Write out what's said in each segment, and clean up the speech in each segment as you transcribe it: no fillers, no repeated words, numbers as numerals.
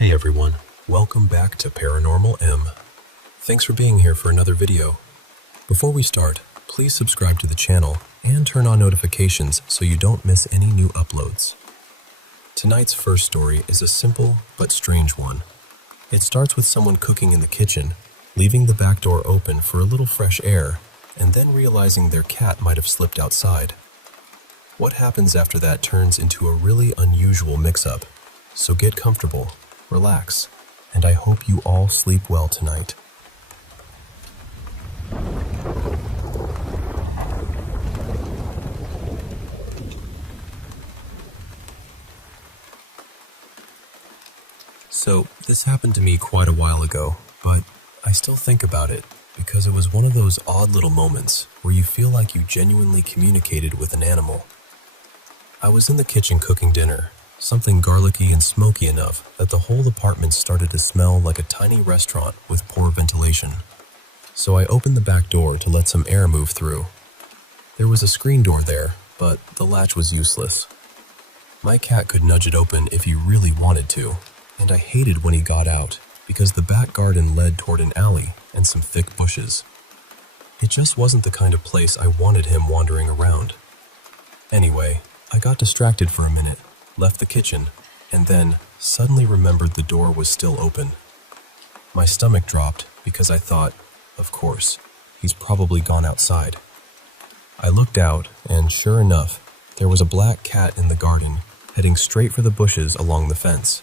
Hey everyone, welcome back to Paranormal M. Thanks for being here for another video. Before we start, please subscribe to the channel and turn on notifications so you don't miss any new uploads. Tonight's first story is a simple but strange one. It starts with someone cooking in the kitchen, leaving the back door open for a little fresh air, and then realizing their cat might have slipped outside. What happens after that turns into a really unusual mix-up, so get comfortable. Relax, and I hope you all sleep well tonight. So, this happened to me quite a while ago, but I still think about it because it was one of those odd little moments where you feel like you genuinely communicated with an animal. I was in the kitchen cooking dinner, something garlicky and smoky enough that the whole apartment started to smell like a tiny restaurant with poor ventilation. So I opened the back door to let some air move through. There was a screen door there, but the latch was useless. My cat could nudge it open if he really wanted to, and I hated when he got out because the back garden led toward an alley and some thick bushes. It just wasn't the kind of place I wanted him wandering around. Anyway, I got distracted for a minute, left the kitchen, and then suddenly remembered the door was still open. My stomach dropped because I thought, of course, he's probably gone outside. I looked out, and sure enough, there was a black cat in the garden, heading straight for the bushes along the fence.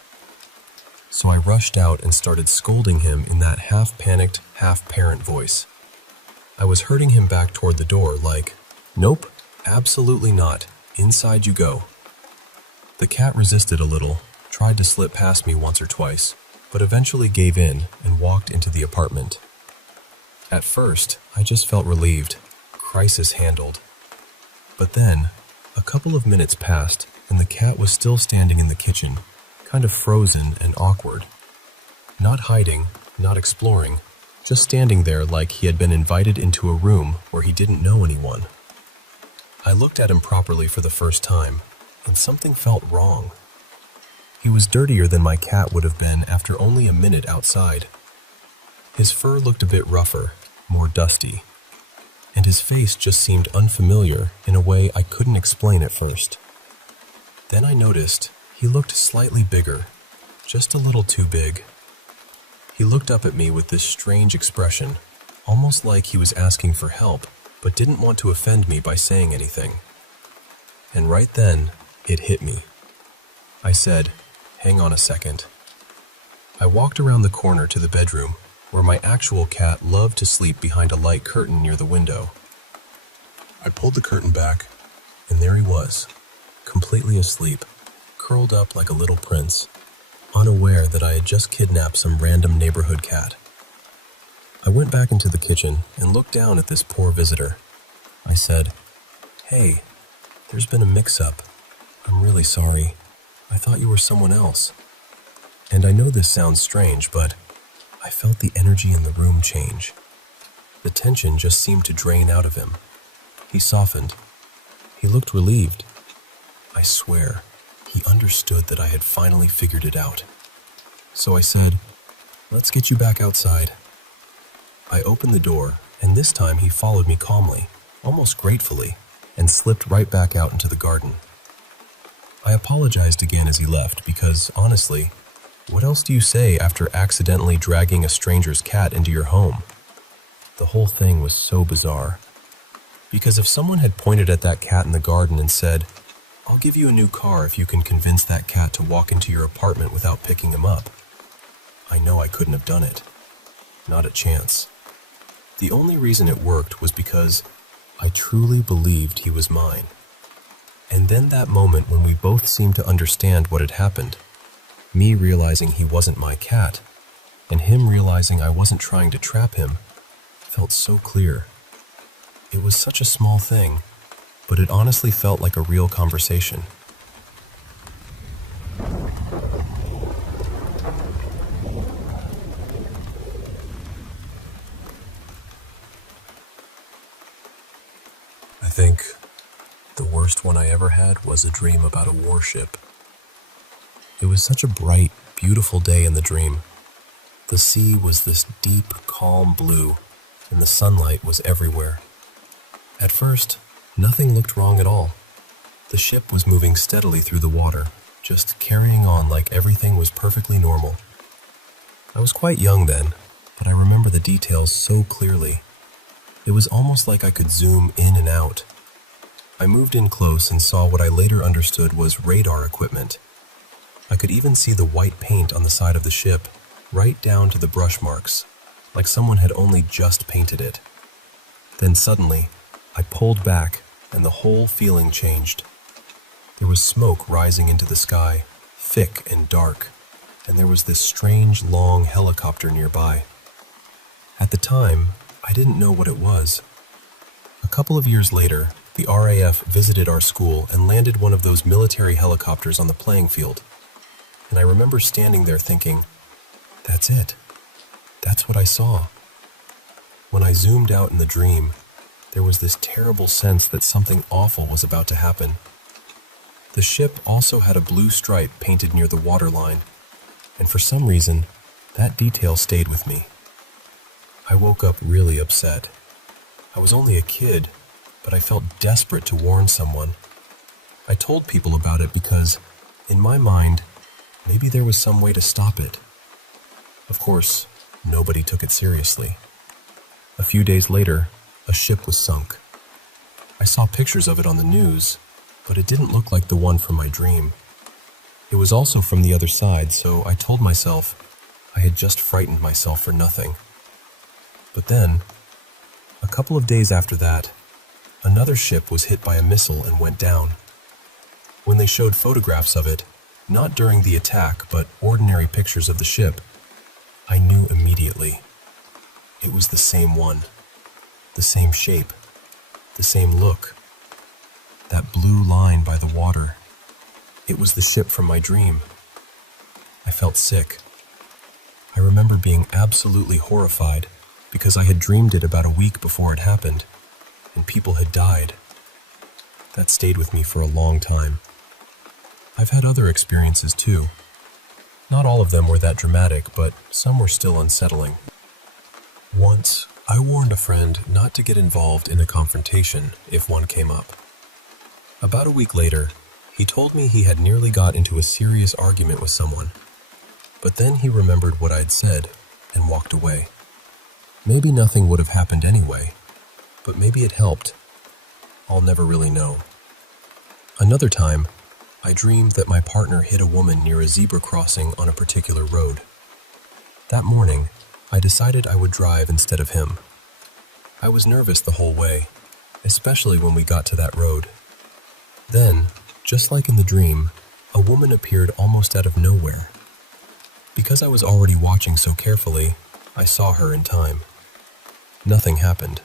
So I rushed out and started scolding him in that half-panicked, half-parent voice. I was herding him back toward the door like, "Nope, absolutely not, inside you go." The cat resisted a little, tried to slip past me once or twice, but eventually gave in and walked into the apartment. At first, I just felt relieved, crisis handled. But then, a couple of minutes passed and the cat was still standing in the kitchen, kind of frozen and awkward. Not hiding, not exploring, just standing there like he had been invited into a room where he didn't know anyone. I looked at him properly for the first time, and something felt wrong. He was dirtier than my cat would have been after only a minute outside. His fur looked a bit rougher, more dusty, and his face just seemed unfamiliar in a way I couldn't explain at first. Then I noticed he looked slightly bigger, just a little too big. He looked up at me with this strange expression, almost like he was asking for help, but didn't want to offend me by saying anything. And right then, it hit me. I said, "Hang on a second." I walked around the corner to the bedroom, where my actual cat loved to sleep behind a light curtain near the window. I pulled the curtain back, and there he was, completely asleep, curled up like a little prince, unaware that I had just kidnapped some random neighborhood cat. I went back into the kitchen and looked down at this poor visitor. I said, "Hey, there's been a mix-up. I'm really sorry. I thought you were someone else." And I know this sounds strange, but I felt the energy in the room change. The tension just seemed to drain out of him. He softened. He looked relieved. I swear, he understood that I had finally figured it out. So I said, "Let's get you back outside." I opened the door, and this time he followed me calmly, almost gratefully, and slipped right back out into the garden. I apologized again as he left because, honestly, what else do you say after accidentally dragging a stranger's cat into your home? The whole thing was so bizarre. Because if someone had pointed at that cat in the garden and said, "I'll give you a new car if you can convince that cat to walk into your apartment without picking him up," I know I couldn't have done it. Not a chance. The only reason it worked was because I truly believed he was mine. And then that moment when we both seemed to understand what had happened, me realizing he wasn't my cat, and him realizing I wasn't trying to trap him, felt so clear. It was such a small thing, but it honestly felt like a real conversation. I think the worst one I ever had was a dream about a warship. It was such a bright, beautiful day in the dream. The sea was this deep, calm blue, and the sunlight was everywhere. At first, nothing looked wrong at all. The ship was moving steadily through the water, just carrying on like everything was perfectly normal. I was quite young then, but I remember the details so clearly. It was almost like I could zoom in and out. I moved in close and saw what I later understood was radar equipment. I could even see the white paint on the side of the ship, right down to the brush marks, like someone had only just painted it. Then suddenly, I pulled back, and the whole feeling changed. There was smoke rising into the sky, thick and dark, and there was this strange, long helicopter nearby. At the time, I didn't know what it was. A couple of years later, the RAF visited our school and landed one of those military helicopters on the playing field. And I remember standing there thinking, that's it. That's what I saw. When I zoomed out in the dream, there was this terrible sense that something awful was about to happen. The ship also had a blue stripe painted near the waterline, and for some reason, that detail stayed with me. I woke up really upset. I was only a kid, but I felt desperate to warn someone. I told people about it because, in my mind, maybe there was some way to stop it. Of course, nobody took it seriously. A few days later, a ship was sunk. I saw pictures of it on the news, but it didn't look like the one from my dream. It was also from the other side, so I told myself I had just frightened myself for nothing. But then, a couple of days after that, another ship was hit by a missile and went down. When they showed photographs of it, not during the attack, but ordinary pictures of the ship, I knew immediately. It was the same one, the same shape, the same look. That blue line by the water, it was the ship from my dream. I felt sick. I remember being absolutely horrified because I had dreamed it about a week before it happened, and people had died. That stayed with me for a long time. I've had other experiences too. Not all of them were that dramatic, but some were still unsettling. Once, I warned a friend not to get involved in a confrontation if one came up. About a week later, he told me he had nearly got into a serious argument with someone, but then he remembered what I'd said and walked away. Maybe nothing would have happened anyway, but maybe it helped. I'll never really know. Another time, I dreamed that my partner hit a woman near a zebra crossing on a particular road. That morning, I decided I would drive instead of him. I was nervous the whole way, especially when we got to that road. Then, just like in the dream, a woman appeared almost out of nowhere. Because I was already watching so carefully, I saw her in time. Nothing happened.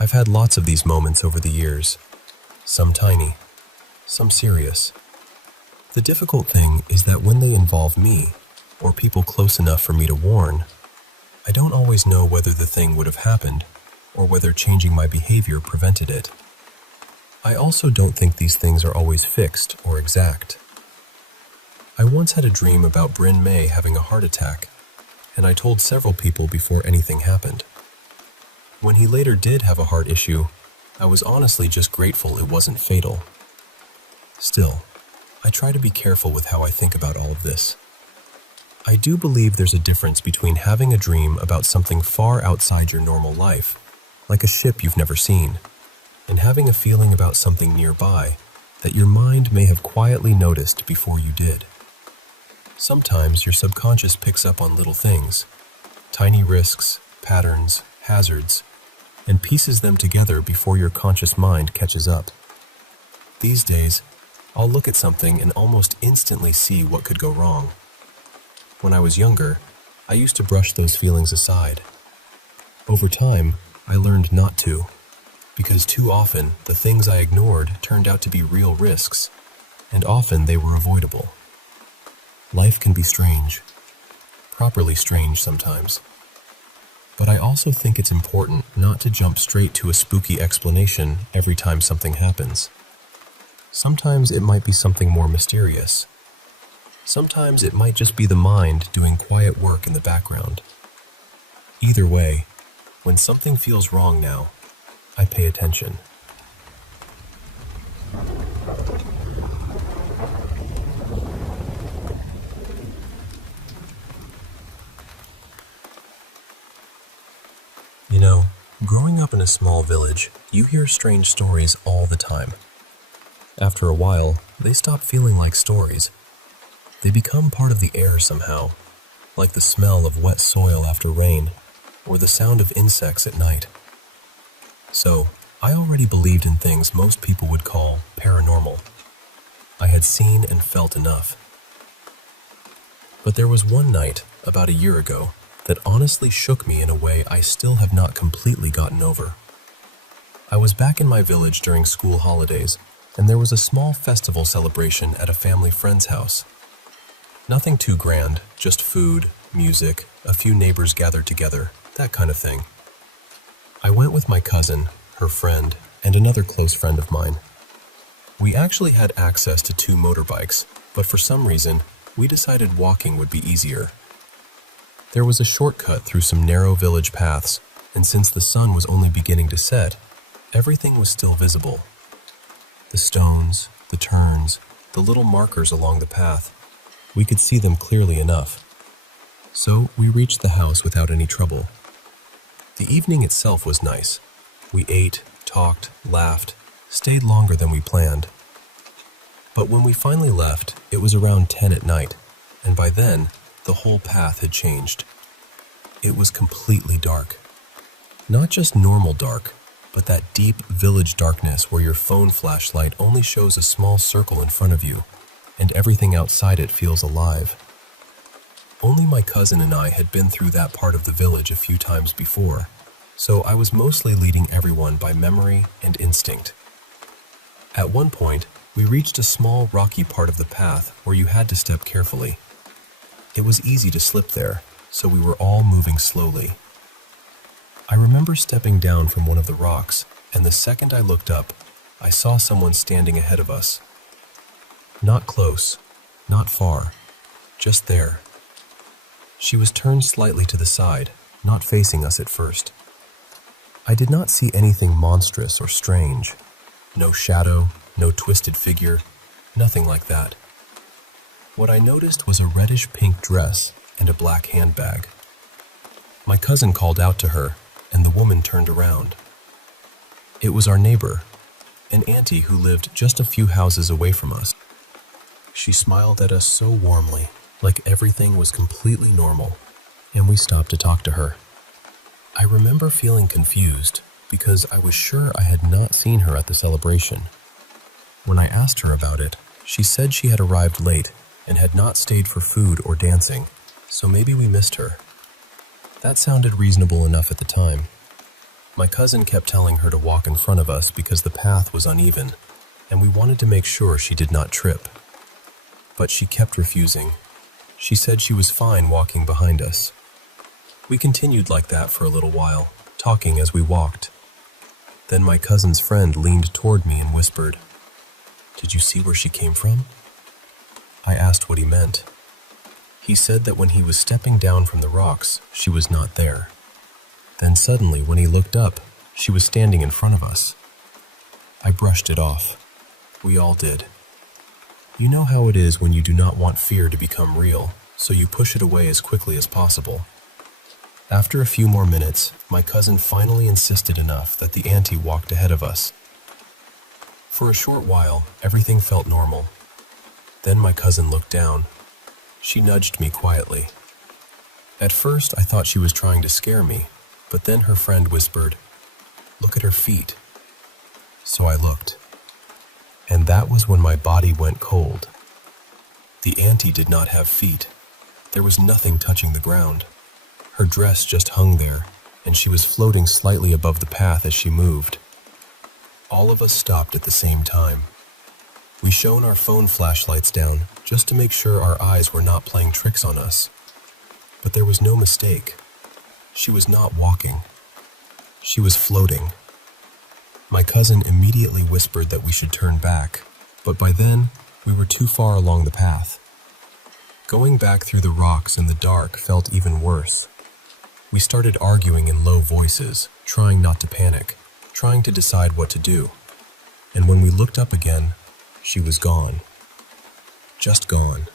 I've had lots of these moments over the years, some tiny, some serious. The difficult thing is that when they involve me, or people close enough for me to warn, I don't always know whether the thing would have happened, or whether changing my behavior prevented it. I also don't think these things are always fixed or exact. I once had a dream about Bryn May having a heart attack, and I told several people before anything happened. When he later did have a heart issue, I was honestly just grateful it wasn't fatal. Still, I try to be careful with how I think about all of this. I do believe there's a difference between having a dream about something far outside your normal life, like a ship you've never seen, and having a feeling about something nearby that your mind may have quietly noticed before you did. Sometimes your subconscious picks up on little things, tiny risks, patterns, hazards, and pieces them together before your conscious mind catches up. These days, I'll look at something and almost instantly see what could go wrong. When I was younger, I used to brush those feelings aside. Over time, I learned not to, because too often the things I ignored turned out to be real risks, and often they were avoidable. Life can be strange, properly strange sometimes. But I also think it's important not to jump straight to a spooky explanation every time something happens. Sometimes it might be something more mysterious. Sometimes it might just be the mind doing quiet work in the background. Either way, when something feels wrong now, I pay attention. You know, growing up in a small village, you hear strange stories all the time. After a while, they stop feeling like stories. They become part of the air somehow, like the smell of wet soil after rain, or the sound of insects at night. So, I already believed in things most people would call paranormal. I had seen and felt enough. But there was one night, about a year ago, that honestly shook me in a way I still have not completely gotten over. I was back in my village during school holidays, and there was a small festival celebration at a family friend's house. Nothing too grand, just food, music, a few neighbors gathered together, that kind of thing. I went with my cousin, her friend, and another close friend of mine. We actually had access to 2 motorbikes, but for some reason, we decided walking would be easier. There was a shortcut through some narrow village paths, and since the sun was only beginning to set, everything was still visible. The stones, the turns, the little markers along the path, we could see them clearly enough. So we reached the house without any trouble. The evening itself was nice. We ate, talked, laughed, stayed longer than we planned. But when we finally left, it was around 10 at night, and by then, the whole path had changed. It was completely dark. Not just normal dark, but that deep village darkness where your phone flashlight only shows a small circle in front of you, and everything outside it feels alive. Only my cousin and I had been through that part of the village a few times before, so I was mostly leading everyone by memory and instinct. At one point, we reached a small rocky part of the path where you had to step carefully. It was easy to slip there, so we were all moving slowly. I remember stepping down from one of the rocks, and the second I looked up, I saw someone standing ahead of us. Not close, not far, just there. She was turned slightly to the side, not facing us at first. I did not see anything monstrous or strange. No shadow, no twisted figure, nothing like that. What I noticed was a reddish-pink dress and a black handbag. My cousin called out to her, and the woman turned around. It was our neighbor, an auntie who lived just a few houses away from us. She smiled at us so warmly, like everything was completely normal, and we stopped to talk to her. I remember feeling confused because I was sure I had not seen her at the celebration. When I asked her about it, she said she had arrived late and had not stayed for food or dancing, so maybe we missed her. That sounded reasonable enough at the time. My cousin kept telling her to walk in front of us because the path was uneven, and we wanted to make sure she did not trip. But she kept refusing. She said she was fine walking behind us. We continued like that for a little while, talking as we walked. Then my cousin's friend leaned toward me and whispered, "Did you see where she came from?" I asked what he meant. He said that when he was stepping down from the rocks, she was not there. Then suddenly, when he looked up, she was standing in front of us. I brushed it off. We all did. You know how it is when you do not want fear to become real, so you push it away as quickly as possible. After a few more minutes, my cousin finally insisted enough that the auntie walked ahead of us. For a short while, everything felt normal. Then my cousin looked down. She nudged me quietly. At first, I thought she was trying to scare me, but then her friend whispered, "Look at her feet." So I looked. And that was when my body went cold. The auntie did not have feet. There was nothing touching the ground. Her dress just hung there, and she was floating slightly above the path as she moved. All of us stopped at the same time. We shone our phone flashlights down just to make sure our eyes were not playing tricks on us. But there was no mistake. She was not walking. She was floating. My cousin immediately whispered that we should turn back, but by then, we were too far along the path. Going back through the rocks in the dark felt even worse. We started arguing in low voices, trying not to panic, trying to decide what to do. And when we looked up again, she was gone. Just gone.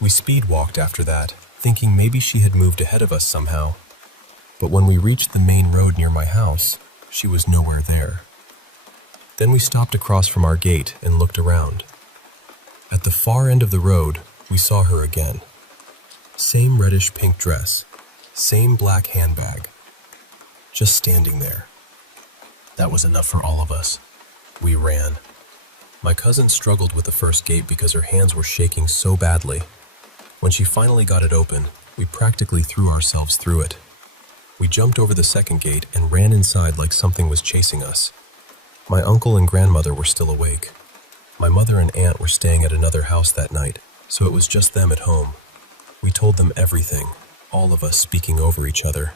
We speed walked after that, thinking maybe she had moved ahead of us somehow. But when we reached the main road near my house, she was nowhere there. Then we stopped across from our gate and looked around. At the far end of the road, we saw her again. Same reddish-pink dress, same black handbag. Just standing there. That was enough for all of us. We ran. My cousin struggled with the first gate because her hands were shaking so badly. When she finally got it open, we practically threw ourselves through it. We jumped over the second gate and ran inside like something was chasing us. My uncle and grandmother were still awake. My mother and aunt were staying at another house that night, so it was just them at home. We told them everything, all of us speaking over each other.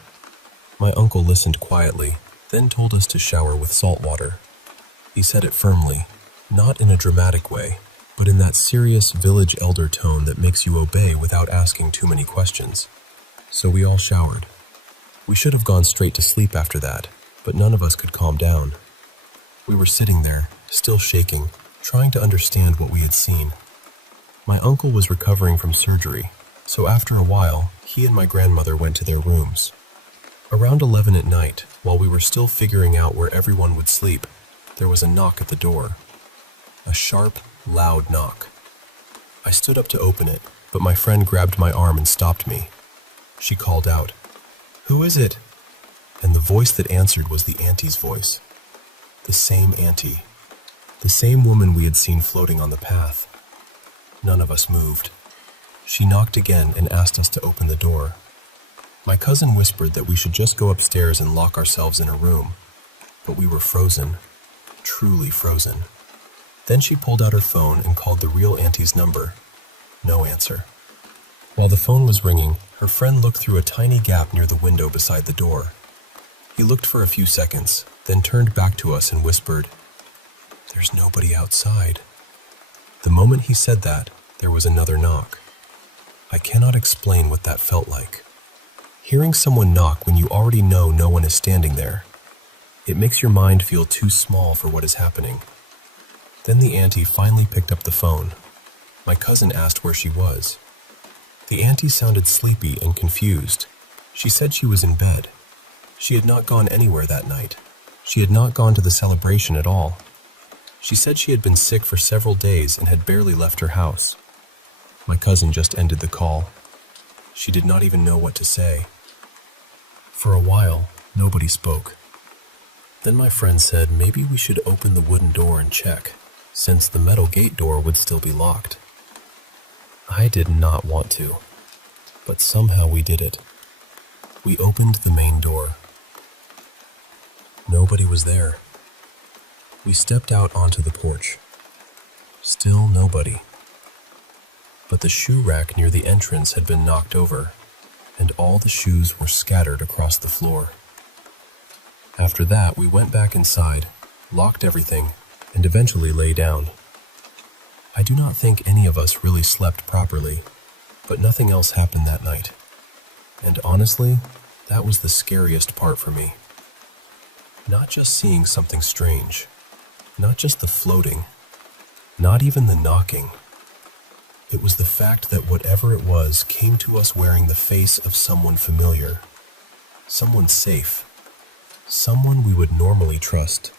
My uncle listened quietly, then told us to shower with salt water. He said it firmly, not in a dramatic way, but in that serious village elder tone that makes you obey without asking too many questions. So we all showered. We should have gone straight to sleep after that, but none of us could calm down. We were sitting there, still shaking, trying to understand what we had seen. My uncle was recovering from surgery, so after a while, he and my grandmother went to their rooms. Around 11 at night, while we were still figuring out where everyone would sleep, there was a knock at the door. A sharp, loud knock. I stood up to open it, but my friend grabbed my arm and stopped me. She called out, "Who is it?" And the voice that answered was the auntie's voice. The same auntie. The same woman we had seen floating on the path. None of us moved. She knocked again and asked us to open the door. My cousin whispered that we should just go upstairs and lock ourselves in a room, but we were frozen, truly frozen. Then she pulled out her phone and called the real auntie's number. No answer. While the phone was ringing, her friend looked through a tiny gap near the window beside the door. He looked for a few seconds, then turned back to us and whispered, "There's nobody outside." The moment he said that, there was another knock. I cannot explain what that felt like. Hearing someone knock when you already know no one is standing there, it makes your mind feel too small for what is happening. Then the auntie finally picked up the phone. My cousin asked where she was. The auntie sounded sleepy and confused. She said she was in bed. She had not gone anywhere that night. She had not gone to the celebration at all. She said she had been sick for several days and had barely left her house. My cousin just ended the call. She did not even know what to say. For a while, nobody spoke. Then my friend said maybe we should open the wooden door and check, since the metal gate door would still be locked. I did not want to, but somehow we did it. We opened the main door. Nobody was there. We stepped out onto the porch. Still nobody. But the shoe rack near the entrance had been knocked over, and all the shoes were scattered across the floor. After that, we went back inside, locked everything, and eventually lay down. I do not think any of us really slept properly, but nothing else happened that night. And honestly, that was the scariest part for me. Not just seeing something strange, not just the floating, not even the knocking. It was the fact that whatever it was came to us wearing the face of someone familiar, someone safe, someone we would normally trust.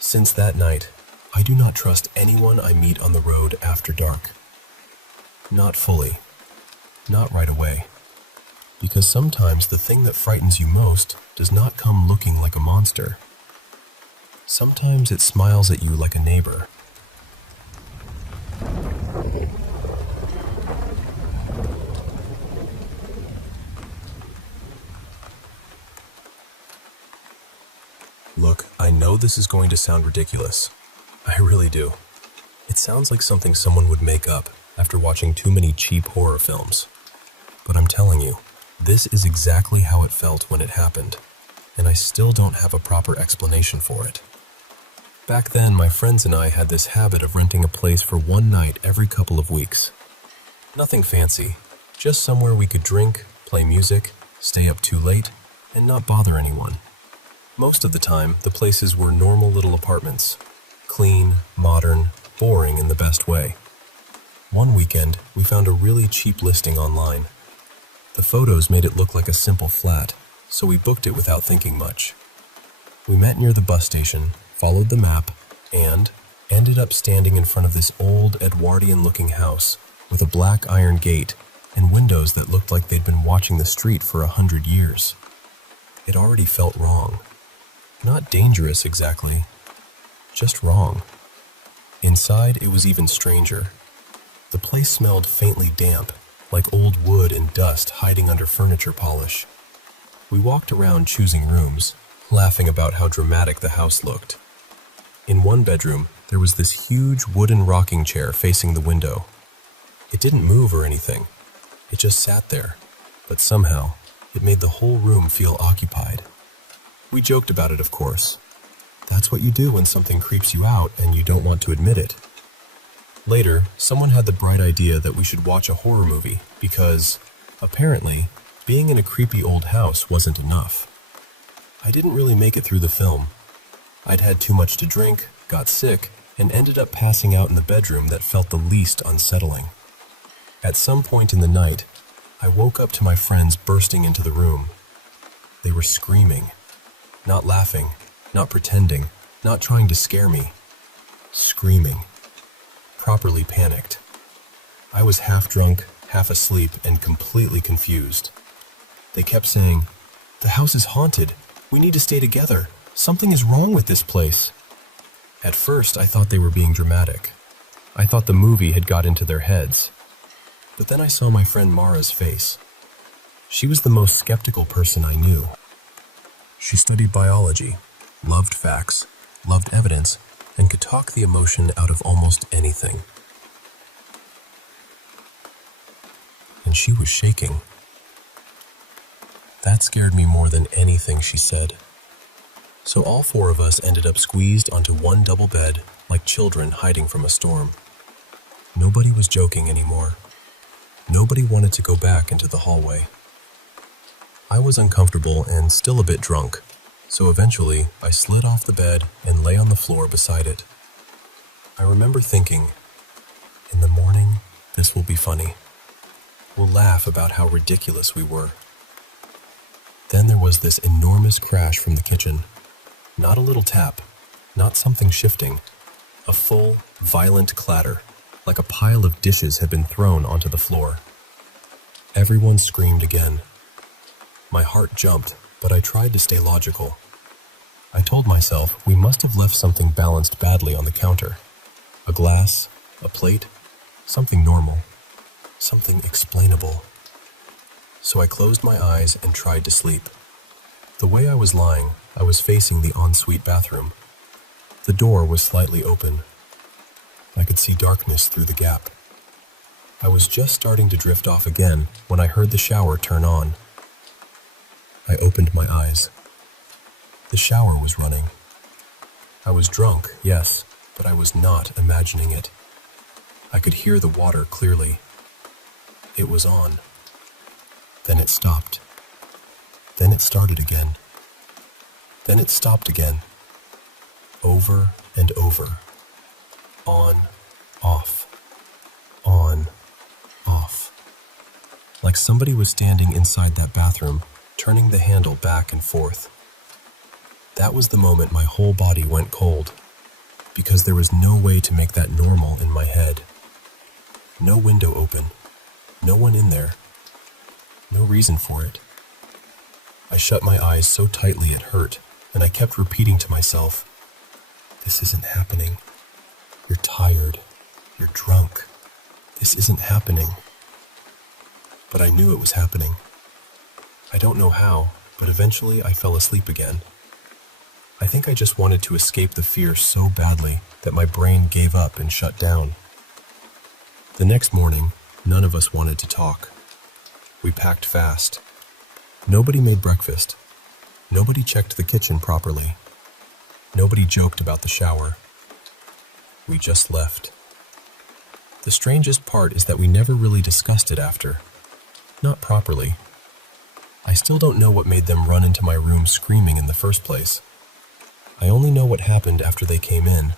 Since that night, I do not trust anyone I meet on the road after dark. Not fully, not right away, because sometimes the thing that frightens you most does not come looking like a monster. Sometimes it smiles at you like a neighbor. Look, I know this is going to sound ridiculous. I really do. It sounds like something someone would make up after watching too many cheap horror films. But I'm telling you, this is exactly how it felt when it happened, and I still don't have a proper explanation for it. Back then, my friends and I had this habit of renting a place for one night every couple of weeks. Nothing fancy, just somewhere we could drink, play music, stay up too late, and not bother anyone. Most of the time, the places were normal little apartments. Clean, modern, boring in the best way. One weekend, we found a really cheap listing online. The photos made it look like a simple flat, so we booked it without thinking much. We met near the bus station, followed the map, and ended up standing in front of this old Edwardian-looking house with a black iron gate and windows that looked like they'd been watching the street for 100 years. It already felt wrong. Not dangerous exactly, just wrong. Inside, it was even stranger. The place smelled faintly damp, like old wood and dust hiding under furniture polish. We walked around choosing rooms, laughing about how dramatic the house looked. In one bedroom, there was this huge wooden rocking chair facing the window. It didn't move or anything. It just sat there, but somehow, it made the whole room feel occupied. We joked about it, of course. That's what you do when something creeps you out and you don't want to admit it. Later, someone had the bright idea that we should watch a horror movie because, apparently, being in a creepy old house wasn't enough. I didn't really make it through the film. I'd had too much to drink, got sick, and ended up passing out in the bedroom that felt the least unsettling. At some point in the night, I woke up to my friends bursting into the room. They were screaming, not laughing, not pretending, not trying to scare me. Screaming. Properly panicked. I was half drunk, half asleep, and completely confused. They kept saying, "The house is haunted. We need to stay together. Something is wrong with this place." At first, I thought they were being dramatic. I thought the movie had got into their heads. But then I saw my friend Mara's face. She was the most skeptical person I knew. She studied biology, loved facts, loved evidence, and could talk the emotion out of almost anything. And she was shaking. That scared me more than anything she said. So all four of us ended up squeezed onto one double bed like children hiding from a storm. Nobody was joking anymore. Nobody wanted to go back into the hallway. I was uncomfortable and still a bit drunk, so eventually I slid off the bed and lay on the floor beside it. I remember thinking, in the morning, this will be funny. We'll laugh about how ridiculous we were. Then there was this enormous crash from the kitchen. Not a little tap, not something shifting. A full, violent clatter, like a pile of dishes had been thrown onto the floor. Everyone screamed again. My heart jumped, but I tried to stay logical. I told myself we must have left something balanced badly on the counter. A glass, a plate, something normal, something explainable. So I closed my eyes and tried to sleep. The way I was lying, I was facing the ensuite bathroom. The door was slightly open. I could see darkness through the gap. I was just starting to drift off again when I heard the shower turn on. I opened my eyes. The shower was running. I was drunk, yes, but I was not imagining it. I could hear the water clearly. It was on. Then it stopped. Then it started again. Then it stopped again. Over and over. On, off. On, off. Like somebody was standing inside that bathroom, turning the handle back and forth. That was the moment my whole body went cold, because there was no way to make that normal in my head. No window open. No one in there. No reason for it. I shut my eyes so tightly it hurt, and I kept repeating to myself, "This isn't happening. You're tired. You're drunk. This isn't happening." But I knew it was happening. I don't know how, but eventually I fell asleep again. I think I just wanted to escape the fear so badly that my brain gave up and shut down. The next morning, none of us wanted to talk. We packed fast. Nobody made breakfast. Nobody checked the kitchen properly. Nobody joked about the shower. We just left. The strangest part is that we never really discussed it after. Not properly. I still don't know what made them run into my room screaming in the first place. I only know what happened after they came in,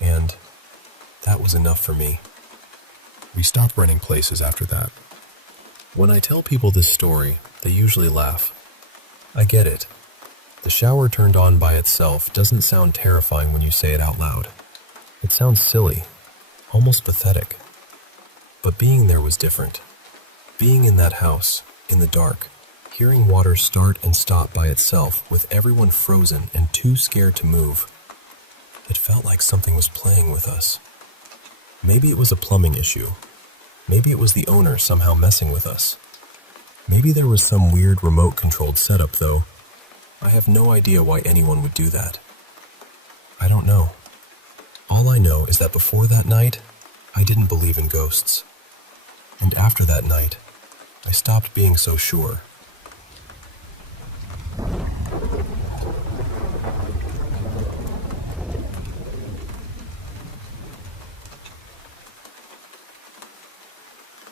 and that was enough for me. We stopped renting places after that. When I tell people this story, they usually laugh. I get it. The shower turned on by itself doesn't sound terrifying when you say it out loud. It sounds silly, almost pathetic. But being there was different. Being in that house, in the dark, hearing water start and stop by itself with everyone frozen and too scared to move. It felt like something was playing with us. Maybe it was a plumbing issue. Maybe it was the owner somehow messing with us. Maybe there was some weird remote-controlled setup, though. I have no idea why anyone would do that. I don't know. All I know is that before that night, I didn't believe in ghosts. And after that night, I stopped being so sure.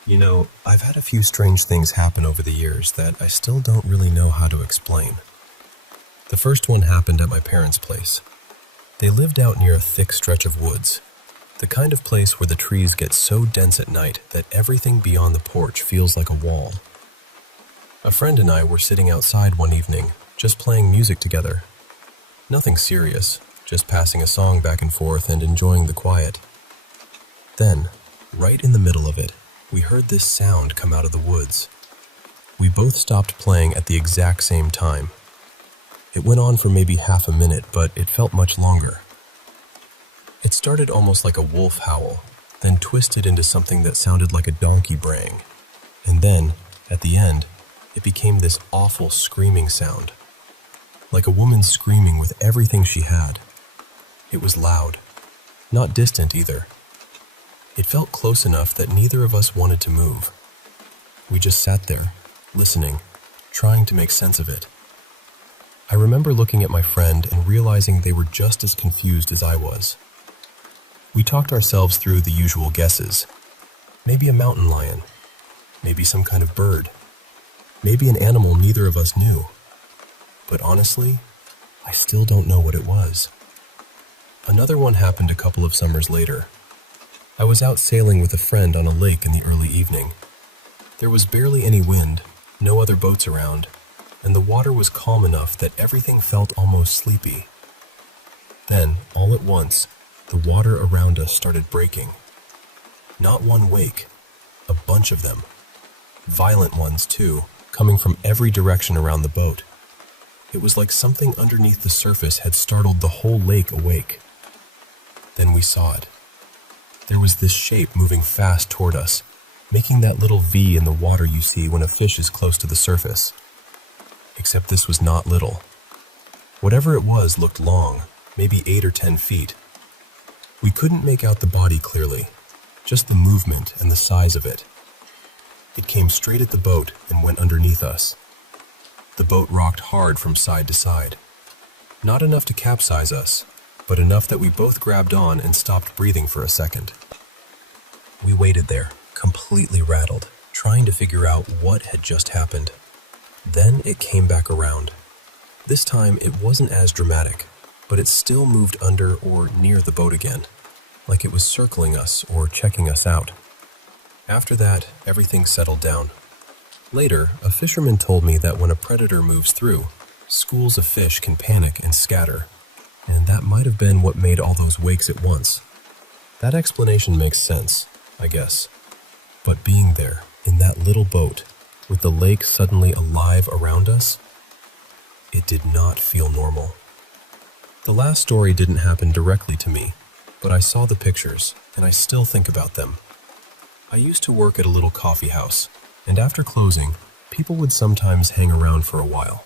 You know, I've had a few strange things happen over the years that I still don't really know how to explain. The first one happened at my parents' place. They lived out near a thick stretch of woods, the kind of place where the trees get so dense at night that everything beyond the porch feels like a wall. A friend and I were sitting outside one evening, just playing music together. Nothing serious, just passing a song back and forth and enjoying the quiet. Then, right in the middle of it, we heard this sound come out of the woods. We both stopped playing at the exact same time. It went on for maybe half a minute, but it felt much longer. It started almost like a wolf howl, then twisted into something that sounded like a donkey braying. And then, at the end, it became this awful screaming sound. Like a woman screaming with everything she had. It was loud, not distant either. It felt close enough that neither of us wanted to move. We just sat there, listening, trying to make sense of it. I remember looking at my friend and realizing they were just as confused as I was. We talked ourselves through the usual guesses. Maybe a mountain lion. Maybe some kind of bird. Maybe an animal neither of us knew. But honestly, I still don't know what it was. Another one happened a couple of summers later. I was out sailing with a friend on a lake in the early evening. There was barely any wind, no other boats around, and the water was calm enough that everything felt almost sleepy. Then, all at once, the water around us started breaking. Not one wake, a bunch of them. Violent ones, too, coming from every direction around the boat. It was like something underneath the surface had startled the whole lake awake. Then we saw it. There was this shape moving fast toward us, making that little V in the water you see when a fish is close to the surface. Except this was not little. Whatever it was looked long, maybe 8 or 10 feet. We couldn't make out the body clearly, just the movement and the size of it. It came straight at the boat and went underneath us. The boat rocked hard from side to side. Not enough to capsize us, but enough that we both grabbed on and stopped breathing for a second. We waited there, completely rattled, trying to figure out what had just happened. Then it came back around. This time it wasn't as dramatic, but it still moved under or near the boat again, like it was circling us or checking us out. After that, everything settled down. Later, a fisherman told me that when a predator moves through, schools of fish can panic and scatter, and that might have been what made all those wakes at once. That explanation makes sense, I guess. But being there, in that little boat, with the lake suddenly alive around us, it did not feel normal. The last story didn't happen directly to me, but I saw the pictures, and I still think about them. I used to work at a little coffee house, and after closing, people would sometimes hang around for a while.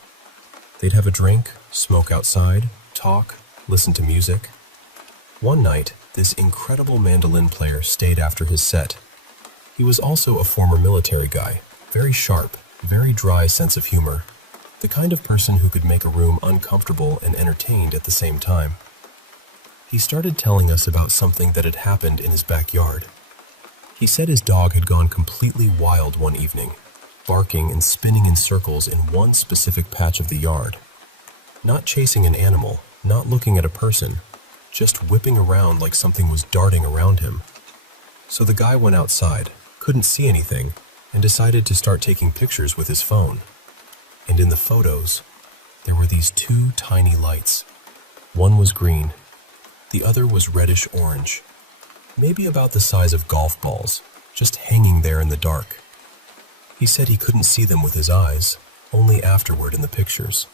They'd have a drink, smoke outside, talk, listen to music. One night, this incredible mandolin player stayed after his set. He was also a former military guy, very sharp, very dry sense of humor, the kind of person who could make a room uncomfortable and entertained at the same time. He started telling us about something that had happened in his backyard. He said his dog had gone completely wild one evening, barking and spinning in circles in one specific patch of the yard. Not chasing an animal, not looking at a person, just whipping around like something was darting around him. So the guy went outside, couldn't see anything, and decided to start taking pictures with his phone. And in the photos, there were these two tiny lights. One was green, the other was reddish-orange, maybe about the size of golf balls, just hanging there in the dark. He said he couldn't see them with his eyes, only afterward in the pictures.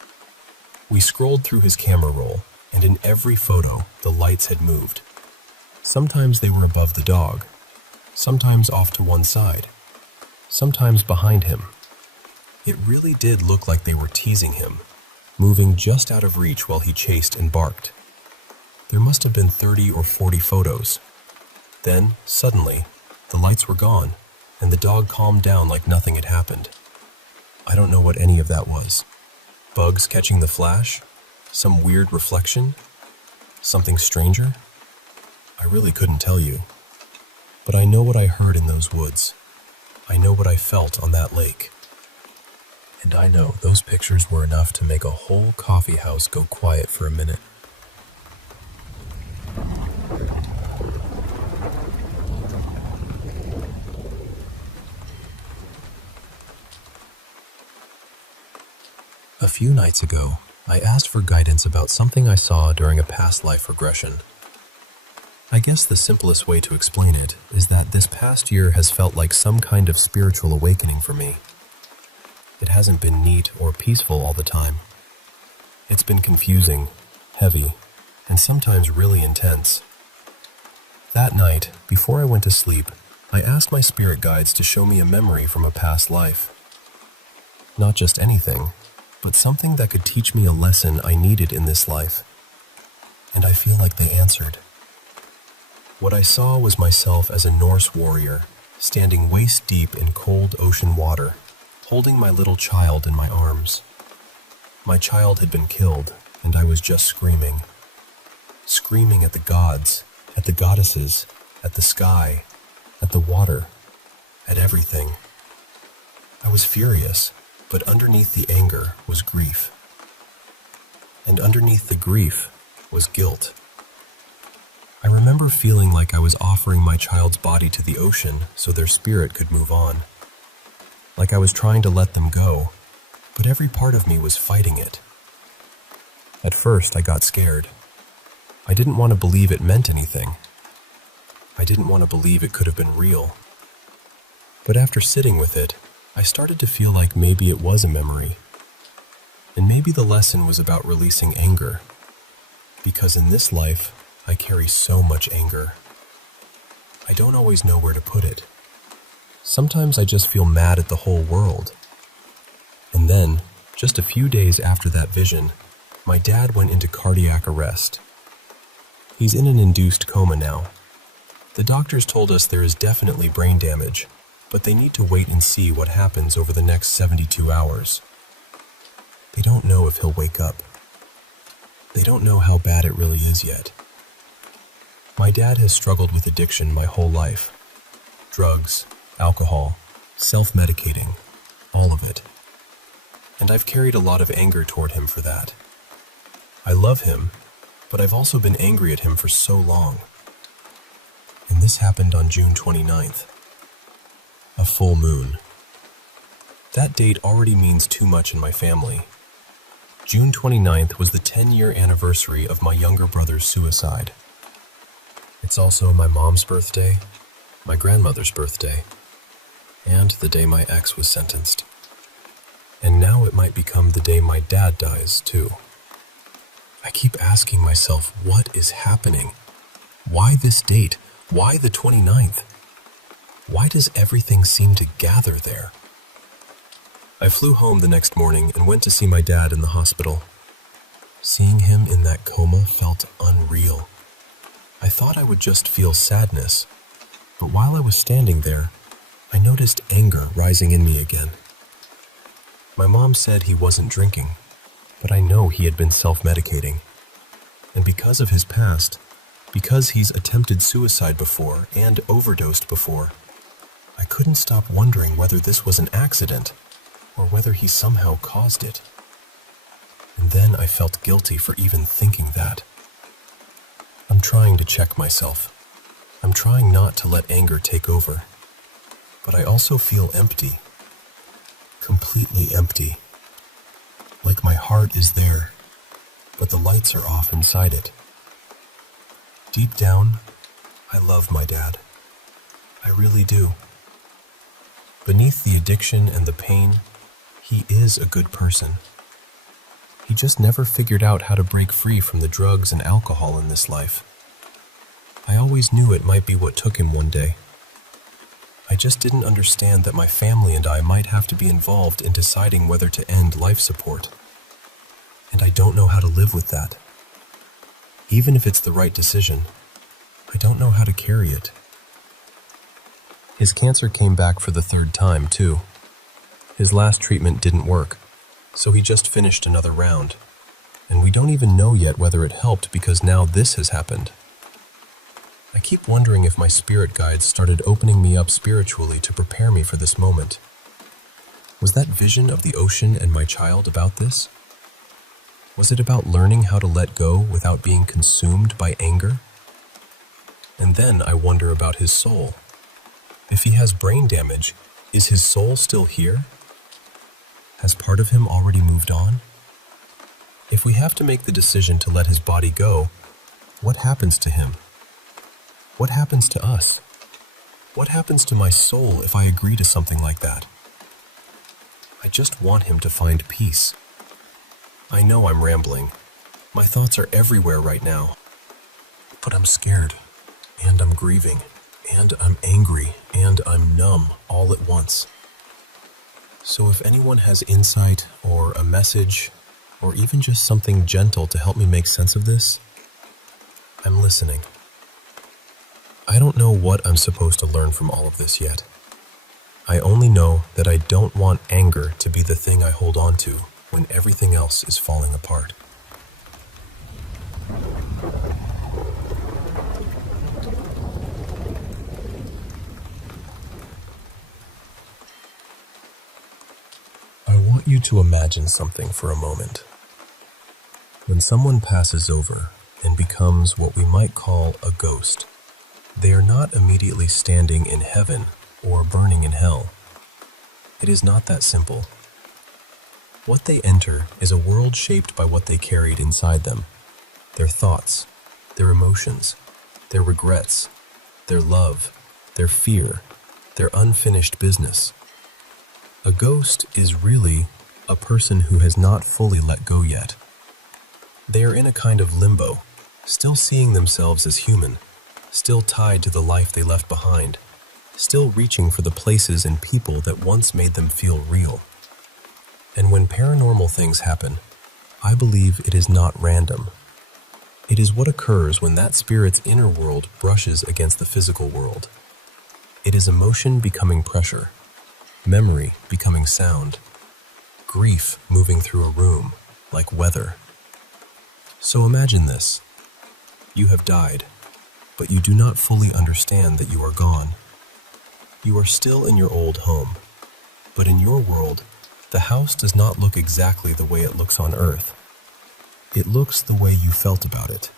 We scrolled through his camera roll, and in every photo, the lights had moved. Sometimes they were above the dog, sometimes off to one side, sometimes behind him. It really did look like they were teasing him, moving just out of reach while he chased and barked. There must have been 30 or 40 photos. Then, suddenly, the lights were gone, and the dog calmed down like nothing had happened. I don't know what any of that was. Bugs catching the flash? Some weird reflection? Something stranger? I really couldn't tell you. But I know what I heard in those woods. I know what I felt on that lake. And I know those pictures were enough to make a whole coffee house go quiet for a minute. A few nights ago, I asked for guidance about something I saw during a past life regression. I guess the simplest way to explain it is that this past year has felt like some kind of spiritual awakening for me. It hasn't been neat or peaceful all the time. It's been confusing, heavy, and sometimes really intense. That night, before I went to sleep, I asked my spirit guides to show me a memory from a past life. Not just anything, but something that could teach me a lesson I needed in this life. And I feel like they answered. What I saw was myself as a Norse warrior, standing waist-deep in cold ocean water, holding my little child in my arms. My child had been killed, and I was just screaming. Screaming at the gods, at the goddesses, at the sky, at the water, at everything. I was furious, but underneath the anger was grief. And underneath the grief was guilt. I remember feeling like I was offering my child's body to the ocean so their spirit could move on. Like I was trying to let them go, but every part of me was fighting it. At first, I got scared. I didn't want to believe it meant anything. I didn't want to believe it could have been real. But after sitting with it, I started to feel like maybe it was a memory. And maybe the lesson was about releasing anger. Because in this life, I carry so much anger. I don't always know where to put it. Sometimes I just feel mad at the whole world. And then, just a few days after that vision, my dad went into cardiac arrest. He's in an induced coma now. The doctors told us there is definitely brain damage, but they need to wait and see what happens over the next 72 hours. They don't know if he'll wake up. They don't know how bad it really is yet. My dad has struggled with addiction my whole life. Drugs, alcohol, self-medicating, all of it. And I've carried a lot of anger toward him for that. I love him, but I've also been angry at him for so long. And this happened on June 29th. A full moon. That date already means too much in my family. June 29th was the 10-year anniversary of my younger brother's suicide. It's also my mom's birthday, my grandmother's birthday, and the day my ex was sentenced. And now it might become the day my dad dies, too. I keep asking myself, what is happening? Why this date? Why the 29th? Why does everything seem to gather there? I flew home the next morning and went to see my dad in the hospital. Seeing him in that coma felt unreal. I thought I would just feel sadness, but while I was standing there, I noticed anger rising in me again. My mom said he wasn't drinking, but I know he had been self-medicating. And because of his past, because he's attempted suicide before and overdosed before, couldn't stop wondering whether this was an accident or whether he somehow caused it. And then I felt guilty for even thinking that. I'm trying to check myself. I'm trying not to let anger take over. But I also feel empty. Completely empty. Like my heart is there, but the lights are off inside it. Deep down, I love my dad. I really do. Beneath the addiction and the pain, he is a good person. He just never figured out how to break free from the drugs and alcohol in this life. I always knew it might be what took him one day. I just didn't understand that my family and I might have to be involved in deciding whether to end life support. And I don't know how to live with that. Even if it's the right decision, I don't know how to carry it. His cancer came back for the third time, too. His last treatment didn't work, so he just finished another round. And we don't even know yet whether it helped because now this has happened. I keep wondering if my spirit guides started opening me up spiritually to prepare me for this moment. Was that vision of the ocean and my child about this? Was it about learning how to let go without being consumed by anger? And then I wonder about his soul. If he has brain damage, is his soul still here? Has part of him already moved on? If we have to make the decision to let his body go, what happens to him? What happens to us? What happens to my soul if I agree to something like that? I just want him to find peace. I know I'm rambling. My thoughts are everywhere right now. But I'm scared, and I'm grieving, and I'm angry, and I'm numb all at once. So if anyone has insight or a message, or even just something gentle to help me make sense of this, I'm listening. I don't know what I'm supposed to learn from all of this yet. I only know that I don't want anger to be the thing I hold on to when everything else is falling apart. I want you to imagine something for a moment. When someone passes over and becomes what we might call a ghost, they are not immediately standing in heaven or burning in hell. It is not that simple. What they enter is a world shaped by what they carried inside them. Their thoughts, their emotions, their regrets, their love, their fear, their unfinished business. A ghost is really a person who has not fully let go yet. They are in a kind of limbo, still seeing themselves as human, still tied to the life they left behind, still reaching for the places and people that once made them feel real. And when paranormal things happen, I believe it is not random. It is what occurs when that spirit's inner world brushes against the physical world. It is emotion becoming pressure, memory becoming sound, grief moving through a room like weather. So imagine this. You have died, but you do not fully understand that you are gone. You are still in your old home, but in your world, the house does not look exactly the way it looks on Earth. It looks the way you felt about it.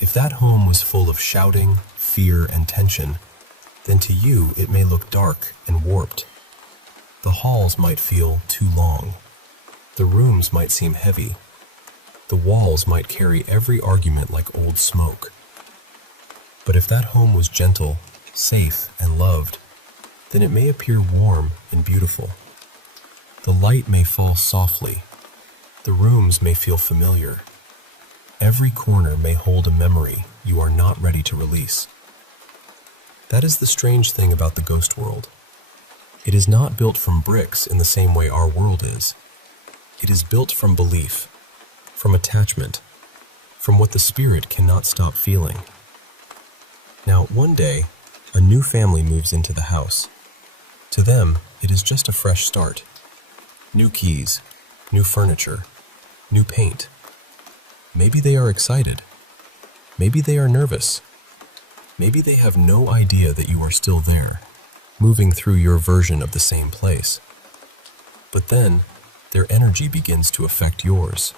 If that home was full of shouting, fear, and tension, then to you it may look dark and warped. The halls might feel too long. The rooms might seem heavy. The walls might carry every argument like old smoke. But if that home was gentle, safe, and loved, then it may appear warm and beautiful. The light may fall softly. The rooms may feel familiar. Every corner may hold a memory you are not ready to release. That is the strange thing about the ghost world. It is not built from bricks in the same way our world is. It is built from belief, from attachment, from what the spirit cannot stop feeling. Now, one day, a new family moves into the house. To them, it is just a fresh start. New keys, new furniture, new paint. Maybe they are excited. Maybe they are nervous. Maybe they have no idea that you are still there. moving through your version of the same place. But then, their energy begins to affect yours.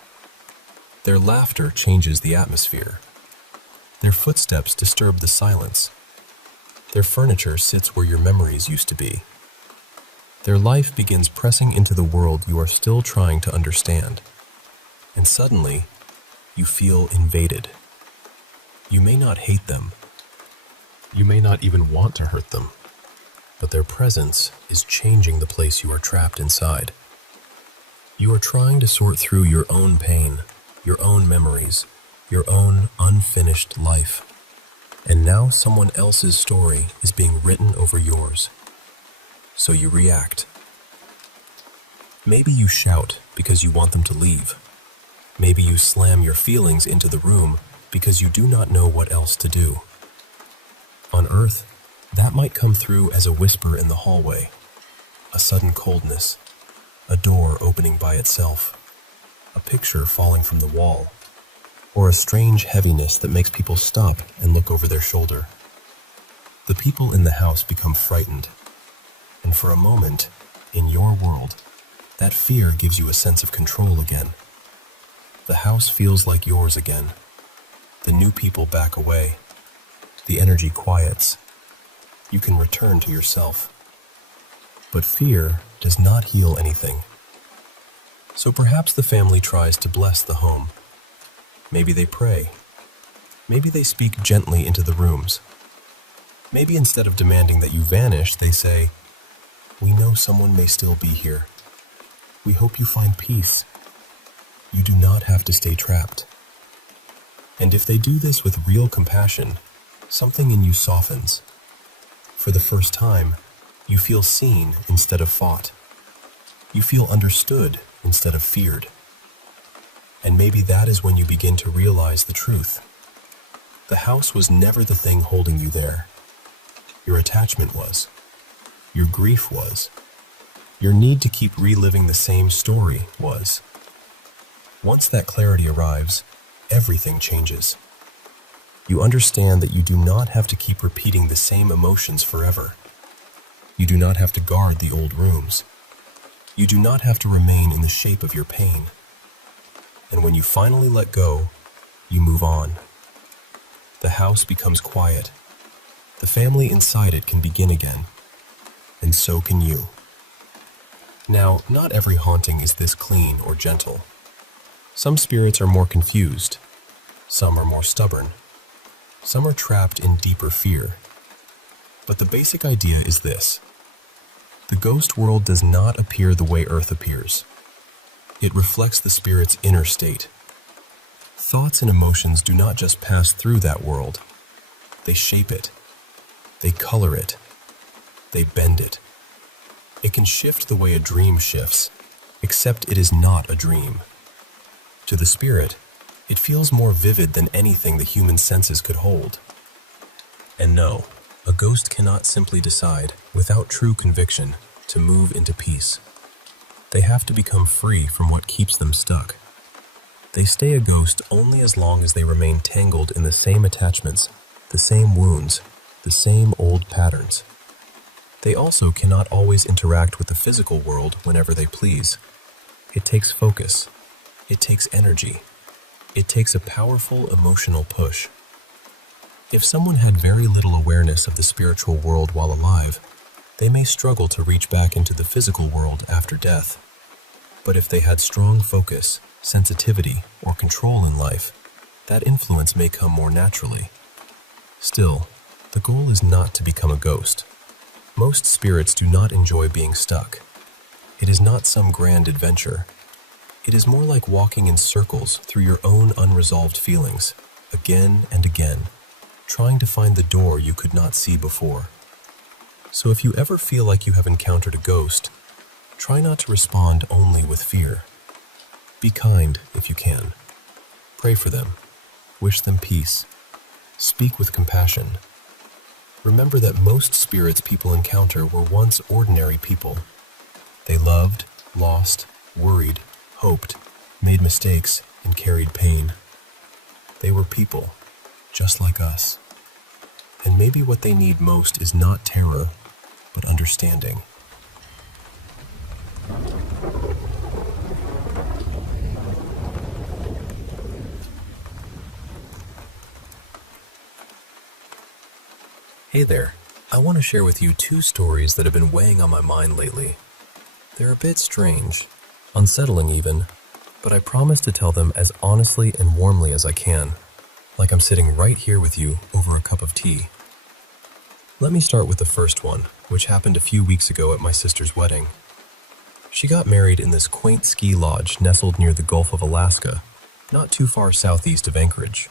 Their laughter changes the atmosphere. Their footsteps disturb the silence. Their furniture sits where your memories used to be. Their life begins pressing into the world you are still trying to understand. And suddenly, you feel invaded. You may not hate them. You may not even want to hurt them. But their presence is changing the place you are trapped inside. You are trying to sort through your own pain, your own memories, your own unfinished life. And now someone else's story is being written over yours. So you react. Maybe you shout because you want them to leave. Maybe you slam your feelings into the room because you do not know what else to do. On Earth, that might come through as a whisper in the hallway, a sudden coldness, a door opening by itself, a picture falling from the wall, or a strange heaviness that makes people stop and look over their shoulder. The people in the house become frightened, and for a moment, in your world, that fear gives you a sense of control again. The house feels like yours again. The new people back away. The energy quiets. You can return to yourself. But fear does not heal anything. So perhaps the family tries to bless the home. Maybe they pray. Maybe they speak gently into the rooms. Maybe instead of demanding that you vanish, they say, "We know someone may still be here. We hope you find peace. You do not have to stay trapped." And if they do this with real compassion, something in you softens. For the first time, you feel seen instead of fought. You feel understood instead of feared. And maybe that is when you begin to realize the truth. The house was never the thing holding you there. Your attachment was. Your grief was. Your need to keep reliving the same story was. Once that clarity arrives, everything changes. You understand that you do not have to keep repeating the same emotions forever. You do not have to guard the old rooms. You do not have to remain in the shape of your pain. And when you finally let go, you move on. The house becomes quiet. The family inside it can begin again. And so can you. Now, not every haunting is this clean or gentle. Some spirits are more confused. Some are more stubborn. Some are trapped in deeper fear. But the basic idea is this. The ghost world does not appear the way Earth appears. It reflects the spirit's inner state. Thoughts and emotions do not just pass through that world. They shape it. They color it. They bend it. It can shift the way a dream shifts, except it is not a dream. To the spirit, it feels more vivid than anything the human senses could hold. And no, a ghost cannot simply decide, without true conviction, to move into peace. They have to become free from what keeps them stuck. They stay a ghost only as long as they remain tangled in the same attachments, the same wounds, the same old patterns. They also cannot always interact with the physical world whenever they please. It takes focus. It takes energy. It takes a powerful emotional push. If someone had very little awareness of the spiritual world while alive, they may struggle to reach back into the physical world after death. But if they had strong focus, sensitivity, or control in life, that influence may come more naturally. Still, the goal is not to become a ghost. Most spirits do not enjoy being stuck. It is not some grand adventure. It is more like walking in circles through your own unresolved feelings, again and again, trying to find the door you could not see before. So if you ever feel like you have encountered a ghost, try not to respond only with fear. Be kind if you can. Pray for them. Wish them peace. Speak with compassion. Remember that most spirits people encounter were once ordinary people. They loved, lost, worried, hoped, made mistakes, and carried pain. They were people, just like us. And maybe what they need most is not terror, but understanding. Hey there. I want to share with you two stories that have been weighing on my mind lately. They're a bit strange, unsettling even, but I promise to tell them as honestly and warmly as I can, like I'm sitting right here with you over a cup of tea. Let me start with the first one, which happened a few weeks ago at my sister's wedding. She got married in this quaint ski lodge nestled near the Gulf of Alaska, not too far southeast of Anchorage.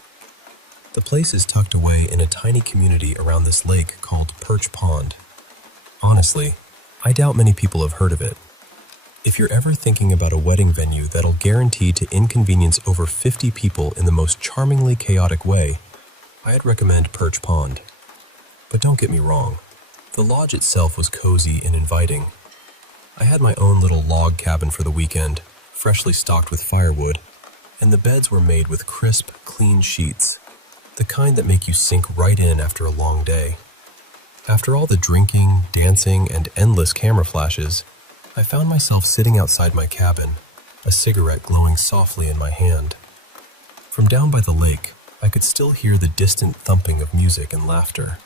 The place is tucked away in a tiny community around this lake called Perch Pond. Honestly, I doubt many people have heard of it. If you're ever thinking about a wedding venue that'll guarantee to inconvenience over 50 people in the most charmingly chaotic way, I'd recommend Perch Pond. But don't get me wrong, the lodge itself was cozy and inviting. I had my own little log cabin for the weekend, freshly stocked with firewood, and the beds were made with crisp, clean sheets, the kind that make you sink right in after a long day. After all the drinking, dancing, and endless camera flashes, I found myself sitting outside my cabin, a cigarette glowing softly in my hand. From down by the lake, I could still hear the distant thumping of music and laughter.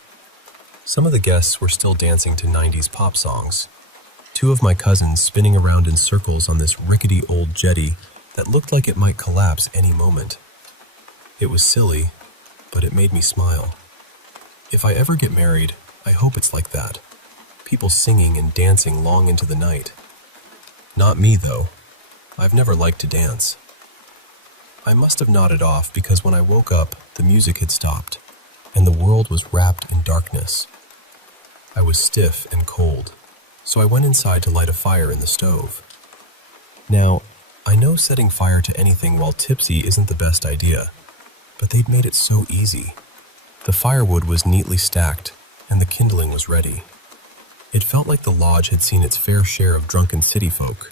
Some of the guests were still dancing to 90s pop songs. Two of my cousins spinning around in circles on this rickety old jetty that looked like it might collapse any moment. It was silly, but it made me smile. If I ever get married, I hope it's like that. People singing and dancing long into the night. Not me, though. I've never liked to dance. I must have nodded off because when I woke up, the music had stopped, and the world was wrapped in darkness. I was stiff and cold, so I went inside to light a fire in the stove. Now, I know setting fire to anything while tipsy isn't the best idea, but they'd made it so easy. The firewood was neatly stacked, and the kindling was ready. It felt like the lodge had seen its fair share of drunken city folk.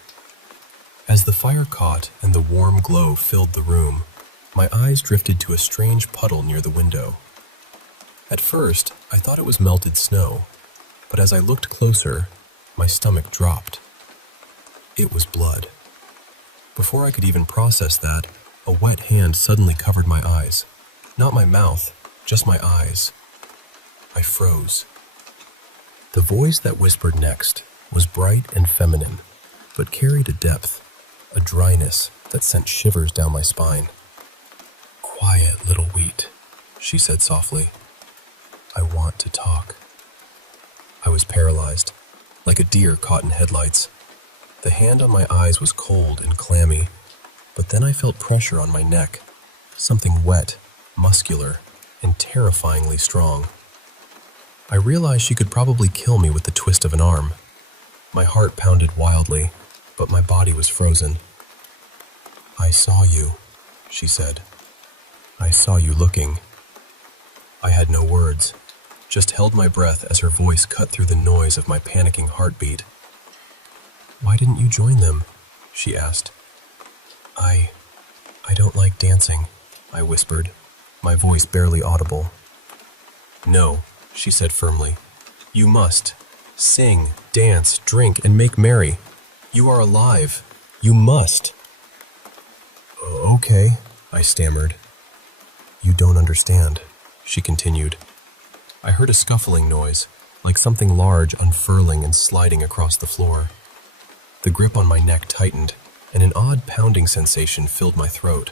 As the fire caught and the warm glow filled the room, my eyes drifted to a strange puddle near the window. At first, I thought it was melted snow, but as I looked closer, my stomach dropped. It was blood. Before I could even process that, a wet hand suddenly covered my eyes. Not my mouth, just my eyes. I froze. The voice that whispered next was bright and feminine, but carried a depth, a dryness that sent shivers down my spine. "Quiet, little wheat," she said softly. "I want to talk." I was paralyzed, like a deer caught in headlights. The hand on my eyes was cold and clammy, but then I felt pressure on my neck, something wet, muscular, and terrifyingly strong. I realized she could probably kill me with the twist of an arm. My heart pounded wildly, but my body was frozen. "I saw you," she said. "I saw you looking." I had no words, just held my breath as her voice cut through the noise of my panicking heartbeat. "Why didn't you join them?" she asked. I don't like dancing," I whispered, my voice barely audible. "No," she said firmly. "You must. Sing, dance, drink, and make merry. You are alive. You must." "Okay," I stammered. "You don't understand," she continued. I heard a scuffling noise, like something large unfurling and sliding across the floor. The grip on my neck tightened, and an odd pounding sensation filled my throat.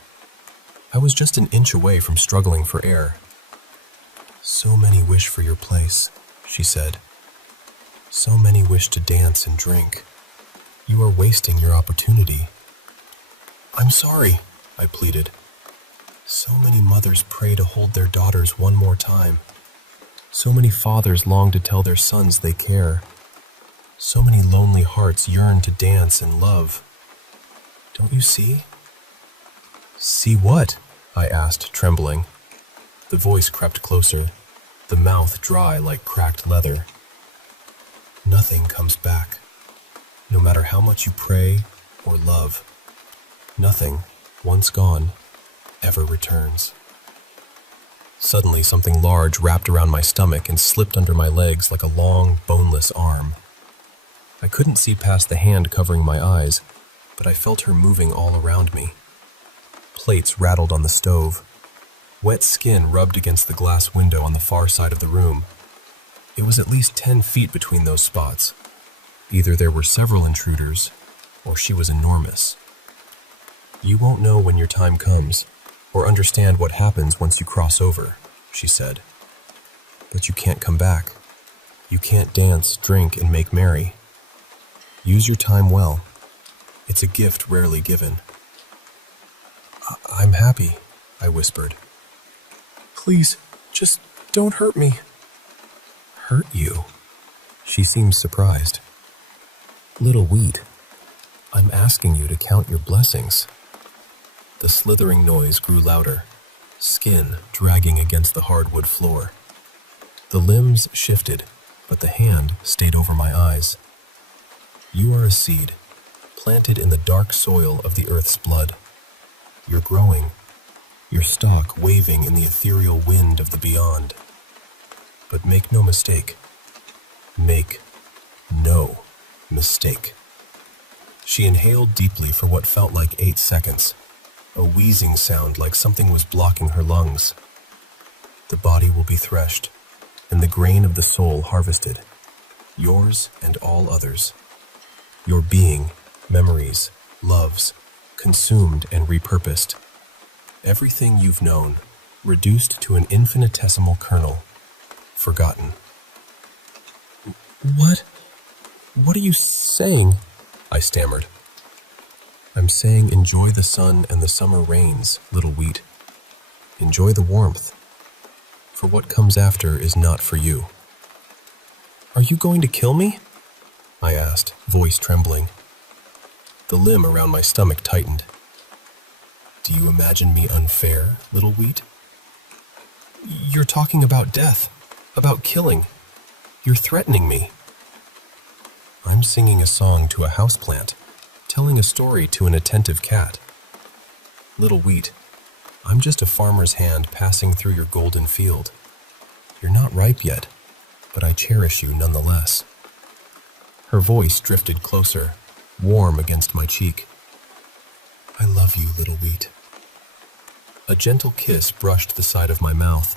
I was just an inch away from struggling for air. "So many wish for your place," she said. "So many wish to dance and drink. You are wasting your opportunity." "I'm sorry," I pleaded. "So many mothers pray to hold their daughters one more time. So many fathers long to tell their sons they care. So many lonely hearts yearn to dance and love. Don't you see?" "See what?" I asked, trembling. The voice crept closer, the mouth dry like cracked leather. "Nothing comes back, no matter how much you pray or love. Nothing, once gone, ever returns." Suddenly, something large wrapped around my stomach and slipped under my legs like a long, boneless arm. I couldn't see past the hand covering my eyes, but I felt her moving all around me. Plates rattled on the stove. Wet skin rubbed against the glass window on the far side of the room. It was at least 10 feet between those spots. Either there were several intruders, or she was enormous. "You won't know when your time comes, or understand what happens once you cross over," she said. "But you can't come back. You can't dance, drink, and make merry. Use your time well. It's a gift rarely given." "I'm happy," I whispered. "Please, just don't hurt me." "Hurt you?" She seemed surprised. "Little Wheat, I'm asking you to count your blessings." The slithering noise grew louder, skin dragging against the hardwood floor. The limbs shifted, but the hand stayed over my eyes. "You are a seed, planted in the dark soil of the earth's blood. You're growing, your stalk waving in the ethereal wind of the beyond. But make no mistake. Make no mistake." She inhaled deeply for what felt like 8 seconds, a wheezing sound like something was blocking her lungs. "The body will be threshed, and the grain of the soul harvested, yours and all others. Your being, memories, loves, consumed and repurposed. Everything you've known, reduced to an infinitesimal kernel, forgotten." What are you saying?" I stammered. "I'm saying enjoy the sun and the summer rains, Little Wheat. Enjoy the warmth. For what comes after is not for you." "Are you going to kill me?" I asked, voice trembling. The limb around my stomach tightened. "Do you imagine me unfair, Little Wheat?" "You're talking about death, about killing. You're threatening me." "I'm singing a song to a houseplant, telling a story to an attentive cat. Little Wheat, I'm just a farmer's hand passing through your golden field. You're not ripe yet, but I cherish you nonetheless." Her voice drifted closer, warm against my cheek. "I love you, Little Wheat." A gentle kiss brushed the side of my mouth,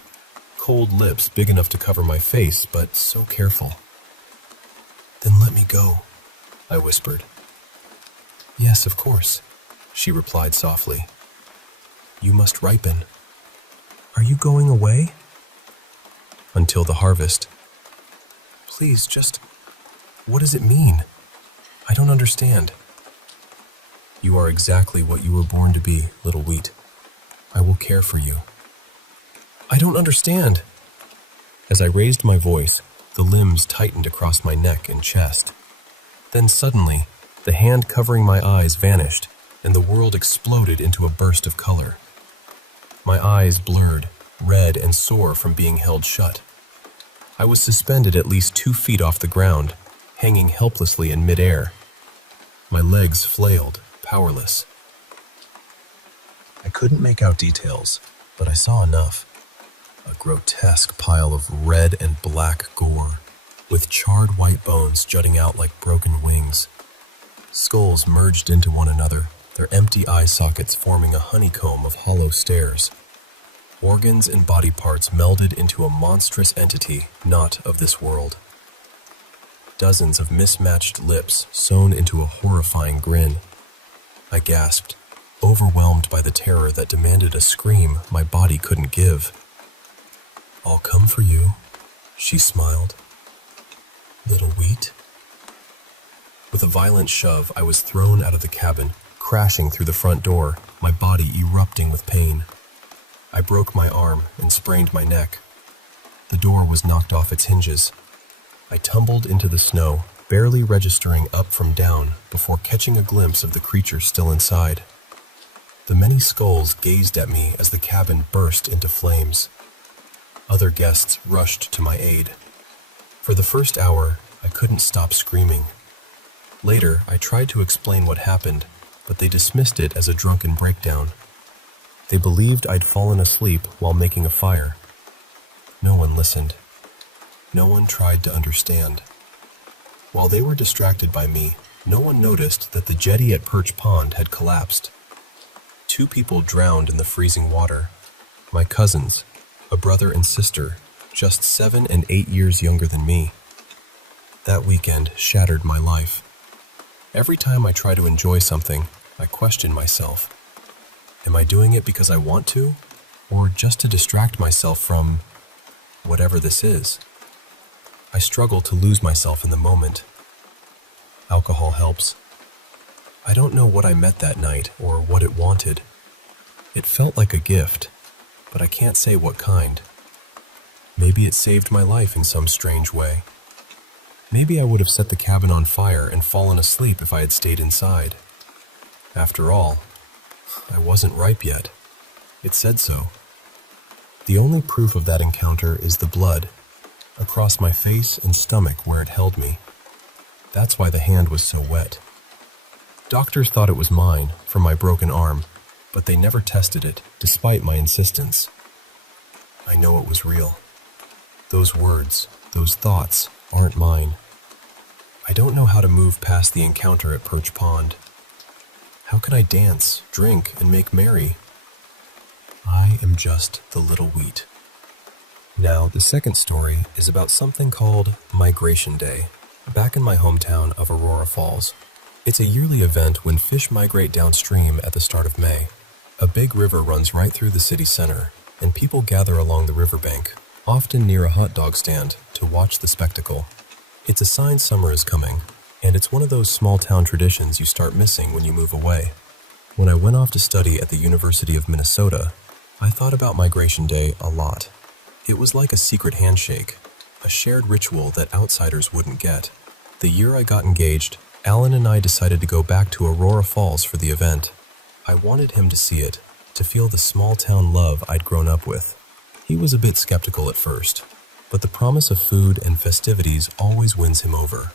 cold lips big enough to cover my face, but so careful. "Then let me go," I whispered. "Yes, of course," she replied softly. "You must ripen. Are you going away?" "Until the harvest." "Please, what does it mean? I don't understand." "You are exactly what you were born to be, Little Wheat. I will care for you." "I don't understand." As I raised my voice, the limbs tightened across my neck and chest. Then suddenly, the hand covering my eyes vanished, and the world exploded into a burst of color. My eyes blurred, red and sore from being held shut. I was suspended at least 2 feet off the ground, hanging helplessly in midair. My legs flailed, powerless. I couldn't make out details, but I saw enough. A grotesque pile of red and black gore, with charred white bones jutting out like broken wings. Skulls merged into one another, their empty eye sockets forming a honeycomb of hollow stares. Organs and body parts melded into a monstrous entity not of this world. Dozens of mismatched lips sewn into a horrifying grin. I gasped, overwhelmed by the terror that demanded a scream my body couldn't give. "I'll come for you," she smiled. "Little Wheat." With a violent shove, I was thrown out of the cabin, crashing through the front door, my body erupting with pain. I broke my arm and sprained my neck. The door was knocked off its hinges. I tumbled into the snow, barely registering up from down before catching a glimpse of the creature still inside. The many skulls gazed at me as the cabin burst into flames. Other guests rushed to my aid. For the first hour, I couldn't stop screaming. Later, I tried to explain what happened, but they dismissed it as a drunken breakdown. They believed I'd fallen asleep while making a fire, No one listened. No one tried to understand. While they were distracted by me, no one noticed that the jetty at Perch Pond had collapsed. 2 people drowned in the freezing water. My cousins, a brother and sister, just 7 and 8 years younger than me. That weekend shattered my life. Every time I try to enjoy something, I question myself. Am I doing it because I want to, or just to distract myself from whatever this is? I struggle to lose myself in the moment. Alcohol helps. I don't know what I met that night or what it wanted. It felt like a gift, but I can't say what kind. Maybe it saved my life in some strange way. Maybe I would have set the cabin on fire and fallen asleep if I had stayed inside. After all, I wasn't ripe yet. It said so. The only proof of that encounter is the blood across my face and stomach where it held me. That's why the hand was so wet. Doctors thought it was mine for my broken arm, but they never tested it, despite my insistence. I know it was real. Those words, those thoughts, aren't mine. I don't know how to move past the encounter at Perch Pond. How can I dance, drink, and make merry? I am just the little wheat. Now, the second story is about something called Migration Day, back in my hometown of Aurora Falls. It's a yearly event when fish migrate downstream at the start of May. A big river runs right through the city center, and people gather along the riverbank, often near a hot dog stand, to watch the spectacle. It's a sign summer is coming, and it's one of those small-town traditions you start missing when you move away. When I went off to study at the University of Minnesota, I thought about Migration Day a lot. It was like a secret handshake, a shared ritual that outsiders wouldn't get. The year I got engaged, Alan and I decided to go back to Aurora Falls for the event. I wanted him to see it, to feel the small-town love I'd grown up with. He was a bit skeptical at first, but the promise of food and festivities always wins him over.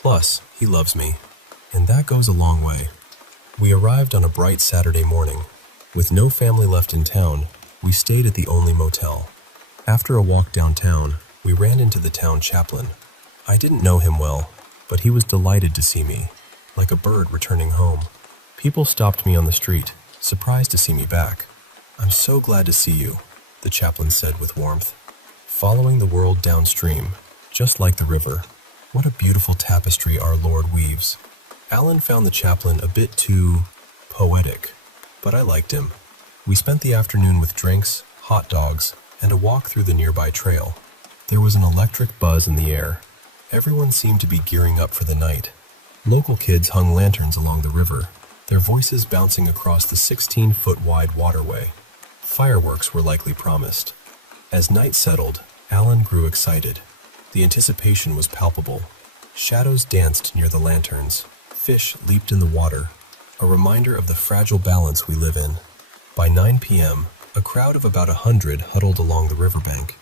Plus, he loves me, and that goes a long way. We arrived on a bright Saturday morning. With no family left in town, we stayed at the only motel. After a walk downtown, we ran into the town chaplain. I didn't know him well, but he was delighted to see me, like a bird returning home. People stopped me on the street, surprised to see me back. "I'm so glad to see you," the chaplain said with warmth. "Following the world downstream, just like the river. What a beautiful tapestry our Lord weaves." Alan found the chaplain a bit too poetic, but I liked him. We spent the afternoon with drinks, hot dogs, and a walk through the nearby trail. There was an electric buzz in the air. Everyone seemed to be gearing up for the night. Local kids hung lanterns along the river, their voices bouncing across the 16-foot-wide waterway. Fireworks were likely promised. As night settled, Alan grew excited. The anticipation was palpable. Shadows danced near the lanterns. Fish leaped in the water, a reminder of the fragile balance we live in. By 9 p.m., a crowd of about 100 huddled along the riverbank.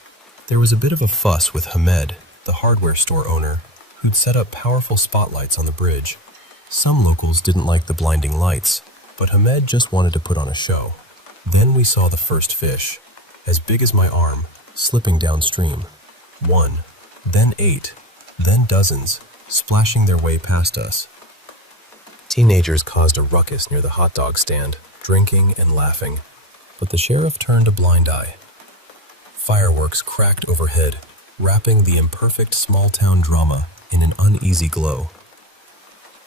There was a bit of a fuss with Hamed, the hardware store owner, who'd set up powerful spotlights on the bridge. Some locals didn't like the blinding lights, but Hamed just wanted to put on a show. Then we saw the first fish, as big as my arm, slipping downstream. 1, then 8, then dozens, splashing their way past us. Teenagers caused a ruckus near the hot dog stand, drinking and laughing, but the sheriff turned a blind eye. Fireworks cracked overhead, wrapping the imperfect small-town drama in an uneasy glow.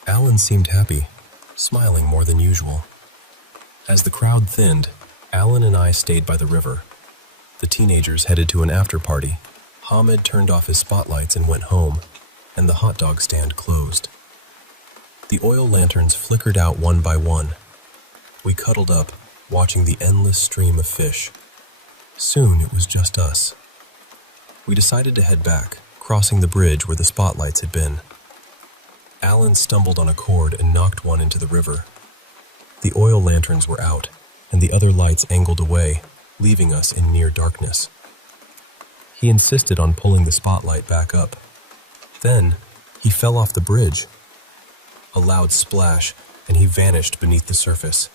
Alan seemed happy, smiling more than usual. As the crowd thinned, Alan and I stayed by the river. The teenagers headed to an after-party. Hamed turned off his spotlights and went home, and the hot dog stand closed. The oil lanterns flickered out one by one. We cuddled up, watching the endless stream of fish. Soon it was just us. We decided to head back, crossing the bridge where the spotlights had been. Alan stumbled on a cord and knocked one into the river. The oil lanterns were out, and the other lights angled away, leaving us in near darkness. He insisted on pulling the spotlight back up. Then, he fell off the bridge. A loud splash, and he vanished beneath the surface.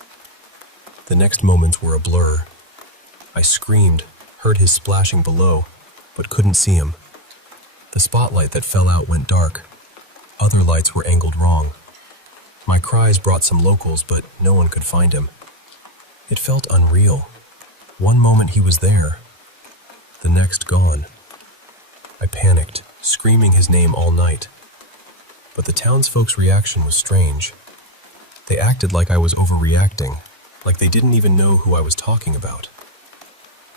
The next moments were a blur. I screamed, heard his splashing below, but couldn't see him. The spotlight that fell out went dark. Other lights were angled wrong. My cries brought some locals, but no one could find him. It felt unreal. One moment he was there, the next gone. I panicked, screaming his name all night. But the townsfolk's reaction was strange. They acted like I was overreacting, like they didn't even know who I was talking about.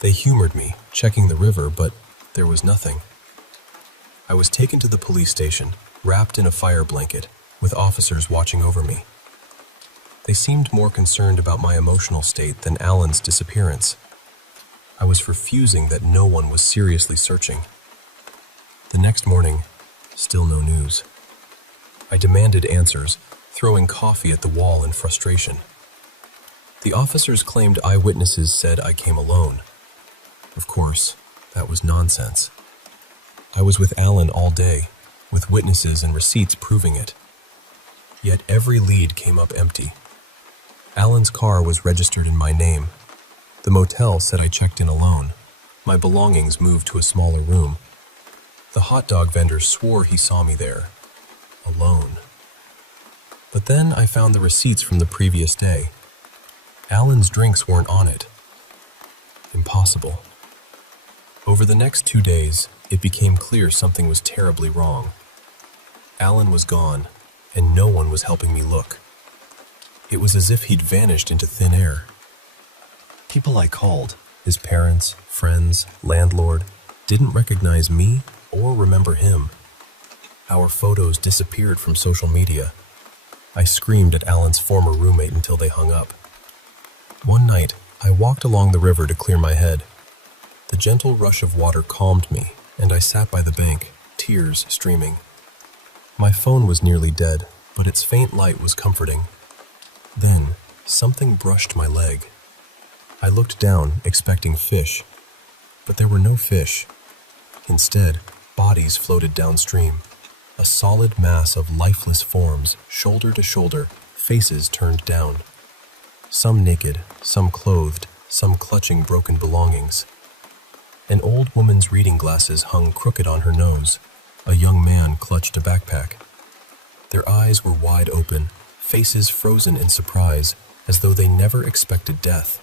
They humored me, checking the river, but there was nothing. I was taken to the police station, wrapped in a fire blanket, with officers watching over me. They seemed more concerned about my emotional state than Alan's disappearance. I was refusing that no one was seriously searching. The next morning, still no news. I demanded answers, throwing coffee at the wall in frustration. The officers claimed eyewitnesses said I came alone. Of course, that was nonsense. I was with Alan all day, with witnesses and receipts proving it. Yet every lead came up empty. Alan's car was registered in my name. The motel said I checked in alone. My belongings moved to a smaller room. The hot dog vendor swore he saw me there, alone. But then I found the receipts from the previous day. Alan's drinks weren't on it. Impossible. Over the next 2 days, it became clear something was terribly wrong. Alan was gone, and no one was helping me look. It was as if he'd vanished into thin air. People I called, his parents, friends, landlord, didn't recognize me or remember him. Our photos disappeared from social media. I screamed at Alan's former roommate until they hung up. One night, I walked along the river to clear my head. The gentle rush of water calmed me, and I sat by the bank, tears streaming. My phone was nearly dead, but its faint light was comforting. Then, something brushed my leg. I looked down, expecting fish, but there were no fish. Instead, bodies floated downstream, a solid mass of lifeless forms, shoulder to shoulder, faces turned down. Some naked, some clothed, some clutching broken belongings. An old woman's reading glasses hung crooked on her nose. A young man clutched a backpack. Their eyes were wide open, faces frozen in surprise, as though they never expected death.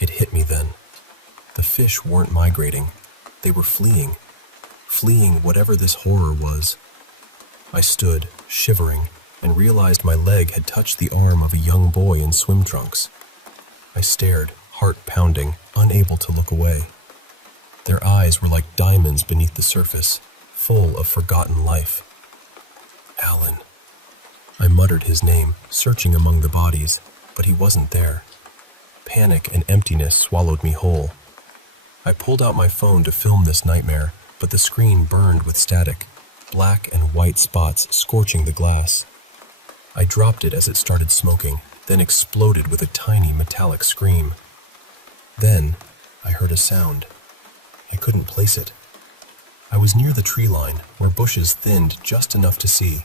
It hit me then. The fish weren't migrating. They were fleeing whatever this horror was. I stood, shivering, and realized my leg had touched the arm of a young boy in swim trunks. I stared, heart pounding, unable to look away. Their eyes were like diamonds beneath the surface, full of forgotten life. Alan. I muttered his name, searching among the bodies, but he wasn't there. Panic and emptiness swallowed me whole. I pulled out my phone to film this nightmare, but the screen burned with static, black and white spots scorching the glass. I dropped it as it started smoking, then exploded with a tiny metallic scream. Then, I heard a sound. I couldn't place it. I was near the tree line, where bushes thinned just enough to see.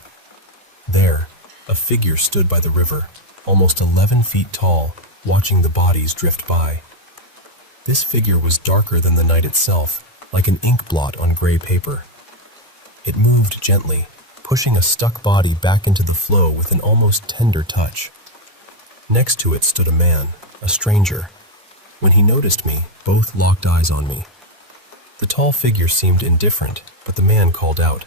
There, a figure stood by the river, almost 11 feet tall, watching the bodies drift by. This figure was darker than the night itself, like an ink blot on gray paper. It moved gently, pushing a stuck body back into the flow with an almost tender touch. Next to it stood a man, a stranger. When he noticed me, both locked eyes on me. The tall figure seemed indifferent, but the man called out,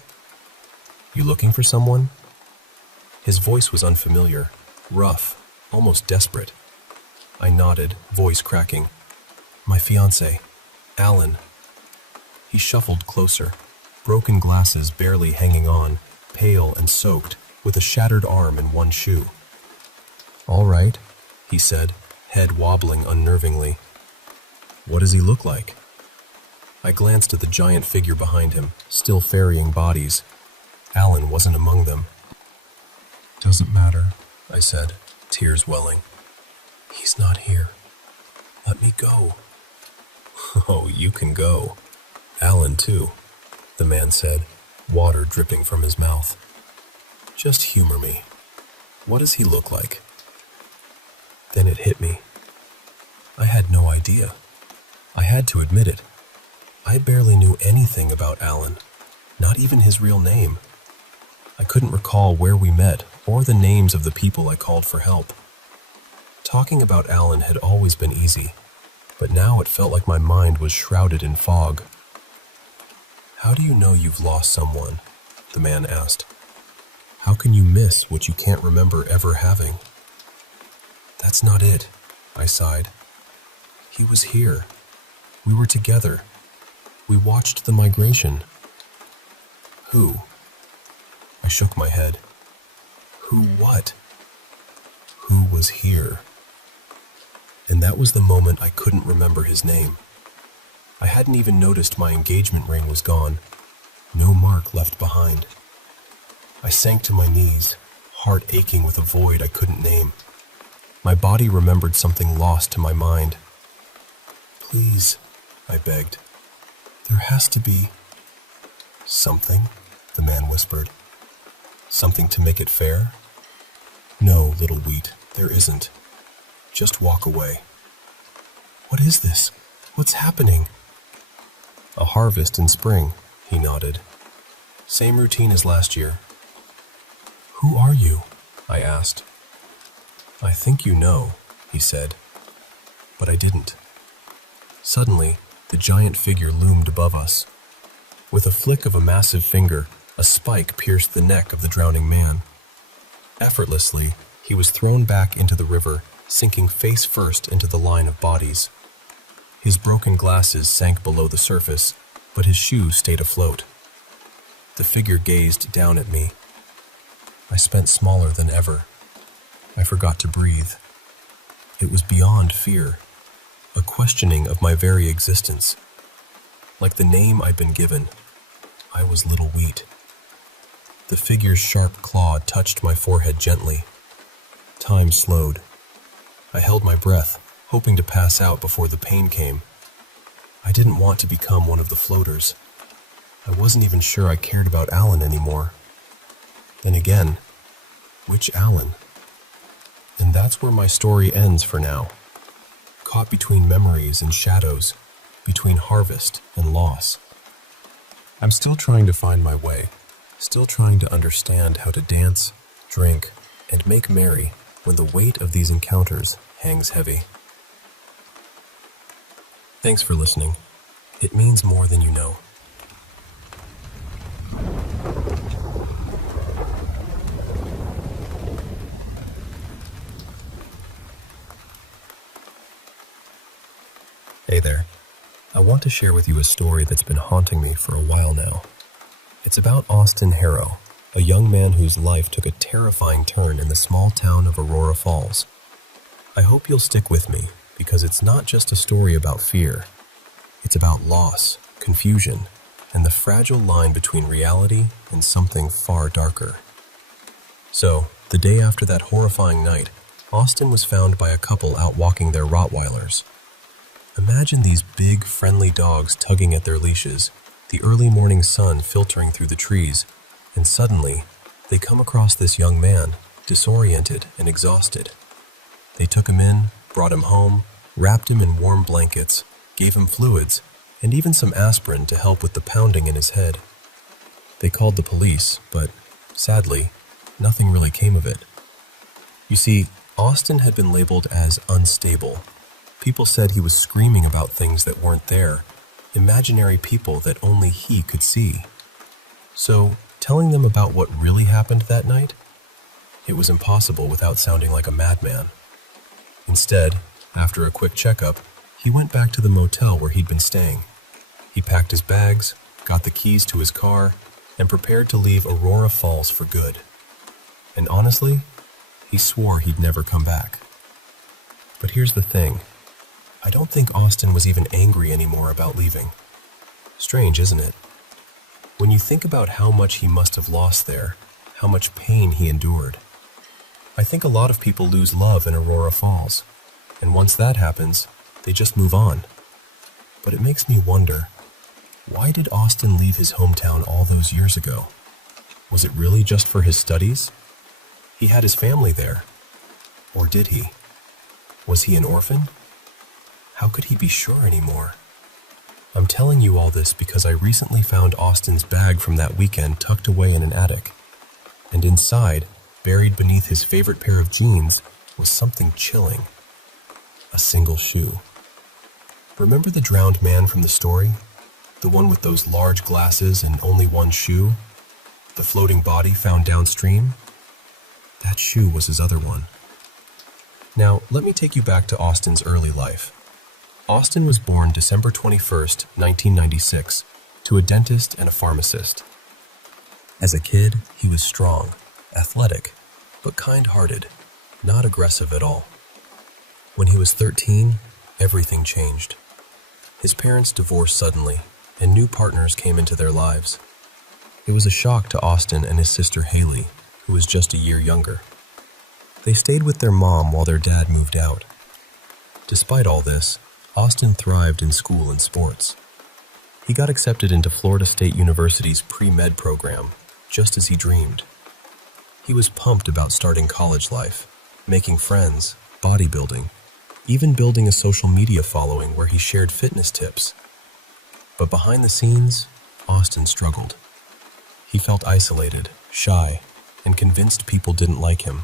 "You looking for someone?" His voice was unfamiliar, rough, almost desperate. I nodded, voice cracking. "My fiancé, Alan." He shuffled closer, broken glasses barely hanging on, pale and soaked, with a shattered arm and one shoe. "All right," he said, head wobbling unnervingly. "What does he look like?" I glanced at the giant figure behind him, still ferrying bodies. Alan wasn't among them. "Doesn't matter," I said, tears welling. "He's not here. Let me go." "Oh, you can go. Alan, too," the man said, water dripping from his mouth. "Just humor me. What does he look like?" Then it hit me. I had no idea. I had to admit it. I barely knew anything about Alan, not even his real name. I couldn't recall where we met or the names of the people I called for help. Talking about Alan had always been easy, but now it felt like my mind was shrouded in fog. "How do you know you've lost someone?" the man asked. "How can you miss what you can't remember ever having?" "That's not it," I sighed. "He was here. We were together. We watched the migration." "Who?" I shook my head. "Who what?" "Who was here?" And that was the moment I couldn't remember his name. I hadn't even noticed my engagement ring was gone. No mark left behind. I sank to my knees, heart aching with a void I couldn't name. My body remembered something lost to my mind. "Please," I begged. "There has to be..." "Something?" the man whispered. "Something to make it fair?" "No, little wheat, there isn't. Just walk away." "What is this? What's happening?" "A harvest in spring," he nodded. "Same routine as last year." "Who are you?" I asked. "I think you know," he said. But I didn't. Suddenly, the giant figure loomed above us. With a flick of a massive finger, a spike pierced the neck of the drowning man. Effortlessly, he was thrown back into the river, sinking face first into the line of bodies. His broken glasses sank below the surface, but his shoes stayed afloat. The figure gazed down at me. I spent smaller than ever. I forgot to breathe. It was beyond fear, a questioning of my very existence. Like the name I'd been given, I was Little Wheat. The figure's sharp claw touched my forehead gently. Time slowed. I held my breath, hoping to pass out before the pain came. I didn't want to become one of the floaters. I wasn't even sure I cared about Alan anymore. Then again, which Alan? And that's where my story ends for now. Caught between memories and shadows, between harvest and loss. I'm still trying to find my way, still trying to understand how to dance, drink, and make merry when the weight of these encounters hangs heavy. Thanks for listening. It means more than you know. Hey there. I want to share with you a story that's been haunting me for a while now. It's about Austin Harrow, a young man whose life took a terrifying turn in the small town of Aurora Falls. I hope you'll stick with me, because it's not just a story about fear. It's about loss, confusion, and the fragile line between reality and something far darker. So, the day after that horrifying night, Austin was found by a couple out walking their Rottweilers. Imagine these big, friendly dogs tugging at their leashes, the early morning sun filtering through the trees, and suddenly, they come across this young man, disoriented and exhausted. They took him in, brought him home, wrapped him in warm blankets, gave him fluids, and even some aspirin to help with the pounding in his head. They called the police, but, sadly, nothing really came of it. You see, Austin had been labeled as unstable. People said he was screaming about things that weren't there, imaginary people that only he could see. So, telling them about what really happened that night? It was impossible without sounding like a madman. Instead, after a quick checkup, he went back to the motel where he'd been staying. He packed his bags, got the keys to his car, and prepared to leave Aurora Falls for good. And honestly, he swore he'd never come back. But here's the thing. I don't think Austin was even angry anymore about leaving. Strange, isn't it? When you think about how much he must have lost there, how much pain he endured. I think a lot of people lose love in Aurora Falls, and once that happens, they just move on. But it makes me wonder, why did Austin leave his hometown all those years ago? Was it really just for his studies? He had his family there. Or did he? Was he an orphan? How could he be sure anymore? I'm telling you all this because I recently found Austin's bag from that weekend tucked away in an attic. And inside, buried beneath his favorite pair of jeans, was something chilling. A single shoe. Remember the drowned man from the story? The one with those large glasses and only one shoe? The floating body found downstream? That shoe was his other one. Now, let me take you back to Austin's early life. Austin was born December 21st, 1996, to a dentist and a pharmacist. As a kid, he was strong, athletic, but kind-hearted, not aggressive at all. When he was 13, everything changed. His parents divorced suddenly, and new partners came into their lives. It was a shock to Austin and his sister Haley, who was just a year younger. They stayed with their mom while their dad moved out. Despite all this, Austin thrived in school and sports. He got accepted into Florida State University's pre-med program, just as he dreamed. He was pumped about starting college life, making friends, bodybuilding, even building a social media following where he shared fitness tips. But behind the scenes, Austin struggled. He felt isolated, shy, and convinced people didn't like him.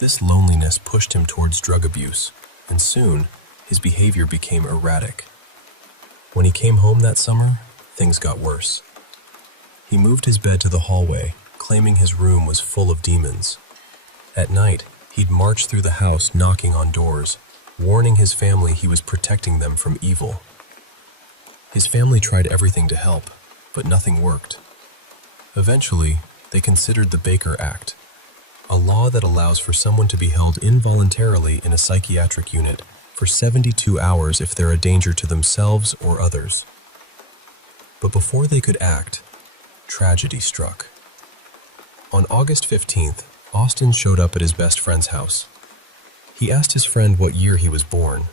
This loneliness pushed him towards drug abuse, and soon, his behavior became erratic. When he came home that summer, things got worse. He moved his bed to the hallway, claiming his room was full of demons. At night, he'd march through the house knocking on doors, warning his family he was protecting them from evil. His family tried everything to help, but nothing worked. Eventually, they considered the Baker Act, a law that allows for someone to be held involuntarily in a psychiatric unit for 72 hours if they're a danger to themselves or others. But before they could act, tragedy struck. On August 15th, Austin showed up at his best friend's house. He asked his friend what year he was born,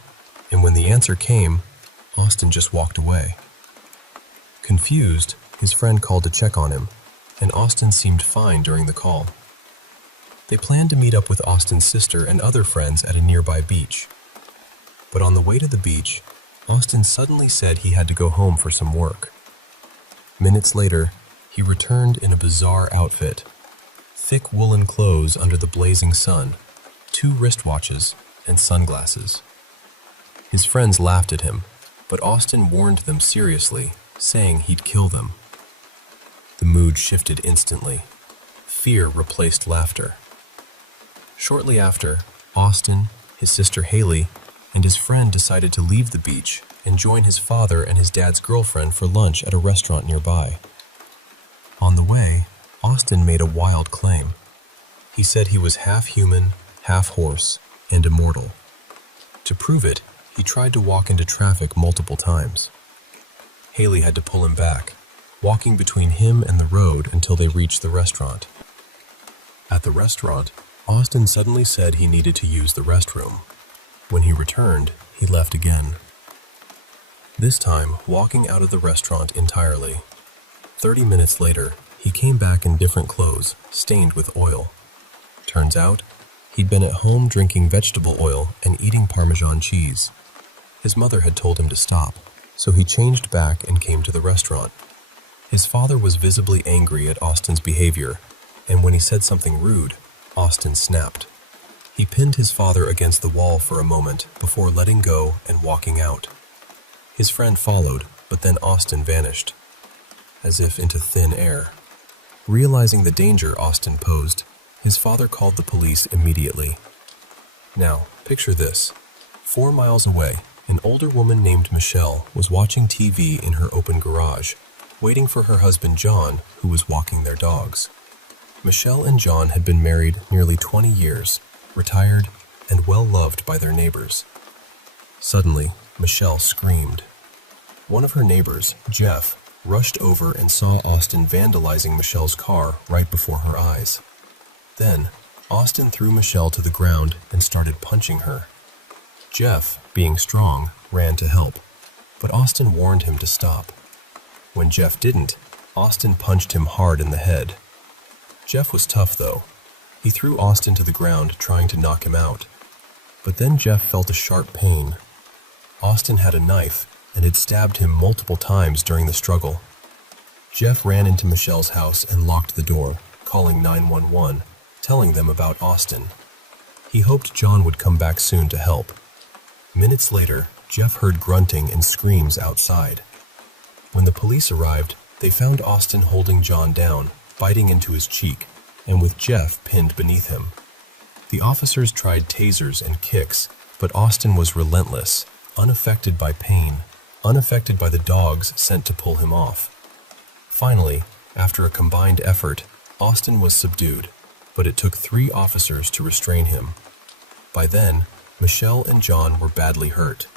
and when the answer came, Austin just walked away. Confused, his friend called to check on him, and Austin seemed fine during the call. They planned to meet up with Austin's sister and other friends at a nearby beach. But on the way to the beach, Austin suddenly said he had to go home for some work. Minutes later, he returned in a bizarre outfit. Thick woolen clothes under the blazing sun, 2 wristwatches, and sunglasses. His friends laughed at him, but Austin warned them seriously, saying he'd kill them. The mood shifted instantly. Fear replaced laughter. Shortly after, Austin, his sister Haley, and his friend decided to leave the beach and join his father and his dad's girlfriend for lunch at a restaurant nearby. On the way, Austin made a wild claim. He said he was half human, half horse, and immortal. To prove it, he tried to walk into traffic multiple times. Haley had to pull him back, walking between him and the road until they reached the restaurant. At the restaurant, Austin suddenly said he needed to use the restroom. When he returned, he left again. This time, walking out of the restaurant entirely. 30 minutes later, he came back in different clothes, stained with oil. Turns out, he'd been at home drinking vegetable oil and eating Parmesan cheese. His mother had told him to stop, so he changed back and came to the restaurant. His father was visibly angry at Austin's behavior, and when he said something rude, Austin snapped. He pinned his father against the wall for a moment before letting go and walking out. His friend followed, but then Austin vanished, as if into thin air. Realizing the danger Austin posed, his father called the police immediately. Now, picture this. 4 miles away, an older woman named Michelle was watching TV in her open garage, waiting for her husband John, who was walking their dogs. Michelle and John had been married nearly 20 years, retired, and well-loved by their neighbors. Suddenly, Michelle screamed. One of her neighbors, Jeff, rushed over and saw Austin vandalizing Michelle's car right before her eyes. Then, Austin threw Michelle to the ground and started punching her. Jeff, being strong, ran to help, but Austin warned him to stop. When Jeff didn't, Austin punched him hard in the head. Jeff was tough, though. He threw Austin to the ground, trying to knock him out. But then Jeff felt a sharp pain. Austin had a knife, and had stabbed him multiple times during the struggle. Jeff ran into Michelle's house and locked the door, calling 911, telling them about Austin. He hoped John would come back soon to help. Minutes later, Jeff heard grunting and screams outside. When the police arrived, they found Austin holding John down, biting into his cheek, and with Jeff pinned beneath him. The officers tried tasers and kicks, but Austin was relentless, unaffected by pain, unaffected by the dogs sent to pull him off. Finally, after a combined effort, Austin was subdued, but it took 3 officers to restrain him. By then, Michelle and John were badly hurt.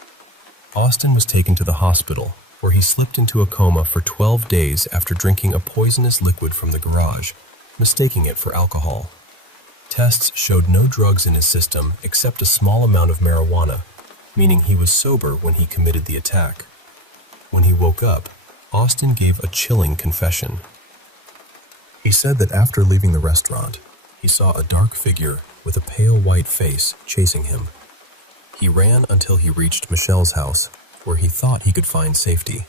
Austin was taken to the hospital, where he slipped into a coma for 12 days after drinking a poisonous liquid from the garage, mistaking it for alcohol. Tests showed no drugs in his system except a small amount of marijuana, meaning he was sober when he committed the attack. When he woke up, Austin gave a chilling confession. He said that after leaving the restaurant, he saw a dark figure with a pale white face chasing him. He ran until he reached Michelle's house, where he thought he could find safety.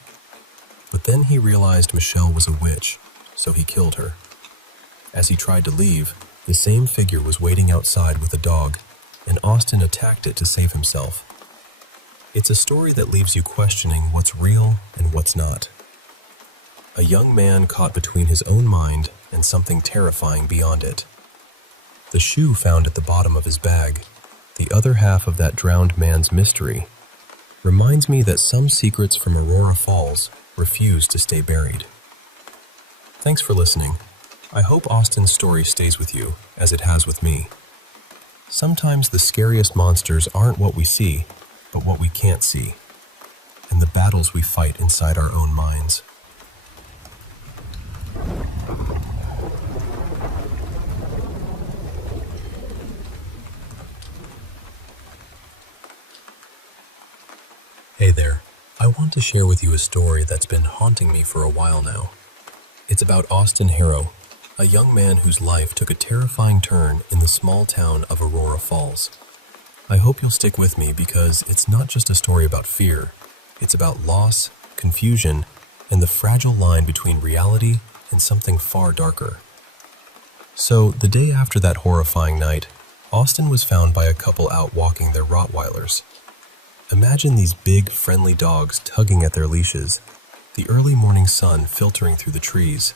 But then he realized Michelle was a witch, so he killed her. As he tried to leave, the same figure was waiting outside with a dog, and Austin attacked it to save himself. It's a story that leaves you questioning what's real and what's not. A young man caught between his own mind and something terrifying beyond it. The shoe found at the bottom of his bag, the other half of that drowned man's mystery, reminds me that some secrets from Aurora Falls refuse to stay buried. Thanks for listening. I hope Austin's story stays with you, as it has with me. Sometimes the scariest monsters aren't what we see, but what we can't see, and the battles we fight inside our own minds. Hey there, I want to share with you a story that's been haunting me for a while now. It's about Austin Harrow, a young man whose life took a terrifying turn in the small town of Aurora Falls. I hope you'll stick with me because it's not just a story about fear, it's about loss, confusion, and the fragile line between reality and something far darker. So, the day after that horrifying night, Austin was found by a couple out walking their Rottweilers. Imagine these big, friendly dogs tugging at their leashes, the early morning sun filtering through the trees,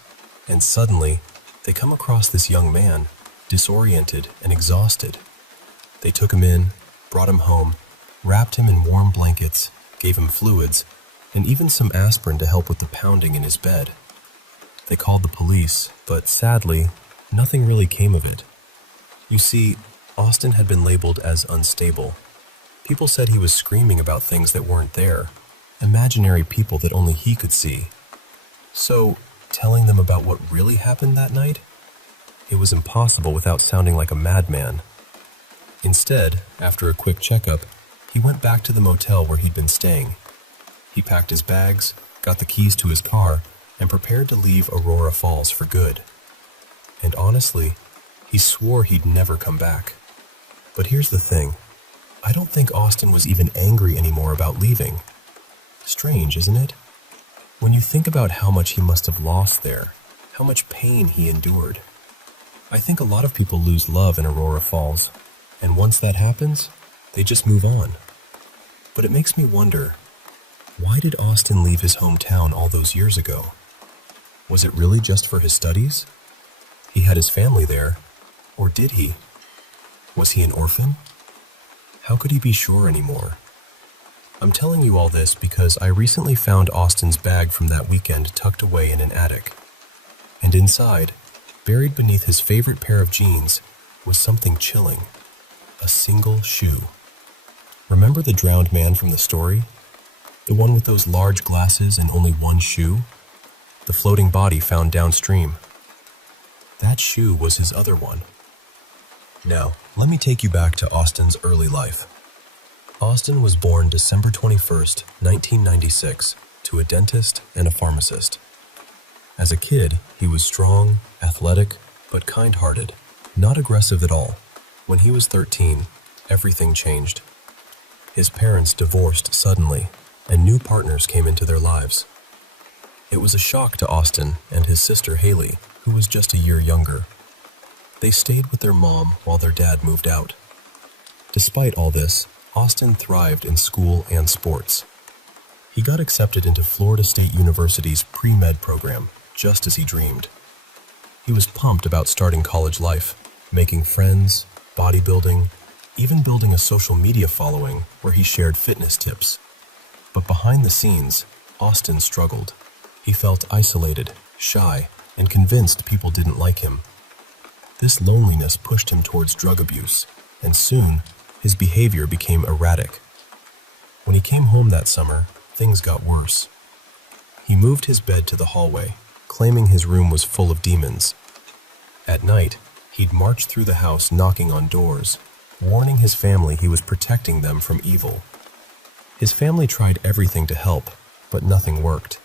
and suddenly, they come across this young man, disoriented and exhausted. They took him in, brought him home, wrapped him in warm blankets, gave him fluids, and even some aspirin to help with the pounding in his bed. They called the police, but sadly, nothing really came of it. You see, Austin had been labeled as unstable. People said he was screaming about things that weren't there, imaginary people that only he could see. So, telling them about what really happened that night? It was impossible without sounding like a madman. Instead, after a quick checkup, he went back to the motel where he'd been staying. He packed his bags, got the keys to his car, and prepared to leave Aurora Falls for good. And honestly, he swore he'd never come back. But here's the thing. I don't think Austin was even angry anymore about leaving. Strange, isn't it? When you think about how much he must have lost there, how much pain he endured. I think a lot of people lose love in Aurora Falls, and once that happens, they just move on. But it makes me wonder, why did Austin leave his hometown all those years ago? Was it really just for his studies? He had his family there, or did he? Was he an orphan? How could he be sure anymore? I'm telling you all this because I recently found Austin's bag from that weekend tucked away in an attic. And inside, buried beneath his favorite pair of jeans, was something chilling. A single shoe. Remember the drowned man from the story? The one with those large glasses and only one shoe? The floating body found downstream. That shoe was his other one. Now, let me take you back to Austin's early life. Austin was born December 21st, 1996, to a dentist and a pharmacist. As a kid, he was strong, athletic, but kind-hearted, not aggressive at all. When he was 13, everything changed. His parents divorced suddenly, and new partners came into their lives. It was a shock to Austin and his sister Haley, who was just a year younger. They stayed with their mom while their dad moved out. Despite all this, Austin thrived in school and sports. He got accepted into Florida State University's pre-med program, just as he dreamed. He was pumped about starting college life, making friends, bodybuilding, even building a social media following where he shared fitness tips. But behind the scenes, Austin struggled. He felt isolated, shy, and convinced people didn't like him. This loneliness pushed him towards drug abuse, and soon, his behavior became erratic. When he came home that summer, things got worse. He moved his bed to the hallway, claiming his room was full of demons. At night, he'd march through the house knocking on doors, warning his family he was protecting them from evil. His family tried everything to help, but nothing worked.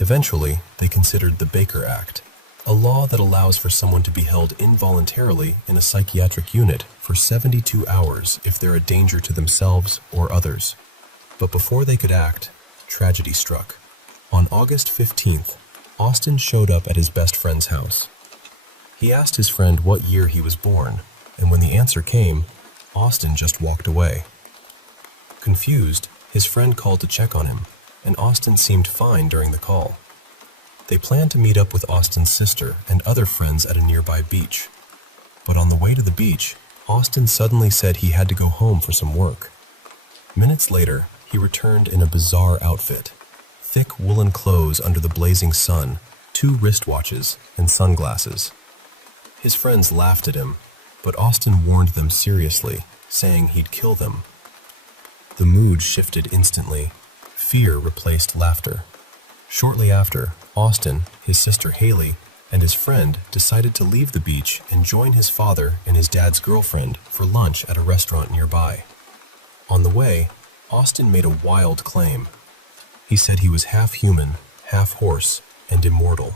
Eventually, they considered the Baker Act, a law that allows for someone to be held involuntarily in a psychiatric unit for 72 hours if they're a danger to themselves or others. But before they could act, tragedy struck. On August 15th, Austin showed up at his best friend's house. He asked his friend what year he was born, and when the answer came, Austin just walked away. Confused, his friend called to check on him, and Austin seemed fine during the call. They planned to meet up with Austin's sister and other friends at a nearby beach. But on the way to the beach, Austin suddenly said he had to go home for some work. Minutes later, he returned in a bizarre outfit. Thick woolen clothes under the blazing sun, 2 wristwatches, and sunglasses. His friends laughed at him, but Austin warned them seriously, saying he'd kill them. The mood shifted instantly. Fear replaced laughter. Shortly after, Austin, his sister Haley, and his friend decided to leave the beach and join his father and his dad's girlfriend for lunch at a restaurant nearby. On the way, Austin made a wild claim. He said he was half human, half horse, and immortal.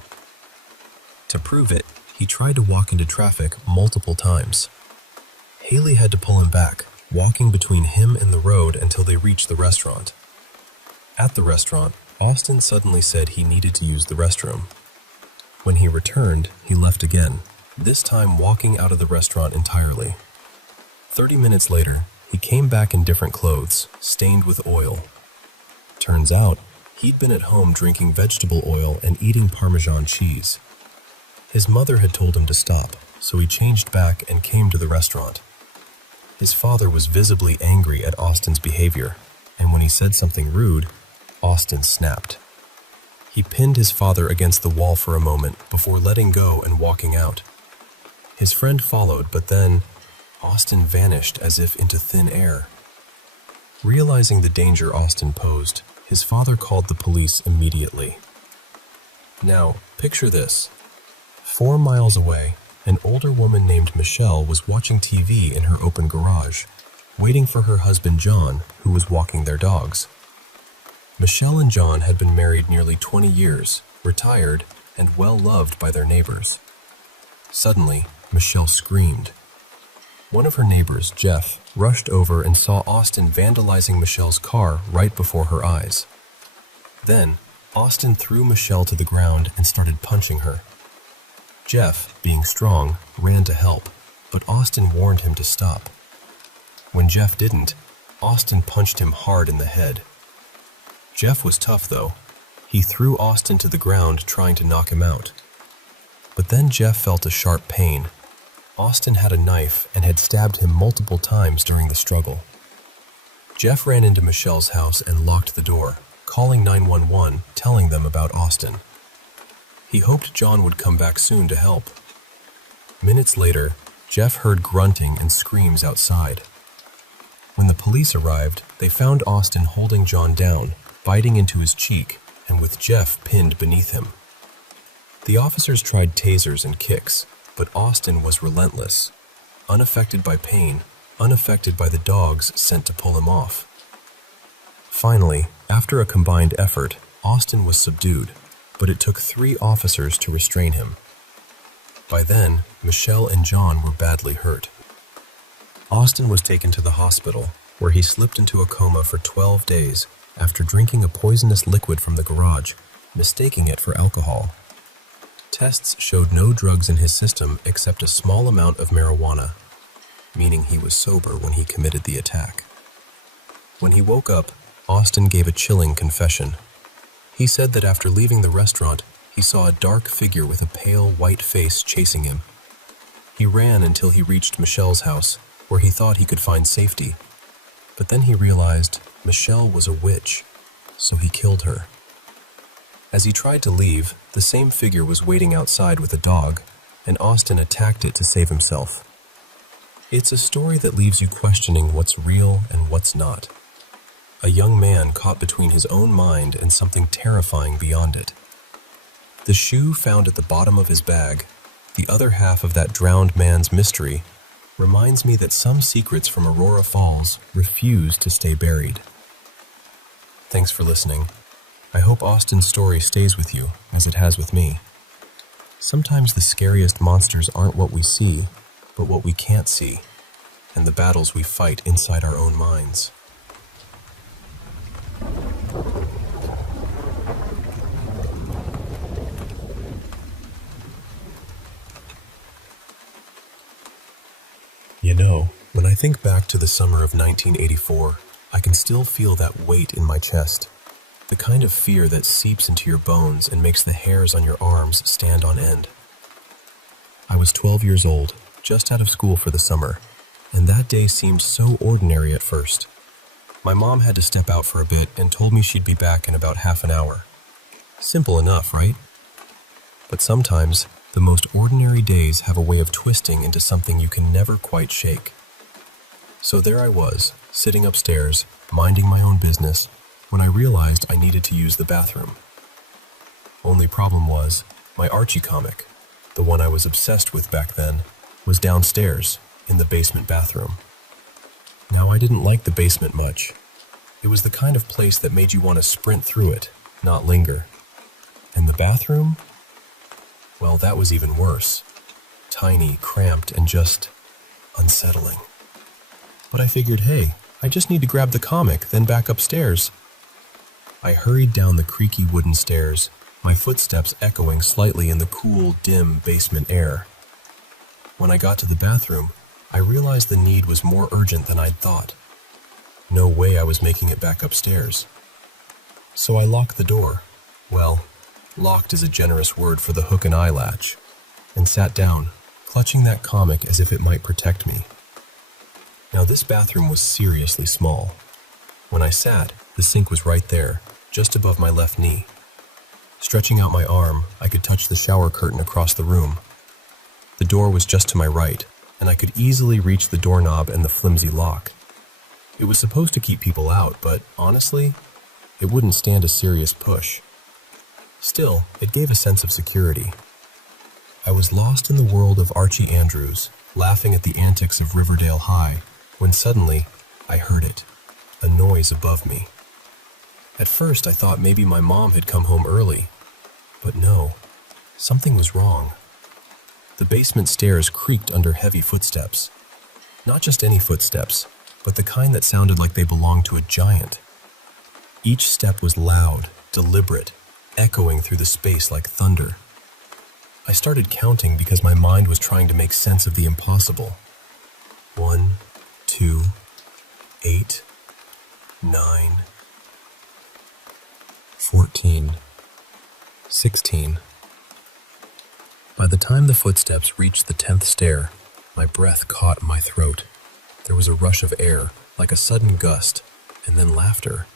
To prove it, he tried to walk into traffic multiple times. Haley had to pull him back, walking between him and the road until they reached the restaurant. At the restaurant, Austin suddenly said he needed to use the restroom. When he returned, he left again, this time walking out of the restaurant entirely. 30 minutes later, he came back in different clothes, stained with oil. Turns out, he'd been at home drinking vegetable oil and eating Parmesan cheese. His mother had told him to stop, so he changed back and came to the restaurant. His father was visibly angry at Austin's behavior, and when he said something rude, Austin snapped. He pinned his father against the wall for a moment before letting go and walking out. His friend followed, but then Austin vanished as if into thin air. Realizing the danger Austin posed, his father called the police immediately. Now, picture this. 4 miles away, an older woman named Michelle was watching TV in her open garage, waiting for her husband John, who was walking their dogs. Michelle and John had been married nearly 20 years, retired, and well-loved by their neighbors. Suddenly, Michelle screamed. One of her neighbors, Jeff, rushed over and saw Austin vandalizing Michelle's car right before her eyes. Then, Austin threw Michelle to the ground and started punching her. Jeff, being strong, ran to help, but Austin warned him to stop. When Jeff didn't, Austin punched him hard in the head. Jeff was tough, though. He threw Austin to the ground, trying to knock him out. But then Jeff felt a sharp pain. Austin had a knife and had stabbed him multiple times during the struggle. Jeff ran into Michelle's house and locked the door, calling 911, telling them about Austin. He hoped John would come back soon to help. Minutes later, Jeff heard grunting and screams outside. When the police arrived, they found Austin holding John down, biting into his cheek, and with Jeff pinned beneath him. The officers tried tasers and kicks, but Austin was relentless, unaffected by pain, unaffected by the dogs sent to pull him off. Finally, after a combined effort, Austin was subdued, but it took 3 officers to restrain him. By then, Michelle and John were badly hurt. Austin was taken to the hospital, where he slipped into a coma for 12 days after drinking a poisonous liquid from the garage, mistaking it for alcohol. Tests showed no drugs in his system except a small amount of marijuana, meaning he was sober when he committed the attack. When he woke up, Austin gave a chilling confession. He said that after leaving the restaurant, he saw a dark figure with a pale white face chasing him. He ran until he reached Michelle's house, where he thought he could find safety. But then he realized Michelle was a witch, so he killed her. As he tried to leave, the same figure was waiting outside with a dog, and Austin attacked it to save himself. It's a story that leaves you questioning what's real and what's not. A young man caught between his own mind and something terrifying beyond it. The shoe found at the bottom of his bag, the other half of that drowned man's mystery, reminds me that some secrets from Aurora Falls refuse to stay buried. Thanks for listening. I hope Austin's story stays with you, as it has with me. Sometimes the scariest monsters aren't what we see, but what we can't see, and the battles we fight inside our own minds. You know, when I think back to the summer of 1984, I can still feel that weight in my chest. The kind of fear that seeps into your bones and makes the hairs on your arms stand on end. I was 12 years old, just out of school for the summer, and that day seemed so ordinary at first. My mom had to step out for a bit and told me she'd be back in about half an hour. Simple enough, right? But sometimes, the most ordinary days have a way of twisting into something you can never quite shake. So there I was, sitting upstairs, minding my own business, when I realized I needed to use the bathroom. Only problem was, my Archie comic, the one I was obsessed with back then, was downstairs, in the basement bathroom. Now I didn't like the basement much. It was the kind of place that made you want to sprint through it, not linger. And the bathroom? Well, that was even worse. Tiny, cramped, and just unsettling. But I figured, hey, I just need to grab the comic, then back upstairs. I hurried down the creaky wooden stairs, my footsteps echoing slightly in the cool, dim basement air. When I got to the bathroom, I realized the need was more urgent than I'd thought. No way I was making it back upstairs. So I locked the door. Well, locked is a generous word for the hook and eye latch, and sat down, clutching that comic as if it might protect me. Now this bathroom was seriously small. When I sat, the sink was right there, just above my left knee. Stretching out my arm, I could touch the shower curtain across the room. The door was just to my right, and I could easily reach the doorknob and the flimsy lock. It was supposed to keep people out, but honestly, it wouldn't stand a serious push. Still, it gave a sense of security. I was lost in the world of Archie Andrews, laughing at the antics of Riverdale High, when suddenly, I heard it, a noise above me. At first, I thought maybe my mom had come home early, but no, something was wrong. The basement stairs creaked under heavy footsteps. Not just any footsteps, but the kind that sounded like they belonged to a giant. Each step was loud, deliberate, echoing through the space like thunder. I started counting because my mind was trying to make sense of the impossible. 1, 2, 8, 9, 14, 16. By the time the footsteps reached the 10th stair, my breath caught in my throat. There was a rush of air, like a sudden gust, and then laughter.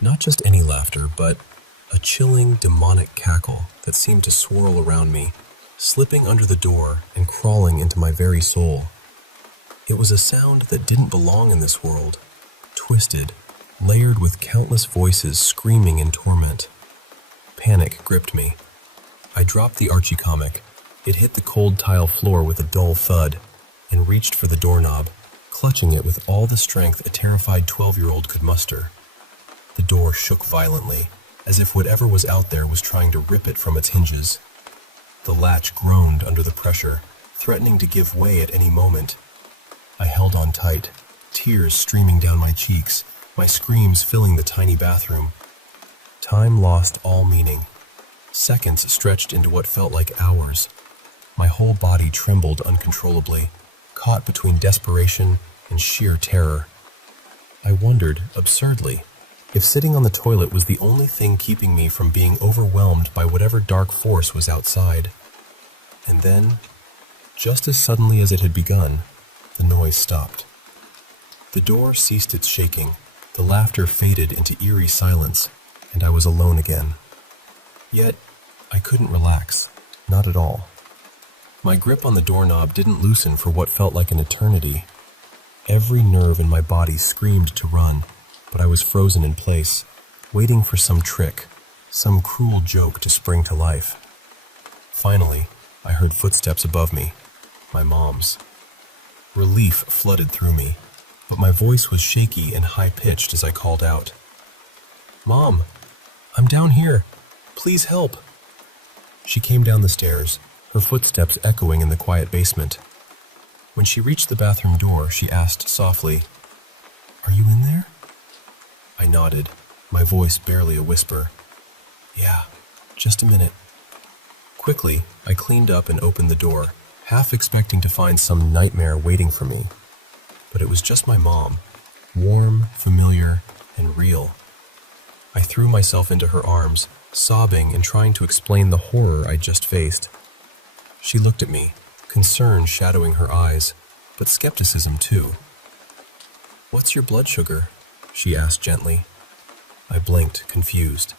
Not just any laughter, but a chilling, demonic cackle that seemed to swirl around me, slipping under the door and crawling into my very soul. It was a sound that didn't belong in this world, twisted, layered with countless voices screaming in torment. Panic gripped me. I dropped the Archie comic. It hit the cold tile floor with a dull thud, and reached for the doorknob, clutching it with all the strength a terrified 12-year-old could muster. The door shook violently, as if whatever was out there was trying to rip it from its hinges. The latch groaned under the pressure, threatening to give way at any moment. I held on tight, tears streaming down my cheeks, my screams filling the tiny bathroom. Time lost all meaning. Seconds stretched into what felt like hours. My whole body trembled uncontrollably, caught between desperation and sheer terror. I wondered, absurdly, if sitting on the toilet was the only thing keeping me from being overwhelmed by whatever dark force was outside. And then, just as suddenly as it had begun, the noise stopped. The door ceased its shaking, the laughter faded into eerie silence, and I was alone again. Yet, I couldn't relax, not at all. My grip on the doorknob didn't loosen for what felt like an eternity. Every nerve in my body screamed to run, but I was frozen in place, waiting for some trick, some cruel joke to spring to life. Finally, I heard footsteps above me, my mom's. Relief flooded through me, but my voice was shaky and high-pitched as I called out. "Mom, I'm down here. Please help." She came down the stairs, her footsteps echoing in the quiet basement. When she reached the bathroom door, she asked softly, "Are you in there?" I nodded, my voice barely a whisper. "Yeah, just a minute." Quickly, I cleaned up and opened the door, half expecting to find some nightmare waiting for me. But it was just my mom, warm, familiar, and real. I threw myself into her arms, sobbing and trying to explain the horror I'd just faced. She looked at me, concern shadowing her eyes, but skepticism too. "What's your blood sugar?" she asked gently. I blinked, confused.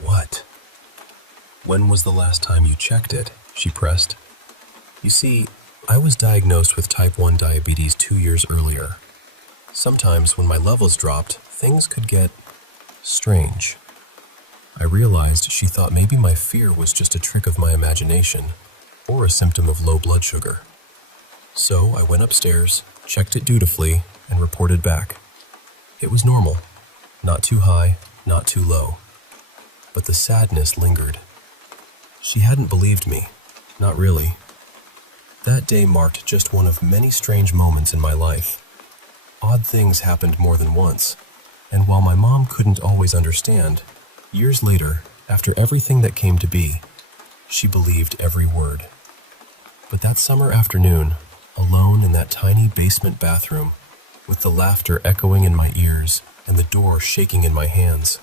"What?" "When was the last time you checked it?" she pressed. "You see, I was diagnosed with type 1 diabetes 2 years earlier. Sometimes when my levels dropped, things could get strange." I realized she thought maybe my fear was just a trick of my imagination, or a symptom of low blood sugar. So I went upstairs, checked it dutifully, and reported back. It was normal, not too high, not too low. But the sadness lingered. She hadn't believed me, not really. That day marked just one of many strange moments in my life. Odd things happened more than once, and while my mom couldn't always understand, years later, after everything that came to be, she believed every word. But that summer afternoon, alone in that tiny basement bathroom, with the laughter echoing in my ears and the door shaking in my hands,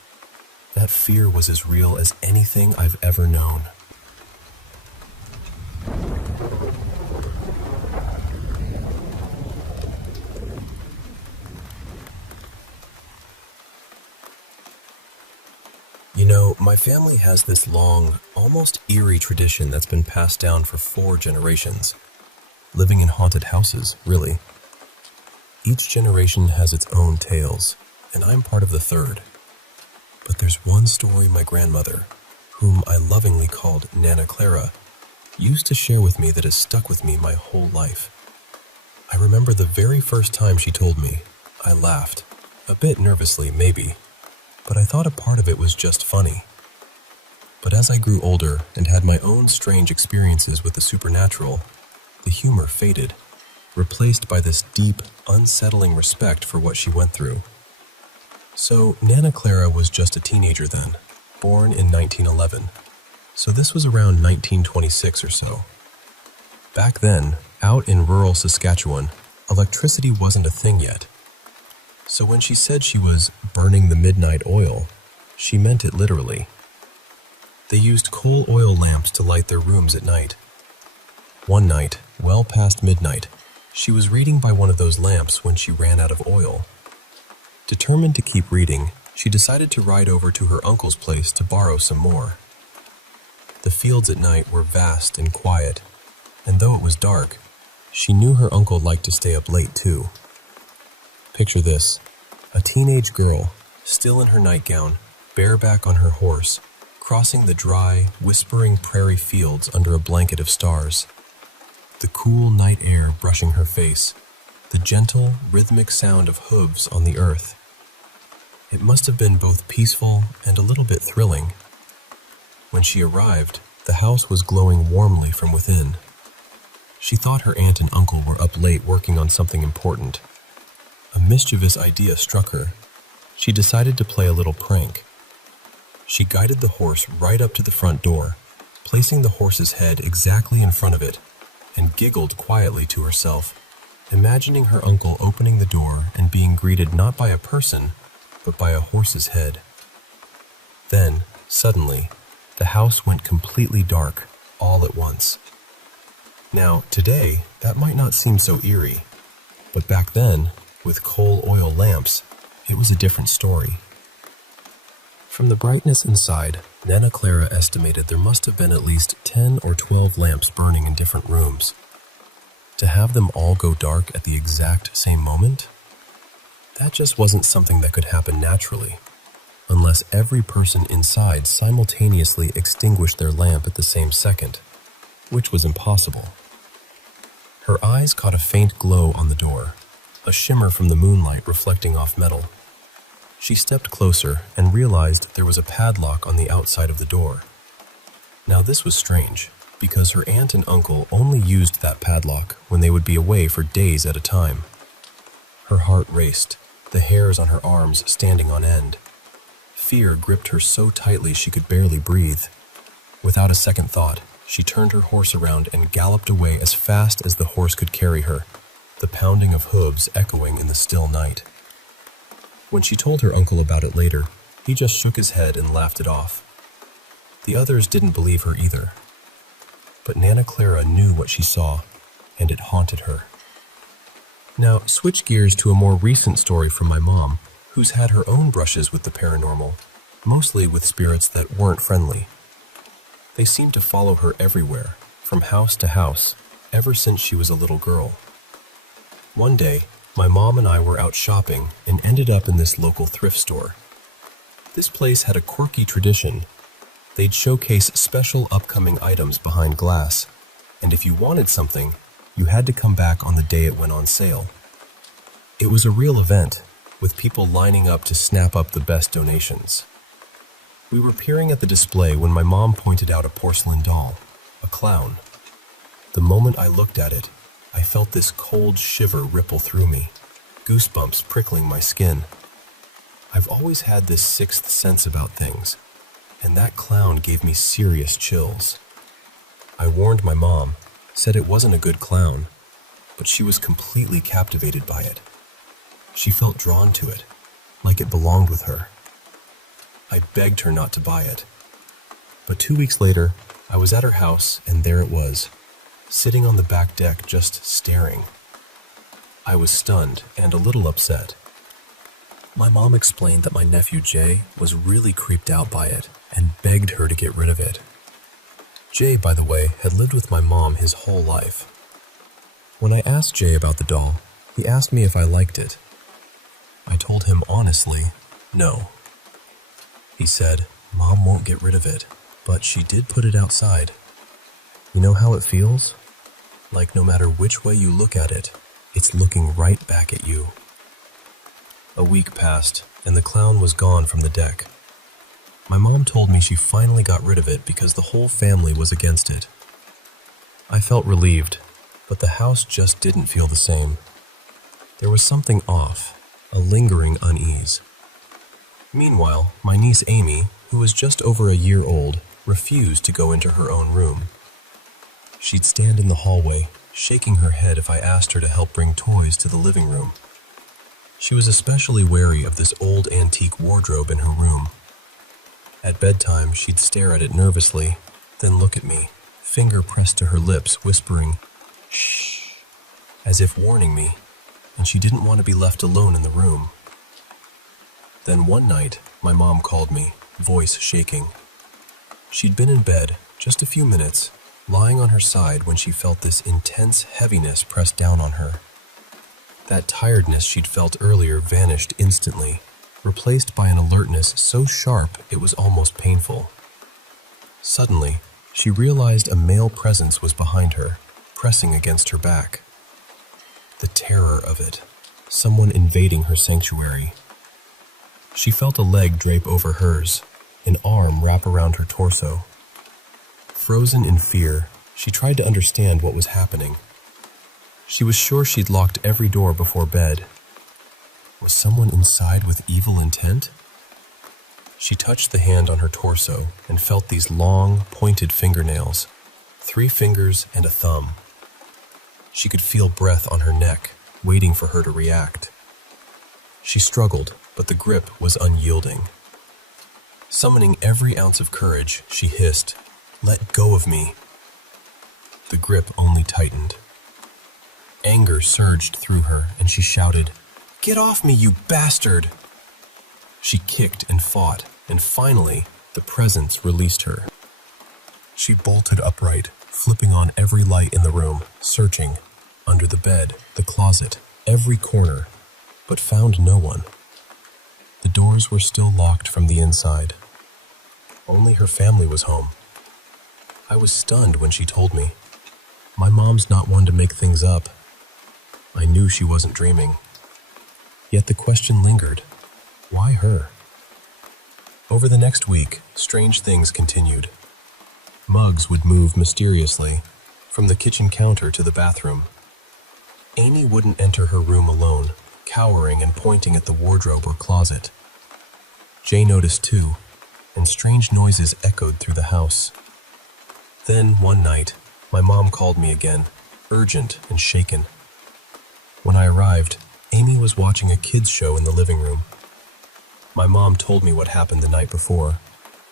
that fear was as real as anything I've ever known. You know, my family has this long, almost eerie tradition that's been passed down for 4 generations. Living in haunted houses, really. Each generation has its own tales, and I'm part of the 3rd. But there's one story my grandmother, whom I lovingly called Nana Clara, used to share with me that has stuck with me my whole life. I remember the very first time she told me, I laughed, a bit nervously maybe, but I thought a part of it was just funny. But as I grew older and had my own strange experiences with the supernatural, the humor faded, replaced by this deep, unsettling respect for what she went through. So Nana Clara was just a teenager then, born in 1911. So this was around 1926 or so. Back then, out in rural Saskatchewan, electricity wasn't a thing yet. So when she said she was burning the midnight oil, she meant it literally. They used coal oil lamps to light their rooms at night. One night, well past midnight, she was reading by one of those lamps when she ran out of oil. Determined to keep reading, she decided to ride over to her uncle's place to borrow some more. The fields at night were vast and quiet, and though it was dark, she knew her uncle liked to stay up late too. Picture this, a teenage girl, still in her nightgown, bareback on her horse, crossing the dry, whispering prairie fields under a blanket of stars. The cool night air brushing her face, the gentle, rhythmic sound of hooves on the earth. It must have been both peaceful and a little bit thrilling. When she arrived, the house was glowing warmly from within. She thought her aunt and uncle were up late working on something important. a mischievous idea struck her. She decided to play a little prank. She guided the horse right up to the front door, placing the horse's head exactly in front of it, and giggled quietly to herself, imagining her uncle opening the door and being greeted not by a person, but by a horse's head. Then, suddenly, the house went completely dark, all at once. Now, today, that might not seem so eerie, but back then, with coal oil lamps, it was a different story. From the brightness inside, Nana Clara estimated there must have been at least 10 or 12 lamps burning in different rooms. To have them all go dark at the exact same moment? That just wasn't something that could happen naturally, unless every person inside simultaneously extinguished their lamp at the same second, which was impossible. Her eyes caught a faint glow on the door, a shimmer from the moonlight reflecting off metal. She stepped closer and realized there was a padlock on the outside of the door. Now this was strange, because her aunt and uncle only used that padlock when they would be away for days at a time. Her heart raced, the hairs on her arms standing on end. Fear gripped her so tightly she could barely breathe. Without a second thought, she turned her horse around and galloped away as fast as the horse could carry her, the pounding of hooves echoing in the still night. When she told her uncle about it later, he just shook his head and laughed it off. The others didn't believe her either. But Nana Clara knew what she saw, and it haunted her. Now, switch gears to a more recent story from my mom, who's had her own brushes with the paranormal, mostly with spirits that weren't friendly. They seemed to follow her everywhere, from house to house, ever since she was a little girl. One day, my mom and I were out shopping and ended up in this local thrift store. This place had a quirky tradition. They'd showcase special upcoming items behind glass, and if you wanted something, you had to come back on the day it went on sale. It was a real event, with people lining up to snap up the best donations. We were peering at the display when my mom pointed out a porcelain doll, a clown. The moment I looked at it, I felt this cold shiver ripple through me, goosebumps prickling my skin. I've always had this sixth sense about things, and that clown gave me serious chills. I warned my mom, said it wasn't a good clown, but she was completely captivated by it. She felt drawn to it, like it belonged with her. I begged her not to buy it. But 2 weeks later, I was at her house, and there it was, sitting on the back deck just staring. I was stunned and a little upset. My mom explained that my nephew Jay was really creeped out by it and begged her to get rid of it. Jay, by the way, had lived with my mom his whole life. When I asked Jay about the doll, he asked me if I liked it. I told him honestly, no. He said, "Mom won't get rid of it, but she did put it outside. You know how it feels? Like no matter which way you look at it, it's looking right back at you." A week passed, and the clown was gone from the deck. My mom told me she finally got rid of it because the whole family was against it. I felt relieved, but the house just didn't feel the same. There was something off, a lingering unease. Meanwhile, my niece Amy, who was just over a year old, refused to go into her own room. She'd stand in the hallway, shaking her head if I asked her to help bring toys to the living room. She was especially wary of this old antique wardrobe in her room. At bedtime, she'd stare at it nervously, then look at me, finger pressed to her lips, whispering, "Shh," as if warning me, and she didn't want to be left alone in the room. Then one night, my mom called me, voice shaking. She'd been in bed just a few minutes, lying on her side when she felt this intense heaviness press down on her. That tiredness she'd felt earlier vanished instantly, replaced by an alertness so sharp it was almost painful. Suddenly, she realized a male presence was behind her, pressing against her back. The terror of it, someone invading her sanctuary. She felt a leg drape over hers, an arm wrap around her torso. Frozen in fear, she tried to understand what was happening. She was sure she'd locked every door before bed. Was someone inside with evil intent? She touched the hand on her torso and felt these long, pointed fingernails, 3 fingers and a thumb. She could feel breath on her neck, waiting for her to react. She struggled, but the grip was unyielding. Summoning every ounce of courage, she hissed, "Let go of me." The grip only tightened. Anger surged through her, and she shouted, "Get off me, you bastard!" She kicked and fought, and finally, the presence released her. She bolted upright, flipping on every light in the room, searching under the bed, the closet, every corner, but found no one. The doors were still locked from the inside. Only her family was home. I was stunned when she told me. My mom's not one to make things up. I knew she wasn't dreaming. Yet the question lingered. Why her? Over the next week, strange things continued. Mugs would move mysteriously, from the kitchen counter to the bathroom. Amy wouldn't enter her room alone, cowering and pointing at the wardrobe or closet. Jay noticed too, and strange noises echoed through the house. Then, one night, my mom called me again, urgent and shaken. When I arrived, Amy was watching a kids' show in the living room. My mom told me what happened the night before,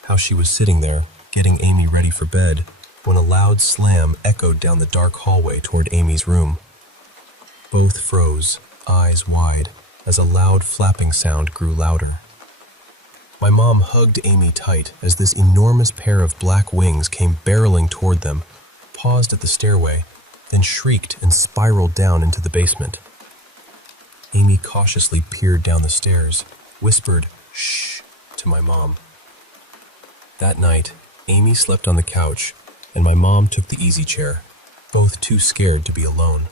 how she was sitting there, getting Amy ready for bed, when a loud slam echoed down the dark hallway toward Amy's room. Both froze, eyes wide, as a loud flapping sound grew louder. My mom hugged Amy tight as this enormous pair of black wings came barreling toward them, paused at the stairway, then shrieked and spiraled down into the basement. Amy cautiously peered down the stairs, whispered, "Shh," to my mom. That night, Amy slept on the couch, and my mom took the easy chair, both too scared to be alone.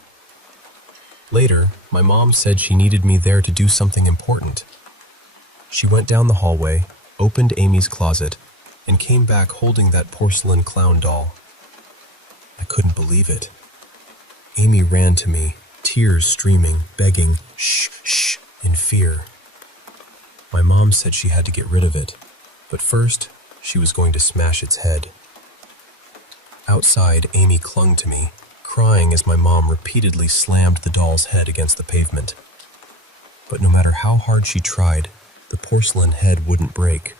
Later, my mom said she needed me there to do something important. She went down the hallway, opened Amy's closet, and came back holding that porcelain clown doll. I couldn't believe it. Amy ran to me, tears streaming, begging, "Shh, shh," in fear. My mom said she had to get rid of it, but first, she was going to smash its head. Outside, Amy clung to me, crying as my mom repeatedly slammed the doll's head against the pavement. But no matter how hard she tried, the porcelain head wouldn't break.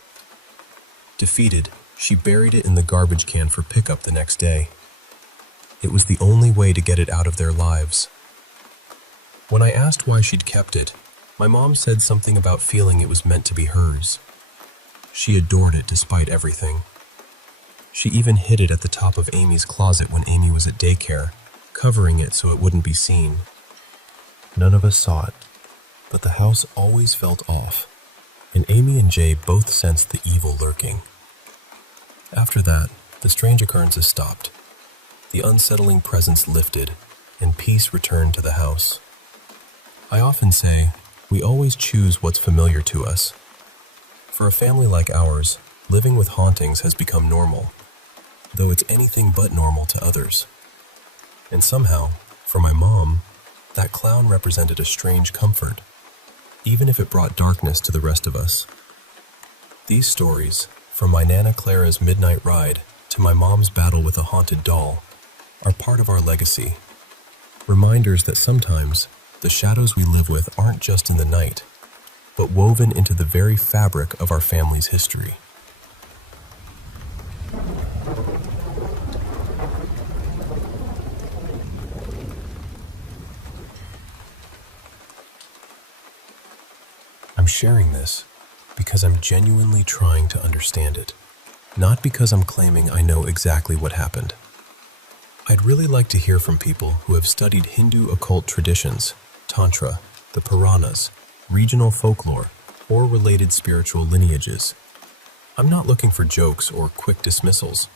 Defeated, she buried it in the garbage can for pickup the next day. It was the only way to get it out of their lives. When I asked why she'd kept it, my mom said something about feeling it was meant to be hers. She adored it despite everything. She even hid it at the top of Amy's closet when Amy was at daycare, covering it so it wouldn't be seen. None of us saw it, but the house always felt off, and Amy and Jay both sensed the evil lurking. After that, the strange occurrences stopped. The unsettling presence lifted, and peace returned to the house. I often say, we always choose what's familiar to us. For a family like ours, living with hauntings has become normal, though it's anything but normal to others. And somehow, for my mom, that clown represented a strange comfort, even if it brought darkness to the rest of us. These stories, from my Nana Clara's midnight ride to my mom's battle with a haunted doll, are part of our legacy. Reminders that sometimes the shadows we live with aren't just in the night, but woven into the very fabric of our family's history. I'm sharing this because I'm genuinely trying to understand it, not because I'm claiming I know exactly what happened. I'd really like to hear from people who have studied Hindu occult traditions, Tantra, the Puranas, regional folklore, or related spiritual lineages. I'm not looking for jokes or quick dismissals.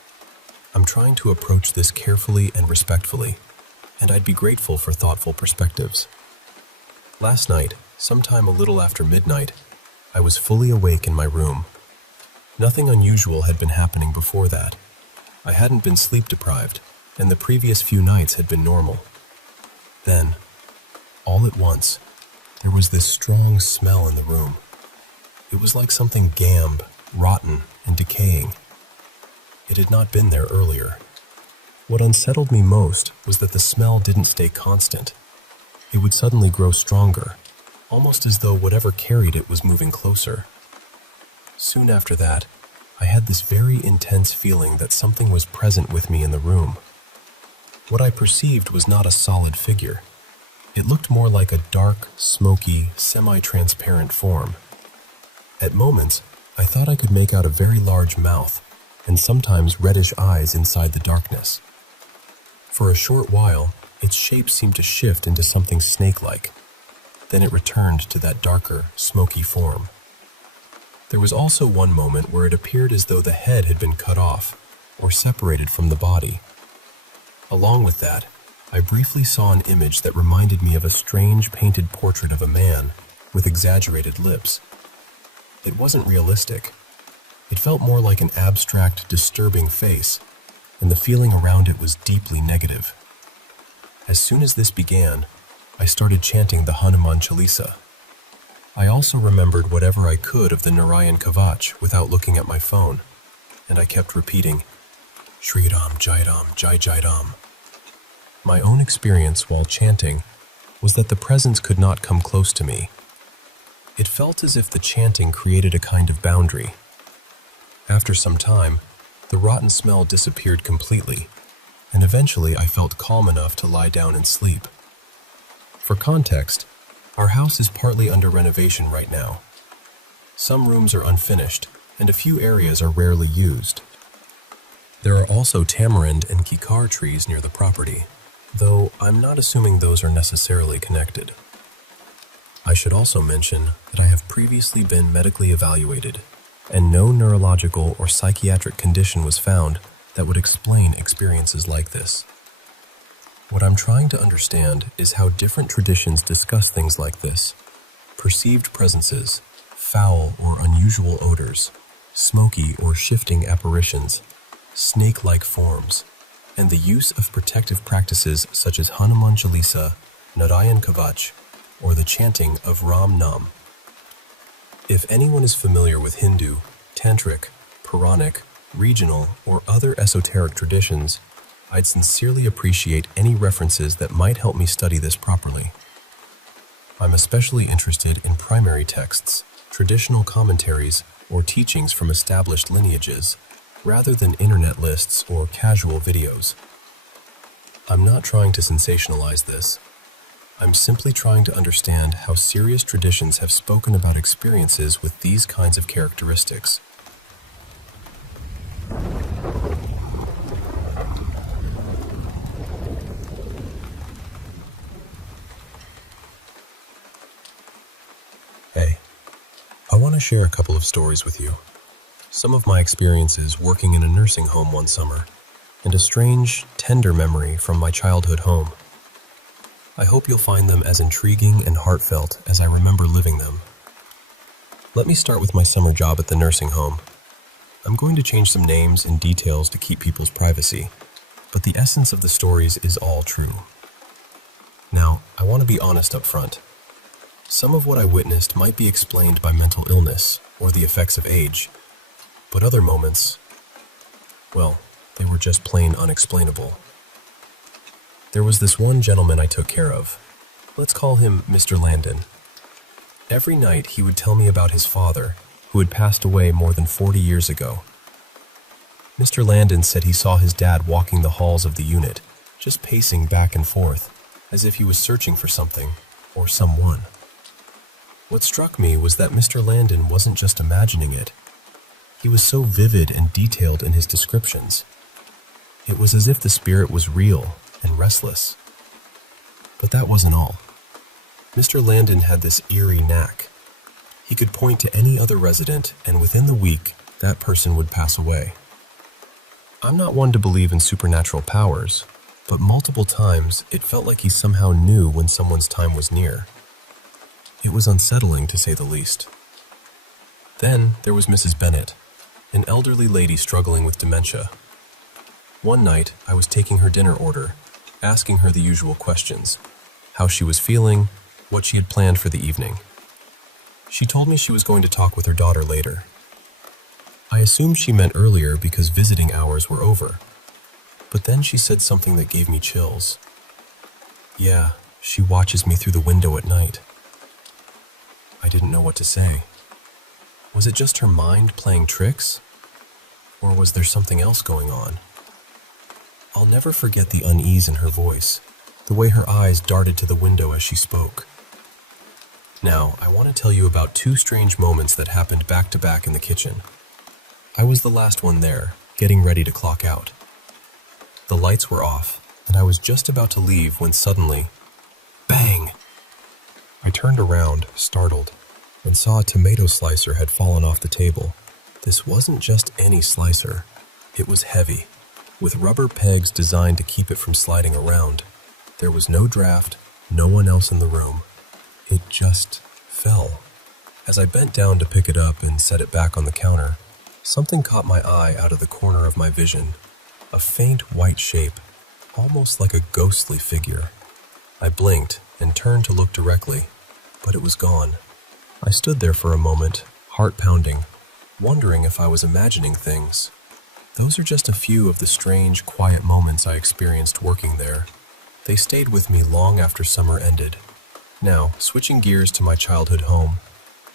I'm trying to approach this carefully and respectfully, and I'd be grateful for thoughtful perspectives. Last night, sometime a little after midnight, I was fully awake in my room. Nothing unusual had been happening before that. I hadn't been sleep deprived, and the previous few nights had been normal. Then, all at once, there was this strong smell in the room. It was like something gamb, rotten, and decaying. It had not been there earlier. What unsettled me most was that the smell didn't stay constant. It would suddenly grow stronger, almost as though whatever carried it was moving closer. Soon after that, I had this very intense feeling that something was present with me in the room. What I perceived was not a solid figure. It looked more like a dark, smoky, semi-transparent form. At moments, I thought I could make out a very large mouth and sometimes reddish eyes inside the darkness. For a short while, its shape seemed to shift into something snake-like. Then it returned to that darker, smoky form. There was also one moment where it appeared as though the head had been cut off or separated from the body. Along with that, I briefly saw an image that reminded me of a strange painted portrait of a man with exaggerated lips. It wasn't realistic. It felt more like an abstract, disturbing face, and the feeling around it was deeply negative. As soon as this began, I started chanting the Hanuman Chalisa. I also remembered whatever I could of the Narayan Kavach without looking at my phone, and I kept repeating, Shri Ram, Jai Ram, Jai Jai Ram. My own experience while chanting was that the presence could not come close to me. It felt as if the chanting created a kind of boundary. After some time, the rotten smell disappeared completely, and eventually I felt calm enough to lie down and sleep. For context, our house is partly under renovation right now. Some rooms are unfinished, and a few areas are rarely used. There are also tamarind and kikar trees near the property, though I'm not assuming those are necessarily connected. I should also mention that I have previously been medically evaluated, and no neurological or psychiatric condition was found that would explain experiences like this. What I'm trying to understand is how different traditions discuss things like this: perceived presences, foul or unusual odors, smoky or shifting apparitions, snake-like forms, and the use of protective practices such as Hanuman Chalisa, Narayan Kavach, or the chanting of Ram Nam. If anyone is familiar with Hindu, Tantric, Puranic, regional, or other esoteric traditions, I'd sincerely appreciate any references that might help me study this properly. I'm especially interested in primary texts, traditional commentaries, or teachings from established lineages, rather than internet lists or casual videos. I'm not trying to sensationalize this. I'm simply trying to understand how serious traditions have spoken about experiences with these kinds of characteristics. Hey, I want to share a couple of stories with you. Some of my experiences working in a nursing home one summer, and a strange, tender memory from my childhood home. I hope you'll find them as intriguing and heartfelt as I remember living them. Let me start with my summer job at the nursing home. I'm going to change some names and details to keep people's privacy, but the essence of the stories is all true. Now, I want to be honest up front. Some of what I witnessed might be explained by mental illness or the effects of age, but other moments, well, they were just plain unexplainable. There was this one gentleman I took care of. Let's call him Mr. Landon. Every night he would tell me about his father, who had passed away more than 40 years ago. Mr. Landon said he saw his dad walking the halls of the unit, just pacing back and forth, as if he was searching for something or someone. What struck me was that Mr. Landon wasn't just imagining it. He was so vivid and detailed in his descriptions. It was as if the spirit was real and restless. But that wasn't all. Mr. Landon had this eerie knack. He could point to any other resident, and within the week, that person would pass away. I'm not one to believe in supernatural powers, but multiple times it felt like he somehow knew when someone's time was near. It was unsettling, to say the least. Then there was Mrs. Bennett, an elderly lady struggling with dementia. One night, I was taking her dinner order, asking her the usual questions: how she was feeling, what she had planned for the evening. She told me she was going to talk with her daughter later. I assumed she meant earlier because visiting hours were over, but then she said something that gave me chills. Yeah, she watches me through the window at night. I didn't know what to say. Was it just her mind playing tricks? Or was there something else going on? I'll never forget the unease in her voice, the way her eyes darted to the window as she spoke. Now, I want to tell you about two strange moments that happened back to back in the kitchen. I was the last one there, getting ready to clock out. The lights were off, and I was just about to leave when suddenly, bang! I turned around, startled, and saw a tomato slicer had fallen off the table. This wasn't just any slicer. It was heavy, with rubber pegs designed to keep it from sliding around. There was no draft, no one else in the room. It just fell. As I bent down to pick it up and set it back on the counter, something caught my eye out of the corner of my vision. A faint white shape, almost like a ghostly figure. I blinked and turned to look directly, but it was gone. I stood there for a moment, heart pounding, wondering if I was imagining things. Those are just a few of the strange, quiet moments I experienced working there. They stayed with me long after summer ended. Now, switching gears to my childhood home.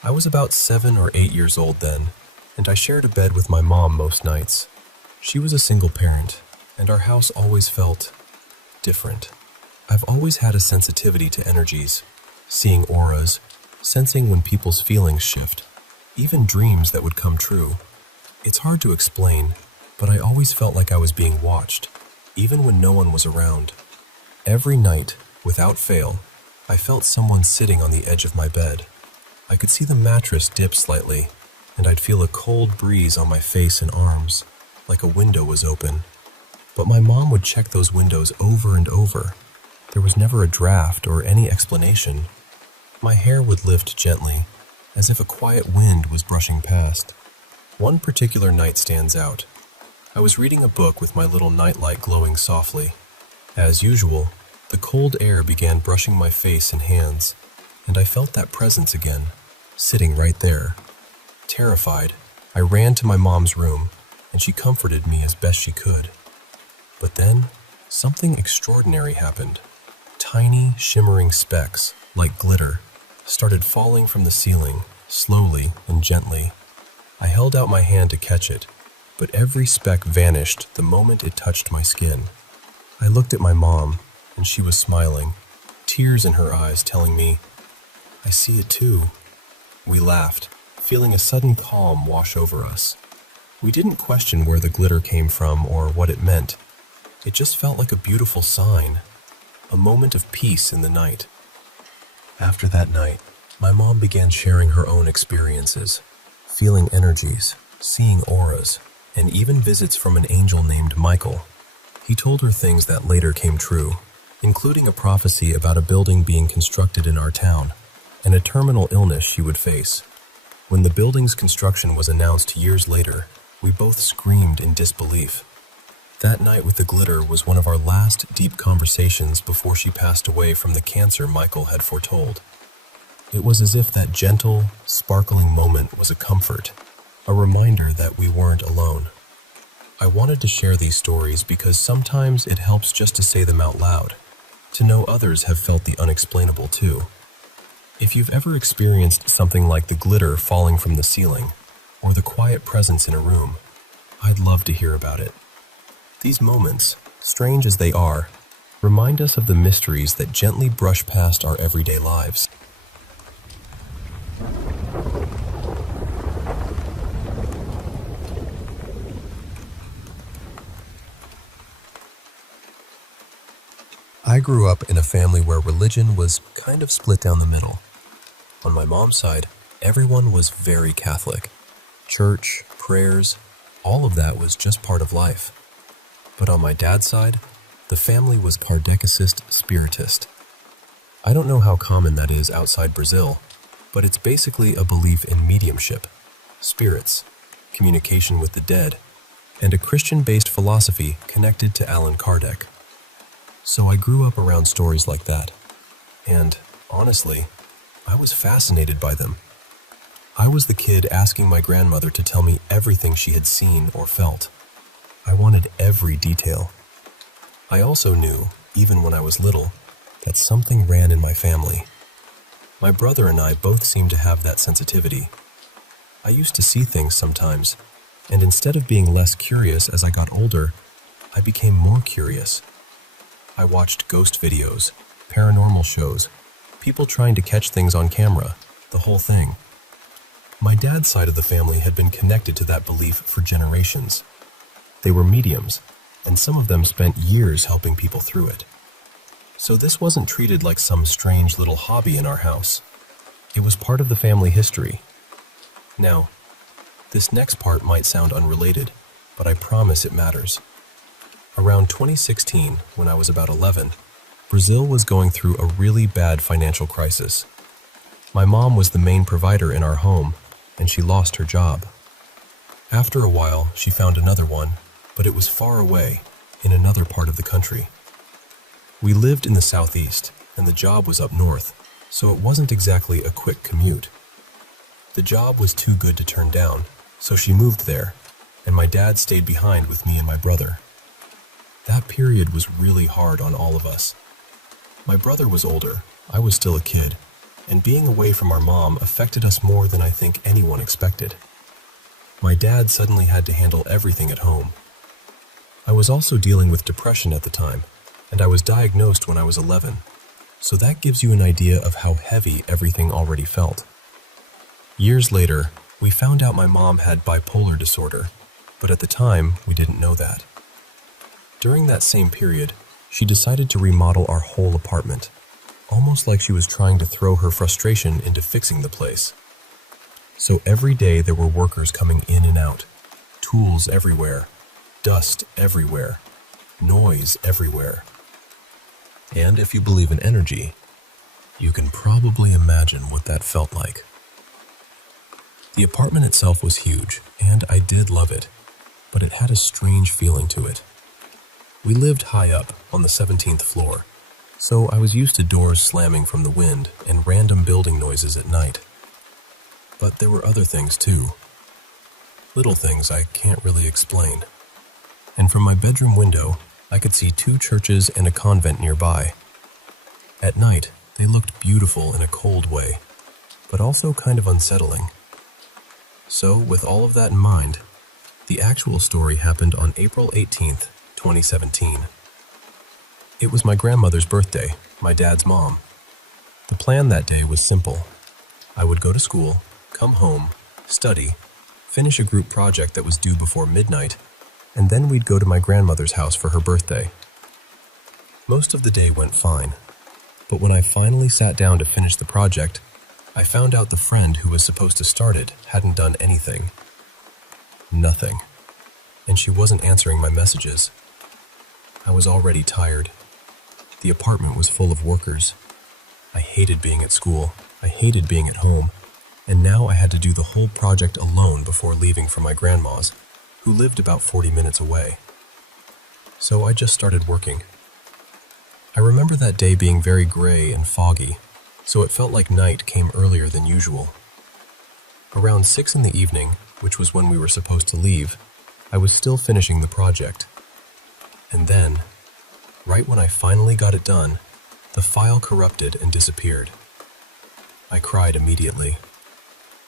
I was about 7 or 8 years old then, and I shared a bed with my mom most nights. She was a single parent, and our house always felt different. I've always had a sensitivity to energies, seeing auras, sensing when people's feelings shift, even dreams that would come true. It's hard to explain, but I always felt like I was being watched, even when no one was around. Every night, without fail, I felt someone sitting on the edge of my bed. I could see the mattress dip slightly, and I'd feel a cold breeze on my face and arms, like a window was open. But my mom would check those windows over and over. There was never a draft or any explanation. My hair would lift gently, as if a quiet wind was brushing past. One particular night stands out. I was reading a book with my little nightlight glowing softly. As usual, the cold air began brushing my face and hands, and I felt that presence again, sitting right there. Terrified, I ran to my mom's room, and she comforted me as best she could. But then, something extraordinary happened. Tiny, shimmering specks, like glitter, started falling from the ceiling, slowly and gently. I held out my hand to catch it, but every speck vanished the moment it touched my skin. I looked at my mom, and she was smiling, tears in her eyes telling me, "I see it too." We laughed, feeling a sudden calm wash over us. We didn't question where the glitter came from or what it meant. It just felt like a beautiful sign, a moment of peace in the night. After that night, my mom began sharing her own experiences, feeling energies, seeing auras, and even visits from an angel named Michael. He told her things that later came true, including a prophecy about a building being constructed in our town and a terminal illness she would face. When the building's construction was announced years later, we both screamed in disbelief. That night with the glitter was one of our last deep conversations before she passed away from the cancer Michael had foretold. It was as if that gentle, sparkling moment was a comfort, a reminder that we weren't alone. I wanted to share these stories because sometimes it helps just to say them out loud, to know others have felt the unexplainable too. If you've ever experienced something like the glitter falling from the ceiling, or the quiet presence in a room, I'd love to hear about it. These moments, strange as they are, remind us of the mysteries that gently brush past our everyday lives. I grew up in a family where religion was kind of split down the middle. On my mom's side, everyone was very Catholic. Church, prayers, all of that was just part of life. But on my dad's side, the family was Kardecicist Spiritist. I don't know how common that is outside Brazil, but it's basically a belief in mediumship, spirits, communication with the dead, and a Christian-based philosophy connected to Allan Kardec. So I grew up around stories like that. And Honestly, I was fascinated by them. I was the kid asking my grandmother to tell me everything she had seen or felt. I wanted every detail. I also knew, even when I was little, that something ran in my family. My brother and I both seemed to have that sensitivity. I used to see things sometimes, and instead of being less curious as I got older, I became more curious. I watched ghost videos, paranormal shows, people trying to catch things on camera, the whole thing. My dad's side of the family had been connected to that belief for generations. They were mediums, and some of them spent years helping people through it. So this wasn't treated like some strange little hobby in our house. It was part of the family history. Now, this next part might sound unrelated, but I promise it matters. Around 2016, when I was about 11, Brazil was going through a really bad financial crisis. My mom was the main provider in our home, and she lost her job. After a while, she found another one, but it was far away, in another part of the country. We lived in the southeast, and the job was up north, so it wasn't exactly a quick commute. The job was too good to turn down, so she moved there, and my dad stayed behind with me and my brother. That period was really hard on all of us. My brother was older, I was still a kid, and being away from our mom affected us more than I think anyone expected. My dad suddenly had to handle everything at home. I was also dealing with depression at the time, and I was diagnosed when I was 11, so that gives you an idea of how heavy everything already felt. Years later, we found out my mom had bipolar disorder, but at the time, we didn't know that. During that same period, she decided to remodel our whole apartment, almost like she was trying to throw her frustration into fixing the place. So every day there were workers coming in and out, tools everywhere, dust everywhere, noise everywhere. And if you believe in energy, you can probably imagine what that felt like. The apartment itself was huge, and I did love it, but it had a strange feeling to it. We lived high up on the 17th floor, so I was used to doors slamming from the wind and random building noises at night. But there were other things too. Little things I can't really explain. And from my bedroom window, I could see 2 churches and a convent nearby. At night, they looked beautiful in a cold way, but also kind of unsettling. So, with all of that in mind, the actual story happened on April 18th, 2017. It was my grandmother's birthday, my dad's mom. The plan that day was simple. I would go to school, come home, study, finish a group project that was due before midnight, and then we'd go to my grandmother's house for her birthday. Most of the day went fine, but when I finally sat down to finish the project, I found out the friend who was supposed to start it hadn't done anything. Nothing. And she wasn't answering my messages. I was already tired. The apartment was full of workers. I hated being at school. I hated being at home. And now I had to do the whole project alone before leaving for my grandma's, who lived about 40 minutes away. So I just started working. I remember that day being very gray and foggy, so it felt like night came earlier than usual. Around 6 in the evening, which was when we were supposed to leave, I was still finishing the project. And then, right when I finally got it done, the file corrupted and disappeared. I cried immediately.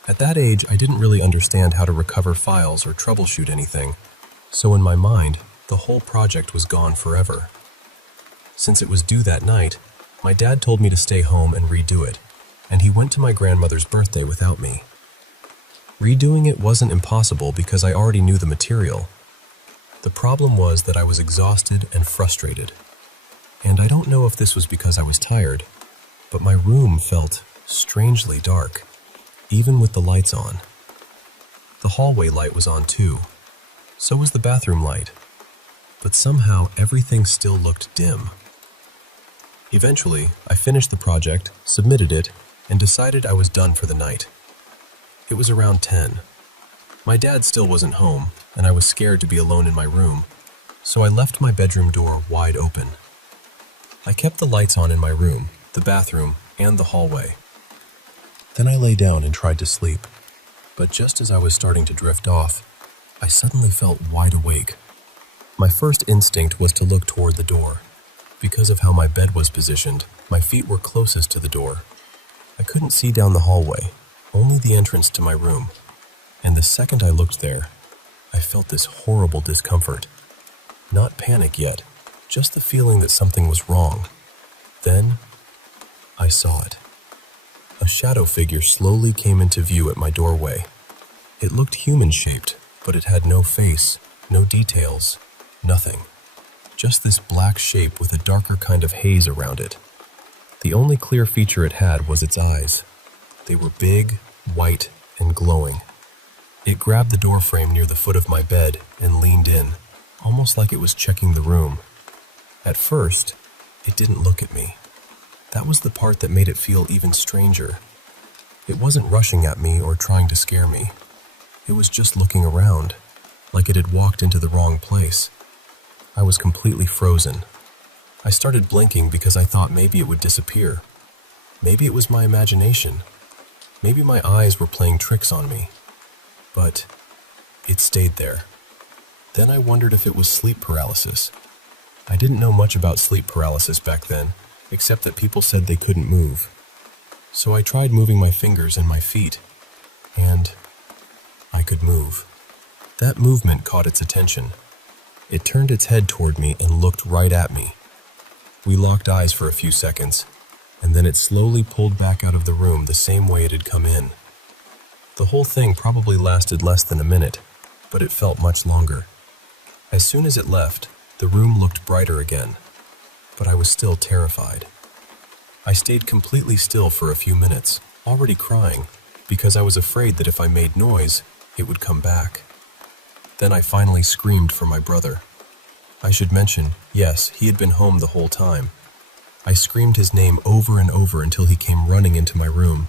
At that age, I didn't really understand how to recover files or troubleshoot anything, so in my mind, the whole project was gone forever. Since it was due that night, my dad told me to stay home and redo it, and he went to my grandmother's birthday without me. Redoing it wasn't impossible because I already knew the material. The problem was that I was exhausted and frustrated. And I don't know if this was because I was tired, but my room felt strangely dark, even with the lights on. The hallway light was on too. So was the bathroom light. But somehow everything still looked dim. Eventually, I finished the project, submitted it, and decided I was done for the night. It was around 10. My dad still wasn't home, and I was scared to be alone in my room, so I left my bedroom door wide open. I kept the lights on in my room, the bathroom, and the hallway. Then I lay down and tried to sleep, but just as I was starting to drift off, I suddenly felt wide awake. My first instinct was to look toward the door. Because of how my bed was positioned, my feet were closest to the door. I couldn't see down the hallway, only the entrance to my room. And the second I looked there, I felt this horrible discomfort. Not panic yet, just the feeling that something was wrong. Then, I saw it. A shadow figure slowly came into view at my doorway. It looked human-shaped, but it had no face, no details, nothing. Just this black shape with a darker kind of haze around it. The only clear feature it had was its eyes. They were big, white, and glowing. It grabbed the door frame near the foot of my bed and leaned in, almost like it was checking the room. At first, it didn't look at me. That was the part that made it feel even stranger. It wasn't rushing at me or trying to scare me. It was just looking around, like it had walked into the wrong place. I was completely frozen. I started blinking because I thought maybe it would disappear. Maybe it was my imagination. Maybe my eyes were playing tricks on me. But it stayed there. Then I wondered if it was sleep paralysis. I didn't know much about sleep paralysis back then, except that people said they couldn't move. So I tried moving my fingers and my feet, and I could move. That movement caught its attention. It turned its head toward me and looked right at me. We locked eyes for a few seconds, and then it slowly pulled back out of the room the same way it had come in. The whole thing probably lasted less than a minute, but it felt much longer. As soon as it left, the room looked brighter again, but I was still terrified. I stayed completely still for a few minutes, already crying, because I was afraid that if I made noise, it would come back. Then I finally screamed for my brother. I should mention, yes, he had been home the whole time. I screamed his name over and over until he came running into my room.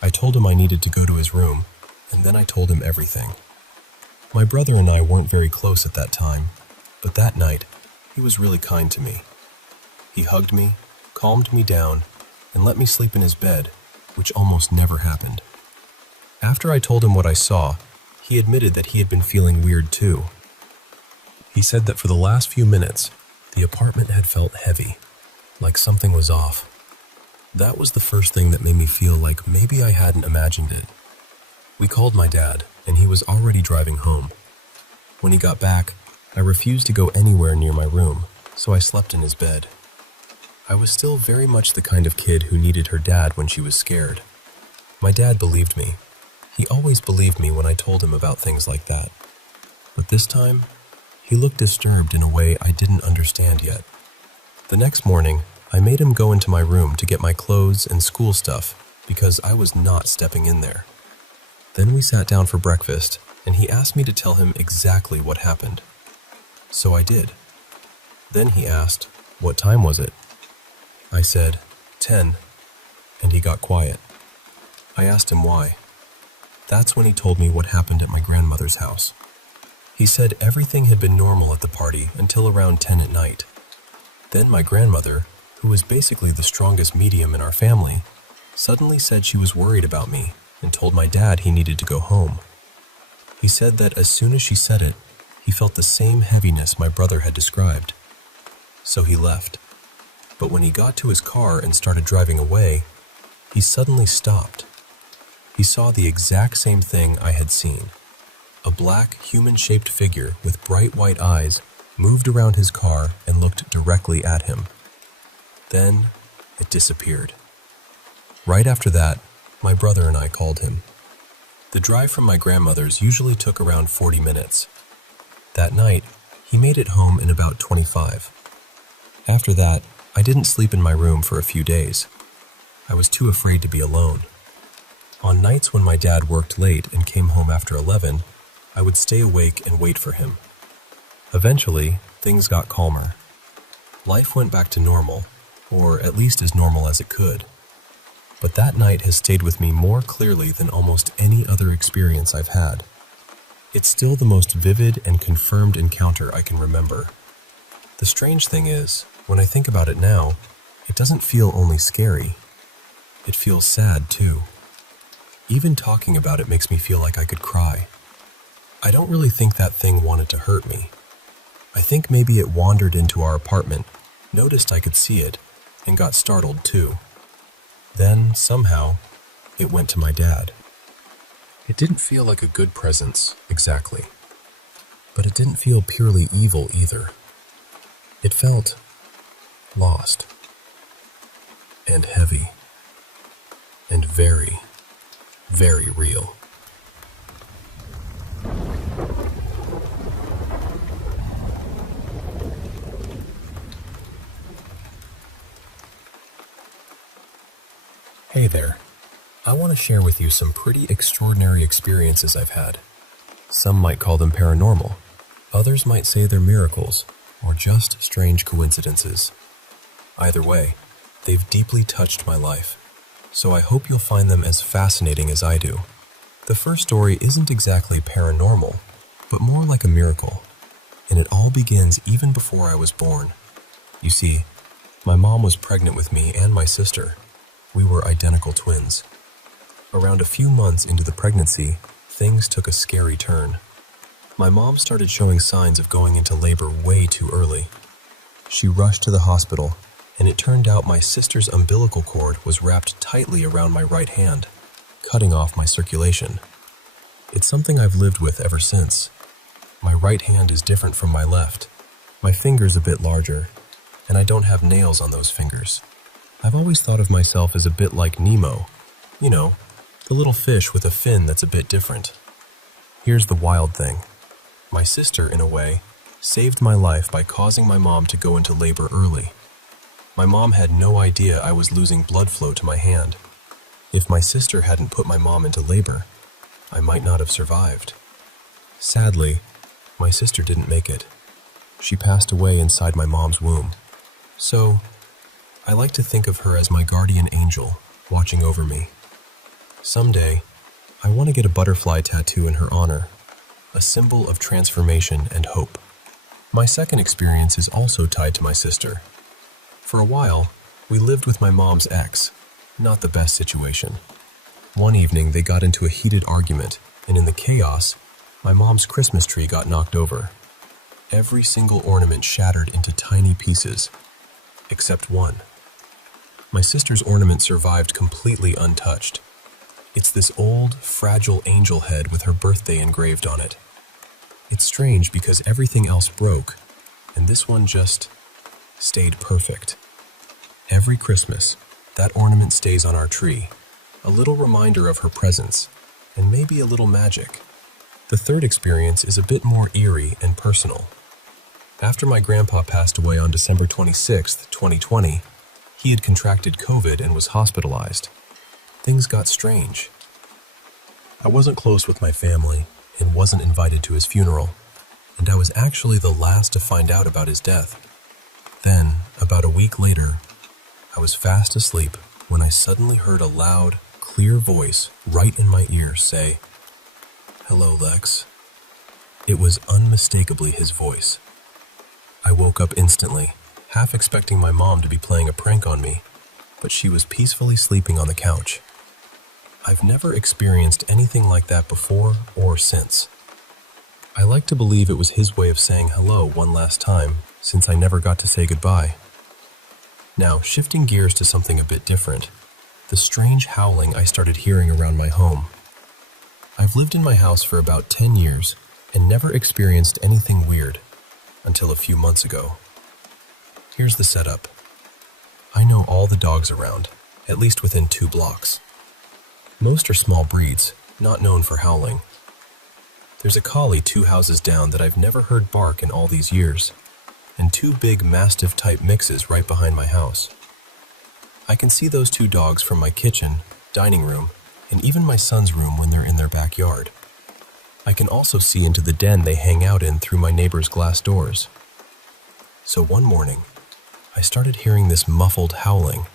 I told him I needed to go to his room, and then I told him everything. My brother and I weren't very close at that time, but that night, he was really kind to me. He hugged me, calmed me down, and let me sleep in his bed, which almost never happened. After I told him what I saw, he admitted that he had been feeling weird too. He said that for the last few minutes, the apartment had felt heavy, like something was off. That was the first thing that made me feel like maybe I hadn't imagined it. We called my dad, and he was already driving home. When he got back, I refused to go anywhere near my room, so I slept in his bed. I was still very much the kind of kid who needed her dad when she was scared. My dad believed me. He always believed me when I told him about things like that. But this time, he looked disturbed in a way I didn't understand yet. The next morning, I made him go into my room to get my clothes and school stuff because I was not stepping in there. Then we sat down for breakfast, and he asked me to tell him exactly what happened. So I did. Then he asked, "What time was it?" I said, 10, and he got quiet. I asked him why. That's when he told me what happened at my grandmother's house. He said everything had been normal at the party until around 10 at night. Then my grandmother, who was basically the strongest medium in our family, suddenly said she was worried about me and told my dad he needed to go home. He said that as soon as she said it, he felt the same heaviness my brother had described. So he left. But when he got to his car and started driving away, he suddenly stopped. He saw the exact same thing I had seen. A black, human-shaped figure with bright white eyes moved around his car and looked directly at him. Then, it disappeared. Right after that, my brother and I called him. The drive from my grandmother's usually took around 40 minutes. That night, he made it home in about 25. After that, I didn't sleep in my room for a few days. I was too afraid to be alone. On nights when my dad worked late and came home after 11, I would stay awake and wait for him. Eventually, things got calmer. Life went back to normal, or at least as normal as it could. But that night has stayed with me more clearly than almost any other experience I've had. It's still the most vivid and confirmed encounter I can remember. The strange thing is, when I think about it now, it doesn't feel only scary. It feels sad, too. Even talking about it makes me feel like I could cry. I don't really think that thing wanted to hurt me. I think maybe it wandered into our apartment, noticed I could see it, and got startled, too. Then, somehow, it went to my dad. It didn't feel like a good presence, exactly. But it didn't feel purely evil either. It felt lost. And heavy. And very, very real. Hey there. I want to share with you some pretty extraordinary experiences I've had. Some might call them paranormal. Others might say they're miracles, or just strange coincidences. Either way, they've deeply touched my life, so I hope you'll find them as fascinating as I do. The first story isn't exactly paranormal, but more like a miracle, and it all begins even before I was born. You see, my mom was pregnant with me and my sister. We were identical twins. Around a few months into the pregnancy, things took a scary turn. My mom started showing signs of going into labor way too early. She rushed to the hospital, and it turned out my sister's umbilical cord was wrapped tightly around my right hand, cutting off my circulation. It's something I've lived with ever since. My right hand is different from my left. My finger's a bit larger, and I don't have nails on those fingers. I've always thought of myself as a bit like Nemo. You know, the little fish with a fin that's a bit different. Here's the wild thing. My sister, in a way, saved my life by causing my mom to go into labor early. My mom had no idea I was losing blood flow to my hand. If my sister hadn't put my mom into labor, I might not have survived. Sadly, my sister didn't make it. She passed away inside my mom's womb. So, I like to think of her as my guardian angel, watching over me. Someday, I want to get a butterfly tattoo in her honor, a symbol of transformation and hope. My second experience is also tied to my sister. For a while, we lived with my mom's ex. Not the best situation. One evening, they got into a heated argument, and in the chaos, my mom's Christmas tree got knocked over. Every single ornament shattered into tiny pieces, except one. My sister's ornament survived completely untouched. It's this old, fragile angel head with her birthday engraved on it. It's strange because everything else broke, and this one just stayed perfect. Every Christmas, that ornament stays on our tree, a little reminder of her presence, and maybe a little magic. The third experience is a bit more eerie and personal. After my grandpa passed away on December 26, 2020, he had contracted COVID and was hospitalized. Things got strange. I wasn't close with my family and wasn't invited to his funeral, and I was actually the last to find out about his death. Then, about a week later, I was fast asleep when I suddenly heard a loud, clear voice right in my ear say, "Hello, Lex." It was unmistakably his voice. I woke up instantly, half expecting my mom to be playing a prank on me, but she was peacefully sleeping on the couch. I've never experienced anything like that before or since. I like to believe it was his way of saying hello one last time, since I never got to say goodbye. Now, shifting gears to something a bit different, the strange howling I started hearing around my home. I've lived in my house for about 10 years and never experienced anything weird until a few months ago. Here's the setup. I know all the dogs around, at least within 2 blocks. Most are small breeds, not known for howling. There's a collie 2 houses down that I've never heard bark in all these years, and 2 big Mastiff-type mixes right behind my house. I can see those 2 dogs from my kitchen, dining room, and even my son's room when they're in their backyard. I can also see into the den they hang out in through my neighbor's glass doors. So one morning, I started hearing this muffled howling,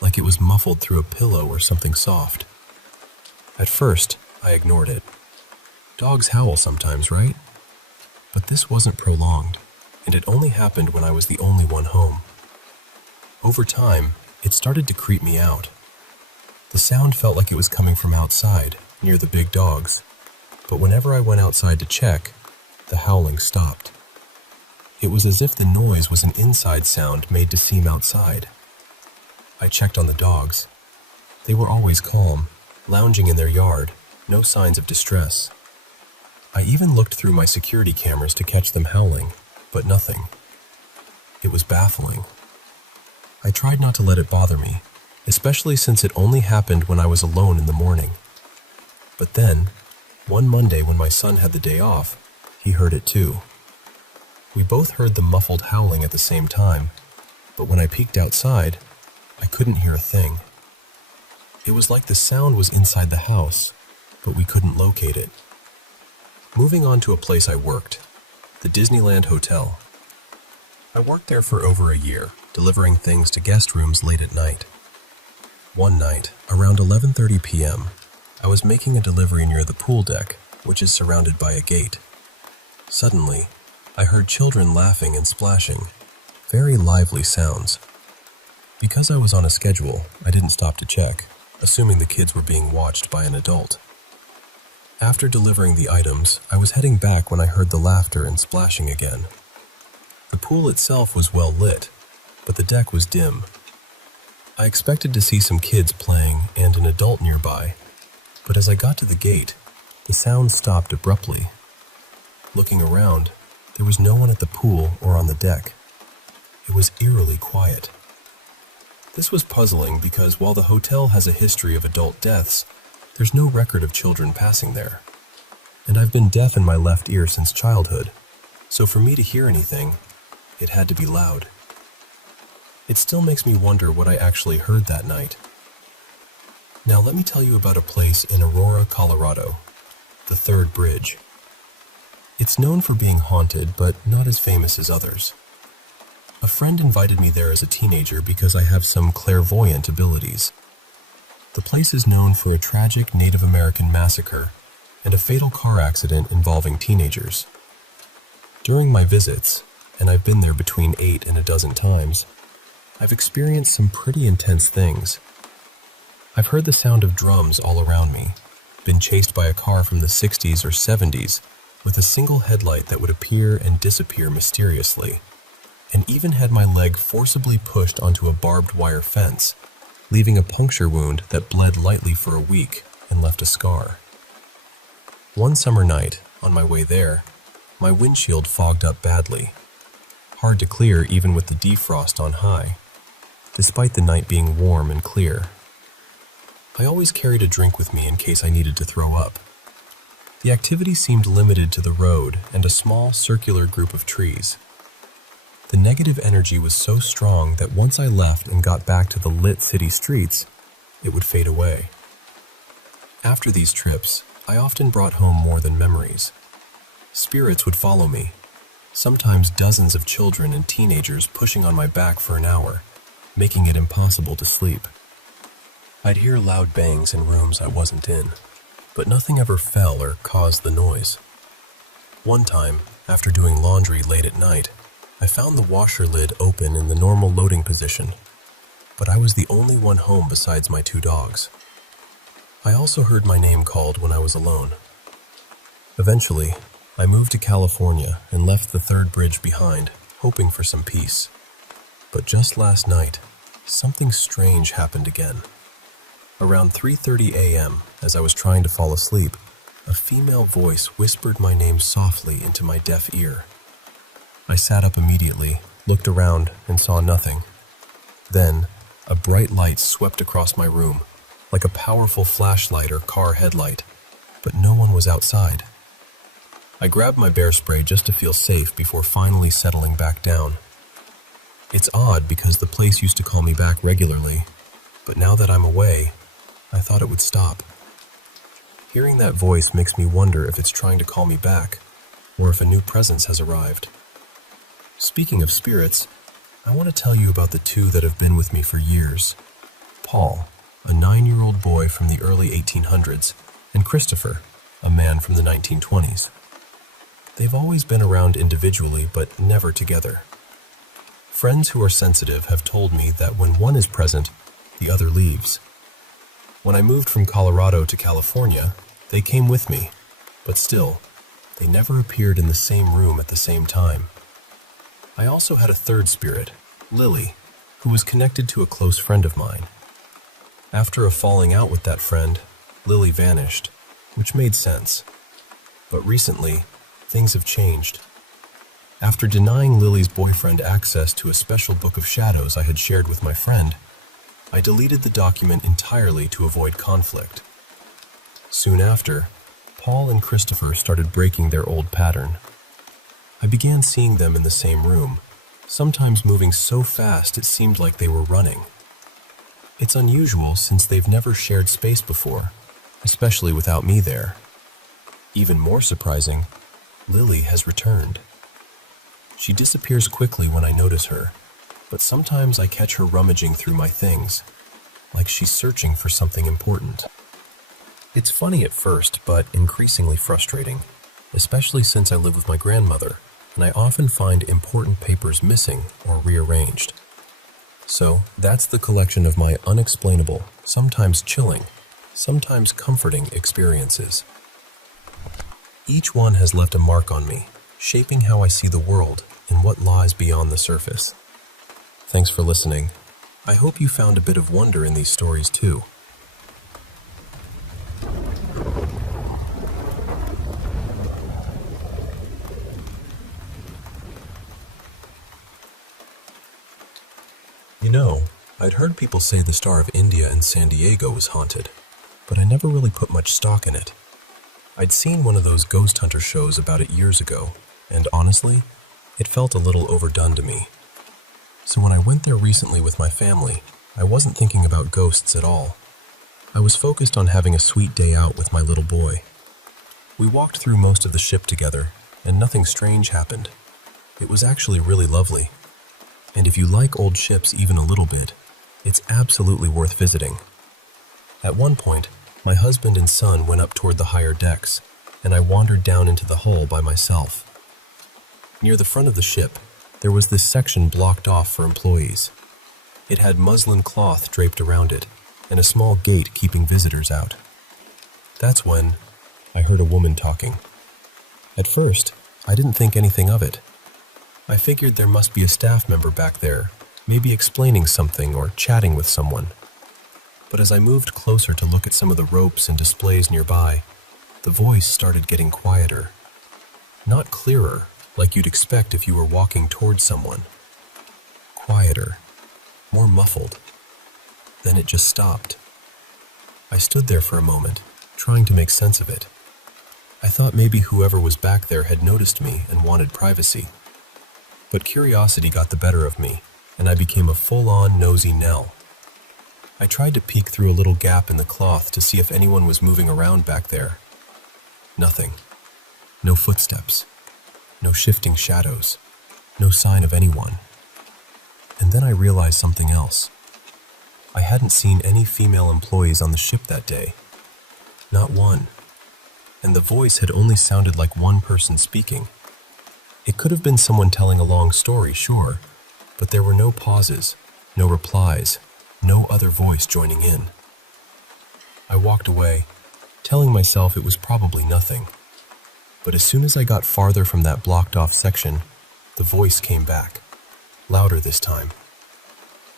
like it was muffled through a pillow or something soft. At first, I ignored it. Dogs howl sometimes, right? But this wasn't prolonged, and it only happened when I was the only one home. Over time, it started to creep me out. The sound felt like it was coming from outside, near the big dogs, but whenever I went outside to check, the howling stopped. It was as if the noise was an inside sound made to seem outside. I checked on the dogs. They were always calm, lounging in their yard, no signs of distress. I even looked through my security cameras to catch them howling, but nothing. It was baffling. I tried not to let it bother me, especially since it only happened when I was alone in the morning. But then, one Monday when my son had the day off, he heard it too. We both heard the muffled howling at the same time, but when I peeked outside, I couldn't hear a thing. It was like the sound was inside the house, but we couldn't locate it. Moving on to a place I worked, the Disneyland Hotel. I worked there for over a year, delivering things to guest rooms late at night. One night, around 11:30 p.m., I was making a delivery near the pool deck, which is surrounded by a gate. Suddenly, I heard children laughing and splashing, very lively sounds. Because I was on a schedule, I didn't stop to check, assuming the kids were being watched by an adult. After delivering the items, I was heading back when I heard the laughter and splashing again. The pool itself was well lit, but the deck was dim. I expected to see some kids playing and an adult nearby, but as I got to the gate, the sound stopped abruptly. Looking around, there was no one at the pool or on the deck. It was eerily quiet. This was puzzling because while the hotel has a history of adult deaths, there's no record of children passing there. And I've been deaf in my left ear since childhood, so for me to hear anything, it had to be loud. It still makes me wonder what I actually heard that night. Now let me tell you about a place in Aurora, Colorado, the Third Bridge. It's known for being haunted, but not as famous as others. A friend invited me there as a teenager because I have some clairvoyant abilities. The place is known for a tragic Native American massacre and a fatal car accident involving teenagers. During my visits, and I've been there between 8 and a dozen times, I've experienced some pretty intense things. I've heard the sound of drums all around me, been chased by a car from the 60s or 70s with a single headlight that would appear and disappear mysteriously, and even had my leg forcibly pushed onto a barbed wire fence, leaving a puncture wound that bled lightly for a week and left a scar. One summer night, on my way there, my windshield fogged up badly, hard to clear even with the defrost on high, despite the night being warm and clear. I always carried a drink with me in case I needed to throw up. The activity seemed limited to the road and a small circular group of trees. The negative energy was so strong that once I left and got back to the lit city streets, it would fade away. After these trips, I often brought home more than memories. Spirits would follow me, sometimes dozens of children and teenagers pushing on my back for an hour, making it impossible to sleep. I'd hear loud bangs in rooms I wasn't in, but nothing ever fell or caused the noise. One time, after doing laundry late at night, I found the washer lid open in the normal loading position, but I was the only one home besides my 2 dogs. I also heard my name called when I was alone. Eventually, I moved to California and left the Third Bridge behind, hoping for some peace. But just last night, something strange happened again. Around 3:30 a.m., as I was trying to fall asleep, a female voice whispered my name softly into my deaf ear. I sat up immediately, looked around, and saw nothing. Then, a bright light swept across my room, like a powerful flashlight or car headlight, but no one was outside. I grabbed my bear spray just to feel safe before finally settling back down. It's odd because the place used to call me back regularly, but now that I'm away, I thought it would stop. Hearing that voice makes me wonder if it's trying to call me back, or if a new presence has arrived. Speaking of spirits, I want to tell you about the 2 that have been with me for years. Paul, a 9-year-old boy from the early 1800s, and Christopher, a man from the 1920s. They've always been around individually, but never together. Friends who are sensitive have told me that when one is present, the other leaves. When I moved from Colorado to California, they came with me, but still, they never appeared in the same room at the same time. I also had a third spirit, Lily, who was connected to a close friend of mine. After a falling out with that friend, Lily vanished, which made sense. But recently, things have changed. After denying Lily's boyfriend access to a special book of shadows I had shared with my friend, I deleted the document entirely to avoid conflict. Soon after, Paul and Christopher started breaking their old pattern. I began seeing them in the same room, sometimes moving so fast it seemed like they were running. It's unusual since they've never shared space before, especially without me there. Even more surprising, Lily has returned. She disappears quickly when I notice her, but sometimes I catch her rummaging through my things, like she's searching for something important. It's funny at first, but increasingly frustrating, especially since I live with my grandmother, and I often find important papers missing or rearranged. So, that's the collection of my unexplainable, sometimes chilling, sometimes comforting experiences. Each one has left a mark on me, shaping how I see the world and what lies beyond the surface. Thanks for listening. I hope you found a bit of wonder in these stories too. You know, I'd heard people say the Star of India in San Diego was haunted, but I never really put much stock in it. I'd seen one of those ghost hunter shows about it years ago, and honestly, it felt a little overdone to me. So when I went there recently with my family, I wasn't thinking about ghosts at all. I was focused on having a sweet day out with my little boy. We walked through most of the ship together, and nothing strange happened. It was actually really lovely. And if you like old ships even a little bit, it's absolutely worth visiting. At one point, my husband and son went up toward the higher decks, and I wandered down into the hull by myself. Near the front of the ship, there was this section blocked off for employees. It had muslin cloth draped around it, and a small gate keeping visitors out. That's when I heard a woman talking. At first, I didn't think anything of it. I figured there must be a staff member back there, maybe explaining something or chatting with someone. But as I moved closer to look at some of the ropes and displays nearby, the voice started getting quieter. Not clearer, like you'd expect if you were walking towards someone. Quieter, more muffled. Then it just stopped. I stood there for a moment, trying to make sense of it. I thought maybe whoever was back there had noticed me and wanted privacy. But curiosity got the better of me, and I became a full-on nosy Nell. I tried to peek through a little gap in the cloth to see if anyone was moving around back there. Nothing. No footsteps. No shifting shadows. No sign of anyone. And then I realized something else. I hadn't seen any female employees on the ship that day. Not one. And the voice had only sounded like one person speaking. It could have been someone telling a long story, sure, but there were no pauses, no replies, no other voice joining in. I walked away, telling myself it was probably nothing. But as soon as I got farther from that blocked-off section, the voice came back, louder this time.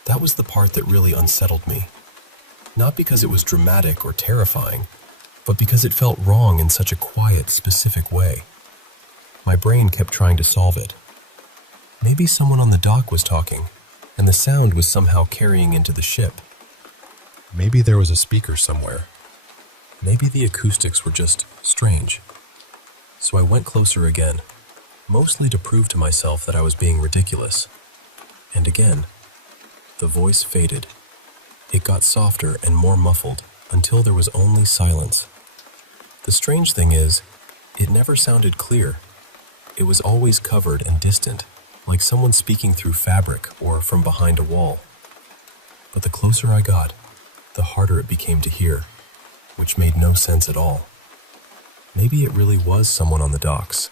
That was the part that really unsettled me. Not because it was dramatic or terrifying, but because it felt wrong in such a quiet, specific way. My brain kept trying to solve it. Maybe someone on the dock was talking, and the sound was somehow carrying into the ship. Maybe there was a speaker somewhere. Maybe the acoustics were just strange. So I went closer again, mostly to prove to myself that I was being ridiculous. And again, the voice faded. It got softer and more muffled until there was only silence. The strange thing is, it never sounded clear. It was always covered and distant, like someone speaking through fabric or from behind a wall. But the closer I got, the harder it became to hear, which made no sense at all. Maybe it really was someone on the docks.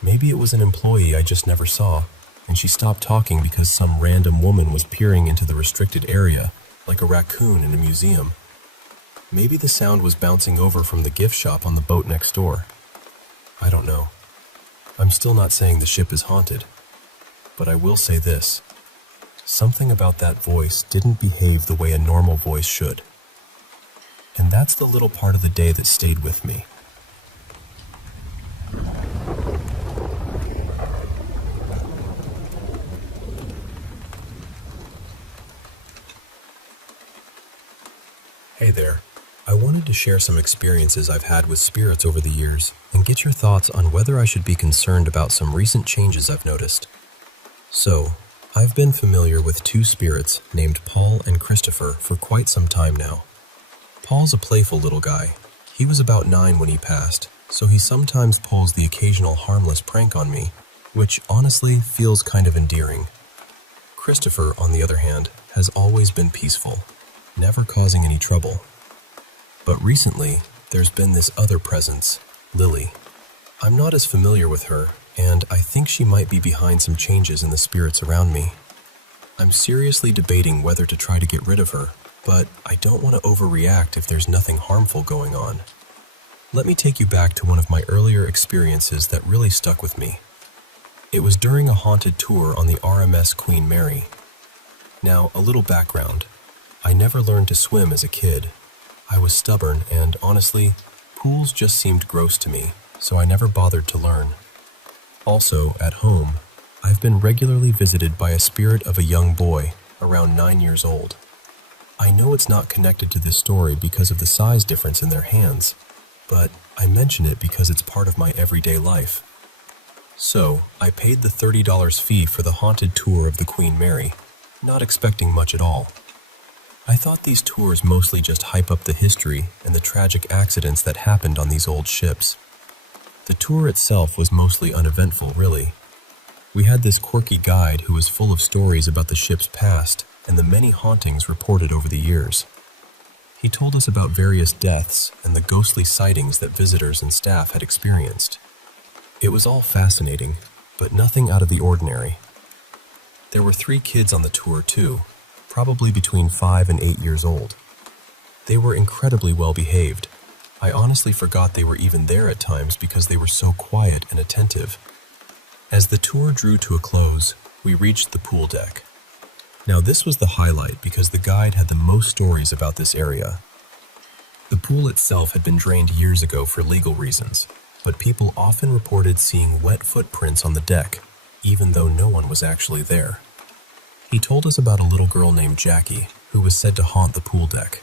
Maybe it was an employee I just never saw, and she stopped talking because some random woman was peering into the restricted area like a raccoon in a museum. Maybe the sound was bouncing over from the gift shop on the boat next door. I don't know. I'm still not saying the ship is haunted, but I will say this. Something about that voice didn't behave the way a normal voice should. And that's the little part of the day that stayed with me. Hey there. I wanted to share some experiences I've had with spirits over the years and get your thoughts on whether I should be concerned about some recent changes I've noticed. So, I've been familiar with two spirits named Paul and Christopher for quite some time now. Paul's a playful little guy. He was about 9 when he passed, so he sometimes pulls the occasional harmless prank on me, which honestly feels kind of endearing. Christopher, on the other hand, has always been peaceful, never causing any trouble. But recently, there's been this other presence, Lily. I'm not as familiar with her, and I think she might be behind some changes in the spirits around me. I'm seriously debating whether to try to get rid of her, but I don't want to overreact if there's nothing harmful going on. Let me take you back to one of my earlier experiences that really stuck with me. It was during a haunted tour on the RMS Queen Mary. Now, a little background. I never learned to swim as a kid. I was stubborn and, honestly, pools just seemed gross to me, so I never bothered to learn. Also, at home, I've been regularly visited by a spirit of a young boy, around 9 years old. I know it's not connected to this story because of the size difference in their hands, but I mention it because it's part of my everyday life. So, I paid the $30 fee for the haunted tour of the Queen Mary, not expecting much at all. I thought these tours mostly just hype up the history and the tragic accidents that happened on these old ships. The tour itself was mostly uneventful, really. We had this quirky guide who was full of stories about the ship's past and the many hauntings reported over the years. He told us about various deaths and the ghostly sightings that visitors and staff had experienced. It was all fascinating, but nothing out of the ordinary. There were 3 kids on the tour, too, probably between 5 and 8 years old. They were incredibly well behaved. I honestly forgot they were even there at times because they were so quiet and attentive. As the tour drew to a close, we reached the pool deck. Now this was the highlight because the guide had the most stories about this area. The pool itself had been drained years ago for legal reasons, but people often reported seeing wet footprints on the deck, even though no one was actually there. He told us about a little girl named Jackie, who was said to haunt the pool deck.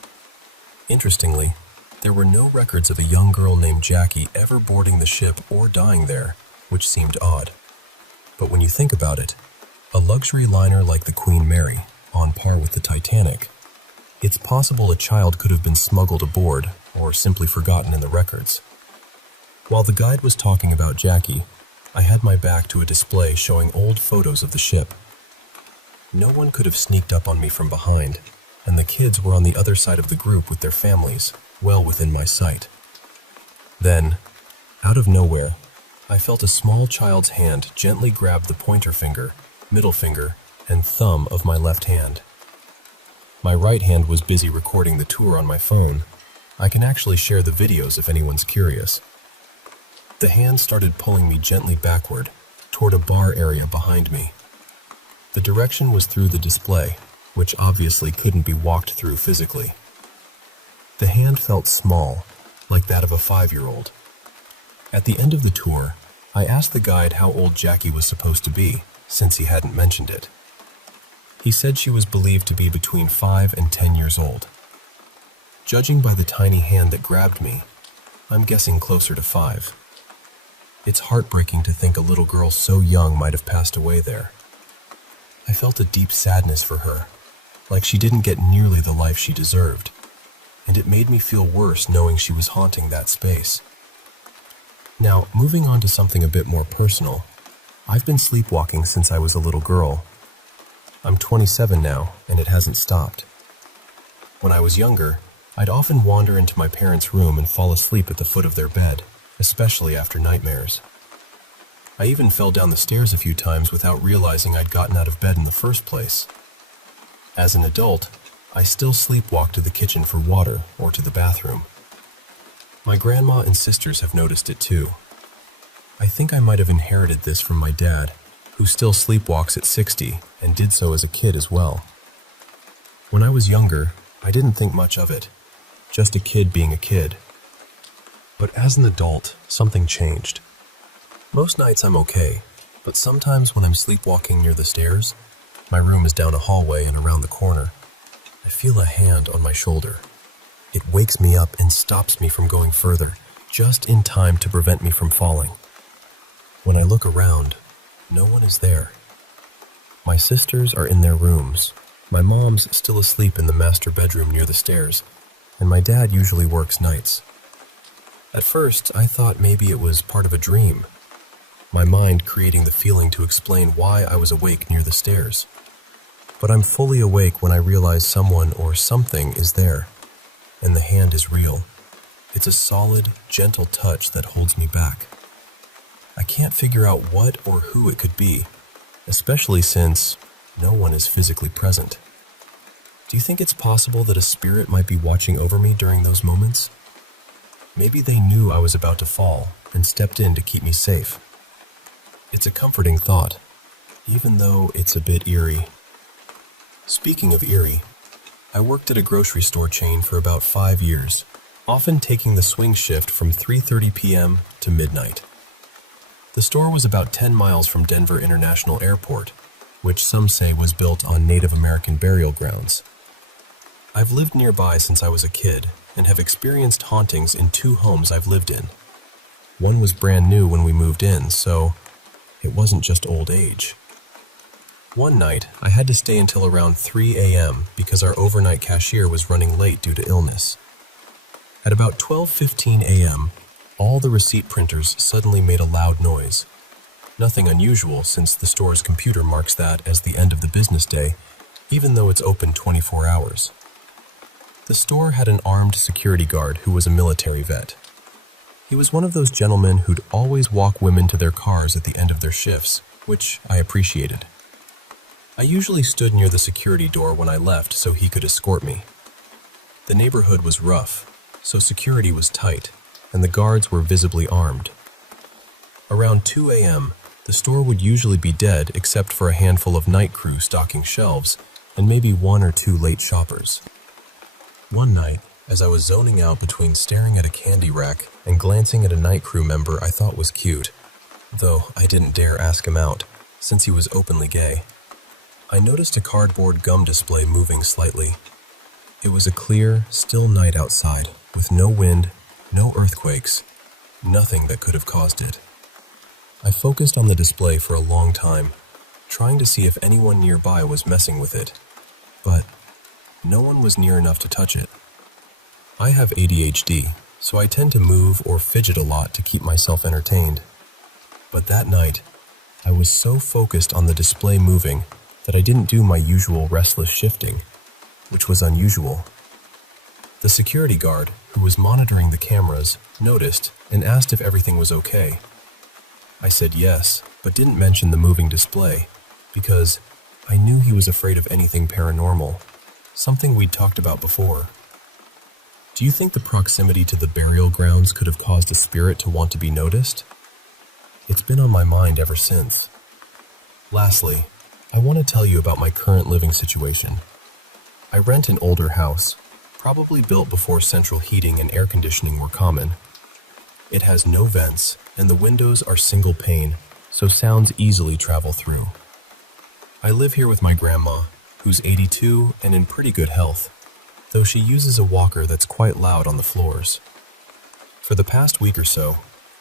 Interestingly, there were no records of a young girl named Jackie ever boarding the ship or dying there, which seemed odd. But when you think about it, a luxury liner like the Queen Mary, on par with the Titanic, it's possible a child could have been smuggled aboard or simply forgotten in the records. While the guide was talking about Jackie, I had my back to a display showing old photos of the ship. No one could have sneaked up on me from behind, and the kids were on the other side of the group with their families, well within my sight. Then, out of nowhere, I felt a small child's hand gently grab the pointer finger, middle finger, and thumb of my left hand. My right hand was busy recording the tour on my phone. I can actually share the videos if anyone's curious. The hand started pulling me gently backward, toward a bar area behind me. The direction was through the display, which obviously couldn't be walked through physically. The hand felt small, like that of a 5-year-old. At the end of the tour, I asked the guide how old Jackie was supposed to be, since he hadn't mentioned it. He said she was believed to be between 5 and 10 years old. Judging by the tiny hand that grabbed me, I'm guessing closer to 5. It's heartbreaking to think a little girl so young might have passed away there. I felt a deep sadness for her, like she didn't get nearly the life she deserved, and it made me feel worse knowing she was haunting that space. Now, moving on to something a bit more personal, I've been sleepwalking since I was a little girl. I'm 27 now, and it hasn't stopped. When I was younger, I'd often wander into my parents' room and fall asleep at the foot of their bed, especially after nightmares. I even fell down the stairs a few times without realizing I'd gotten out of bed in the first place. As an adult, I still sleepwalk to the kitchen for water or to the bathroom. My grandma and sisters have noticed it too. I think I might have inherited this from my dad, who still sleepwalks at 60 and did so as a kid as well. When I was younger, I didn't think much of it, just a kid being a kid. But as an adult, something changed. Most nights I'm okay, but sometimes when I'm sleepwalking near the stairs, my room is down a hallway and around the corner, I feel a hand on my shoulder. It wakes me up and stops me from going further, just in time to prevent me from falling. When I look around, no one is there. My sisters are in their rooms. My mom's still asleep in the master bedroom near the stairs, and my dad usually works nights. At first, I thought maybe it was part of a dream, my mind creating the feeling to explain why I was awake near the stairs. But I'm fully awake when I realize someone or something is there, and the hand is real. It's a solid, gentle touch that holds me back. I can't figure out what or who it could be, especially since no one is physically present. Do you think it's possible that a spirit might be watching over me during those moments? Maybe they knew I was about to fall and stepped in to keep me safe. It's a comforting thought, even though it's a bit eerie. Speaking of eerie, I worked at a grocery store chain for about 5 years, often taking the swing shift from 3:30 p.m. to midnight. The store was about 10 miles from Denver International Airport, which some say was built on Native American burial grounds. I've lived nearby since I was a kid and have experienced hauntings in 2 homes I've lived in. One was brand new when we moved in, so it wasn't just old age. One night, I had to stay until around 3 a.m. because our overnight cashier was running late due to illness. At about 12:15 a.m., all the receipt printers suddenly made a loud noise. Nothing unusual since the store's computer marks that as the end of the business day, even though it's open 24 hours. The store had an armed security guard who was a military vet. He was one of those gentlemen who'd always walk women to their cars at the end of their shifts, which I appreciated. I usually stood near the security door when I left so he could escort me. The neighborhood was rough, so security was tight, and the guards were visibly armed. Around 2 a.m., the store would usually be dead except for a handful of night crew stocking shelves and maybe 1 or 2 late shoppers. One night, as I was zoning out between staring at a candy rack and glancing at a night crew member I thought was cute, though I didn't dare ask him out, since he was openly gay, I noticed a cardboard gum display moving slightly. It was a clear, still night outside, with no wind, no earthquakes, nothing that could have caused it. I focused on the display for a long time, trying to see if anyone nearby was messing with it, but no one was near enough to touch it. I have ADHD, so I tend to move or fidget a lot to keep myself entertained. But that night, I was so focused on the display moving that I didn't do my usual restless shifting, which was unusual. The security guard, who was monitoring the cameras, noticed and asked if everything was okay. I said yes, but didn't mention the moving display, because I knew he was afraid of anything paranormal, something we'd talked about before. Do you think the proximity to the burial grounds could have caused a spirit to want to be noticed? It's been on my mind ever since. Lastly, I want to tell you about my current living situation. I rent an older house, probably built before central heating and air conditioning were common. It has no vents, and the windows are single pane, so sounds easily travel through. I live here with my grandma, who's 82 and in pretty good health, though she uses a walker that's quite loud on the floors. For the past week or so,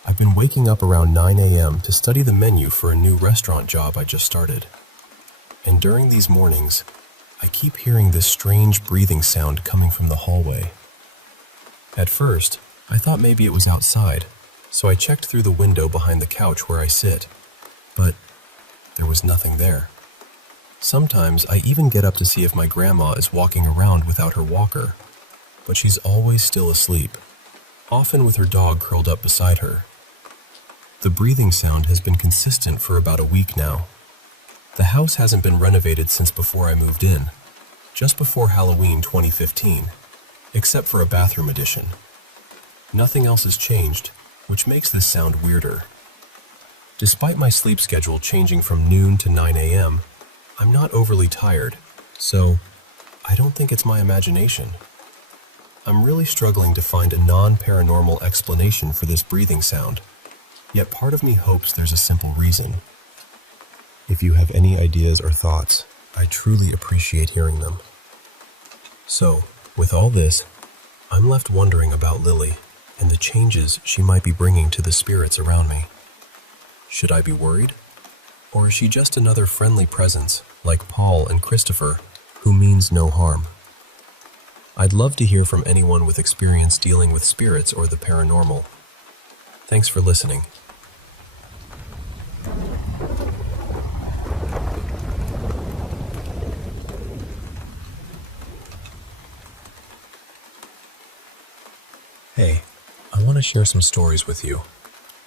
I've been waking up around 9 a.m. to study the menu for a new restaurant job I just started. And during these mornings, I keep hearing this strange breathing sound coming from the hallway. At first, I thought maybe it was outside, so I checked through the window behind the couch where I sit, but there was nothing there. Sometimes I even get up to see if my grandma is walking around without her walker, but she's always still asleep, often with her dog curled up beside her. The breathing sound has been consistent for about a week now. The house hasn't been renovated since before I moved in, just before Halloween 2015, except for a bathroom edition. Nothing else has changed, which makes this sound weirder. Despite my sleep schedule changing from noon to 9 a.m., I'm not overly tired, so I don't think it's my imagination. I'm really struggling to find a non-paranormal explanation for this breathing sound, yet part of me hopes there's a simple reason. If you have any ideas or thoughts, I truly appreciate hearing them. So, with all this, I'm left wondering about Lily and the changes she might be bringing to the spirits around me. Should I be worried? Or is she just another friendly presence, like Paul and Christopher, who means no harm? I'd love to hear from anyone with experience dealing with spirits or the paranormal. Thanks for listening. Hey, I want to share some stories with you.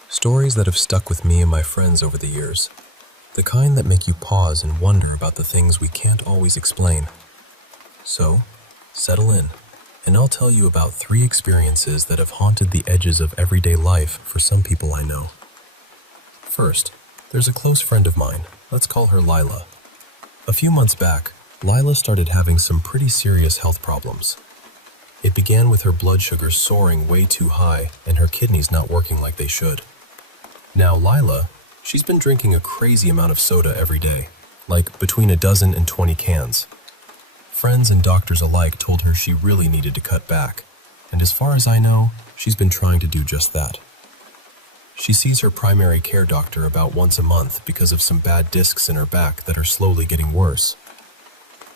Stories that have stuck with me and my friends over the years. The kind that make you pause and wonder about the things we can't always explain. So, settle in, and I'll tell you about 3 experiences that have haunted the edges of everyday life for some people I know. First, there's a close friend of mine. Let's call her Lila. A few months back, Lila started having some pretty serious health problems. It began with her blood sugar soaring way too high and her kidneys not working like they should. Now Lila, she's been drinking a crazy amount of soda every day, like between 12 and 20 cans. Friends and doctors alike told her she really needed to cut back, and as far as I know, she's been trying to do just that. She sees her primary care doctor about once a month because of some bad discs in her back that are slowly getting worse.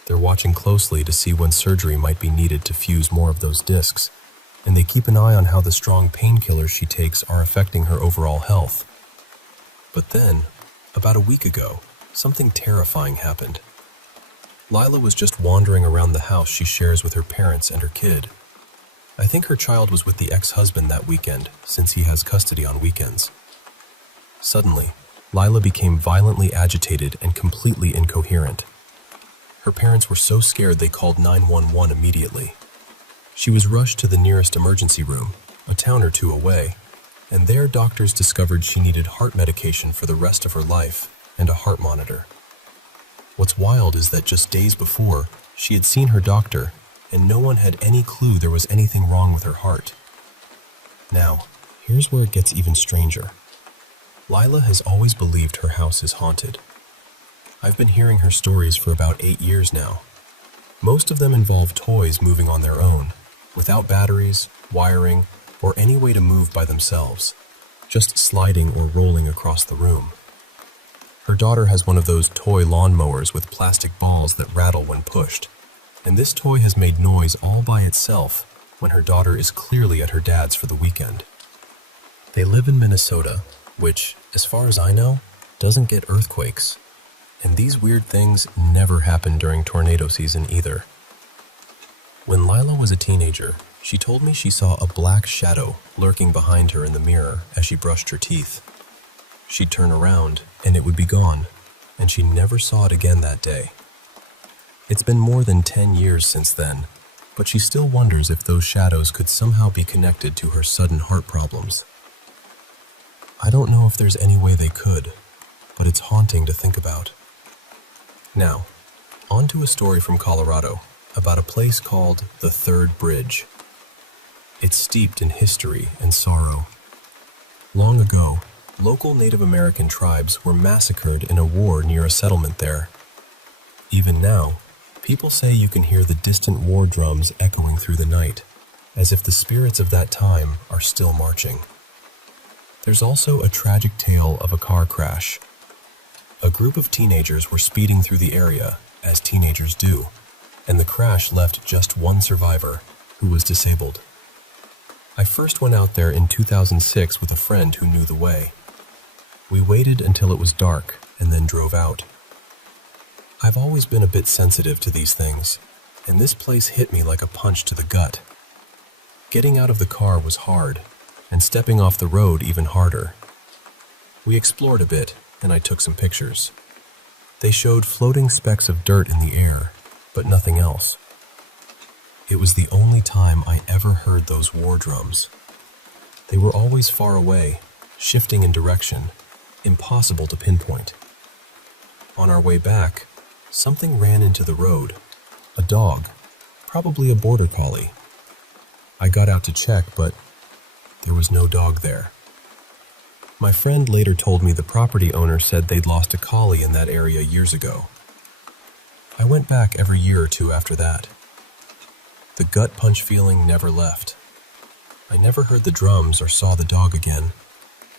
They're watching closely to see when surgery might be needed to fuse more of those discs, and they keep an eye on how the strong painkillers she takes are affecting her overall health. But then, about a week ago, something terrifying happened. Lila was just wandering around the house she shares with her parents and her kid. I think her child was with the ex-husband that weekend, since he has custody on weekends. Suddenly, Lila became violently agitated and completely incoherent. Her parents were so scared they called 911 immediately. She was rushed to the nearest emergency room, a town or 2 away, and there doctors discovered she needed heart medication for the rest of her life and a heart monitor. What's wild is that just days before, she had seen her doctor, and no one had any clue there was anything wrong with her heart. Now, here's where it gets even stranger. Lila has always believed her house is haunted. I've been hearing her stories for about 8 years now. Most of them involve toys moving on their own, without batteries, wiring, or any way to move by themselves, just sliding or rolling across the room. Her daughter has one of those toy lawnmowers with plastic balls that rattle when pushed, and this toy has made noise all by itself when her daughter is clearly at her dad's for the weekend. They live in Minnesota, which, as far as I know, doesn't get earthquakes, and these weird things never happen during tornado season either. When Lila was a teenager, she told me she saw a black shadow lurking behind her in the mirror as she brushed her teeth. She'd turn around, and it would be gone, and she never saw it again that day. It's been more than 10 years since then, but she still wonders if those shadows could somehow be connected to her sudden heart problems. I don't know if there's any way they could, but it's haunting to think about. Now, on to a story from Colorado about a place called the Third Bridge. It's steeped in history and sorrow. Long ago, local Native American tribes were massacred in a war near a settlement there. Even now, people say you can hear the distant war drums echoing through the night, as if the spirits of that time are still marching. There's also a tragic tale of a car crash. A group of teenagers were speeding through the area, as teenagers do, and the crash left just one survivor, who was disabled. I first went out there in 2006 with a friend who knew the way. We waited until it was dark and then drove out. I've always been a bit sensitive to these things, and this place hit me like a punch to the gut. Getting out of the car was hard, and stepping off the road even harder. We explored a bit, and I took some pictures. They showed floating specks of dirt in the air, but nothing else. It was the only time I ever heard those war drums. They were always far away, shifting in direction, impossible to pinpoint. On our way back, something ran into the road. A dog, probably a border collie. I got out to check, but there was no dog there. My friend later told me the property owner said they'd lost a collie in that area years ago. I went back every year or two after that. The gut punch feeling never left. I never heard the drums or saw the dog again,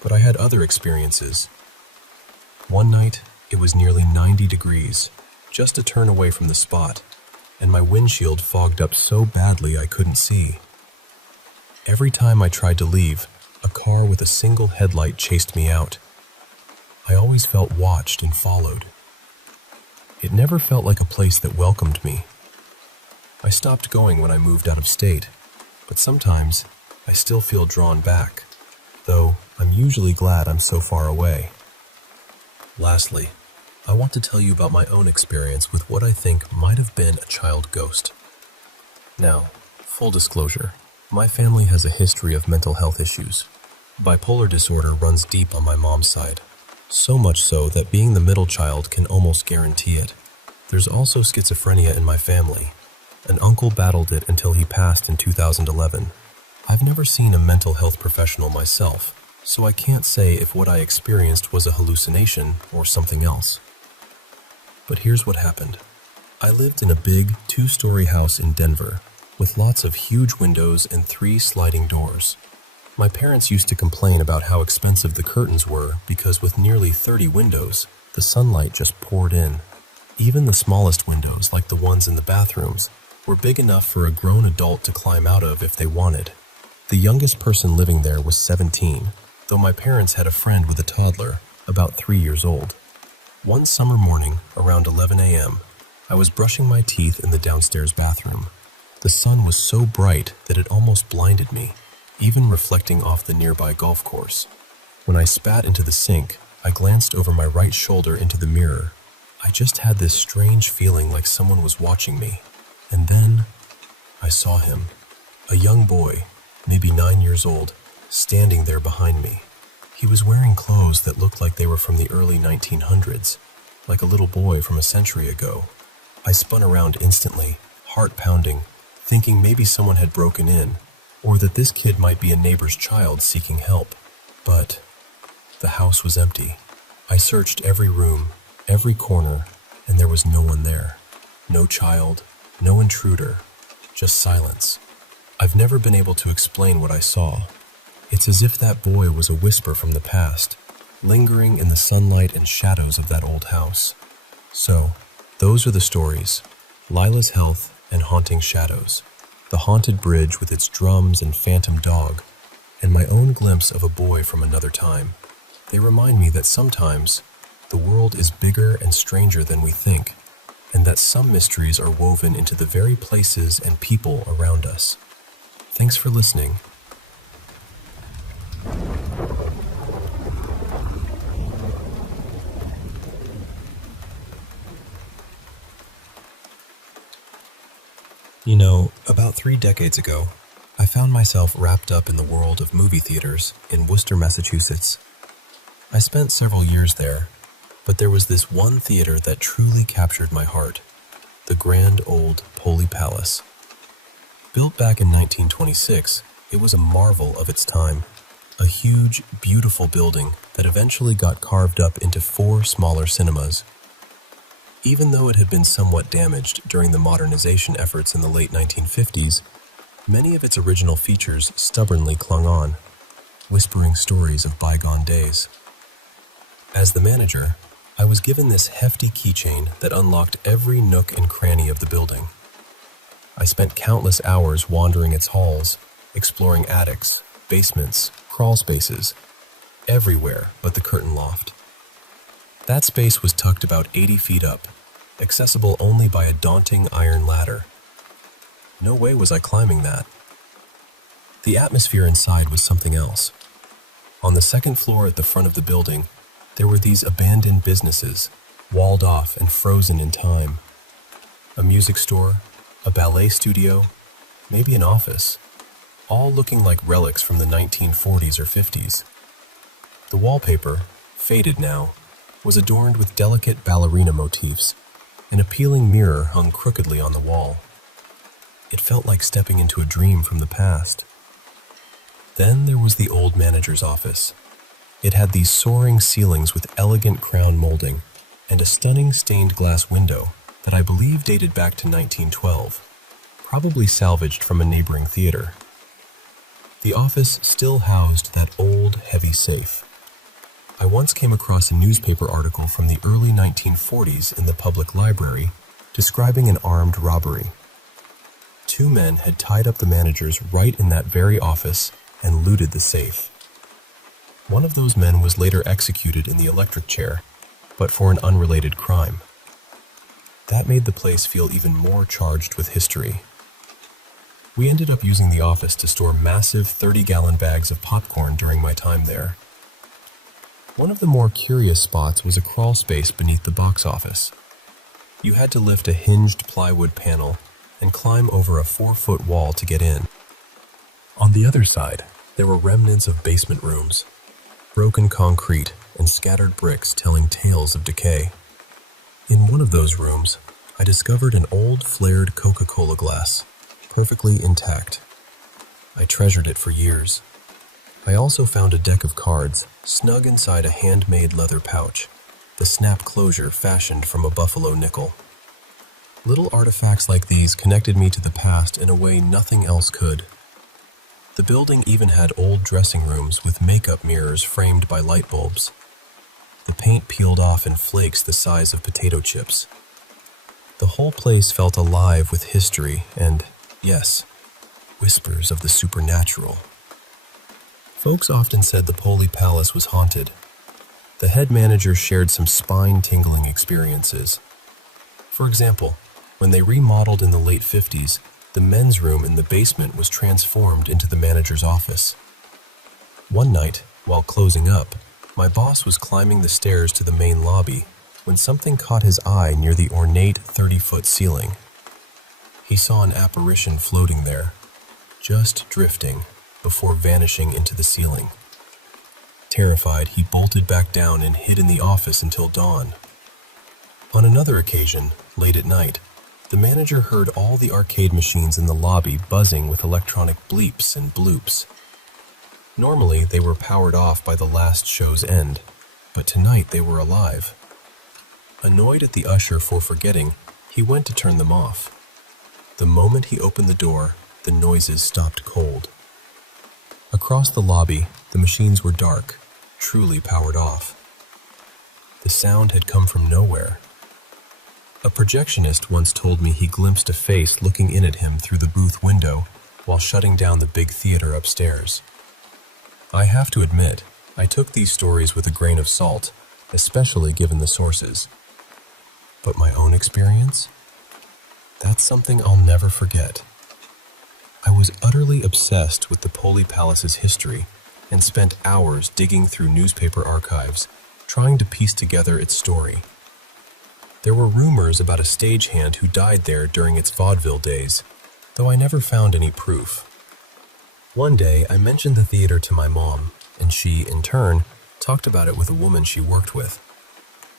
but I had other experiences. One night, it was nearly 90 degrees, just a turn away from the spot, and my windshield fogged up so badly I couldn't see. Every time I tried to leave, a car with a single headlight chased me out. I always felt watched and followed. It never felt like a place that welcomed me. I stopped going when I moved out of state, but sometimes I still feel drawn back, though I'm usually glad I'm so far away. Lastly, I want to tell you about my own experience with what I think might have been a child ghost. Now, full disclosure, my family has a history of mental health issues. Bipolar disorder runs deep on my mom's side, so much so that being the middle child can almost guarantee it. There's also schizophrenia in my family. An uncle battled it until he passed in 2011. I've never seen a mental health professional myself, so I can't say if what I experienced was a hallucination or something else. But here's what happened. I lived in a big 2-story house in Denver, with lots of huge windows and 3 sliding doors. My parents used to complain about how expensive the curtains were because with nearly 30 windows, the sunlight just poured in. Even the smallest windows, like the ones in the bathrooms, were big enough for a grown adult to climb out of if they wanted. The youngest person living there was 17, though my parents had a friend with a toddler, about 3 years old. One summer morning, around 11 a.m., I was brushing my teeth in the downstairs bathroom. The sun was so bright that it almost blinded me, even reflecting off the nearby golf course. When I spat into the sink, I glanced over my right shoulder into the mirror. I just had this strange feeling like someone was watching me. And then, I saw him, a young boy, maybe 9 years old, standing there behind me. He was wearing clothes that looked like they were from the early 1900s, like a little boy from a century ago. I spun around instantly, heart pounding, thinking maybe someone had broken in, or that this kid might be a neighbor's child seeking help. But the house was empty. I searched every room, every corner, and there was no one there. No child, no intruder, just silence. I've never been able to explain what I saw. It's as if that boy was a whisper from the past, lingering in the sunlight and shadows of that old house. So, those are the stories: Lila's health and haunting shadows, the haunted bridge with its drums and phantom dog, and my own glimpse of a boy from another time. They remind me that sometimes the world is bigger and stranger than we think, and that some mysteries are woven into the very places and people around us. Thanks for listening. You know, about 3 decades ago, I found myself wrapped up in the world of movie theaters in Worcester, Massachusetts. I spent several years there, but there was this one theater that truly captured my heart: the grand old Poli Palace. Built back in 1926, it was a marvel of its time, a huge, beautiful building that eventually got carved up into 4 smaller cinemas. Even though it had been somewhat damaged during the modernization efforts in the late 1950s, many of its original features stubbornly clung on, whispering stories of bygone days. As the manager, I was given this hefty keychain that unlocked every nook and cranny of the building. I spent countless hours wandering its halls, exploring attics, basements, crawl spaces, everywhere but the curtain loft. That space was tucked about 80 feet up, accessible only by a daunting iron ladder. No way was I climbing that. The atmosphere inside was something else. On the second floor at the front of the building, there were these abandoned businesses, walled off and frozen in time. a music store, a ballet studio, maybe an office, all looking like relics from the 1940s or 50s. The wallpaper, faded now, was adorned with delicate ballerina motifs. An appealing mirror hung crookedly on the wall. It felt like stepping into a dream from the past. Then there was the old manager's office. It had these soaring ceilings with elegant crown molding and a stunning stained glass window that I believe dated back to 1912, probably salvaged from a neighboring theater. The office still housed that old, heavy safe. I once came across a newspaper article from the early 1940s in the public library describing an armed robbery. 2 men had tied up the managers right in that very office and looted the safe. One of those men was later executed in the electric chair, but for an unrelated crime. That made the place feel even more charged with history. We ended up using the office to store massive 30-gallon bags of popcorn during my time there. One of the more curious spots was a crawl space beneath the box office. You had to lift a hinged plywood panel and climb over a 4-foot wall to get in. On the other side, there were remnants of basement rooms, broken concrete and scattered bricks telling tales of decay. In one of those rooms, I discovered an old flared Coca-Cola glass, perfectly intact. I treasured it for years. I also found a deck of cards, snug inside a handmade leather pouch, the snap closure fashioned from a buffalo nickel. Little artifacts like these connected me to the past in a way nothing else could. The building even had old dressing rooms with makeup mirrors framed by light bulbs. The paint peeled off in flakes the size of potato chips. The whole place felt alive with history and, yes, whispers of the supernatural. Folks often said the Poli Palace was haunted. The head manager shared some spine-tingling experiences. For example, when they remodeled in the late 50s, the men's room in the basement was transformed into the manager's office. One night, while closing up, my boss was climbing the stairs to the main lobby when something caught his eye near the ornate 30-foot ceiling. He saw an apparition floating there, just drifting, before vanishing into the ceiling. Terrified, he bolted back down and hid in the office until dawn. On another occasion, late at night, the manager heard all the arcade machines in the lobby buzzing with electronic bleeps and bloops. Normally, they were powered off by the last show's end, but tonight they were alive. Annoyed at the usher for forgetting, he went to turn them off. The moment he opened the door, the noises stopped cold. Across the lobby, the machines were dark, truly powered off. The sound had come from nowhere. A projectionist once told me he glimpsed a face looking in at him through the booth window while shutting down the big theater upstairs. I have to admit, I took these stories with a grain of salt, especially given the sources. But my own experience? That's something I'll never forget. I was utterly obsessed with the Poli Palace's history and spent hours digging through newspaper archives, trying to piece together its story. There were rumors about a stagehand who died there during its vaudeville days, though I never found any proof. One day, I mentioned the theater to my mom, and she, in turn, talked about it with a woman she worked with.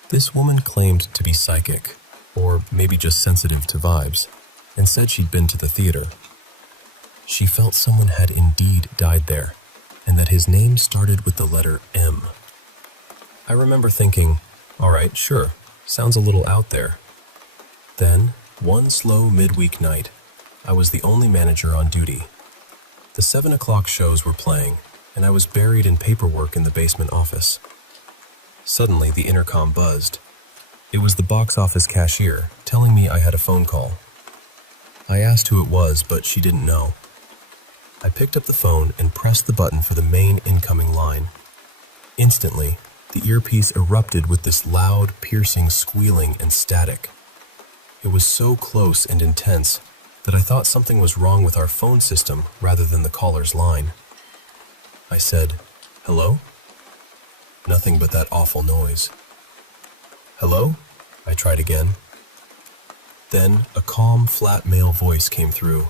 This woman claimed to be psychic, or maybe just sensitive to vibes, and said she'd been to the theater. She felt someone had indeed died there, and that his name started with the letter M. I remember thinking, all right, sure, sounds a little out there. Then, one slow midweek night, I was the only manager on duty. The 7 o'clock shows were playing, and I was buried in paperwork in the basement office. Suddenly, the intercom buzzed. It was the box office cashier telling me I had a phone call. I asked who it was, but she didn't know. I picked up the phone and pressed the button for the main incoming line. Instantly, the earpiece erupted with this loud, piercing squealing and static. It was so close and intense that I thought something was wrong with our phone system rather than the caller's line. I said, "Hello?" Nothing but that awful noise. "Hello?" I tried again. Then a calm, flat male voice came through.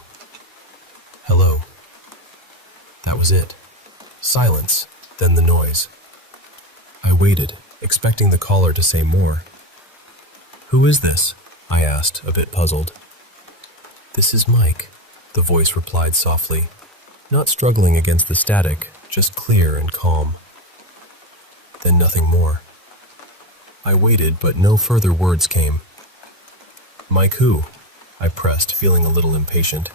"Hello." That was it. Silence, then the noise. I waited, expecting the caller to say more. "Who is this?" I asked, a bit puzzled. "This is Mike," the voice replied softly, not struggling against the static, just clear and calm. Then nothing more. I waited, but no further words came. "Mike who?" I pressed, feeling a little impatient.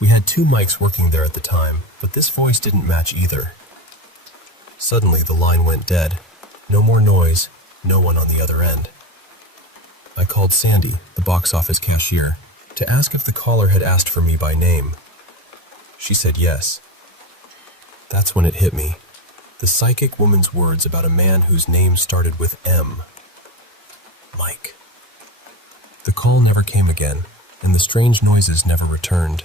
We had 2 mics working there at the time, but this voice didn't match either. Suddenly, the line went dead. No more noise, no one on the other end. I called Sandy, the box office cashier, to ask if the caller had asked for me by name. She said yes. That's when it hit me. The psychic woman's words about a man whose name started with M. Mike. The call never came again, and the strange noises never returned.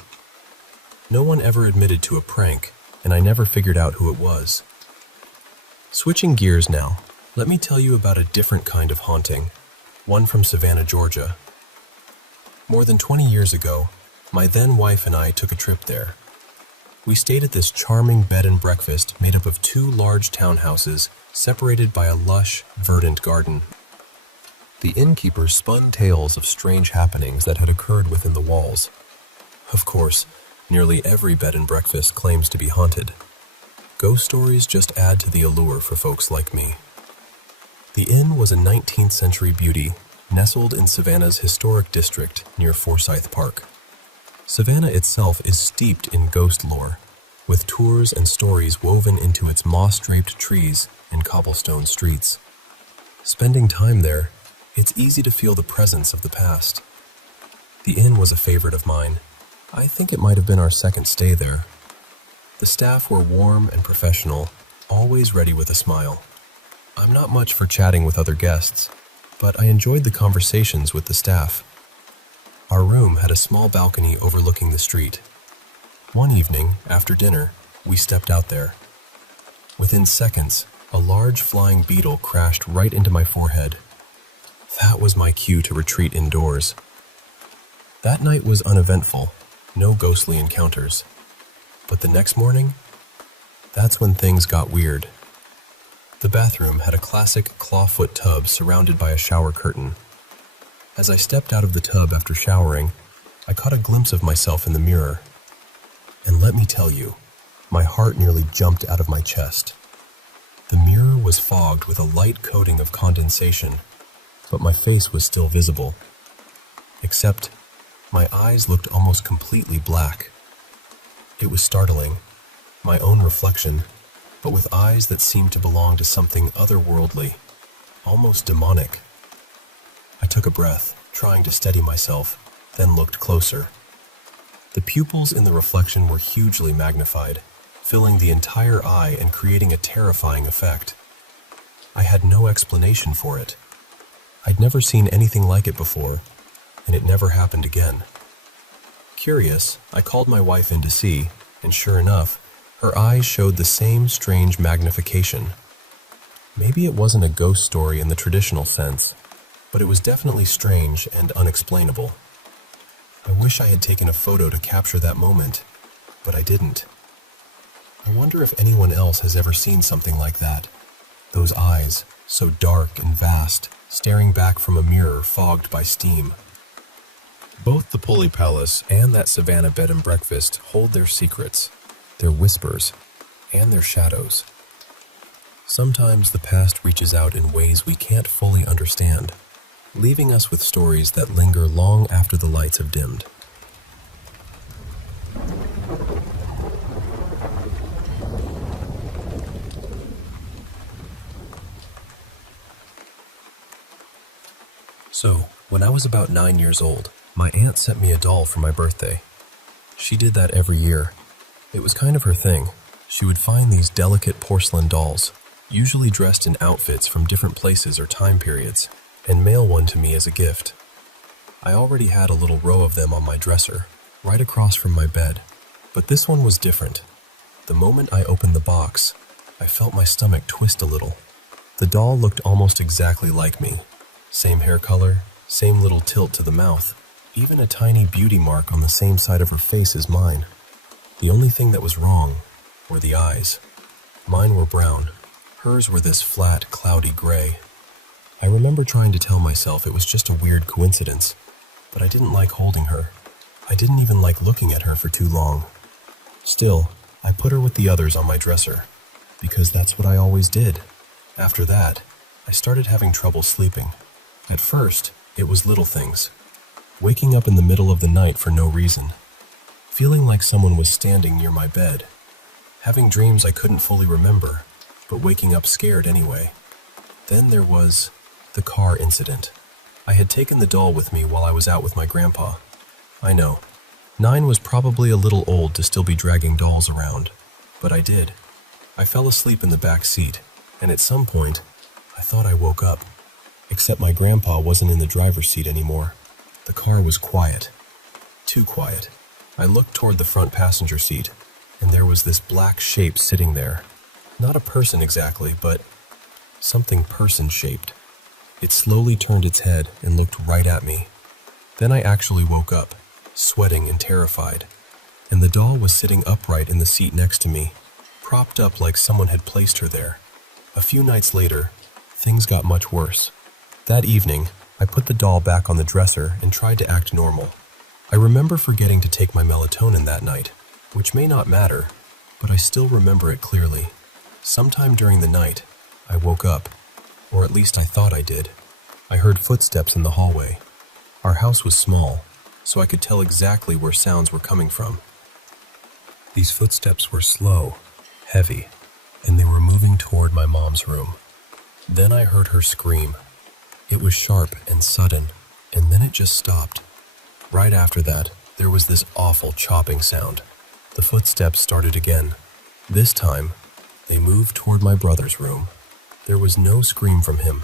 No one ever admitted to a prank, and I never figured out who it was. Switching gears now, let me tell you about a different kind of haunting, one from Savannah, Georgia. More than 20 years ago, my then wife and I took a trip there. We stayed at this charming bed and breakfast made up of 2 large townhouses separated by a lush, verdant garden. The innkeepers spun tales of strange happenings that had occurred within the walls. Of course, nearly every bed and breakfast claims to be haunted. Ghost stories just add to the allure for folks like me. The inn was a 19th century beauty, nestled in Savannah's historic district near Forsyth Park. Savannah itself is steeped in ghost lore, with tours and stories woven into its moss-draped trees and cobblestone streets. Spending time there, it's easy to feel the presence of the past. The inn was a favorite of mine. I think it might have been our second stay there. The staff were warm and professional, always ready with a smile. I'm not much for chatting with other guests, but I enjoyed the conversations with the staff. Our room had a small balcony overlooking the street. One evening, after dinner, we stepped out there. Within seconds, a large flying beetle crashed right into my forehead. That was my cue to retreat indoors. That night was uneventful, no ghostly encounters. But the next morning, that's when things got weird. The bathroom had a classic clawfoot tub surrounded by a shower curtain. As I stepped out of the tub after showering, I caught a glimpse of myself in the mirror. And let me tell you, my heart nearly jumped out of my chest. The mirror was fogged with a light coating of condensation, but my face was still visible. Except, my eyes looked almost completely black. It was startling, my own reflection, but with eyes that seemed to belong to something otherworldly, almost demonic. I took a breath, trying to steady myself, then looked closer. The pupils in the reflection were hugely magnified, filling the entire eye and creating a terrifying effect. I had no explanation for it. I'd never seen anything like it before, and it never happened again. Curious, I called my wife in to see, and sure enough, her eyes showed the same strange magnification. Maybe it wasn't a ghost story in the traditional sense, but it was definitely strange and unexplainable. I wish I had taken a photo to capture that moment, but I didn't. I wonder if anyone else has ever seen something like that. Those eyes, so dark and vast, staring back from a mirror fogged by steam. Both the Pulley Palace and that Savannah bed and breakfast hold their secrets, their whispers, and their shadows. Sometimes the past reaches out in ways we can't fully understand, leaving us with stories that linger long after the lights have dimmed. So, when I was about 9 years old, my aunt sent me a doll for my birthday. She did that every year. It was kind of her thing. She would find these delicate porcelain dolls, usually dressed in outfits from different places or time periods, and mail one to me as a gift. I already had a little row of them on my dresser, right across from my bed, but this one was different. The moment I opened the box, I felt my stomach twist a little. The doll looked almost exactly like me. Same hair color, same little tilt to the mouth, even a tiny beauty mark on the same side of her face as mine. The only thing that was wrong were the eyes. Mine were brown. Hers were this flat, cloudy gray. I remember trying to tell myself it was just a weird coincidence, but I didn't like holding her. I didn't even like looking at her for too long. Still, I put her with the others on my dresser, because that's what I always did. After that, I started having trouble sleeping. At first, it was little things. Waking up in the middle of the night for no reason. Feeling like someone was standing near my bed. Having dreams I couldn't fully remember, but waking up scared anyway. Then there was the car incident. I had taken the doll with me while I was out with my grandpa. I know, 9 was probably a little old to still be dragging dolls around, but I did. I fell asleep in the back seat, and at some point, I thought I woke up. Except my grandpa wasn't in the driver's seat anymore. The car was quiet. Too quiet. I looked toward the front passenger seat, and there was this black shape sitting there. Not a person exactly, but something person-shaped. It slowly turned its head and looked right at me. Then I actually woke up, sweating and terrified, and the doll was sitting upright in the seat next to me, propped up like someone had placed her there. A few nights later, things got much worse. That evening, I put the doll back on the dresser and tried to act normal. I remember forgetting to take my melatonin that night, which may not matter, but I still remember it clearly. Sometime during the night, I woke up, or at least I thought I did. I heard footsteps in the hallway. Our house was small, so I could tell exactly where sounds were coming from. These footsteps were slow, heavy, and they were moving toward my mom's room. Then I heard her scream. It was sharp and sudden, and then it just stopped. Right after that, there was this awful chopping sound. The footsteps started again. This time, they moved toward my brother's room. There was no scream from him,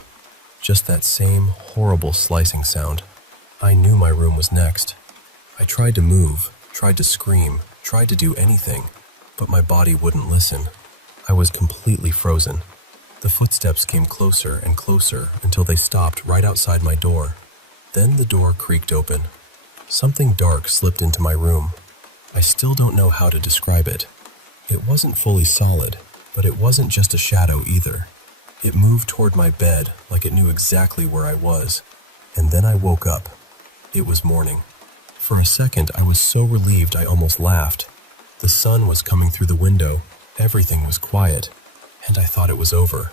just that same horrible slicing sound. I knew my room was next. I tried to move, tried to scream, tried to do anything, but my body wouldn't listen. I was completely frozen. The footsteps came closer and closer until they stopped right outside my door. Then the door creaked open. Something dark slipped into my room. I still don't know how to describe it. It wasn't fully solid, but it wasn't just a shadow either. It moved toward my bed like it knew exactly where I was. And then I woke up. It was morning. For a second, I was so relieved I almost laughed. The sun was coming through the window. Everything was quiet, and I thought it was over.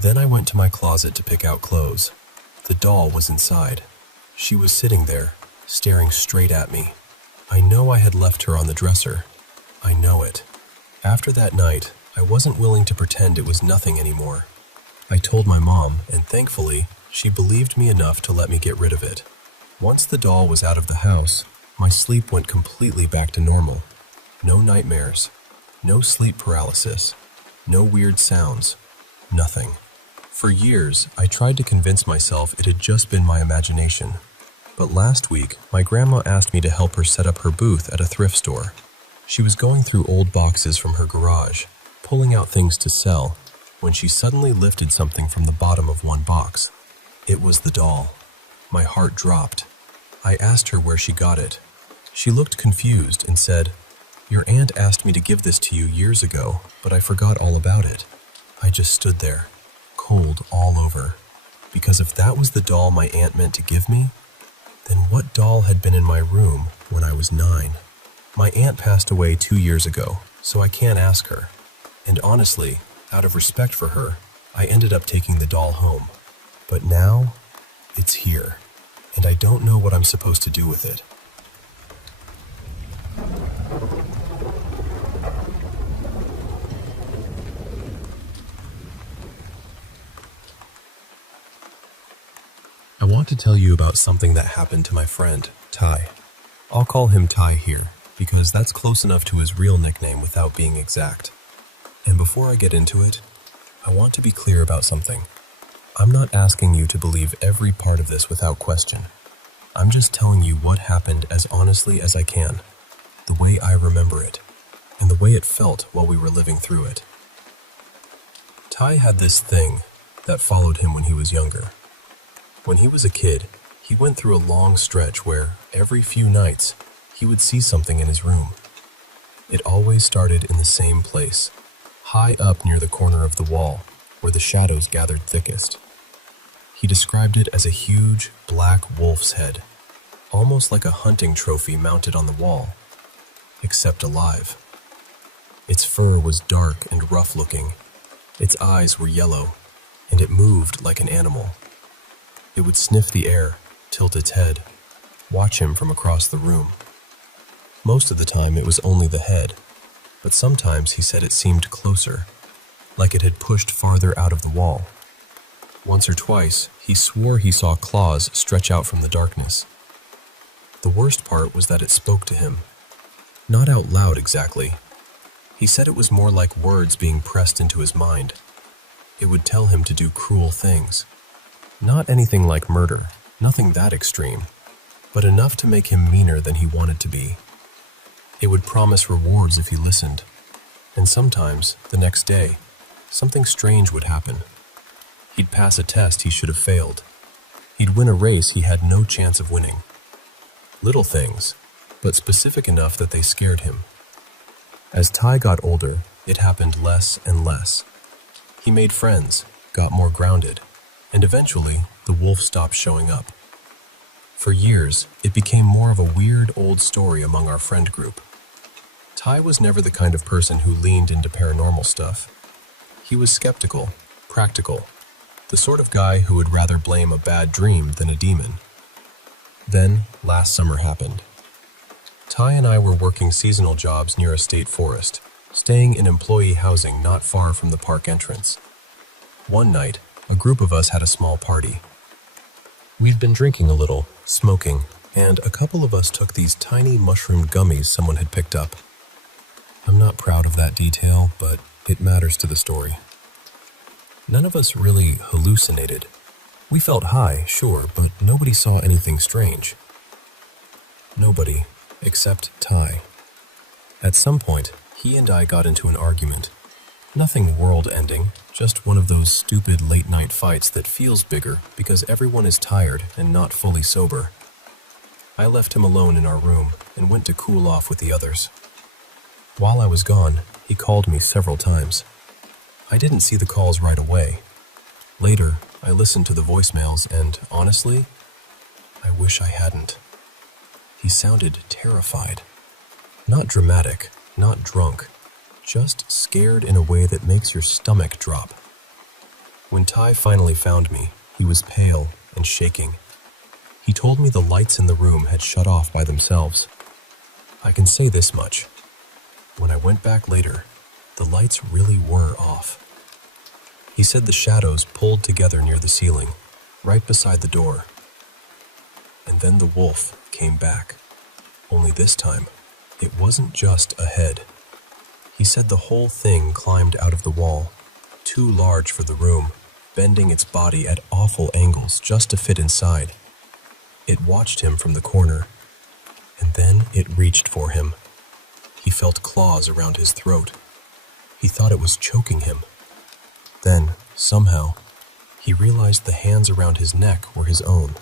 Then I went to my closet to pick out clothes. The doll was inside. She was sitting there, staring straight at me. I know I had left her on the dresser. I know it. After that night, I wasn't willing to pretend it was nothing anymore. I told my mom, and thankfully, she believed me enough to let me get rid of it. Once the doll was out of the house, my sleep went completely back to normal. No nightmares, no sleep paralysis, no weird sounds, nothing. For years, I tried to convince myself it had just been my imagination. But last week, my grandma asked me to help her set up her booth at a thrift store. She was going through old boxes from her garage, pulling out things to sell, when she suddenly lifted something from the bottom of one box. It was the doll. My heart dropped. I asked her where she got it. She looked confused and said, "Your aunt asked me to give this to you years ago, but I forgot all about it." I just stood there, cold all over, because if that was the doll my aunt meant to give me, then what doll had been in my room when I was 9? My aunt passed away 2 years ago, so I can't ask her. And honestly, out of respect for her, I ended up taking the doll home. But now, it's here, and I don't know what I'm supposed to do with it. I want to tell you about something that happened to my friend, Ty. I'll call him Ty here, because that's close enough to his real nickname without being exact. And before I get into it, I want to be clear about something. I'm not asking you to believe every part of this without question. I'm just telling you what happened as honestly as I can, the way I remember it, and the way it felt while we were living through it. Ty had this thing that followed him when he was younger. When he was a kid, He went through a long stretch where, every few nights, he would see something in his room. It always started in the same place, high up near the corner of the wall, where the shadows gathered thickest. He described it as a huge, black wolf's head, almost like a hunting trophy mounted on the wall, except alive. Its fur was dark and rough-looking, its eyes were yellow, and it moved like an animal. It would sniff the air, tilt its head, watch him from across the room. Most of the time it was only the head, but sometimes he said it seemed closer, like it had pushed farther out of the wall. Once or twice, he swore he saw claws stretch out from the darkness. The worst part was that it spoke to him. Not out loud exactly. He said it was more like words being pressed into his mind. It would tell him to do cruel things. Not anything like murder, nothing that extreme, but enough to make him meaner than he wanted to be. It would promise rewards if he listened, and sometimes, the next day, something strange would happen. He'd pass a test he should have failed. He'd win a race he had no chance of winning. Little things, but specific enough that they scared him. As Ty got older, it happened less and less. He made friends, got more grounded, and eventually, the wolf stopped showing up. For years, it became more of a weird old story among our friend group. Ty was never the kind of person who leaned into paranormal stuff. He was skeptical, practical, the sort of guy who would rather blame a bad dream than a demon. Then, last summer happened. Ty and I were working seasonal jobs near a state forest, staying in employee housing not far from the park entrance. One night, a group of us had a small party. We'd been drinking a little, smoking, and a couple of us took these tiny mushroom gummies someone had picked up. I'm not proud of that detail, but it matters to the story. None of us really hallucinated. We felt high, sure, but nobody saw anything strange. Nobody, except Ty. At some point, he and I got into an argument. Nothing world-ending, just one of those stupid late-night fights that feels bigger because everyone is tired and not fully sober. I left him alone in our room and went to cool off with the others. While I was gone, he called me several times. I didn't see the calls right away. Later, I listened to the voicemails and, honestly, I wish I hadn't. He sounded terrified. Not dramatic, not drunk, just scared in a way that makes your stomach drop. When Ty finally found me, he was pale and shaking. He told me the lights in the room had shut off by themselves. I can say this much. When I went back later, the lights really were off. He said the shadows pulled together near the ceiling, right beside the door. And then the wolf came back. Only this time, it wasn't just a head. He said the whole thing climbed out of the wall, too large for the room, bending its body at awful angles just to fit inside. It watched him from the corner, and then it reached for him. He felt claws around his throat. He thought it was choking him. Then, somehow, he realized the hands around his neck were his own.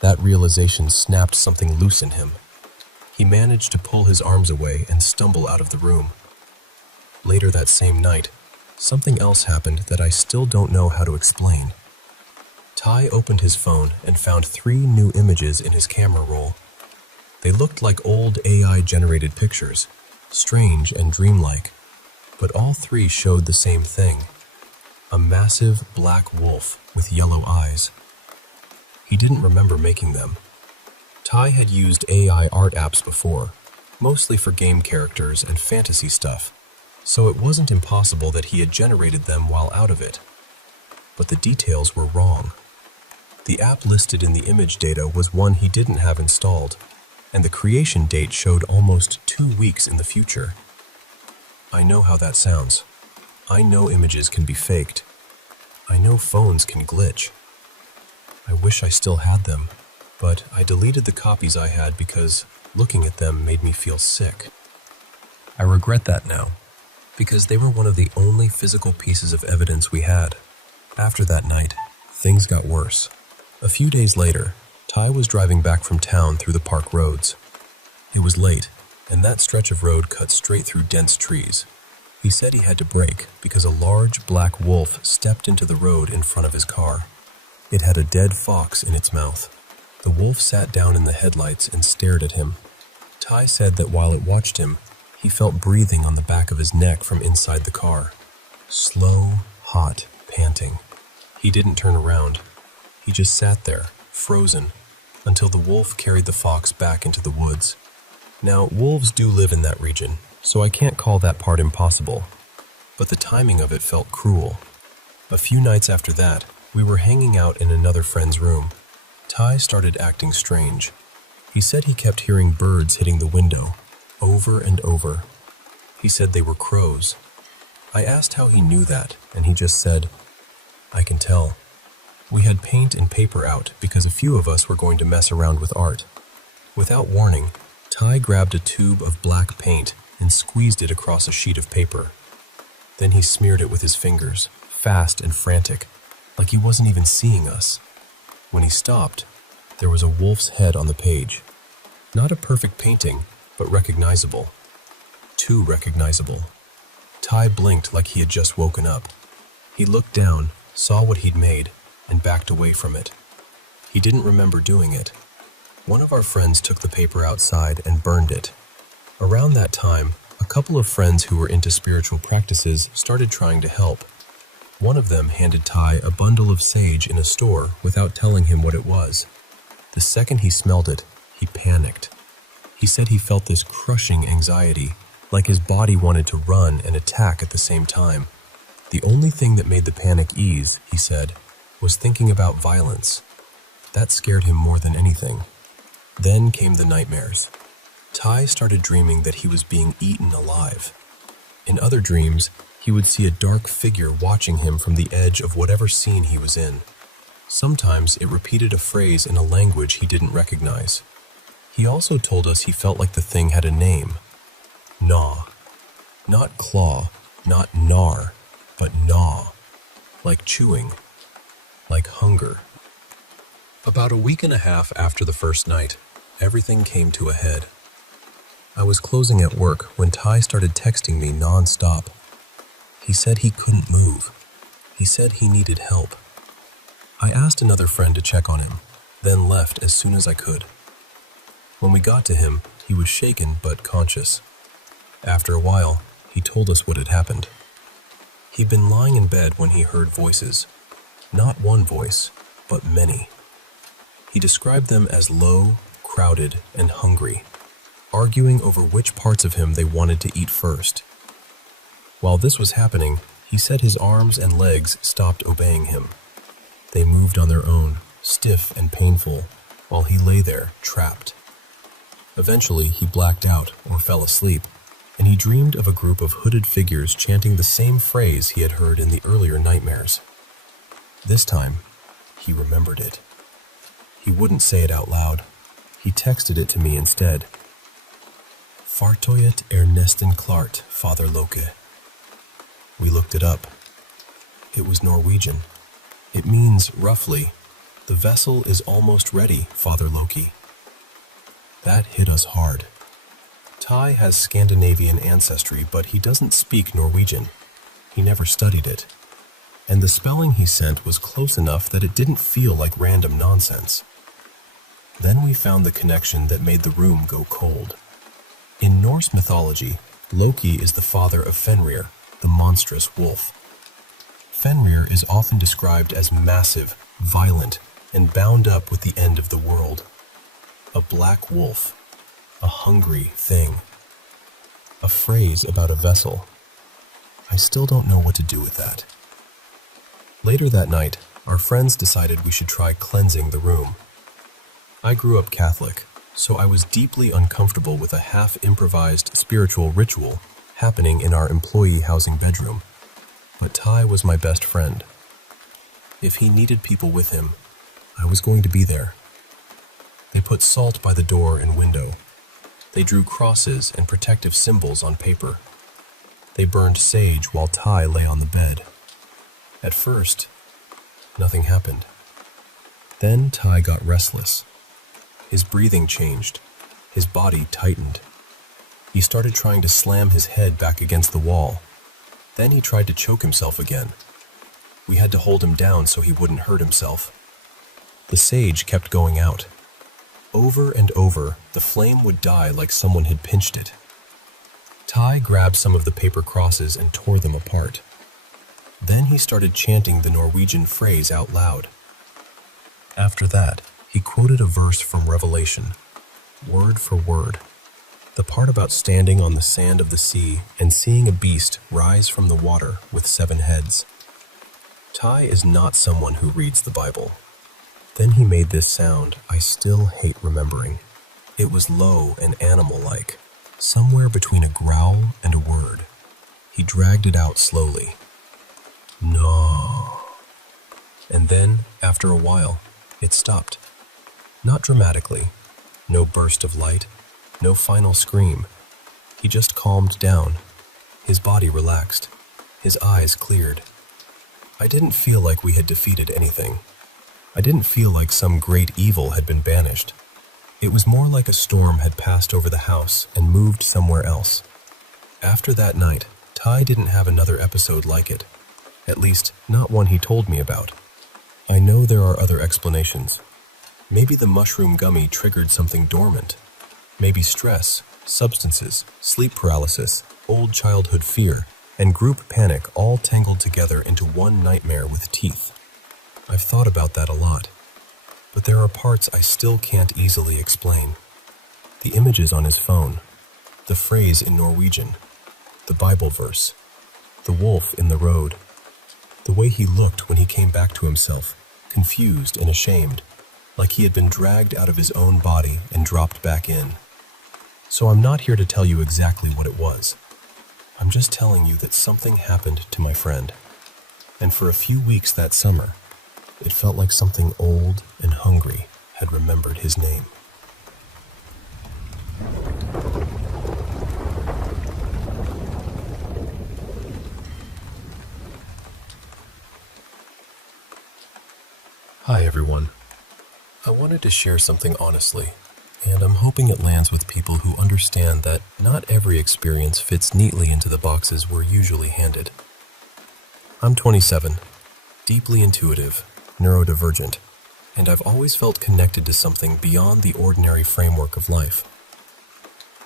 That realization snapped something loose in him. He managed to pull his arms away and stumble out of the room. Later that same night, something else happened that I still don't know how to explain. Ty opened his phone and found 3 new images in his camera roll. They looked like old AI-generated pictures, strange and dreamlike, but all 3 showed the same thing: a massive black wolf with yellow eyes. He didn't remember making them. Ty had used AI art apps before, mostly for game characters and fantasy stuff, so it wasn't impossible that he had generated them while out of it. But the details were wrong. The app listed in the image data was one he didn't have installed, and the creation date showed almost 2 weeks in the future. I know how that sounds. I know images can be faked. I know phones can glitch. I wish I still had them, but I deleted the copies I had because looking at them made me feel sick. I regret that now, because they were one of the only physical pieces of evidence we had. After that night, things got worse. A few days later, Ty was driving back from town through the park roads. It was late, and that stretch of road cut straight through dense trees. He said he had to brake because a large black wolf stepped into the road in front of his car. It had a dead fox in its mouth. The wolf sat down in the headlights and stared at him. Ty said that while it watched him, he felt breathing on the back of his neck from inside the car. Slow, hot, panting. He didn't turn around. He just sat there, frozen, until the wolf carried the fox back into the woods. Now, wolves do live in that region, so I can't call that part impossible. But the timing of it felt cruel. A few nights after that, we were hanging out in another friend's room. Ty started acting strange. He said he kept hearing birds hitting the window, over and over. He said they were crows. I asked how he knew that, and he just said, "I can tell." We had paint and paper out because a few of us were going to mess around with art. Without warning, Ty grabbed a tube of black paint and squeezed it across a sheet of paper. Then he smeared it with his fingers, fast and frantic, like he wasn't even seeing us. When he stopped, there was a wolf's head on the page. Not a perfect painting, but recognizable. Too recognizable. Ty blinked like he had just woken up. He looked down, saw what he'd made, and backed away from it. He didn't remember doing it. One of our friends took the paper outside and burned it. Around that time, a couple of friends who were into spiritual practices started trying to help. One of them handed Ty a bundle of sage in a store without telling him what it was. The second he smelled it, he panicked. He said he felt this crushing anxiety, like his body wanted to run and attack at the same time. The only thing that made the panic ease, he said, was thinking about violence. That scared him more than anything. Then came the nightmares. Ty started dreaming that he was being eaten alive. In other dreams, he would see a dark figure watching him from the edge of whatever scene he was in. Sometimes it repeated a phrase in a language he didn't recognize. He also told us he felt like the thing had a name. Gnaw. Not claw, not gnar, but gnaw. Like chewing. Like hunger. About a week and a half after the first night, everything came to a head. I was closing at work when Ty started texting me non-stop. He said he couldn't move. He said he needed help. I asked another friend to check on him, then left as soon as I could. When we got to him, he was shaken but conscious. After a while, he told us what had happened. He'd been lying in bed when he heard voices. Not one voice, but many. He described them as low, crowded, and hungry, arguing over which parts of him they wanted to eat first. While this was happening, he said his arms and legs stopped obeying him. They moved on their own, stiff and painful, while he lay there, trapped. Eventually, he blacked out or fell asleep, and he dreamed of a group of hooded figures chanting the same phrase he had heard in the earlier nightmares. This time, he remembered it. He wouldn't say it out loud. He texted it to me instead. Fartoyet Ernesten Klart, Father Loke. We looked it up. It was Norwegian. It means, roughly, the vessel is almost ready, Father Loki. That hit us hard. Ty has Scandinavian ancestry, but he doesn't speak Norwegian. He never studied it. And the spelling he sent was close enough that it didn't feel like random nonsense. Then we found the connection that made the room go cold. In Norse mythology, Loki is the father of Fenrir, the monstrous wolf. Fenrir is often described as massive, violent, and bound up with the end of the world. A black wolf, a hungry thing. A phrase about a vessel. I still don't know what to do with that. Later that night, our friends decided we should try cleansing the room. I grew up Catholic, so I was deeply uncomfortable with a half-improvised spiritual ritual happening in our employee housing bedroom. But Ty was my best friend. If he needed people with him, I was going to be there. They put salt by the door and window. They drew crosses and protective symbols on paper. They burned sage while Ty lay on the bed. At first, nothing happened. Then Ty got restless. His breathing changed. His body tightened. He started trying to slam his head back against the wall. Then he tried to choke himself again. We had to hold him down so he wouldn't hurt himself. The sage kept going out. Over and over, the flame would die like someone had pinched it. Ty grabbed some of the paper crosses and tore them apart. Then he started chanting the Norwegian phrase out loud. After that, he quoted a verse from Revelation, word for word. The part about standing on the sand of the sea and seeing a beast rise from the water with 7 heads. Ty is not someone who reads the Bible. Then he made this sound I still hate remembering. It was low and animal-like, somewhere between a growl and a word. He dragged it out slowly. No. And then, after a while, it stopped. Not dramatically. No burst of light. No final scream. He just calmed down. His body relaxed. His eyes cleared. I didn't feel like we had defeated anything. I didn't feel like some great evil had been banished. It was more like a storm had passed over the house and moved somewhere else. After that night, Ty didn't have another episode like it. At least, not one he told me about. I know there are other explanations. Maybe the mushroom gummy triggered something dormant. Maybe stress, substances, sleep paralysis, old childhood fear, and group panic all tangled together into one nightmare with teeth. I've thought about that a lot, but there are parts I still can't easily explain. The images on his phone, the phrase in Norwegian, the Bible verse, the wolf in the road, the way he looked when he came back to himself, confused and ashamed, like he had been dragged out of his own body and dropped back in. So I'm not here to tell you exactly what it was. I'm just telling you that something happened to my friend. And for a few weeks that summer, it felt like something old and hungry had remembered his name. Hi everyone. I wanted to share something honestly, and I'm hoping it lands with people who understand that not every experience fits neatly into the boxes we're usually handed. I'm 27, deeply intuitive, neurodivergent, and I've always felt connected to something beyond the ordinary framework of life.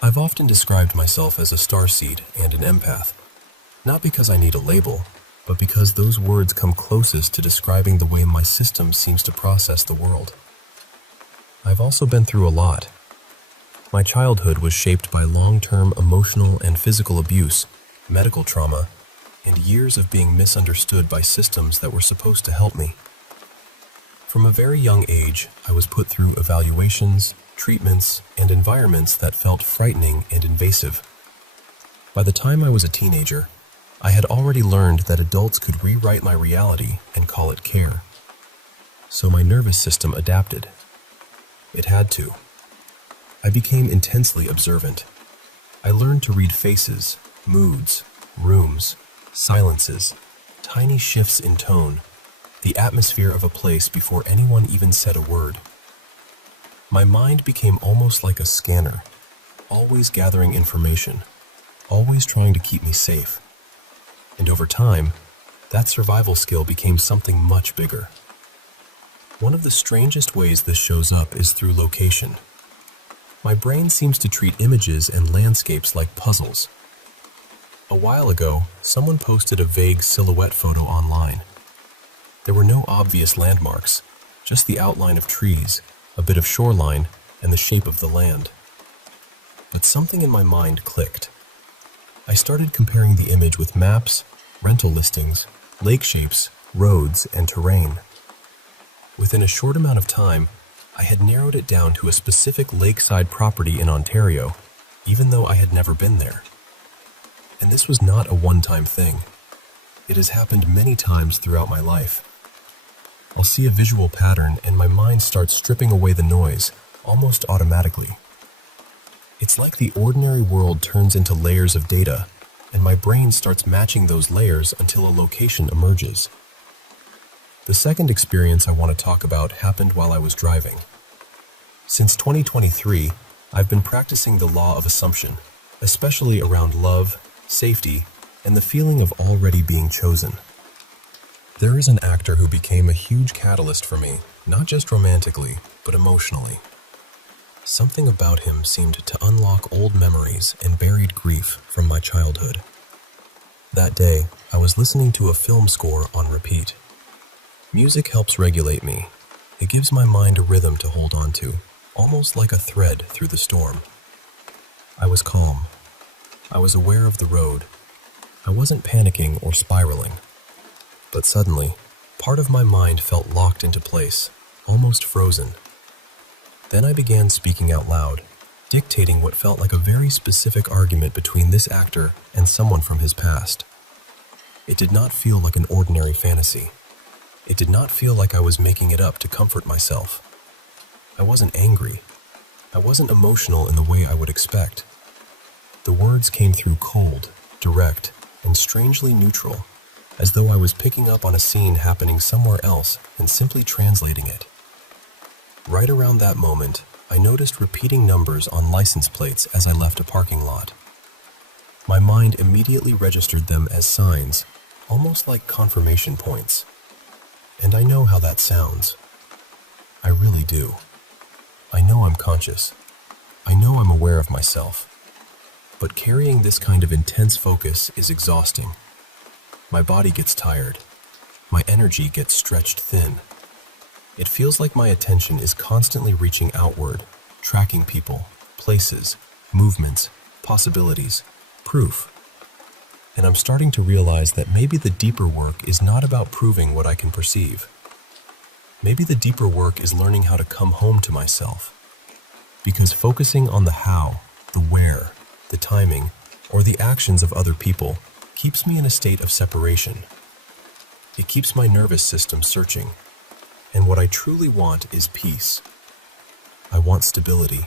I've often described myself as a starseed and an empath, not because I need a label, but because those words come closest to describing the way my system seems to process the world. I've also been through a lot. My childhood was shaped by long-term emotional and physical abuse, medical trauma, and years of being misunderstood by systems that were supposed to help me. From a very young age, I was put through evaluations, treatments, and environments that felt frightening and invasive. By the time I was a teenager, I had already learned that adults could rewrite my reality and call it care. So my nervous system adapted. It had to. I became intensely observant. I learned to read faces, moods, rooms, silences, tiny shifts in tone, the atmosphere of a place before anyone even said a word. My mind became almost like a scanner, always gathering information, always trying to keep me safe. And over time, that survival skill became something much bigger. One of the strangest ways this shows up is through location. My brain seems to treat images and landscapes like puzzles. A while ago, someone posted a vague silhouette photo online. There were no obvious landmarks, just the outline of trees, a bit of shoreline, and the shape of the land. But something in my mind clicked. I started comparing the image with maps, rental listings, lake shapes, roads, and terrain. Within a short amount of time, I had narrowed it down to a specific lakeside property in Ontario, even though I had never been there. And this was not a one-time thing. It has happened many times throughout my life. I'll see a visual pattern and my mind starts stripping away the noise, almost automatically. It's like the ordinary world turns into layers of data, and my brain starts matching those layers until a location emerges. The second experience I want to talk about happened while I was driving. Since 2023, I've been practicing the law of assumption, especially around love, safety, and the feeling of already being chosen. There is an actor who became a huge catalyst for me, not just romantically, but emotionally. Something about him seemed to unlock old memories and buried grief from my childhood. That day, I was listening to a film score on repeat. Music helps regulate me. It gives my mind a rhythm to hold on to, almost like a thread through the storm. I was calm. I was aware of the road. I wasn't panicking or spiraling. But suddenly, part of my mind felt locked into place, almost frozen. Then I began speaking out loud, dictating what felt like a very specific argument between this actor and someone from his past. It did not feel like an ordinary fantasy. It did not feel like I was making it up to comfort myself. I wasn't angry. I wasn't emotional in the way I would expect. The words came through cold, direct, and strangely neutral, as though I was picking up on a scene happening somewhere else and simply translating it. Right around that moment, I noticed repeating numbers on license plates as I left a parking lot. My mind immediately registered them as signs, almost like confirmation points. And I know how that sounds. I really do. I know I'm conscious. I know I'm aware of myself. But carrying this kind of intense focus is exhausting. My body gets tired. My energy gets stretched thin. It feels like my attention is constantly reaching outward, tracking people, places, movements, possibilities, proof. And I'm starting to realize that maybe the deeper work is not about proving what I can perceive. Maybe the deeper work is learning how to come home to myself. Because focusing on the how, the where, the timing, or the actions of other people keeps me in a state of separation. It keeps my nervous system searching. And what I truly want is peace. I want stability.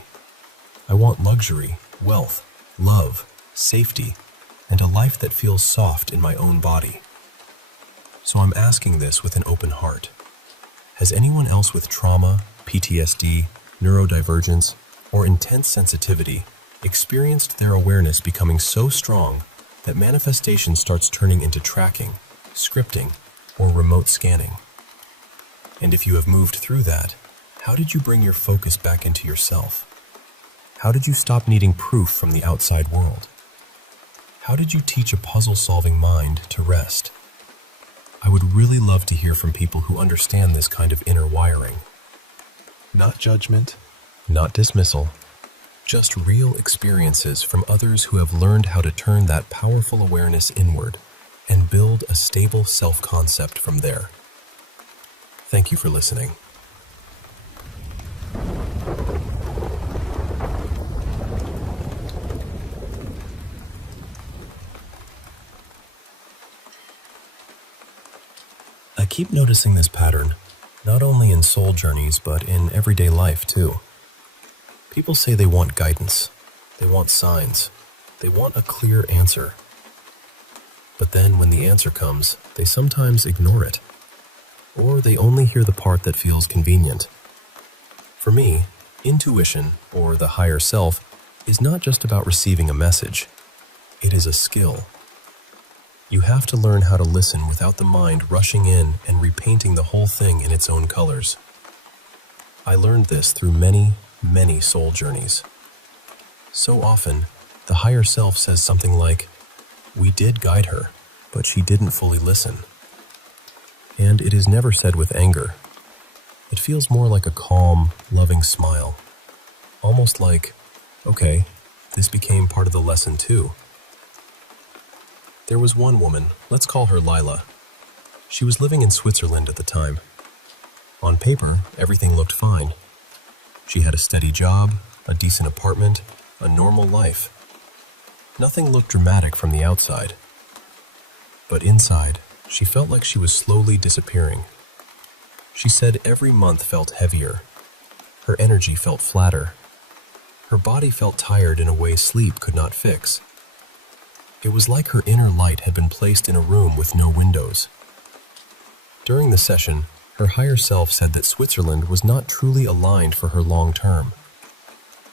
I want luxury, wealth, love, safety, and a life that feels soft in my own body. So I'm asking this with an open heart. Has anyone else with trauma, PTSD, neurodivergence, or intense sensitivity experienced their awareness becoming so strong that manifestation starts turning into tracking, scripting, or remote scanning? And if you have moved through that, how did you bring your focus back into yourself? How did you stop needing proof from the outside world? How did you teach a puzzle-solving mind to rest? I would really love to hear from people who understand this kind of inner wiring. Not judgment, not dismissal, just real experiences from others who have learned how to turn that powerful awareness inward and build a stable self-concept from there. Thank you for listening. I keep noticing this pattern, not only in soul journeys, but in everyday life too. People say they want guidance, they want signs, they want a clear answer. But then when the answer comes, they sometimes ignore it. Or they only hear the part that feels convenient. For me, intuition, or the higher self, is not just about receiving a message. It is a skill. You have to learn how to listen without the mind rushing in and repainting the whole thing in its own colors. I learned this through many, many soul journeys. So often, the higher self says something like, "We did guide her, but she didn't fully listen." And it is never said with anger. It feels more like a calm, loving smile. Almost like, okay, this became part of the lesson too. There was one woman, let's call her Lila. She was living in Switzerland at the time. On paper, everything looked fine. She had a steady job, a decent apartment, a normal life. Nothing looked dramatic from the outside. But inside, she felt like she was slowly disappearing. She said every month felt heavier. Her energy felt flatter. Her body felt tired in a way sleep could not fix. It was like her inner light had been placed in a room with no windows. During the session, her higher self said that Switzerland was not truly aligned for her long term.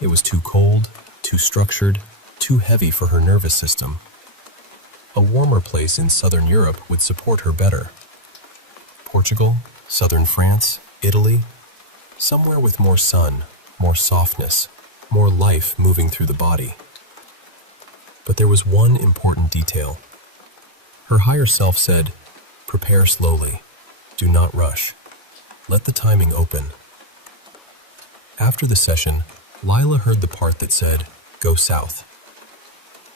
It was too cold, too structured, too heavy for her nervous system. A warmer place in southern Europe would support her better. Portugal, southern France, Italy, somewhere with more sun, more softness, more life moving through the body. But there was one important detail. Her higher self said, "Prepare slowly. Do not rush. Let the timing open." After the session, Lila heard the part that said, "Go south."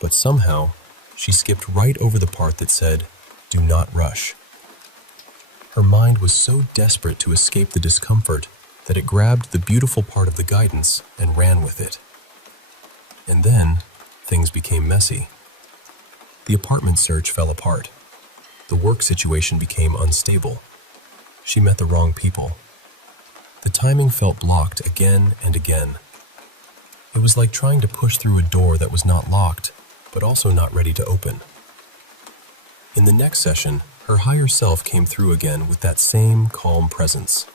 But somehow, she skipped right over the part that said, "Do not rush." Her mind was so desperate to escape the discomfort that it grabbed the beautiful part of the guidance and ran with it. And then, things became messy. The apartment search fell apart. The work situation became unstable. She met the wrong people. The timing felt blocked again and again. It was like trying to push through a door that was not locked, but also not ready to open. In the next session, her higher self came through again with that same calm presence.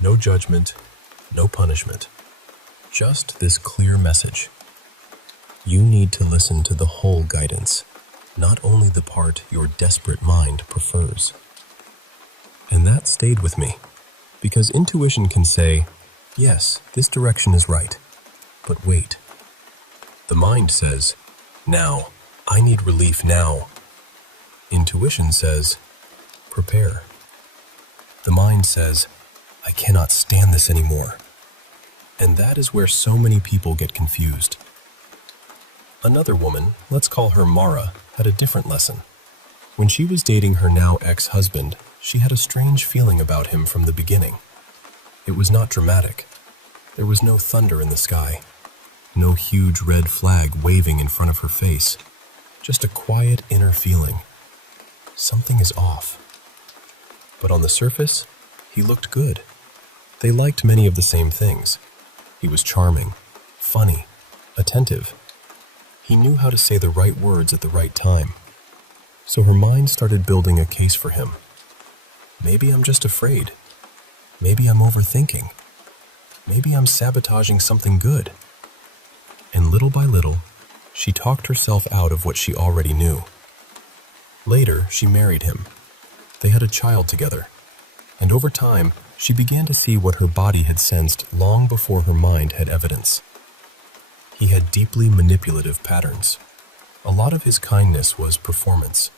No judgment, no punishment. Just this clear message. You need to listen to the whole guidance, not only the part your desperate mind prefers. And that stayed with me, because intuition can say, yes, this direction is right, but wait. The mind says, now, I need relief now. Intuition says, prepare. The mind says, I cannot stand this anymore. And that is where so many people get confused. Another woman, let's call her Mara, had a different lesson. When she was dating her now ex-husband, she had a strange feeling about him from the beginning. It was not dramatic. There was no thunder in the sky, no huge red flag waving in front of her face, just a quiet inner feeling. Something is off. But on the surface, he looked good. They liked many of the same things. He was charming, funny, attentive. He knew how to say the right words at the right time. So her mind started building a case for him. Maybe I'm just afraid. Maybe I'm overthinking. Maybe I'm sabotaging something good. And little by little, she talked herself out of what she already knew. Later, she married him. They had a child together. And over time, she began to see what her body had sensed long before her mind had evidence. He had deeply manipulative patterns. A lot of his kindness was performance.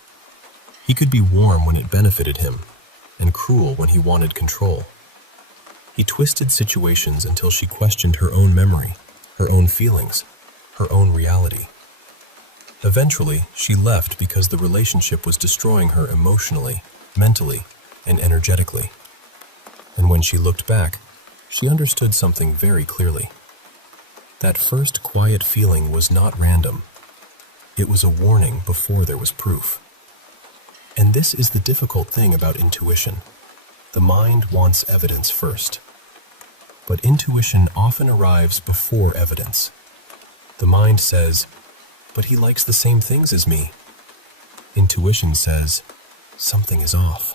He could be warm when it benefited him, and cruel when he wanted control. He twisted situations until she questioned her own memory, her own feelings, her own reality. Eventually, she left because the relationship was destroying her emotionally, mentally, and energetically. And when she looked back, she understood something very clearly. That first quiet feeling was not random. It was a warning before there was proof. And this is the difficult thing about intuition. The mind wants evidence first. But intuition often arrives before evidence. The mind says, but he likes the same things as me. Intuition says, something is off.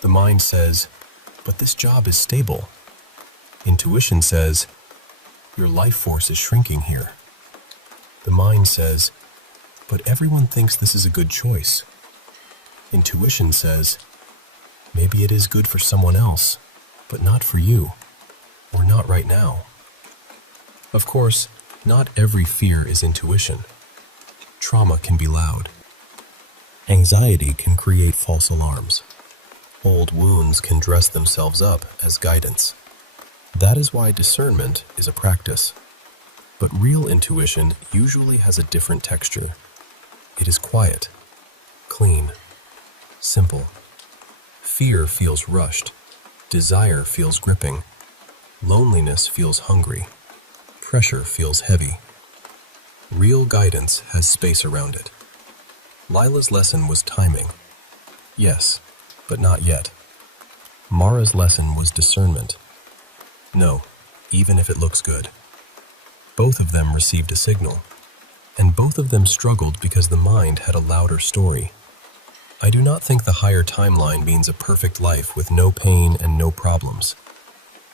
The mind says, but this job is stable. Intuition says, your life force is shrinking here. The mind says, but everyone thinks this is a good choice. Intuition says, maybe it is good for someone else, but not for you, or not right now. Of course, not every fear is intuition. Trauma can be loud. Anxiety can create false alarms. Old wounds can dress themselves up as guidance. That is why discernment is a practice. But real intuition usually has a different texture. It is quiet, clean, simple. Fear feels rushed. Desire feels gripping. Loneliness feels hungry. Pressure feels heavy. Real guidance has space around it. Lila's lesson was timing. Yes, but not yet. Mara's lesson was discernment. No, even if it looks good. Both of them received a signal, and both of them struggled because the mind had a louder story. I do not think the higher timeline means a perfect life with no pain and no problems.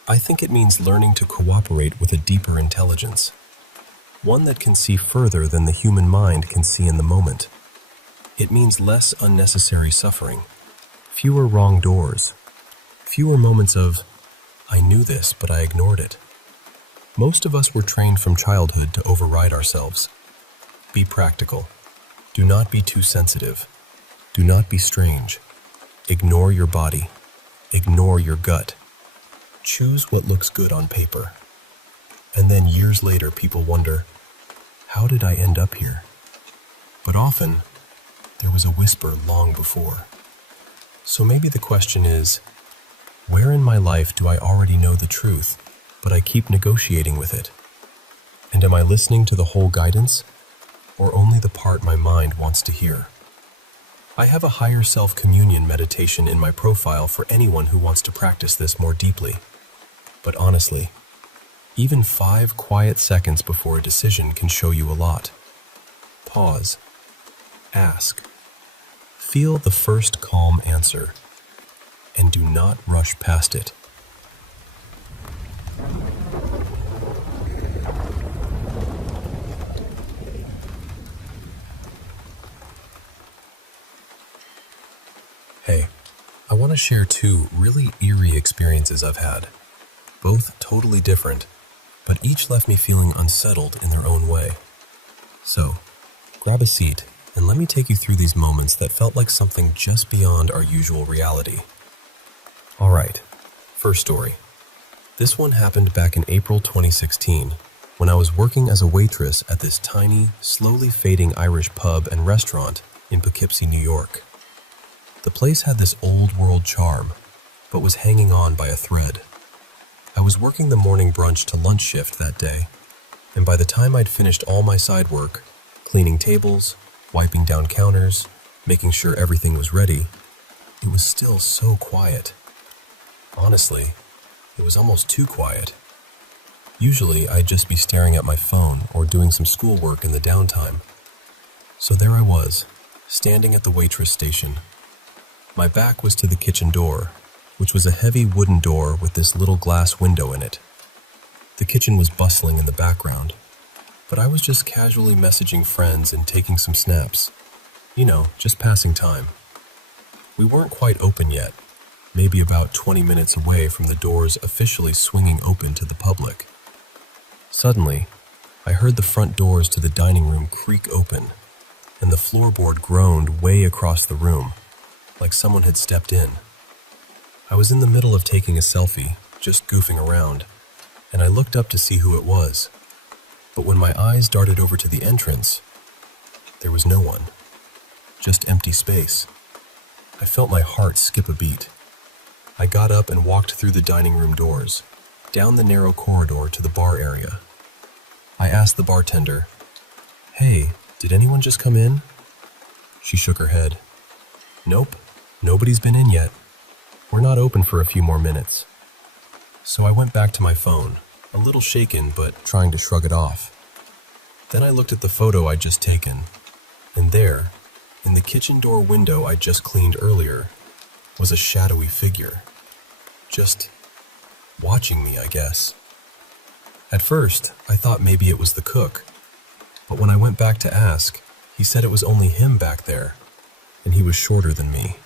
I think it means learning to cooperate with a deeper intelligence, one that can see further than the human mind can see in the moment. It means less unnecessary suffering, fewer wrong doors, fewer moments of, "I knew this, but I ignored it." Most of us were trained from childhood to override ourselves. Be practical. Do not be too sensitive. Do not be strange. Ignore your body. Ignore your gut. Choose what looks good on paper. And then years later, people wonder, how did I end up here? But often, there was a whisper long before. So maybe the question is, where in my life do I already know the truth, but I keep negotiating with it? And am I listening to the whole guidance, or only the part my mind wants to hear? I have a higher self-communion meditation in my profile for anyone who wants to practice this more deeply. But honestly, even 5 quiet seconds before a decision can show you a lot. Pause. Ask. Feel the first calm answer, and do not rush past it. Hey, I want to share 2 really eerie experiences I've had. Both totally different, but each left me feeling unsettled in their own way. So, grab a seat and let me take you through these moments that felt like something just beyond our usual reality. Alright, first story. This one happened back in April 2016, when I was working as a waitress at this tiny, slowly fading Irish pub and restaurant in Poughkeepsie, New York. The place had this old-world charm, but was hanging on by a thread. I was working the morning brunch to lunch shift that day, and by the time I'd finished all my side work, cleaning tables, wiping down counters, making sure everything was ready, it was still so quiet. Honestly, it was almost too quiet. Usually, I'd just be staring at my phone or doing some schoolwork in the downtime. So there I was, standing at the waitress station. My back was to the kitchen door, which was a heavy wooden door with this little glass window in it. The kitchen was bustling in the background, but I was just casually messaging friends and taking some snaps. You know, just passing time. We weren't quite open yet, maybe about 20 minutes away from the doors officially swinging open to the public. Suddenly, I heard the front doors to the dining room creak open, and the floorboard groaned way across the room, like someone had stepped in. I was in the middle of taking a selfie, just goofing around, and I looked up to see who it was. But when my eyes darted over to the entrance, there was no one. Just empty space. I felt my heart skip a beat. I got up and walked through the dining room doors, down the narrow corridor to the bar area. I asked the bartender, "Hey, did anyone just come in?" She shook her head. "Nope, nobody's been in yet. We're not open for a few more minutes." So I went back to my phone, a little shaken but trying to shrug it off. Then I looked at the photo I'd just taken, and there, in the kitchen door window I'd just cleaned earlier, was a shadowy figure. Just watching me, I guess. At first, I thought maybe it was the cook, but when I went back to ask, he said it was only him back there, and he was shorter than me.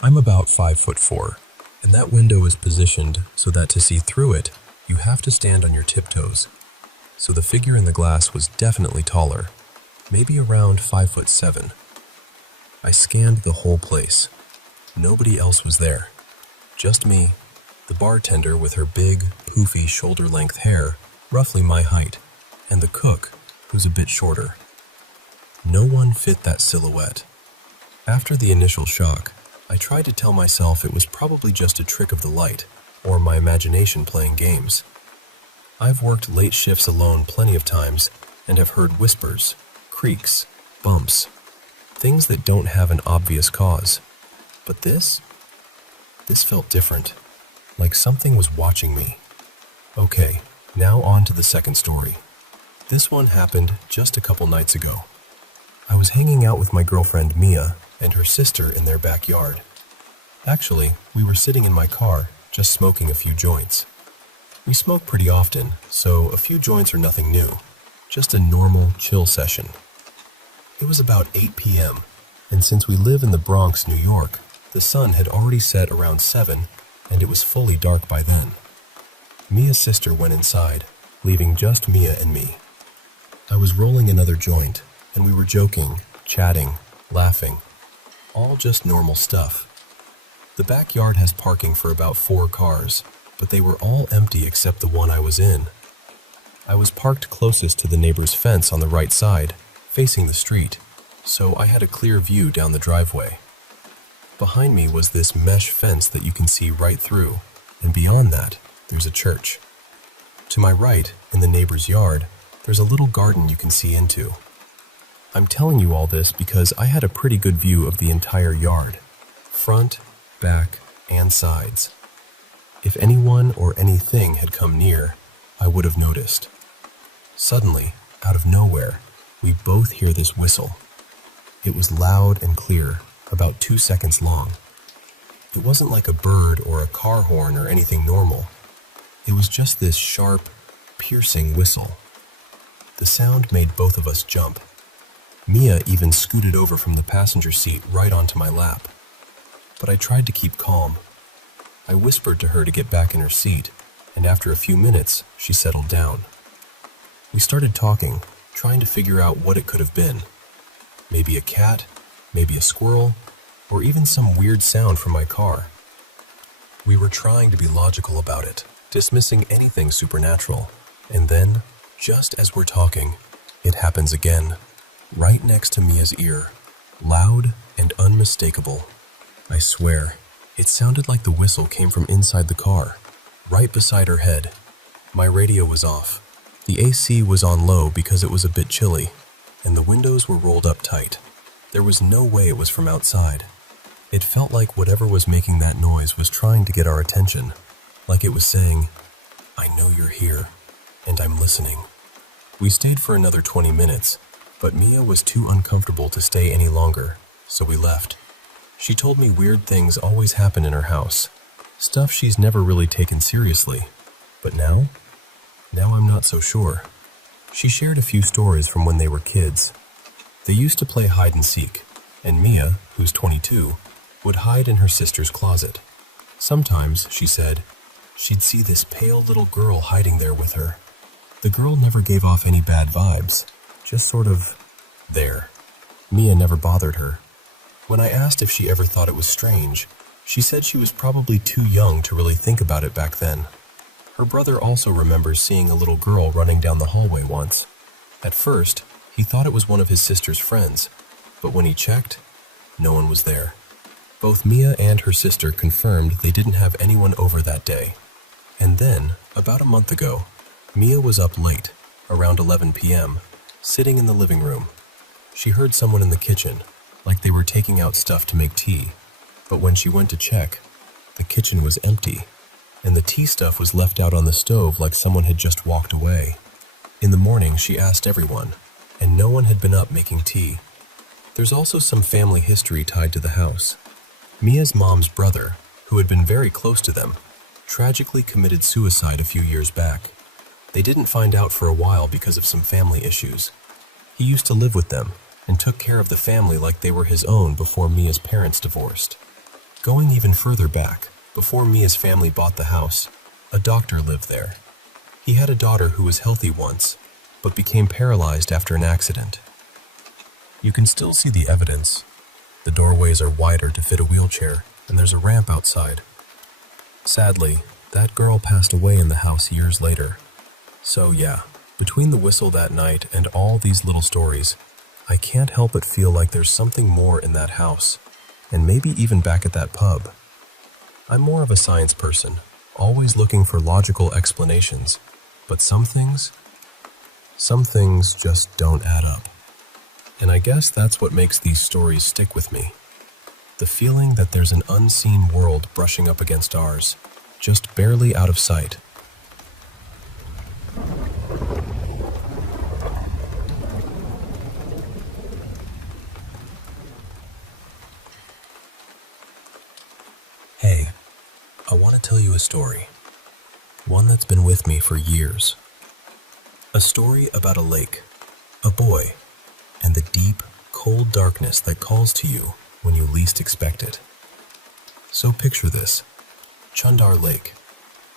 I'm about 5'4", and that window is positioned so that to see through it, you have to stand on your tiptoes. So the figure in the glass was definitely taller, maybe around 5'7". I scanned the whole place. Nobody else was there. Just me, the bartender with her big, poofy shoulder-length hair, roughly my height, and the cook, who's a bit shorter. No one fit that silhouette. After the initial shock, I tried to tell myself it was probably just a trick of the light, or my imagination playing games. I've worked late shifts alone plenty of times and have heard whispers, creaks, bumps, things that don't have an obvious cause. But this felt different, like something was watching me. Okay, now on to the second story. This one happened just a couple nights ago. I was hanging out with my girlfriend Mia, and her sister in their backyard. Actually, we were sitting in my car, just smoking a few joints. We smoke pretty often, so a few joints are nothing new, just a normal, chill session. It was about 8 p.m., and since we live in the Bronx, New York, the sun had already set around 7, and it was fully dark by then. Mia's sister went inside, leaving just Mia and me. I was rolling another joint, and we were joking, chatting, laughing, all just normal stuff. The backyard has parking for about 4 cars, but they were all empty except the one I was in. I was parked closest to the neighbor's fence on the right side, facing the street, so I had a clear view down the driveway. Behind me was this mesh fence that you can see right through, and beyond that, there's a church. To my right, in the neighbor's yard, there's a little garden you can see into. I'm telling you all this because I had a pretty good view of the entire yard, front, back, and sides. If anyone or anything had come near, I would have noticed. Suddenly, out of nowhere, we both hear this whistle. It was loud and clear, about 2 seconds long. It wasn't like a bird or a car horn or anything normal. It was just this sharp, piercing whistle. The sound made both of us jump. Mia even scooted over from the passenger seat right onto my lap. But I tried to keep calm. I whispered to her to get back in her seat, and after a few minutes, she settled down. We started talking, trying to figure out what it could have been. Maybe a cat, maybe a squirrel, or even some weird sound from my car. We were trying to be logical about it, dismissing anything supernatural. And then, just as we're talking, it happens again, right next to Mia's ear, loud and unmistakable. I swear, it sounded like the whistle came from inside the car, right beside her head. My radio was off. The AC was on low because it was a bit chilly, and the windows were rolled up tight. There was no way it was from outside. It felt like whatever was making that noise was trying to get our attention, like it was saying, "I know you're here, and I'm listening." We stayed for another 20 minutes, but Mia was too uncomfortable to stay any longer, so we left. She told me weird things always happen in her house, stuff she's never really taken seriously. But now I'm not so sure. She shared a few stories from when they were kids. They used to play hide and seek, and Mia, who's 22, would hide in her sister's closet. Sometimes, she said, she'd see this pale little girl hiding there with her. The girl never gave off any bad vibes, just sort of there. Mia never bothered her. When I asked if she ever thought it was strange, she said she was probably too young to really think about it back then. Her brother also remembers seeing a little girl running down the hallway once. At first, he thought it was one of his sister's friends, but when he checked, no one was there. Both Mia and her sister confirmed they didn't have anyone over that day. And then, about a month ago, Mia was up late, around 11 p.m., sitting in the living room. She heard someone in the kitchen, like they were taking out stuff to make tea. But when she went to check, the kitchen was empty, and the tea stuff was left out on the stove like someone had just walked away. In the morning, she asked everyone, and no one had been up making tea. There's also some family history tied to the house. Mia's mom's brother, who had been very close to them, tragically committed suicide a few years back. They didn't find out for a while because of some family issues. He used to live with them and took care of the family like they were his own before Mia's parents divorced. Going even further back, before Mia's family bought the house, a doctor lived there. He had a daughter who was healthy once, but became paralyzed after an accident. You can still see the evidence. The doorways are wider to fit a wheelchair, and there's a ramp outside. Sadly, that girl passed away in the house years later. So yeah, between the whistle that night and all these little stories, I can't help but feel like there's something more in that house, and maybe even back at that pub. I'm more of a science person, always looking for logical explanations, but some things just don't add up. And I guess that's what makes these stories stick with me. The feeling that there's an unseen world brushing up against ours, just barely out of sight. want to tell you a story. One that's been with me for years. A story about a lake, a boy, and the deep, cold darkness that calls to you when you least expect it. So picture this. Chundar Lake.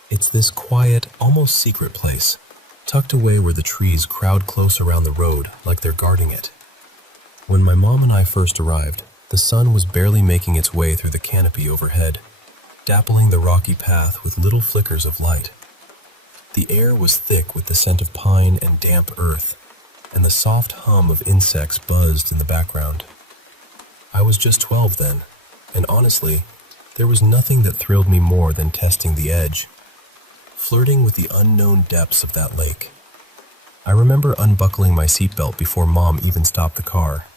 It's this quiet, almost secret place, tucked away where the trees crowd close around the road like they're guarding it. When my mom and I first arrived, the sun was barely making its way through the canopy overhead, dappling the rocky path with little flickers of light. The air was thick with the scent of pine and damp earth, and the soft hum of insects buzzed in the background. I was just 12 then, and honestly, there was nothing that thrilled me more than testing the edge, flirting with the unknown depths of that lake. I remember unbuckling my seatbelt before Mom even stopped the car.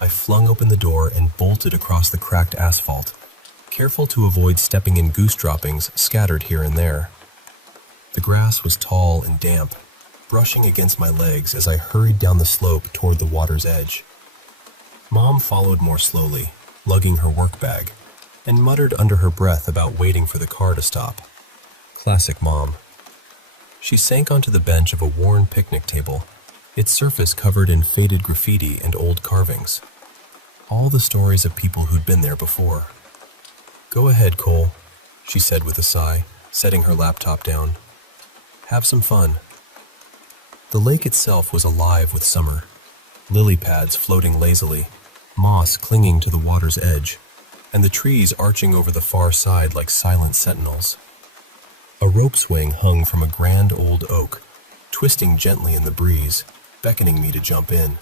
I flung open the door and bolted across the cracked asphalt, careful to avoid stepping in goose droppings scattered here and there. The grass was tall and damp, brushing against my legs as I hurried down the slope toward the water's edge. Mom followed more slowly, lugging her work bag, and muttered under her breath about waiting for the car to stop. Classic Mom. She sank onto the bench of a worn picnic table, its surface covered in faded graffiti and old carvings. All the stories of people who'd been there before. "Go ahead, Cole," she said with a sigh, setting her laptop down. "Have some fun." The lake itself was alive with summer. Lily pads floating lazily, moss clinging to the water's edge, and the trees arching over the far side like silent sentinels. A rope swing hung from a grand old oak, twisting gently in the breeze, beckoning me to jump in.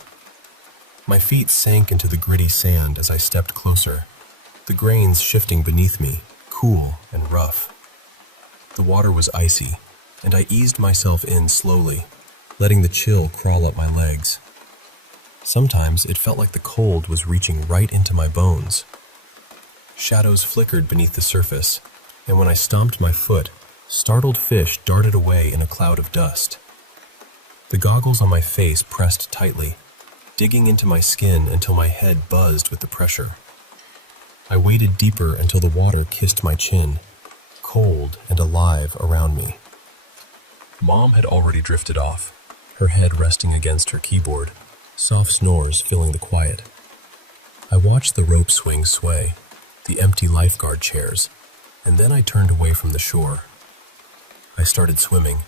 My feet sank into the gritty sand as I stepped closer, the grains shifting beneath me, cool and rough. The water was icy, and I eased myself in slowly, letting the chill crawl up my legs. Sometimes it felt like the cold was reaching right into my bones. Shadows flickered beneath the surface, and when I stomped my foot, startled fish darted away in a cloud of dust. The goggles on my face pressed tightly, digging into my skin until my head buzzed with the pressure. I waded deeper until the water kissed my chin, cold and alive around me. Mom had already drifted off, her head resting against her keyboard, soft snores filling the quiet. I watched the rope swing sway, the empty lifeguard chairs, and then I turned away from the shore. I started swimming,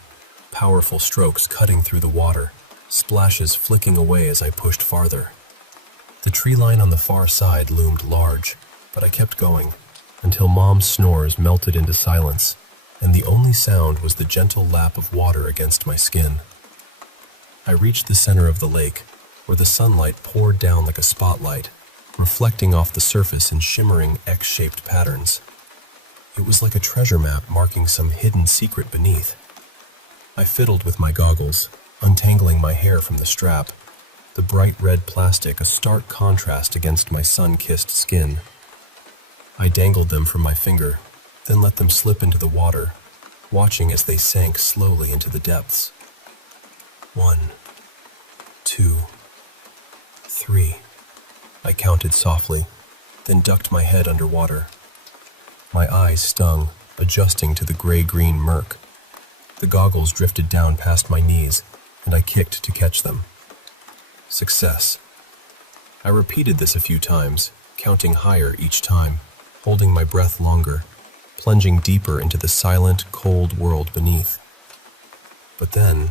powerful strokes cutting through the water, splashes flicking away as I pushed farther. The tree line on the far side loomed large, but I kept going, until Mom's snores melted into silence, and the only sound was the gentle lap of water against my skin. I reached the center of the lake, where the sunlight poured down like a spotlight, reflecting off the surface in shimmering X-shaped patterns. It was like a treasure map marking some hidden secret beneath. I fiddled with my goggles, untangling my hair from the strap, the bright red plastic a stark contrast against my sun-kissed skin. I dangled them from my finger, then let them slip into the water, watching as they sank slowly into the depths. 1, 2, 3. I counted softly, then ducked my head underwater. My eyes stung, adjusting to the gray-green murk. The goggles drifted down past my knees, and I kicked to catch them. Success. I repeated this a few times, counting higher each time, holding my breath longer, plunging deeper into the silent, cold world beneath. But then,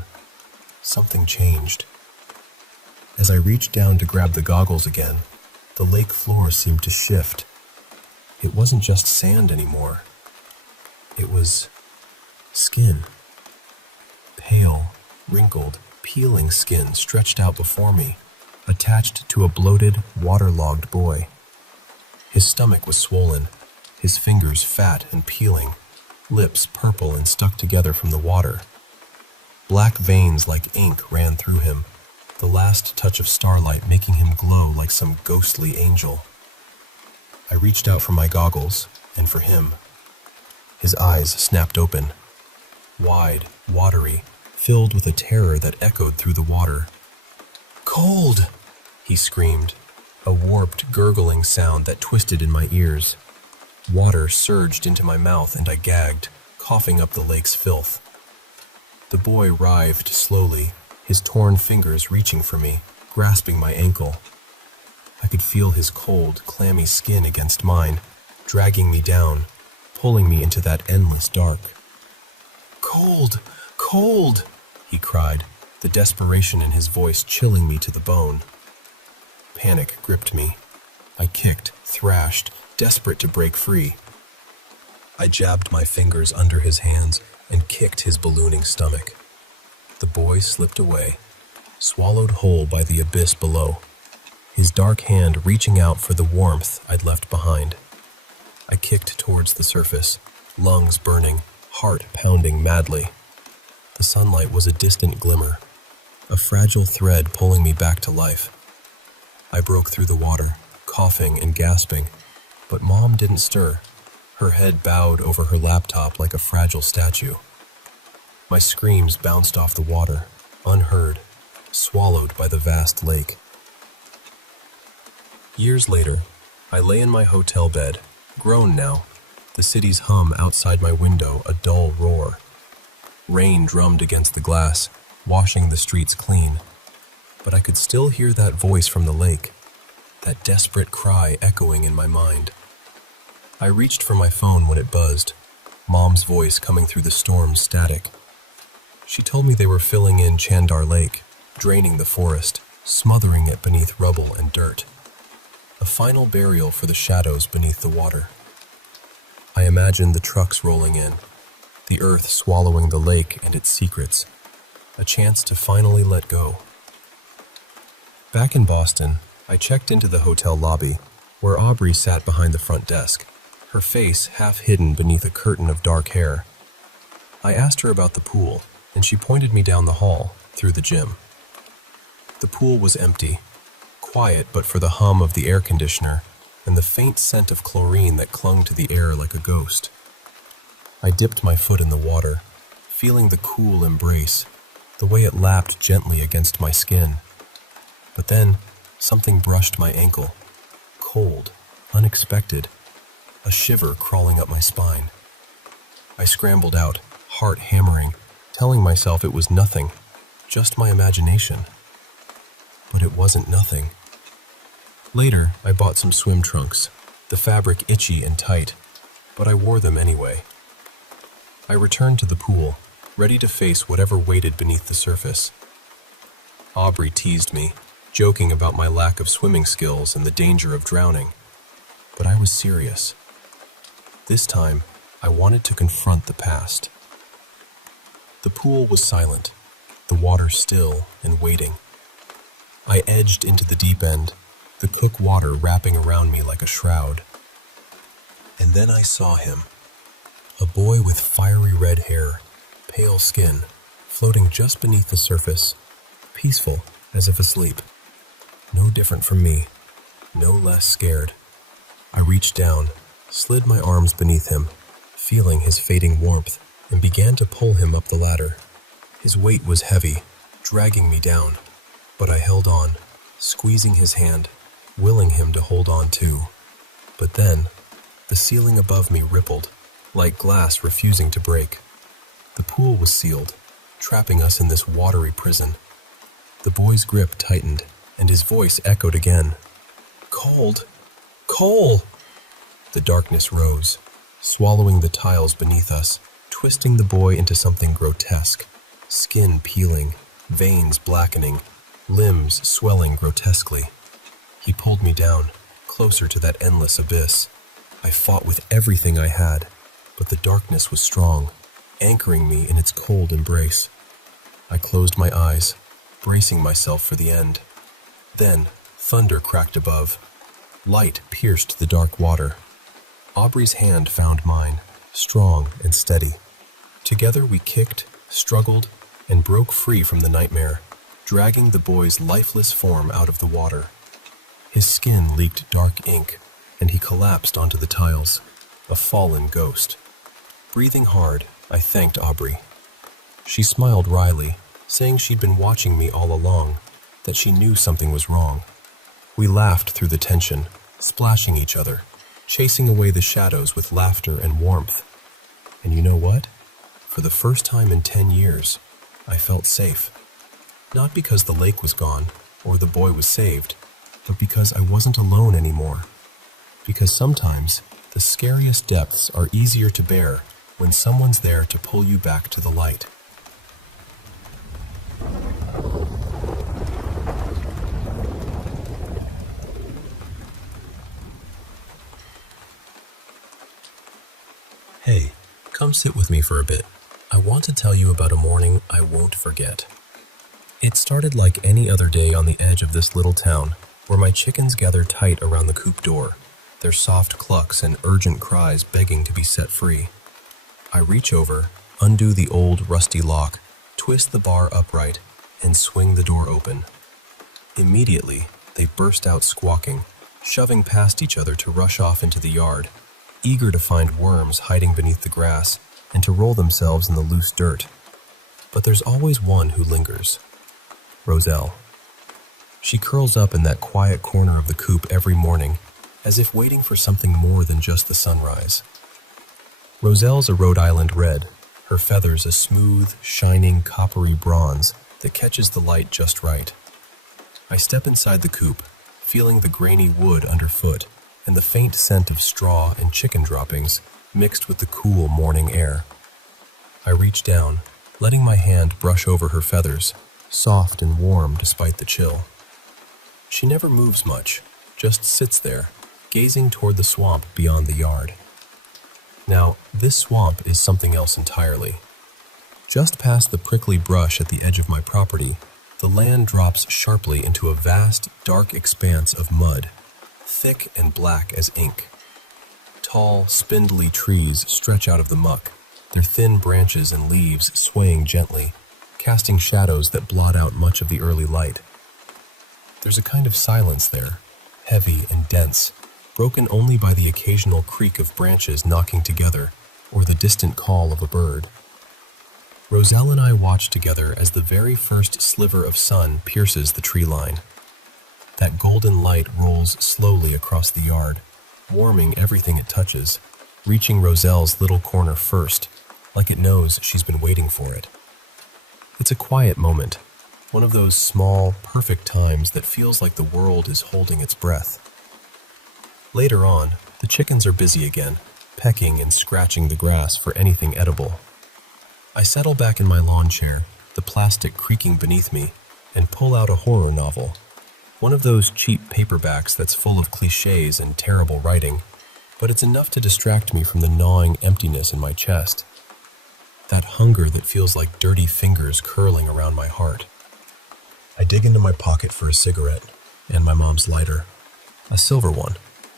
something changed. As I reached down to grab the goggles again, the lake floor seemed to shift. It wasn't just sand anymore. It was skin. Pale, wrinkled, peeling skin stretched out before me, attached to a bloated, waterlogged boy. His stomach was swollen, his fingers fat and peeling, lips purple and stuck together from the water. Black veins like ink ran through him, the last touch of starlight making him glow like some ghostly angel. I reached out for my goggles, and for him. His eyes snapped open, wide, watery, filled with a terror that echoed through the water. "Cold!" he screamed, a warped, gurgling sound that twisted in my ears. Water surged into my mouth and I gagged, coughing up the lake's filth. The boy writhed slowly, his torn fingers reaching for me, grasping my ankle. I could feel his cold, clammy skin against mine, dragging me down, pulling me into that endless dark. "Cold! Cold!" he cried, the desperation in his voice chilling me to the bone. Panic gripped me. I kicked, thrashed, desperate to break free. I jabbed my fingers under his hands and kicked his ballooning stomach. The boy slipped away, swallowed whole by the abyss below, his dark hand reaching out for the warmth I'd left behind. I kicked towards the surface, lungs burning, heart pounding madly. The sunlight was a distant glimmer, a fragile thread pulling me back to life. I broke through the water, coughing and gasping, but Mom didn't stir, her head bowed over her laptop like a fragile statue. My screams bounced off the water, unheard, swallowed by the vast lake. Years later, I lay in my hotel bed, grown now, the city's hum outside my window a dull roar. Rain drummed against the glass, washing the streets clean, but I could still hear that voice from the lake, that desperate cry echoing in my mind. I reached for my phone when it buzzed, Mom's voice coming through the storm's static. She told me they were filling in Chandar Lake, draining the forest, smothering it beneath rubble and dirt. A final burial for the shadows beneath the water. I imagined the trucks rolling in, the earth swallowing the lake and its secrets, a chance to finally let go. Back in Boston, I checked into the hotel lobby, where Aubrey sat behind the front desk, her face half hidden beneath a curtain of dark hair. I asked her about the pool, and she pointed me down the hall, through the gym. The pool was empty, quiet but for the hum of the air conditioner and the faint scent of chlorine that clung to the air like a ghost. I dipped my foot in the water, feeling the cool embrace, the way it lapped gently against my skin. But then, something brushed my ankle, cold, unexpected, a shiver crawling up my spine. I scrambled out, heart hammering, telling myself it was nothing, just my imagination. But it wasn't nothing. Later, I bought some swim trunks, the fabric itchy and tight, but I wore them anyway. I returned to the pool, ready to face whatever waited beneath the surface. Aubrey teased me, joking about my lack of swimming skills and the danger of drowning, but I was serious. This time, I wanted to confront the past. The pool was silent, the water still and waiting. I edged into the deep end, the cook water wrapping around me like a shroud. And then I saw him, a boy with fiery red hair, pale skin, floating just beneath the surface, peaceful as if asleep. No different from me, no less scared. I reached down, slid my arms beneath him, feeling his fading warmth, and began to pull him up the ladder. His weight was heavy, dragging me down, but I held on, squeezing his hand, willing him to hold on too. But then, the ceiling above me rippled, like glass refusing to break. The pool was sealed, trapping us in this watery prison. The boy's grip tightened, and his voice echoed again. "Cold! Coal!" The darkness rose, swallowing the tiles beneath us, twisting the boy into something grotesque, skin peeling, veins blackening, limbs swelling grotesquely. He pulled me down, closer to that endless abyss. I fought with everything I had, but the darkness was strong, anchoring me in its cold embrace. I closed my eyes, bracing myself for the end. Then, thunder cracked above. Light pierced the dark water. Aubrey's hand found mine, strong and steady. Together we kicked, struggled, and broke free from the nightmare, dragging the boy's lifeless form out of the water. His skin leaked dark ink, and he collapsed onto the tiles, a fallen ghost. Breathing hard, I thanked Aubrey. She smiled wryly, saying she'd been watching me all along, that she knew something was wrong. We laughed through the tension, splashing each other, chasing away the shadows with laughter and warmth. And you know what? For the first time in 10 years, I felt safe. Not because the lake was gone or the boy was saved, but because I wasn't alone anymore. Because sometimes the scariest depths are easier to bear when someone's there to pull you back to the light. Hey, come sit with me for a bit. I want to tell you about a morning I won't forget. It started like any other day on the edge of this little town, where my chickens gather tight around the coop door, their soft clucks and urgent cries begging to be set free. I reach over, undo the old rusty lock, twist the bar upright, and swing the door open. Immediately, they burst out squawking, shoving past each other to rush off into the yard, eager to find worms hiding beneath the grass and to roll themselves in the loose dirt. But there's always one who lingers. Roselle. She curls up in that quiet corner of the coop every morning, as if waiting for something more than just the sunrise. Roselle's a Rhode Island red, her feathers a smooth, shining, coppery bronze that catches the light just right. I step inside the coop, feeling the grainy wood underfoot and the faint scent of straw and chicken droppings mixed with the cool morning air. I reach down, letting my hand brush over her feathers, soft and warm despite the chill. She never moves much, just sits there, gazing toward the swamp beyond the yard. Now, this swamp is something else entirely. Just past the prickly brush at the edge of my property, the land drops sharply into a vast, dark expanse of mud, thick and black as ink. Tall, spindly trees stretch out of the muck, their thin branches and leaves swaying gently, casting shadows that blot out much of the early light. There's a kind of silence there, heavy and dense, broken only by the occasional creak of branches knocking together or the distant call of a bird. Roselle and I watch together as the very first sliver of sun pierces the tree line. That golden light rolls slowly across the yard, warming everything it touches, reaching Roselle's little corner first, like it knows she's been waiting for it. It's a quiet moment, one of those small, perfect times that feels like the world is holding its breath. Later on, the chickens are busy again, pecking and scratching the grass for anything edible. I settle back in my lawn chair, the plastic creaking beneath me, and pull out a horror novel. One of those cheap paperbacks that's full of cliches and terrible writing, but it's enough to distract me from the gnawing emptiness in my chest. That hunger that feels like dirty fingers curling around my heart. I dig into my pocket for a cigarette and my mom's lighter. A silver one,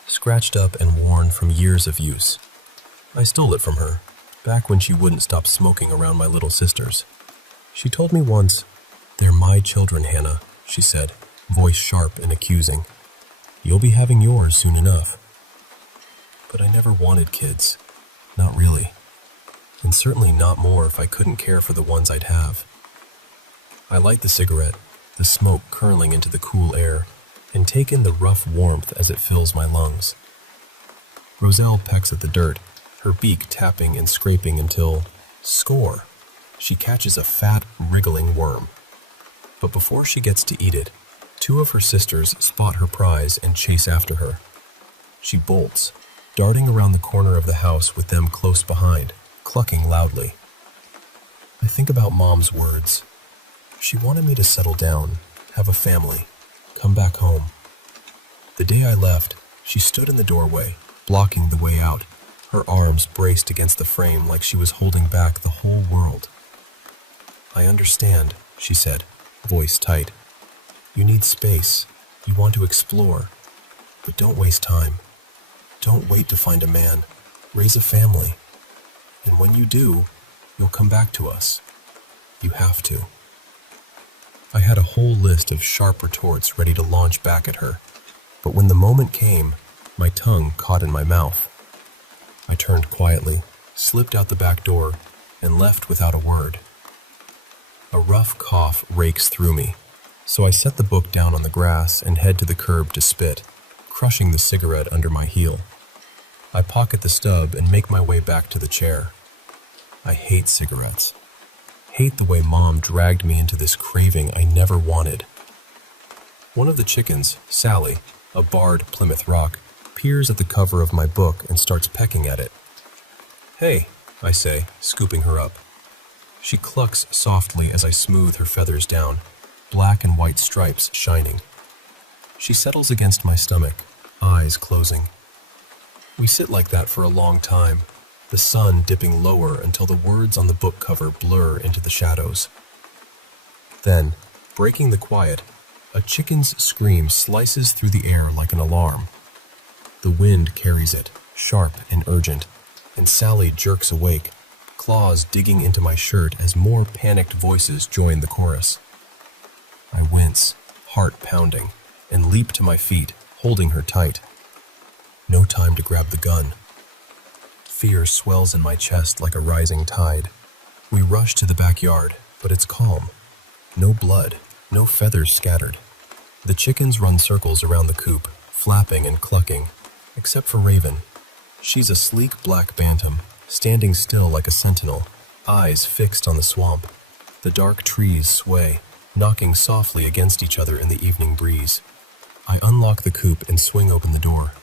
scratched up and worn from years of use. I stole it from her, back when she wouldn't stop smoking around my little sisters. She told me once, "They're my children, Hannah," she said, voice sharp and accusing. "You'll be having yours soon enough." But I never wanted kids. Not really. And certainly not more if I couldn't care for the ones I'd have. I light the cigarette, the smoke curling into the cool air, and take in the rough warmth as it fills my lungs. Roselle pecks at the dirt, her beak tapping and scraping until, score, she catches a fat, wriggling worm. But before she gets to eat it, two of her sisters spot her prize and chase after her. She bolts, darting around the corner of the house with them close behind, clucking loudly. I think about Mom's words. She wanted me to settle down, have a family, come back home. The day I left, she stood in the doorway, blocking the way out, her arms braced against the frame like she was holding back the whole world. "I understand," she said, voice tight. "You need space. You want to explore. But don't waste time. Don't wait to find a man. Raise a family. And when you do, you'll come back to us. You have to." I had a whole list of sharp retorts ready to launch back at her, but when the moment came, my tongue caught in my mouth. I turned quietly, slipped out the back door, and left without a word. A rough cough rakes through me, so I set the book down on the grass and head to the curb to spit, crushing the cigarette under my heel. I pocket the stub and make my way back to the chair. I hate cigarettes. Hate the way Mom dragged me into this craving I never wanted. One of the chickens, Sally, a barred Plymouth Rock, peers at the cover of my book and starts pecking at it. "Hey," I say, scooping her up. She clucks softly as I smooth her feathers down, black and white stripes shining. She settles against my stomach, eyes closing. We sit like that for a long time, the sun dipping lower until the words on the book cover blur into the shadows. Then, breaking the quiet, a chicken's scream slices through the air like an alarm. The wind carries it, sharp and urgent, and Sally jerks awake, claws digging into my shirt as more panicked voices join the chorus. I wince, heart pounding, and leap to my feet, holding her tight. No time to grab the gun. Fear swells in my chest like a rising tide. We rush to the backyard, but it's calm. No blood, no feathers scattered. The chickens run circles around the coop, flapping and clucking, except for Raven. She's a sleek black bantam, standing still like a sentinel, eyes fixed on the swamp. The dark trees sway, knocking softly against each other in the evening breeze. I unlock the coop and swing open the door.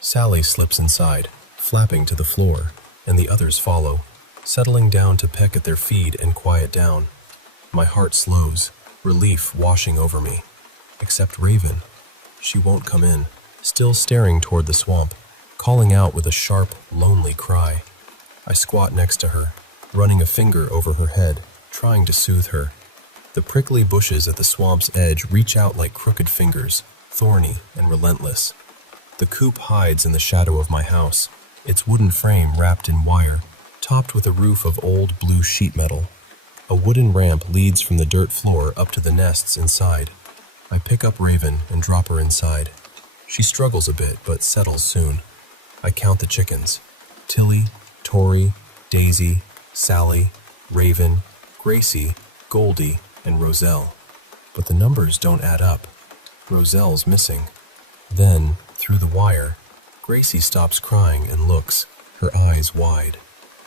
Sally slips inside, flapping to the floor, and the others follow, settling down to peck at their feed and quiet down. My heart slows, relief washing over me. Except Raven. She won't come in, still staring toward the swamp, calling out with a sharp, lonely cry. I squat next to her, running a finger over her head, trying to soothe her. The prickly bushes at the swamp's edge reach out like crooked fingers, thorny and relentless. The coop hides in the shadow of my house, its wooden frame wrapped in wire, topped with a roof of old blue sheet metal. A wooden ramp leads from the dirt floor up to the nests inside. I pick up Raven and drop her inside. She struggles a bit, but settles soon. I count the chickens. Tilly, Tori, Daisy, Sally, Raven, Gracie, Goldie, and Roselle. But the numbers don't add up. Roselle's missing. Then, through the wire, Gracie stops crying and looks, her eyes wide.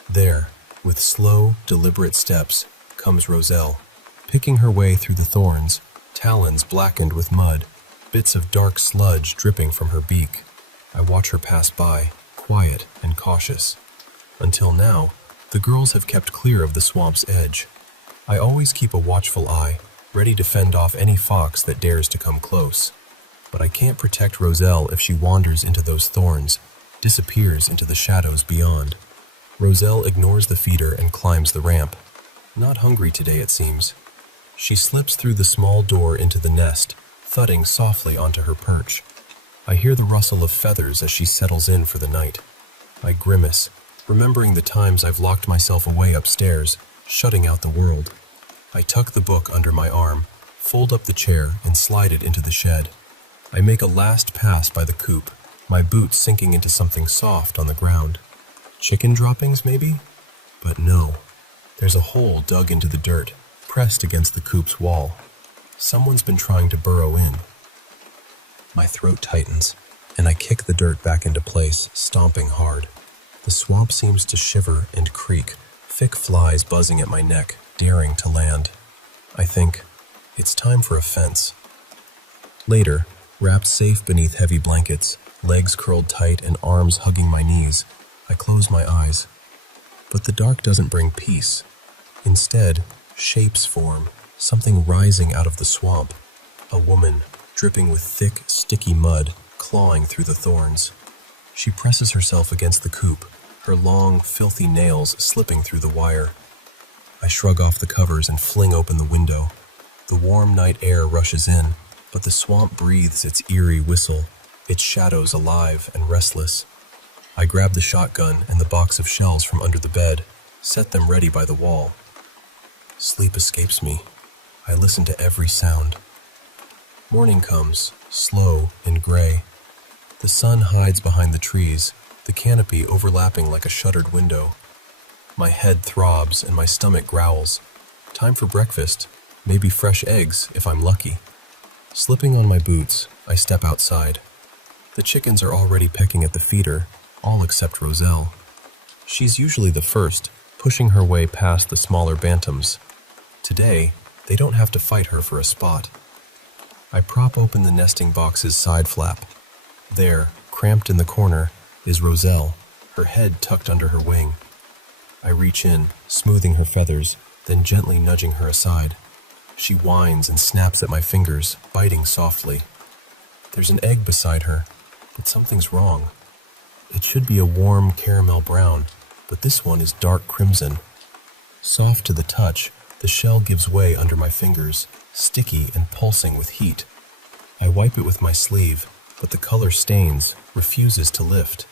There, with slow, deliberate steps, comes Roselle, picking her way through the thorns, talons blackened with mud, bits of dark sludge dripping from her beak. I watch her pass by, quiet and cautious. Until now, the girls have kept clear of the swamp's edge. I always keep a watchful eye, ready to fend off any fox that dares to come close. But I can't protect Roselle if she wanders into those thorns, disappears into the shadows beyond. Roselle ignores the feeder and climbs the ramp. Not hungry today, it seems. She slips through the small door into the nest, thudding softly onto her perch. I hear the rustle of feathers as she settles in for the night. I grimace, remembering the times I've locked myself away upstairs, shutting out the world. I tuck the book under my arm, fold up the chair, and slide it into the shed. I make a last pass by the coop, my boots sinking into something soft on the ground. Chicken droppings, maybe? But no. There's a hole dug into the dirt, pressed against the coop's wall. Someone's been trying to burrow in. My throat tightens, and I kick the dirt back into place, stomping hard. The swamp seems to shiver and creak, thick flies buzzing at my neck, daring to land. I think, it's time for a fence. Later, wrapped safe beneath heavy blankets, legs curled tight and arms hugging my knees, I close my eyes. But the dark doesn't bring peace. Instead, shapes form, something rising out of the swamp. A woman, dripping with thick, sticky mud, clawing through the thorns. She presses herself against the coop, her long, filthy nails slipping through the wire. I shrug off the covers and fling open the window. The warm night air rushes in, but the swamp breathes its eerie whistle, its shadows alive and restless. I grab the shotgun and the box of shells from under the bed, set them ready by the wall. Sleep escapes me. I listen to every sound. Morning comes, slow and gray. The sun hides behind the trees, the canopy overlapping like a shuttered window. My head throbs and my stomach growls. Time for breakfast, maybe fresh eggs if I'm lucky. Slipping on my boots, I step outside. The chickens are already pecking at the feeder, all except Roselle. She's usually the first, pushing her way past the smaller bantams. Today, they don't have to fight her for a spot. I prop open the nesting box's side flap. There, cramped in the corner, is Roselle, her head tucked under her wing. I reach in, smoothing her feathers, then gently nudging her aside. She whines and snaps at my fingers, biting softly. There's an egg beside her, but something's wrong. It should be a warm caramel brown, but this one is dark crimson. Soft to the touch, the shell gives way under my fingers, sticky and pulsing with heat. I wipe it with my sleeve, but the color stains, refuses to lift.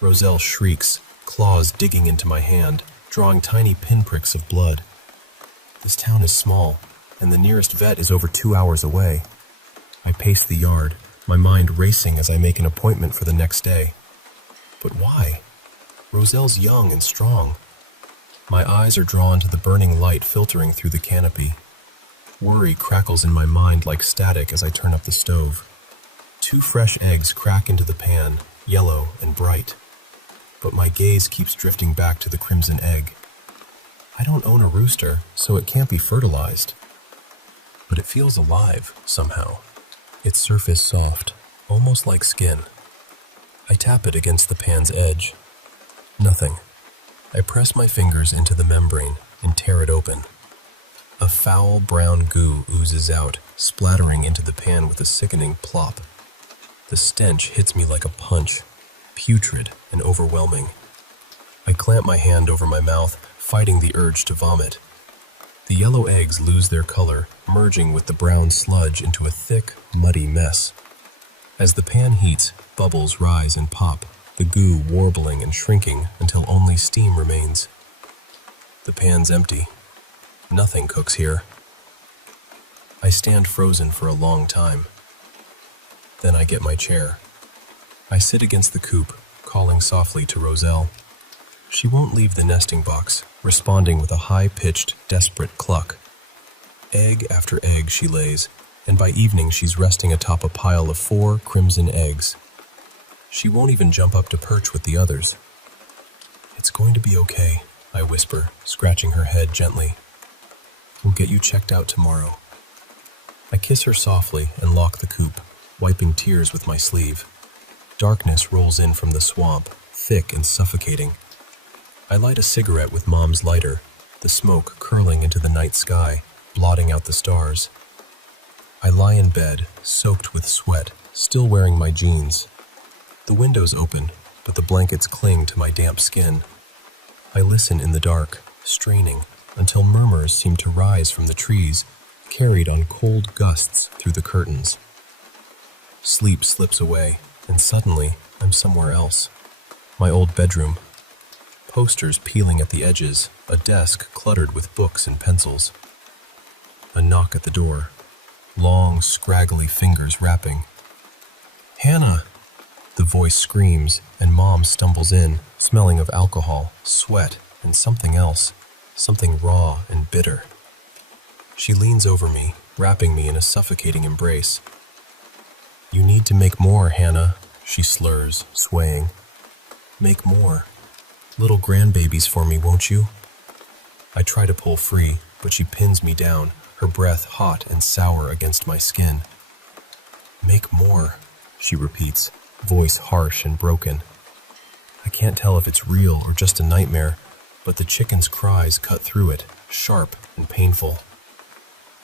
Roselle shrieks, claws digging into my hand, drawing tiny pinpricks of blood. This town is small, and the nearest vet is over 2 hours away. I pace the yard, my mind racing as I make an appointment for the next day. But why? Roselle's young and strong. My eyes are drawn to the burning light filtering through the canopy. Worry crackles in my mind like static as I turn up the stove. 2 fresh eggs crack into the pan, yellow and bright. But my gaze keeps drifting back to the crimson egg. I don't own a rooster, so it can't be fertilized. But it feels alive, somehow. Its surface soft, almost like skin. I tap it against the pan's edge. Nothing. I press my fingers into the membrane and tear it open. A foul brown goo oozes out, splattering into the pan with a sickening plop. The stench hits me like a punch, putrid and overwhelming. I clamp my hand over my mouth, fighting the urge to vomit. The yellow eggs lose their color, merging with the brown sludge into a thick, muddy mess. As the pan heats, bubbles rise and pop, the goo warbling and shrinking until only steam remains. The pan's empty. Nothing cooks here. I stand frozen for a long time. Then I get my chair. I sit against the coop, calling softly to Roselle. She won't leave the nesting box, responding with a high-pitched, desperate cluck. Egg after egg she lays, and by evening she's resting atop a pile of 4 crimson eggs. She won't even jump up to perch with the others. "It's going to be okay," I whisper, scratching her head gently. "We'll get you checked out tomorrow." I kiss her softly and lock the coop, wiping tears with my sleeve. Darkness rolls in from the swamp, thick and suffocating. I light a cigarette with Mom's lighter, the smoke curling into the night sky, blotting out the stars. I lie in bed, soaked with sweat, still wearing my jeans. The window's open, but the blankets cling to my damp skin. I listen in the dark, straining, until murmurs seem to rise from the trees, carried on cold gusts through the curtains. Sleep slips away, and suddenly I'm somewhere else. My old bedroom. Posters peeling at the edges, a desk cluttered with books and pencils. A knock at the door. Long, scraggly fingers rapping. "Hannah!" The voice screams, and Mom stumbles in, smelling of alcohol, sweat, and something else, something raw and bitter. She leans over me, wrapping me in a suffocating embrace. "You need to make more, Hannah," she slurs, swaying. "Make more. Little grandbabies for me, won't you?" I try to pull free, but she pins me down, her breath hot and sour against my skin. "Make more," she repeats, voice harsh and broken. I can't tell if it's real or just a nightmare, but the chicken's cries cut through it, sharp and painful.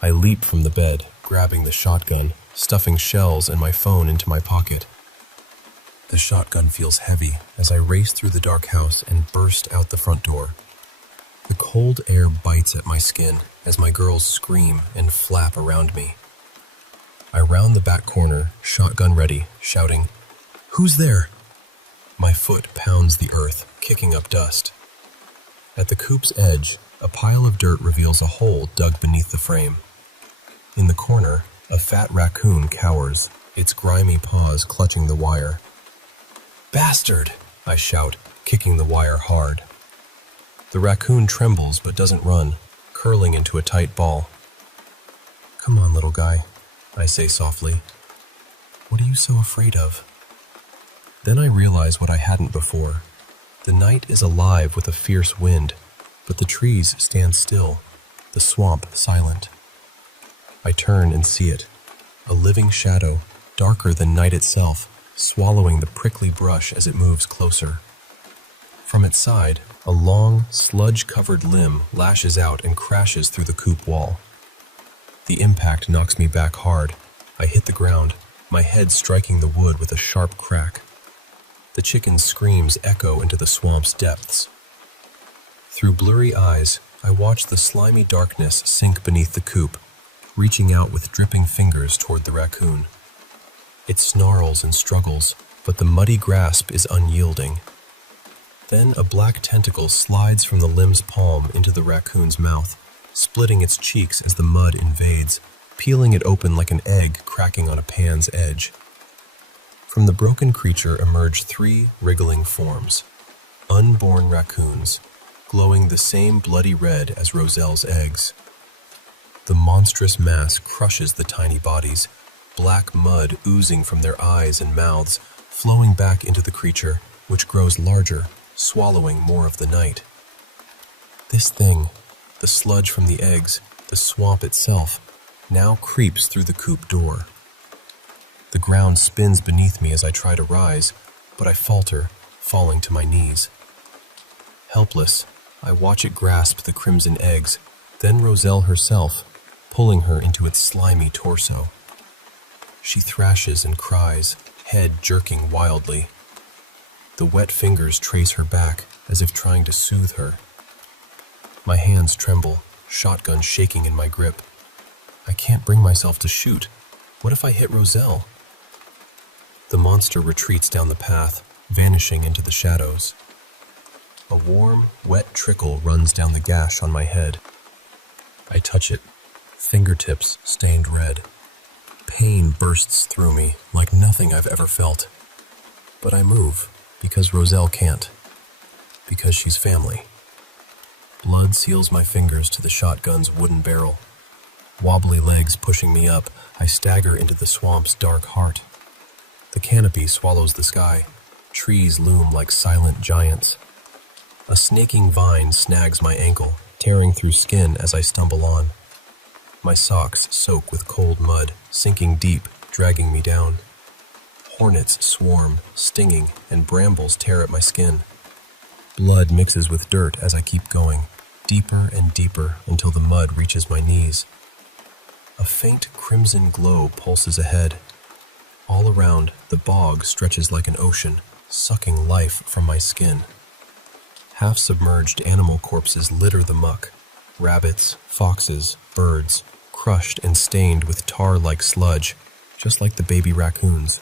I leap from the bed, grabbing the shotgun, stuffing shells and my phone into my pocket. The shotgun feels heavy as I race through the dark house and burst out the front door. The cold air bites at my skin as my girls scream and flap around me. I round the back corner, shotgun ready, shouting, "Who's there?" My foot pounds the earth, kicking up dust. At the coop's edge, a pile of dirt reveals a hole dug beneath the frame. In the corner, a fat raccoon cowers, its grimy paws clutching the wire. "Bastard!" I shout, kicking the wire hard. The raccoon trembles but doesn't run, curling into a tight ball. "Come on, little guy," I say softly. "What are you so afraid of?" Then I realize what I hadn't before. The night is alive with a fierce wind, but the trees stand still, the swamp silent. I turn and see it, a living shadow, darker than night itself, swallowing the prickly brush as it moves closer. From its side, a long, sludge-covered limb lashes out and crashes through the coop wall. The impact knocks me back hard. I hit the ground, my head striking the wood with a sharp crack. The chicken's screams echo into the swamp's depths. Through blurry eyes, I watch the slimy darkness sink beneath the coop, reaching out with dripping fingers toward the raccoon. It snarls and struggles, but the muddy grasp is unyielding. Then a black tentacle slides from the limb's palm into the raccoon's mouth, splitting its cheeks as the mud invades, peeling it open like an egg cracking on a pan's edge. From the broken creature emerge 3 wriggling forms, unborn raccoons, glowing the same bloody red as Roselle's eggs. The monstrous mass crushes the tiny bodies, black mud oozing from their eyes and mouths, flowing back into the creature, which grows larger, swallowing more of the night. This thing, the sludge from the eggs, the swamp itself, now creeps through the coop door. The ground spins beneath me as I try to rise, but I falter, falling to my knees. Helpless, I watch it grasp the crimson eggs, then Roselle herself, pulling her into its slimy torso. She thrashes and cries, head jerking wildly. The wet fingers trace her back, as if trying to soothe her. My hands tremble, shotgun shaking in my grip. I can't bring myself to shoot. What if I hit Roselle? The monster retreats down the path, vanishing into the shadows. A warm, wet trickle runs down the gash on my head. I touch it, fingertips stained red. Pain bursts through me like nothing I've ever felt. But I move, because Roselle can't. Because she's family. Blood seals my fingers to the shotgun's wooden barrel. Wobbly legs pushing me up, I stagger into the swamp's dark heart. The canopy swallows the sky. Trees loom like silent giants. A snaking vine snags my ankle, tearing through skin as I stumble on. My socks soak with cold mud, sinking deep, dragging me down. Hornets swarm, stinging, and brambles tear at my skin. Blood mixes with dirt as I keep going, deeper and deeper until the mud reaches my knees. A faint crimson glow pulses ahead. All around, the bog stretches like an ocean, sucking life from my skin. Half-submerged animal corpses litter the muck. Rabbits, foxes, birds, crushed and stained with tar-like sludge, just like the baby raccoons.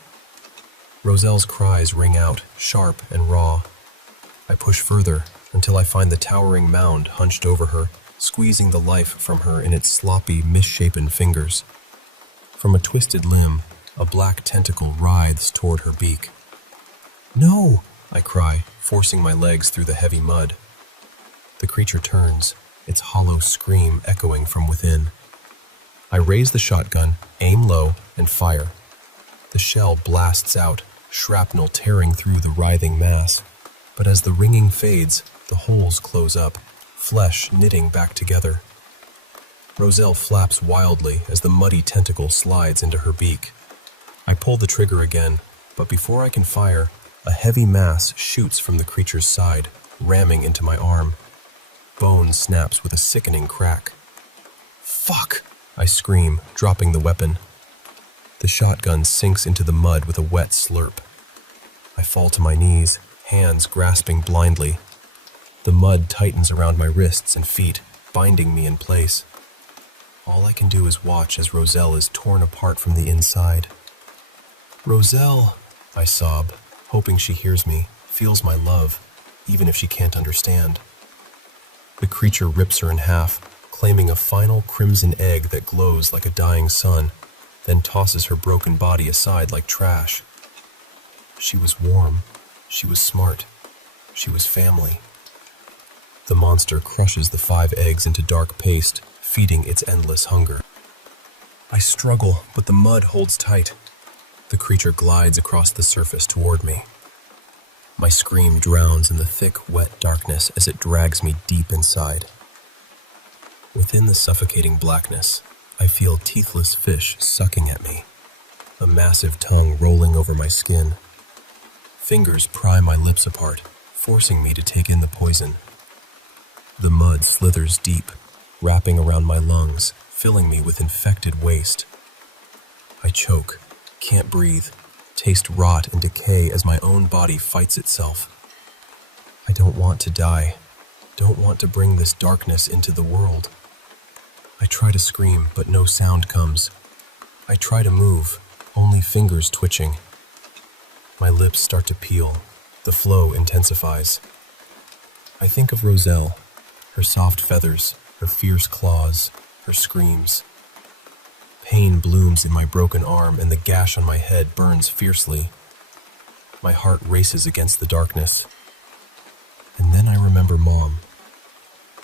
Roselle's cries ring out, sharp and raw. I push further until I find the towering mound hunched over her, squeezing the life from her in its sloppy, misshapen fingers. From a twisted limb, a black tentacle writhes toward her beak. "No!" I cry, forcing my legs through the heavy mud. The creature turns, its hollow scream echoing from within. I raise the shotgun, aim low, and fire. The shell blasts out, shrapnel tearing through the writhing mass. But as the ringing fades, the holes close up, flesh knitting back together. Roselle flaps wildly as the muddy tentacle slides into her beak. I pull the trigger again, but before I can fire, a heavy mass shoots from the creature's side, ramming into my arm. Bone snaps with a sickening crack. "Fuck!" I scream, dropping the weapon. The shotgun sinks into the mud with a wet slurp. I fall to my knees, hands grasping blindly. The mud tightens around my wrists and feet, binding me in place. All I can do is watch as Roselle is torn apart from the inside. "Roselle," I sob, hoping she hears me, feels my love, even if she can't understand. The creature rips her in half, claiming a final crimson egg that glows like a dying sun, then tosses her broken body aside like trash. She was warm. She was smart. She was family. The monster crushes the 5 eggs into dark paste, feeding its endless hunger. I struggle, but the mud holds tight. The creature glides across the surface toward me, My scream drowns in the thick, wet darkness as it drags me deep inside. Within the suffocating blackness, I feel teethless fish sucking at me, a massive tongue rolling over my skin. Fingers pry my lips apart, forcing me to take in the poison. The mud slithers deep, wrapping around my lungs, filling me with infected waste. I choke, can't breathe, taste rot and decay as my own body fights itself. I don't want to die, don't want to bring this darkness into the world. I try to scream, but no sound comes. I try to move, only fingers twitching. My lips start to peel, the flow intensifies. I think of Roselle, her soft feathers, her fierce claws, her screams. Pain blooms in my broken arm and the gash on my head burns fiercely. My heart races against the darkness. And then I remember Mom.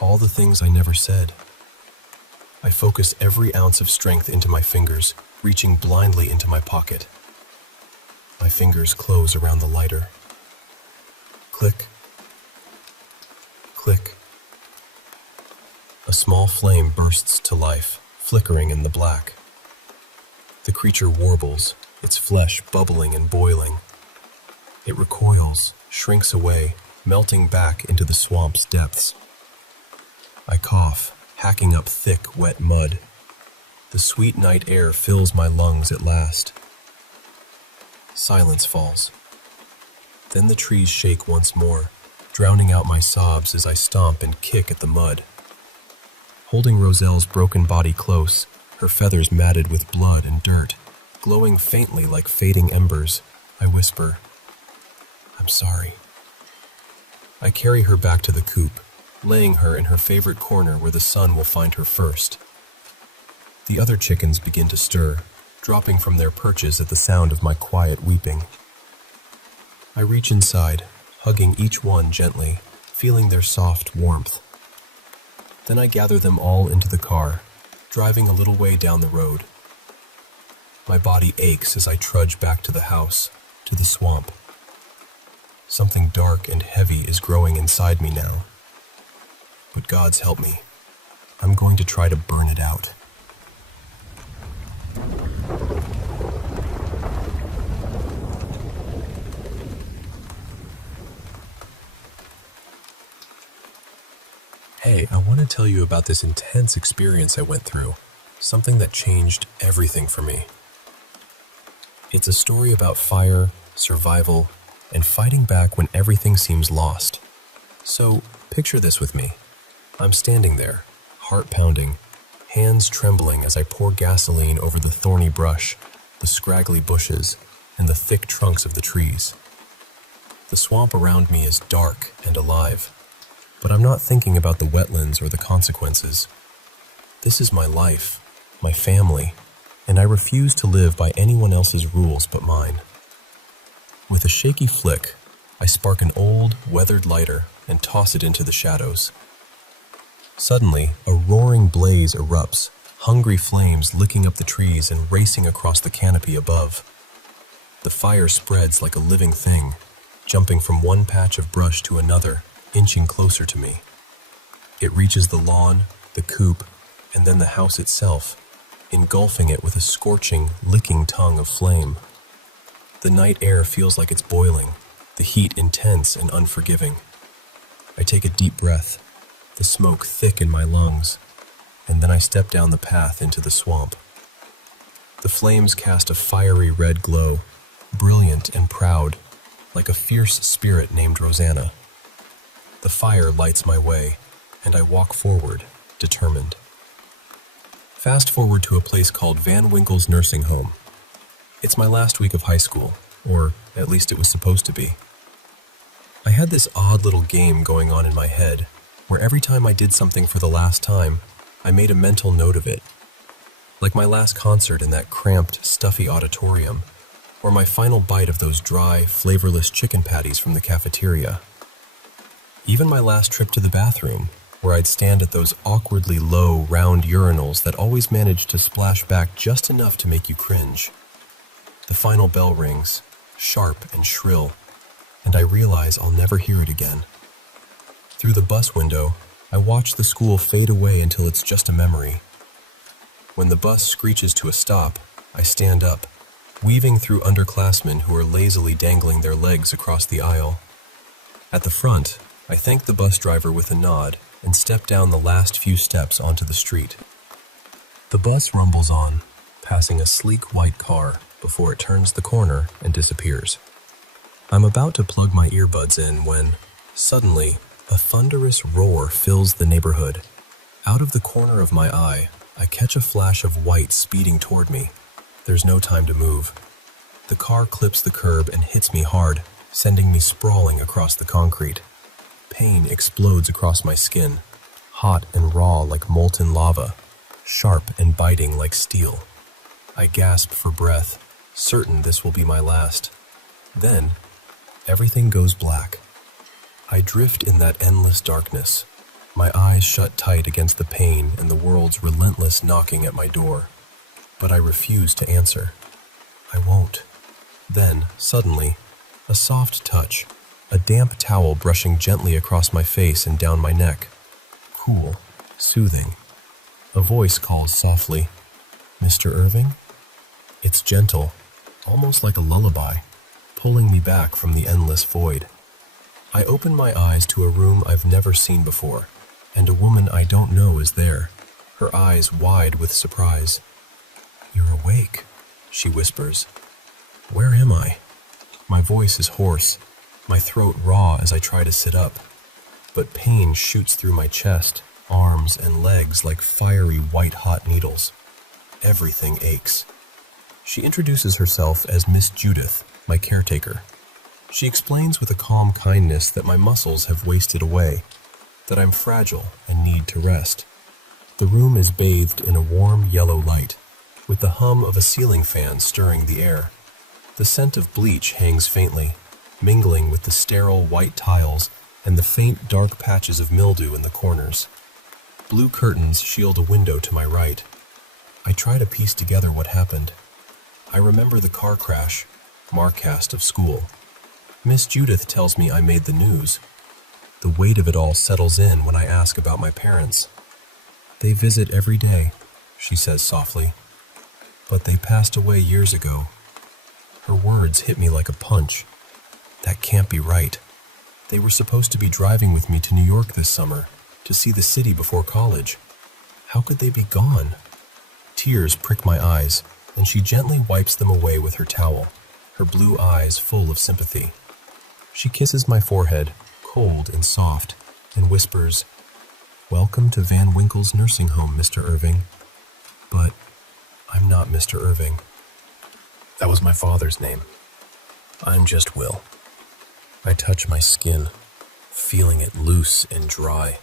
All the things I never said. I focus every ounce of strength into my fingers, reaching blindly into my pocket. My fingers close around the lighter. Click. Click. A small flame bursts to life, flickering in the black. The creature warbles, its flesh bubbling and boiling. It recoils, shrinks away, melting back into the swamp's depths. I cough, hacking up thick, wet mud. The sweet night air fills my lungs at last. Silence falls. Then the trees shake once more, drowning out my sobs as I stomp and kick at the mud. Holding Roselle's broken body close, her feathers matted with blood and dirt, glowing faintly like fading embers, I whisper, "I'm sorry." I carry her back to the coop, laying her in her favorite corner where the sun will find her first. The other chickens begin to stir, dropping from their perches at the sound of my quiet weeping. I reach inside, hugging each one gently, feeling their soft warmth. Then I gather them all into the car, driving a little way down the road. My body aches as I trudge back to the house, to the swamp. Something dark and heavy is growing inside me now. But God's help me. I'm going to try to burn it out. Hey, I want to tell you about this intense experience I went through, something that changed everything for me. It's a story about fire, survival, and fighting back when everything seems lost. So, picture this with me. I'm standing there, heart pounding, hands trembling as I pour gasoline over the thorny brush, the scraggly bushes, and the thick trunks of the trees. The swamp around me is dark and alive. But I'm not thinking about the wetlands or the consequences. This is my life, my family, and I refuse to live by anyone else's rules but mine. With a shaky flick, I spark an old, weathered lighter and toss it into the shadows. Suddenly, a roaring blaze erupts, hungry flames licking up the trees and racing across the canopy above. The fire spreads like a living thing, jumping from one patch of brush to another, inching closer to me. It reaches the lawn, the coop, and then the house itself, engulfing it with a scorching, licking tongue of flame. The night air feels like it's boiling, the heat intense and unforgiving. I take a deep breath, the smoke thick in my lungs, and then I step down the path into the swamp. The flames cast a fiery red glow, brilliant and proud, like a fierce spirit named Rosanna. The fire lights my way, and I walk forward, determined. Fast forward to a place called Van Winkle's Nursing Home. It's my last week of high school, or at least it was supposed to be. I had this odd little game going on in my head, where every time I did something for the last time, I made a mental note of it. Like my last concert in that cramped, stuffy auditorium, or my final bite of those dry, flavorless chicken patties from the cafeteria. Even my last trip to the bathroom, where I'd stand at those awkwardly low, round urinals that always managed to splash back just enough to make you cringe. The final bell rings, sharp and shrill. and I realize I'll never hear it again. Through the bus window, I watch the school fade away until it's just a memory. When the bus screeches to a stop, I stand up, weaving through underclassmen who are lazily dangling their legs across the aisle. At the front, I thank the bus driver with a nod and step down the last few steps onto the street. The bus rumbles on, passing a sleek white car before it turns the corner and disappears. I'm about to plug my earbuds in when, suddenly, a thunderous roar fills the neighborhood. Out of the corner of my eye, I catch a flash of white speeding toward me. There's no time to move. The car clips the curb and hits me hard, sending me sprawling across the concrete. Pain explodes across my skin, hot and raw like molten lava, sharp and biting like steel. I gasp for breath, certain this will be my last. Then, everything goes black. I drift in that endless darkness, my eyes shut tight against the pain and the world's relentless knocking at my door. But I refuse to answer. I won't. Then, suddenly, a soft touch, a damp towel brushing gently across my face and down my neck. Cool, soothing. A voice calls softly, "Mr. Irving?" It's gentle, almost like a lullaby, pulling me back from the endless void. I open my eyes to a room I've never seen before, and a woman I don't know is there, her eyes wide with surprise. "You're awake," she whispers. "Where am I?" My voice is hoarse, my throat raw as I try to sit up, but pain shoots through my chest, arms, and legs like fiery white-hot needles. Everything aches. She introduces herself as Miss Judith, my caretaker. She explains with a calm kindness that my muscles have wasted away, that I'm fragile and need to rest. The room is bathed in a warm yellow light, with the hum of a ceiling fan stirring the air. The scent of bleach hangs faintly, mingling with the sterile white tiles and the faint dark patches of mildew in the corners. Blue curtains shield a window to my right. I try to piece together what happened. I remember the car crash, Marcast of school. Miss Judith tells me I made the news. The weight of it all settles in when I ask about my parents. "They visit every day," she says softly. "But they passed away years ago." Her words hit me like a punch. That can't be right. They were supposed to be driving with me to New York this summer, to see the city before college. How could they be gone? Tears prick my eyes, and she gently wipes them away with her towel, her blue eyes full of sympathy. She kisses my forehead, cold and soft, and whispers, "Welcome to Van Winkle's nursing home, Mr. Irving." But I'm not Mr. Irving. That was my father's name. I'm just Will. I touch my skin, feeling it loose and dry,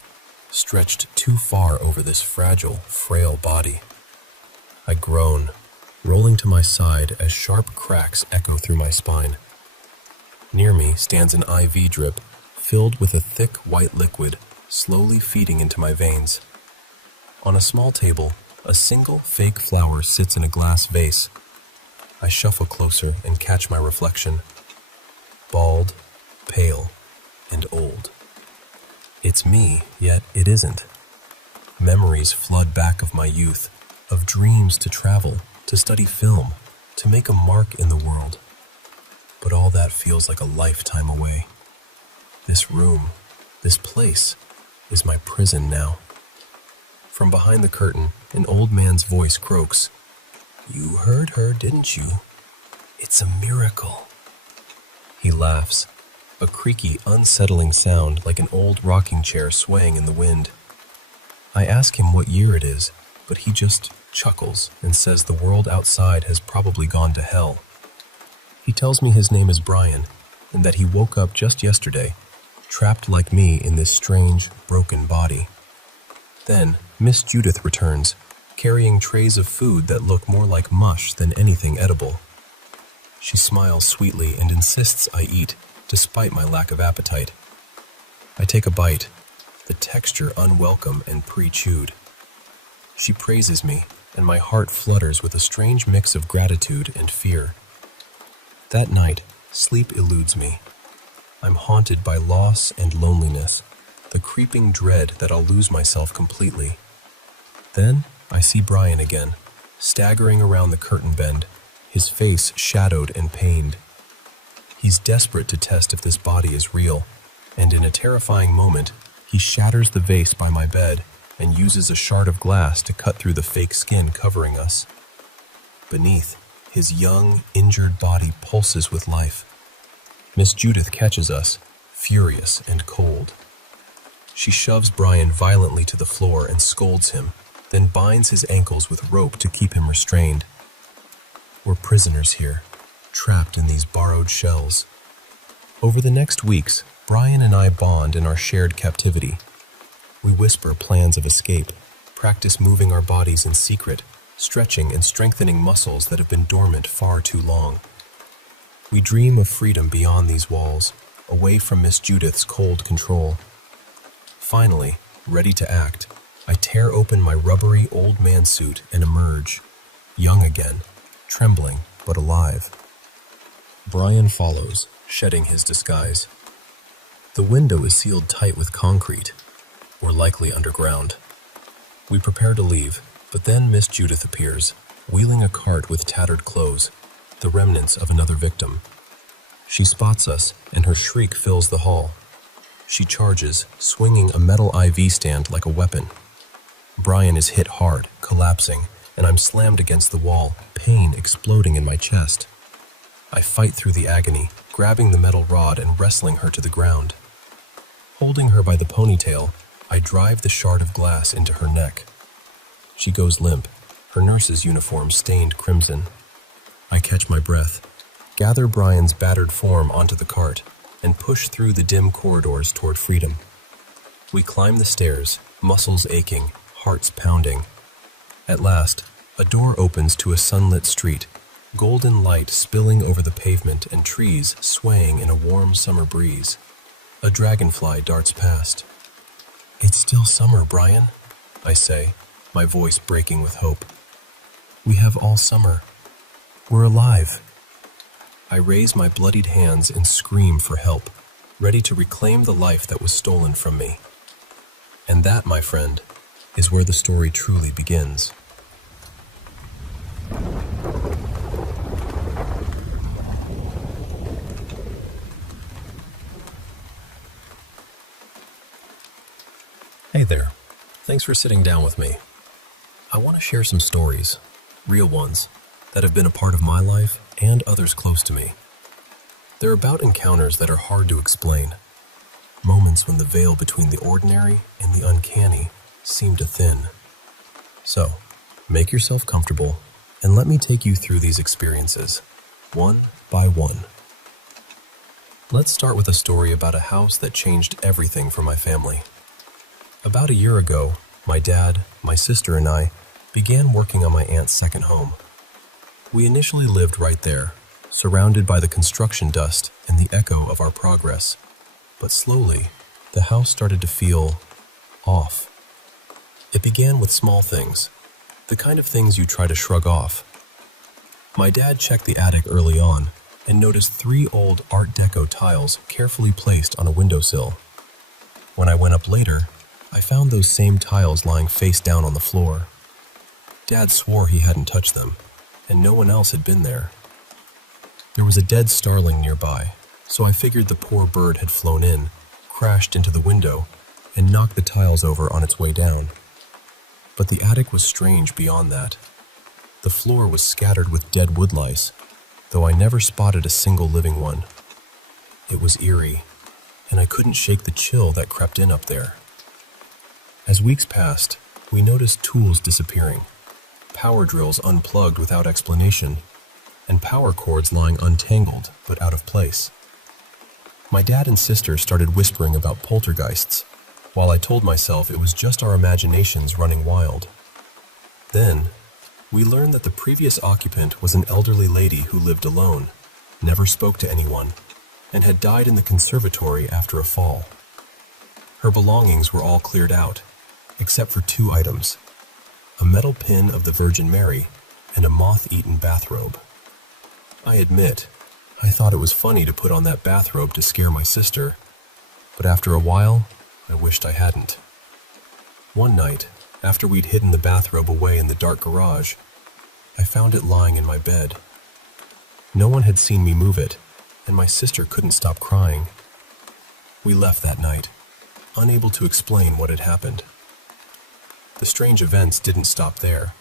stretched too far over this fragile, frail body. I groan, rolling to my side as sharp cracks echo through my spine. Near me stands an IV drip filled with a thick white liquid slowly feeding into my veins. On a small table, a single fake flower sits in a glass vase. I shuffle closer and catch my reflection. Bald, pale, and old. It's me, yet it isn't. Memories flood back of my youth, of dreams to travel, to study film, to make a mark in the world. But all that feels like a lifetime away. This room, this place, is my prison now. From behind the curtain, an old man's voice croaks. "You heard her, didn't you? It's a miracle." He laughs, a creaky, unsettling sound like an old rocking chair swaying in the wind. I ask him what year it is, but he just chuckles and says the world outside has probably gone to hell. He tells me his name is Brian, and that he woke up just yesterday, trapped like me in this strange, broken body. Then, Miss Judith returns, carrying trays of food that look more like mush than anything edible. She smiles sweetly and insists I eat, despite my lack of appetite. I take a bite, the texture unwelcome and pre-chewed. She praises me, and my heart flutters with a strange mix of gratitude and fear. That night, sleep eludes me. I'm haunted by loss and loneliness, the creeping dread that I'll lose myself completely. Then I see Brian again, staggering around the curtain bend, his face shadowed and pained. He's desperate to test if this body is real, and in a terrifying moment, he shatters the vase by my bed and uses a shard of glass to cut through the fake skin covering us. Beneath, his young, injured body pulses with life. Miss Judith catches us, furious and cold. She shoves Brian violently to the floor and scolds him, then binds his ankles with rope to keep him restrained. We're prisoners here, trapped in these borrowed shells. Over the next weeks, Brian and I bond in our shared captivity. We whisper plans of escape, practice moving our bodies in secret, stretching and strengthening muscles that have been dormant far too long. We dream of freedom beyond these walls, away from Miss Judith's cold control. Finally, ready to act, I tear open my rubbery old man suit and emerge, young again, trembling but alive. Brian follows, shedding his disguise. The window is sealed tight with concrete. We're likely underground. We prepare to leave, but then Miss Judith appears, wheeling a cart with tattered clothes, the remnants of another victim. She spots us, and her shriek fills the hall. She charges, swinging a metal IV stand like a weapon. Brian is hit hard, collapsing, and I'm slammed against the wall, pain exploding in my chest. I fight through the agony, grabbing the metal rod and wrestling her to the ground. Holding her by the ponytail, I drive the shard of glass into her neck. She goes limp, her nurse's uniform stained crimson. I catch my breath, gather Brian's battered form onto the cart, and push through the dim corridors toward freedom. We climb the stairs, muscles aching, hearts pounding. At last, a door opens to a sunlit street, golden light spilling over the pavement and trees swaying in a warm summer breeze. A dragonfly darts past. "It's still summer, Brian," I say, my voice breaking with hope. "We have all summer. We're alive." I raise my bloodied hands and scream for help, ready to reclaim the life that was stolen from me. And that, my friend, is where the story truly begins. Hey there. Thanks for sitting down with me. I want to share some stories, real ones, that have been a part of my life and others close to me. They're about encounters that are hard to explain, moments when the veil between the ordinary and the uncanny seem to thin. So, make yourself comfortable and let me take you through these experiences, one by one. Let's start with a story about a house that changed everything for my family. About a year ago, my dad, my sister, and I began working on my aunt's second home. We initially lived right there, surrounded by the construction dust and the echo of our progress. But slowly, the house started to feel off. It began with small things, the kind of things you try to shrug off. My dad checked the attic early on and noticed 3 old Art Deco tiles carefully placed on a windowsill. When I went up later, I found those same tiles lying face down on the floor. Dad swore he hadn't touched them, and no one else had been there. There was a dead starling nearby, so I figured the poor bird had flown in, crashed into the window, and knocked the tiles over on its way down. But the attic was strange beyond that. The floor was scattered with dead woodlice, though I never spotted a single living one. It was eerie, and I couldn't shake the chill that crept in up there. As weeks passed, we noticed tools disappearing, power drills unplugged without explanation, and power cords lying untangled but out of place. My dad and sister started whispering about poltergeists, while I told myself it was just our imaginations running wild. Then, we learned that the previous occupant was an elderly lady who lived alone, never spoke to anyone, and had died in the conservatory after a fall. Her belongings were all cleared out, except for 2 items, a metal pin of the Virgin Mary and a moth-eaten bathrobe. I admit, I thought it was funny to put on that bathrobe to scare my sister, but after a while, I wished I hadn't. One night, after we'd hidden the bathrobe away in the dark garage, I found it lying in my bed. No one had seen me move it, and my sister couldn't stop crying. We left that night, unable to explain what had happened. The strange events didn't stop there.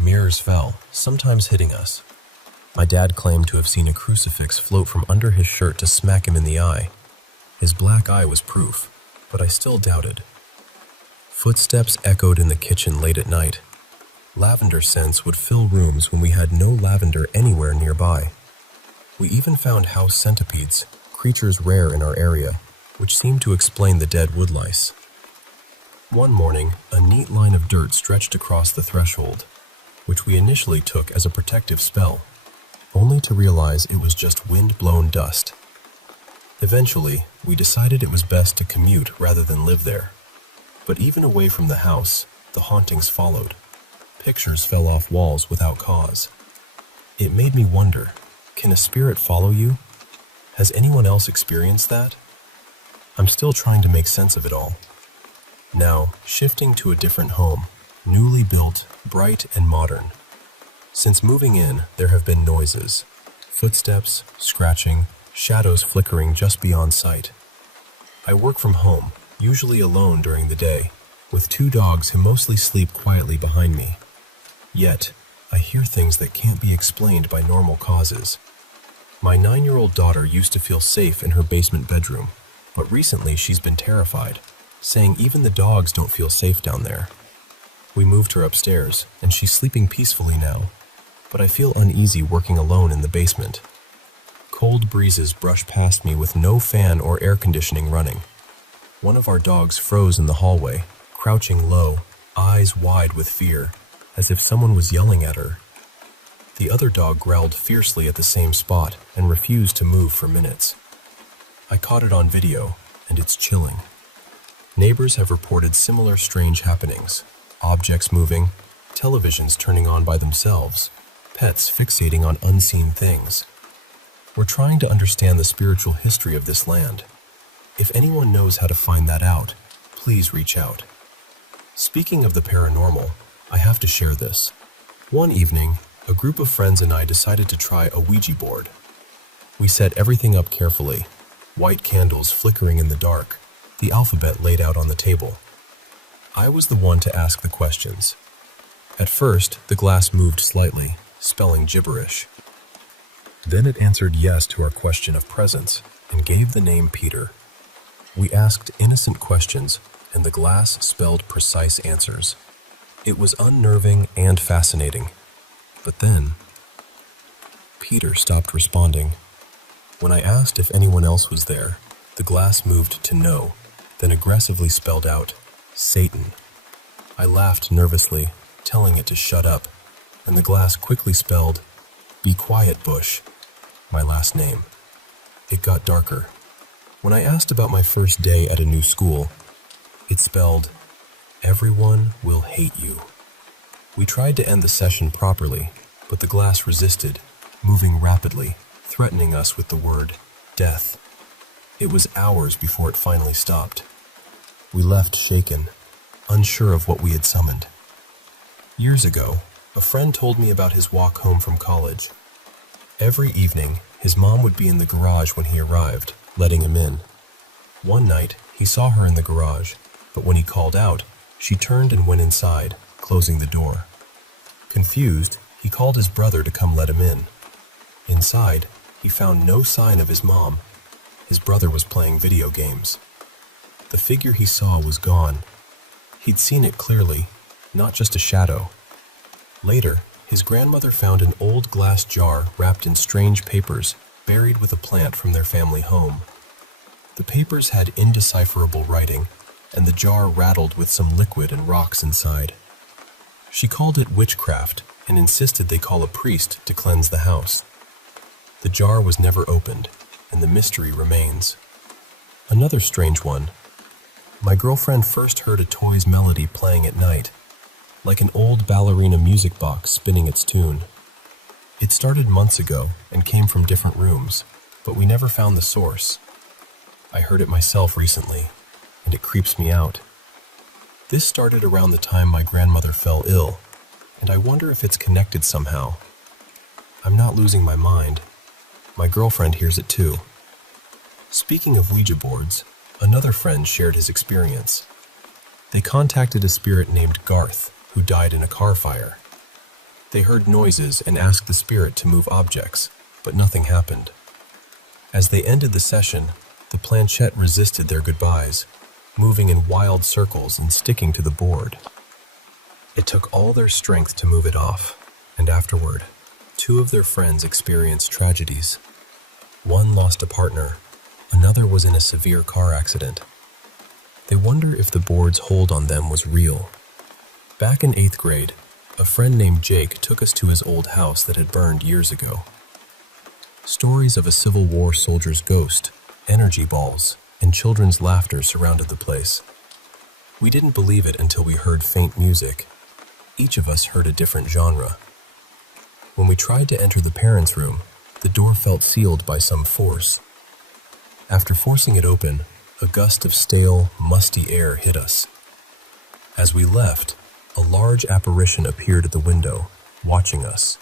Mirrors fell, sometimes hitting us. My dad claimed to have seen a crucifix float from under his shirt to smack him in the eye. His black eye was proof, but I still doubted. Footsteps echoed in the kitchen late at night. Lavender scents would fill rooms when we had no lavender anywhere nearby. We even found house centipedes, creatures rare in our area, which seemed to explain the dead woodlice. One morning, a neat line of dirt stretched across the threshold, which we initially took as a protective spell, only to realize it was just wind-blown dust. Eventually, we decided it was best to commute rather than live there. But even away from the house, the hauntings followed. Pictures fell off walls without cause. It made me wonder, can a spirit follow you? Has anyone else experienced that? I'm still trying to make sense of it all. Now, shifting to a different home, newly built, bright and modern. Since moving in, there have been noises, footsteps, scratching, shadows flickering just beyond sight. I work from home, usually alone during the day, with 2 dogs who mostly sleep quietly behind me. Yet, I hear things that can't be explained by normal causes. My 9-year-old daughter used to feel safe in her basement bedroom, but recently she's been terrified, saying even the dogs don't feel safe down there. We moved her upstairs, and she's sleeping peacefully now, but I feel uneasy working alone in the basement. Cold breezes brush past me with no fan or air conditioning running. One of our dogs froze in the hallway, crouching low, eyes wide with fear, as if someone was yelling at her. The other dog growled fiercely at the same spot and refused to move for minutes. I caught it on video, and it's chilling. Neighbors have reported similar strange happenings: objects moving, televisions turning on by themselves, pets fixating on unseen things. We're trying to understand the spiritual history of this land. If anyone knows how to find that out, please reach out. Speaking of the paranormal, I have to share this. One evening, a group of friends and I decided to try a Ouija board. We set everything up carefully, white candles flickering in the dark, the alphabet laid out on the table. I was the one to ask the questions. At first, the glass moved slightly, spelling gibberish. Then it answered yes to our question of presence and gave the name Peter. We asked innocent questions, and the glass spelled precise answers. It was unnerving and fascinating. But then, Peter stopped responding. When I asked if anyone else was there, the glass moved to no, then aggressively spelled out, Satan. I laughed nervously, telling it to shut up, and the glass quickly spelled, Be quiet, Bush, my last name. It got darker. When I asked about my first day at a new school, it spelled, Everyone will hate you. We tried to end the session properly, but the glass resisted, moving rapidly, threatening us with the word, death. It was hours before it finally stopped. We left shaken, unsure of what we had summoned. Years ago, a friend told me about his walk home from college. Every evening, his mom would be in the garage when he arrived, letting him in. One night, he saw her in the garage, but when he called out, she turned and went inside, closing the door. Confused, he called his brother to come let him in. Inside, he found no sign of his mom. His brother was playing video games. The figure he saw was gone. He'd seen it clearly, not just a shadow. Later, his grandmother found an old glass jar wrapped in strange papers, buried with a plant from their family home. The papers had indecipherable writing, and the jar rattled with some liquid and rocks inside. She called it witchcraft and insisted they call a priest to cleanse the house. The jar was never opened, and the mystery remains. Another strange one. My girlfriend first heard a toy's melody playing at night, like an old ballerina music box spinning its tune. It started months ago and came from different rooms, but we never found the source. I heard it myself recently, and it creeps me out. This started around the time my grandmother fell ill, and I wonder if it's connected somehow. I'm not losing my mind. My girlfriend hears it too. Speaking of Ouija boards, another friend shared his experience. They contacted a spirit named Garth, who died in a car fire. They heard noises and asked the spirit to move objects, but nothing happened. As they ended the session, the planchette resisted their goodbyes, moving in wild circles and sticking to the board. It took all their strength to move it off, and afterward, 2 of their friends experienced tragedies. One lost a partner, another was in a severe car accident. They wonder if the board's hold on them was real. Back in 8th grade, a friend named Jake took us to his old house that had burned years ago. Stories of a Civil War soldier's ghost, energy balls, and children's laughter surrounded the place. We didn't believe it until we heard faint music. Each of us heard a different genre. When we tried to enter the parents' room, the door felt sealed by some force. After forcing it open, a gust of stale, musty air hit us. As we left, a large apparition appeared at the window, watching us.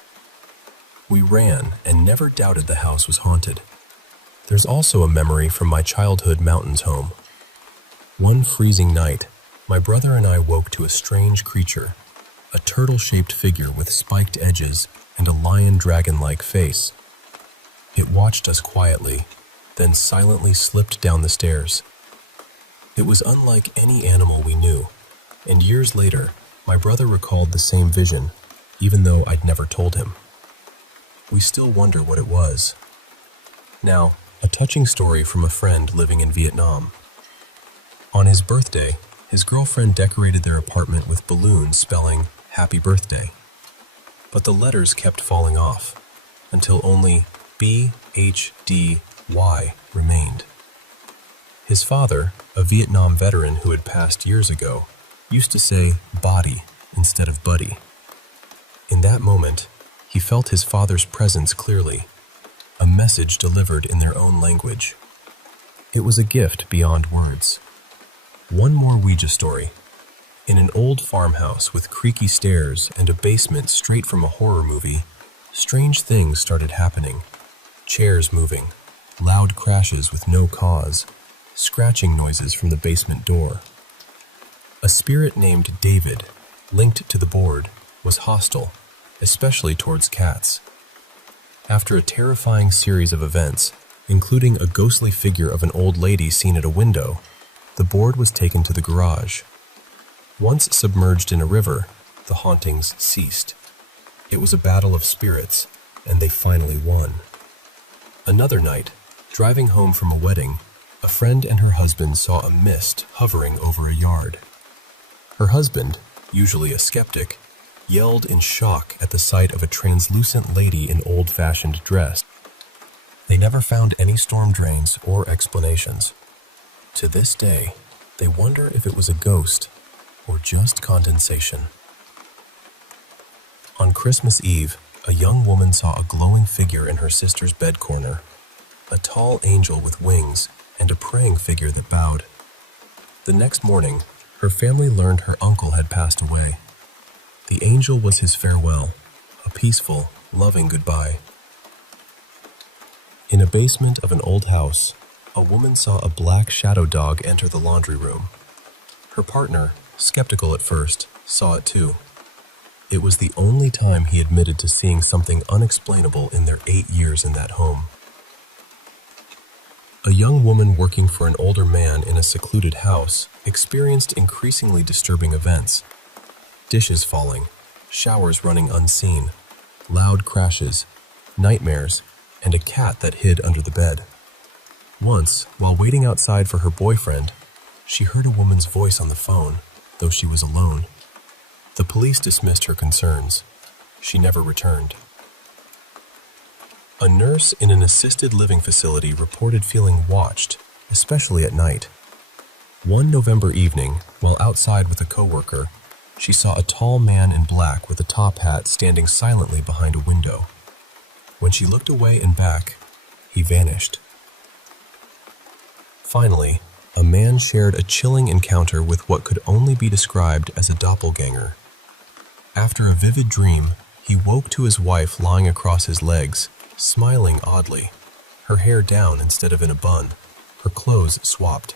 We ran and never doubted the house was haunted. There's also a memory from my childhood mountains home. One freezing night, my brother and I woke to a strange creature, a turtle-shaped figure with spiked edges and a lion-dragon-like face. It watched us quietly, then silently slipped down the stairs. It was unlike any animal we knew, and years later, my brother recalled the same vision, even though I'd never told him. We still wonder what it was. Now, a touching story from a friend living in Vietnam. On his birthday, his girlfriend decorated their apartment with balloons spelling "Happy Birthday." But the letters kept falling off, until only BHDY remained. His father, a Vietnam veteran who had passed years ago, used to say "body" instead of "buddy." In that moment, he felt his father's presence clearly, a message delivered in their own language. It was a gift beyond words. One more Ouija story. In an old farmhouse with creaky stairs and a basement straight from a horror movie, strange things started happening. Chairs moving, loud crashes with no cause, scratching noises from the basement door. A spirit named David, linked to the board, was hostile, especially towards cats. After a terrifying series of events, including a ghostly figure of an old lady seen at a window, the board was taken to the garage. Once submerged in a river, the hauntings ceased. It was a battle of spirits, and they finally won. Another night, driving home from a wedding, a friend and her husband saw a mist hovering over a yard. Her husband, usually a skeptic, yelled in shock at the sight of a translucent lady in old-fashioned dress. They never found any storm drains or explanations. To this day, they wonder if it was a ghost or just condensation. On Christmas Eve, a young woman saw a glowing figure in her sister's bed corner, a tall angel with wings and a praying figure that bowed. The next morning, her family learned her uncle had passed away. The angel was his farewell, a peaceful, loving goodbye. In a basement of an old house, a woman saw a black shadow dog enter the laundry room. Her partner, skeptical at first, saw it too. It was the only time he admitted to seeing something unexplainable in their 8 years in that home. A young woman working for an older man in a secluded house experienced increasingly disturbing events. Dishes falling, showers running unseen, loud crashes, nightmares, and a cat that hid under the bed. Once, while waiting outside for her boyfriend, she heard a woman's voice on the phone, though she was alone. The police dismissed her concerns. She never returned. A nurse in an assisted living facility reported feeling watched, especially at night. One November evening, while outside with a coworker, she saw a tall man in black with a top hat standing silently behind a window. When she looked away and back, he vanished. Finally, a man shared a chilling encounter with what could only be described as a doppelganger. After a vivid dream, he woke to his wife lying across his legs, smiling oddly, her hair down instead of in a bun, her clothes swapped.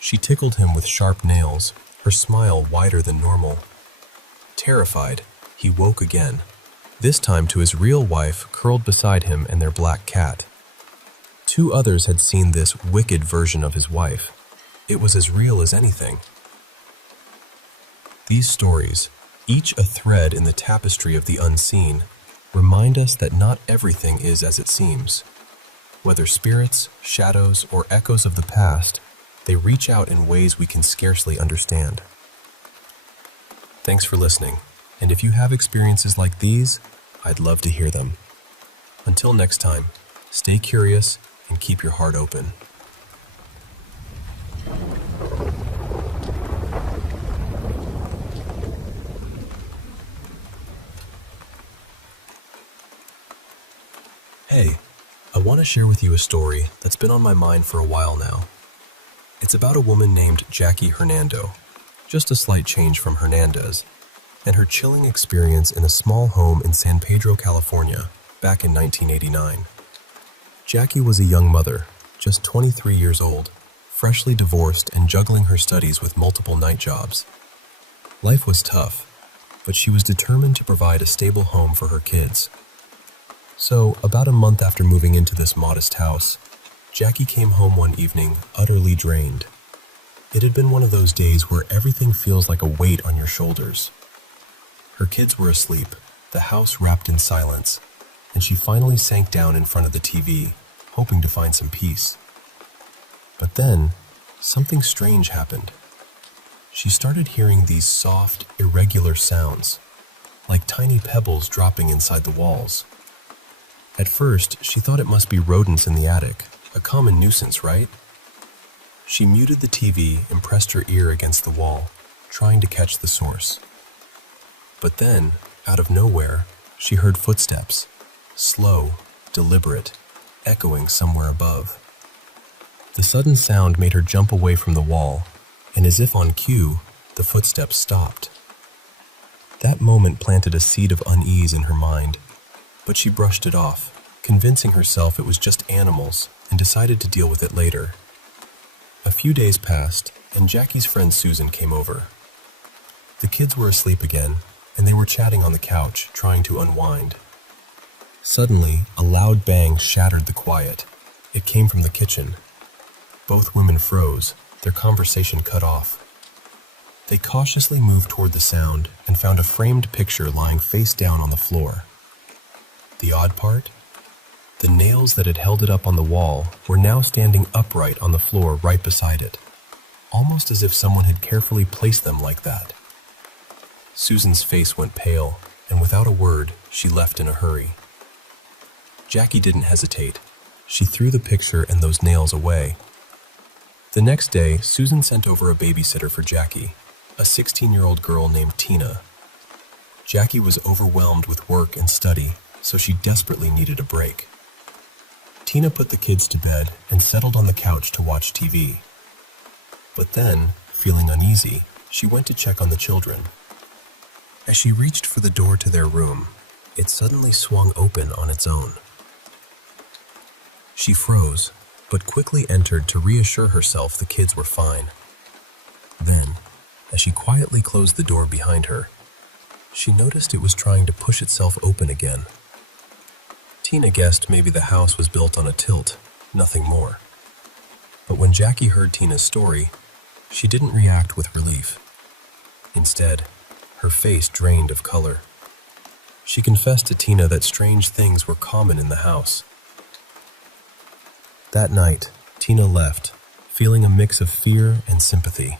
She tickled him with sharp nails, her smile wider than normal. Terrified, he woke again, this time to his real wife curled beside him and their black cat. 2 others had seen this wicked version of his wife. It was as real as anything. These stories, each a thread in the tapestry of the unseen, remind us that not everything is as it seems. Whether spirits, shadows, or echoes of the past, they reach out in ways we can scarcely understand. Thanks for listening, and if you have experiences like these, I'd love to hear them. Until next time, stay curious and keep your heart open. Hey, I want to share with you a story that's been on my mind for a while now. It's about a woman named Jackie Hernando, just a slight change from Hernandez, and her chilling experience in a small home in San Pedro, California, back in 1989. Jackie was a young mother, just 23 years old, freshly divorced and juggling her studies with multiple night jobs. Life was tough, but she was determined to provide a stable home for her kids. So, about a month after moving into this modest house, Jackie came home one evening utterly drained. It had been one of those days where everything feels like a weight on your shoulders. Her kids were asleep, the house wrapped in silence, and she finally sank down in front of the TV, hoping to find some peace. But then, something strange happened. She started hearing these soft, irregular sounds, like tiny pebbles dropping inside the walls. At first, she thought it must be rodents in the attic, a common nuisance, right? She muted the TV and pressed her ear against the wall, trying to catch the source. But then, out of nowhere, she heard footsteps, slow, deliberate, echoing somewhere above. The sudden sound made her jump away from the wall, and as if on cue, the footsteps stopped. That moment planted a seed of unease in her mind, but she brushed it off, convincing herself it was just animals, and decided to deal with it later. A few days passed, and Jackie's friend Susan came over. The kids were asleep again, and they were chatting on the couch, trying to unwind. Suddenly, a loud bang shattered the quiet. It came from the kitchen. Both women froze, their conversation cut off. They cautiously moved toward the sound and found a framed picture lying face down on the floor. The odd part? The nails that had held it up on the wall were now standing upright on the floor right beside it, almost as if someone had carefully placed them like that. Susan's face went pale, and without a word, she left in a hurry. Jackie didn't hesitate. She threw the picture and those nails away. The next day, Susan sent over a babysitter for Jackie, a 16-year-old girl named Tina. Jackie was overwhelmed with work and study, so she desperately needed a break. Tina put the kids to bed and settled on the couch to watch TV. But then, feeling uneasy, she went to check on the children. As she reached for the door to their room, it suddenly swung open on its own. She froze, but quickly entered to reassure herself the kids were fine. Then, as she quietly closed the door behind her, she noticed it was trying to push itself open again. Tina guessed maybe the house was built on a tilt, nothing more. But when Jackie heard Tina's story, she didn't react with relief. Instead, her face drained of color. She confessed to Tina that strange things were common in the house. That night, Tina left, feeling a mix of fear and sympathy.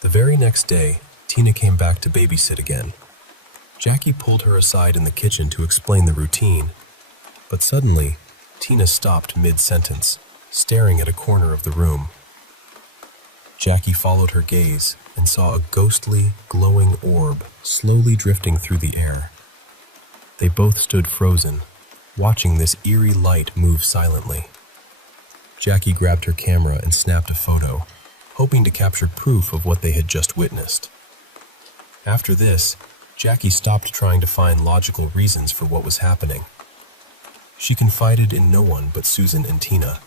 The very next day, Tina came back to babysit again. Jackie pulled her aside in the kitchen to explain the routine, but suddenly, Tina stopped mid-sentence, staring at a corner of the room. Jackie followed her gaze and saw a ghostly, glowing orb slowly drifting through the air. They both stood frozen, watching this eerie light move silently. Jackie grabbed her camera and snapped a photo, hoping to capture proof of what they had just witnessed. After this, Jackie stopped trying to find logical reasons for what was happening. She confided in no one but Susan and Tina,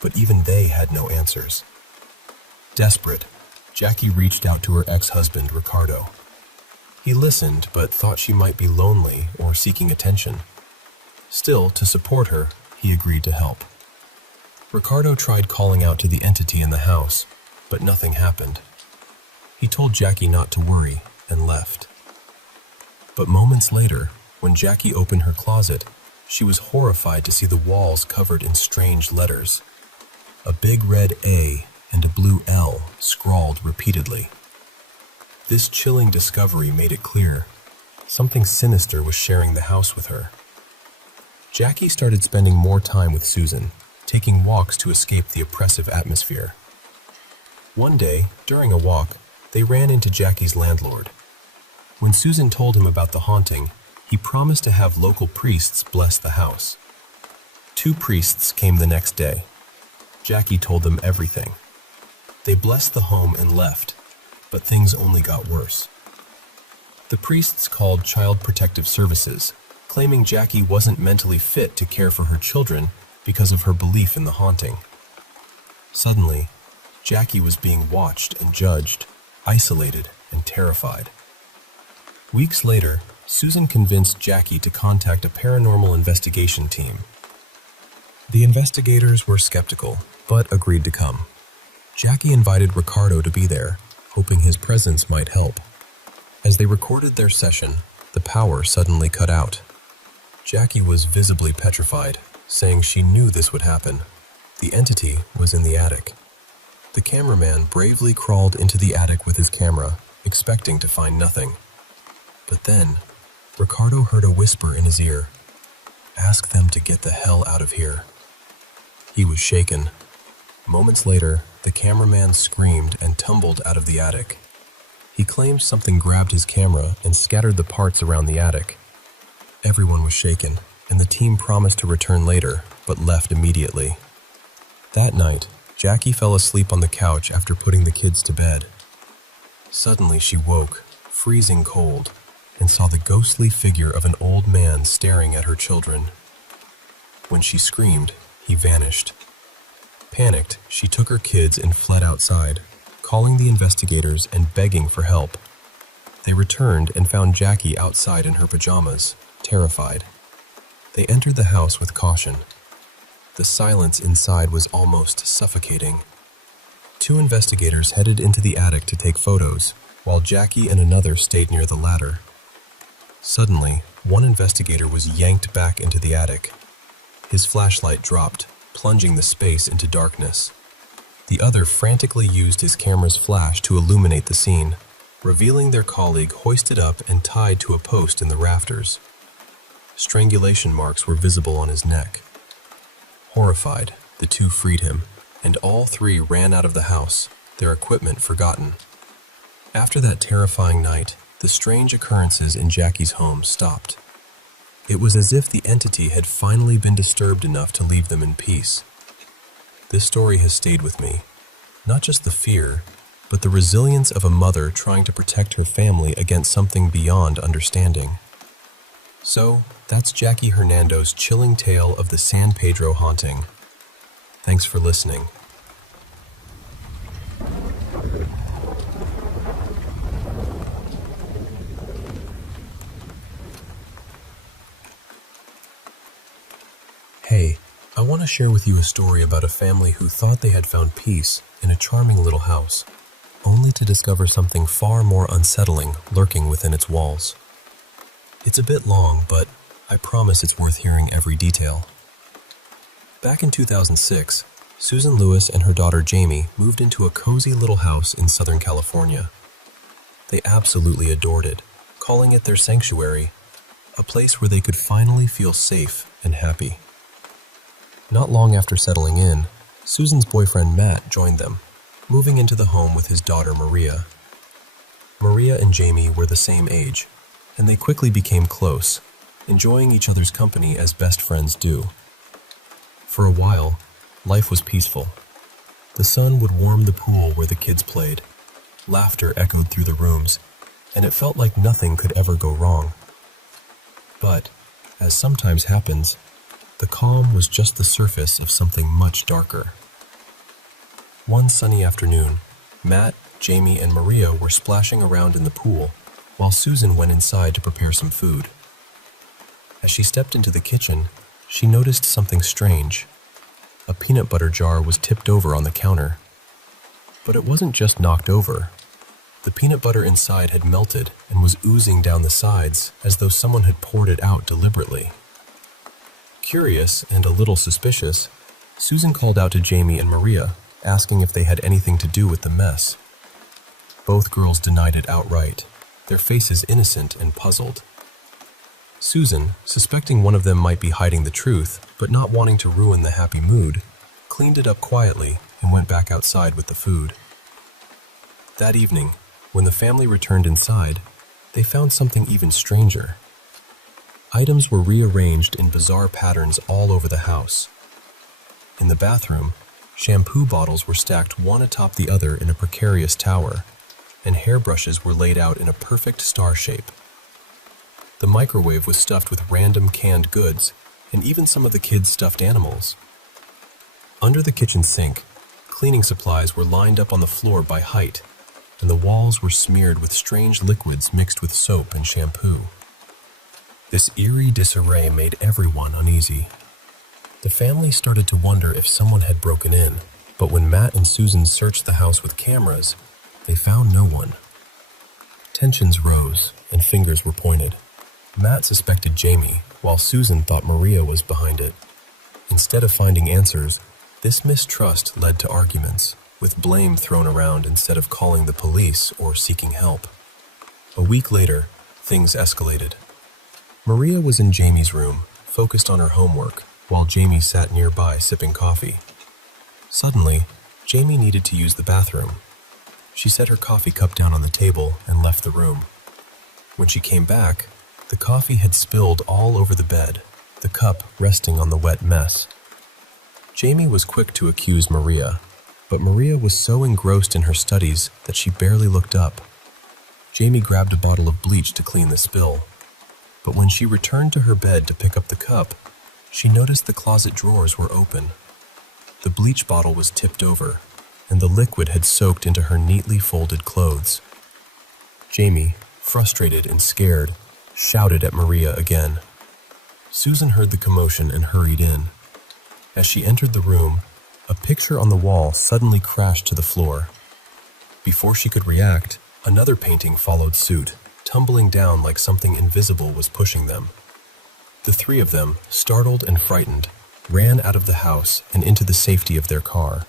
but even they had no answers. Desperate, Jackie reached out to her ex-husband, Ricardo. He listened, but thought she might be lonely or seeking attention. Still, to support her, he agreed to help. Ricardo tried calling out to the entity in the house, but nothing happened. He told Jackie not to worry and left. But moments later, when Jackie opened her closet, she was horrified to see the walls covered in strange letters. A big red A and a blue L scrawled repeatedly. This chilling discovery made it clear something sinister was sharing the house with her. Jackie started spending more time with Susan, taking walks to escape the oppressive atmosphere. One day, during a walk, they ran into Jackie's landlord. When Susan told him about the haunting, he promised to have local priests bless the house. 2 priests came the next day. Jackie told them everything. They blessed the home and left, but things only got worse. The priests called Child Protective Services, claiming Jackie wasn't mentally fit to care for her children because of her belief in the haunting. Suddenly, Jackie was being watched and judged, isolated and terrified. Weeks later, Susan convinced Jackie to contact a paranormal investigation team. The investigators were skeptical, but agreed to come. Jackie invited Ricardo to be there, hoping his presence might help. As they recorded their session, the power suddenly cut out. Jackie was visibly petrified, saying she knew this would happen. The entity was in the attic. The cameraman bravely crawled into the attic with his camera, expecting to find nothing. But then, Ricardo heard a whisper in his ear, "Ask them to get the hell out of here." He was shaken. Moments later, the cameraman screamed and tumbled out of the attic. He claimed something grabbed his camera and scattered the parts around the attic. Everyone was shaken, and the team promised to return later, but left immediately. That night, Jackie fell asleep on the couch after putting the kids to bed. Suddenly she woke, freezing cold, and saw the ghostly figure of an old man staring at her children. When she screamed, he vanished. Panicked, she took her kids and fled outside, calling the investigators and begging for help. They returned and found Jackie outside in her pajamas, terrified. They entered the house with caution. The silence inside was almost suffocating. 2 investigators headed into the attic to take photos, while Jackie and another stayed near the ladder. Suddenly, one investigator was yanked back into the attic. His flashlight dropped, plunging the space into darkness. The other frantically used his camera's flash to illuminate the scene, revealing their colleague hoisted up and tied to a post in the rafters. Strangulation marks were visible on his neck. Horrified, the 2 freed him, and all 3 ran out of the house, their equipment forgotten. After that terrifying night, the strange occurrences in Jackie's home stopped. It was as if the entity had finally been disturbed enough to leave them in peace. This story has stayed with me, not just the fear, but the resilience of a mother trying to protect her family against something beyond understanding. So, that's Jackie Hernando's chilling tale of the San Pedro haunting. Thanks for listening. Hey, I want to share with you a story about a family who thought they had found peace in a charming little house, only to discover something far more unsettling lurking within its walls. It's a bit long, but I promise it's worth hearing every detail. Back in 2006, Susan Lewis and her daughter Jamie moved into a cozy little house in Southern California. They absolutely adored it, calling it their sanctuary, a place where they could finally feel safe and happy. Not long after settling in, Susan's boyfriend Matt joined them, moving into the home with his daughter Maria. Maria and Jamie were the same age, and they quickly became close, enjoying each other's company as best friends do. For a while, life was peaceful. The sun would warm the pool where the kids played. Laughter echoed through the rooms, and it felt like nothing could ever go wrong. But, as sometimes happens, the calm was just the surface of something much darker. One sunny afternoon, Matt, Jamie, and Maria were splashing around in the pool, while Susan went inside to prepare some food. As she stepped into the kitchen, she noticed something strange. A peanut butter jar was tipped over on the counter. But it wasn't just knocked over. The peanut butter inside had melted and was oozing down the sides as though someone had poured it out deliberately. Curious and a little suspicious, Susan called out to Jamie and Maria, asking if they had anything to do with the mess. Both girls denied it outright, their faces innocent and puzzled. Susan, suspecting one of them might be hiding the truth, but not wanting to ruin the happy mood, cleaned it up quietly and went back outside with the food. That evening, when the family returned inside, they found something even stranger. Items were rearranged in bizarre patterns all over the house. In the bathroom, shampoo bottles were stacked one atop the other in a precarious tower, and hairbrushes were laid out in a perfect star shape. The microwave was stuffed with random canned goods, and even some of the kids' stuffed animals. Under the kitchen sink, cleaning supplies were lined up on the floor by height, and the walls were smeared with strange liquids mixed with soap and shampoo. This eerie disarray made everyone uneasy. The family started to wonder if someone had broken in, but when Matt and Susan searched the house with cameras, they found no one. Tensions rose, and fingers were pointed. Matt suspected Jamie, while Susan thought Maria was behind it. Instead of finding answers, this mistrust led to arguments, with blame thrown around instead of calling the police or seeking help. A week later, things escalated. Maria was in Jamie's room, focused on her homework, while Jamie sat nearby sipping coffee. Suddenly, Jamie needed to use the bathroom. She set her coffee cup down on the table and left the room. When she came back, the coffee had spilled all over the bed, the cup resting on the wet mess. Jamie was quick to accuse Maria, but Maria was so engrossed in her studies that she barely looked up. Jamie grabbed a bottle of bleach to clean the spill, but when she returned to her bed to pick up the cup, she noticed the closet drawers were open. The bleach bottle was tipped over, and the liquid had soaked into her neatly folded clothes. Jamie, frustrated and scared, shouted at Maria again. Susan heard the commotion and hurried in. As she entered the room, a picture on the wall suddenly crashed to the floor. Before she could react, another painting followed suit, tumbling down like something invisible was pushing them. The three of them, startled and frightened, ran out of the house and into the safety of their car.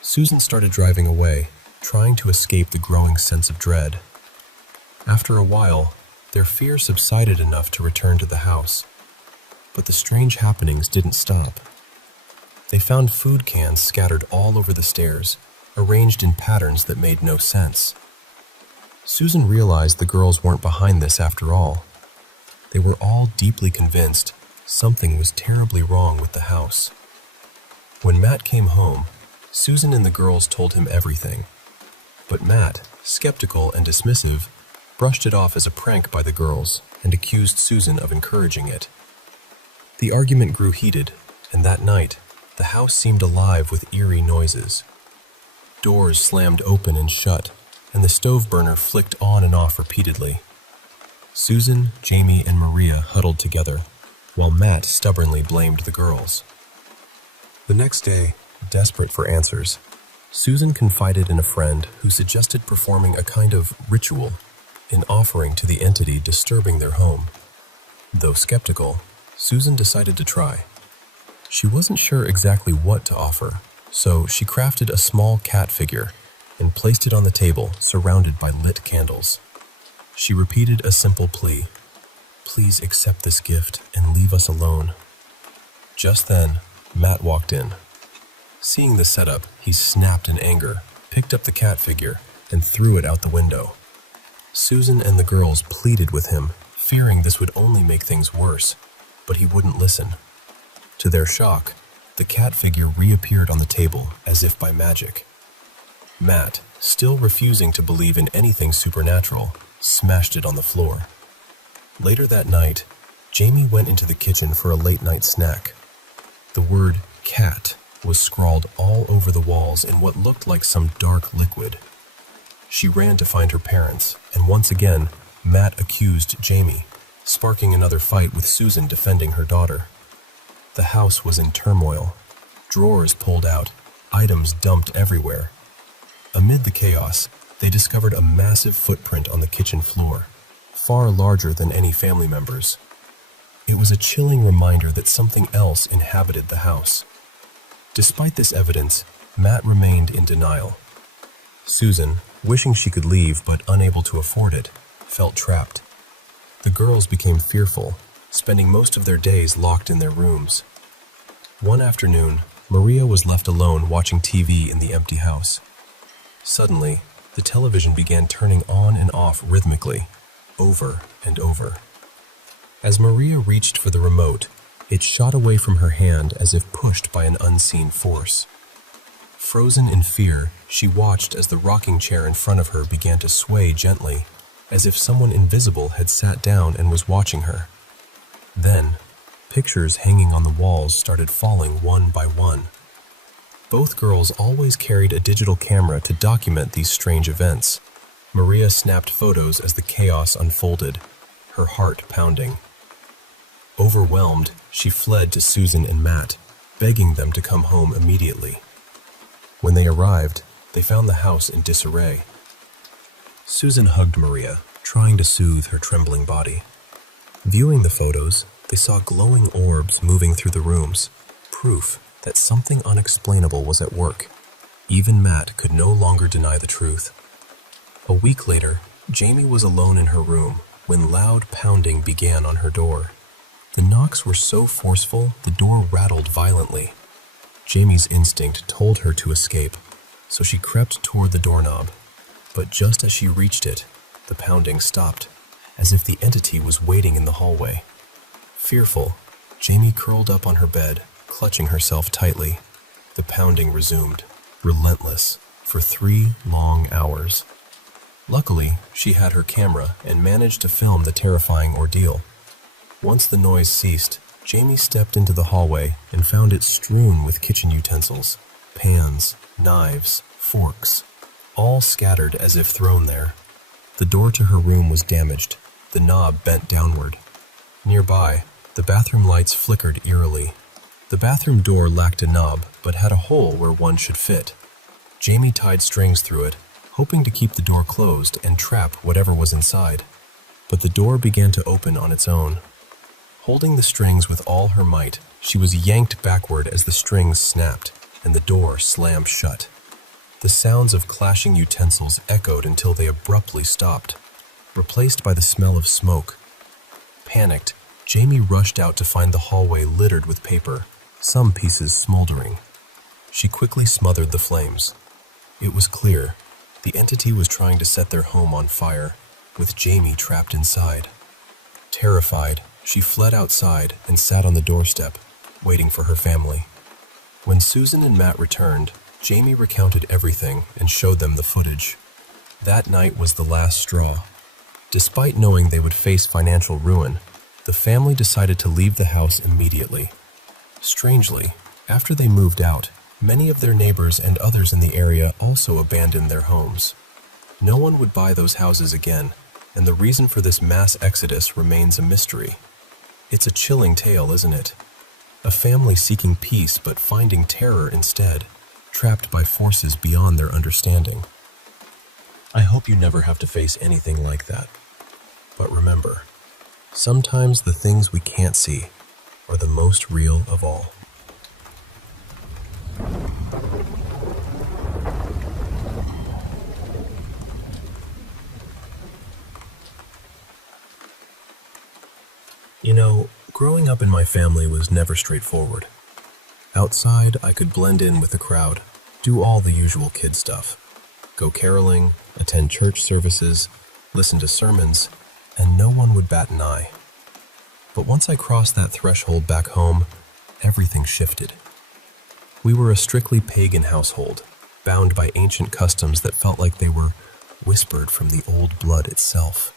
Susan started driving away, trying to escape the growing sense of dread. After a while, their fear subsided enough to return to the house. But the strange happenings didn't stop. They found food cans scattered all over the stairs, arranged in patterns that made no sense. Susan realized the girls weren't behind this after all. They were all deeply convinced something was terribly wrong with the house. When Matt came home, Susan and the girls told him everything. But Matt, skeptical and dismissive, brushed it off as a prank by the girls and accused Susan of encouraging it. The argument grew heated, and that night, the house seemed alive with eerie noises. Doors slammed open and shut, and the stove burner flicked on and off repeatedly. Susan, Jamie, and Maria huddled together, while Matt stubbornly blamed the girls. The next day, desperate for answers, Susan confided in a friend who suggested performing a kind of ritual in offering to the entity disturbing their home. Though skeptical, Susan decided to try. She wasn't sure exactly what to offer, so she crafted a small cat figure and placed it on the table surrounded by lit candles. She repeated a simple plea, "Please accept this gift and leave us alone." Just then, Matt walked in. Seeing the setup, he snapped in anger, picked up the cat figure, and threw it out the window. Susan and the girls pleaded with him, fearing this would only make things worse, but he wouldn't listen. To their shock, the cat figure reappeared on the table as if by magic. Matt, still refusing to believe in anything supernatural, smashed it on the floor. Later that night, Jamie went into the kitchen for a late-night snack. The word cat was scrawled all over the walls in what looked like some dark liquid. She ran to find her parents, and once again, Matt accused Jamie, sparking another fight with Susan defending her daughter. The house was in turmoil. Drawers pulled out, items dumped everywhere. Amid the chaos, they discovered a massive footprint on the kitchen floor, far larger than any family members. It was a chilling reminder that something else inhabited the house. Despite this evidence, Matt remained in denial. Susan, wishing she could leave but unable to afford it, felt trapped. The girls became fearful, spending most of their days locked in their rooms. One afternoon, Maria was left alone watching TV in the empty house. Suddenly, the television began turning on and off rhythmically, over and over. As Maria reached for the remote, it shot away from her hand as if pushed by an unseen force. Frozen in fear, she watched as the rocking chair in front of her began to sway gently, as if someone invisible had sat down and was watching her. Then, pictures hanging on the walls started falling one by one. Both girls always carried a digital camera to document these strange events. Maria snapped photos as the chaos unfolded, her heart pounding. Overwhelmed, she fled to Susan and Matt, begging them to come home immediately. When they arrived, they found the house in disarray. Susan hugged Maria, trying to soothe her trembling body. Viewing the photos, they saw glowing orbs moving through the rooms, proof that something unexplainable was at work. Even Matt could no longer deny the truth. A week later, Jamie was alone in her room when loud pounding began on her door. The knocks were so forceful, the door rattled violently. Jamie's instinct told her to escape, so she crept toward the doorknob. But just as she reached it, the pounding stopped, as if the entity was waiting in the hallway. Fearful, Jamie curled up on her bed, clutching herself tightly. The pounding resumed, relentless, for 3 long hours. Luckily, she had her camera and managed to film the terrifying ordeal. Once the noise ceased, Jamie stepped into the hallway and found it strewn with kitchen utensils, pans, knives, forks, all scattered as if thrown there. The door to her room was damaged, the knob bent downward. Nearby, the bathroom lights flickered eerily. The bathroom door lacked a knob, but had a hole where one should fit. Jamie tied strings through it, hoping to keep the door closed and trap whatever was inside. But the door began to open on its own. Holding the strings with all her might, she was yanked backward as the strings snapped, and the door slammed shut. The sounds of clashing utensils echoed until they abruptly stopped, replaced by the smell of smoke. Panicked, Jamie rushed out to find the hallway littered with paper, some pieces smoldering. She quickly smothered the flames. It was clear, the entity was trying to set their home on fire, with Jamie trapped inside. Terrified, she fled outside and sat on the doorstep, waiting for her family. When Susan and Matt returned, Jamie recounted everything and showed them the footage. That night was the last straw. Despite knowing they would face financial ruin, the family decided to leave the house immediately. Strangely, after they moved out, many of their neighbors and others in the area also abandoned their homes. No one would buy those houses again, and the reason for this mass exodus remains a mystery. It's a chilling tale, isn't it? A family seeking peace but finding terror instead, trapped by forces beyond their understanding. I hope you never have to face anything like that. But remember, sometimes the things we can't see are the most real of all. You know, growing up in my family was never straightforward. Outside, I could blend in with the crowd, do all the usual kid stuff. Go caroling, attend church services, listen to sermons, and no one would bat an eye. But once I crossed that threshold back home, everything shifted. We were a strictly pagan household, bound by ancient customs that felt like they were whispered from the old blood itself.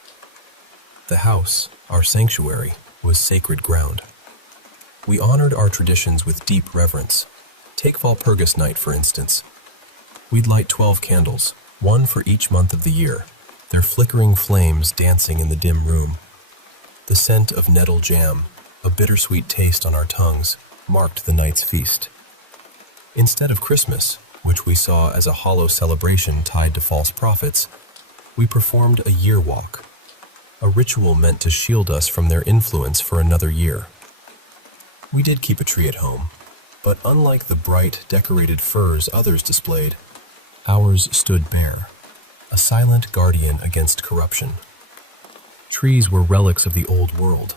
The house, our sanctuary, was sacred ground. We honored our traditions with deep reverence. Take Walpurgis night, for instance. We'd light 12 candles, one for each month of the year, their flickering flames dancing in the dim room. The scent of nettle jam, a bittersweet taste on our tongues, marked the night's feast. Instead of Christmas, which we saw as a hollow celebration tied to false prophets, we performed a year walk, a ritual meant to shield us from their influence for another year. We did keep a tree at home, but unlike the bright, decorated firs others displayed, ours stood bare, a silent guardian against corruption. Trees were relics of the old world.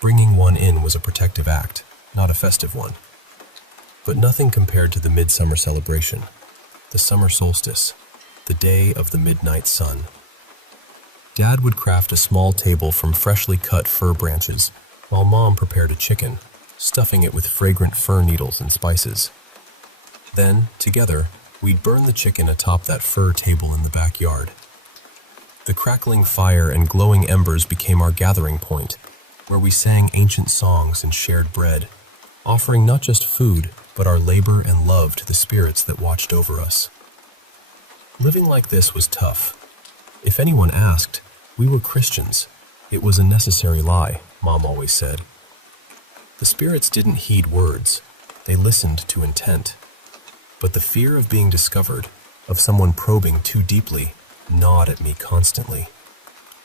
Bringing one in was a protective act, not a festive one. But nothing compared to the midsummer celebration, the summer solstice, the day of the midnight sun. Dad would craft a small table from freshly cut fir branches, while Mom prepared a chicken, stuffing it with fragrant fir needles and spices. Then, together, we'd burn the chicken atop that fir table in the backyard. The crackling fire and glowing embers became our gathering point, where we sang ancient songs and shared bread, offering not just food, but our labor and love to the spirits that watched over us. Living like this was tough. If anyone asked, we were Christians. It was a necessary lie, Mom always said. The spirits didn't heed words. They listened to intent. But the fear of being discovered, of someone probing too deeply, gnawed at me constantly.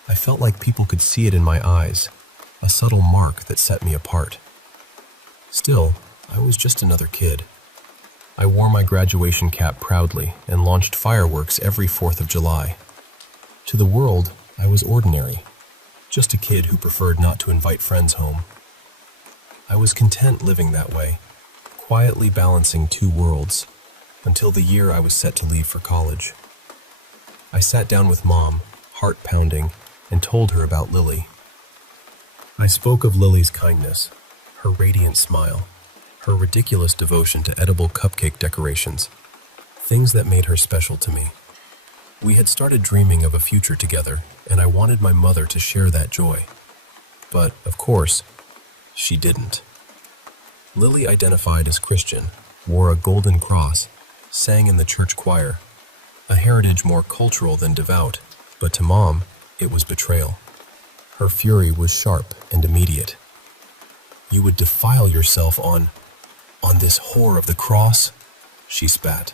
I felt like people could see it in my eyes, a subtle mark that set me apart. Still, I was just another kid. I wore my graduation cap proudly and launched fireworks every 4th of July. To the world, I was ordinary, just a kid who preferred not to invite friends home. I was content living that way, quietly balancing two worlds, until the year I was set to leave for college. I sat down with Mom, heart pounding, and told her about Lily. I spoke of Lily's kindness, her radiant smile, her ridiculous devotion to edible cupcake decorations, things that made her special to me. We had started dreaming of a future together, and I wanted my mother to share that joy. But, of course, she didn't. Lily identified as Christian, wore a golden cross, sang in the church choir, a heritage more cultural than devout, but to Mom, it was betrayal. Her fury was sharp and immediate. "You would defile yourself on this whore of the cross?" she spat.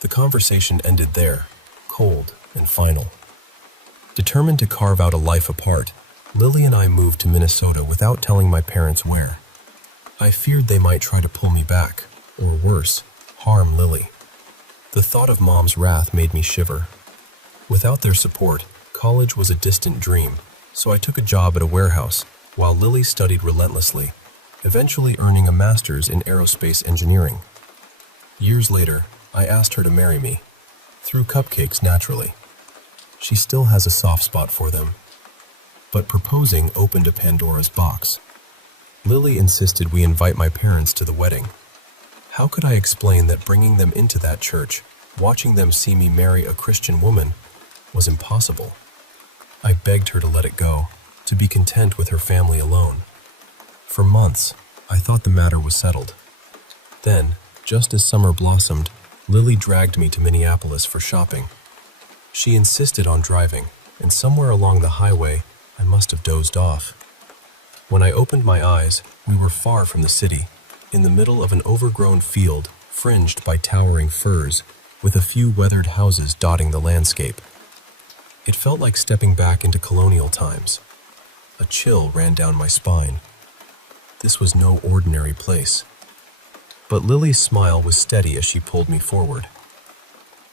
The conversation ended there, cold and final. Determined to carve out a life apart, Lily and I moved to Minnesota without telling my parents where. I feared they might try to pull me back, or worse, harm Lily. The thought of Mom's wrath made me shiver. Without their support, college was a distant dream, so I took a job at a warehouse, while Lily studied relentlessly, eventually earning a master's in aerospace engineering. Years later, I asked her to marry me, through cupcakes naturally. She still has a soft spot for them. But proposing opened a Pandora's box. Lily insisted we invite my parents to the wedding. How could I explain that bringing them into that church, watching them see me marry a Christian woman, was impossible? I begged her to let it go, to be content with her family alone. For months, I thought the matter was settled. Then, just as summer blossomed, Lily dragged me to Minneapolis for shopping. She insisted on driving, and somewhere along the highway, I must have dozed off. When I opened my eyes, we were far from the city, in the middle of an overgrown field fringed by towering firs, with a few weathered houses dotting the landscape. It felt like stepping back into colonial times. A chill ran down my spine. This was no ordinary place. But Lily's smile was steady as she pulled me forward.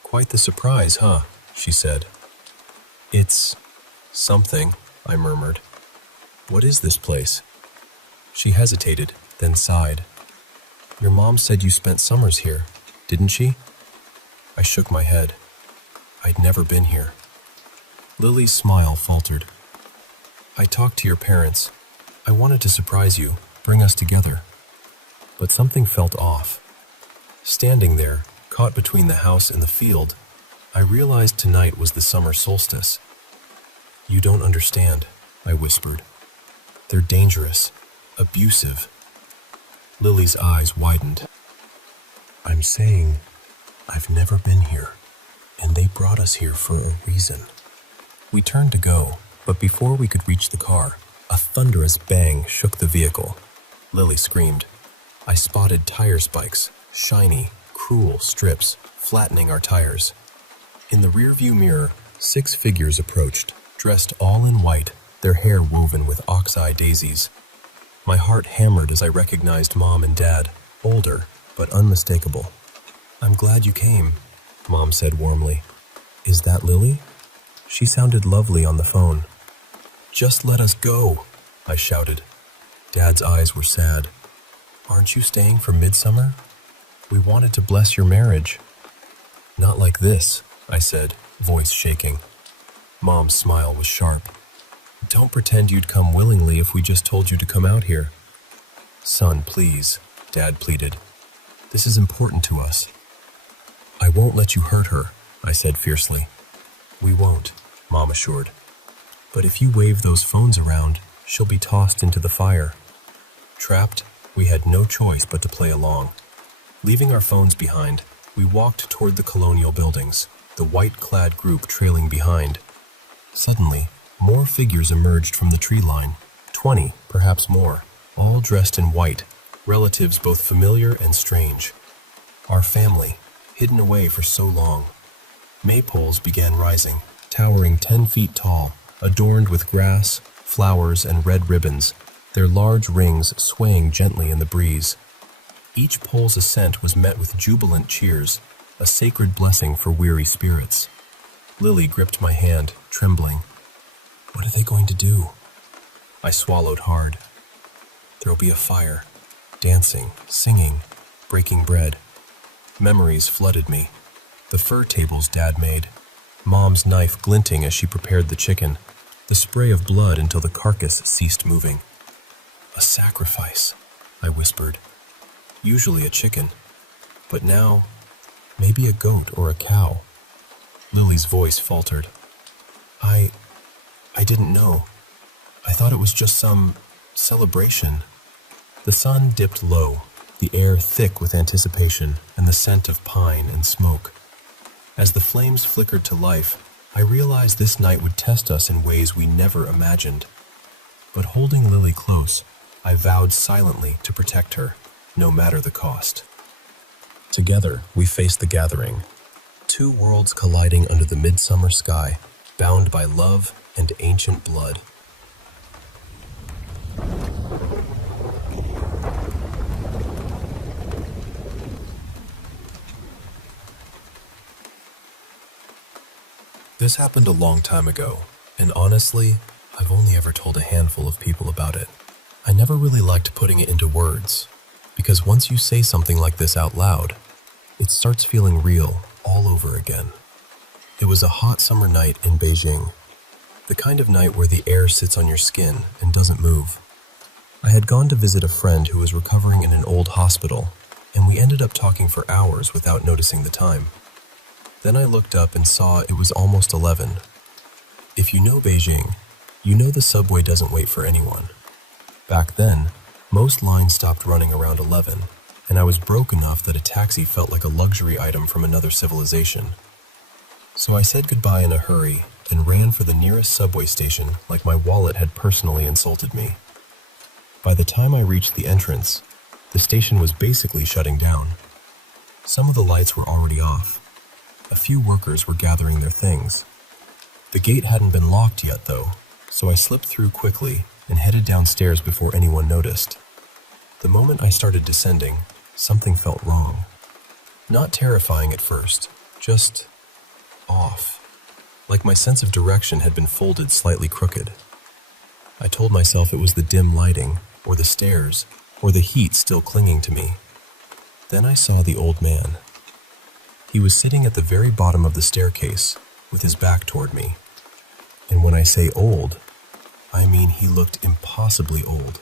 "Quite the surprise, huh?" she said. "It's something," I murmured. "What is this place?" She hesitated, then sighed. "Your mom said you spent summers here, didn't she?" I shook my head. I'd never been here. Lily's smile faltered. I talked to your parents. I wanted to surprise you, bring us together. But something felt off. Standing there, caught between the house and the field, I realized tonight was the summer solstice. You don't understand, I whispered. They're dangerous, abusive. Lily's eyes widened. I'm saying I've never been here, and they brought us here for a reason. We turned to go, but before we could reach the car, a thunderous bang shook the vehicle. Lily screamed. I spotted tire spikes, shiny, cruel strips, flattening our tires. In the rearview mirror, 6 figures approached, dressed all in white, their hair woven with ox-eye daisies. My heart hammered as I recognized Mom and Dad, older but unmistakable. I'm glad you came, Mom said warmly. Is that Lily? She sounded lovely on the phone. Just let us go, I shouted. Dad's eyes were sad. Aren't you staying for midsummer? We wanted to bless your marriage. Not like this, I said, voice shaking. Mom's smile was sharp. Don't pretend you'd come willingly if we just told you to come out here. Son, please, Dad pleaded. This is important to us. I won't let you hurt her, I said fiercely. We won't, Mom assured. But if you wave those phones around, she'll be tossed into the fire. Trapped, we had no choice but to play along. Leaving our phones behind, we walked toward the colonial buildings, the white-clad group trailing behind. Suddenly, more figures emerged from the tree line, 20, perhaps more, all dressed in white, relatives both familiar and strange. Our family, hidden away for so long. Maypoles began rising, towering 10 feet tall, adorned with grass, flowers, and red ribbons, their large rings swaying gently in the breeze. Each pole's ascent was met with jubilant cheers, a sacred blessing for weary spirits. Lily gripped my hand, trembling. What are they going to do? I swallowed hard. There'll be a fire, dancing, singing, breaking bread. Memories flooded me. The fur tables Dad made, Mom's knife glinting as she prepared the chicken, the spray of blood until the carcass ceased moving. A sacrifice, I whispered. Usually a chicken, but now, maybe a goat or a cow. Lily's voice faltered. I didn't know. I thought it was just some celebration. The sun dipped low, the air thick with anticipation and the scent of pine and smoke. As the flames flickered to life, I realized this night would test us in ways we never imagined. But holding Lily close, I vowed silently to protect her, no matter the cost. Together, we faced the gathering, 2 worlds colliding under the midsummer sky, bound by love and ancient blood. This happened a long time ago, and honestly, I've only ever told a handful of people about it. I never really liked putting it into words, because once you say something like this out loud, it starts feeling real all over again. It was a hot summer night in Beijing, the kind of night where the air sits on your skin and doesn't move. I had gone to visit a friend who was recovering in an old hospital, and we ended up talking for hours without noticing the time. Then I looked up and saw it was almost 11. If you know Beijing, you know the subway doesn't wait for anyone. Back then, most lines stopped running around 11, and I was broke enough that a taxi felt like a luxury item from another civilization. So I said goodbye in a hurry and ran for the nearest subway station like my wallet had personally insulted me. By the time I reached the entrance, the station was basically shutting down. Some of the lights were already off. A few workers were gathering their things. The gate hadn't been locked yet, though, so I slipped through quickly and headed downstairs before anyone noticed. The moment I started descending, something felt wrong. Not terrifying at first, just off. Like my sense of direction had been folded slightly crooked. I told myself it was the dim lighting, or the stairs, or the heat still clinging to me. Then I saw the old man. He was sitting at the very bottom of the staircase, with his back toward me. And when I say old, I mean, he looked impossibly old.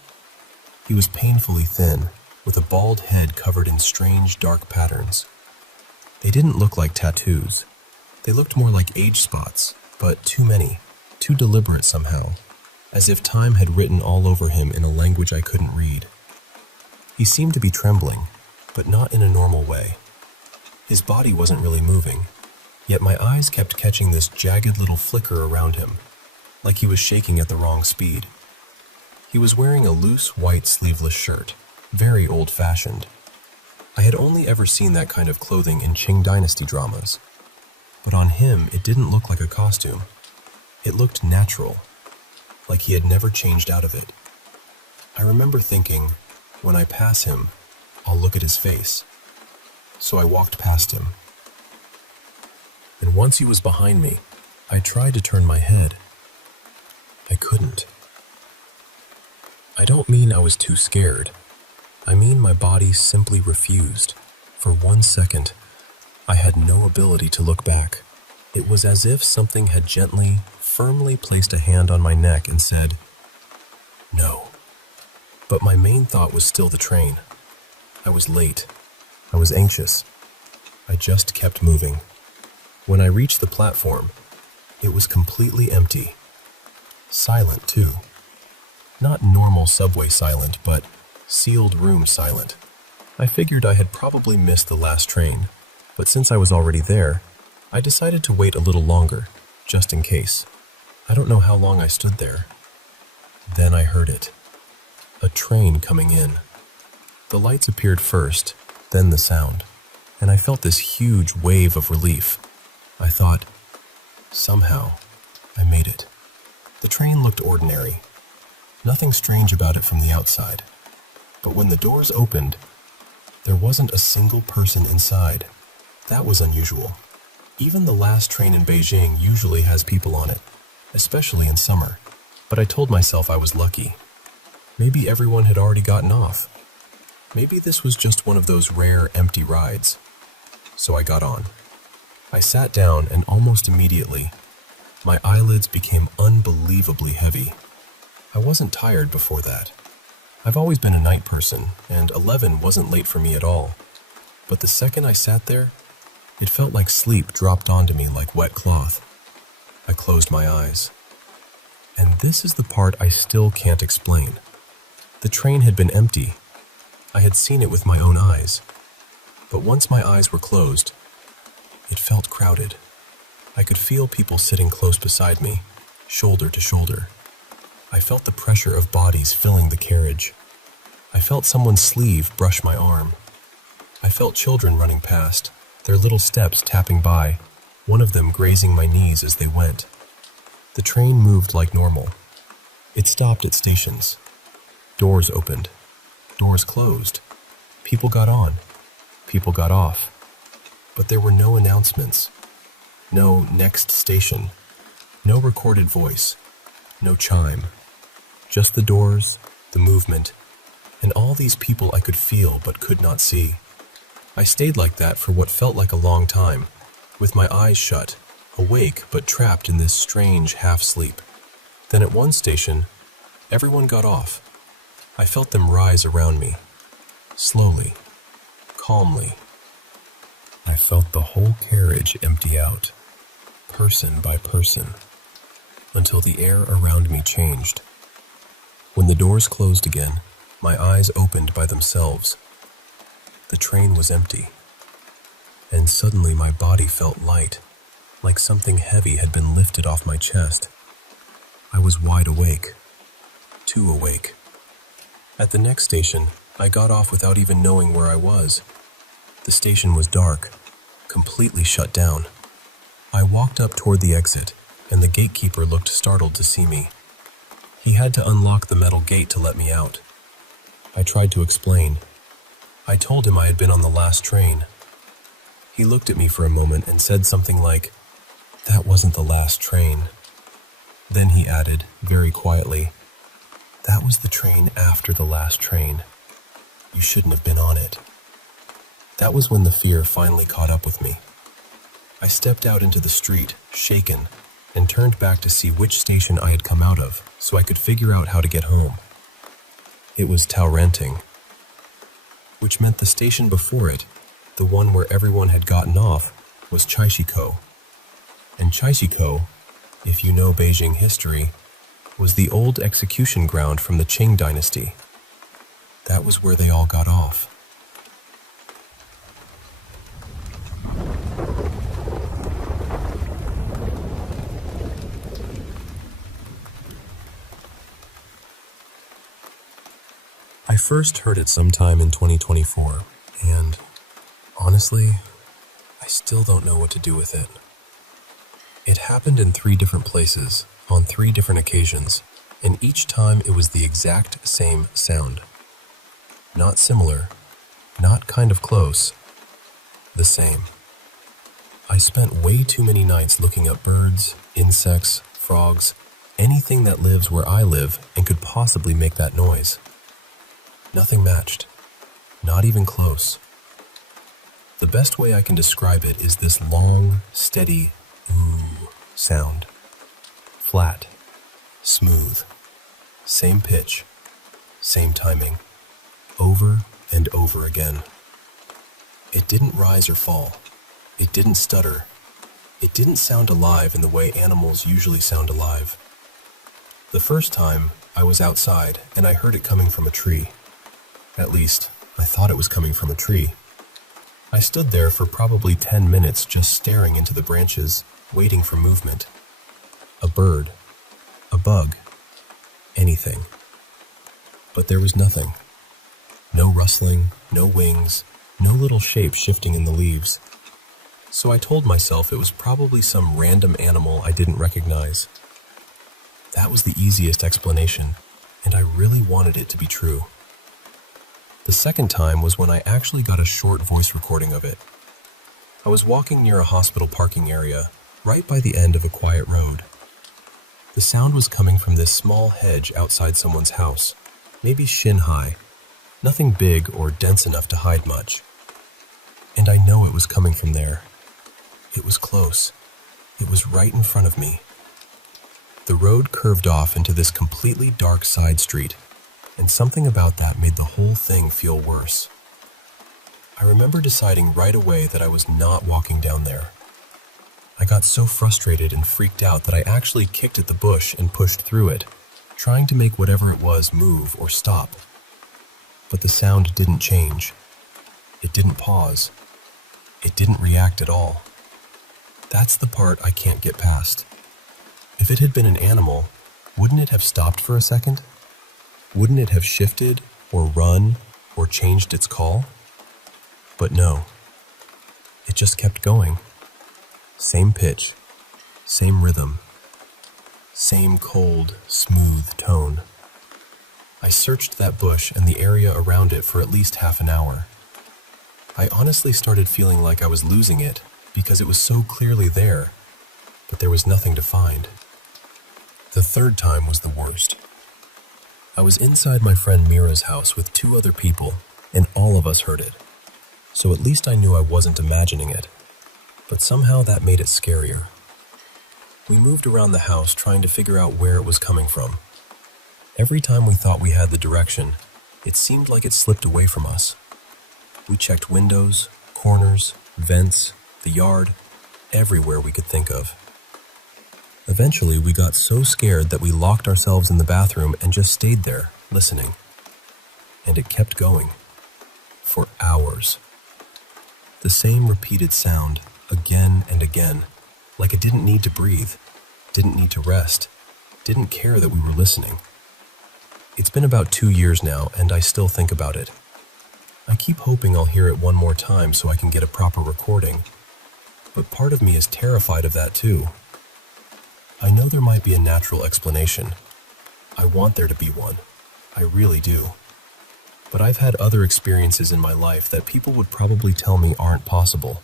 He was painfully thin, with a bald head covered in strange dark patterns. They didn't look like tattoos. They looked more like age spots, but too many, too deliberate somehow, as if time had written all over him in a language I couldn't read. He seemed to be trembling, but not in a normal way. His body wasn't really moving, yet my eyes kept catching this jagged little flicker around him, like he was shaking at the wrong speed. He was wearing a loose white sleeveless shirt, very old-fashioned. I had only ever seen that kind of clothing in Qing Dynasty dramas. But on him, it didn't look like a costume. It looked natural, like he had never changed out of it. I remember thinking, when I pass him, I'll look at his face. So I walked past him. And once he was behind me, I tried to turn my head. I couldn't. I don't mean I was too scared. I mean my body simply refused. For 1 second, I had no ability to look back. It was as if something had gently, firmly placed a hand on my neck and said, "No." But my main thought was still the train. I was late. I was anxious. I just kept moving. When I reached the platform, it was completely empty. Silent, too. Not normal subway silent, but sealed room silent. I figured I had probably missed the last train, but since I was already there, I decided to wait a little longer, just in case. I don't know how long I stood there. Then I heard it. A train coming in. The lights appeared first, then the sound, and I felt this huge wave of relief. I thought, somehow, I made it. The train looked ordinary. Nothing strange about it from the outside. But when the doors opened, there wasn't a single person inside. That was unusual. Even the last train in Beijing usually has people on it, especially in summer. But I told myself I was lucky. Maybe everyone had already gotten off. Maybe this was just one of those rare empty rides. So I got on. I sat down and almost immediately, my eyelids became unbelievably heavy. I wasn't tired before that. I've always been a night person, and 11 wasn't late for me at all. But the second I sat there, it felt like sleep dropped onto me like wet cloth. I closed my eyes. And this is the part I still can't explain. The train had been empty. I had seen it with my own eyes. But once my eyes were closed, it felt crowded. I could feel people sitting close beside me, shoulder to shoulder. I felt the pressure of bodies filling the carriage. I felt someone's sleeve brush my arm. I felt children running past, their little steps tapping by, one of them grazing my knees as they went. The train moved like normal. It stopped at stations. Doors opened. Doors closed. People got on. People got off. But there were no announcements. No next station. No recorded voice. No chime. Just the doors, the movement, and all these people I could feel but could not see. I stayed like that for what felt like a long time, with my eyes shut, awake but trapped in this strange half-sleep. Then at one station, everyone got off. I felt them rise around me, slowly, calmly. I felt the whole carriage empty out, person by person, until the air around me changed. When the doors closed again, my eyes opened by themselves. The train was empty, and suddenly my body felt light, like something heavy had been lifted off my chest. I was wide awake, too awake. At the next station, I got off without even knowing where I was. The station was dark, completely shut down. I walked up toward the exit, and the gatekeeper looked startled to see me. He had to unlock the metal gate to let me out. I tried to explain. I told him I had been on the last train. He looked at me for a moment and said something like, "That wasn't the last train." Then he added, very quietly, "That was the train after the last train. You shouldn't have been on it." That was when the fear finally caught up with me. I stepped out into the street, shaken, and turned back to see which station I had come out of so I could figure out how to get home. It was Tauranting, which meant the station before it, the one where everyone had gotten off, was Chaishiko. And Chaishiko, if you know Beijing history, was the old execution ground from the Qing dynasty. That was where they all got off. I first heard it sometime in 2024, and honestly, I still don't know what to do with it. It happened in 3 different places, on 3 different occasions, and each time it was the exact same sound. Not similar, not kind of close, the same. I spent way too many nights looking up birds, insects, frogs, anything that lives where I live and could possibly make that noise. Nothing matched, not even close. The best way I can describe it is this long, steady ooh sound. Flat, smooth, same pitch, same timing, over and over again. It didn't rise or fall. It didn't stutter. It didn't sound alive in the way animals usually sound alive. The first time, I was outside and I heard it coming from a tree. At least, I thought it was coming from a tree. I stood there for probably 10 minutes just staring into the branches, waiting for movement. A bird, a bug, anything. But there was nothing. No rustling, no wings, no little shape shifting in the leaves. So I told myself it was probably some random animal I didn't recognize. That was the easiest explanation, and I really wanted it to be true. The second time was when I actually got a short voice recording of it. I was walking near a hospital parking area, right by the end of a quiet road. The sound was coming from this small hedge outside someone's house, maybe shin high, nothing big or dense enough to hide much. And I know it was coming from there. It was close. It was right in front of me. The road curved off into this completely dark side street, and something about that made the whole thing feel worse. I remember deciding right away that I was not walking down there. I got so frustrated and freaked out that I actually kicked at the bush and pushed through it, trying to make whatever it was move or stop. But the sound didn't change. It didn't pause. It didn't react at all. That's the part I can't get past. If it had been an animal, wouldn't it have stopped for a second? Wouldn't it have shifted, or run, or changed its call? But no. It just kept going. Same pitch, same rhythm, same cold, smooth tone. I searched that bush and the area around it for at least half an hour. I honestly started feeling like I was losing it because it was so clearly there, but there was nothing to find. The third time was the worst. I was inside my friend Mira's house with 2 other people, and all of us heard it. So at least I knew I wasn't imagining it. But somehow that made it scarier. We moved around the house trying to figure out where it was coming from. Every time we thought we had the direction, it seemed like it slipped away from us. We checked windows, corners, vents, the yard, everywhere we could think of. Eventually, we got so scared that we locked ourselves in the bathroom and just stayed there, listening. And it kept going. For hours. The same repeated sound, again and again, like it didn't need to breathe, didn't need to rest, didn't care that we were listening. It's been about 2 years now, and I still think about it. I keep hoping I'll hear it one more time so I can get a proper recording, but part of me is terrified of that too. I know there might be a natural explanation. I want there to be one. I really do. But I've had other experiences in my life that people would probably tell me aren't possible.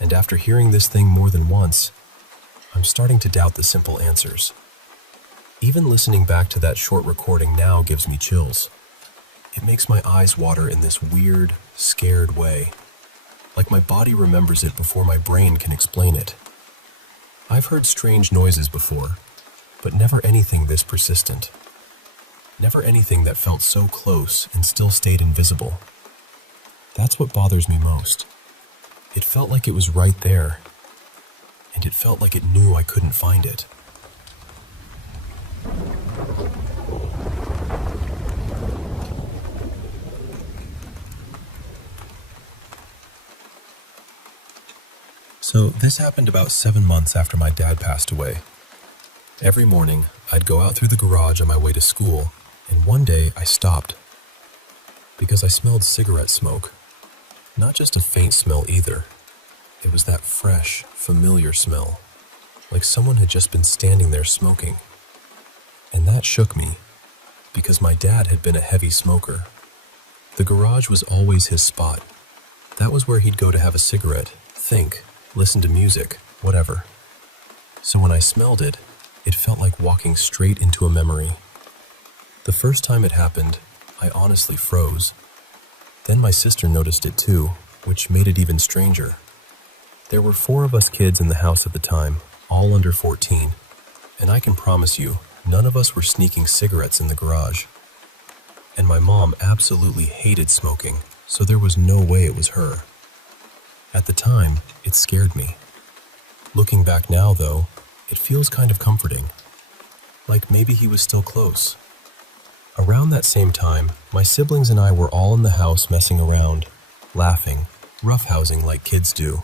And after hearing this thing more than once, I'm starting to doubt the simple answers. Even listening back to that short recording now gives me chills. It makes my eyes water in this weird, scared way. Like my body remembers it before my brain can explain it. I've heard strange noises before, but never anything this persistent. Never anything that felt so close and still stayed invisible. That's what bothers me most. It felt like it was right there, and it felt like it knew I couldn't find it. So this happened about 7 months after my dad passed away. Every morning, I'd go out through the garage on my way to school, and one day I stopped because I smelled cigarette smoke. Not just a faint smell either. It was that fresh, familiar smell, like someone had just been standing there smoking. And that shook me, because my dad had been a heavy smoker. The garage was always his spot. That was where he'd go to have a cigarette, think, listen to music, whatever. So when I smelled it, it felt like walking straight into a memory. The first time it happened, I honestly froze. Then my sister noticed it too, which made it even stranger. There were 4 of us kids in the house at the time, all under 14, and I can promise you, none of us were sneaking cigarettes in the garage. And my mom absolutely hated smoking, so there was no way it was her. At the time, it scared me. Looking back now, though, it feels kind of comforting. Like maybe he was still close. Around that same time, my siblings and I were all in the house messing around, laughing, roughhousing like kids do.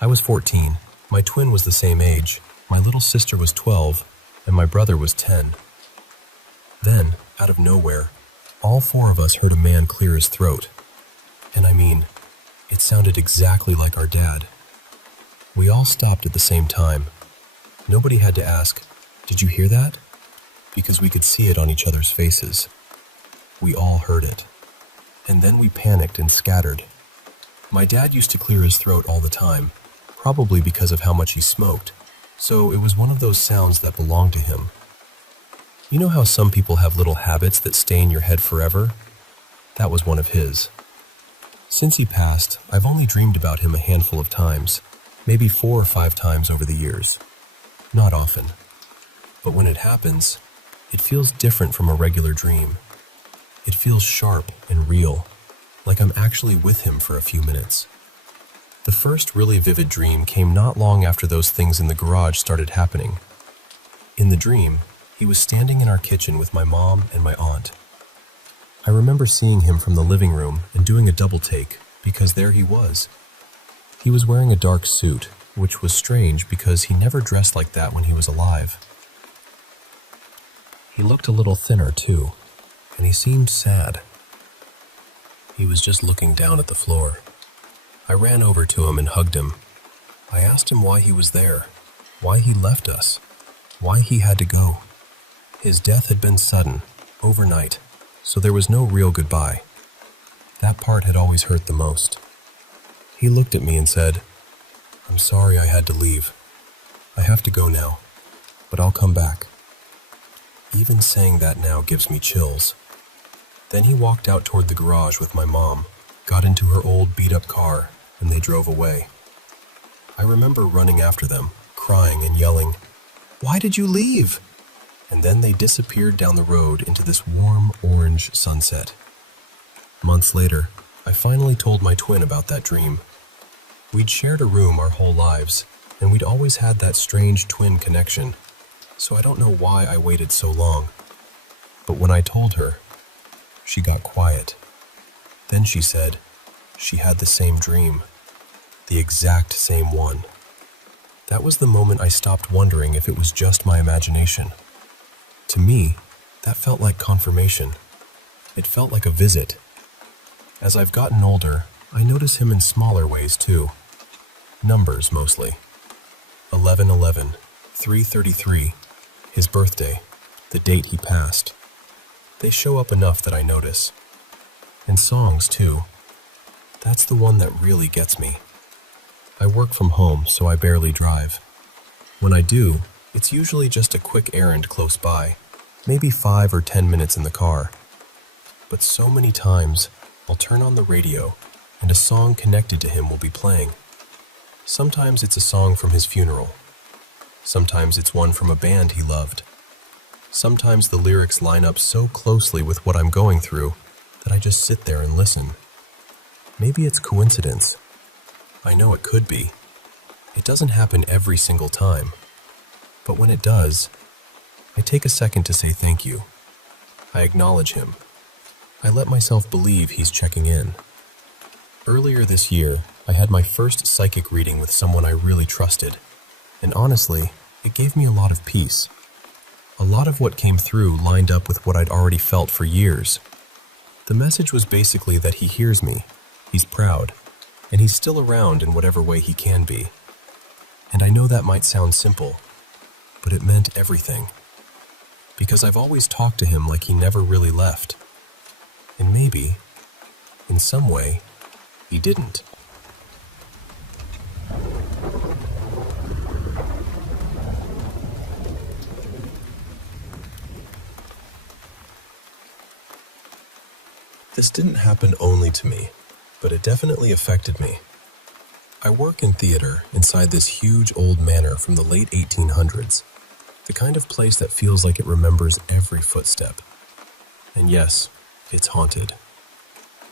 I was 14, my twin was the same age, my little sister was 12, and my brother was 10. Then, out of nowhere, all 4 of us heard a man clear his throat. And I mean, it sounded exactly like our dad. We all stopped at the same time. Nobody had to ask, "Did you hear that?" Because we could see it on each other's faces. We all heard it. And then we panicked and scattered. My dad used to clear his throat all the time, probably because of how much he smoked, so it was one of those sounds that belonged to him. You know how some people have little habits that stay in your head forever? That was one of his. Since he passed, I've only dreamed about him a handful of times, maybe 4 or 5 times over the years. Not often. But when it happens, it feels different from a regular dream. It feels sharp and real, like I'm actually with him for a few minutes. The first really vivid dream came not long after those things in the garage started happening. In the dream, he was standing in our kitchen with my mom and my aunt. I remember seeing him from the living room and doing a double take, because there he was. He was wearing a dark suit, which was strange because he never dressed like that when he was alive. He looked a little thinner too, and he seemed sad. He was just looking down at the floor. I ran over to him and hugged him. I asked him why he was there, why he left us, why he had to go. His death had been sudden, overnight, so there was no real goodbye. That part had always hurt the most. He looked at me and said, "I'm sorry I had to leave. I have to go now, but I'll come back." Even saying that now gives me chills. Then he walked out toward the garage with my mom, got into her old beat-up car, and they drove away. I remember running after them, crying and yelling, "Why did you leave?" And then they disappeared down the road into this warm orange sunset. Months later, I finally told my twin about that dream. We'd shared a room our whole lives, and we'd always had that strange twin connection, so I don't know why I waited so long. But when I told her, she got quiet. Then she said she had the same dream, the exact same one. That was the moment I stopped wondering if it was just my imagination. To me, that felt like confirmation. It felt like a visit. As I've gotten older, I notice him in smaller ways too. Numbers mostly. 11/11, 3/33, his birthday, the date he passed. They show up enough that I notice. And songs too. That's the one that really gets me. I work from home, so I barely drive. When I do, it's usually just a quick errand close by, maybe 5 or 10 minutes in the car. But so many times, I'll turn on the radio, and a song connected to him will be playing. Sometimes it's a song from his funeral, Sometimes it's one from a band he loved. Sometimes the lyrics line up so closely with what I'm going through that I just sit there and listen. Maybe it's coincidence. I know it could be. It doesn't happen every single time. But when it does, I take a second to say thank you. I acknowledge him. I let myself believe he's checking in. Earlier this year, I had my first psychic reading with someone I really trusted. And honestly, it gave me a lot of peace. A lot of what came through lined up with what I'd already felt for years. The message was basically that he hears me, he's proud, and he's still around in whatever way he can be. And I know that might sound simple, but it meant everything. Because I've always talked to him like he never really left. And maybe, in some way, he didn't. This didn't happen only to me, but it definitely affected me. I work in theater inside this huge old manor from the late 1800s, the kind of place that feels like it remembers every footstep. And yes, it's haunted.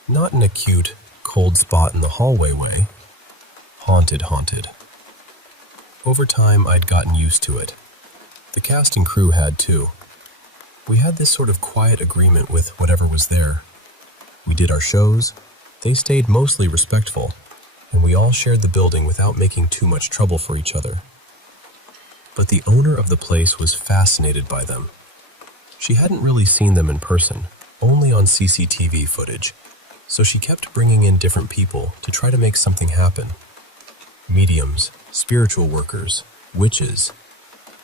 Not in a cute, cold spot in the hallway way. Haunted. Over time, I'd gotten used to it. The cast and crew had too. We had this sort of quiet agreement with whatever was there. We did our shows, they stayed mostly respectful, and we all shared the building without making too much trouble for each other. But the owner of the place was fascinated by them. She hadn't really seen them in person, only on CCTV footage, so she kept bringing in different people to try to make something happen. Mediums, spiritual workers, witches,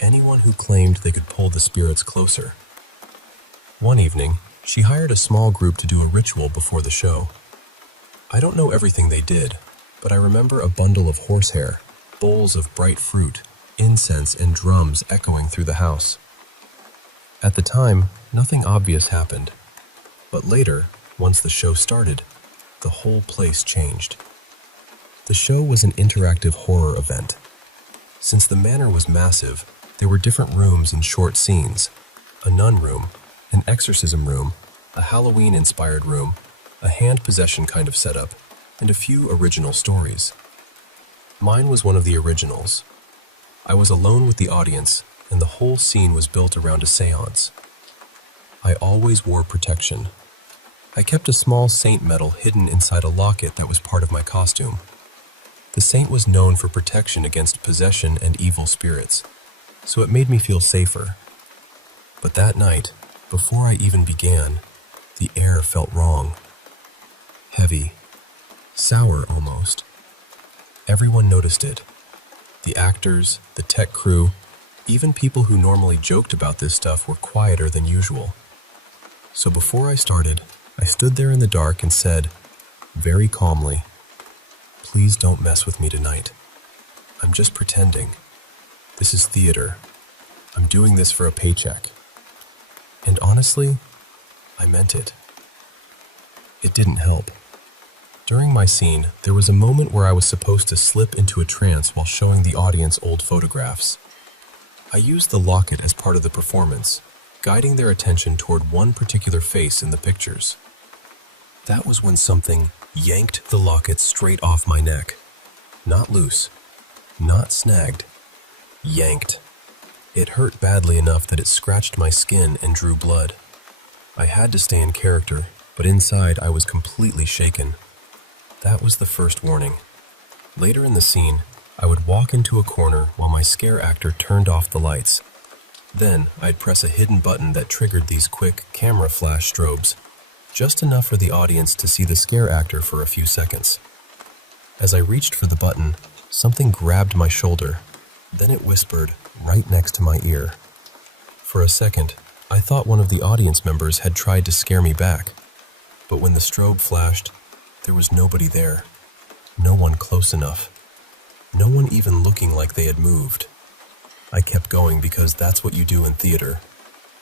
anyone who claimed they could pull the spirits closer. One evening, she hired a small group to do a ritual before the show. I don't know everything they did, but I remember a bundle of horsehair, bowls of bright fruit, incense, and drums echoing through the house. At the time, nothing obvious happened. But later, once the show started, the whole place changed. The show was an interactive horror event. Since the manor was massive, there were different rooms and short scenes. A nun room, an exorcism room, a Halloween-inspired room, a hand possession kind of setup, and a few original stories. Mine was one of the originals. I was alone with the audience, and the whole scene was built around a seance. I always wore protection. I kept a small saint medal hidden inside a locket that was part of my costume. The saint was known for protection against possession and evil spirits, so it made me feel safer. But that night, before I even began, the air felt wrong. Heavy, sour almost. Everyone noticed it. The actors, the tech crew, even people who normally joked about this stuff were quieter than usual. So before I started, I stood there in the dark and said, very calmly, "Please don't mess with me tonight. I'm just pretending. This is theater. I'm doing this for a paycheck." And honestly, I meant it. It didn't help. During my scene, there was a moment where I was supposed to slip into a trance while showing the audience old photographs. I used the locket as part of the performance, guiding their attention toward one particular face in the pictures. That was when something yanked the locket straight off my neck. Not loose, not snagged, yanked. It hurt badly enough that it scratched my skin and drew blood. I had to stay in character, but inside I was completely shaken. That was the first warning. Later in the scene, I would walk into a corner while my scare actor turned off the lights. Then I'd press a hidden button that triggered these quick camera flash strobes, just enough for the audience to see the scare actor for a few seconds. As I reached for the button, something grabbed my shoulder. Then it whispered right next to my ear. For a second, I thought one of the audience members had tried to scare me back. But when the strobe flashed, there was nobody there. No one close enough. No one even looking like they had moved. I kept going because that's what you do in theater.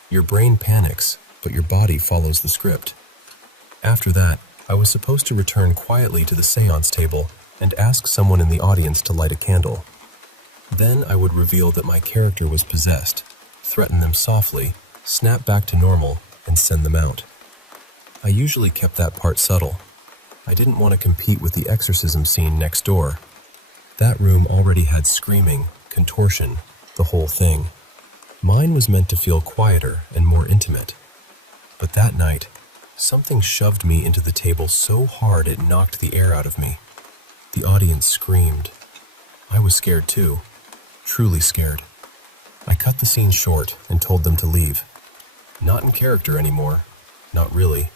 Your brain panics, but your body follows the script. After that, I was supposed to return quietly to the seance table and ask someone in the audience to light a candle. Then I would reveal that my character was possessed, threaten them softly, snap back to normal, and send them out. I usually kept that part subtle. I didn't want to compete with the exorcism scene next door. That room already had screaming, contortion, the whole thing. Mine was meant to feel quieter and more intimate. But that night, something shoved me into the table so hard it knocked the air out of me. The audience screamed. I was scared too, truly scared. I cut the scene short and told them to leave. Not in character anymore, not really.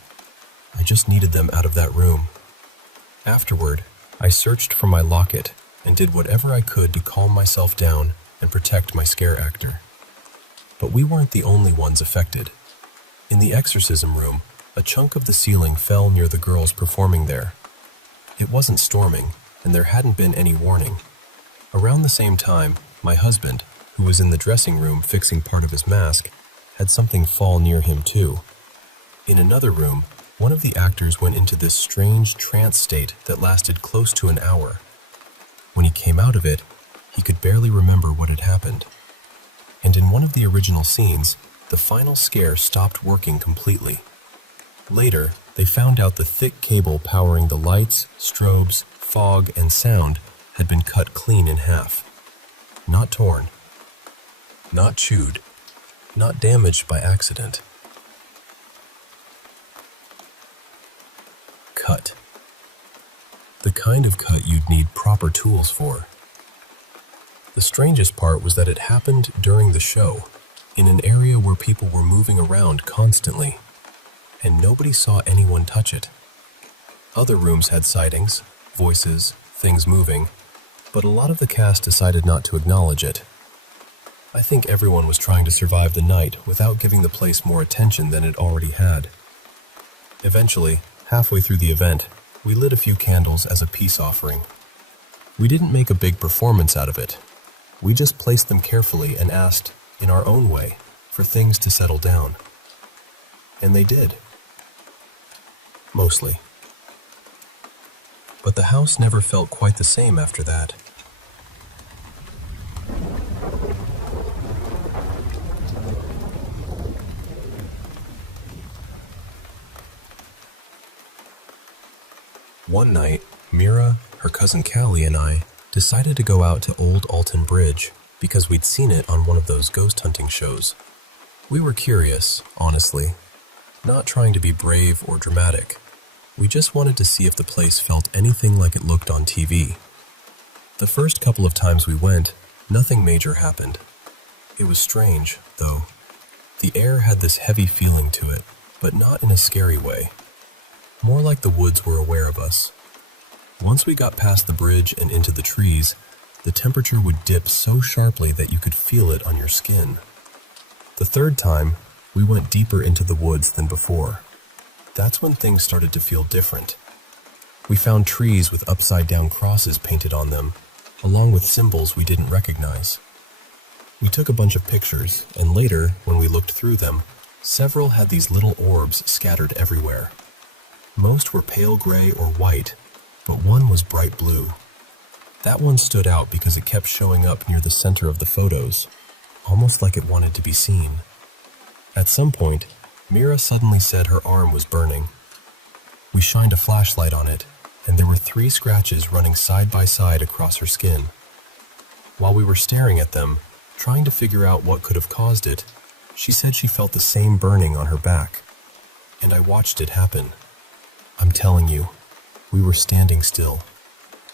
I just needed them out of that room. Afterward, I searched for my locket and did whatever I could to calm myself down and protect my scare actor. But we weren't the only ones affected. In the exorcism room, a chunk of the ceiling fell near the girls performing there. It wasn't storming, and there hadn't been any warning. Around the same time, my husband, who was in the dressing room fixing part of his mask, had something fall near him too. In another room, one of the actors went into this strange trance state that lasted close to an hour. When he came out of it, he could barely remember what had happened. And in one of the original scenes, the final scare stopped working completely. Later, they found out the thick cable powering the lights, strobes, fog, and sound had been cut clean in half. Not torn. Not chewed. Not damaged by accident. Cut. The kind of cut you'd need proper tools for. The strangest part was that it happened during the show, in an area where people were moving around constantly, and nobody saw anyone touch it. Other rooms had sightings, voices, things moving, but a lot of the cast decided not to acknowledge it. I think everyone was trying to survive the night without giving the place more attention than it already had. Eventually, halfway through the event, we lit a few candles as a peace offering. We didn't make a big performance out of it. We just placed them carefully and asked, in our own way, for things to settle down. And they did. Mostly. But the house never felt quite the same after that. One night, Mira, her cousin Callie, and I decided to go out to Old Alton Bridge because we'd seen it on one of those ghost hunting shows. We were curious, honestly, not trying to be brave or dramatic. We just wanted to see if the place felt anything like it looked on TV. The first couple of times we went, nothing major happened. It was strange, though. The air had this heavy feeling to it, but not in a scary way. More like the woods were aware of us. Once we got past the bridge and into the trees, the temperature would dip so sharply that you could feel it on your skin. The third time, we went deeper into the woods than before. That's when things started to feel different. We found trees with upside-down crosses painted on them, along with symbols we didn't recognize. We took a bunch of pictures, and later, when we looked through them, several had these little orbs scattered everywhere. Most were pale gray or white, but one was bright blue. That one stood out because it kept showing up near the center of the photos, almost like it wanted to be seen. At some point, Mira suddenly said her arm was burning. We shined a flashlight on it, and there were 3 scratches running side by side across her skin. While we were staring at them, trying to figure out what could have caused it, she said she felt the same burning on her back. And I watched it happen. I'm telling you, we were standing still.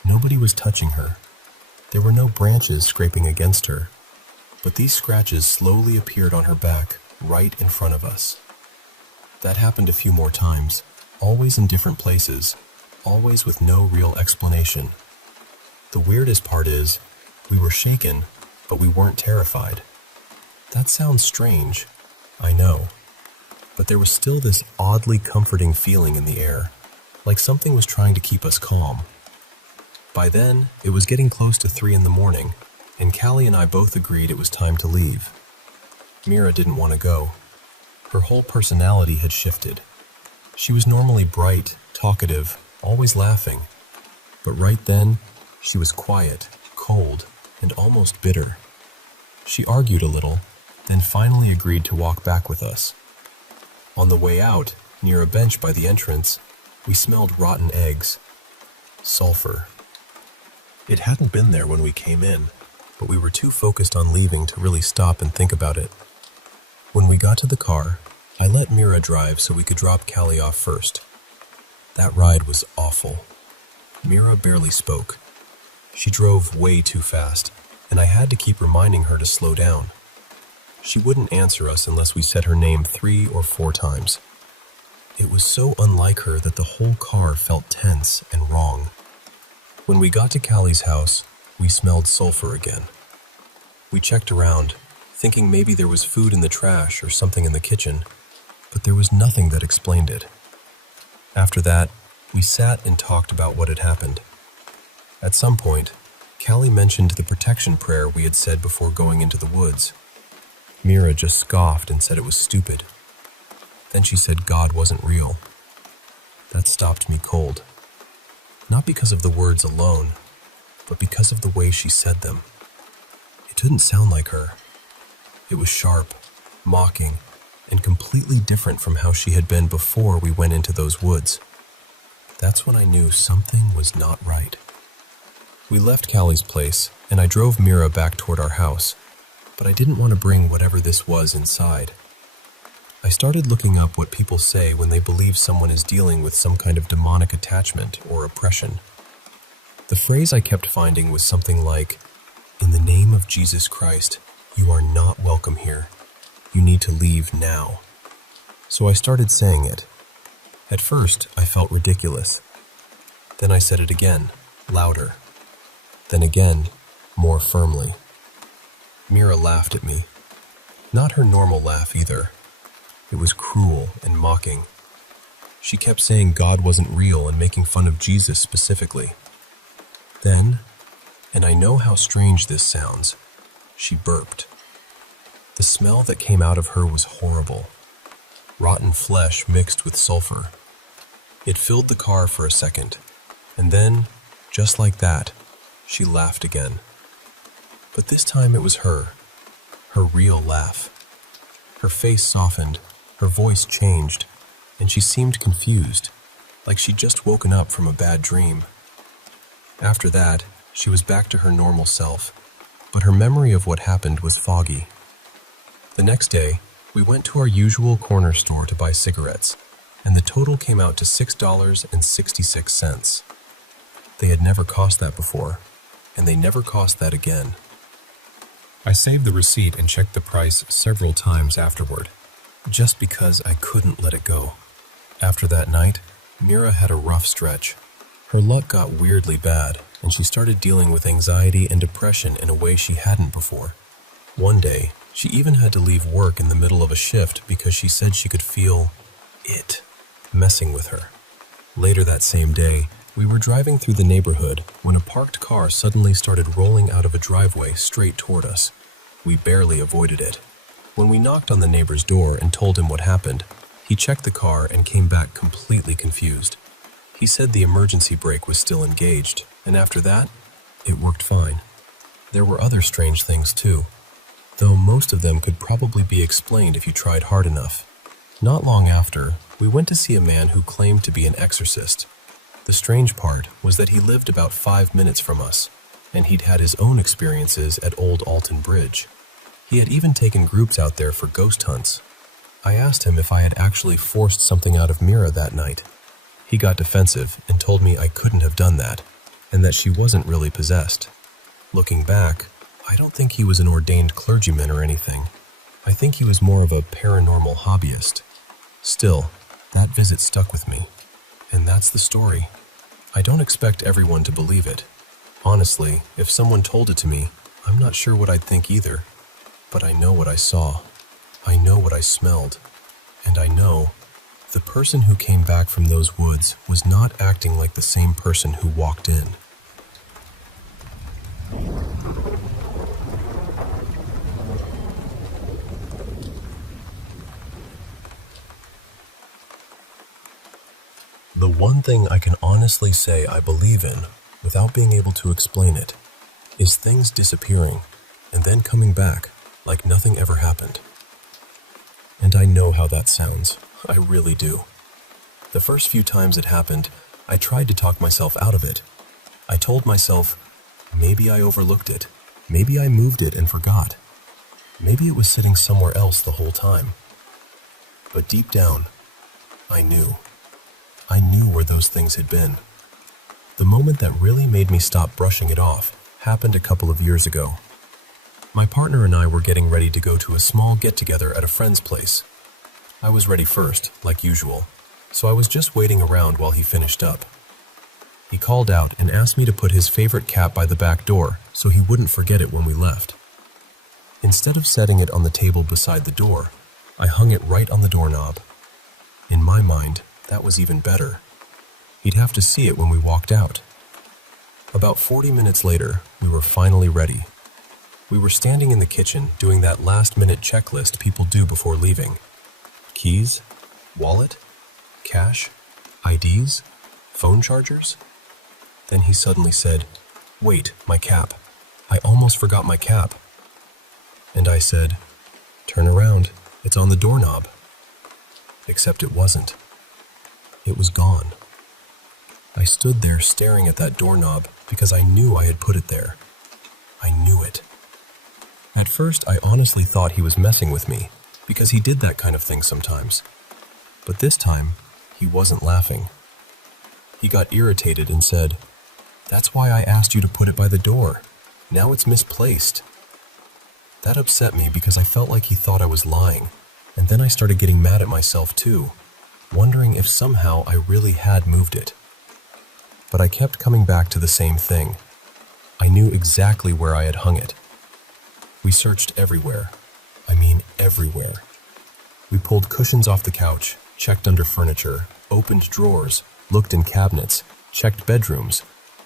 Nobody was touching her. There were no branches scraping against her, but these scratches slowly appeared on her back, right in front of us. That happened a few more times, always in different places, always with no real explanation. The weirdest part is, we were shaken, but we weren't terrified. That sounds strange, I know, but there was still this oddly comforting feeling in the air, like something was trying to keep us calm. By then, it was getting close to 3 in the morning, and Callie and I both agreed it was time to leave. Mira didn't want to go. Her whole personality had shifted. She was normally bright, talkative, always laughing, but right then, she was quiet, cold, and almost bitter. She argued a little, then finally agreed to walk back with us. On the way out, near a bench by the entrance, we smelled rotten eggs. Sulfur. It hadn't been there when we came in, but we were too focused on leaving to really stop and think about it. When we got to the car, I let Mira drive so we could drop Callie off first. That ride was awful. Mira barely spoke. She drove way too fast, and I had to keep reminding her to slow down. She wouldn't answer us unless we said her name 3 or 4 times. It was so unlike her that the whole car felt tense and wrong. When we got to Callie's house, we smelled sulfur again. We checked around, thinking maybe there was food in the trash or something in the kitchen, but there was nothing that explained it. After that, we sat and talked about what had happened. At some point, Callie mentioned the protection prayer we had said before going into the woods. Mira just scoffed and said it was stupid. Then she said God wasn't real. That stopped me cold. Not because of the words alone, but because of the way she said them. It didn't sound like her. It was sharp, mocking, and completely different from how she had been before we went into those woods. That's when I knew something was not right. We left Callie's place, and I drove Mira back toward our house, but I didn't want to bring whatever this was inside. I started looking up what people say when they believe someone is dealing with some kind of demonic attachment or oppression. The phrase I kept finding was something like, "In the name of Jesus Christ, you are not welcome here. You need to leave now." So I started saying it. At first, I felt ridiculous. Then I said it again, louder. Then again, more firmly. Mira laughed at me. Not her normal laugh either. It was cruel and mocking. She kept saying God wasn't real and making fun of Jesus specifically. Then, and I know how strange this sounds, she burped. The smell that came out of her was horrible. Rotten flesh mixed with sulfur. It filled the car for a second, and then, just like that, she laughed again. But this time it was her real laugh. Her face softened, her voice changed, and she seemed confused, like she'd just woken up from a bad dream. After that, she was back to her normal self, but her memory of what happened was foggy. The next day, we went to our usual corner store to buy cigarettes, and the total came out to $6.66. They had never cost that before, and they never cost that again. I saved the receipt and checked the price several times afterward, just because I couldn't let it go. After that night, Mira had a rough stretch. Her luck got weirdly bad, and she started dealing with anxiety and depression in a way she hadn't before. One day, she even had to leave work in the middle of a shift because she said she could feel it messing with her. Later that same day, we were driving through the neighborhood when a parked car suddenly started rolling out of a driveway straight toward us. We barely avoided it. When we knocked on the neighbor's door and told him what happened, he checked the car and came back completely confused. He said the emergency brake was still engaged, and after that, it worked fine. There were other strange things too, though most of them could probably be explained if you tried hard enough. Not long after, we went to see a man who claimed to be an exorcist. The strange part was that he lived about 5 minutes from us, and he'd had his own experiences at Old Alton Bridge. He had even taken groups out there for ghost hunts. I asked him if I had actually forced something out of Mira that night. He got defensive and told me I couldn't have done that, and that she wasn't really possessed. Looking back, I don't think he was an ordained clergyman or anything. I think he was more of a paranormal hobbyist. Still, that visit stuck with me. And that's the story. I don't expect everyone to believe it. Honestly, if someone told it to me, I'm not sure what I'd think either. But I know what I saw. I know what I smelled. And I know the person who came back from those woods was not acting like the same person who walked in. The one thing I can honestly say I believe in, without being able to explain it, is things disappearing and then coming back like nothing ever happened. And I know how that sounds. I really do. The first few times it happened, I tried to talk myself out of it. I told myself, maybe I overlooked it. Maybe I moved it and forgot. Maybe it was sitting somewhere else the whole time. But deep down, I knew. I knew where those things had been. The moment that really made me stop brushing it off happened a couple of years ago. My partner and I were getting ready to go to a small get-together at a friend's place. I was ready first, like usual, so I was just waiting around while he finished up. He called out and asked me to put his favorite cap by the back door so he wouldn't forget it when we left. Instead of setting it on the table beside the door, I hung it right on the doorknob. In my mind, that was even better. He'd have to see it when we walked out. About 40 minutes later, we were finally ready. We were standing in the kitchen doing that last-minute checklist people do before leaving. Keys? Wallet? Cash? IDs? Phone chargers? Then he suddenly said, "Wait, my cap. I almost forgot my cap." And I said, "Turn around, it's on the doorknob." Except it wasn't. It was gone. I stood there staring at that doorknob because I knew I had put it there. I knew it. At first, I honestly thought he was messing with me because he did that kind of thing sometimes. But this time, he wasn't laughing. He got irritated and said, "That's why I asked you to put it by the door. Now it's misplaced." That upset me because I felt like he thought I was lying, and then I started getting mad at myself too, wondering if somehow I really had moved it. But I kept coming back to the same thing. I knew exactly where I had hung it. We searched everywhere. I mean everywhere. We pulled cushions off the couch, checked under furniture, opened drawers, looked in cabinets, checked bedrooms,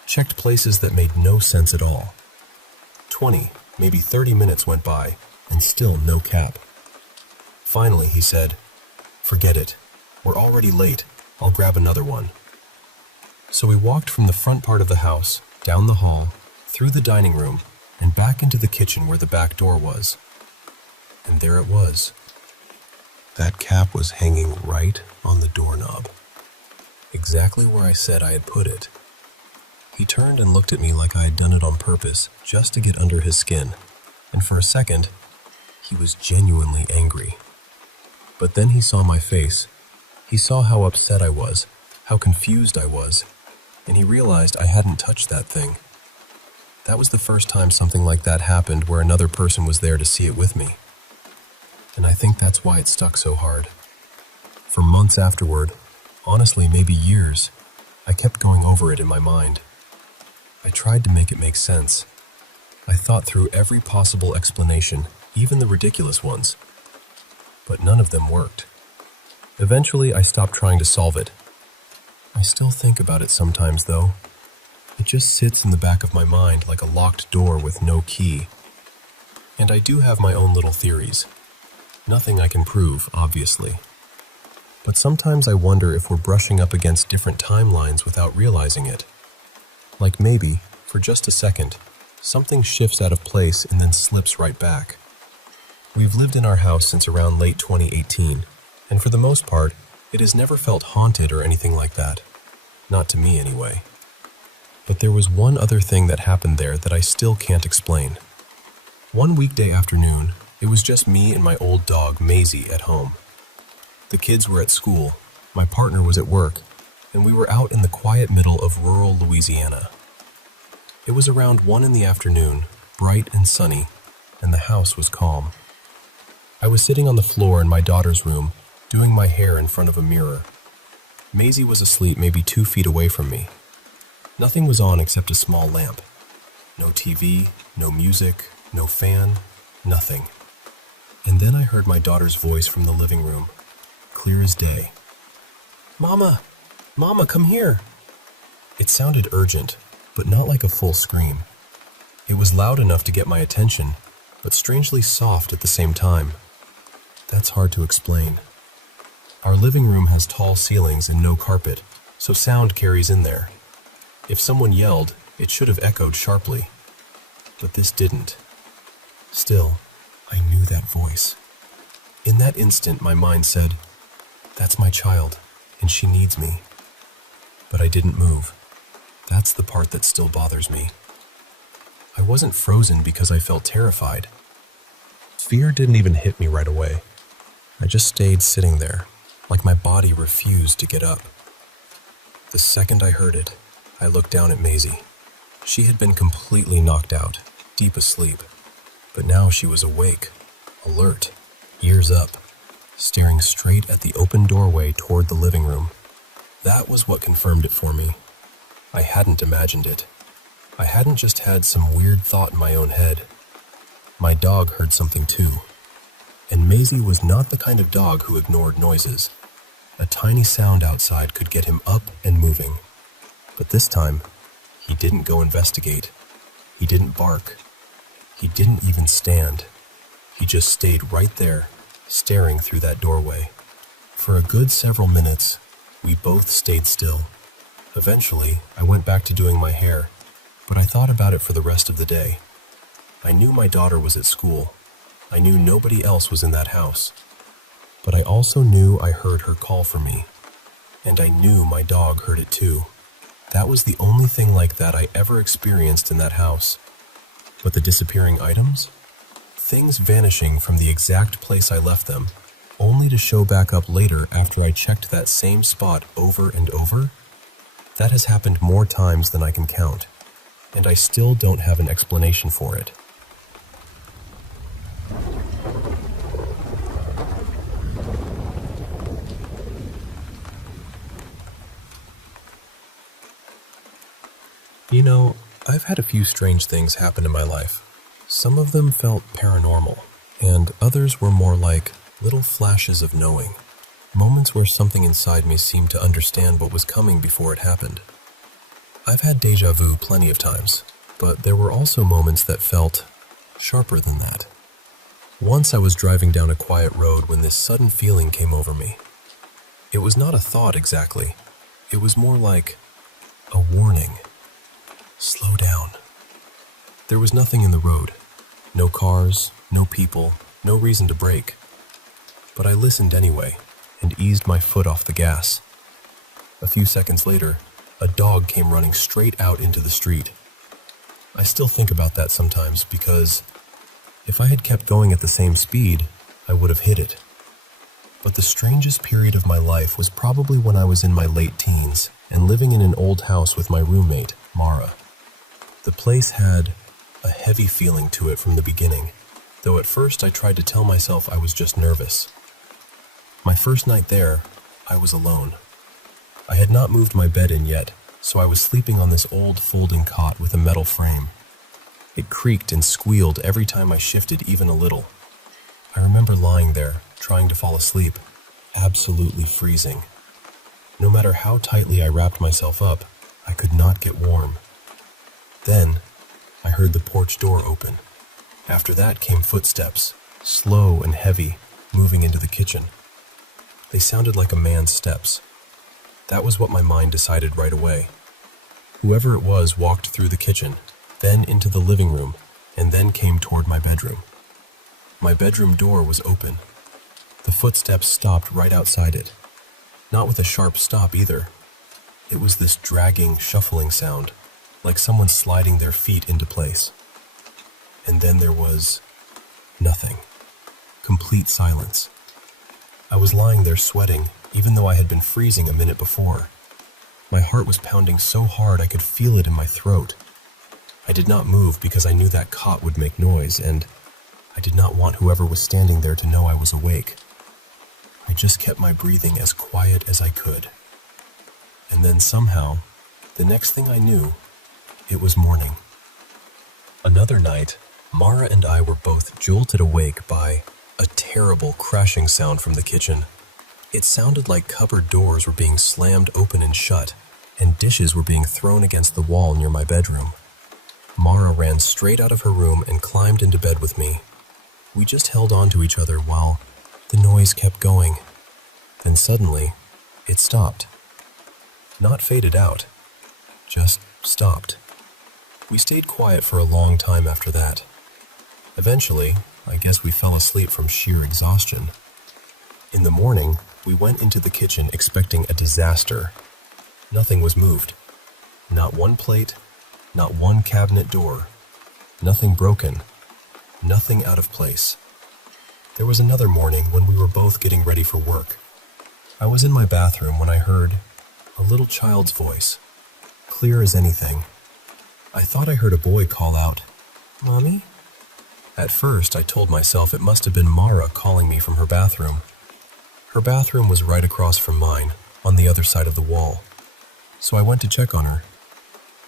checked places that made no sense at all. 20, maybe 30 minutes went by, and still no cap. Finally, he said, "Forget it. We're already late. I'll grab another one." So we walked from the front part of the house, down the hall, through the dining room, and back into the kitchen where the back door was. And there it was. That cap was hanging right on the doorknob, exactly where I said I had put it. He turned and looked at me like I had done it on purpose, just to get under his skin, and for a second, he was genuinely angry. But then he saw my face. He saw how upset I was, how confused I was, and he realized I hadn't touched that thing. That was the first time something like that happened where another person was there to see it with me. And I think that's why it stuck so hard. For months afterward, honestly maybe years, I kept going over it in my mind. I tried to make it make sense. I thought through every possible explanation, even the ridiculous ones. But none of them worked. Eventually, I stopped trying to solve it. I still think about it sometimes, though. It just sits in the back of my mind like a locked door with no key. And I do have my own little theories. Nothing I can prove, obviously. But sometimes I wonder if we're brushing up against different timelines without realizing it. Like maybe, for just a second, something shifts out of place and then slips right back. We've lived in our house since around late 2018, and for the most part, it has never felt haunted or anything like that. Not to me, anyway. But there was one other thing that happened there that I still can't explain. One weekday afternoon, it was just me and my old dog, Maisie, at home. The kids were at school, my partner was at work, and we were out in the quiet middle of rural Louisiana. It was around 1 in the afternoon, bright and sunny, and the house was calm. I was sitting on the floor in my daughter's room, doing my hair in front of a mirror. Maisie was asleep maybe 2 feet away from me. Nothing was on except a small lamp. No TV, no music, no fan, nothing. And then I heard my daughter's voice from the living room, clear as day. "Mama! Mama, come here!" It sounded urgent, but not like a full scream. It was loud enough to get my attention, but strangely soft at the same time. That's hard to explain. Our living room has tall ceilings and no carpet, so sound carries in there. If someone yelled, it should have echoed sharply. but this didn't. Still, I knew that voice. In that instant, my mind said, "That's my child, and she needs me." But I didn't move. That's the part that still bothers me. I wasn't frozen because I felt terrified. Fear didn't even hit me right away. I just stayed sitting there, like my body refused to get up. The second I heard it, I looked down at Maisie. She had been completely knocked out, deep asleep, but now she was awake, alert, ears up, staring straight at the open doorway toward the living room. That was what confirmed it for me. I hadn't imagined it. I hadn't just had some weird thought in my own head. My dog heard something too. And Maisie was not the kind of dog who ignored noises. A tiny sound outside could get him up and moving. But this time, he didn't go investigate. He didn't bark. He didn't even stand. He just stayed right there, staring through that doorway. For a good several minutes, we both stayed still. Eventually, I went back to doing my hair, but I thought about it for the rest of the day. I knew my daughter was at school. I knew nobody else was in that house. But I also knew I heard her call for me. And I knew my dog heard it too. That was the only thing like that I ever experienced in that house. But the disappearing items? Things vanishing from the exact place I left them, only to show back up later after I checked that same spot over and over? That has happened more times than I can count, and I still don't have an explanation for it. You know, I've had a few strange things happen in my life. Some of them felt paranormal, and others were more like little flashes of knowing. Moments where something inside me seemed to understand what was coming before it happened. I've had déjà vu plenty of times, but there were also moments that felt sharper than that. Once I was driving down a quiet road when this sudden feeling came over me. It was not a thought exactly. It was more like a warning. Slow down. There was nothing in the road. No cars, no people, no reason to brake. But I listened anyway, and eased my foot off the gas. A few seconds later, a dog came running straight out into the street. I still think about that sometimes because if I had kept going at the same speed, I would have hit it. But the strangest period of my life was probably when I was in my late teens and living in an old house with my roommate, Mara. The place had a heavy feeling to it from the beginning, though at first I tried to tell myself I was just nervous. My first night there, I was alone. I had not moved my bed in yet, so I was sleeping on this old folding cot with a metal frame. It creaked and squealed every time I shifted even a little. I remember lying there, trying to fall asleep, absolutely freezing. No matter how tightly I wrapped myself up, I could not get warm. Then, I heard the porch door open. After that came footsteps, slow and heavy, moving into the kitchen. They sounded like a man's steps. That was what my mind decided right away. Whoever it was walked through the kitchen, then into the living room, and then came toward my bedroom. My bedroom door was open. The footsteps stopped right outside it. Not with a sharp stop either. It was this dragging, shuffling sound, like someone sliding their feet into place. And then there was nothing. Complete silence. I was lying there sweating, even though I had been freezing a minute before. My heart was pounding so hard I could feel it in my throat. I did not move because I knew that cot would make noise, and I did not want whoever was standing there to know I was awake. I just kept my breathing as quiet as I could. And then somehow, the next thing I knew, it was morning. Another night, Mara and I were both jolted awake by a terrible crashing sound from the kitchen. It sounded like cupboard doors were being slammed open and shut, and dishes were being thrown against the wall near my bedroom. Mara ran straight out of her room and climbed into bed with me. We just held on to each other while the noise kept going. Then suddenly, it stopped. Not faded out, just stopped. We stayed quiet for a long time after that. Eventually, I guess we fell asleep from sheer exhaustion. In the morning, we went into the kitchen expecting a disaster. Nothing was moved. Not one plate, not one cabinet door. Nothing broken, nothing out of place. There was another morning when we were both getting ready for work. I was in my bathroom when I heard a little child's voice, clear as anything. I thought I heard a boy call out, "Mommy?" At first, I told myself it must have been Mara calling me from her bathroom. Her bathroom was right across from mine, on the other side of the wall. So I went to check on her,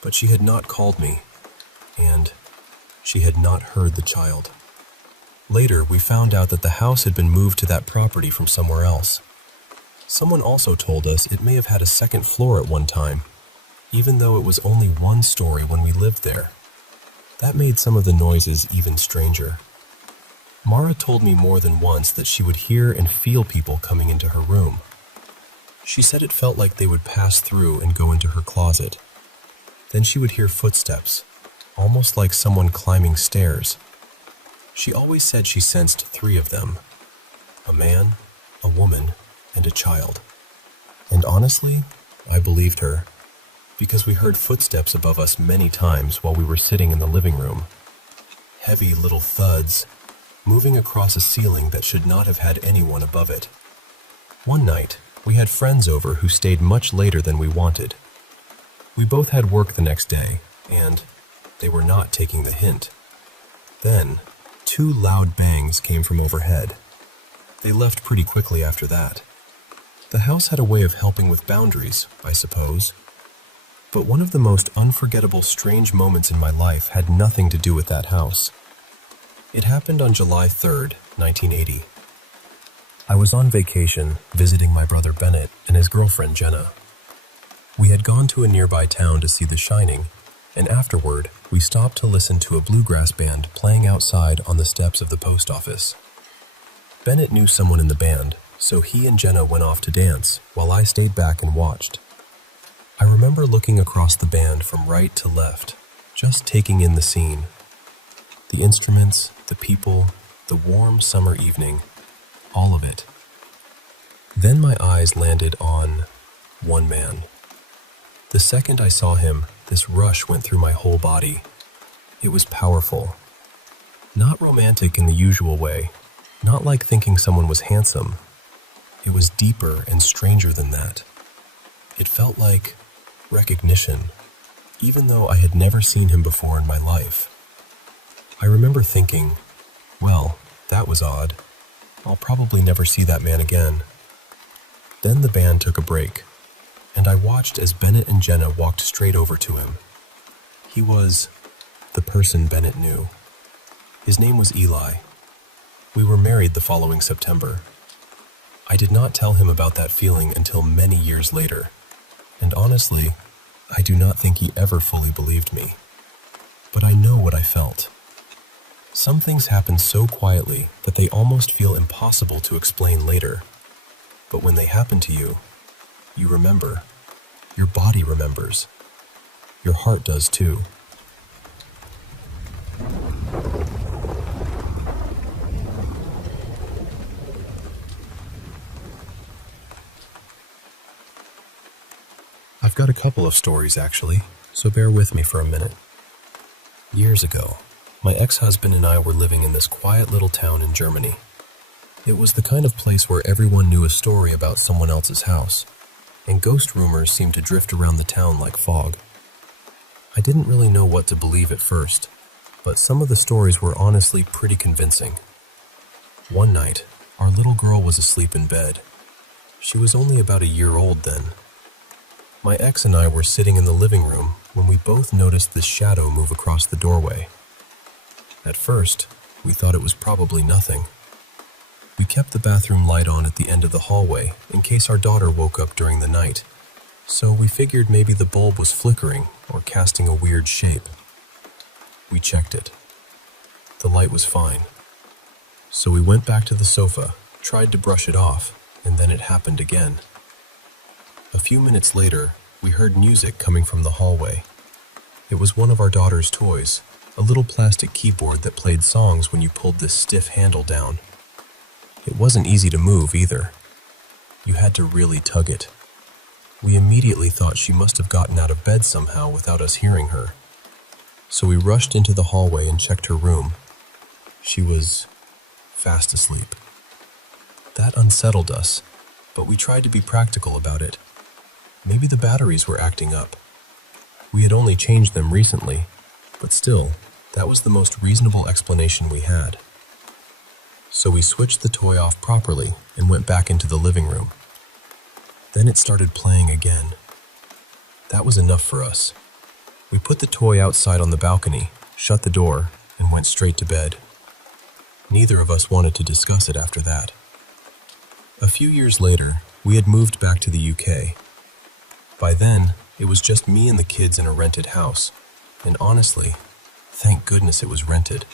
but she had not called me, and she had not heard the child. Later, we found out that the house had been moved to that property from somewhere else. Someone also told us it may have had a second floor at one time, even though it was only one story when we lived there. That made some of the noises even stranger. Mara told me more than once that she would hear and feel people coming into her room. She said it felt like they would pass through and go into her closet. Then she would hear footsteps, almost like someone climbing stairs. She always said she sensed 3 of them: a man, a woman, and a child. And honestly, I believed her, because we heard footsteps above us many times while we were sitting in the living room. Heavy little thuds, moving across a ceiling that should not have had anyone above it. One night, we had friends over who stayed much later than we wanted. We both had work the next day, and they were not taking the hint. Then, 2 loud bangs came from overhead. They left pretty quickly after that. The house had a way of helping with boundaries, I suppose. But one of the most unforgettable strange moments in my life had nothing to do with that house. It happened on July 3rd, 1980. I was on vacation visiting my brother Bennett and his girlfriend Jenna. We had gone to a nearby town to see The Shining, and afterward, we stopped to listen to a bluegrass band playing outside on the steps of the post office. Bennett knew someone in the band, so he and Jenna went off to dance while I stayed back and watched. I remember looking across the band from right to left, just taking in the scene. The instruments, the people, the warm summer evening, all of it. Then my eyes landed on one man. The second I saw him, this rush went through my whole body. It was powerful. Not romantic in the usual way, not like thinking someone was handsome. It was deeper and stranger than that. It felt like recognition, even though I had never seen him before in my life. I remember thinking, well, that was odd. I'll probably never see that man again. Then the band took a break, and I watched as Bennett and Jenna walked straight over to him. He was the person Bennett knew. His name was Eli. We were married the following September. I did not tell him about that feeling until many years later, and honestly, I do not think he ever fully believed me. But I know what I felt. Some things happen so quietly that they almost feel impossible to explain later. But when they happen to you, you remember. Your body remembers. Your heart does too. I've got a couple of stories actually, so bear with me for a minute. Years ago, my ex-husband and I were living in this quiet little town in Germany. It was the kind of place where everyone knew a story about someone else's house, and ghost rumors seemed to drift around the town like fog. I didn't really know what to believe at first, but some of the stories were honestly pretty convincing. One night, our little girl was asleep in bed. She was only about a year old then. My ex and I were sitting in the living room when we both noticed this shadow move across the doorway. At first, we thought it was probably nothing. We kept the bathroom light on at the end of the hallway in case our daughter woke up during the night, so we figured maybe the bulb was flickering or casting a weird shape. We checked it. The light was fine. So we went back to the sofa, tried to brush it off, and then it happened again. A few minutes later, we heard music coming from the hallway. It was one of our daughter's toys, a little plastic keyboard that played songs when you pulled this stiff handle down. It wasn't easy to move either. You had to really tug it. We immediately thought she must have gotten out of bed somehow without us hearing her. So we rushed into the hallway and checked her room. She was fast asleep. That unsettled us, but we tried to be practical about it. Maybe the batteries were acting up. We had only changed them recently, but still, that was the most reasonable explanation we had. So we switched the toy off properly and went back into the living room. Then it started playing again. That was enough for us. We put the toy outside on the balcony, shut the door, and went straight to bed. Neither of us wanted to discuss it after that. A few years later, we had moved back to the UK. By then, it was just me and the kids in a rented house, and honestly, thank goodness it was rented.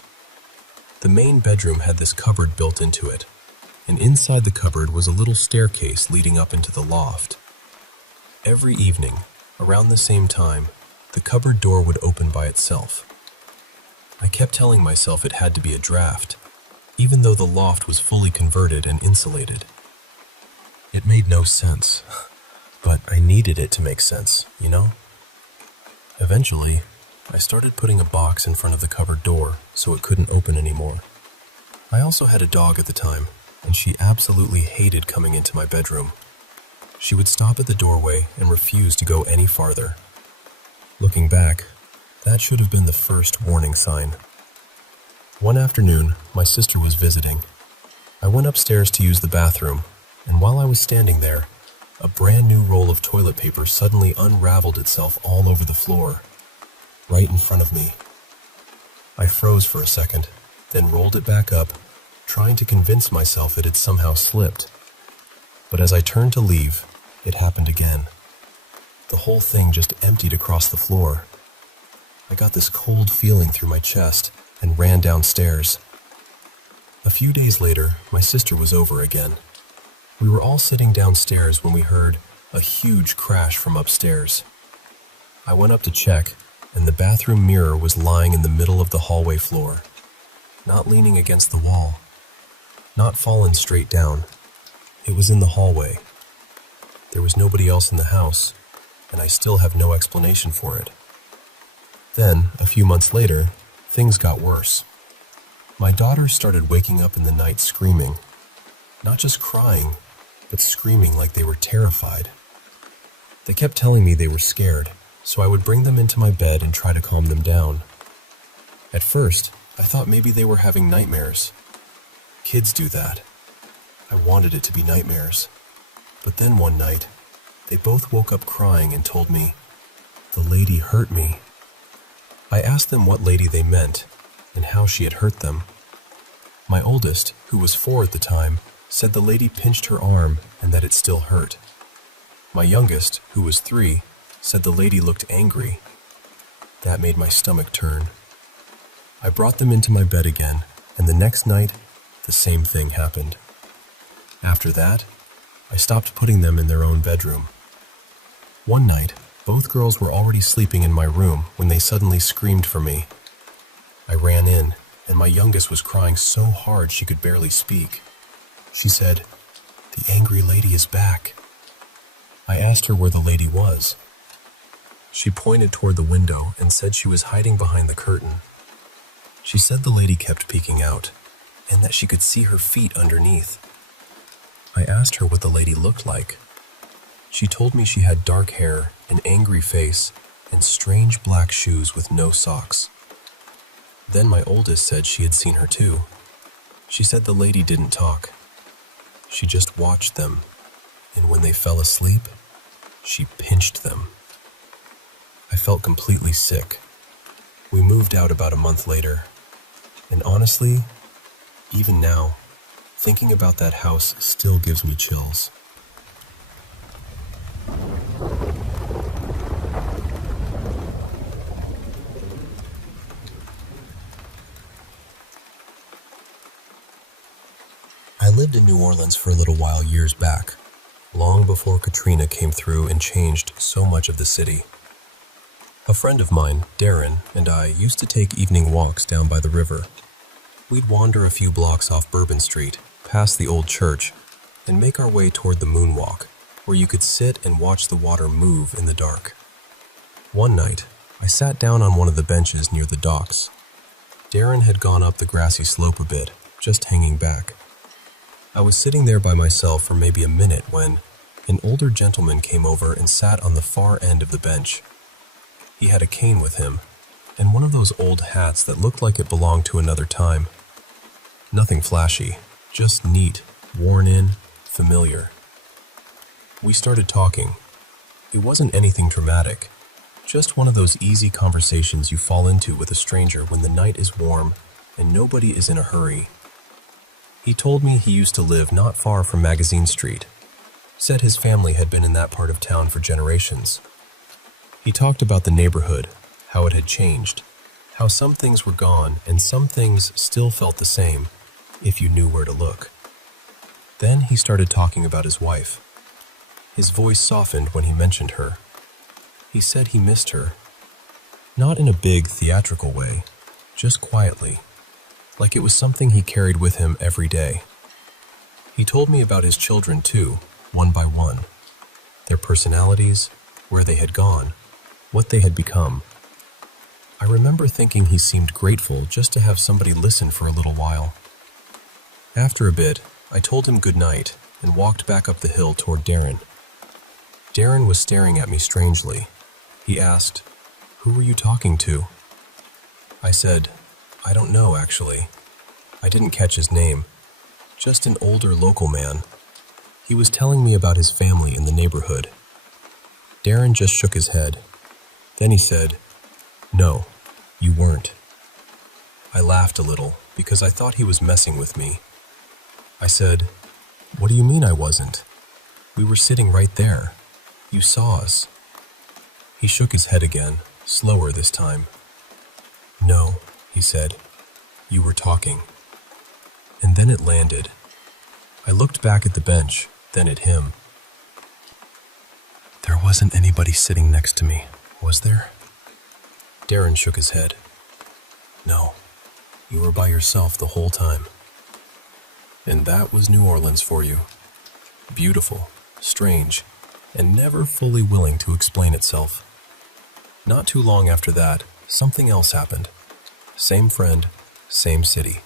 The main bedroom had this cupboard built into it, and inside the cupboard was a little staircase leading up into the loft. Every evening, around the same time, the cupboard door would open by itself. I kept telling myself it had to be a draft, even though the loft was fully converted and insulated. It made no sense, but I needed it to make sense, you know? Eventually, I started putting a box in front of the cupboard door so it couldn't open anymore. I also had a dog at the time, and she absolutely hated coming into my bedroom. She would stop at the doorway and refuse to go any farther. Looking back, that should have been the first warning sign. One afternoon, my sister was visiting. I went upstairs to use the bathroom, and while I was standing there, a brand new roll of toilet paper suddenly unraveled itself all over the floor, right in front of me. I froze for a second, then rolled it back up, trying to convince myself it had somehow slipped. But as I turned to leave, it happened again. The whole thing just emptied across the floor. I got this cold feeling through my chest and ran downstairs. A few days later, my sister was over again. We were all sitting downstairs when we heard a huge crash from upstairs. I went up to check, and the bathroom mirror was lying in the middle of the hallway floor, not leaning against the wall, not fallen straight down. It was in the hallway. There was nobody else in the house, and I still have no explanation for it. Then, a few months later, things got worse. My daughters started waking up in the night screaming. Not just crying, but screaming like they were terrified. They kept telling me they were scared, so I would bring them into my bed and try to calm them down. At first, I thought maybe they were having nightmares. Kids do that. I wanted it to be nightmares. But then one night, they both woke up crying and told me, "The lady hurt me." I asked them what lady they meant and how she had hurt them. My oldest, who was 4 at the time, said the lady pinched her arm and that it still hurt. My youngest, who was 3, said the lady looked angry. That made my stomach turn. I brought them into my bed again, and the next night, the same thing happened. After that, I stopped putting them in their own bedroom. One night, both girls were already sleeping in my room when they suddenly screamed for me. I ran in, and my youngest was crying so hard she could barely speak. She said, "The angry lady is back." I asked her where the lady was. She pointed toward the window and said she was hiding behind the curtain. She said the lady kept peeking out, and that she could see her feet underneath. I asked her what the lady looked like. She told me she had dark hair, an angry face, and strange black shoes with no socks. Then my oldest said she had seen her too. She said the lady didn't talk. She just watched them, and when they fell asleep, she pinched them. I felt completely sick. We moved out about a month later, and honestly, even now, thinking about that house still gives me chills. I lived in New Orleans for a little while years back, long before Katrina came through and changed so much of the city. A friend of mine, Darren, and I used to take evening walks down by the river. We'd wander a few blocks off Bourbon Street, past the old church, and make our way toward the moonwalk, where you could sit and watch the water move in the dark. One night, I sat down on one of the benches near the docks. Darren had gone up the grassy slope a bit, just hanging back. I was sitting there by myself for maybe a minute when an older gentleman came over and sat on the far end of the bench. He had a cane with him, and one of those old hats that looked like it belonged to another time. Nothing flashy, just neat, worn in, familiar. We started talking. It wasn't anything dramatic, just one of those easy conversations you fall into with a stranger when the night is warm and nobody is in a hurry. He told me he used to live not far from Magazine Street, said his family had been in that part of town for generations. He talked about the neighborhood, how it had changed, how some things were gone and some things still felt the same, if you knew where to look. Then he started talking about his wife. His voice softened when he mentioned her. He said he missed her. Not in a big, theatrical way, just quietly, like it was something he carried with him every day. He told me about his children too, one by one, their personalities, where they had gone, what they had become. I remember thinking he seemed grateful just to have somebody listen for a little while. After a bit, I told him good night and walked back up the hill toward Darren. Darren was staring at me strangely. He asked, "Who were you talking to?" I said, "I don't know, actually. I didn't catch his name. Just an older local man. He was telling me about his family in the neighborhood." Darren just shook his head. Then he said, "No, you weren't." I laughed a little because I thought he was messing with me. I said, "What do you mean I wasn't? We were sitting right there. You saw us." He shook his head again, slower this time. "No," he said, "you were talking." And then it landed. I looked back at the bench, then at him. "There wasn't anybody sitting next to me, was there?" Darren shook his head. "No, you were by yourself the whole time." And that was New Orleans for you. Beautiful, strange, and never fully willing to explain itself. Not too long after that, something else happened. Same friend, same city.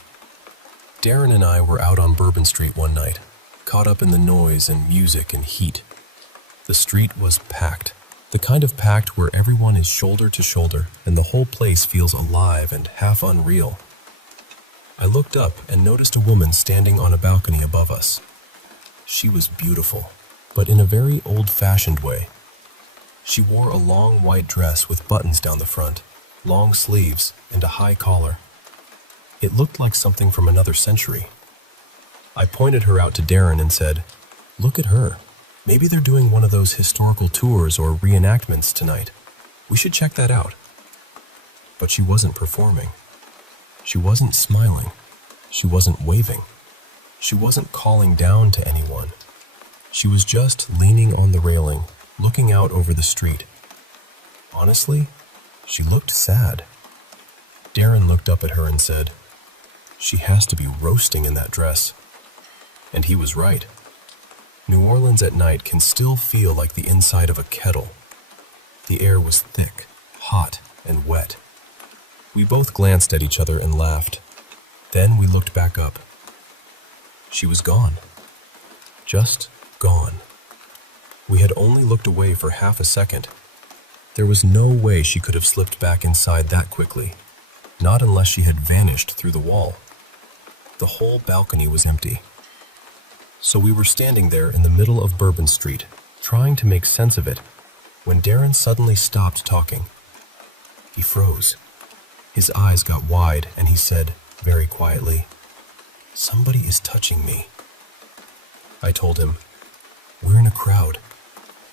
Darren and I were out on Bourbon Street one night, caught up in the noise and music and heat. The street was packed, the kind of packed where everyone is shoulder to shoulder and the whole place feels alive and half unreal. I looked up and noticed a woman standing on a balcony above us. She was beautiful, but in a very old-fashioned way. She wore a long white dress with buttons down the front, long sleeves, and a high collar. It looked like something from another century. I pointed her out to Darren and said, "Look at her. Maybe they're doing one of those historical tours or reenactments tonight. We should check that out." But she wasn't performing. She wasn't smiling. She wasn't waving. She wasn't calling down to anyone. She was just leaning on the railing, looking out over the street. Honestly, she looked sad. Darren looked up at her and said, "She has to be roasting in that dress." And he was right. New Orleans at night can still feel like the inside of a kettle. The air was thick, hot, and wet. We both glanced at each other and laughed. Then we looked back up. She was gone. Just gone. We had only looked away for half a second. There was no way she could have slipped back inside that quickly, not unless she had vanished through the wall. The whole balcony was empty. So we were standing there in the middle of Bourbon Street, trying to make sense of it, when Darren suddenly stopped talking. He froze. His eyes got wide and he said, very quietly, "Somebody is touching me." I told him, "We're in a crowd.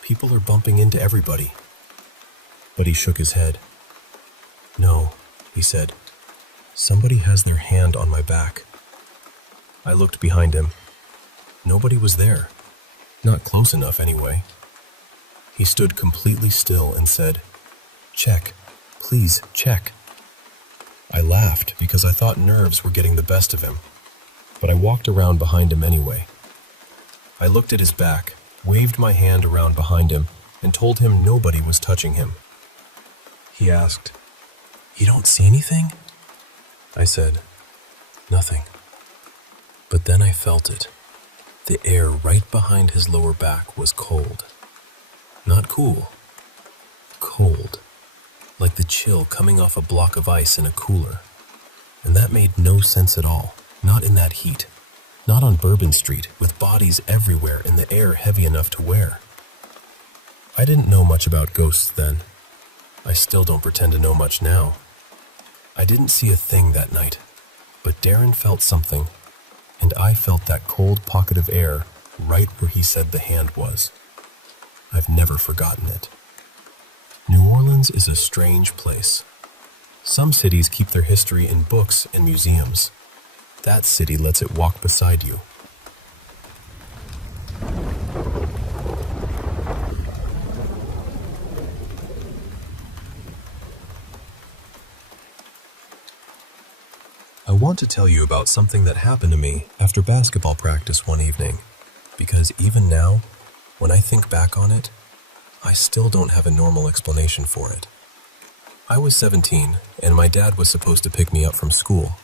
People are bumping into everybody." But he shook his head. "No," he said. "Somebody has their hand on my back." I looked behind him. Nobody was there. Not close enough, anyway. He stood completely still and said, Check. Please, check. I laughed because I thought nerves were getting the best of him, but I walked around behind him anyway. I looked at his back, waved my hand around behind him, and told him nobody was touching him. He asked, "You don't see anything?" I said, "Nothing." But then I felt it. The air right behind his lower back was cold. Not cool. Cold. Like the chill coming off a block of ice in a cooler. And that made no sense at all. Not in that heat. Not on Bourbon Street, with bodies everywhere and the air heavy enough to wear. I didn't know much about ghosts then. I still don't pretend to know much now. I didn't see a thing that night, but Darren felt something, and I felt that cold pocket of air right where he said the hand was. I've never forgotten it. New Orleans is a strange place. Some cities keep their history in books and museums. That city lets it walk beside you. I want to tell you about something that happened to me after basketball practice one evening, because even now, when I think back on it, I still don't have a normal explanation for it. I was 17, and my dad was supposed to pick me up from school.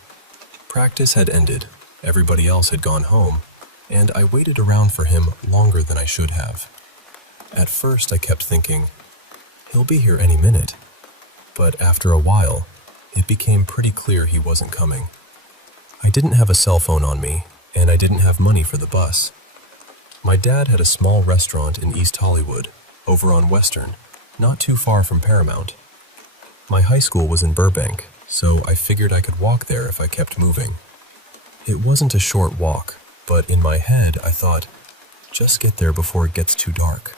Practice had ended, everybody else had gone home, and I waited around for him longer than I should have. At first I kept thinking, he'll be here any minute, but after a while, it became pretty clear he wasn't coming. I didn't have a cell phone on me, and I didn't have money for the bus. My dad had a small restaurant in East Hollywood, over on Western, not too far from Paramount. My high school was in Burbank, so I figured I could walk there if I kept moving. It wasn't a short walk, but in my head I thought, just get there before it gets too dark.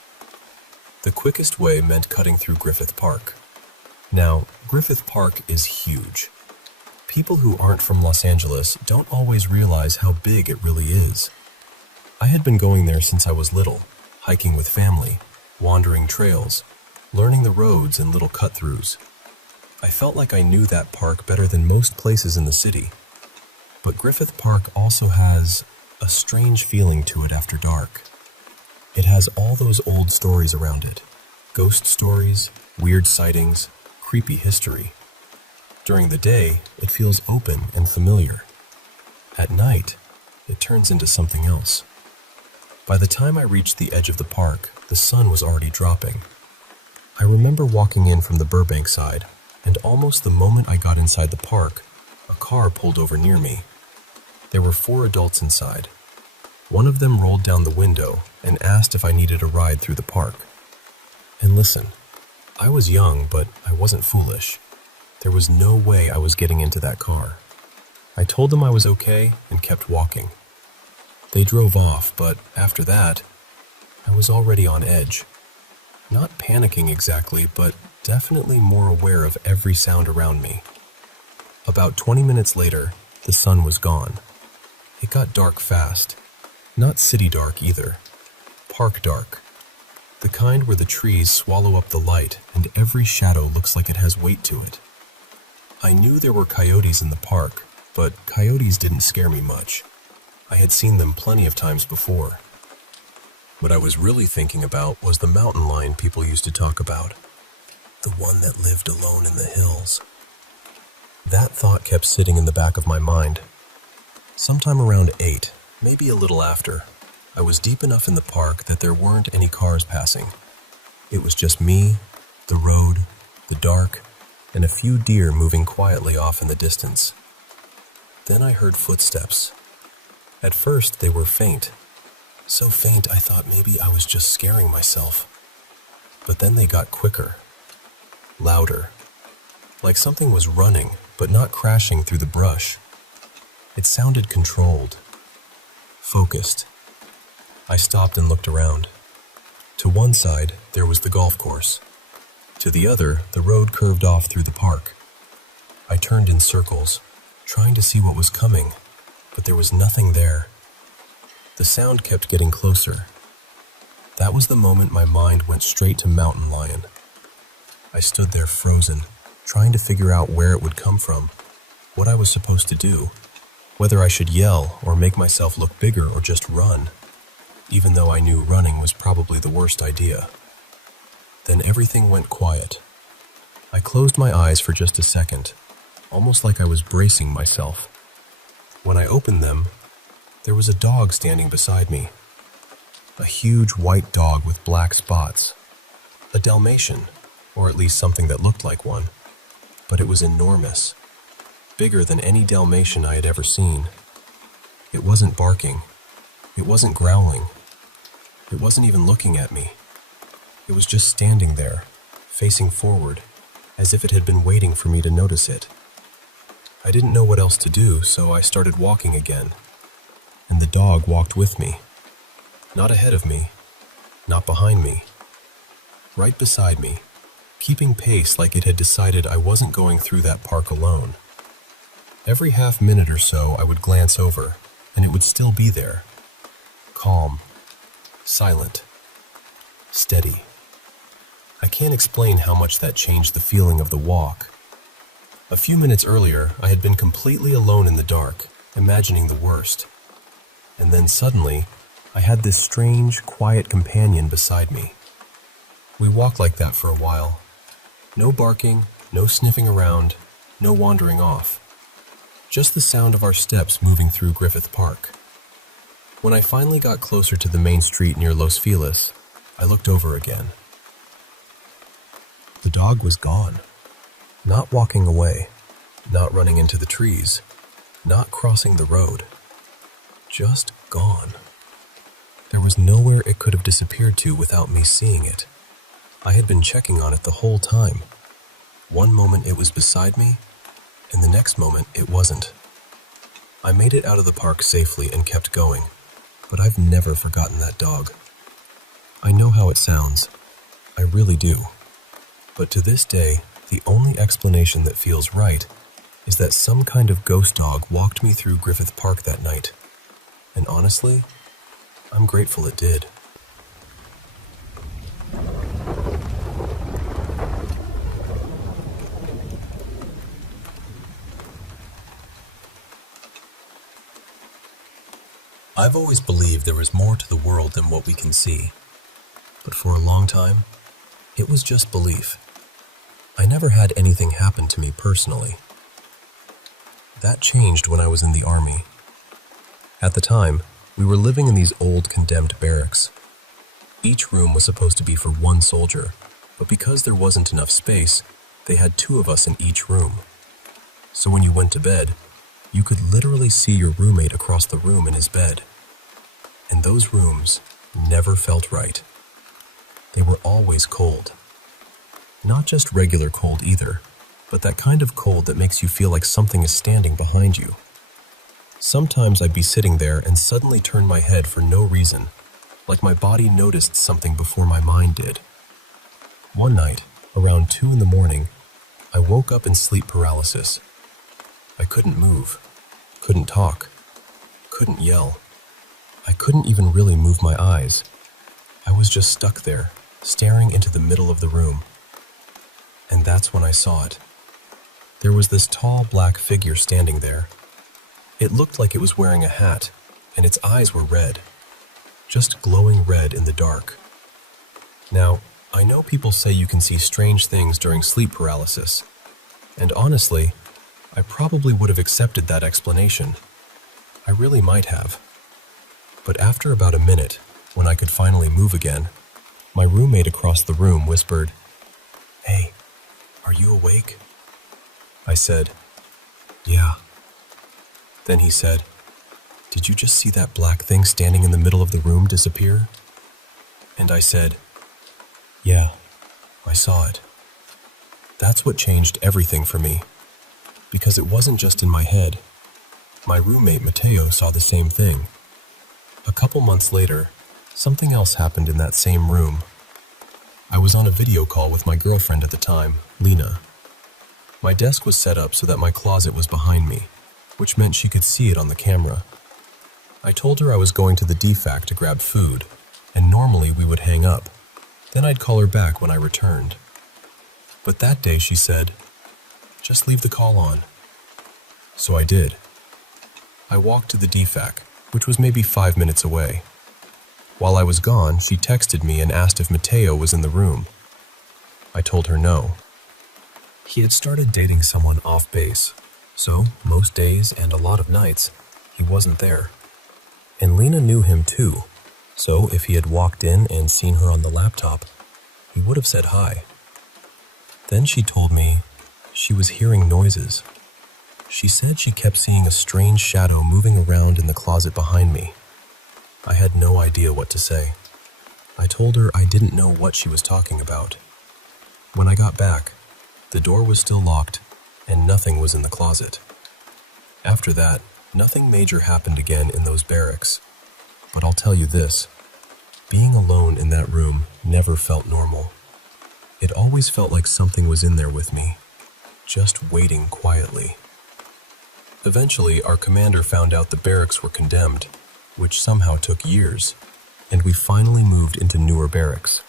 The quickest way meant cutting through Griffith Park. Now, Griffith Park is huge. People who aren't from Los Angeles don't always realize how big it really is. I had been going there since I was little, hiking with family, wandering trails, learning the roads and little cut-throughs. I felt like I knew that park better than most places in the city. But Griffith Park also has a strange feeling to it after dark. It has all those old stories around it. Ghost stories, weird sightings, creepy history. During the day, it feels open and familiar. At night, it turns into something else. By the time I reached the edge of the park, the sun was already dropping. I remember walking in from the Burbank side, and almost the moment I got inside the park, a car pulled over near me. There were 4 adults inside. One of them rolled down the window and asked if I needed a ride through the park. And listen, I was young, but I wasn't foolish. There was no way I was getting into that car. I told them I was okay and kept walking. They drove off, but after that, I was already on edge. Not panicking exactly, but definitely more aware of every sound around me. About 20 minutes later, the sun was gone. It got dark fast. Not city dark either. Park dark. The kind where the trees swallow up the light and every shadow looks like it has weight to it. I knew there were coyotes in the park, but coyotes didn't scare me much. I had seen them plenty of times before. What I was really thinking about was the mountain lion people used to talk about. The one that lived alone in the hills. That thought kept sitting in the back of my mind. Sometime around 8, maybe a little after, I was deep enough in the park that there weren't any cars passing. It was just me, the road, the dark, and a few deer moving quietly off in the distance. Then I heard footsteps. At first, they were faint. So faint I thought maybe I was just scaring myself. But then they got quicker. Louder. Like something was running, but not crashing through the brush. It sounded controlled. Focused. I stopped and looked around. To one side, there was the golf course. To the other, the road curved off through the park. I turned in circles, trying to see what was coming, but there was nothing there. The sound kept getting closer. That was the moment my mind went straight to mountain lion. I stood there frozen, trying to figure out where it would come from, what I was supposed to do, whether I should yell or make myself look bigger or just run, even though I knew running was probably the worst idea. Then everything went quiet. I closed my eyes for just a second, almost like I was bracing myself. When I opened them, there was a dog standing beside me. A huge white dog with black spots. A Dalmatian, or at least something that looked like one. But it was enormous. Bigger than any Dalmatian I had ever seen. It wasn't barking. It wasn't growling. It wasn't even looking at me. It was just standing there, facing forward, as if it had been waiting for me to notice it. I didn't know what else to do, so I started walking again. And the dog walked with me. Not ahead of me, not behind me. Right beside me, keeping pace like it had decided I wasn't going through that park alone. Every half minute or so I would glance over, and it would still be there. Calm, silent, steady. I can't explain how much that changed the feeling of the walk. A few minutes earlier, I had been completely alone in the dark, imagining the worst. And then suddenly, I had this strange, quiet companion beside me. We walked like that for a while. No barking, no sniffing around, no wandering off. Just the sound of our steps moving through Griffith Park. When I finally got closer to the main street near Los Feliz, I looked over again. The dog was gone. Not walking away, not running into the trees, not crossing the road. Just gone. There was nowhere it could have disappeared to without me seeing it. I had been checking on it the whole time. One moment it was beside me, and the next moment it wasn't. I made it out of the park safely and kept going, but I've never forgotten that dog. I know how it sounds. I really do. But to this day, the only explanation that feels right is that some kind of ghost dog walked me through Griffith Park that night. And honestly, I'm grateful it did. I've always believed there was more to the world than what we can see. But for a long time, it was just belief. I never had anything happen to me personally. That changed when I was in the army. At the time, we were living in these old condemned barracks. Each room was supposed to be for one soldier, but because there wasn't enough space, they had 2 of us in each room. So when you went to bed, you could literally see your roommate across the room in his bed. And those rooms never felt right. They were always cold. Not just regular cold either, but that kind of cold that makes you feel like something is standing behind you. Sometimes I'd be sitting there and suddenly turn my head for no reason, like my body noticed something before my mind did. One night, around 2 in the morning, I woke up in sleep paralysis. I couldn't move, couldn't talk, couldn't yell. I couldn't even really move my eyes. I was just stuck there, staring into the middle of the room. And that's when I saw it. There was this tall black figure standing there. It looked like it was wearing a hat, and its eyes were red. Just glowing red in the dark. Now, I know people say you can see strange things during sleep paralysis. And honestly, I probably would have accepted that explanation. I really might have. But after about a minute, when I could finally move again, my roommate across the room whispered, "Hey, are you awake?" I said, "Yeah." Then he said, "Did you just see that black thing standing in the middle of the room disappear?" And I said, "Yeah, I saw it." That's what changed everything for me, because it wasn't just in my head. My roommate Mateo saw the same thing. A couple months later, something else happened in that same room. I was on a video call with my girlfriend at the time, Lena. My desk was set up so that my closet was behind me, which meant she could see it on the camera. I told her I was going to the DFAC to grab food, and normally we would hang up. Then I'd call her back when I returned. But that day she said, "Just leave the call on." So I did. I walked to the DFAC, which was maybe 5 minutes away. While I was gone, she texted me and asked if Mateo was in the room. I told her no. He had started dating someone off base, so most days and a lot of nights, he wasn't there. And Lena knew him too, so if he had walked in and seen her on the laptop, he would have said hi. Then she told me she was hearing noises. She said she kept seeing a strange shadow moving around in the closet behind me. I had no idea what to say. I told her I didn't know what she was talking about. When I got back, the door was still locked and nothing was in the closet. After that, nothing major happened again in those barracks. But I'll tell you this, being alone in that room never felt normal. It always felt like something was in there with me, just waiting quietly. Eventually, our commander found out the barracks were condemned, which somehow took years, and we finally moved into newer barracks.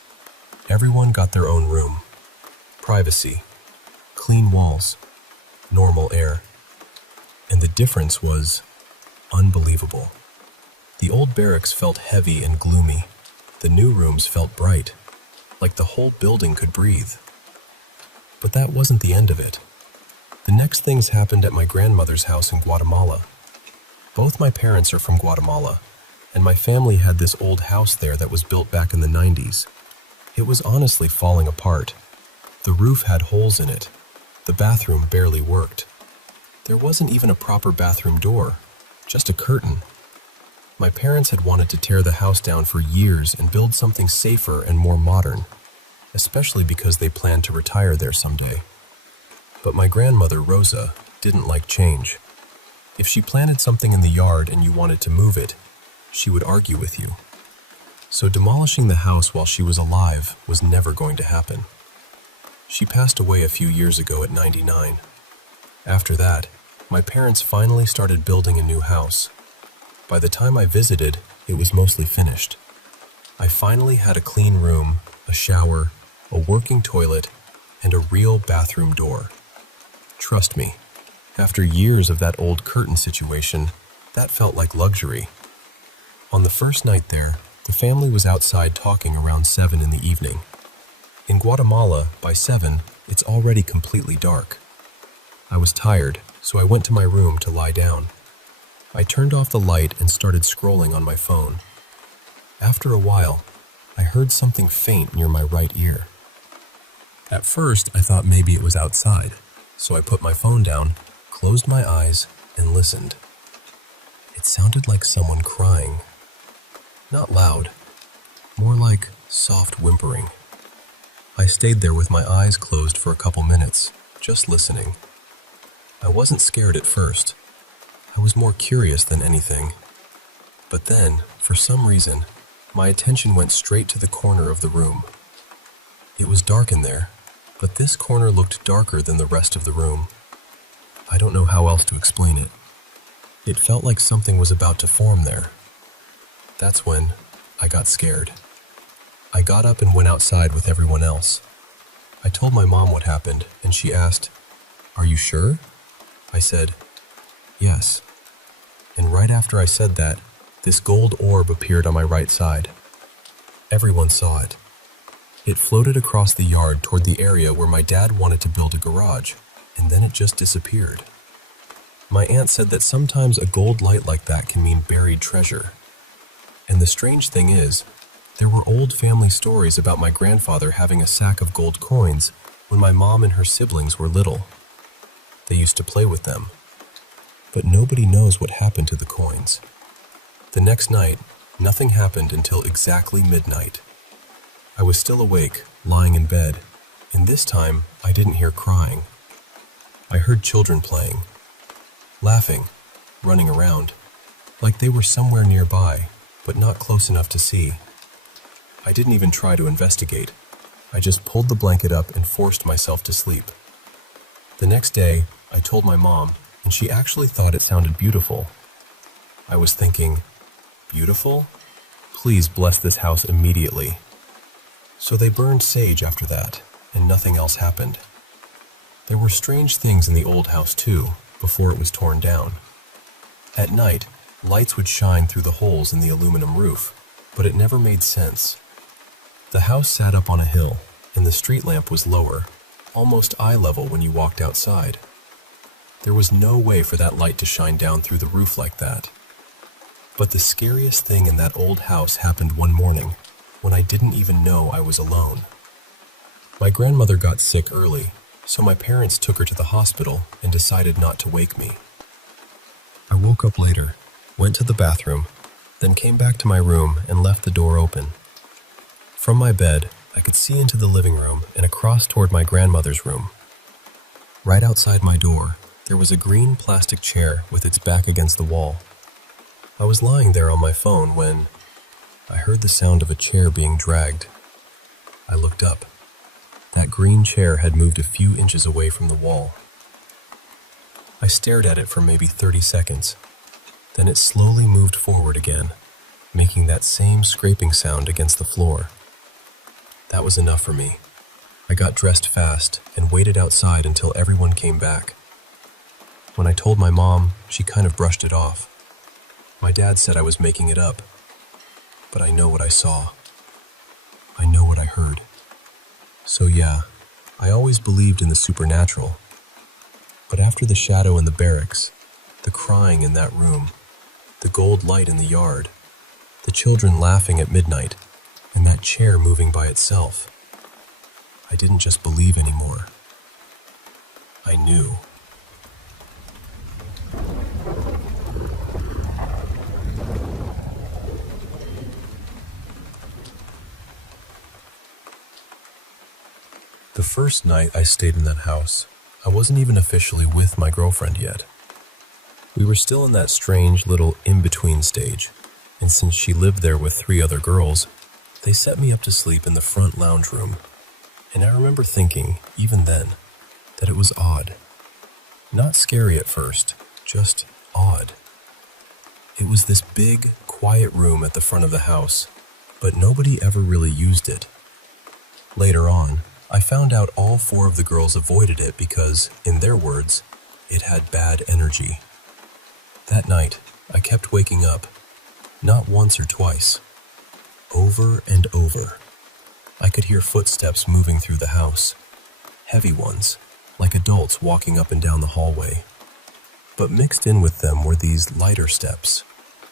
Everyone got their own room. Privacy, clean walls, normal air. And the difference was unbelievable. The old barracks felt heavy and gloomy. The new rooms felt bright, like the whole building could breathe. But that wasn't the end of it. The next things happened at my grandmother's house in Guatemala. Both my parents are from Guatemala, and my family had this old house there that was built back in the 90s. It was honestly falling apart. The roof had holes in it. The bathroom barely worked. There wasn't even a proper bathroom door, just a curtain. My parents had wanted to tear the house down for years and build something safer and more modern, especially because they planned to retire there someday. But my grandmother, Rosa, didn't like change. If she planted something in the yard and you wanted to move it, she would argue with you. So demolishing the house while she was alive was never going to happen. She passed away a few years ago at 99. After that, my parents finally started building a new house. By the time I visited, it was mostly finished. I finally had a clean room, a shower, a working toilet, and a real bathroom door. Trust me, after years of that old curtain situation, that felt like luxury. On the first night there, the family was outside talking around 7 in the evening. In Guatemala, by 7, it's already completely dark. I was tired, so I went to my room to lie down. I turned off the light and started scrolling on my phone. After a while, I heard something faint near my right ear. At first, I thought maybe it was outside, so I put my phone down, closed my eyes, and listened. It sounded like someone crying. Not loud, more like soft whimpering. I stayed there with my eyes closed for a couple minutes, just listening. I wasn't scared at first. I was more curious than anything. But then, for some reason, my attention went straight to the corner of the room. It was dark in there, but this corner looked darker than the rest of the room. I don't know how else to explain it. It felt like something was about to form there. That's when I got scared. I got up and went outside with everyone else. I told my mom what happened, and she asked, "Are you sure?" I said, "Yes." And right after I said that, this gold orb appeared on my right side. Everyone saw it. It floated across the yard toward the area where my dad wanted to build a garage, and then it just disappeared. My aunt said that sometimes a gold light like that can mean buried treasure. And the strange thing is, there were old family stories about my grandfather having a sack of gold coins when my mom and her siblings were little. They used to play with them. But nobody knows what happened to the coins. The next night, nothing happened until exactly midnight. I was still awake, lying in bed, and this time I didn't hear crying. I heard children playing, laughing, running around, like they were somewhere nearby, but not close enough to see. I didn't even try to investigate. I just pulled the blanket up and forced myself to sleep. The next day, I told my mom, and she actually thought it sounded beautiful. I was thinking, beautiful? Please bless this house immediately. So they burned sage after that, and nothing else happened. There were strange things in the old house too, before it was torn down. At night, lights would shine through the holes in the aluminum roof, but it never made sense. The house sat up on a hill, and the street lamp was lower, almost eye level when you walked outside. There was no way for that light to shine down through the roof like that. But the scariest thing in that old house happened one morning, when I didn't even know I was alone. My grandmother got sick early, so my parents took her to the hospital and decided not to wake me. I woke up later, went to the bathroom, then came back to my room and left the door open. From my bed, I could see into the living room and across toward my grandmother's room. Right outside my door, there was a green plastic chair with its back against the wall. I was lying there on my phone when I heard the sound of a chair being dragged. I looked up. That green chair had moved a few inches away from the wall. I stared at it for maybe 30 seconds. Then it slowly moved forward again, making that same scraping sound against the floor. That was enough for me. I got dressed fast and waited outside until everyone came back. When I told my mom, she kind of brushed it off. My dad said I was making it up, but I know what I saw. I know what I heard. So yeah, I always believed in the supernatural. But after the shadow in the barracks, the crying in that room, the gold light in the yard, the children laughing at midnight, and that chair moving by itself, I didn't just believe anymore. I knew. The first night I stayed in that house, I wasn't even officially with my girlfriend yet. We were still in that strange little in-between stage, and since she lived there with 3 other girls, they set me up to sleep in the front lounge room. And I remember thinking, even then, that it was odd. Not scary at first, just odd. It was this big, quiet room at the front of the house, but nobody ever really used it. Later on, I found out all 4 of the girls avoided it because, in their words, it had bad energy. That night, I kept waking up, not once or twice, over and over. I could hear footsteps moving through the house, heavy ones, like adults walking up and down the hallway. But mixed in with them were these lighter steps,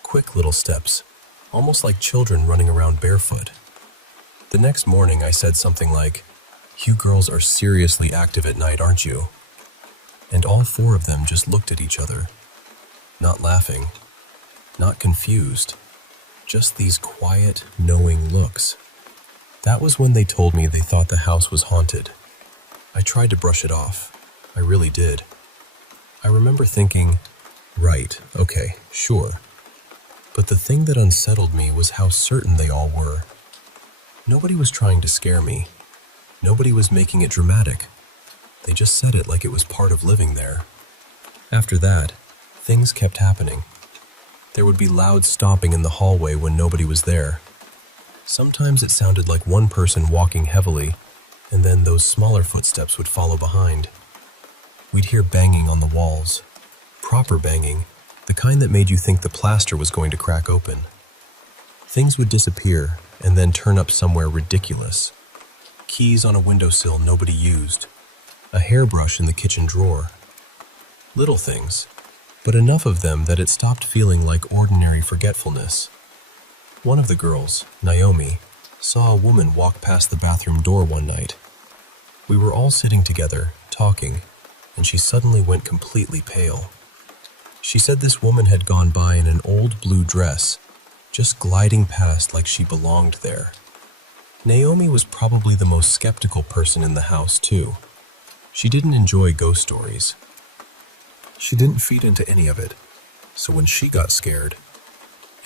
quick little steps, almost like children running around barefoot. The next morning I said something like, "You girls are seriously active at night, aren't you?" And all 4 of them just looked at each other, not laughing, not confused, just these quiet, knowing looks. That was when they told me they thought the house was haunted. I tried to brush it off. I really did. I remember thinking, right, okay, sure. But the thing that unsettled me was how certain they all were. Nobody was trying to scare me. Nobody was making it dramatic. They just said it like it was part of living there. After that, things kept happening. There would be loud stomping in the hallway when nobody was there. Sometimes it sounded like one person walking heavily, and then those smaller footsteps would follow behind. We'd hear banging on the walls. Proper banging, the kind that made you think the plaster was going to crack open. Things would disappear and then turn up somewhere ridiculous. Keys on a windowsill nobody used. A hairbrush in the kitchen drawer. Little things, but enough of them that it stopped feeling like ordinary forgetfulness. One of the girls, Naomi, saw a woman walk past the bathroom door one night. We were all sitting together, talking, and she suddenly went completely pale. She said this woman had gone by in an old blue dress, just gliding past like she belonged there. Naomi was probably the most skeptical person in the house, too. She didn't enjoy ghost stories. She didn't feed into any of it, so when she got scared,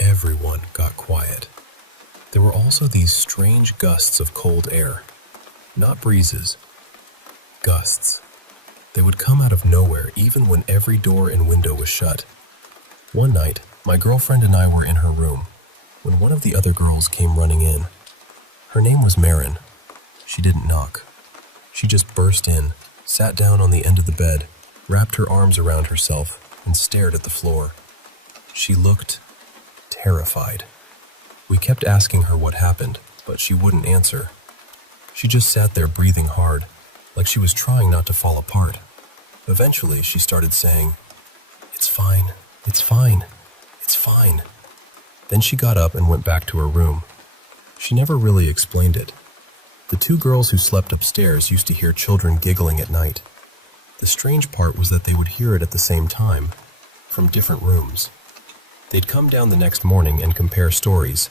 everyone got quiet. There were also these strange gusts of cold air. Not breezes. Gusts. They would come out of nowhere even when every door and window was shut. One night, my girlfriend and I were in her room when one of the other girls came running in. Her name was Marin. She didn't knock. She just burst in, sat down on the end of the bed, wrapped her arms around herself, and stared at the floor. She looked terrified. We kept asking her what happened, but she wouldn't answer. She just sat there breathing hard, like she was trying not to fall apart. Eventually, she started saying, "It's fine, it's fine, it's fine." Then she got up and went back to her room. She never really explained it. The two girls who slept upstairs used to hear children giggling at night. The strange part was that they would hear it at the same time, from different rooms. They'd come down the next morning and compare stories,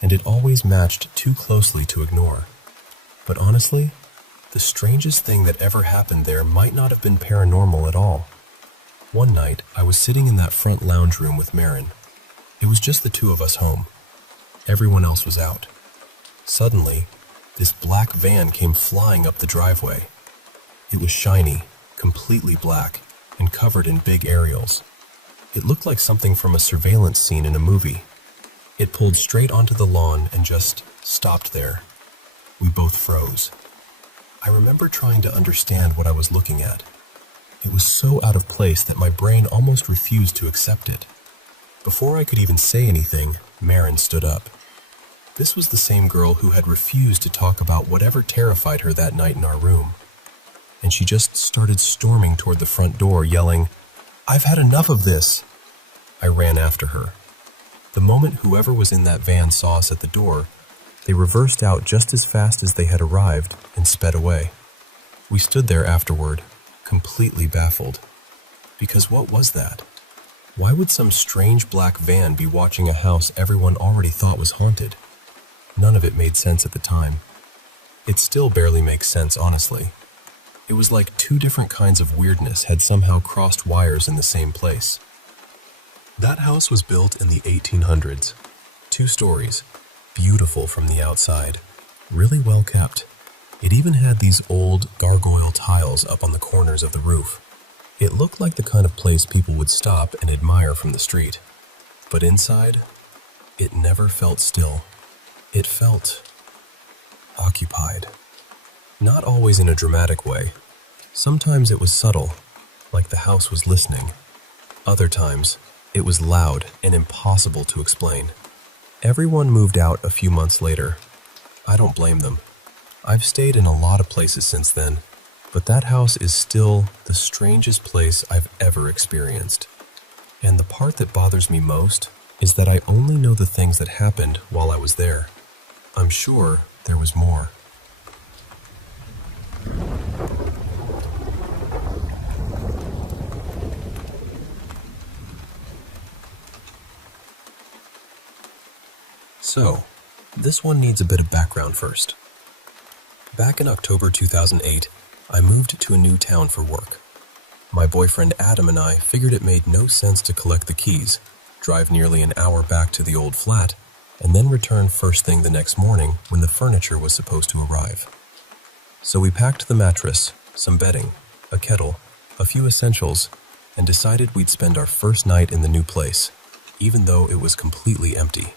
and it always matched too closely to ignore. But honestly, the strangest thing that ever happened there might not have been paranormal at all. One night, I was sitting in that front lounge room with Marin. It was just the two of us home. Everyone else was out. Suddenly, this black van came flying up the driveway. It was shiny, completely black, and covered in big aerials. It looked like something from a surveillance scene in a movie. It pulled straight onto the lawn and just stopped there. We both froze. I remember trying to understand what I was looking at. It was so out of place that my brain almost refused to accept it. Before I could even say anything, Marin stood up. This was the same girl who had refused to talk about whatever terrified her that night in our room. And she just started storming toward the front door, yelling, "I've had enough of this!" I ran after her. The moment whoever was in that van saw us at the door, they reversed out just as fast as they had arrived and sped away. We stood there afterward, completely baffled. Because what was that? Why would some strange black van be watching a house everyone already thought was haunted? None of it made sense at the time. It still barely makes sense, honestly. It was like two different kinds of weirdness had somehow crossed wires in the same place. That house was built in the 1800s. 2 stories, beautiful from the outside, really well kept. It even had these old gargoyle tiles up on the corners of the roof. It looked like the kind of place people would stop and admire from the street. But inside, it never felt still. It felt occupied. Not always in a dramatic way. Sometimes it was subtle, like the house was listening. Other times, it was loud and impossible to explain. Everyone moved out a few months later. I don't blame them. I've stayed in a lot of places since then, but that house is still the strangest place I've ever experienced. And the part that bothers me most is that I only know the things that happened while I was there. I'm sure there was more. So, this one needs a bit of background first. Back in October 2008, I moved to a new town for work. My boyfriend Adam and I figured it made no sense to collect the keys, drive nearly an hour back to the old flat, and then return first thing the next morning when the furniture was supposed to arrive. So we packed the mattress, some bedding, a kettle, a few essentials, and decided we'd spend our first night in the new place, even though it was completely empty.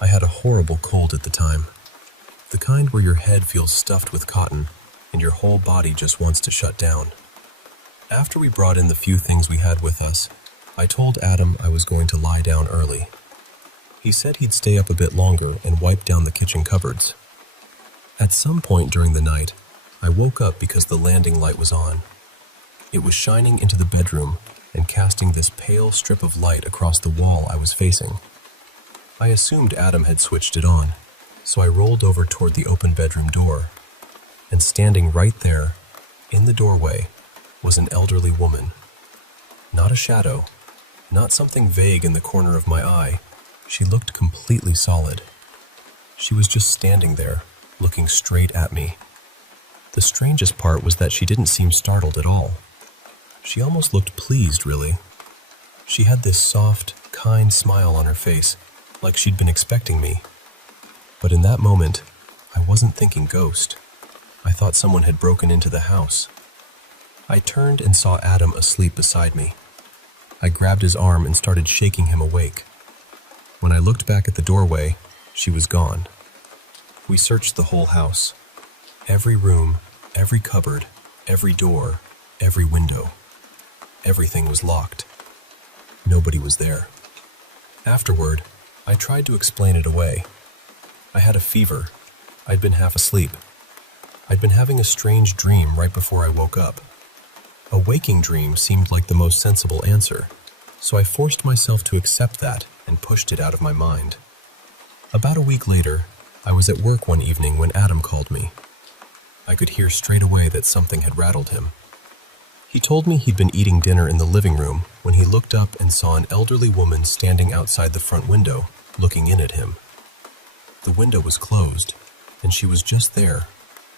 I had a horrible cold at the time, the kind where your head feels stuffed with cotton and your whole body just wants to shut down. After we brought in the few things we had with us, I told Adam I was going to lie down early. He said he'd stay up a bit longer and wipe down the kitchen cupboards. At some point during the night, I woke up because the landing light was on. It was shining into the bedroom and casting this pale strip of light across the wall I was facing. I assumed Adam had switched it on, so I rolled over toward the open bedroom door, and standing right there, in the doorway, was an elderly woman. Not a shadow, not something vague in the corner of my eye. She looked completely solid. She was just standing there, looking straight at me. The strangest part was that she didn't seem startled at all. She almost looked pleased, really. She had this soft, kind smile on her face, like she'd been expecting me. But in that moment, I wasn't thinking ghost. I thought someone had broken into the house. I turned and saw Adam asleep beside me. I grabbed his arm and started shaking him awake. When I looked back at the doorway, she was gone. We searched the whole house. Every room, every cupboard, every door, every window. Everything was locked. Nobody was there. Afterward, I tried to explain it away. I had a fever. I'd been half asleep. I'd been having a strange dream right before I woke up. A waking dream seemed like the most sensible answer, so I forced myself to accept that and pushed it out of my mind. About a week later, I was at work one evening when Adam called me. I could hear straight away that something had rattled him. He told me he'd been eating dinner in the living room when he looked up and saw an elderly woman standing outside the front window, looking in at him. The window was closed, and she was just there,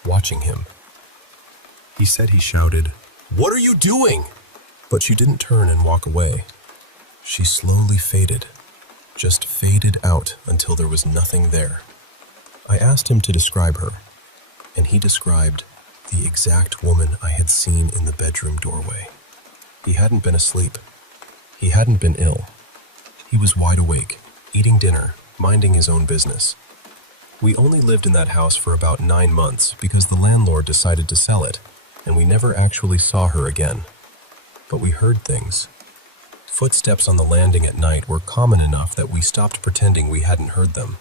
watching him. He said he shouted, "What are you doing?" But she didn't turn and walk away. She slowly faded, just faded out until there was nothing there. I asked him to describe her, and he described the exact woman I had seen in the bedroom doorway. He hadn't been asleep. He hadn't been ill. He was wide awake, eating dinner, minding his own business. We only lived in that house for about 9 months because the landlord decided to sell it, and we never actually saw her again. But we heard things. Footsteps on the landing at night were common enough that we stopped pretending we hadn't heard them.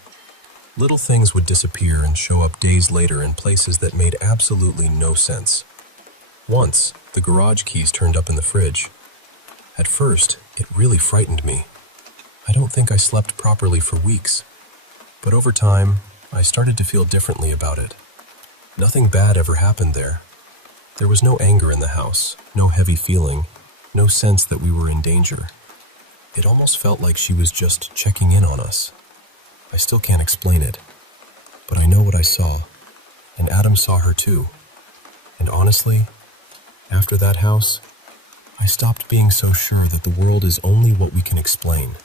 Little things would disappear and show up days later in places that made absolutely no sense. Once, the garage keys turned up in the fridge. At first, it really frightened me. I don't think I slept properly for weeks. But over time, I started to feel differently about it. Nothing bad ever happened there. There was no anger in the house, no heavy feeling, no sense that we were in danger. It almost felt like she was just checking in on us. I still can't explain it, but I know what I saw, and Adam saw her too. And honestly, after that house, I stopped being so sure that the world is only what we can explain.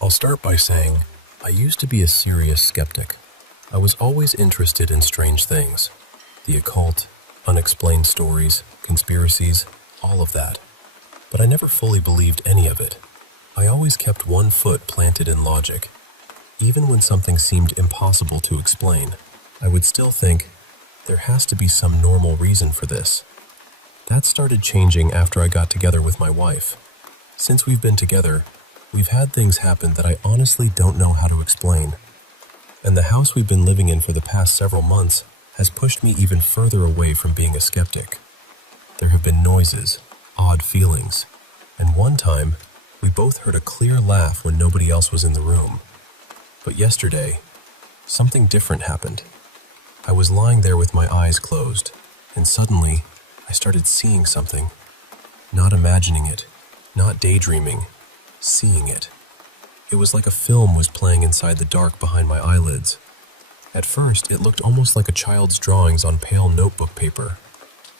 I'll start by saying, I used to be a serious skeptic. I was always interested in strange things. The occult, unexplained stories, conspiracies, all of that. But I never fully believed any of it. I always kept one foot planted in logic. Even when something seemed impossible to explain, I would still think, there has to be some normal reason for this. That started changing after I got together with my wife. Since we've been together, we've had things happen that I honestly don't know how to explain. And the house we've been living in for the past several months has pushed me even further away from being a skeptic. There have been noises, odd feelings, and one time, we both heard a clear laugh when nobody else was in the room. But yesterday, something different happened. I was lying there with my eyes closed, and suddenly, I started seeing something. Not imagining it, not daydreaming, seeing it. It was like a film was playing inside the dark behind my eyelids. At first, it looked almost like a child's drawings on pale notebook paper.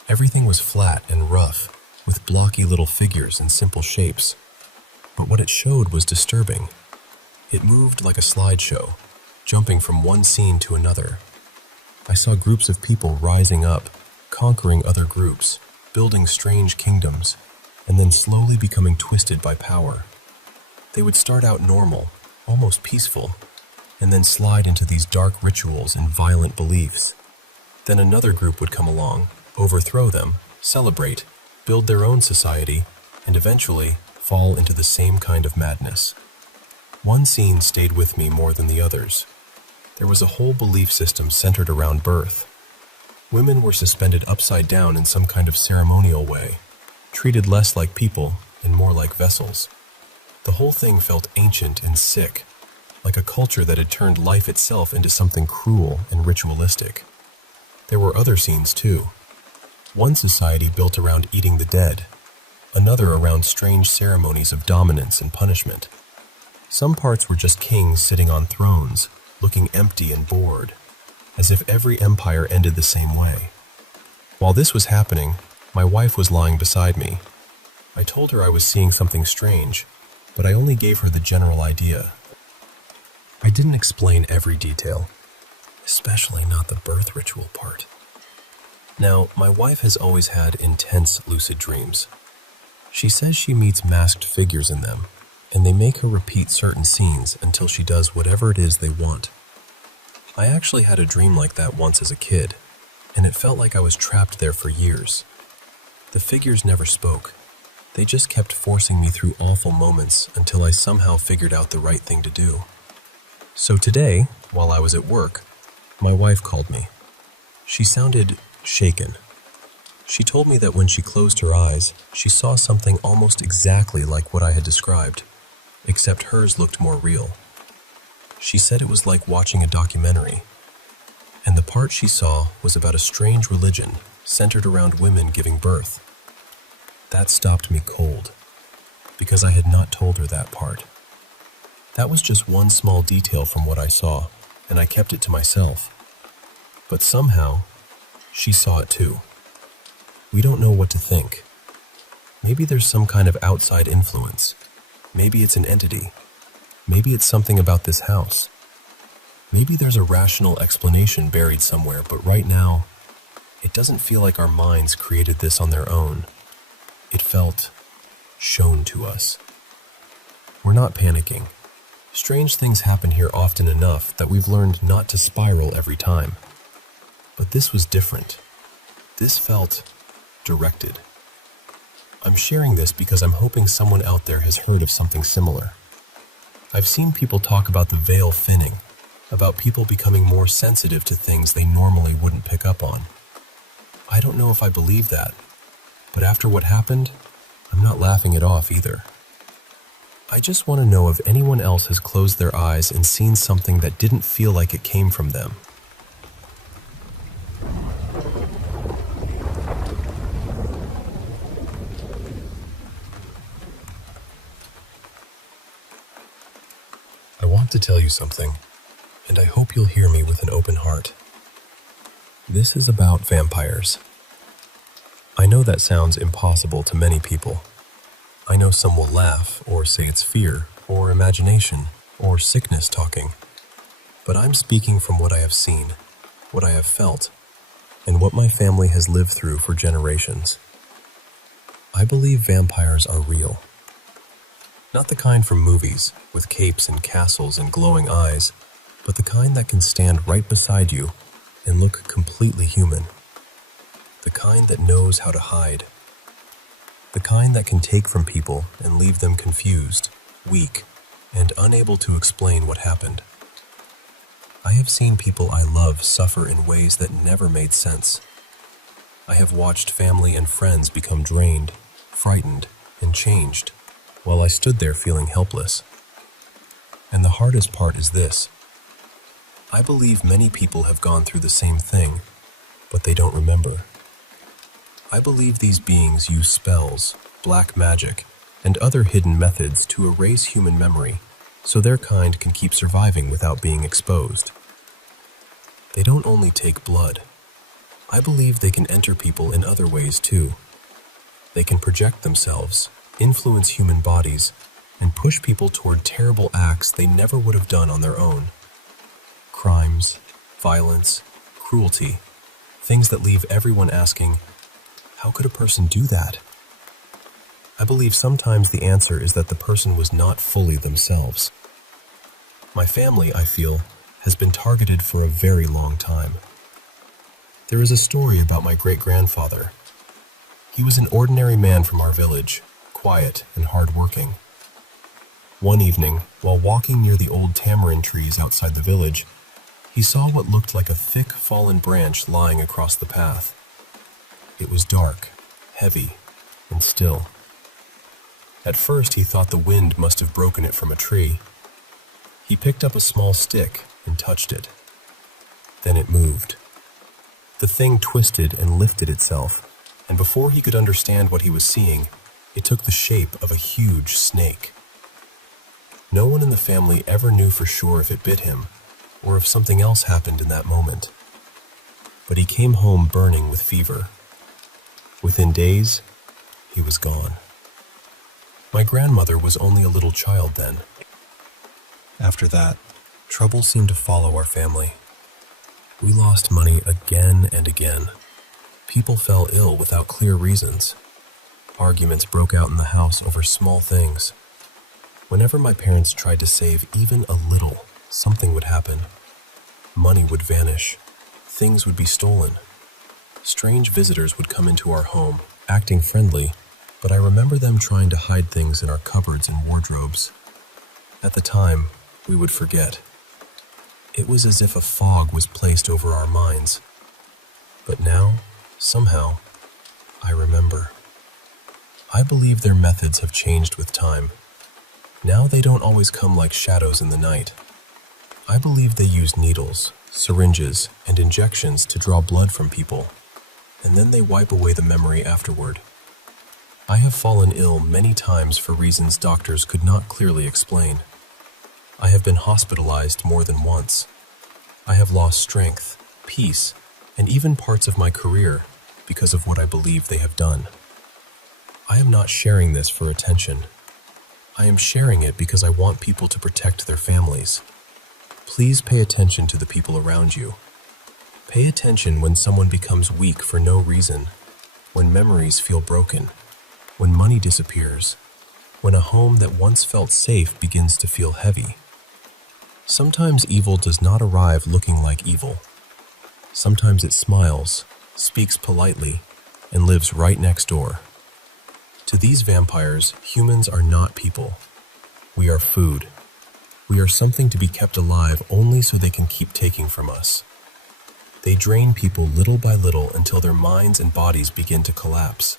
Everything was flat and rough, with blocky little figures and simple shapes. But what it showed was disturbing. It moved like a slideshow, jumping from one scene to another. I saw groups of people rising up, conquering other groups, building strange kingdoms, and then slowly becoming twisted by power. They would start out normal, almost peaceful, and then slide into these dark rituals and violent beliefs. Then another group would come along, overthrow them, celebrate, build their own society, and eventually fall into the same kind of madness. One scene stayed with me more than the others. There was a whole belief system centered around birth. Women were suspended upside down in some kind of ceremonial way, treated less like people and more like vessels. The whole thing felt ancient and sick, like a culture that had turned life itself into something cruel and ritualistic. There were other scenes too. One society built around eating the dead, another around strange ceremonies of dominance and punishment. Some parts were just kings sitting on thrones, looking empty and bored, as if every empire ended the same way. While this was happening, my wife was lying beside me. I told her I was seeing something strange, but I only gave her the general idea. I didn't explain every detail, especially not the birth ritual part. Now, my wife has always had intense lucid dreams. She says she meets masked figures in them, and they make her repeat certain scenes until she does whatever it is they want. I actually had a dream like that once as a kid, and it felt like I was trapped there for years. The figures never spoke. They just kept forcing me through awful moments until I somehow figured out the right thing to do. So today, while I was at work, my wife called me. She sounded shaken. She told me that when she closed her eyes, she saw something almost exactly like what I had described, except hers looked more real. She said it was like watching a documentary, and the part she saw was about a strange religion centered around women giving birth. That stopped me cold, because I had not told her that part. That was just one small detail from what I saw, and I kept it to myself. But somehow, she saw it too. We don't know what to think. Maybe there's some kind of outside influence. Maybe it's an entity. Maybe it's something about this house. Maybe there's a rational explanation buried somewhere, but right now, it doesn't feel like our minds created this on their own. It felt shown to us. We're not panicking. Strange things happen here often enough that we've learned not to spiral every time. But this was different. This felt directed. I'm sharing this because I'm hoping someone out there has heard of something similar. I've seen people talk about the veil thinning, about people becoming more sensitive to things they normally wouldn't pick up on. I don't know if I believe that, but after what happened, I'm not laughing it off either. I just want to know if anyone else has closed their eyes and seen something that didn't feel like it came from them. I want to tell you something, and I hope you'll hear me with an open heart. This is about vampires. I know that sounds impossible to many people. I know some will laugh or say it's fear or imagination or sickness talking. But I'm speaking from what I have seen, what I have felt, and what my family has lived through for generations. I believe vampires are real. Not the kind from movies, with capes and castles and glowing eyes, but the kind that can stand right beside you and look completely human. The kind that knows how to hide. The kind that can take from people and leave them confused, weak, and unable to explain what happened. I have seen people I love suffer in ways that never made sense. I have watched family and friends become drained, frightened, and changed, while I stood there feeling helpless. And the hardest part is this. I believe many people have gone through the same thing, but they don't remember. I believe these beings use spells, black magic, and other hidden methods to erase human memory, so their kind can keep surviving without being exposed. They don't only take blood. I believe they can enter people in other ways too. They can project themselves, influence human bodies, and push people toward terrible acts they never would have done on their own. Crimes, violence, cruelty, things that leave everyone asking, how could a person do that? I believe sometimes the answer is that the person was not fully themselves. My family, I feel, has been targeted for a very long time. There is a story about my great-grandfather. He was an ordinary man from our village, quiet and hard-working. One evening, while walking near the old tamarind trees outside the village, he saw what looked like a thick, fallen branch lying across the path. It was dark, heavy, and still. At first, he thought the wind must have broken it from a tree. He picked up a small stick and touched it. Then it moved. The thing twisted and lifted itself, and before he could understand what he was seeing, it took the shape of a huge snake. No one in the family ever knew for sure if it bit him, or if something else happened in that moment. But he came home burning with fever. Within days, he was gone. My grandmother was only a little child then. After that, trouble seemed to follow our family. We lost money again and again. People fell ill without clear reasons. Arguments broke out in the house over small things. Whenever my parents tried to save even a little, something would happen. Money would vanish. Things would be stolen. Strange visitors would come into our home, acting friendly, but I remember them trying to hide things in our cupboards and wardrobes. At the time, we would forget. It was as if a fog was placed over our minds. But now, somehow, I remember. I believe their methods have changed with time. Now they don't always come like shadows in the night. I believe they use needles, syringes, and injections to draw blood from people, and then they wipe away the memory afterward. I have fallen ill many times for reasons doctors could not clearly explain. I have been hospitalized more than once. I have lost strength, peace, and even parts of my career because of what I believe they have done. I am not sharing this for attention. I am sharing it because I want people to protect their families. Please pay attention to the people around you. Pay attention when someone becomes weak for no reason, when memories feel broken, when money disappears, when a home that once felt safe begins to feel heavy. Sometimes evil does not arrive looking like evil. Sometimes it smiles, speaks politely, and lives right next door. To these vampires, humans are not people. We are food. We are something to be kept alive only so they can keep taking from us. They drain people little by little until their minds and bodies begin to collapse.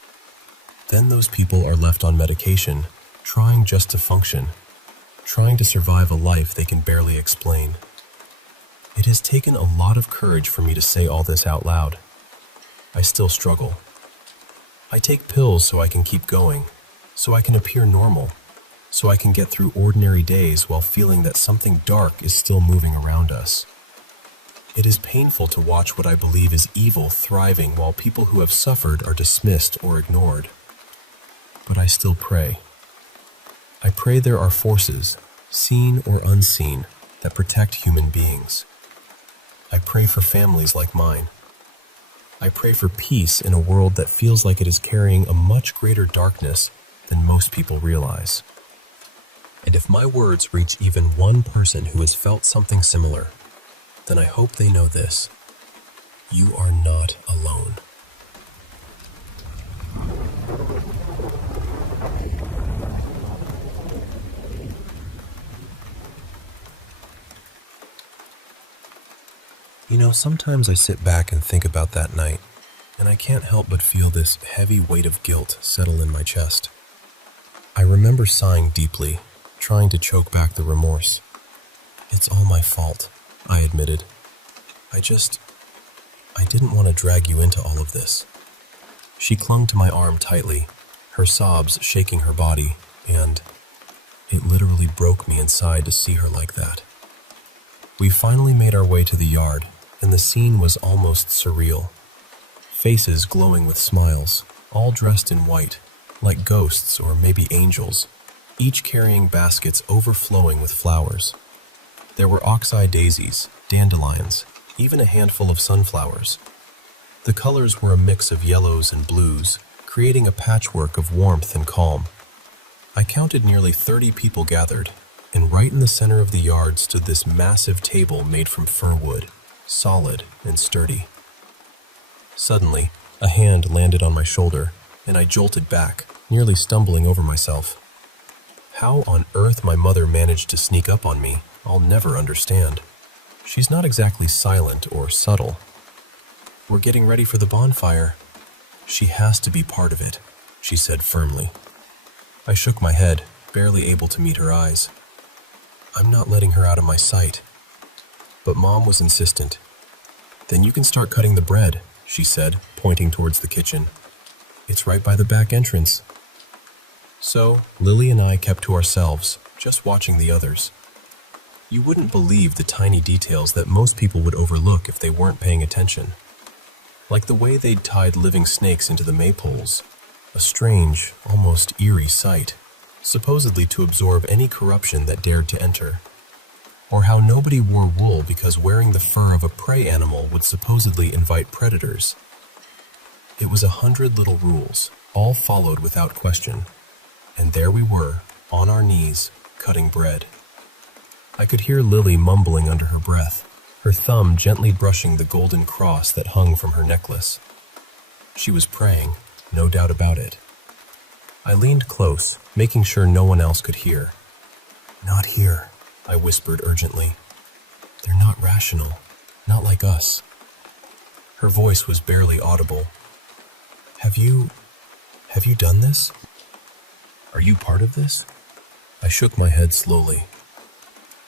Then those people are left on medication, trying just to function, trying to survive a life they can barely explain. It has taken a lot of courage for me to say all this out loud. I still struggle. I take pills so I can keep going, so I can appear normal, so I can get through ordinary days while feeling that something dark is still moving around us. It is painful to watch what I believe is evil thriving while people who have suffered are dismissed or ignored. But I still pray. I pray there are forces, seen or unseen, that protect human beings. I pray for families like mine. I pray for peace in a world that feels like it is carrying a much greater darkness than most people realize. And if my words reach even one person who has felt something similar, then I hope they know this: you are not alone. You know, sometimes I sit back and think about that night, and I can't help but feel this heavy weight of guilt settle in my chest. I remember sighing deeply, trying to choke back the remorse. It's all my fault, I admitted. I didn't want to drag you into all of this. She clung to my arm tightly, her sobs shaking her body, and it literally broke me inside to see her like that. We finally made our way to the yard, and the scene was almost surreal. Faces glowing with smiles, all dressed in white, like ghosts or maybe angels, each carrying baskets overflowing with flowers. There were oxeye daisies, dandelions, even a handful of sunflowers. The colors were a mix of yellows and blues, creating a patchwork of warmth and calm. I counted nearly 30 people gathered, and right in the center of the yard stood this massive table made from fir wood, solid and sturdy. Suddenly, a hand landed on my shoulder, and I jolted back, nearly stumbling over myself. How on earth my mother managed to sneak up on me, I'll never understand. She's not exactly silent or subtle. We're getting ready for the bonfire. She has to be part of it, she said firmly. I shook my head, barely able to meet her eyes. I'm not letting her out of my sight. But Mom was insistent. Then you can start cutting the bread, she said, pointing towards the kitchen. It's right by the back entrance. So, Lily and I kept to ourselves, just watching the others. You wouldn't believe the tiny details that most people would overlook if they weren't paying attention. Like the way they'd tied living snakes into the maypoles, a strange, almost eerie sight, supposedly to absorb any corruption that dared to enter. Or how nobody wore wool because wearing the fur of a prey animal would supposedly invite predators. It was 100 little rules, All followed without question, and there we were, on our knees, cutting bread. I could hear Lily mumbling under her breath, her thumb gently brushing the golden cross that hung from her necklace. She was praying, no doubt about it. I leaned close, making sure no one else could hear. "Not here," I whispered urgently. "They're not rational, not like us." Her voice was barely audible. Have you done this? Are you part of this?" I shook my head slowly.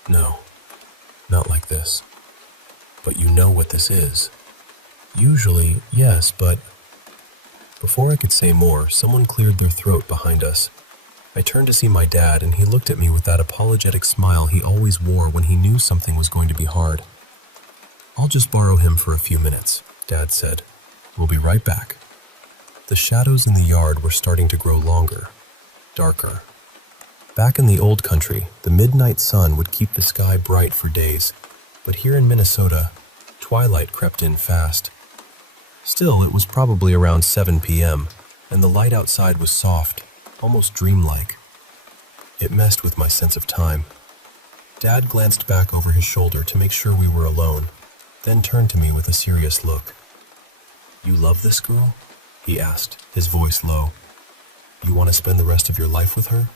"No, not like this. But you know what this is." "Usually, yes, but..." Before I could say more, someone cleared their throat behind us. I turned to see my dad, and he looked at me with that apologetic smile he always wore when he knew something was going to be hard. "I'll just borrow him for a few minutes," Dad said. "We'll be right back." The shadows in the yard were starting to grow longer, darker. Back in the old country, the midnight sun would keep the sky bright for days, but here in Minnesota, twilight crept in fast. Still, it was probably around 7 p.m., and the light outside was soft, almost dreamlike. It messed with my sense of time. Dad glanced back over his shoulder to make sure we were alone, then turned to me with a serious look. "You love this girl?" he asked, his voice low. "You want to spend the rest of your life with her?"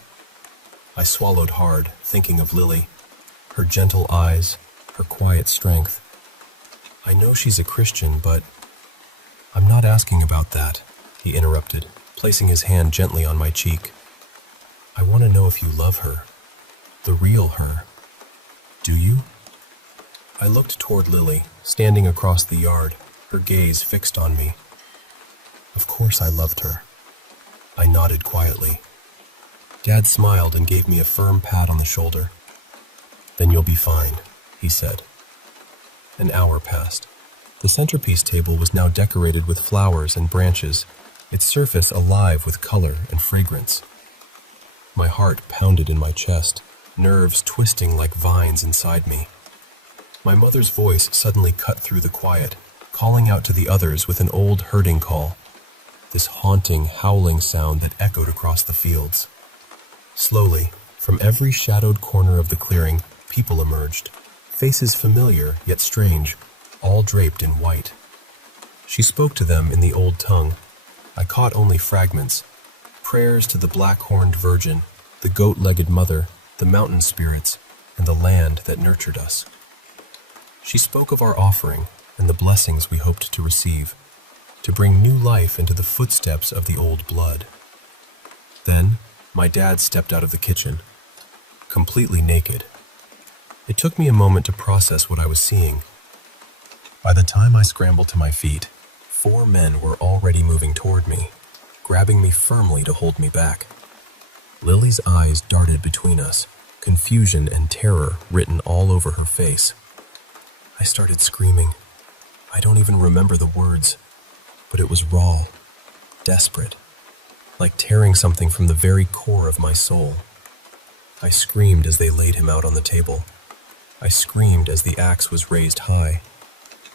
I swallowed hard, thinking of Lily, her gentle eyes, her quiet strength. "I know she's a Christian, but..." "I'm not asking about that," he interrupted, placing his hand gently on my cheek. "I want to know if you love her, the real her. Do you?" I looked toward Lily, standing across the yard, her gaze fixed on me. Of course I loved her. I nodded quietly. Dad smiled and gave me a firm pat on the shoulder. "Then you'll be fine," he said. An hour passed. The centerpiece table was now decorated with flowers and branches, its surface alive with color and fragrance. My heart pounded in my chest, nerves twisting like vines inside me. My mother's voice suddenly cut through the quiet, calling out to the others with an old herding call, this haunting, howling sound that echoed across the fields. Slowly, from every shadowed corner of the clearing, people emerged, faces familiar yet strange, all draped in white. She spoke to them in the old tongue. I caught only fragments, prayers to the black-horned virgin, the goat-legged mother, the mountain spirits, and the land that nurtured us. She spoke of our offering and the blessings we hoped to receive, to bring new life into the footsteps of the old blood. Then, my dad stepped out of the kitchen, completely naked. It took me a moment to process what I was seeing. By the time I scrambled to my feet, 4 men were already moving toward me, grabbing me firmly to hold me back. Lily's eyes darted between us, confusion and terror written all over her face. I started screaming. I don't even remember the words, but it was raw, desperate, like tearing something from the very core of my soul. I screamed as they laid him out on the table. I screamed as the axe was raised high.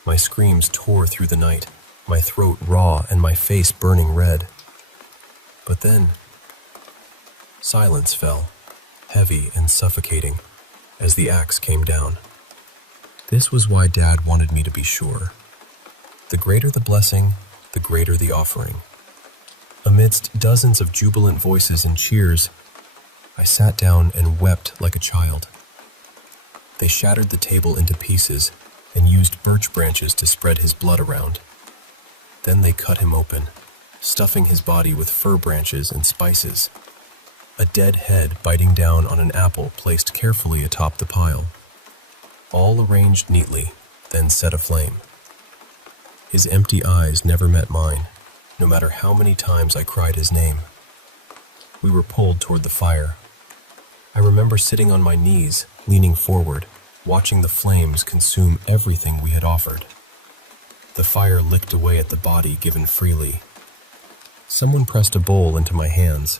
My screams tore through the night, my throat raw and my face burning red. But then, silence fell, heavy and suffocating, as the axe came down. This was why Dad wanted me to be sure. The greater the blessing, the greater the offering. Amidst dozens of jubilant voices and cheers, I sat down and wept like a child. They shattered the table into pieces and used birch branches to spread his blood around. Then they cut him open, stuffing his body with fir branches and spices. A dead head biting down on an apple placed carefully atop the pile. All arranged neatly, then set aflame. His empty eyes never met mine, no matter how many times I cried his name. We were pulled toward the fire. I remember sitting on my knees, leaning forward, watching the flames consume everything we had offered. The fire licked away at the body given freely. Someone pressed a bowl into my hands,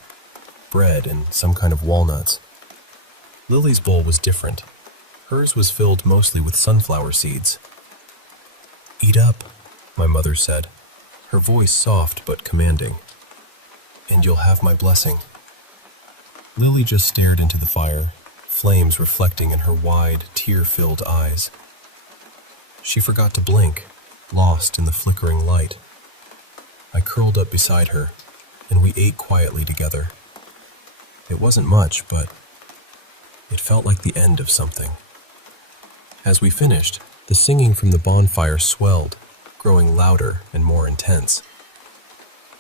bread and some kind of walnuts. Lily's bowl was different. Hers was filled mostly with sunflower seeds. "Eat up," my mother said, her voice soft but commanding. and you'll have my blessing." Lily just stared into the fire, flames reflecting in her wide, tear-filled eyes. She forgot to blink, lost in the flickering light. I curled up beside her, and we ate quietly together. It wasn't much, but it felt like the end of something. As we finished, the singing from the bonfire swelled, growing louder and more intense.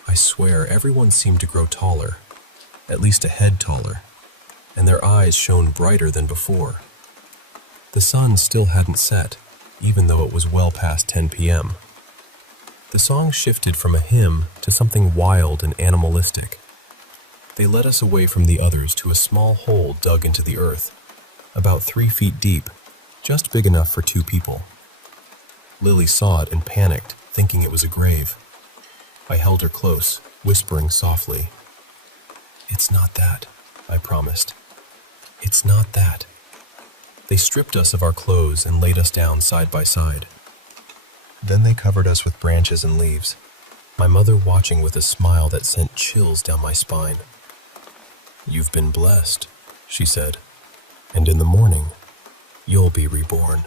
I swear everyone seemed to grow taller, at least a head taller, and their eyes shone brighter than before. The sun still hadn't set, even though it was well past 10 p.m. The song shifted from a hymn to something wild and animalistic. They led us away from the others to a small hole dug into the earth, about 3 feet deep, just big enough for 2 people. Lily saw it and panicked, thinking it was a grave. I held her close, whispering softly. "It's not that," I promised. "It's not that." They stripped us of our clothes and laid us down side by side. Then they covered us with branches and leaves, my mother watching with a smile that sent chills down my spine. "You've been blessed," she said, "and in the morning, you'll be reborn."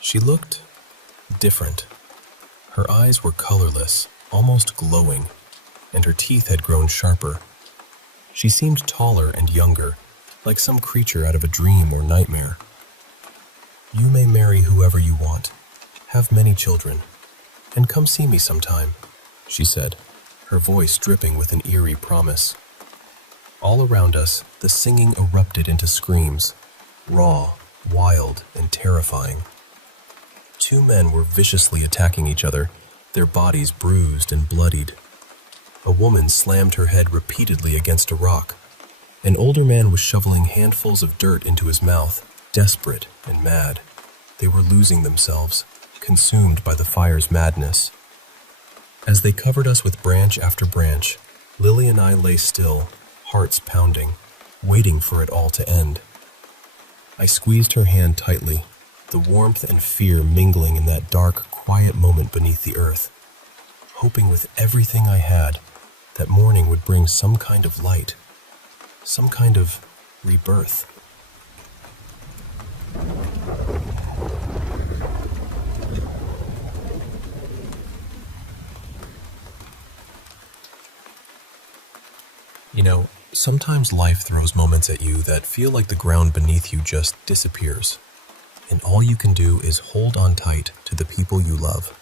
She looked different. Her eyes were colorless, almost glowing, and her teeth had grown sharper. She seemed taller and younger, like some creature out of a dream or nightmare. "You may marry whoever you want, have many children, and come see me sometime," she said, her voice dripping with an eerie promise. All around us, the singing erupted into screams, raw, wild, and terrifying. 2 men were viciously attacking each other, their bodies bruised and bloodied. A woman slammed her head repeatedly against a rock. An older man was shoveling handfuls of dirt into his mouth, desperate and mad. They were losing themselves, consumed by the fire's madness. As they covered us with branch after branch, Lily and I lay still, hearts pounding, waiting for it all to end. I squeezed her hand tightly, the warmth and fear mingling in that dark, quiet moment beneath the earth, hoping with everything I had that morning would bring some kind of light, some kind of rebirth. You know, sometimes life throws moments at you that feel like the ground beneath you just disappears, and all you can do is hold on tight to the people you love.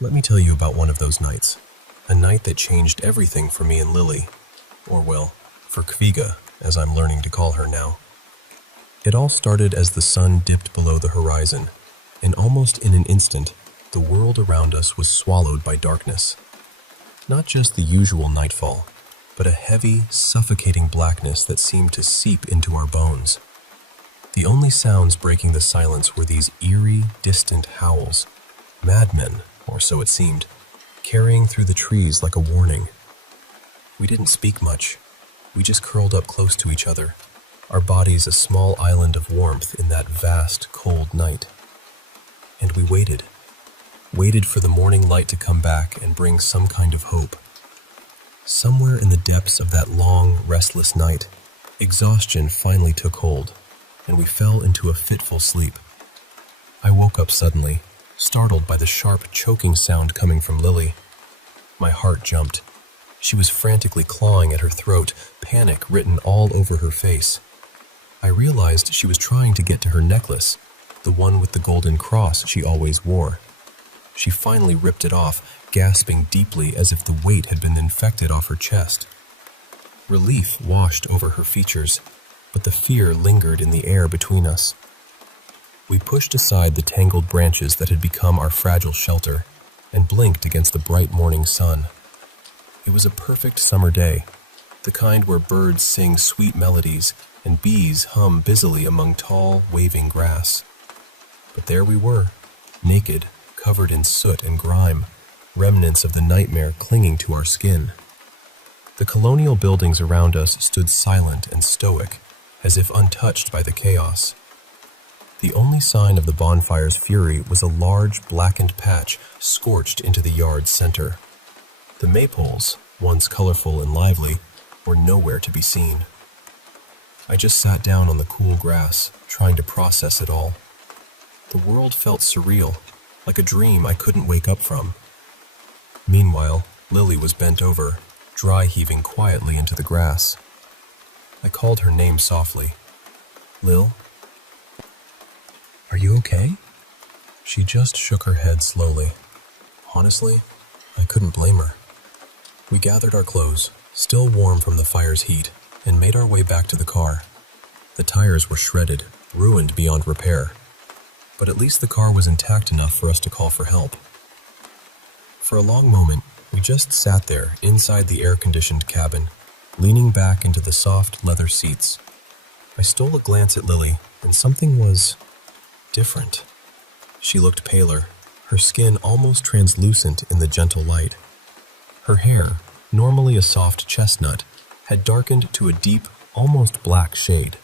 Let me tell you about one of those nights, a night that changed everything for me and Lily, or well, for Kviga, as I'm learning to call her now. It all started as the sun dipped below the horizon, and almost in an instant, the world around us was swallowed by darkness. Not just the usual nightfall, but a heavy, suffocating blackness that seemed to seep into our bones. The only sounds breaking the silence were these eerie, distant howls, madmen, or so it seemed, carrying through the trees like a warning. We didn't speak much. We just curled up close to each other, our bodies a small island of warmth in that vast, cold night. And we waited for the morning light to come back and bring some kind of hope. Somewhere in the depths of that long, restless night, exhaustion finally took hold, and we fell into a fitful sleep. I woke up suddenly, startled by the sharp, choking sound coming from Lily. My heart jumped. She was frantically clawing at her throat, panic written all over her face. I realized she was trying to get to her necklace, the one with the golden cross she always wore. She finally ripped it off, gasping deeply as if the weight had been infected off her chest. Relief washed over her features, but the fear lingered in the air between us. We pushed aside the tangled branches that had become our fragile shelter and blinked against the bright morning sun. It was a perfect summer day, the kind where birds sing sweet melodies and bees hum busily among tall, waving grass. But there we were, naked, covered in soot and grime, remnants of the nightmare clinging to our skin. The colonial buildings around us stood silent and stoic, as if untouched by the chaos. The only sign of the bonfire's fury was a large blackened patch scorched into the yard's center. The maypoles, once colorful and lively, were nowhere to be seen. I just sat down on the cool grass, trying to process it all. The world felt surreal, like a dream I couldn't wake up from. Meanwhile, Lily was bent over, dry heaving quietly into the grass. I called her name softly. "Lil? Are you okay?" She just shook her head slowly. Honestly, I couldn't blame her. We gathered our clothes, still warm from the fire's heat, and made our way back to the car. The tires were shredded, ruined beyond repair, but at least the car was intact enough for us to call for help. For a long moment, we just sat there inside the air-conditioned cabin, leaning back into the soft leather seats. I stole a glance at Lily, and something was different. She looked paler, her skin almost translucent in the gentle light. Her hair, normally a soft chestnut, had darkened to a deep, almost black shade.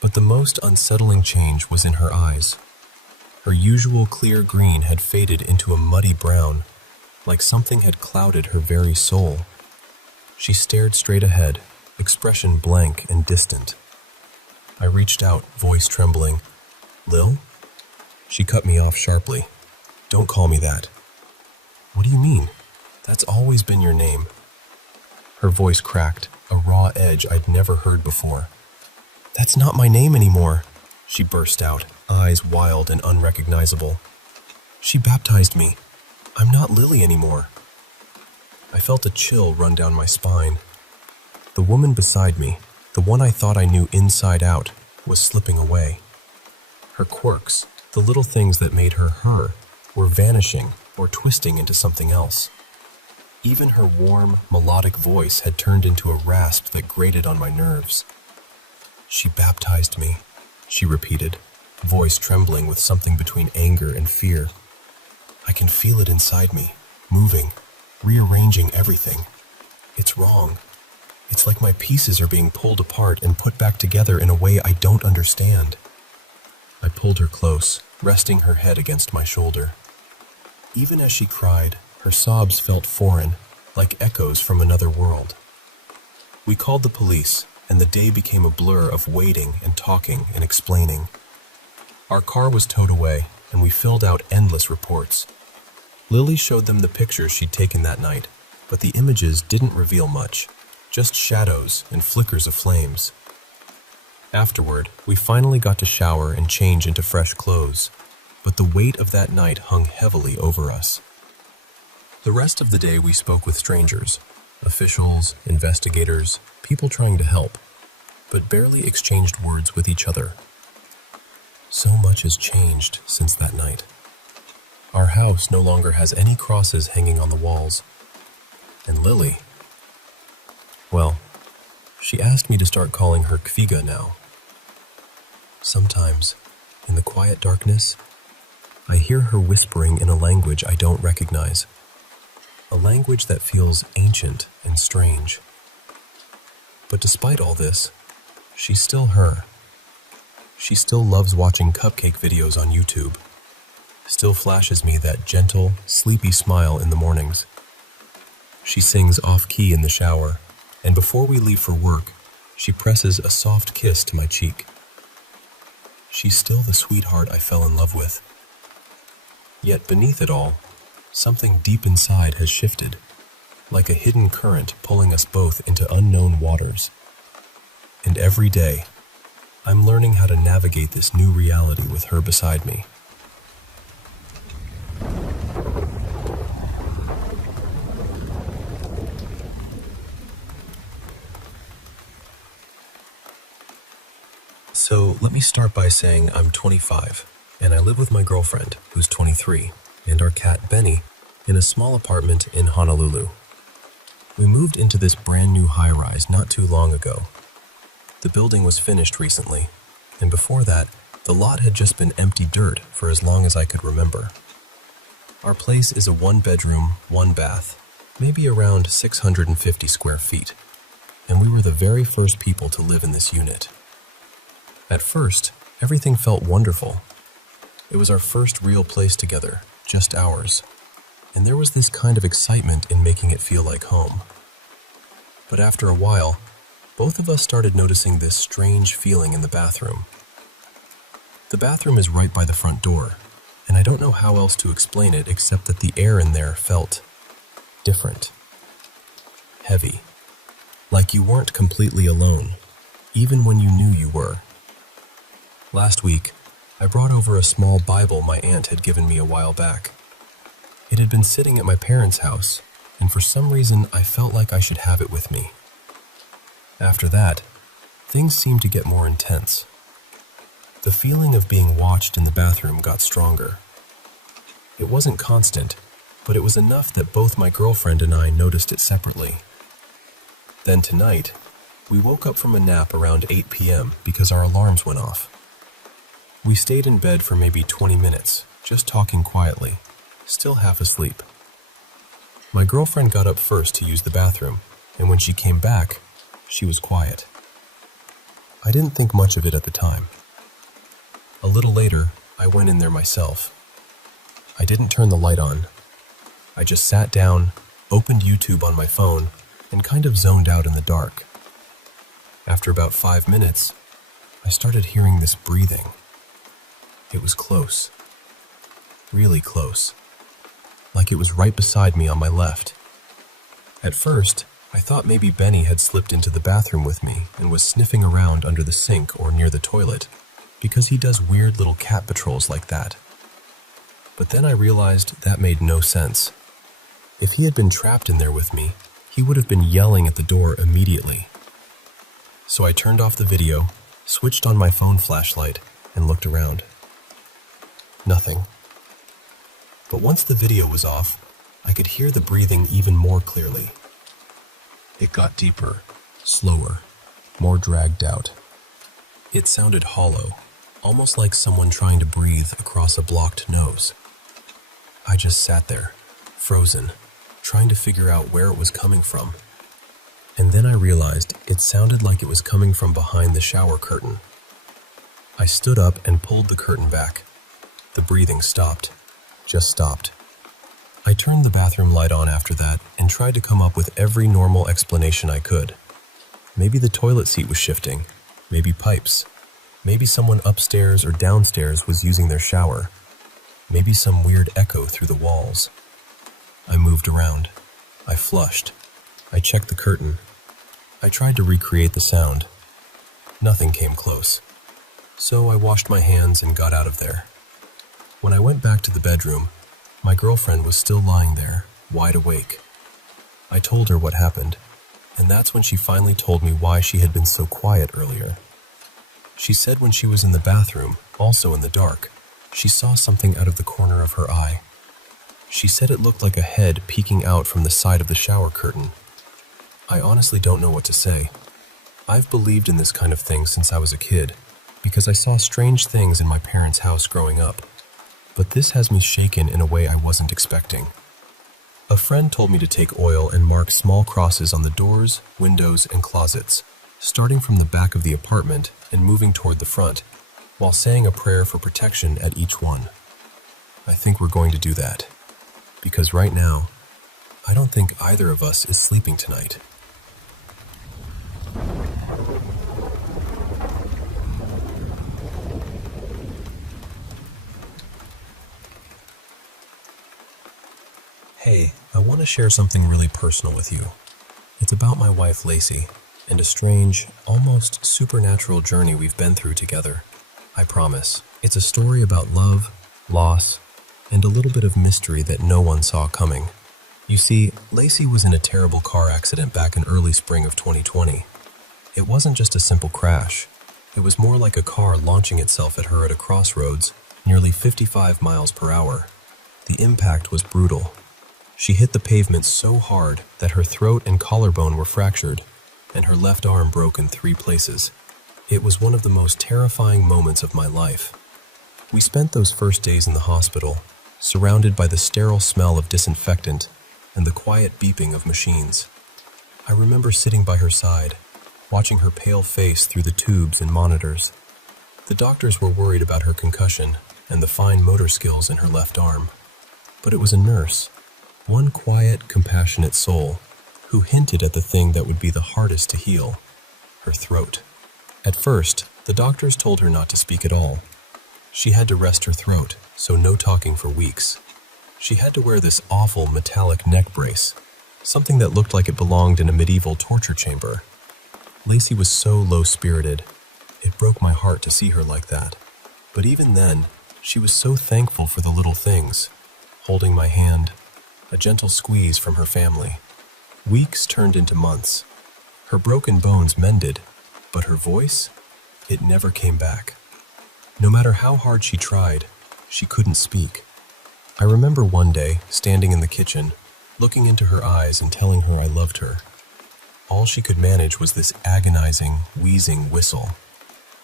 But the most unsettling change was in her eyes. Her usual clear green had faded into a muddy brown, like something had clouded her very soul. She stared straight ahead, expression blank and distant. I reached out, voice trembling. "Lil?" She cut me off sharply. "Don't call me that." "What do you mean? That's always been your name." Her voice cracked, a raw edge I'd never heard before. "That's not my name anymore," she burst out, eyes wild and unrecognizable. "She baptized me. I'm not Lily anymore." I felt a chill run down my spine. The woman beside me, the one I thought I knew inside out, was slipping away. Her quirks, the little things that made her her, were vanishing or twisting into something else. Even her warm, melodic voice had turned into a rasp that grated on my nerves. "She baptized me," she repeated, voice trembling with something between anger and fear. "I can feel it inside me, moving, rearranging everything. It's wrong. It's like my pieces are being pulled apart and put back together in a way I don't understand." I pulled her close, resting her head against my shoulder. Even as she cried, her sobs felt foreign, like echoes from another world. We called the police, and the day became a blur of waiting and talking and explaining. Our car was towed away, and we filled out endless reports. Lily showed them the pictures she'd taken that night, but the images didn't reveal much, just shadows and flickers of flames. Afterward, we finally got to shower and change into fresh clothes, but the weight of that night hung heavily over us. The rest of the day we spoke with strangers, officials, investigators, people trying to help, but barely exchanged words with each other. So much has changed since that night. Our house no longer has any crosses hanging on the walls. And Lily, well, she asked me to start calling her Kviga now. Sometimes, in the quiet darkness, I hear her whispering in a language I don't recognize. A language that feels ancient and strange. But despite all this, she's still her. She still loves watching cupcake videos on YouTube. Still flashes me that gentle, sleepy smile in the mornings. She sings off-key in the shower, and before we leave for work, she presses a soft kiss to my cheek. She's still the sweetheart I fell in love with. Yet beneath it all, something deep inside has shifted, like a hidden current pulling us both into unknown waters. And every day, I'm learning how to navigate this new reality with her beside me. So let me start by saying I'm 25, and I live with my girlfriend, who's 23, and our cat Benny, in a small apartment in Honolulu. We moved into this brand new high-rise not too long ago. The building was finished recently, and before that, the lot had just been empty dirt for as long as I could remember. Our place is a one-bedroom, one-bath, maybe around 650 square feet, and we were the very first people to live in this unit. At first, everything felt wonderful. It was our first real place together, just ours, and there was this kind of excitement in making it feel like home. But after a while, both of us started noticing this strange feeling in the bathroom. The bathroom is right by the front door, and I don't know how else to explain it except that the air in there felt different, heavy, like you weren't completely alone, even when you knew you were. Last week, I brought over a small Bible my aunt had given me a while back. It had been sitting at my parents' house, and for some reason I felt like I should have it with me. After that, things seemed to get more intense. The feeling of being watched in the bathroom got stronger. It wasn't constant, but it was enough that both my girlfriend and I noticed it separately. Then tonight, we woke up from a nap around 8 p.m. because our alarms went off. We stayed in bed for maybe 20 minutes, just talking quietly, still half asleep. My girlfriend got up first to use the bathroom, and when she came back, she was quiet. I didn't think much of it at the time. A little later, I went in there myself. I didn't turn the light on. I just sat down, opened YouTube on my phone, and kind of zoned out in the dark. After about 5 minutes, I started hearing this breathing. It was close. Really close. Like it was right beside me on my left. At first, I thought maybe Benny had slipped into the bathroom with me and was sniffing around under the sink or near the toilet, because he does weird little cat patrols like that. But then I realized that made no sense. If he had been trapped in there with me, he would have been yelling at the door immediately. So I turned off the video, switched on my phone flashlight, and looked around. Nothing. But once the video was off, I could hear the breathing even more clearly. It got deeper, slower, more dragged out. It sounded hollow, almost like someone trying to breathe across a blocked nose. I just sat there, frozen, trying to figure out where it was coming from. And then I realized it sounded like it was coming from behind the shower curtain. I stood up and pulled the curtain back. The breathing stopped, just stopped. I turned the bathroom light on after that and tried to come up with every normal explanation I could. Maybe the toilet seat was shifting, maybe pipes, maybe someone upstairs or downstairs was using their shower, maybe some weird echo through the walls. I moved around. I flushed. I checked the curtain. I tried to recreate the sound. Nothing came close. So I washed my hands and got out of there. When I went back to the bedroom, my girlfriend was still lying there, wide awake. I told her what happened, and that's when she finally told me why she had been so quiet earlier. She said when she was in the bathroom, also in the dark, she saw something out of the corner of her eye. She said it looked like a head peeking out from the side of the shower curtain. I honestly don't know what to say. I've believed in this kind of thing since I was a kid, because I saw strange things in my parents' house growing up. But this has me shaken in a way I wasn't expecting. A friend told me to take oil and mark small crosses on the doors, windows, and closets, starting from the back of the apartment and moving toward the front, while saying a prayer for protection at each one. I think we're going to do that, because right now, I don't think either of us is sleeping tonight. Hey, I want to share something really personal with you. It's about my wife Lacey, and a strange, almost supernatural journey we've been through together. I promise. It's a story about love, loss, and a little bit of mystery that no one saw coming. You see, Lacey was in a terrible car accident back in early spring of 2020. It wasn't just a simple crash. It was more like a car launching itself at her at a crossroads, nearly 55 miles per hour. The impact was brutal. She hit the pavement so hard that her throat and collarbone were fractured, and her left arm broke in 3 places. It was one of the most terrifying moments of my life. We spent those first days in the hospital, surrounded by the sterile smell of disinfectant and the quiet beeping of machines. I remember sitting by her side, watching her pale face through the tubes and monitors. The doctors were worried about her concussion and the fine motor skills in her left arm. But it was a nurse, one quiet, compassionate soul, who hinted at the thing that would be the hardest to heal, her throat. At first, the doctors told her not to speak at all. She had to rest her throat, so no talking for weeks. She had to wear this awful metallic neck brace, something that looked like it belonged in a medieval torture chamber. Lacey was so low-spirited. It broke my heart to see her like that. But even then, she was so thankful for the little things. Holding my hand, a gentle squeeze from her family. Weeks turned into months. Her broken bones mended, but her voice, it never came back. No matter how hard she tried, she couldn't speak. I remember one day, standing in the kitchen, looking into her eyes and telling her I loved her. All she could manage was this agonizing, wheezing whistle.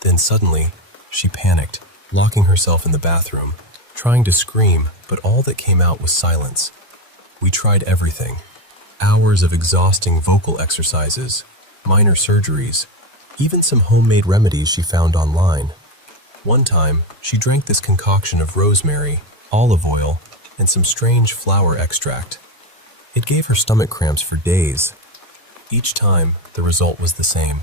Then suddenly, she panicked, locking herself in the bathroom, trying to scream, but all that came out was silence. We tried everything. Hours of exhausting vocal exercises, minor surgeries, even some homemade remedies she found online. One time, she drank this concoction of rosemary, olive oil, and some strange flower extract. It gave her stomach cramps for days. Each time, the result was the same.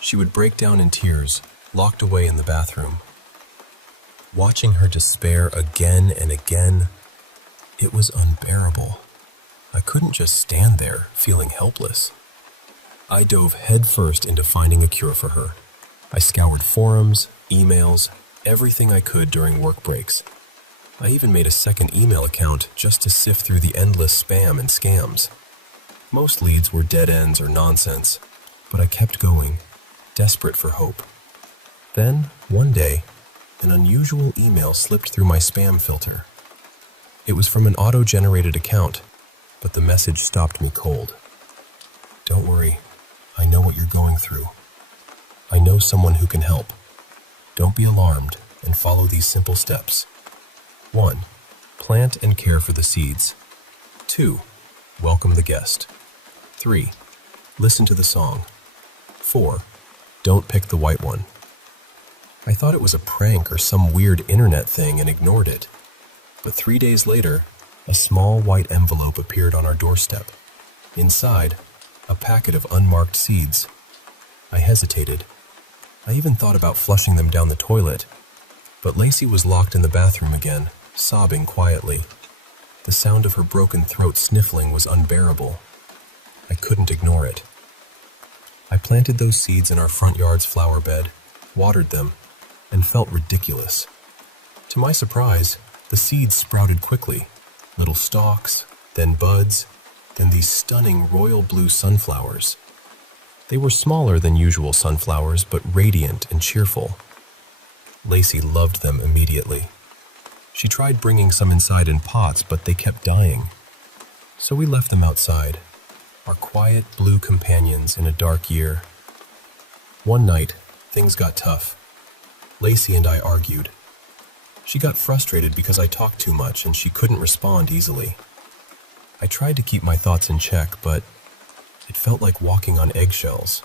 She would break down in tears, locked away in the bathroom. Watching her despair again and again, it was unbearable. I couldn't just stand there, feeling helpless. I dove headfirst into finding a cure for her. I scoured forums, emails, everything I could during work breaks. I even made a second email account just to sift through the endless spam and scams. Most leads were dead ends or nonsense, but I kept going, desperate for hope. Then, one day, an unusual email slipped through my spam filter. It was from an auto-generated account, but the message stopped me cold. Don't worry, I know what you're going through. I know someone who can help. Don't be alarmed and follow these simple steps. 1. Plant and care for the seeds. 2. Welcome the guest. 3. Listen to the song. 4. Don't pick the white one. I thought it was a prank or some weird internet thing and ignored it. But 3 days later, a small white envelope appeared on our doorstep. Inside, a packet of unmarked seeds. I hesitated. I even thought about flushing them down the toilet. But Lacey was locked in the bathroom again, sobbing quietly. The sound of her broken throat sniffling was unbearable. I couldn't ignore it. I planted those seeds in our front yard's flower bed, watered them, and felt ridiculous. To my surprise, the seeds sprouted quickly. Little stalks, then buds, then these stunning royal blue sunflowers. They were smaller than usual sunflowers, but radiant and cheerful. Lacey loved them immediately. She tried bringing some inside in pots, but they kept dying. So we left them outside, our quiet blue companions in a dark year. One night, things got tough. Lacey and I argued. She got frustrated because I talked too much and she couldn't respond easily. I tried to keep my thoughts in check, but it felt like walking on eggshells.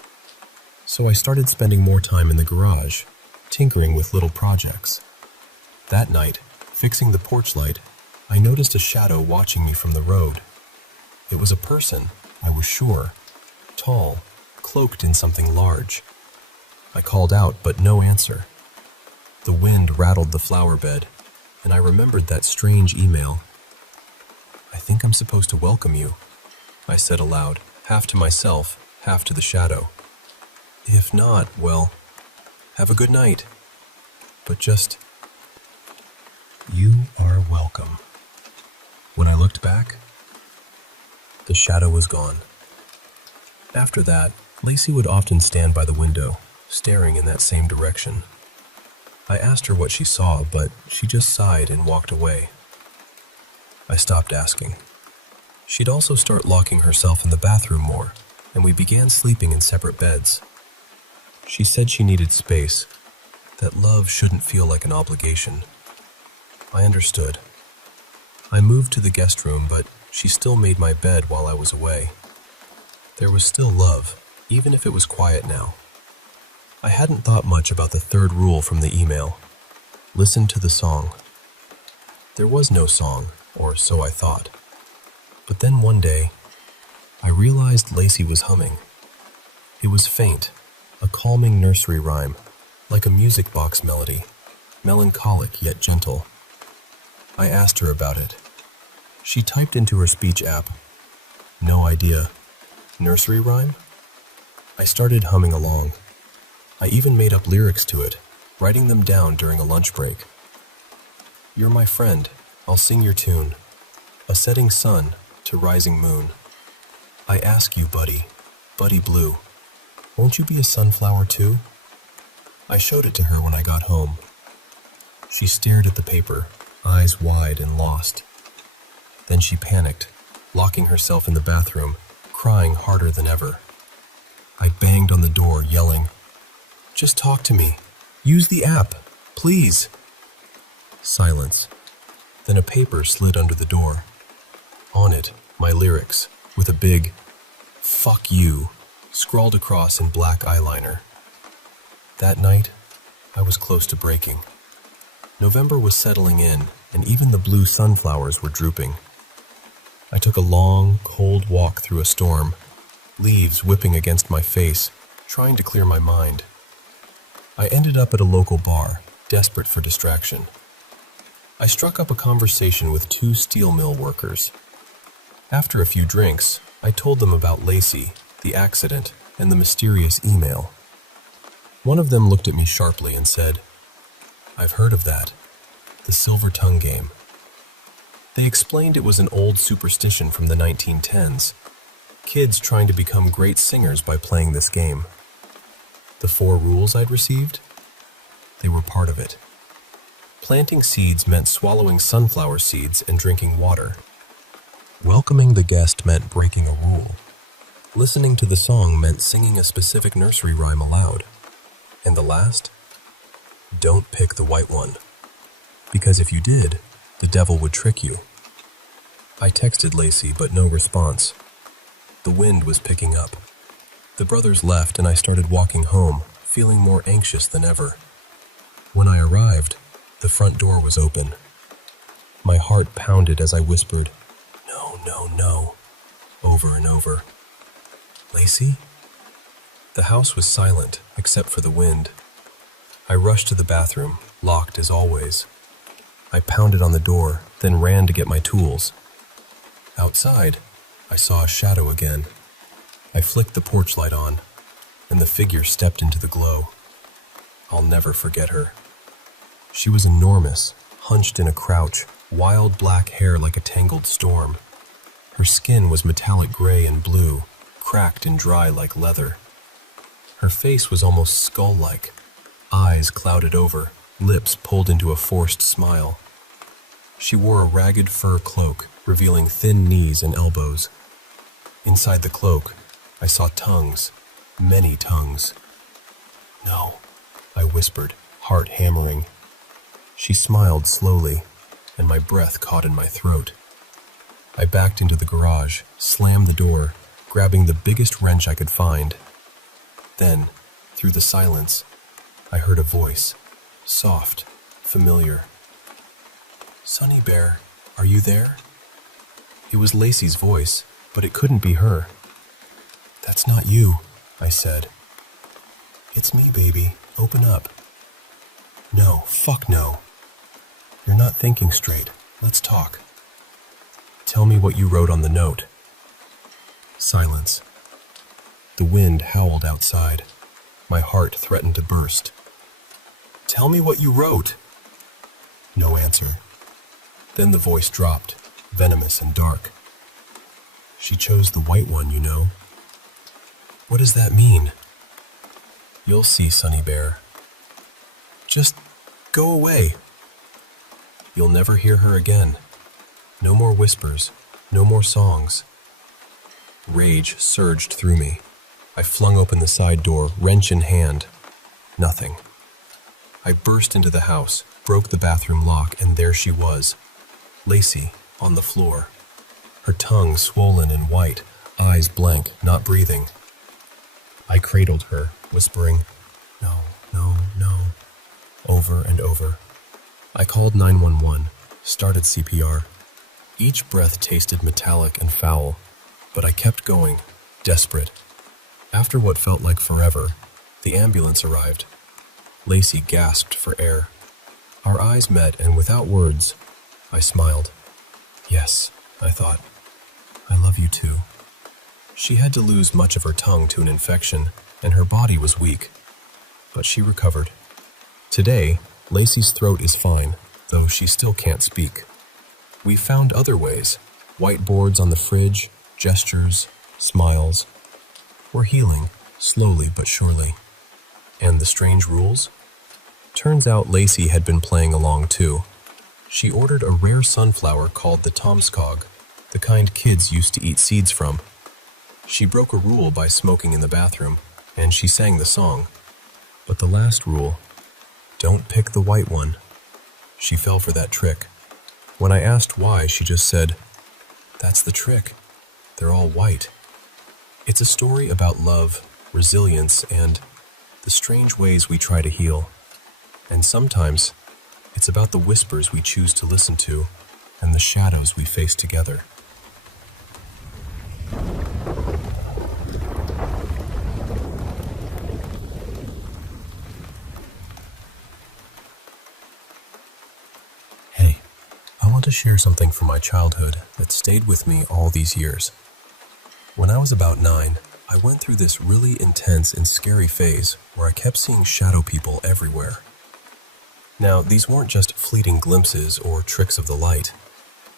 So I started spending more time in the garage, tinkering with little projects. That night, fixing the porch light, I noticed a shadow watching me from the road. It was a person, I was sure, tall, cloaked in something large. I called out, but no answer. The wind rattled the flower bed, and I remembered that strange email. I think I'm supposed to welcome you, I said aloud, half to myself, half to the shadow. If not, well, have a good night. But just, you are welcome. When I looked back, the shadow was gone. After that, Lacey would often stand by the window, staring in that same direction. I asked her what she saw, but she just sighed and walked away. I stopped asking. She'd also start locking herself in the bathroom more, and we began sleeping in separate beds. She said she needed space, that love shouldn't feel like an obligation. I understood. I moved to the guest room, but she still made my bed while I was away. There was still love, even if it was quiet now. I hadn't thought much about the third rule from the email. Listen to the song. There was no song, or so I thought. But then one day, I realized Lacey was humming. It was faint, a calming nursery rhyme, like a music box melody, melancholic yet gentle. I asked her about it. She typed into her speech app. No idea. Nursery rhyme? I started humming along. I even made up lyrics to it, writing them down during a lunch break. You're my friend, I'll sing your tune. A setting sun to rising moon. I ask you, buddy, buddy blue, won't you be a sunflower too? I showed it to her when I got home. She stared at the paper, eyes wide and lost. Then she panicked, locking herself in the bathroom, crying harder than ever. I banged on the door, yelling, "Just talk to me. Use the app, please." Silence. Then a paper slid under the door. On it, my lyrics, with a big "fuck you" scrawled across in black eyeliner. That night, I was close to breaking. November was settling in, and even the blue sunflowers were drooping. I took a long, cold walk through a storm, leaves whipping against my face, trying to clear my mind. I ended up at a local bar, desperate for distraction. I struck up a conversation with two steel mill workers. After a few drinks, I told them about Lacey, the accident, and the mysterious email. One of them looked at me sharply and said, "I've heard of that, the silver tongue game." They explained it was an old superstition from the 1910s, kids trying to become great singers by playing this game. The 4 rules I'd received? They were part of it. Planting seeds meant swallowing sunflower seeds and drinking water. Welcoming the guest meant breaking a rule. Listening to the song meant singing a specific nursery rhyme aloud. And the last? Don't pick the white one. Because if you did, the devil would trick you. I texted Lacey, but no response. The wind was picking up. The brothers left and I started walking home, feeling more anxious than ever. When I arrived, the front door was open. My heart pounded as I whispered, "No, no, no," over and over. Lacey? The house was silent, except for the wind. I rushed to the bathroom, locked as always. I pounded on the door, then ran to get my tools. Outside, I saw a shadow again. I flicked the porch light on, and the figure stepped into the glow. I'll never forget her. She was enormous, hunched in a crouch, wild black hair like a tangled storm. Her skin was metallic gray and blue, cracked and dry like leather. Her face was almost skull-like, eyes clouded over, lips pulled into a forced smile. She wore a ragged fur cloak, revealing thin knees and elbows. Inside the cloak, I saw tongues, many tongues. "No," I whispered, heart hammering. She smiled slowly, and my breath caught in my throat. I backed into the garage, slammed the door, grabbing the biggest wrench I could find. Then, through the silence, I heard a voice, soft, familiar. "Sunny Bear, are you there?" It was Lacey's voice, but it couldn't be her. "That's not you," I said. "It's me, baby. Open up." "No, fuck no. You're not thinking straight. Let's talk. Tell me what you wrote on the note." Silence. The wind howled outside. My heart threatened to burst. "Tell me what you wrote." No answer. Then the voice dropped, venomous and dark. "She chose the white one, you know." "What does that mean?" "You'll see, Sunny Bear. Just go away." "You'll never hear her again. No more whispers, no more songs." Rage surged through me. I flung open the side door, wrench in hand. Nothing. I burst into the house, broke the bathroom lock, and there she was, Lacey, on the floor. Her tongue swollen and white, eyes blank, not breathing. I cradled her, whispering, "No, no, no," over and over. I called 911, started CPR. Each breath tasted metallic and foul. But I kept going, desperate. After what felt like forever, the ambulance arrived. Lacey gasped for air. Our eyes met, and without words, I smiled. Yes, I thought. I love you too. She had to lose much of her tongue to an infection, and her body was weak. But she recovered. Today, Lacey's throat is fine, though she still can't speak. We found other ways. Whiteboards on the fridge, gestures, smiles. We're healing, slowly but surely. And the strange rules? Turns out Lacey had been playing along too. She ordered a rare sunflower called the Tomskog, the kind kids used to eat seeds from. She broke a rule by smoking in the bathroom, and she sang the song. But the last rule, don't pick the white one. She fell for that trick. When I asked why, she just said, that's the trick. They're all white. It's a story about love, resilience, and the strange ways we try to heal. And sometimes, it's about the whispers we choose to listen to and the shadows we face together. Hey, I want to share something from my childhood that stayed with me all these years. When I was about 9, I went through this really intense and scary phase where I kept seeing shadow people everywhere. Now, these weren't just fleeting glimpses or tricks of the light.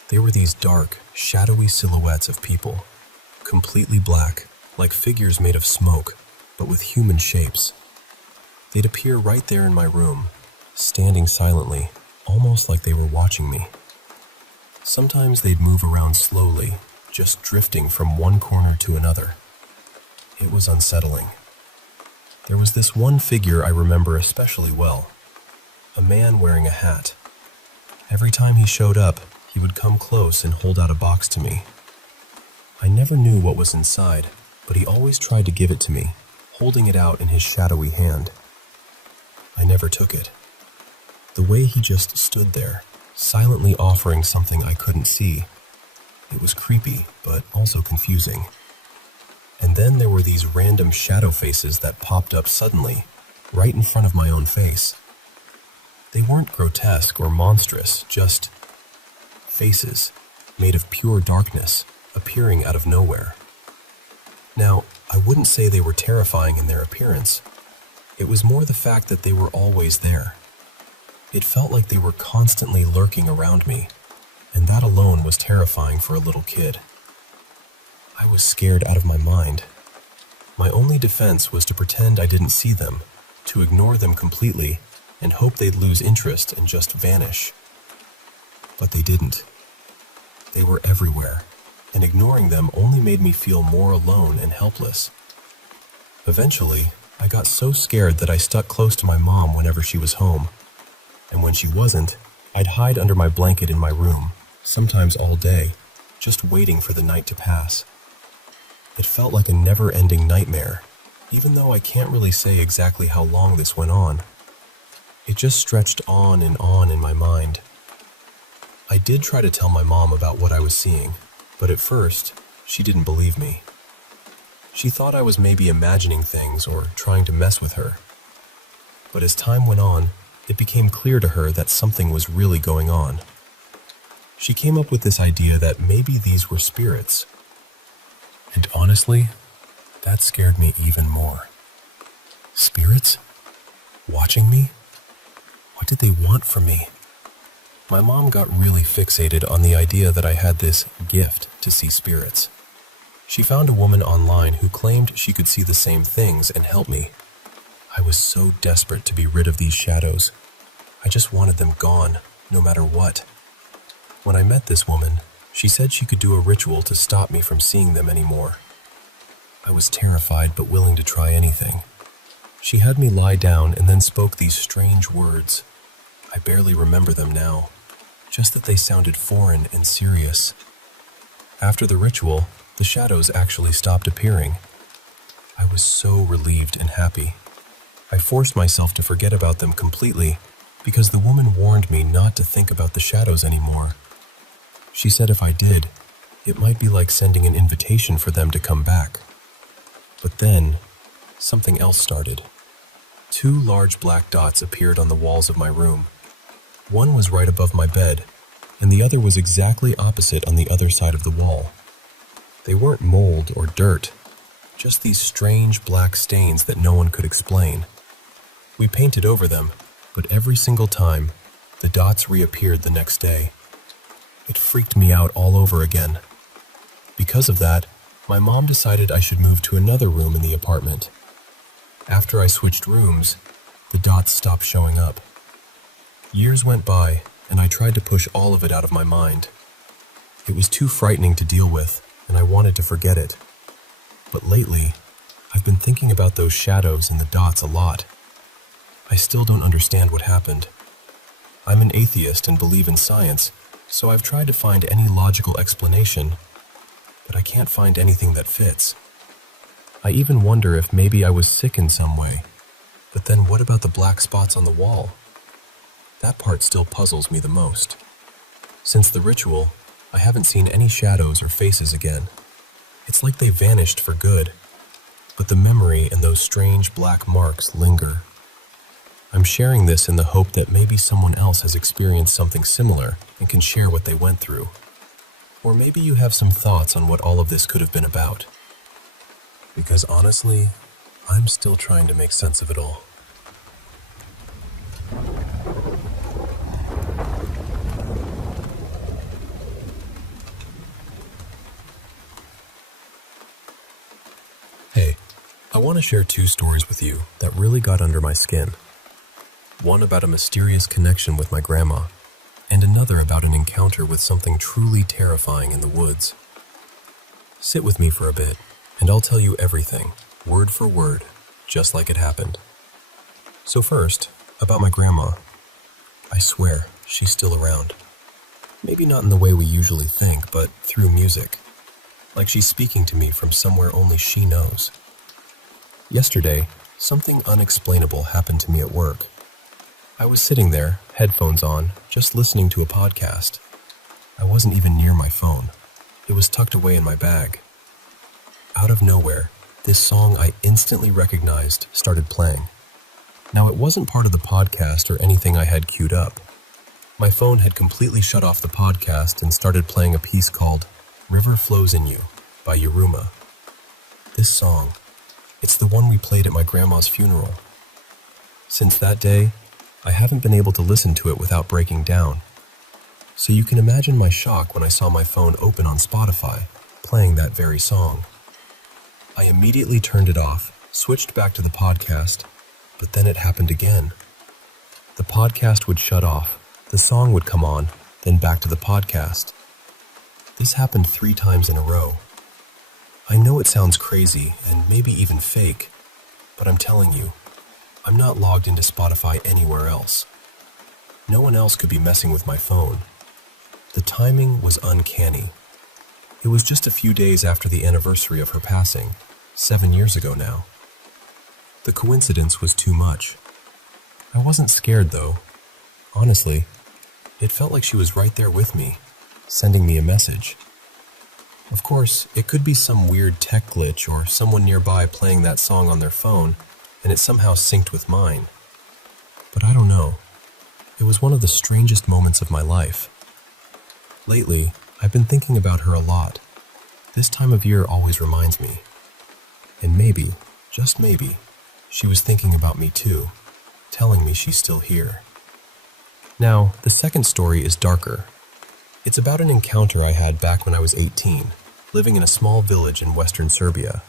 They were these dark, shadowy silhouettes of people, completely black, like figures made of smoke, but with human shapes. They'd appear right there in my room, standing silently, almost like they were watching me. Sometimes they'd move around slowly, just drifting from one corner to another. It was unsettling. There was this one figure I remember especially well. A man wearing a hat. Every time he showed up, he would come close and hold out a box to me. I never knew what was inside, but he always tried to give it to me, holding it out in his shadowy hand. I never took it. The way he just stood there, silently offering something I couldn't see. It was creepy, but also confusing. And then there were these random shadow faces that popped up suddenly, right in front of my own face. They weren't grotesque or monstrous, just faces made of pure darkness, appearing out of nowhere. Now, I wouldn't say they were terrifying in their appearance. It was more the fact that they were always there. It felt like they were constantly lurking around me, and that alone was terrifying for a little kid. I was scared out of my mind. My only defense was to pretend I didn't see them, to ignore them completely, and hope they'd lose interest and just vanish. But they didn't. They were everywhere, and ignoring them only made me feel more alone and helpless. Eventually, I got so scared that I stuck close to my mom whenever she was home. And when she wasn't, I'd hide under my blanket in my room, sometimes all day, just waiting for the night to pass. It felt like a never-ending nightmare, even though I can't really say exactly how long this went on. It just stretched on in my mind. I did try to tell my mom about what I was seeing, but at first, she didn't believe me. She thought I was maybe imagining things or trying to mess with her. But as time went on, it became clear to her that something was really going on. She came up with this idea that maybe these were spirits. And honestly, that scared me even more. Spirits? Watching me? What did they want from me? My mom got really fixated on the idea that I had this gift to see spirits. She found a woman online who claimed she could see the same things and help me. I was so desperate to be rid of these shadows. I just wanted them gone, no matter what. When I met this woman, she said she could do a ritual to stop me from seeing them anymore. I was terrified but willing to try anything. She had me lie down and then spoke these strange words. I barely remember them now, just that they sounded foreign and serious. After the ritual, the shadows actually stopped appearing. I was so relieved and happy. I forced myself to forget about them completely because the woman warned me not to think about the shadows anymore. She said if I did, It might be like sending an invitation for them to come back. But then, something else started. 2 large black dots appeared on the walls of my room. One was right above my bed, and the other was exactly opposite on the other side of the wall. They weren't mold or dirt, just these strange black stains that no one could explain. We painted over them, but every single time, the dots reappeared the next day. It freaked me out all over again. Because of that, my mom decided I should move to another room in the apartment. After I switched rooms, the dots stopped showing up. Years went by, and I tried to push all of it out of my mind. It was too frightening to deal with, and I wanted to forget it. But lately, I've been thinking about those shadows and the dots a lot. I still don't understand what happened. I'm an atheist and believe in science, so I've tried to find any logical explanation, but I can't find anything that fits. I even wonder if maybe I was sick in some way. But then what about the black spots on the wall? That part still puzzles me the most. Since the ritual, I haven't seen any shadows or faces again. It's like they vanished for good, but the memory and those strange black marks linger. I'm sharing this in the hope that maybe someone else has experienced something similar and can share what they went through. Or maybe you have some thoughts on what all of this could have been about. Because honestly, I'm still trying to make sense of it all. Hey, I want to share 2 stories with you that really got under my skin. One about a mysterious connection with my grandma, and another about an encounter with something truly terrifying in the woods. Sit with me for a bit, and I'll tell you everything, word for word, just like it happened. So first, about my grandma. I swear, she's still around. Maybe not in the way we usually think, but through music. Like she's speaking to me from somewhere only she knows. Yesterday, something unexplainable happened to me at work. I was sitting there, headphones on, just listening to a podcast. I wasn't even near my phone. It was tucked away in my bag. Out of nowhere, this song I instantly recognized started playing. Now, it wasn't part of the podcast or anything I had queued up. My phone had completely shut off the podcast and started playing a piece called River Flows in You by Yuruma. This song, it's the one we played at my grandma's funeral. Since that day, I haven't been able to listen to it without breaking down. So you can imagine my shock when I saw my phone open on Spotify, playing that very song. I immediately turned it off, switched back to the podcast, but then it happened again. The podcast would shut off, the song would come on, then back to the podcast. This happened 3 times in a row. I know it sounds crazy and maybe even fake, but I'm telling you, I'm not logged into Spotify anywhere else. No one else could be messing with my phone. The timing was uncanny. It was just a few days after the anniversary of her passing, 7 years ago now. The coincidence was too much. I wasn't scared though. Honestly, it felt like she was right there with me, sending me a message. Of course, it could be some weird tech glitch or someone nearby playing that song on their phone, and it somehow synced with mine. But I don't know. It was one of the strangest moments of my life. Lately, I've been thinking about her a lot. This time of year always reminds me. And maybe, just maybe, she was thinking about me too, telling me she's still here. Now, the second story is darker. It's about an encounter I had back when I was 18, living in a small village in western Serbia.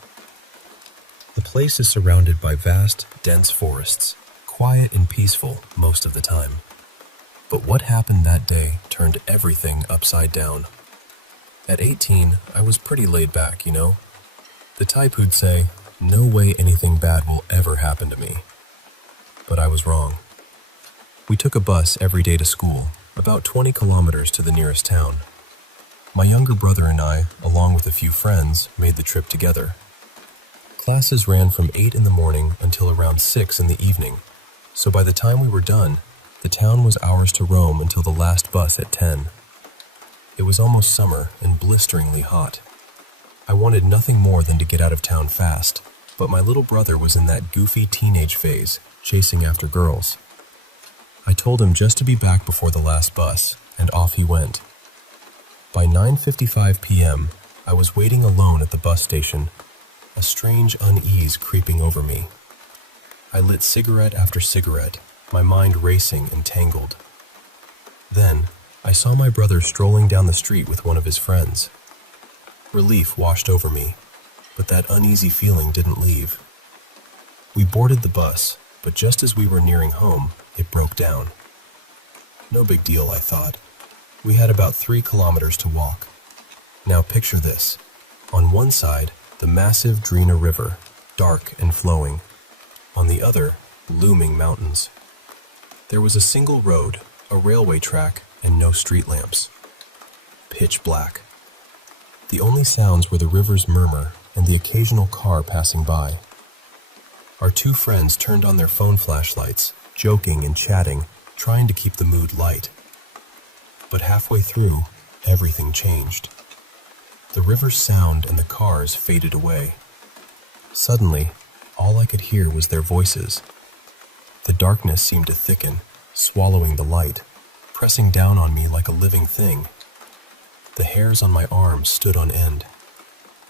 The place is surrounded by vast, dense forests, quiet and peaceful most of the time. But what happened that day turned everything upside down. At 18, I was pretty laid back, you know? The type who'd say, no way anything bad will ever happen to me. But I was wrong. We took a bus every day to school, about 20 kilometers to the nearest town. My younger brother and I, along with a few friends, made the trip together. Classes ran from 8 in the morning until around 6 in the evening, so by the time we were done, the town was ours to roam until the last bus at 10. It was almost summer and blisteringly hot. I wanted nothing more than to get out of town fast, but my little brother was in that goofy teenage phase, chasing after girls. I told him just to be back before the last bus, and off he went. By 9:55 p.m., I was waiting alone at the bus station, a strange unease creeping over me. I lit cigarette after cigarette, my mind racing and tangled. Then, I saw my brother strolling down the street with one of his friends. Relief washed over me, but that uneasy feeling didn't leave. We boarded the bus, but just as we were nearing home, it broke down. No big deal, I thought. We had about 3 kilometers to walk. Now picture this. On one side, the massive Drina River, dark and flowing. On the other, looming mountains. There was a single road, a railway track, and no street lamps. Pitch black. The only sounds were the river's murmur and the occasional car passing by. Our 2 friends turned on their phone flashlights, joking and chatting, trying to keep the mood light. But halfway through, everything changed. The river's sound and the cars faded away. Suddenly, all I could hear was their voices. The darkness seemed to thicken, swallowing the light, pressing down on me like a living thing. The hairs on my arms stood on end.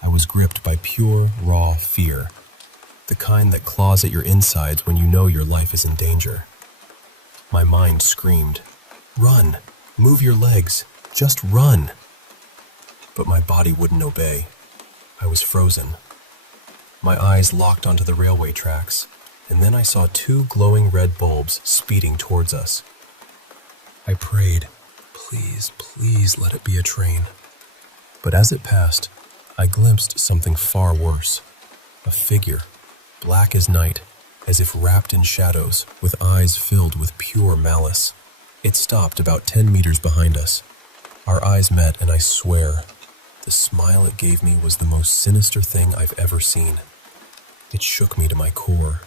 I was gripped by pure, raw fear, the kind that claws at your insides when you know your life is in danger. My mind screamed, "Run! Move your legs! Just run!" But my body wouldn't obey. I was frozen. My eyes locked onto the railway tracks, and then I saw 2 glowing red bulbs speeding towards us. I prayed, "Please, please let it be a train." But as it passed, I glimpsed something far worse. A figure, black as night, as if wrapped in shadows, with eyes filled with pure malice. It stopped about 10 meters behind us. Our eyes met, and I swear, the smile it gave me was the most sinister thing I've ever seen. It shook me to my core.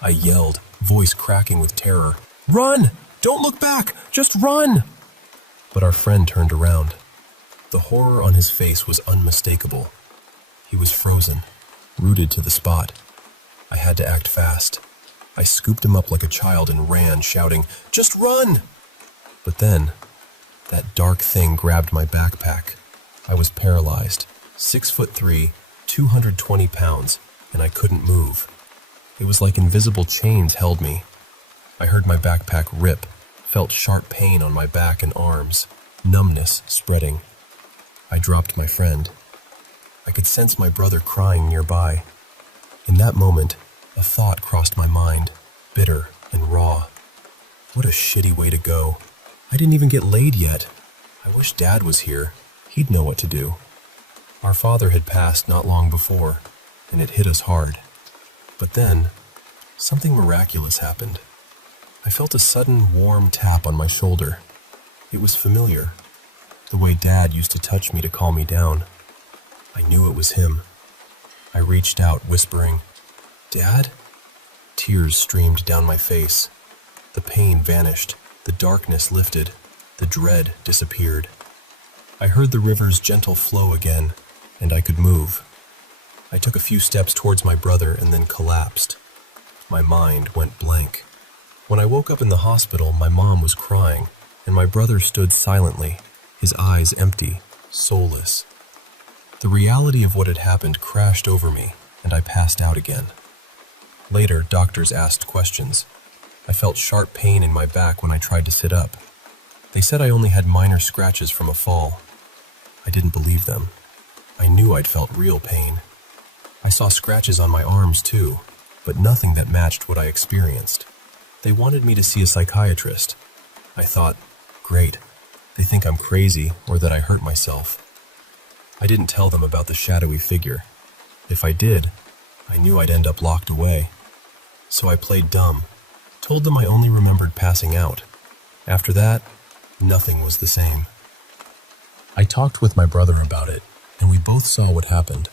I yelled, voice cracking with terror, "Run! Don't look back! Just run!" But our friend turned around. The horror on his face was unmistakable. He was frozen, rooted to the spot. I had to act fast. I scooped him up like a child and ran, shouting, "Just run!" But then, that dark thing grabbed my backpack. I was paralyzed, 6'3", 220 pounds, and I couldn't move. It was like invisible chains held me. I heard my backpack rip, felt sharp pain on my back and arms, numbness spreading. I dropped my friend. I could sense my brother crying nearby. In that moment, a thought crossed my mind, bitter and raw. What a shitty way to go. I didn't even get laid yet. I wish Dad was here. He'd know what to do. Our father had passed not long before, and it hit us hard. But then, something miraculous happened. I felt a sudden warm tap on my shoulder. It was familiar, the way Dad used to touch me to calm me down. I knew it was him. I reached out, whispering, "Dad?" Tears streamed down my face. The pain vanished, the darkness lifted, the dread disappeared. I heard the river's gentle flow again, and I could move. I took a few steps towards my brother and then collapsed. My mind went blank. When I woke up in the hospital, my mom was crying, and my brother stood silently, his eyes empty, soulless. The reality of what had happened crashed over me, and I passed out again. Later, doctors asked questions. I felt sharp pain in my back when I tried to sit up. They said I only had minor scratches from a fall. I didn't believe them. I knew I'd felt real pain. I saw scratches on my arms too, but nothing that matched what I experienced. They wanted me to see a psychiatrist. I thought, great, they think I'm crazy or that I hurt myself. I didn't tell them about the shadowy figure. If I did, I knew I'd end up locked away. So I played dumb, told them I only remembered passing out. After that, nothing was the same. I talked with my brother about it, and we both saw what happened,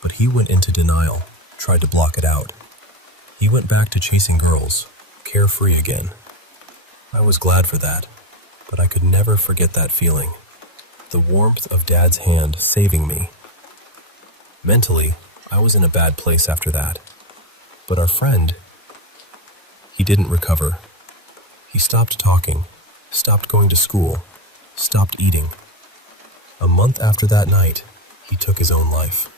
but he went into denial, tried to block it out. He went back to chasing girls, carefree again. I was glad for that, but I could never forget that feeling. the warmth of Dad's hand saving me. Mentally, I was in a bad place after that. But our friend, he didn't recover. He stopped talking, stopped going to school, stopped eating. A month after that night, he took his own life.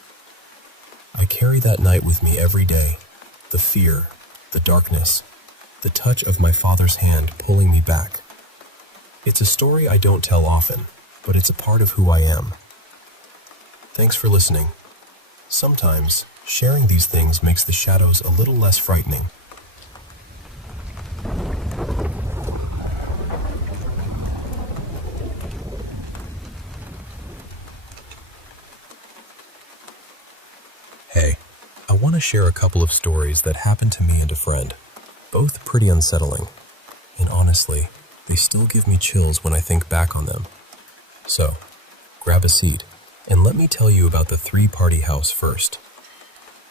I carry that night with me every day, the fear, the darkness, the touch of my father's hand pulling me back. It's a story I don't tell often, but it's a part of who I am. Thanks for listening. Sometimes, sharing these things makes the shadows a little less frightening. Hey, I want to share a couple of stories that happened to me and a friend, both pretty unsettling, and honestly, they still give me chills when I think back on them. So, grab a seat, and let me tell you about the three-party house first.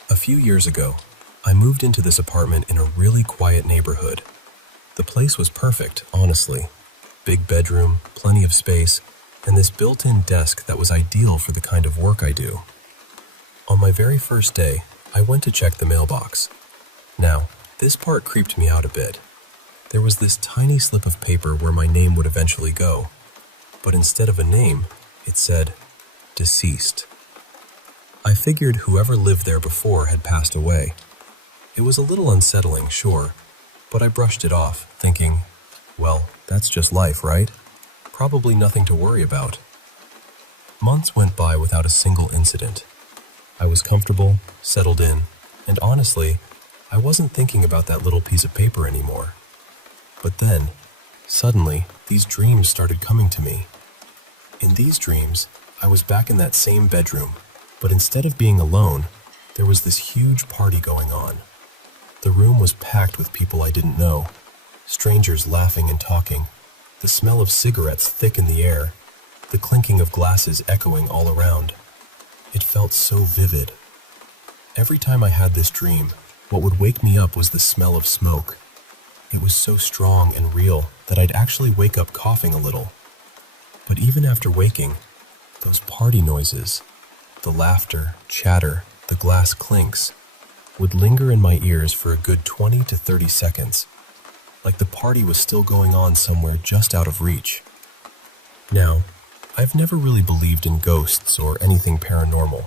A few years ago, I moved into this apartment in a really quiet neighborhood. The place was perfect, honestly. Big bedroom, plenty of space, and this built-in desk that was ideal for the kind of work I do. On my very first day, I went to check the mailbox. Now, this part creeped me out a bit. There was this tiny slip of paper where my name would eventually go, but instead of a name, it said, deceased. I figured whoever lived there before had passed away. It was a little unsettling, sure, but I brushed it off, thinking, well, that's just life, right? Probably nothing to worry about. Months went by without a single incident. I was comfortable, settled in, and honestly, I wasn't thinking about that little piece of paper anymore. But then, suddenly, these dreams started coming to me. In these dreams, I was back in that same bedroom, but instead of being alone, there was this huge party going on. The room was packed with people I didn't know, strangers laughing and talking, the smell of cigarettes thick in the air, the clinking of glasses echoing all around. It felt so vivid. Every time I had this dream, what would wake me up was the smell of smoke. It was so strong and real that I'd actually wake up coughing a little. But even after waking, those party noises, the laughter, chatter, the glass clinks, would linger in my ears for a good 20 to 30 seconds, like the party was still going on somewhere just out of reach. Now, I've never really believed in ghosts or anything paranormal.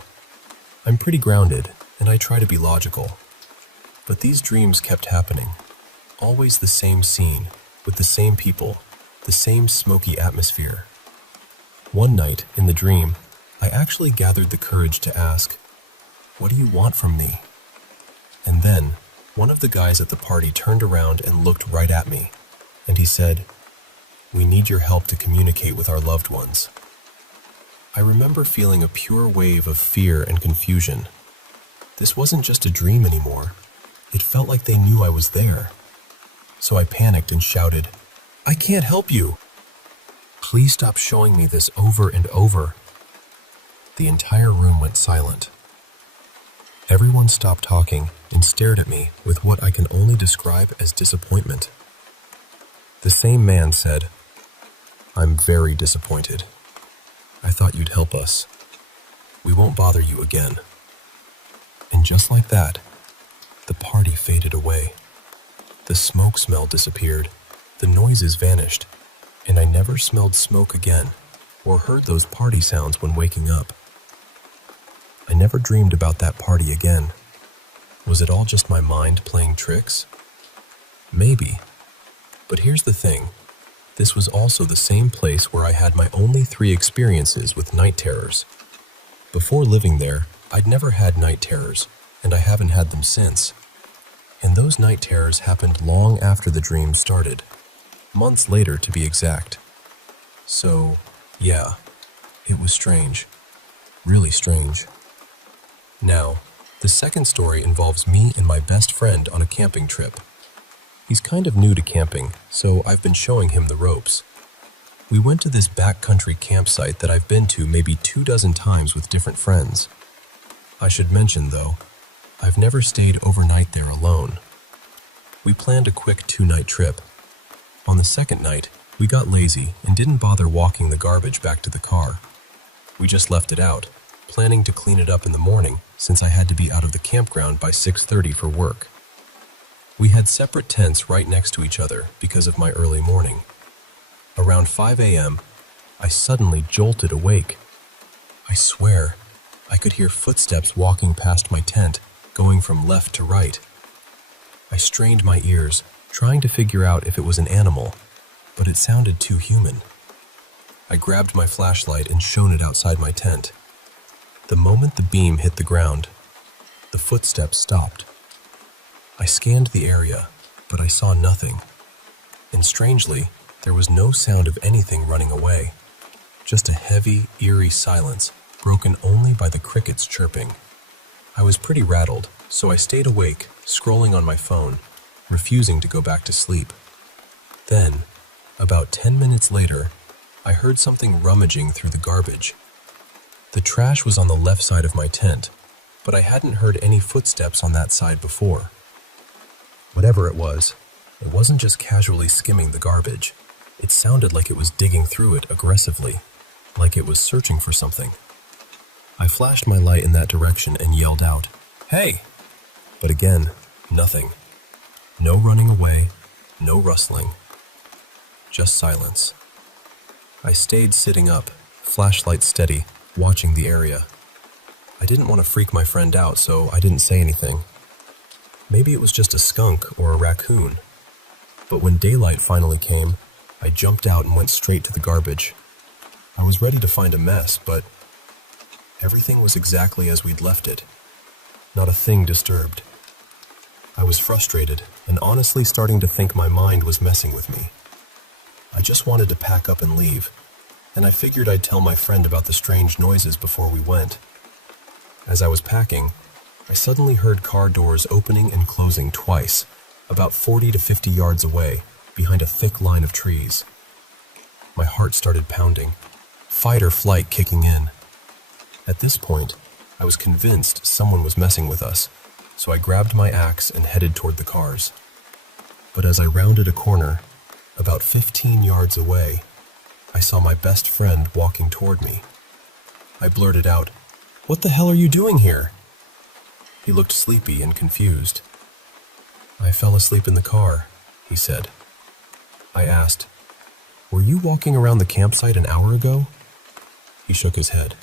I'm pretty grounded, and I try to be logical. But these dreams kept happening. Always the same scene, with the same people, the same smoky atmosphere. One night, in the dream, I actually gathered the courage to ask, "What do you want from me?" And then, one of the guys at the party turned around and looked right at me, and he said, "We need your help to communicate with our loved ones." I remember feeling a pure wave of fear and confusion. This wasn't just a dream anymore. It felt like they knew I was there. So I panicked and shouted, "I can't help you! Please stop showing me this over and over." The entire room went silent. Everyone stopped talking and stared at me with what I can only describe as disappointment. The same man said, "I'm very disappointed. I thought you'd help us. We won't bother you again." And just like that, the party faded away. The smoke smell disappeared, the noises vanished, and I never smelled smoke again or heard those party sounds when waking up. I never dreamed about that party again. Was it all just my mind playing tricks? Maybe. But here's the thing. This was also the same place where I had my only 3 experiences with night terrors. Before living there, I'd never had night terrors, and I haven't had them since. And those night terrors happened long after the dream started. Months later, to be exact. So, yeah, it was strange. Really strange. Now, the second story involves me and my best friend on a camping trip. He's kind of new to camping, so I've been showing him the ropes. We went to this backcountry campsite that I've been to maybe 24 times with different friends. I should mention, though, I've never stayed overnight there alone. We planned a quick 2-night trip. On the second night, We got lazy and didn't bother walking the garbage back to the car. We just left it out, planning to clean it up in the morning since I had to be out of the campground by 6:30 for work. We had separate tents right next to each other because of my early morning. Around 5 a.m., I suddenly jolted awake. I swear, I could hear footsteps walking past my tent, going from left to right. I strained my ears, trying to figure out if it was an animal, but it sounded too human. I grabbed my flashlight and shone it outside my tent. The moment the beam hit the ground, the footsteps stopped. I scanned the area, but I saw nothing. And strangely, there was no sound of anything running away. Just a heavy, eerie silence, broken only by the crickets chirping. I was pretty rattled, so I stayed awake, scrolling on my phone, refusing to go back to sleep. Then, about 10 minutes later, I heard something rummaging through the garbage. The trash was on the left side of my tent, but I hadn't heard any footsteps on that side before. Whatever it wasn't just casually skimming the garbage. It sounded like it was digging through it aggressively, like it was searching for something. I flashed my light in that direction and yelled out, "Hey!" But again, nothing. No running away, no rustling. Just silence. I stayed sitting up, flashlight steady, watching the area. I didn't want to freak my friend out, so I didn't say anything. Maybe it was just a skunk or a raccoon. But when daylight finally came, I jumped out and went straight to the garbage. I was ready to find a mess, but everything was exactly as we'd left it. Not a thing disturbed. I was frustrated and honestly starting to think my mind was messing with me. I just wanted to pack up and leave, and I figured I'd tell my friend about the strange noises before we went. As I was packing, I suddenly heard car doors opening and closing twice, about 40 to 50 yards away, behind a thick line of trees. My heart started pounding, fight or flight kicking in. At this point, I was convinced someone was messing with us, so I grabbed my axe and headed toward the cars. But as I rounded a corner, about 15 yards away, I saw my best friend walking toward me. I blurted out, "What the hell are you doing here?" He looked sleepy and confused. "I fell asleep in the car," he said. I asked, "Were you walking around the campsite an hour ago?" He shook his head.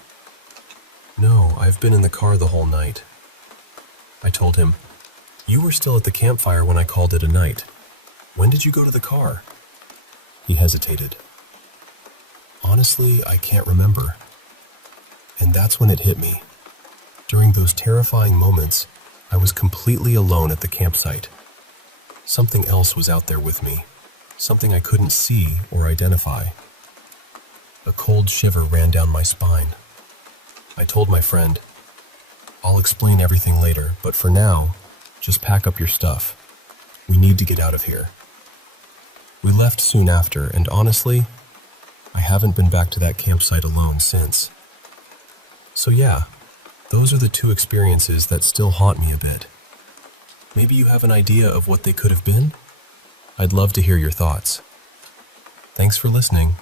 "No, I've been in the car the whole night." I told him, "You were still at the campfire when I called it a night. When did you go to the car?" He hesitated. "Honestly, I can't remember." And that's when it hit me. During those terrifying moments, I was completely alone at the campsite. Something else was out there with me, something I couldn't see or identify. A cold shiver ran down my spine. I told my friend, "I'll explain everything later, but for now, just pack up your stuff. We need to get out of here." We left soon after, and honestly, I haven't been back to that campsite alone since. So yeah, those are the two experiences that still haunt me a bit. Maybe you have an idea of what they could have been? I'd love to hear your thoughts. Thanks for listening.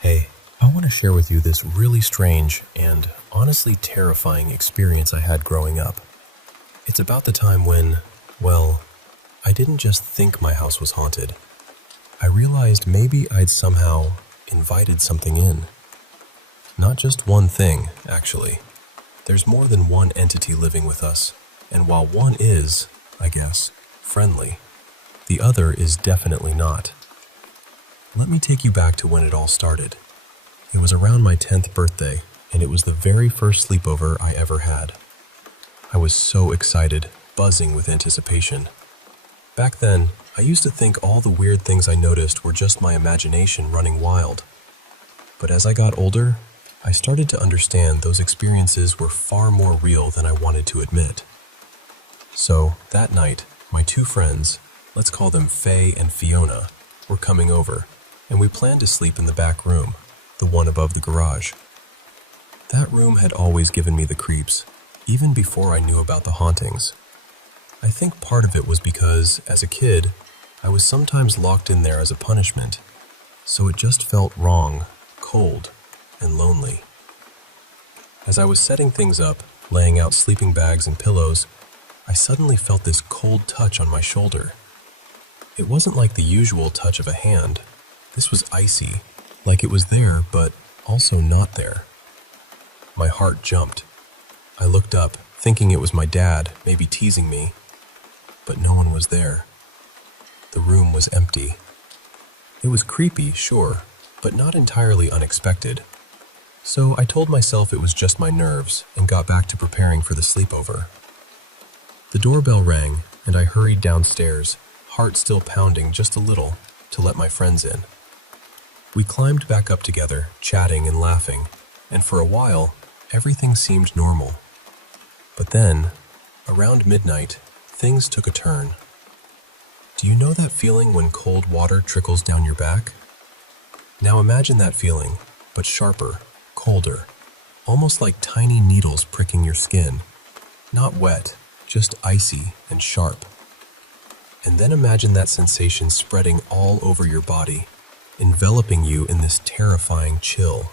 Hey, I want to share with you this really strange and honestly terrifying experience I had growing up. It's about the time when, well, I didn't just think my house was haunted. I realized maybe I'd somehow invited something in. Not just one thing, actually. There's more than one entity living with us, and while one is, I guess, friendly, the other is definitely not. Let me take you back to when it all started. It was around my 10th birthday, and it was the very first sleepover I ever had. I was so excited, buzzing with anticipation. Back then, I used to think all the weird things I noticed were just my imagination running wild. But as I got older, I started to understand those experiences were far more real than I wanted to admit. So, that night, my two friends, let's call them Faye and Fiona, were coming over, and we planned to sleep in the back room, the one above the garage. That room had always given me the creeps, even before I knew about the hauntings. I think part of it was because, as a kid, I was sometimes locked in there as a punishment, so it just felt wrong, cold, and lonely. As I was setting things up, laying out sleeping bags and pillows, I suddenly felt this cold touch on my shoulder. It wasn't like the usual touch of a hand. This was icy, like it was there, but also not there. My heart jumped. I looked up, thinking it was my dad, maybe teasing me, but no one was there. The room was empty. It was creepy, sure, but not entirely unexpected. So I told myself it was just my nerves and got back to preparing for the sleepover. The doorbell rang, and I hurried downstairs, heart still pounding just a little, to let my friends in. We climbed back up together, chatting and laughing, and for a while, everything seemed normal. But then, around midnight, things took a turn. Do you know that feeling when cold water trickles down your back? Now imagine that feeling, but sharper, colder, almost like tiny needles pricking your skin. Not wet, just icy and sharp. And then imagine that sensation spreading all over your body, enveloping you in this terrifying chill.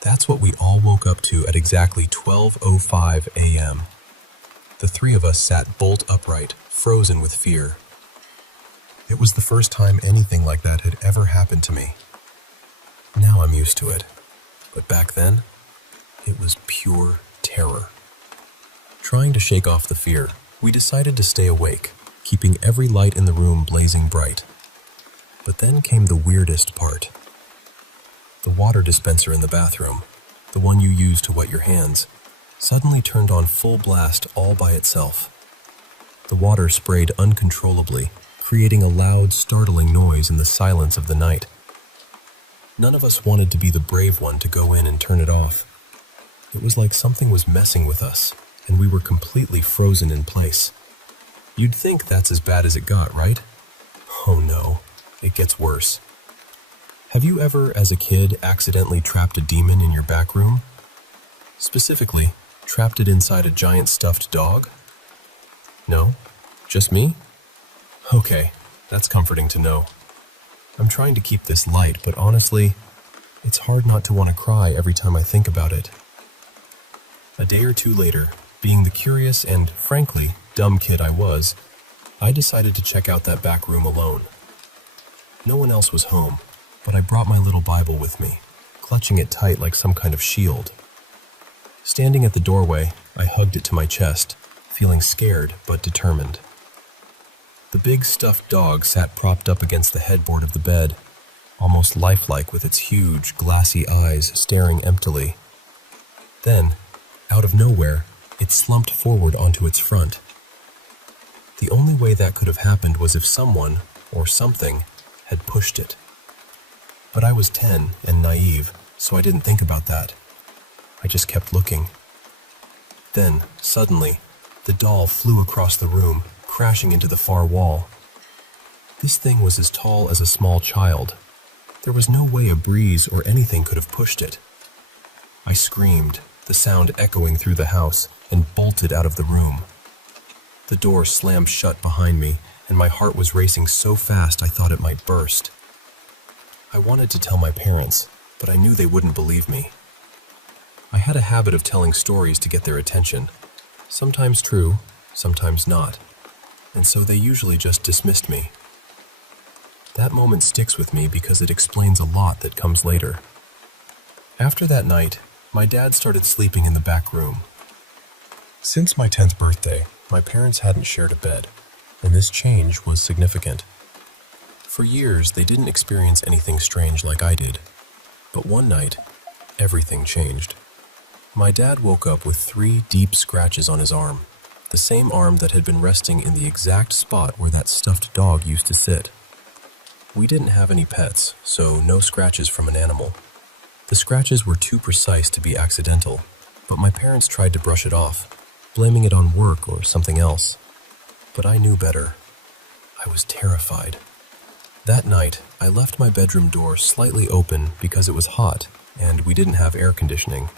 That's what we all woke up to at exactly 12:05 a.m. The three of us sat bolt upright, frozen with fear. It was the first time anything like that had ever happened to me. Now I'm used to it. But back then, it was pure terror. Trying to shake off the fear, we decided to stay awake, keeping every light in the room blazing bright. But then came the weirdest part. The water dispenser in the bathroom, the one you use to wet your hands, suddenly turned on full blast all by itself. The water sprayed uncontrollably, creating a loud, startling noise in the silence of the night. None of us wanted to be the brave one to go in and turn it off. It was like something was messing with us, and we were completely frozen in place. You'd think that's as bad as it got, right? Oh no, it gets worse. Have you ever, as a kid, accidentally trapped a demon in your back room? Specifically, trapped it inside a giant stuffed dog? No? Just me? Okay, that's comforting to know. I'm trying to keep this light, but honestly, it's hard not to want to cry every time I think about it. A day or two later, being the curious and, frankly, dumb kid I was, I decided to check out that back room alone. No one else was home, but I brought my little Bible with me, clutching it tight like some kind of shield. Standing at the doorway, I hugged it to my chest, feeling scared but determined. The big stuffed dog sat propped up against the headboard of the bed, almost lifelike with its huge, glassy eyes staring emptily. Then, out of nowhere, it slumped forward onto its front. The only way that could have happened was if someone, or something, had pushed it. But I was 10 and naive, so I didn't think about that. I just kept looking. Then, suddenly, the doll flew across the room, crashing into the far wall. This thing was as tall as a small child. There was no way a breeze or anything could have pushed it. I screamed, the sound echoing through the house, and bolted out of the room. The door slammed shut behind me, and my heart was racing so fast I thought it might burst. I wanted to tell my parents, but I knew they wouldn't believe me. I had a habit of telling stories to get their attention. Sometimes true, sometimes not. And so they usually just dismissed me. That moment sticks with me because it explains a lot that comes later. After that night, my dad started sleeping in the back room. Since my 10th birthday, my parents hadn't shared a bed, and this change was significant. For years, they didn't experience anything strange like I did. But one night, everything changed. My dad woke up with 3 deep scratches on his arm, the same arm that had been resting in the exact spot where that stuffed dog used to sit. We didn't have any pets, so no scratches from an animal. The scratches were too precise to be accidental, but my parents tried to brush it off, blaming it on work or something else. But I knew better. I was terrified. That night, I left my bedroom door slightly open because it was hot, and we didn't have air conditioning.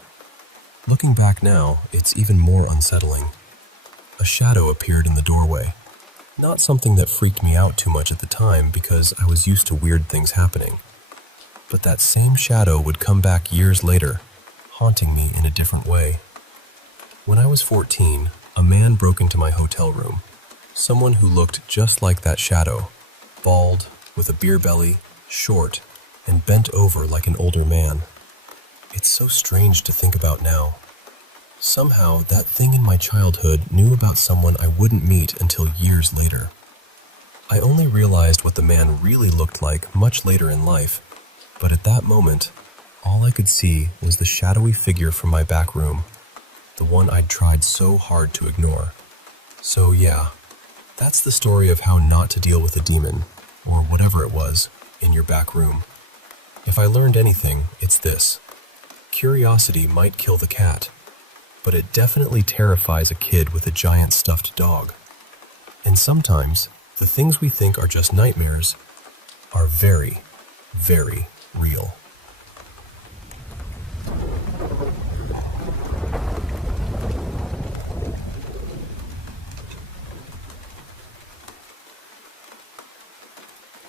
Looking back now, it's even more unsettling. A shadow appeared in the doorway. Not something that freaked me out too much at the time because I was used to weird things happening. But that same shadow would come back years later, haunting me in a different way. When I was 14, a man broke into my hotel room. Someone who looked just like that shadow, bald, with a beer belly, short, and bent over like an older man. It's so strange to think about now. Somehow, that thing in my childhood knew about someone I wouldn't meet until years later. I only realized what the man really looked like much later in life, but at that moment, all I could see was the shadowy figure from my back room, the one I'd tried so hard to ignore. So yeah, that's the story of how not to deal with a demon, or whatever it was, in your back room. If I learned anything, it's this. Curiosity might kill the cat, but it definitely terrifies a kid with a giant stuffed dog. And sometimes, the things we think are just nightmares are very, very real.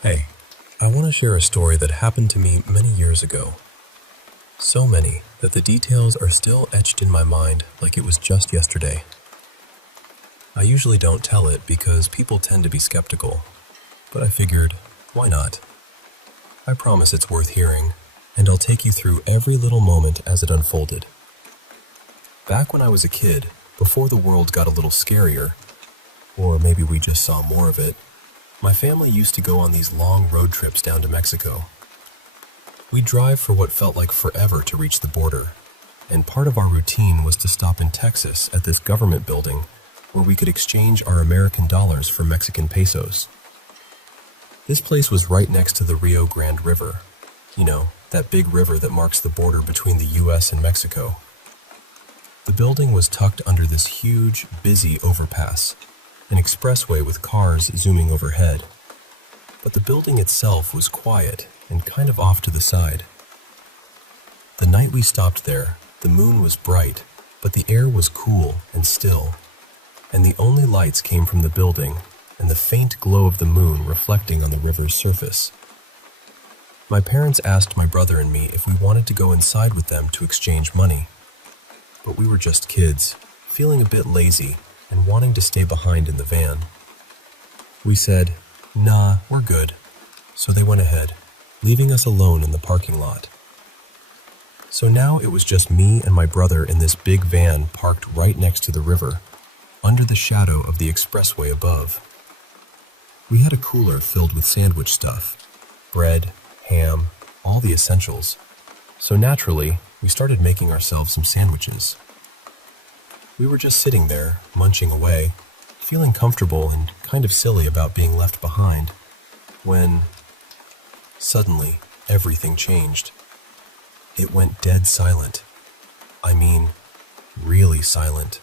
Hey, I want to share a story that happened to me many years ago. So many that the details are still etched in my mind like it was just yesterday. I usually don't tell it because people tend to be skeptical, but I figured, why not? I promise it's worth hearing, and I'll take you through every little moment as it unfolded. Back when I was a kid, before the world got a little scarier, or maybe we just saw more of it, my family used to go on these long road trips down to Mexico. We'd drive for what felt like forever to reach the border, and part of our routine was to stop in Texas at this government building where we could exchange our American dollars for Mexican pesos. This place was right next to the Rio Grande River, you know, that big river that marks the border between the US and Mexico. The building was tucked under this huge, busy overpass, an expressway with cars zooming overhead. But the building itself was quiet and kind of off to the side. The night we stopped there, the moon was bright, but the air was cool and still, and the only lights came from the building and the faint glow of the moon reflecting on the river's surface. My parents asked my brother and me if we wanted to go inside with them to exchange money, but we were just kids, feeling a bit lazy and wanting to stay behind in the van. We said, "Nah, we're good," so they went ahead, leaving us alone in the parking lot. So now it was just me and my brother in this big van parked right next to the river, under the shadow of the expressway above. We had a cooler filled with sandwich stuff, bread, ham, all the essentials, so naturally we started making ourselves some sandwiches. We were just sitting there, munching away, feeling comfortable and kind of silly about being left behind, when suddenly everything changed. It went dead silent. I mean, really silent.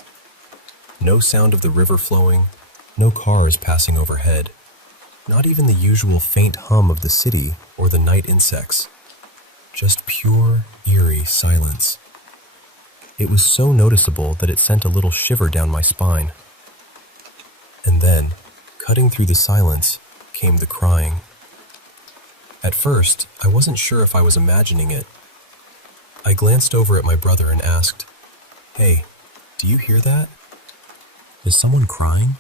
No sound of the river flowing, no cars passing overhead, not even the usual faint hum of the city or the night insects. Just pure, eerie silence. It was so noticeable that it sent a little shiver down my spine. And then, cutting through the silence, came the crying. At first, I wasn't sure if I was imagining it. I glanced over at my brother and asked, "Hey, do you hear that? Is someone crying?"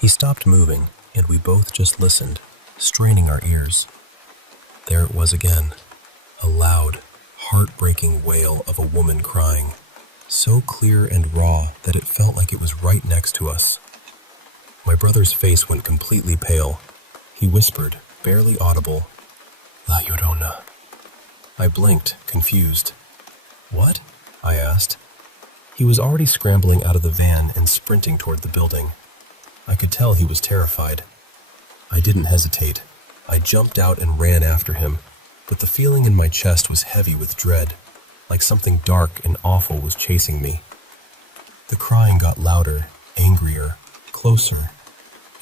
He stopped moving, and we both just listened, straining our ears. There it was again, a loud, heartbreaking wail of a woman crying, so clear and raw that it felt like it was right next to us. My brother's face went completely pale. He whispered, barely audible, "La Llorona." I blinked, confused. "What?" I asked. He was already scrambling out of the van and sprinting toward the building. I could tell he was terrified. I didn't hesitate. I jumped out and ran after him, but the feeling in my chest was heavy with dread, like something dark and awful was chasing me. The crying got louder, angrier, closer.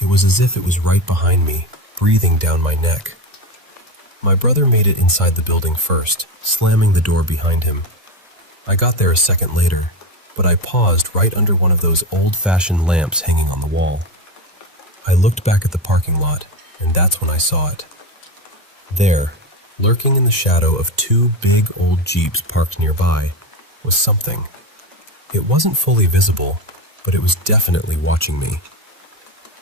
It was as if it was right behind me, breathing down my neck. My brother made it inside the building first, slamming the door behind him. I got there a second later, but I paused right under one of those old-fashioned lamps hanging on the wall. I looked back at the parking lot, and that's when I saw it. There, lurking in the shadow of two big old Jeeps parked nearby, was something. It wasn't fully visible, but it was definitely watching me.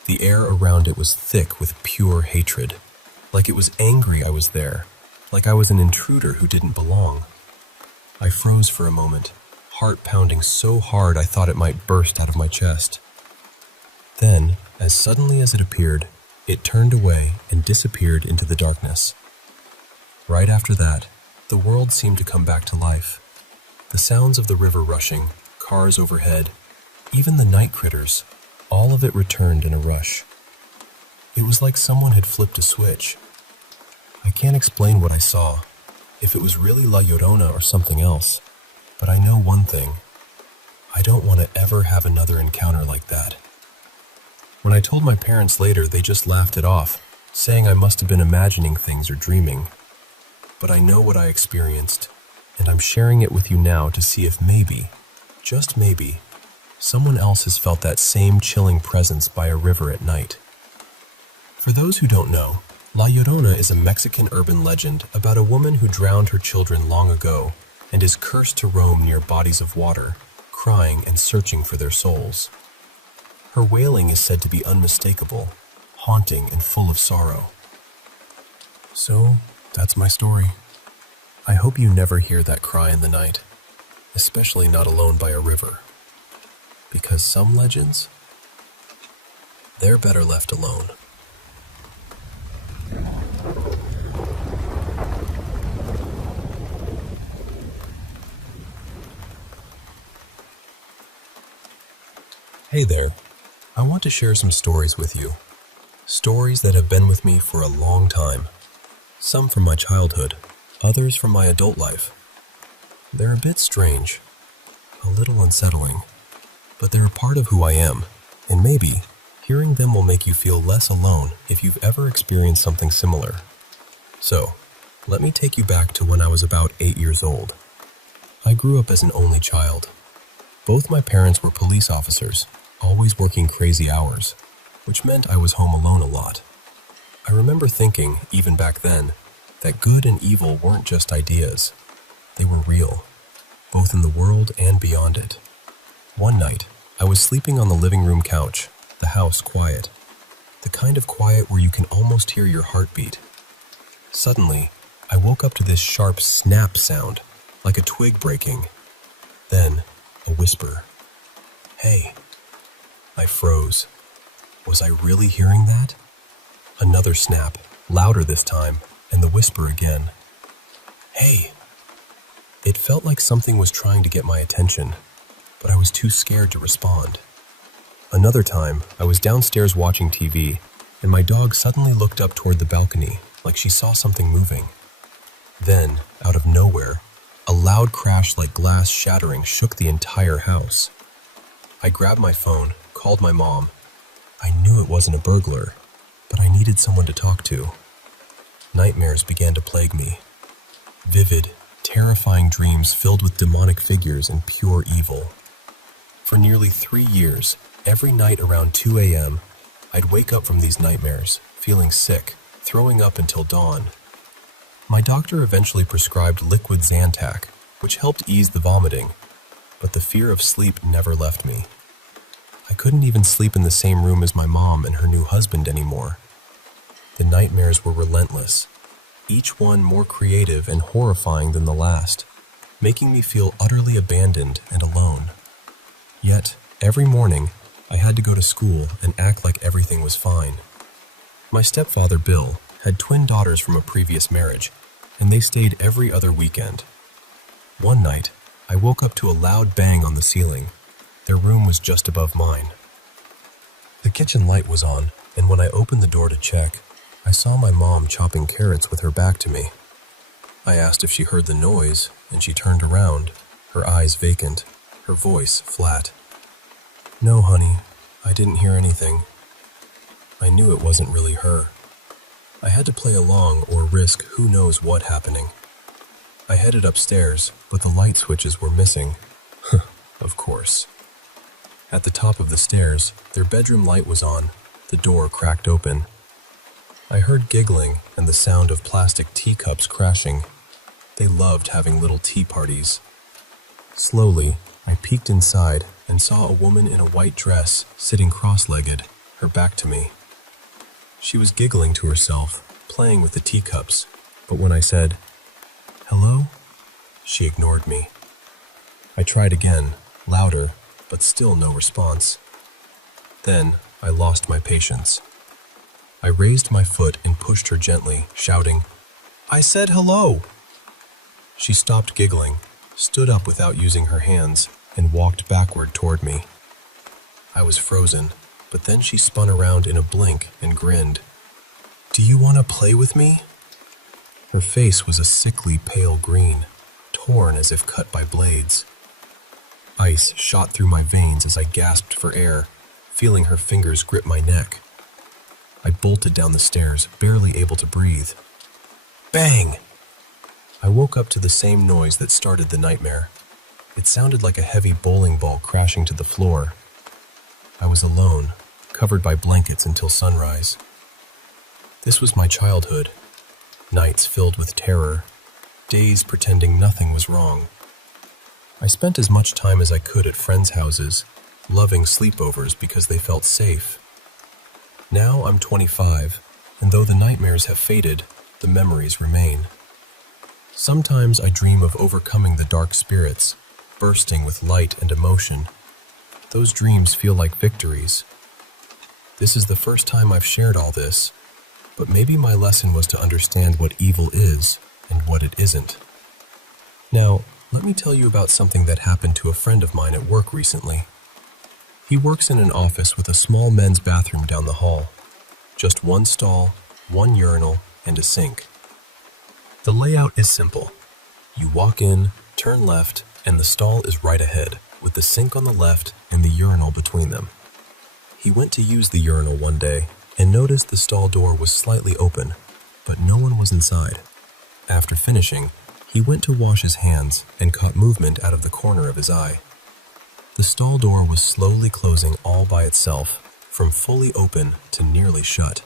The air around it was thick with pure hatred, like it was angry I was there, like I was an intruder who didn't belong. I froze for a moment, heart pounding so hard I thought it might burst out of my chest. Then, as suddenly as it appeared, it turned away and disappeared into the darkness. Right after that, the world seemed to come back to life. The sounds of the river rushing, cars overhead, even the night critters, all of it returned in a rush. It was like someone had flipped a switch. I can't explain what I saw, if it was really La Llorona or something else, but I know one thing. I don't want to ever have another encounter like that. When I told my parents later, they just laughed it off, saying I must have been imagining things or dreaming. But I know what I experienced, and I'm sharing it with you now to see if maybe, just maybe, someone else has felt that same chilling presence by a river at night. For those who don't know, La Llorona is a Mexican urban legend about a woman who drowned her children long ago and is cursed to roam near bodies of water, crying and searching for their souls. Her wailing is said to be unmistakable, haunting and full of sorrow. So, that's my story. I hope you never hear that cry in the night, especially not alone by a river. Because some legends, they're better left alone. Hey there. I want to share some stories with you. Stories that have been with me for a long time. Some from my childhood, others from my adult life. They're a bit strange, a little unsettling, but they're a part of who I am, and maybe hearing them will make you feel less alone if you've ever experienced something similar. So, let me take you back to when I was about 8 years old. I grew up as an only child. Both my parents were police officers, always working crazy hours, which meant I was home alone a lot. I remember thinking, even back then, that good and evil weren't just ideas. They were real, both in the world and beyond it. One night, I was sleeping on the living room couch, the house quiet. The kind of quiet where you can almost hear your heartbeat. Suddenly, I woke up to this sharp snap sound, like a twig breaking. Then, a whisper. "Hey." I froze. Was I really hearing that? Another snap, louder this time, and the whisper again. "Hey." It felt like something was trying to get my attention, but I was too scared to respond. Another time, I was downstairs watching TV, and my dog suddenly looked up toward the balcony, like she saw something moving. Then, out of nowhere, a loud crash like glass shattering shook the entire house. I grabbed my phone, called my mom. I knew it wasn't a burglar, but I needed someone to talk to. Nightmares began to plague me. Vivid, terrifying dreams filled with demonic figures and pure evil. For nearly 3 years, every night around 2 a.m., I'd wake up from these nightmares, feeling sick, throwing up until dawn. My doctor eventually prescribed liquid Zantac, which helped ease the vomiting, but the fear of sleep never left me. I couldn't even sleep in the same room as my mom and her new husband anymore. The nightmares were relentless, each one more creative and horrifying than the last, making me feel utterly abandoned and alone. Yet, every morning, I had to go to school and act like everything was fine. My stepfather, Bill, had twin daughters from a previous marriage, and they stayed every other weekend. One night, I woke up to a loud bang on the ceiling. Their room was just above mine. The kitchen light was on, and when I opened the door to check, I saw my mom chopping carrots with her back to me. I asked if she heard the noise, and she turned around, her eyes vacant, her voice flat. "No, honey, I didn't hear anything." I knew it wasn't really her. I had to play along or risk who knows what happening. I headed upstairs, but the light switches were missing. Of course. At the top of the stairs, their bedroom light was on, the door cracked open. I heard giggling and the sound of plastic teacups crashing. They loved having little tea parties. Slowly, I peeked inside and saw a woman in a white dress sitting cross-legged, her back to me. She was giggling to herself, playing with the teacups, but when I said, "Hello?" she ignored me. I tried again, louder, but still no response. Then I lost my patience. I raised my foot and pushed her gently, shouting, "I said hello!" She stopped giggling, stood up without using her hands, and walked backward toward me. I was frozen, but then she spun around in a blink and grinned. "Do you want to play with me?" Her face was a sickly pale green, torn as if cut by blades. Ice shot through my veins as I gasped for air, feeling her fingers grip my neck. I bolted down the stairs, barely able to breathe. Bang! I woke up to the same noise that started the nightmare. It sounded like a heavy bowling ball crashing to the floor. I was alone, covered by blankets until sunrise. This was my childhood. Nights filled with terror, days pretending nothing was wrong. I spent as much time as I could at friends' houses, loving sleepovers because they felt safe. Now I'm 25, and though the nightmares have faded, the memories remain. Sometimes I dream of overcoming the dark spirits, bursting with light and emotion. Those dreams feel like victories. This is the first time I've shared all this, but maybe my lesson was to understand what evil is and what it isn't. Now, let me tell you about something that happened to a friend of mine at work recently. He works in an office with a small men's bathroom down the hall. Just one stall, one urinal, and a sink. The layout is simple. You walk in, turn left, and the stall is right ahead, with the sink on the left and the urinal between them. He went to use the urinal one day and noticed the stall door was slightly open, but no one was inside. After finishing, he went to wash his hands and caught movement out of the corner of his eye. The stall door was slowly closing all by itself, from fully open to nearly shut.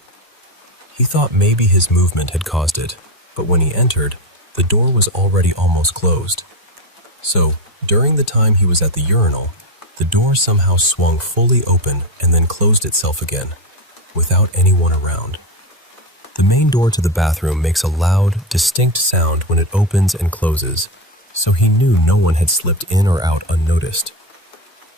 He thought maybe his movement had caused it, but when he entered, the door was already almost closed. So, during the time he was at the urinal, the door somehow swung fully open and then closed itself again, without anyone around. The main door to the bathroom makes a loud, distinct sound when it opens and closes, so he knew no one had slipped in or out unnoticed.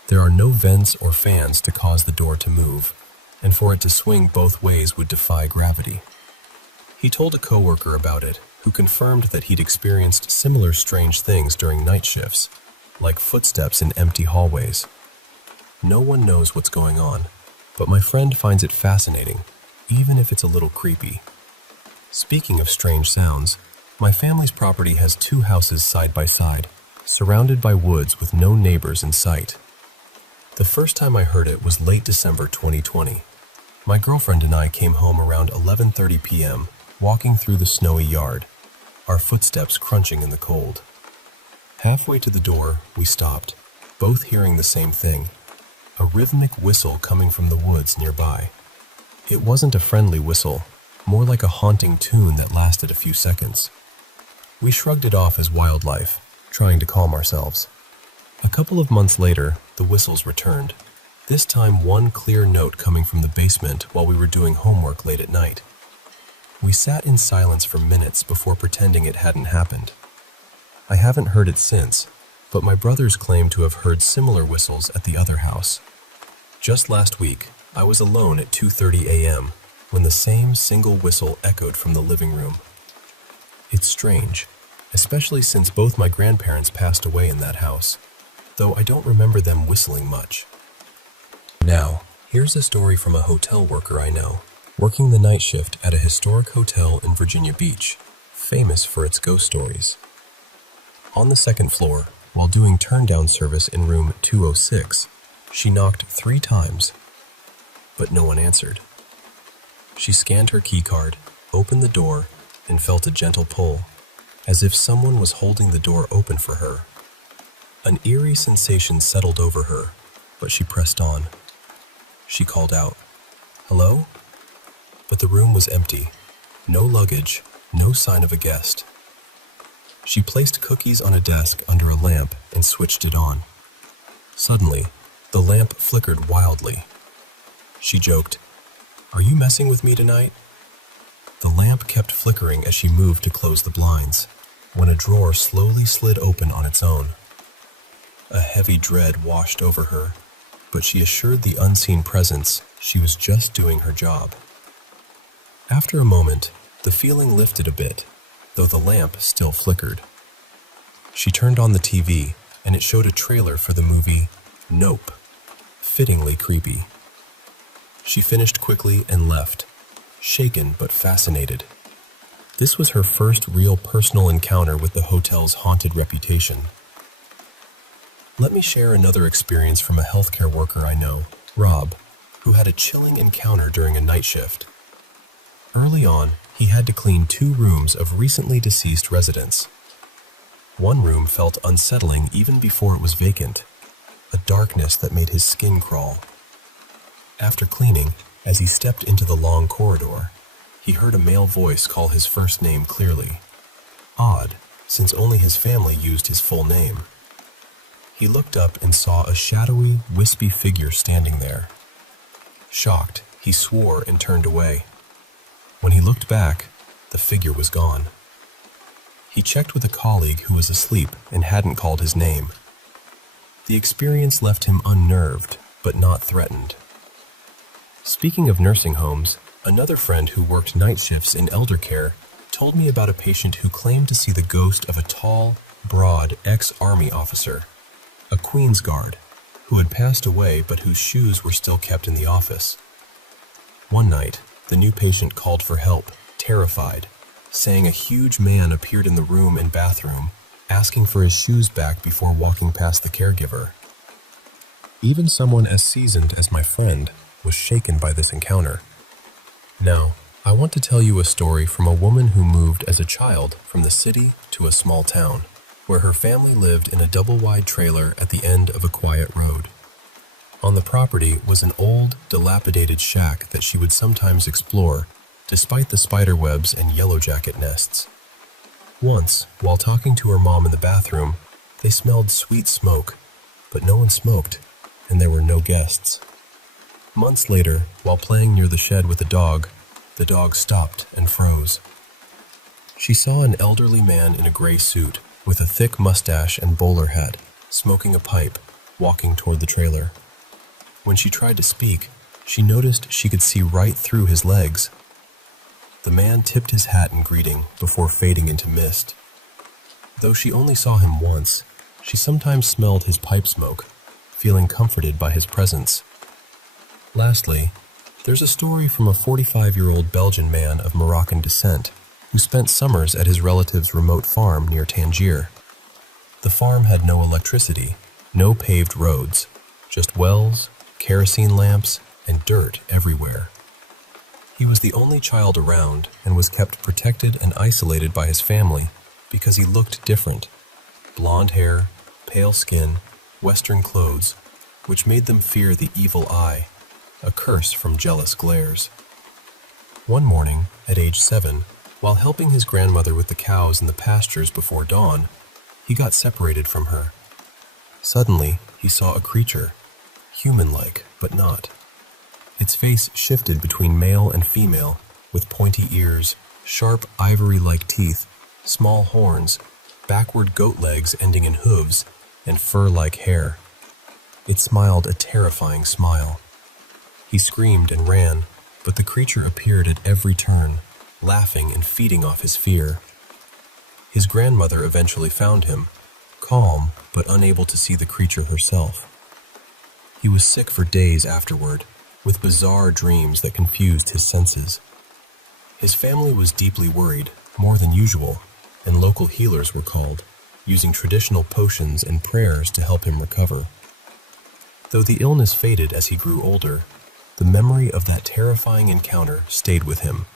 There are no vents or fans to cause the door to move, and for it to swing both ways would defy gravity. He told a coworker about it, who confirmed that he'd experienced similar strange things during night shifts, like footsteps in empty hallways. No one knows what's going on, but my friend finds it fascinating, even if it's a little creepy. Speaking of strange sounds, my family's property has 2 houses side by side, surrounded by woods with no neighbors in sight. The first time I heard it was late December 2020. My girlfriend and I came home around 11:30 p.m., walking through the snowy yard, our footsteps crunching in the cold. Halfway to the door, we stopped, both hearing the same thing, a rhythmic whistle coming from the woods nearby. It wasn't a friendly whistle, more like a haunting tune that lasted a few seconds. We shrugged it off as wildlife, trying to calm ourselves. A couple of months later, the whistles returned, this time one clear note coming from the basement while we were doing homework late at night. We sat in silence for minutes before pretending it hadn't happened. I haven't heard it since, but my brothers claim to have heard similar whistles at the other house. Just last week, I was alone at 2:30 a.m. when the same single whistle echoed from the living room. It's strange, especially since both my grandparents passed away in that house, though I don't remember them whistling much. Now, here's a story from a hotel worker I know, working the night shift at a historic hotel in Virginia Beach, famous for its ghost stories. On the second floor, while doing turn-down service in room 206, she knocked 3 times, but no one answered. She scanned her keycard, opened the door and felt a gentle pull, as if someone was holding the door open for her. An eerie sensation settled over her, but she pressed on. She called out, "Hello?" But the room was empty. No luggage, no sign of a guest. She placed cookies on a desk under a lamp and switched it on. Suddenly, the lamp flickered wildly. She joked, "Are you messing with me tonight?" The lamp kept flickering as she moved to close the blinds, when a drawer slowly slid open on its own. A heavy dread washed over her, but she assured the unseen presence she was just doing her job. After a moment, the feeling lifted a bit, though the lamp still flickered. She turned on the TV, and it showed a trailer for the movie Nope, fittingly creepy. She finished quickly and left, shaken but fascinated. This was her first real personal encounter with the hotel's haunted reputation. Let me share another experience from a healthcare worker I know, Rob, who had a chilling encounter during a night shift. Early on, he had to clean 2 rooms of recently deceased residents. One room felt unsettling even before it was vacant, a darkness that made his skin crawl. After cleaning, as he stepped into the long corridor, he heard a male voice call his first name clearly. Odd, since only his family used his full name. He looked up and saw a shadowy, wispy figure standing there. Shocked, he swore and turned away. When he looked back, the figure was gone. He checked with a colleague who was asleep and hadn't called his name. The experience left him unnerved, but not threatened. Speaking of nursing homes, another friend who worked night shifts in elder care told me about a patient who claimed to see the ghost of a tall, broad ex-army officer, a Queen's Guard, who had passed away but whose shoes were still kept in the office. One night, the new patient called for help, terrified, saying a huge man appeared in the room and bathroom, asking for his shoes back before walking past the caregiver. Even someone as seasoned as my friend was shaken by this encounter. Now, I want to tell you a story from a woman who moved as a child from the city to a small town, where her family lived in a double-wide trailer at the end of a quiet road. On the property was an old, dilapidated shack that she would sometimes explore, despite the spider webs and yellow jacket nests. Once, while talking to her mom in the bathroom, they smelled sweet smoke, but no one smoked, and there were no guests. Months later, while playing near the shed with the dog stopped and froze. She saw an elderly man in a gray suit, with a thick mustache and bowler hat, smoking a pipe, walking toward the trailer. When she tried to speak, she noticed she could see right through his legs. The man tipped his hat in greeting before fading into mist. Though she only saw him once, she sometimes smelled his pipe smoke, feeling comforted by his presence. Lastly, there's a story from a 45-year-old Belgian man of Moroccan descent who spent summers at his relative's remote farm near Tangier. The farm had no electricity, no paved roads, just wells, kerosene lamps, and dirt everywhere. He was the only child around and was kept protected and isolated by his family because he looked different. Blonde hair, pale skin, Western clothes, which made them fear the evil eye, a curse from jealous glares. One morning, at age 7, while helping his grandmother with the cows in the pastures before dawn, he got separated from her. Suddenly, he saw a creature, human-like, but not. Its face shifted between male and female, with pointy ears, sharp ivory-like teeth, small horns, backward goat legs ending in hooves, and fur-like hair. It smiled a terrifying smile. He screamed and ran, but the creature appeared at every turn, laughing and feeding off his fear. His grandmother eventually found him, calm but unable to see the creature herself. He was sick for days afterward, with bizarre dreams that confused his senses. His family was deeply worried, more than usual, and local healers were called, using traditional potions and prayers to help him recover. Though the illness faded as he grew older, the memory of that terrifying encounter stayed with him.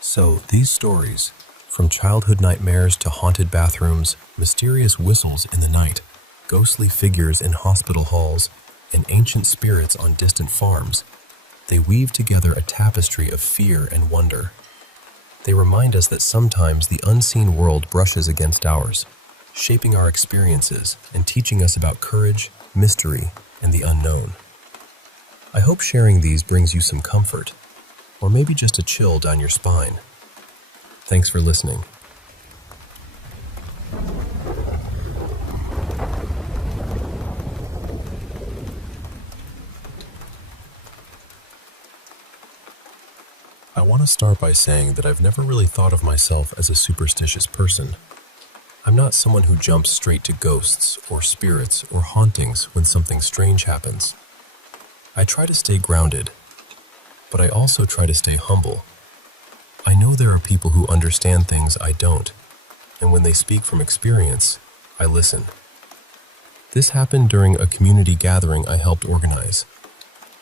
So, these stories, from childhood nightmares to haunted bathrooms, mysterious whistles in the night, ghostly figures in hospital halls, and ancient spirits on distant farms, they weave together a tapestry of fear and wonder. They remind us that sometimes the unseen world brushes against ours, shaping our experiences and teaching us about courage, mystery, and the unknown. I hope sharing these brings you some comfort, or maybe just a chill down your spine. Thanks for listening. I want to start by saying that I've never really thought of myself as a superstitious person. I'm not someone who jumps straight to ghosts or spirits or hauntings when something strange happens. I try to stay grounded, but I also try to stay humble. I know there are people who understand things I don't, and when they speak from experience, I listen. This happened during a community gathering I helped organize.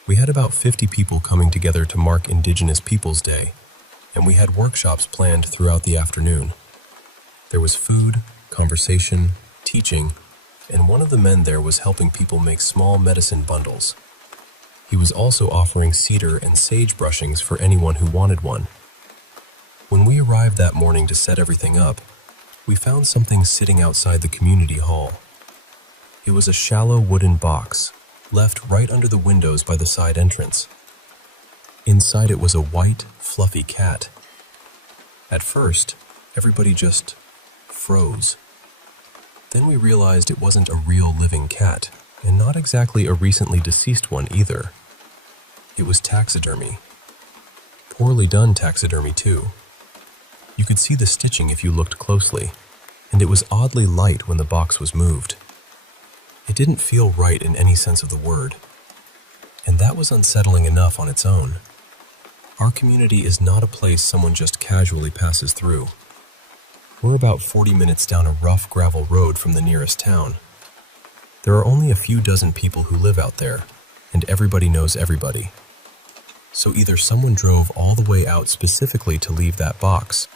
We had about 50 people coming together to mark Indigenous Peoples Day, and we had workshops planned throughout the afternoon. There was food, conversation, teaching, and one of the men there was helping people make small medicine bundles. He was also offering cedar and sage brushings for anyone who wanted one. When we arrived that morning to set everything up, we found something sitting outside the community hall. It was a shallow wooden box, left right under the windows by the side entrance. Inside it was a white, fluffy cat. At first, everybody just froze. Then we realized it wasn't a real living cat, and not exactly a recently deceased one either. It was taxidermy. Poorly done taxidermy too. You could see the stitching if you looked closely, and it was oddly light when the box was moved. It didn't feel right in any sense of the word, and that was unsettling enough on its own. Our community is not a place someone just casually passes through. We're about 40 minutes down a rough gravel road from the nearest town. There are only a few dozen people who live out there, and everybody knows everybody. So either someone drove all the way out specifically to leave that box,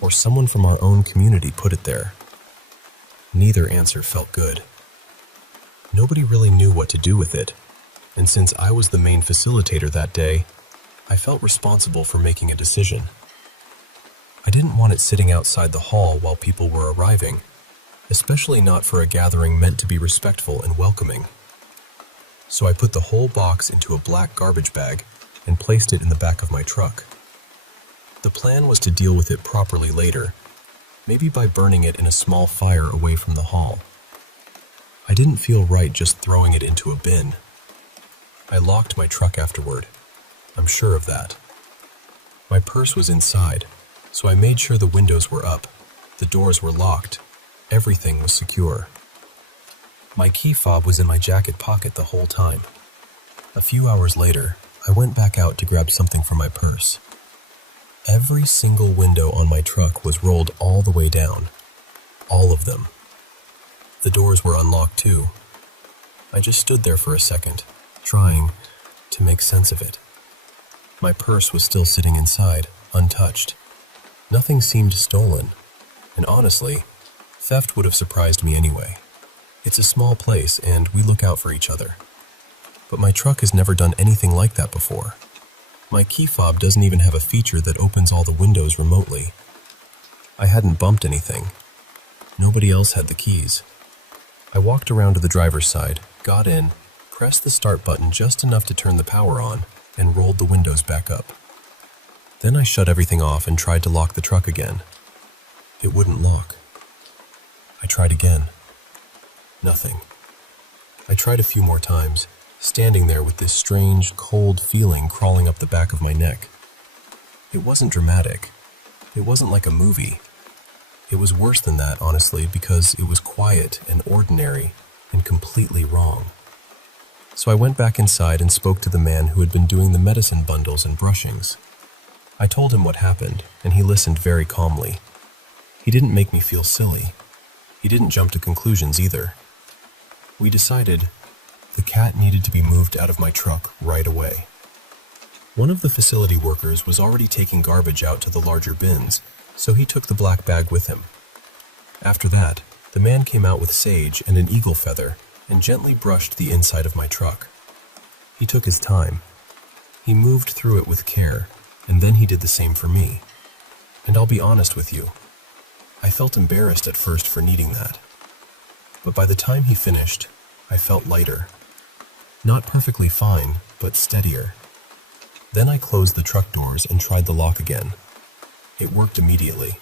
or someone from our own community put it there. Neither answer felt good. Nobody really knew what to do with it, and since I was the main facilitator that day, I felt responsible for making a decision. I didn't want it sitting outside the hall while people were arriving, especially not for a gathering meant to be respectful and welcoming. So I put the whole box into a black garbage bag and placed it in the back of my truck. The plan was to deal with it properly later, maybe by burning it in a small fire away from the hall. I didn't feel right just throwing it into a bin. I locked my truck afterward. I'm sure of that. My purse was inside, so I made sure the windows were up, the doors were locked, everything was secure. My key fob was in my jacket pocket the whole time. A few hours later, I went back out to grab something from my purse. Every single window on my truck was rolled all the way down. All of them. The doors were unlocked too. I just stood there for a second, trying to make sense of it. My purse was still sitting inside, untouched. Nothing seemed stolen, and honestly, theft would have surprised me anyway. It's a small place and we look out for each other. But my truck has never done anything like that before. My key fob doesn't even have a feature that opens all the windows remotely. I hadn't bumped anything. Nobody else had the keys. I walked around to the driver's side, got in, pressed the start button just enough to turn the power on, and rolled the windows back up. Then I shut everything off and tried to lock the truck again. It wouldn't lock. I tried again. Nothing. I tried a few more times, standing there with this strange, cold feeling crawling up the back of my neck. It wasn't dramatic. It wasn't like a movie. It was worse than that, honestly, because it was quiet and ordinary and completely wrong. So I went back inside and spoke to the man who had been doing the medicine bundles and brushings. I told him what happened, and he listened very calmly. He didn't make me feel silly. He didn't jump to conclusions either. We decided the cat needed to be moved out of my truck right away. One of the facility workers was already taking garbage out to the larger bins, so he took the black bag with him. After that, the man came out with sage and an eagle feather and gently brushed the inside of my truck. He took his time. He moved through it with care, and then he did the same for me. And I'll be honest with you, I felt embarrassed at first for needing that. But by the time he finished, I felt lighter. Not perfectly fine, but steadier. Then I closed the truck doors and tried the lock again. It worked immediately.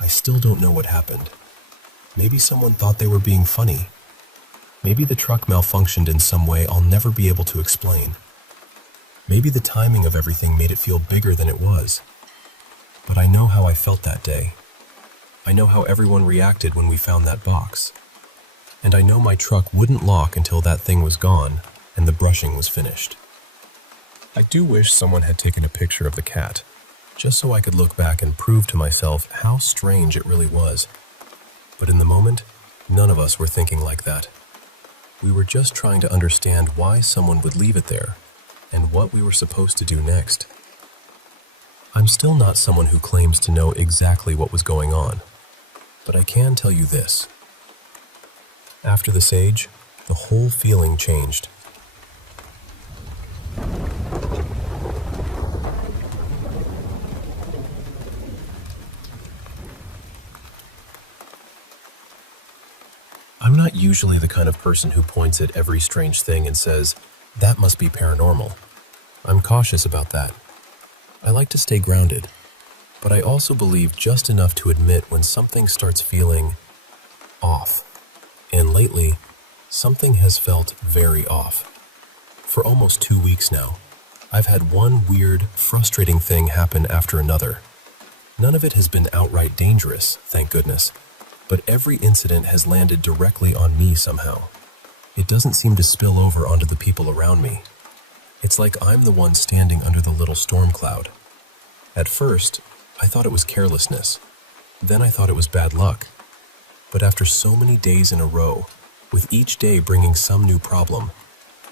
I still don't know what happened. Maybe someone thought they were being funny. Maybe the truck malfunctioned in some way I'll never be able to explain. Maybe the timing of everything made it feel bigger than it was. But I know how I felt that day. I know how everyone reacted when we found that box. And I know my truck wouldn't lock until that thing was gone and the brushing was finished. I do wish someone had taken a picture of the cat, just so I could look back and prove to myself how strange it really was. But in the moment, none of us were thinking like that. We were just trying to understand why someone would leave it there and what we were supposed to do next. I'm still not someone who claims to know exactly what was going on, but I can tell you this. After the sage, the whole feeling changed. I'm not usually the kind of person who points at every strange thing and says, "That must be paranormal." I'm cautious about that. I like to stay grounded, but I also believe just enough to admit when something starts feeling off. And lately, something has felt very off. For almost 2 weeks now, I've had one weird, frustrating thing happen after another. None of it has been outright dangerous, thank goodness, but every incident has landed directly on me somehow. It doesn't seem to spill over onto the people around me. It's like I'm the one standing under the little storm cloud. At first, I thought it was carelessness. Then I thought it was bad luck. But after so many days in a row, with each day bringing some new problem,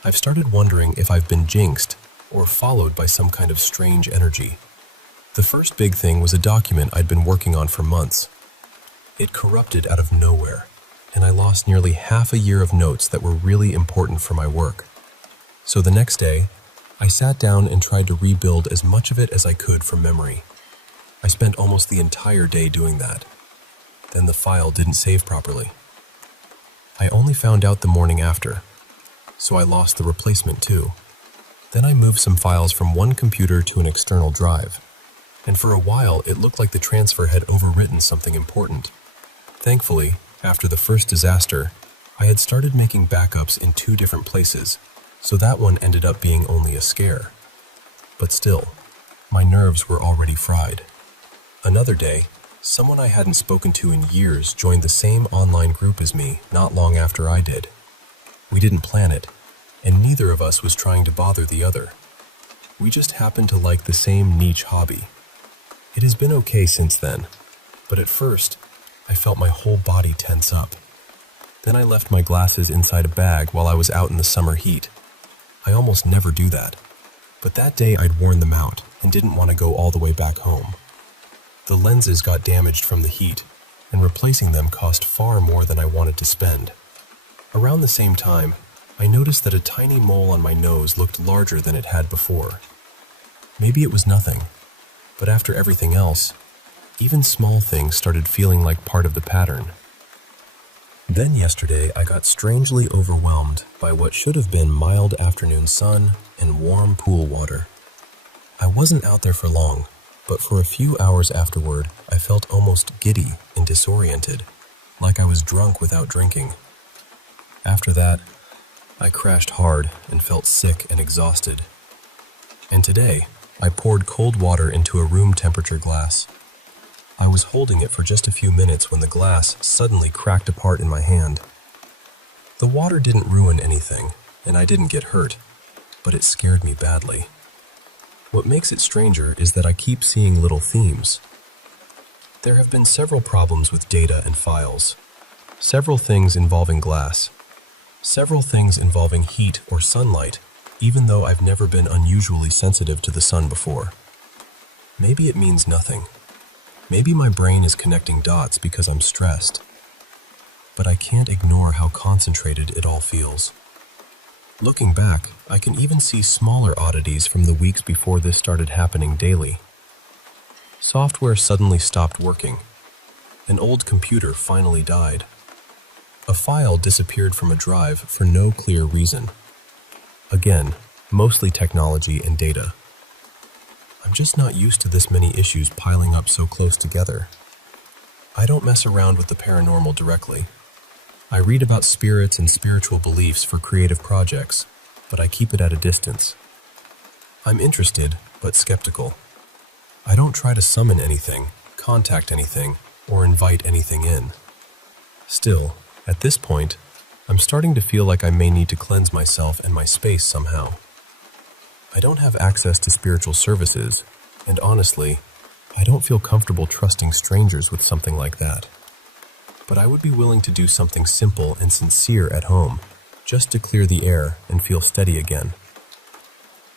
I've started wondering if I've been jinxed or followed by some kind of strange energy. The first big thing was a document I'd been working on for months. It corrupted out of nowhere, and I lost nearly half a year of notes that were really important for my work. So the next day, I sat down and tried to rebuild as much of it as I could from memory. I spent almost the entire day doing that. Then the file didn't save properly. I only found out the morning after, so I lost the replacement too. Then I moved some files from one computer to an external drive, and for a while it looked like the transfer had overwritten something important. Thankfully, after the first disaster, I had started making backups in 2 different places, so that one ended up being only a scare. But still, my nerves were already fried. Another day, someone I hadn't spoken to in years joined the same online group as me not long after I did. We didn't plan it, and neither of us was trying to bother the other. We just happened to like the same niche hobby. It has been okay since then, but at first, I felt my whole body tense up. Then I left my glasses inside a bag while I was out in the summer heat. I almost never do that, but that day I'd worn them out and didn't want to go all the way back home. The lenses got damaged from the heat, and replacing them cost far more than I wanted to spend. Around the same time, I noticed that a tiny mole on my nose looked larger than it had before. Maybe it was nothing, but after everything else, even small things started feeling like part of the pattern. Then yesterday, I got strangely overwhelmed by what should have been mild afternoon sun and warm pool water. I wasn't out there for long, but for a few hours afterward, I felt almost giddy and disoriented, like I was drunk without drinking. After that, I crashed hard and felt sick and exhausted. And today, I poured cold water into a room temperature glass. I was holding it for just a few minutes when the glass suddenly cracked apart in my hand. The water didn't ruin anything, and I didn't get hurt, but it scared me badly. What makes it stranger is that I keep seeing little themes. There have been several problems with data and files, several things involving glass, several things involving heat or sunlight, even though I've never been unusually sensitive to the sun before. Maybe it means nothing. Maybe my brain is connecting dots because I'm stressed. But I can't ignore how concentrated it all feels. Looking back, I can even see smaller oddities from the weeks before this started happening daily. Software suddenly stopped working. An old computer finally died. A file disappeared from a drive for no clear reason. Again, mostly technology and data. I'm just not used to this many issues piling up so close together. I don't mess around with the paranormal directly. I read about spirits and spiritual beliefs for creative projects, but I keep it at a distance. I'm interested, but skeptical. I don't try to summon anything, contact anything, or invite anything in. Still, at this point, I'm starting to feel like I may need to cleanse myself and my space somehow. I don't have access to spiritual services, and honestly, I don't feel comfortable trusting strangers with something like that. But I would be willing to do something simple and sincere at home, just to clear the air and feel steady again.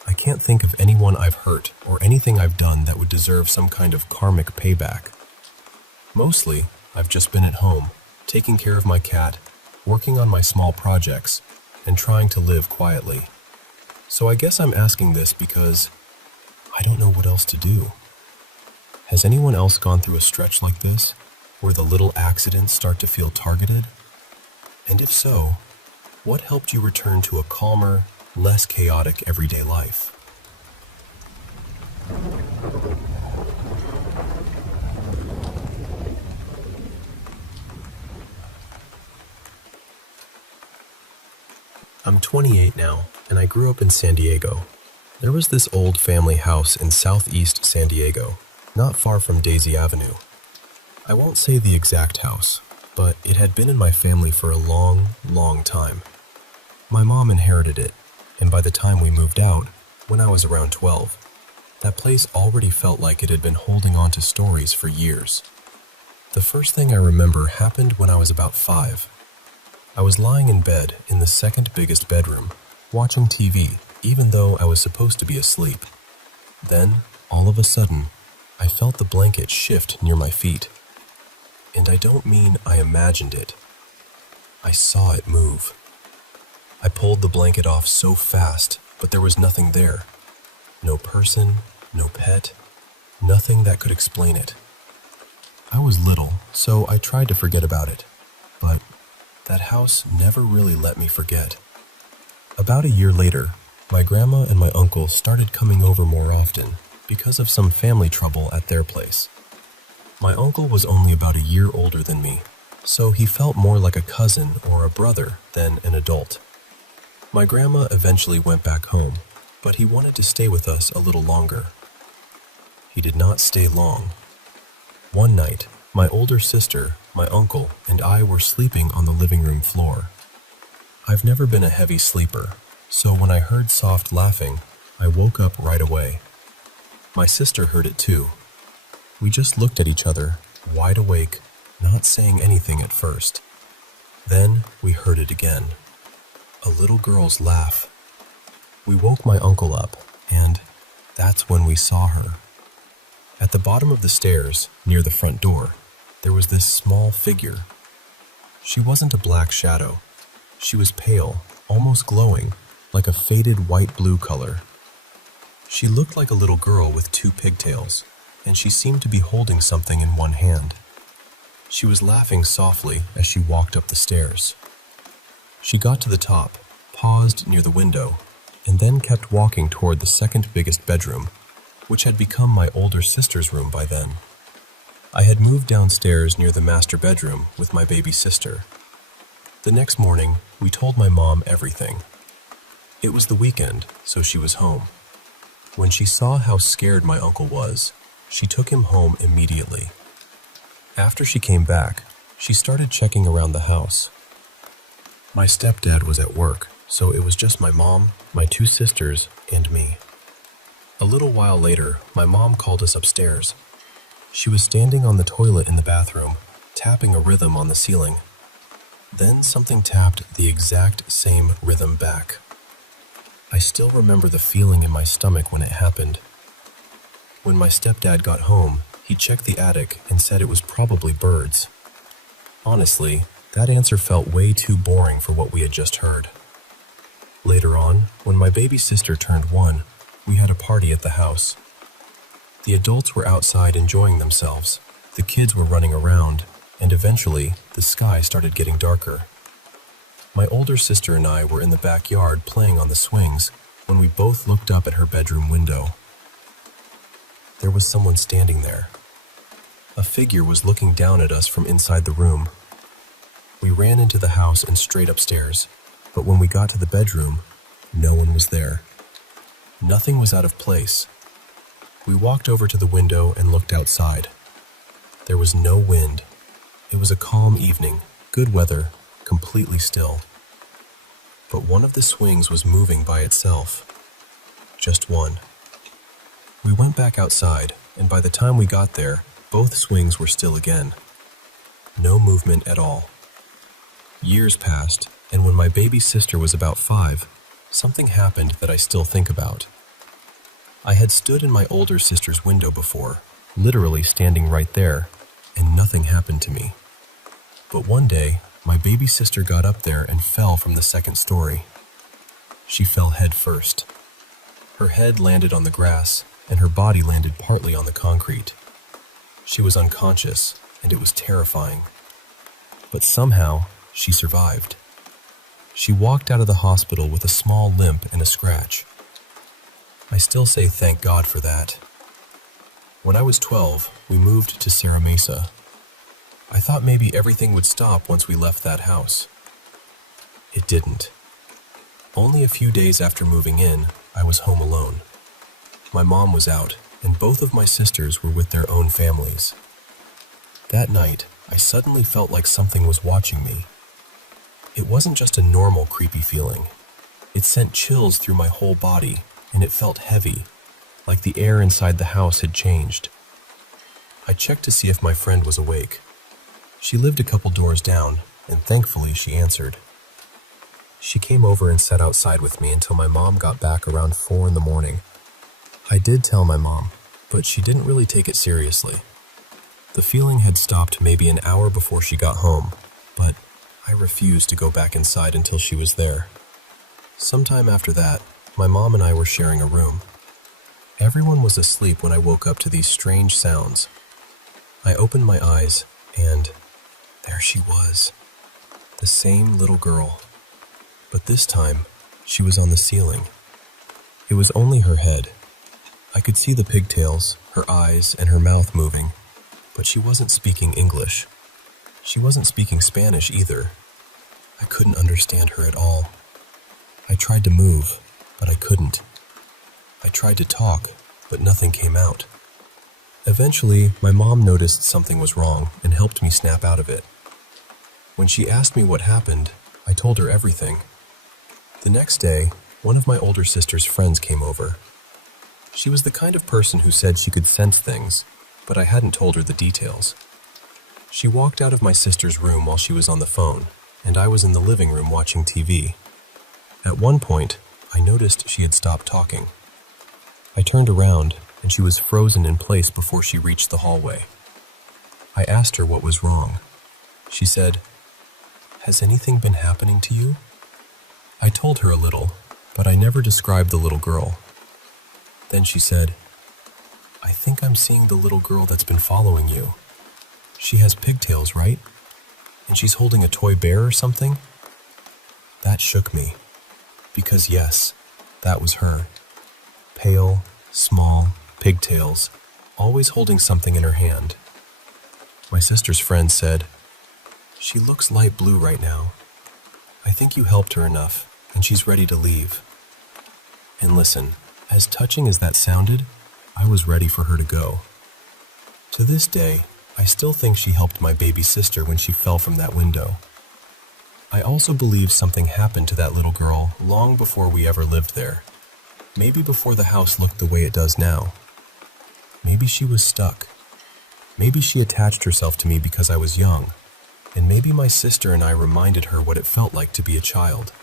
I can't think of anyone I've hurt or anything I've done that would deserve some kind of karmic payback. Mostly, I've just been at home, taking care of my cat, working on my small projects, and trying to live quietly. So I guess I'm asking this because I don't know what else to do. Has anyone else gone through a stretch like this, where the little accidents start to feel targeted? And if so, what helped you return to a calmer, less chaotic everyday life? I'm 28 now, and I grew up in San Diego. There was this old family house in southeast San Diego, not far from Daisy Avenue. I won't say the exact house, but it had been in my family for a long, long time. My mom inherited it, and by the time we moved out, when I was around 12, that place already felt like it had been holding on to stories for years. The first thing I remember happened when I was about 5. I was lying in bed in the second biggest bedroom, watching TV, even though I was supposed to be asleep. Then, all of a sudden, I felt the blanket shift near my feet. And I don't mean I imagined it. I saw it move. I pulled the blanket off so fast, but there was nothing there. No person, no pet, nothing that could explain it. I was little, so I tried to forget about it, but that house never really let me forget. About a year later, my grandma and my uncle started coming over more often because of some family trouble at their place. My uncle was only about a year older than me, so he felt more like a cousin or a brother than an adult. My grandma eventually went back home, but he wanted to stay with us a little longer. He did not stay long. One night, my older sister, my uncle, and I were sleeping on the living room floor. I've never been a heavy sleeper, so when I heard soft laughing, I woke up right away. My sister heard it too. We just looked at each other, wide awake, not saying anything at first. Then we heard it again. A little girl's laugh. We woke my uncle up, and that's when we saw her. At the bottom of the stairs, near the front door, there was this small figure. She wasn't a black shadow. She was pale, almost glowing, like a faded white-blue color. She looked like a little girl with 2 pigtails, and she seemed to be holding something in one hand. She was laughing softly as she walked up the stairs. She got to the top, paused near the window, and then kept walking toward the second biggest bedroom, which had become my older sister's room by then. I had moved downstairs near the master bedroom with my baby sister. The next morning, we told my mom everything. It was the weekend, so she was home. When she saw how scared my uncle was, she took him home immediately. After she came back, she started checking around the house. My stepdad was at work, so it was just my mom, my 2 sisters, and me. A little while later, my mom called us upstairs. She was standing on the toilet in the bathroom, tapping a rhythm on the ceiling. Then something tapped the exact same rhythm back. I still remember the feeling in my stomach when it happened. When my stepdad got home, he checked the attic and said it was probably birds. Honestly, that answer felt way too boring for what we had just heard. Later on, when my baby sister turned 1, we had a party at the house. The adults were outside enjoying themselves, the kids were running around, and eventually, the sky started getting darker. My older sister and I were in the backyard playing on the swings when we both looked up at her bedroom window. There was someone standing there. A figure was looking down at us from inside the room. We ran into the house and straight upstairs, but when we got to the bedroom, no one was there. Nothing was out of place. We walked over to the window and looked outside. There was no wind. It was a calm evening, good weather, completely still. But one of the swings was moving by itself. Just one. We went back outside, and by the time we got there, both swings were still again. No movement at all. Years passed, and when my baby sister was about 5, something happened that I still think about. I had stood in my older sister's window before, literally standing right there, and nothing happened to me. But one day, my baby sister got up there and fell from the 2nd story. She fell head first. Her head landed on the grass, and her body landed partly on the concrete. She was unconscious, and it was terrifying. But somehow, she survived. She walked out of the hospital with a small limp and a scratch. I still say thank God for that. When I was 12, we moved to Serra Mesa. I thought maybe everything would stop once we left that house. It didn't. Only a few days after moving in, I was home alone. My mom was out, and both of my sisters were with their own families. That night, I suddenly felt like something was watching me. It wasn't just a normal creepy feeling. It sent chills through my whole body, and it felt heavy, like the air inside the house had changed. I checked to see if my friend was awake. She lived a couple doors down, and thankfully she answered. She came over and sat outside with me until my mom got back around 4 in the morning. I did tell my mom, but she didn't really take it seriously. The feeling had stopped maybe an hour before she got home, but I refused to go back inside until she was there. Sometime after that, my mom and I were sharing a room. Everyone was asleep when I woke up to these strange sounds. I opened my eyes, and there she was, the same little girl. But this time, she was on the ceiling. It was only her head. I could see the pigtails, her eyes, and her mouth moving, but she wasn't speaking English. She wasn't speaking Spanish either. I couldn't understand her at all. I tried to move, but I couldn't. I tried to talk, but nothing came out. Eventually, my mom noticed something was wrong and helped me snap out of it. When she asked me what happened, I told her everything. The next day, one of my older sister's friends came over. She was the kind of person who said she could sense things, but I hadn't told her the details. She walked out of my sister's room while she was on the phone, and I was in the living room watching TV. At one point, I noticed she had stopped talking. I turned around, and she was frozen in place before she reached the hallway. I asked her what was wrong. She said, "Has anything been happening to you?" I told her a little, but I never described the little girl. Then she said, "I think I'm seeing the little girl that's been following you. She has pigtails, right? And she's holding a toy bear or something?" That shook me, because yes, that was her. Pale, small, pigtails, always holding something in her hand. My sister's friend said, "She looks light blue right now. I think you helped her enough, and she's ready to leave." And listen, as touching as that sounded, I was ready for her to go. To this day, I still think she helped my baby sister when she fell from that window. I also believe something happened to that little girl long before we ever lived there. Maybe before the house looked the way it does now. Maybe she was stuck. Maybe she attached herself to me because I was young, and maybe my sister and I reminded her what it felt like to be a child.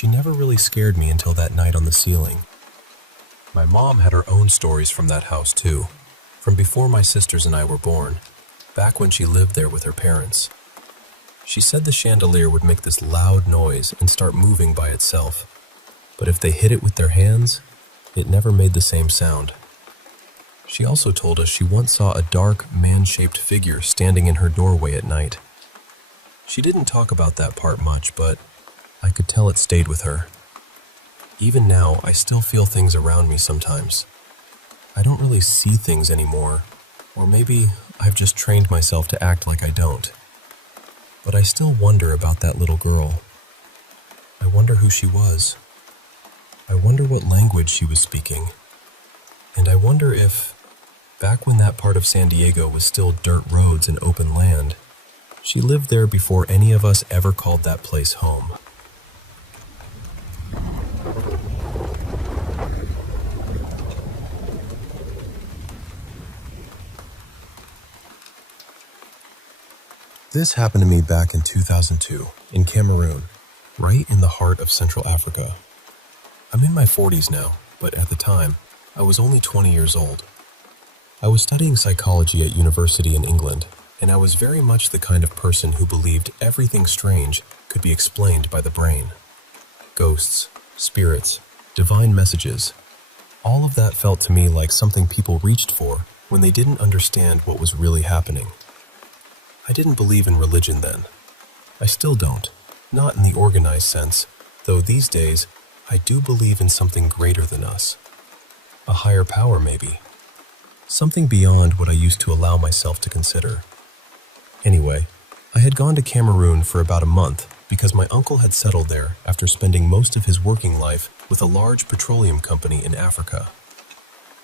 She never really scared me until that night on the ceiling. My mom had her own stories from that house too, from before my sisters and I were born, back when she lived there with her parents. She said the chandelier would make this loud noise and start moving by itself, but if they hit it with their hands, it never made the same sound. She also told us she once saw a dark, man-shaped figure standing in her doorway at night. She didn't talk about that part much, but I could tell it stayed with her. Even now, I still feel things around me sometimes. I don't really see things anymore, or maybe I've just trained myself to act like I don't. But I still wonder about that little girl. I wonder who she was. I wonder what language she was speaking. And I wonder if, back when that part of San Diego was still dirt roads and open land, she lived there before any of us ever called that place home. This happened to me back in 2002, in Cameroon, right in the heart of Central Africa. I'm in my 40s now, but at the time, I was only 20 years old. I was studying psychology at university in England, and I was very much the kind of person who believed everything strange could be explained by the brain. Ghosts, spirits, divine messages, all of that felt to me like something people reached for when they didn't understand what was really happening. I didn't believe in religion then. I still don't, not in the organized sense, though these days I do believe in something greater than us. A higher power, maybe. Something beyond what I used to allow myself to consider. Anyway, I had gone to Cameroon for about a month because my uncle had settled there after spending most of his working life with a large petroleum company in Africa.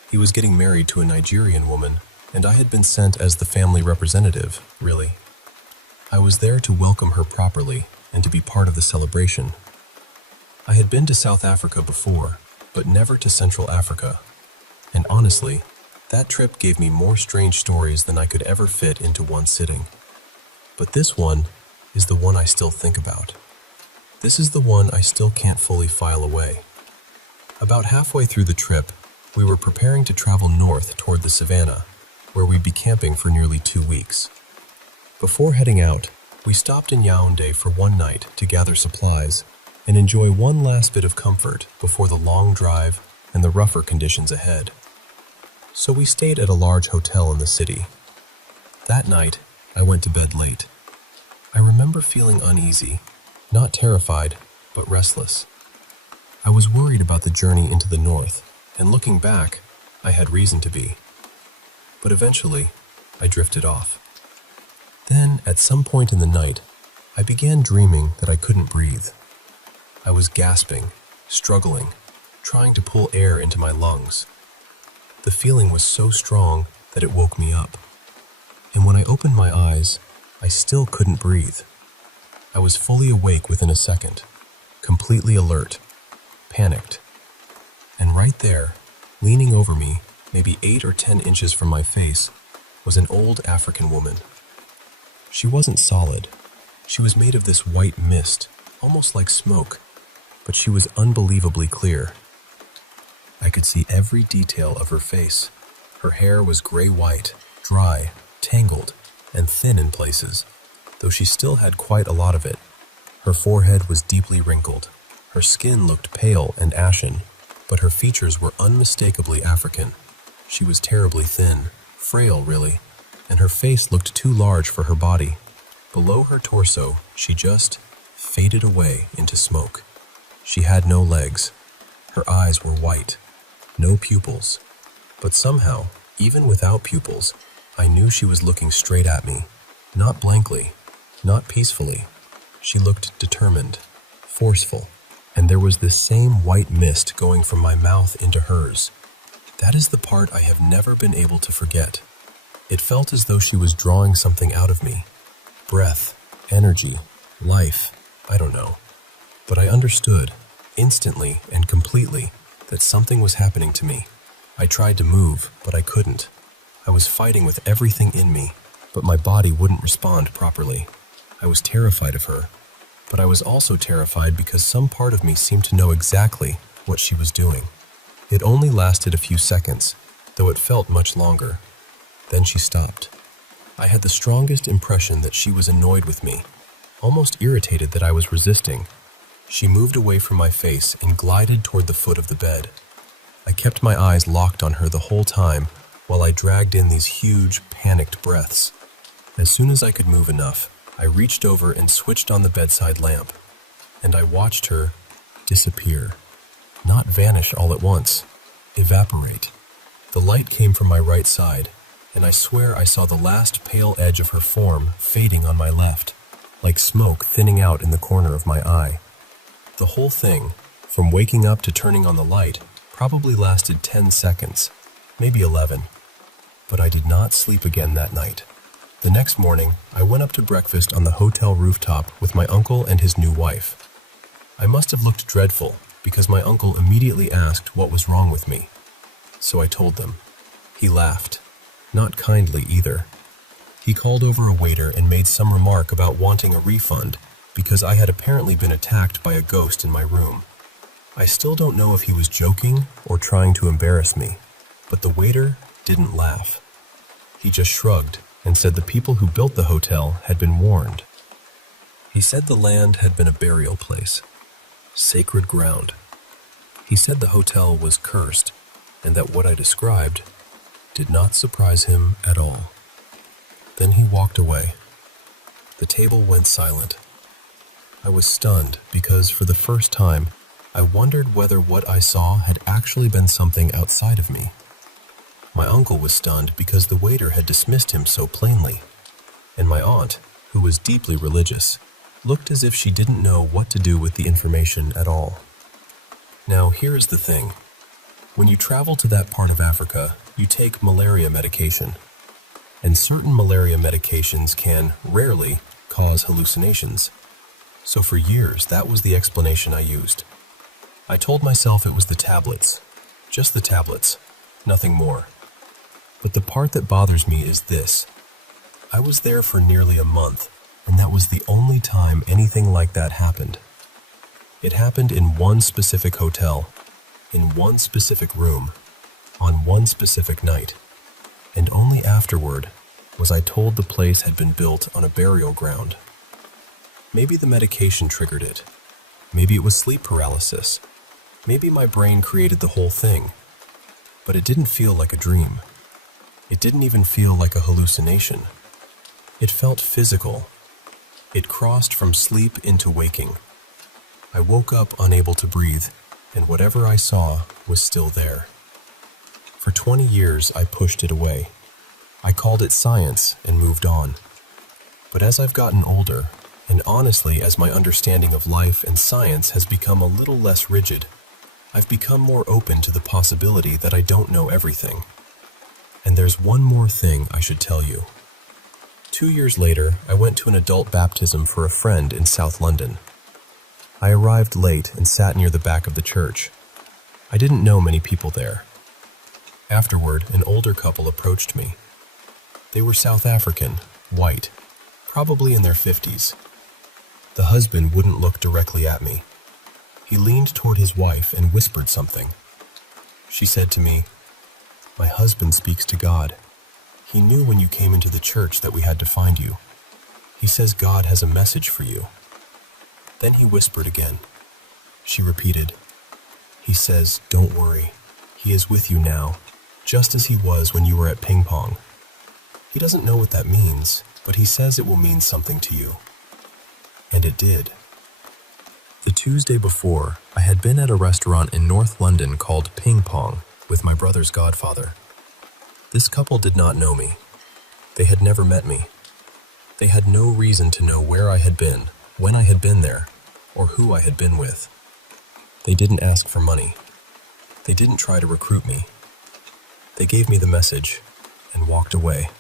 He was getting married to a Nigerian woman, and I had been sent as the family representative, really. I was there to welcome her properly and to be part of the celebration. I had been to South Africa before, but never to Central Africa. And honestly, that trip gave me more strange stories than I could ever fit into one sitting. But this one is the one I still think about. This is the one I still can't fully file away. About halfway through the trip, we were preparing to travel north toward the savannah, where we'd be camping for nearly 2 weeks. Before heading out, we stopped in Yaoundé for one night to gather supplies and enjoy one last bit of comfort before the long drive and the rougher conditions ahead. So we stayed at a large hotel in the city. That night, I went to bed late. I remember feeling uneasy, not terrified, but restless. I was worried about the journey into the north, and looking back, I had reason to be. But eventually, I drifted off. Then, at some point in the night, I began dreaming that I couldn't breathe. I was gasping, struggling, trying to pull air into my lungs. The feeling was so strong that it woke me up. And when I opened my eyes, I still couldn't breathe. I was fully awake within a second, completely alert, panicked. And right there, leaning over me, maybe 8 or 10 inches from my face, was an old African woman. She wasn't solid. She was made of this white mist, almost like smoke, but she was unbelievably clear. I could see every detail of her face. Her hair was gray-white, dry, tangled, and thin in places, though she still had quite a lot of it. Her forehead was deeply wrinkled. Her skin looked pale and ashen, but her features were unmistakably African. She was terribly thin, frail really, and her face looked too large for her body. Below her torso, she just faded away into smoke. She had no legs. Her eyes were white, no pupils. But somehow, even without pupils, I knew she was looking straight at me, not blankly, not peacefully. She looked determined, forceful, and there was this same white mist going from my mouth into hers. That is the part I have never been able to forget. It felt as though she was drawing something out of me. Breath, energy, life, I don't know. But I understood, instantly and completely, that something was happening to me. I tried to move, but I couldn't. I was fighting with everything in me, but my body wouldn't respond properly. I was terrified of her. but I was also terrified because some part of me seemed to know exactly what she was doing. It only lasted a few seconds, though it felt much longer. Then she stopped. I had the strongest impression that she was annoyed with me, almost irritated that I was resisting. She moved away from my face and glided toward the foot of the bed. I kept my eyes locked on her the whole time while I dragged in these huge, panicked breaths. As soon as I could move enough, I reached over and switched on the bedside lamp, and I watched her disappear. Not vanish all at once, evaporate. The light came from my right side, and I swear I saw the last pale edge of her form fading on my left, like smoke thinning out in the corner of my eye. The whole thing, from waking up to turning on the light, probably lasted 10 seconds, maybe 11. But I did not sleep again that night. The next morning, I went up to breakfast on the hotel rooftop with my uncle and his new wife. I must have looked dreadful because my uncle immediately asked what was wrong with me. So I told them. He laughed. Not kindly either. He called over a waiter and made some remark about wanting a refund because I had apparently been attacked by a ghost in my room. I still don't know if he was joking or trying to embarrass me, but the waiter didn't laugh. He just shrugged and said the people who built the hotel had been warned. He said the land had been a burial place, sacred ground. He said the hotel was cursed and that what I described did not surprise him at all. Then he walked away. The table went silent. I was stunned because for the first time, I wondered whether what I saw had actually been something outside of me. My uncle was stunned because the waiter had dismissed him so plainly, and my aunt, who was deeply religious, looked as if she didn't know what to do with the information at all. Now, here is the thing. When you travel to that part of Africa, you take malaria medication, and certain malaria medications can, rarely, cause hallucinations. So for years, that was the explanation I used. I told myself it was the tablets, just the tablets, nothing more. But the part that bothers me is this. I was there for nearly a month, and that was the only time anything like that happened. It happened in one specific hotel, in one specific room, on one specific night, and only afterward was I told the place had been built on a burial ground. Maybe the medication triggered it. Maybe it was sleep paralysis. Maybe my brain created the whole thing. But it didn't feel like a dream. It didn't even feel like a hallucination. It felt physical. It crossed from sleep into waking. I woke up unable to breathe, and whatever I saw was still there. For 20 years, I pushed it away. I called it science and moved on. But as I've gotten older, and honestly as my understanding of life and science has become a little less rigid, I've become more open to the possibility that I don't know everything. And there's one more thing I should tell you. 2 years later, I went to an adult baptism for a friend in South London. I arrived late and sat near the back of the church. I didn't know many people there. Afterward, an older couple approached me. They were South African, white, probably in their 50s. The husband wouldn't look directly at me. He leaned toward his wife and whispered something. She said to me, "My husband speaks to God. He knew when you came into the church that we had to find you. He says God has a message for you." Then he whispered again. She repeated, "He says, don't worry. He is with you now, just as he was when you were at ping pong. He doesn't know what that means, but he says it will mean something to you." And it did. The Tuesday before, I had been at a restaurant in North London called Ping Pong with my brother's godfather. This couple did not know me. They had never met me. They had no reason to know where I had been, when I had been there, or who I had been with. They didn't ask for money. They didn't try to recruit me. They gave me the message and walked away.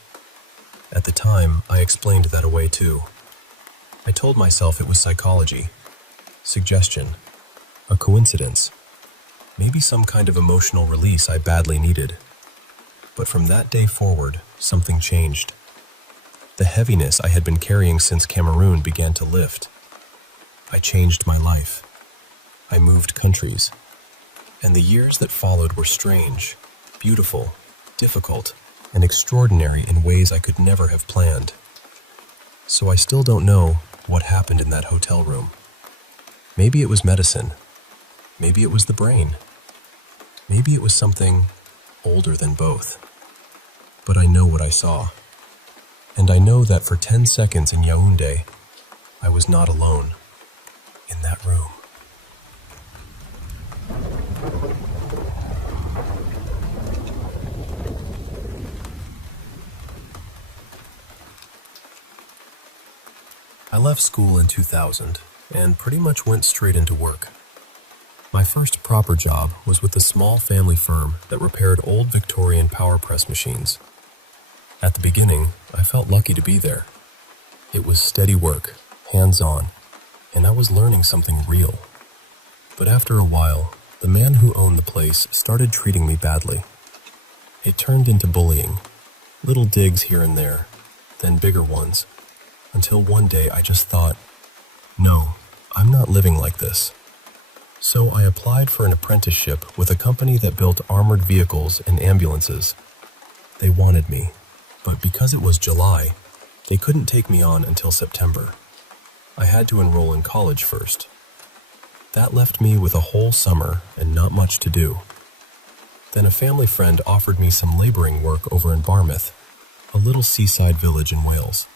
At the time, I explained that away too. I told myself it was psychology, suggestion, a coincidence, maybe some kind of emotional release I badly needed. But from that day forward, something changed. The heaviness I had been carrying since Cameroon began to lift. I changed my life. I moved countries. And the years that followed were strange, beautiful, difficult, and extraordinary in ways I could never have planned. So I still don't know what happened in that hotel room. Maybe it was medicine. Maybe it was the brain. Maybe it was something older than both. But I know what I saw. And I know that for 10 seconds in Yaoundé, I was not alone in that room. I left school in 2000 and pretty much went straight into work. My first proper job was with a small family firm that repaired old Victorian power press machines. At the beginning, I felt lucky to be there. It was steady work, hands-on, and I was learning something real. But after a while, the man who owned the place started treating me badly. It turned into bullying, little digs here and there, then bigger ones, until one day I just thought, no, I'm not living like this. So I applied for an apprenticeship with a company that built armored vehicles and ambulances. They wanted me, but because it was July, they couldn't take me on until September. I had to enroll in college first. That left me with a whole summer and not much to do. Then a family friend offered me some laboring work over in Barmouth, a little seaside village in Wales.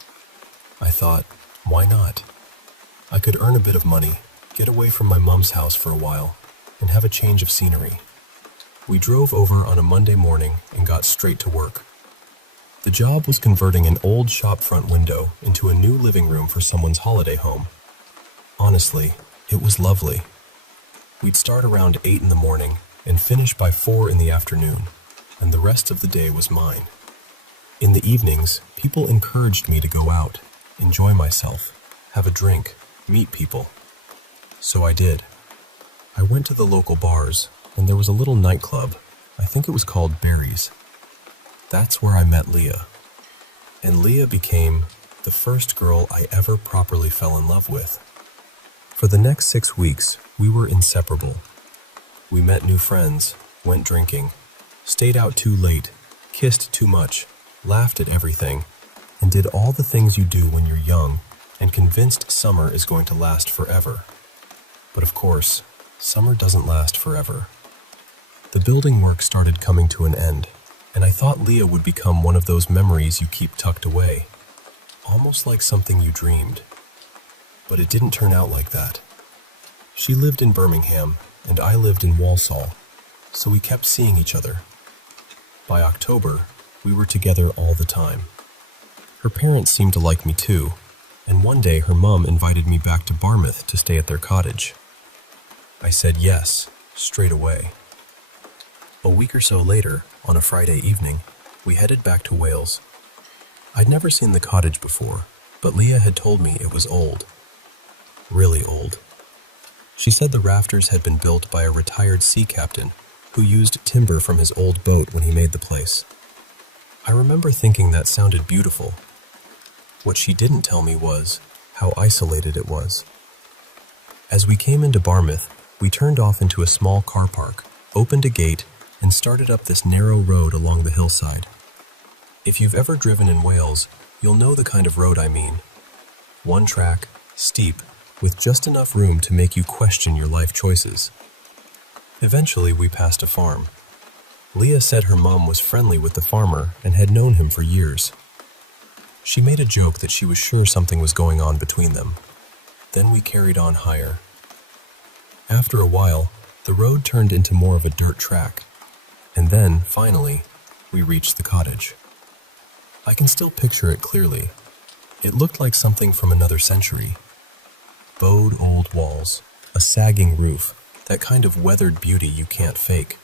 I thought, why not? I could earn a bit of money, get away from my mom's house for a while, and have a change of scenery. We drove over on a Monday morning and got straight to work. The job was converting an old shop front window into a new living room for someone's holiday home. Honestly, it was lovely. We'd start around 8 in the morning and finish by 4 in the afternoon, and the rest of the day was mine. In the evenings, people encouraged me to go out, enjoy myself, have a drink, meet people. So I did. I went to the local bars, and there was a little nightclub. I think it was called Berries. That's where I met Leah. And Leah became the first girl I ever properly fell in love with. For the next 6 weeks, we were inseparable. We met new friends, went drinking, stayed out too late, kissed too much, laughed at everything, and did all the things you do when you're young and convinced summer is going to last forever. But of course, summer doesn't last forever. The building work started coming to an end, and I thought Leah would become one of those memories you keep tucked away, almost like something you dreamed. But it didn't turn out like that. She lived in Birmingham, and I lived in Walsall, so we kept seeing each other. By October, we were together all the time. Her parents seemed to like me too, and one day her mom invited me back to Barmouth to stay at their cottage. I said yes, straight away. A week or so later, on a Friday evening, we headed back to Wales. I'd never seen the cottage before, but Leah had told me it was old. Really old. She said the rafters had been built by a retired sea captain who used timber from his old boat when he made the place. I remember thinking that sounded beautiful. What she didn't tell me was how isolated it was. As we came into Barmouth, we turned off into a small car park, opened a gate, and started up this narrow road along the hillside. If you've ever driven in Wales, you'll know the kind of road I mean. One track, steep, with just enough room to make you question your life choices. Eventually, we passed a farm. Leah said her mom was friendly with the farmer and had known him for years. She made a joke that she was sure something was going on between them. Then we carried on higher. After a while, the road turned into more of a dirt track, and then, finally, we reached the cottage. I can still picture it clearly. It looked like something from another century. Bowed old walls, a sagging roof, that kind of weathered beauty you can't fake.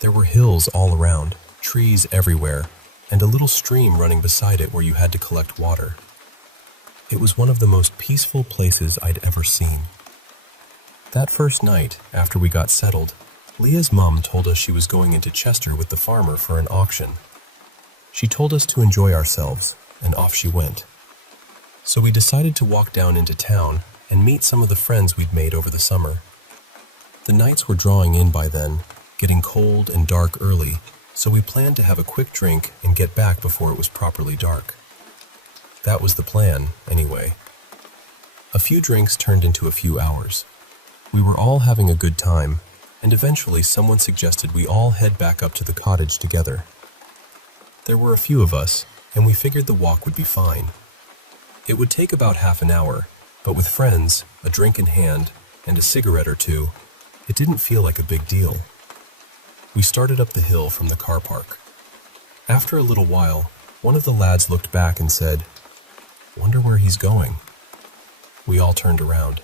There were hills all around, trees everywhere, and a little stream running beside it where you had to collect water. It was one of the most peaceful places I'd ever seen. That first night, after we got settled, Leah's mom told us she was going into Chester with the farmer for an auction. She told us to enjoy ourselves, and off she went. So we decided to walk down into town and meet some of the friends we'd made over the summer. The nights were drawing in by then, getting cold and dark early, so we planned to have a quick drink and get back before it was properly dark. That was the plan, anyway. A few drinks turned into a few hours. We were all having a good time, and eventually someone suggested we all head back up to the cottage together. There were a few of us, and we figured the walk would be fine. It would take about half an hour, but with friends, a drink in hand, and a cigarette or two, it didn't feel like a big deal. We started up the hill from the car park. After a little while, one of the lads looked back and said, "Wonder where he's going." We all turned around.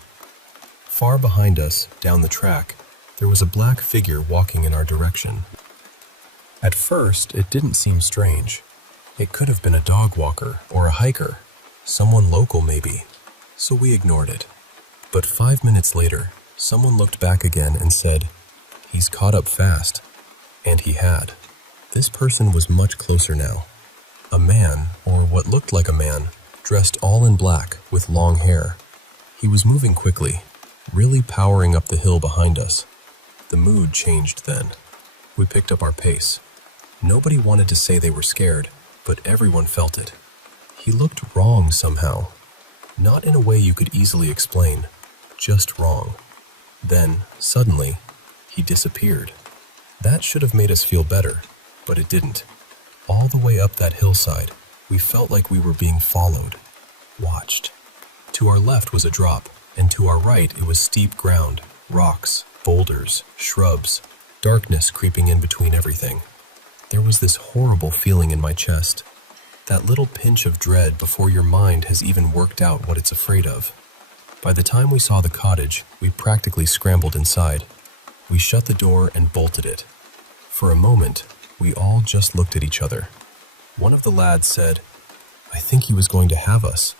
Far behind us, down the track, there was a black figure walking in our direction. At first, it didn't seem strange. It could have been a dog walker or a hiker, someone local maybe, so we ignored it. But 5 minutes later, someone looked back again and said, "He's caught up fast." And he had. This person was much closer now. A man, or what looked like a man, dressed all in black with long hair. He was moving quickly, really powering up the hill behind us. The mood changed then. We picked up our pace. Nobody wanted to say they were scared, but everyone felt it. He looked wrong somehow. Not in a way you could easily explain, just wrong. Then, suddenly, he disappeared. That should have made us feel better, but it didn't. All the way up that hillside, we felt like we were being followed, watched. To our left was a drop, and to our right it was steep ground, rocks, boulders, shrubs, darkness creeping in between everything. There was this horrible feeling in my chest, that little pinch of dread before your mind has even worked out what it's afraid of. By the time we saw the cottage, we practically scrambled inside. We shut the door and bolted it. For a moment, we all just looked at each other. One of the lads said, "I think he was going to have us."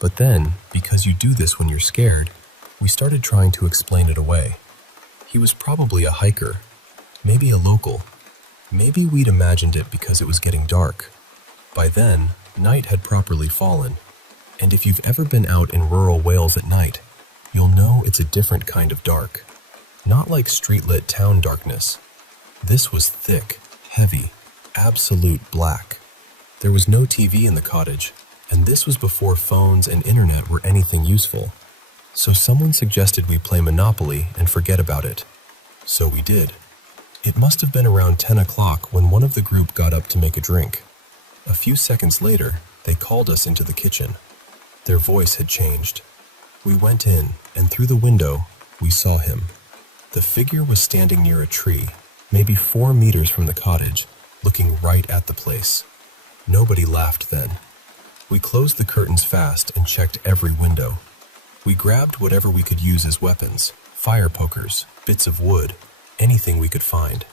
But then, because you do this when you're scared, we started trying to explain it away. He was probably a hiker, maybe a local. Maybe we'd imagined it because it was getting dark. By then, night had properly fallen. And if you've ever been out in rural Wales at night, you'll know it's a different kind of dark. Not like street-lit town darkness. This was thick, heavy, absolute black. There was no TV in the cottage, and this was before phones and internet were anything useful. So someone suggested we play Monopoly and forget about it. So we did. It must have been around 10 o'clock when one of the group got up to make a drink. A few seconds later, they called us into the kitchen. Their voice had changed. We went in, and through the window, we saw him. The figure was standing near a tree, maybe 4 meters from the cottage, looking right at the place. Nobody laughed then. We closed the curtains fast and checked every window. We grabbed whatever we could use as weapons, fire pokers, bits of wood, anything we could find.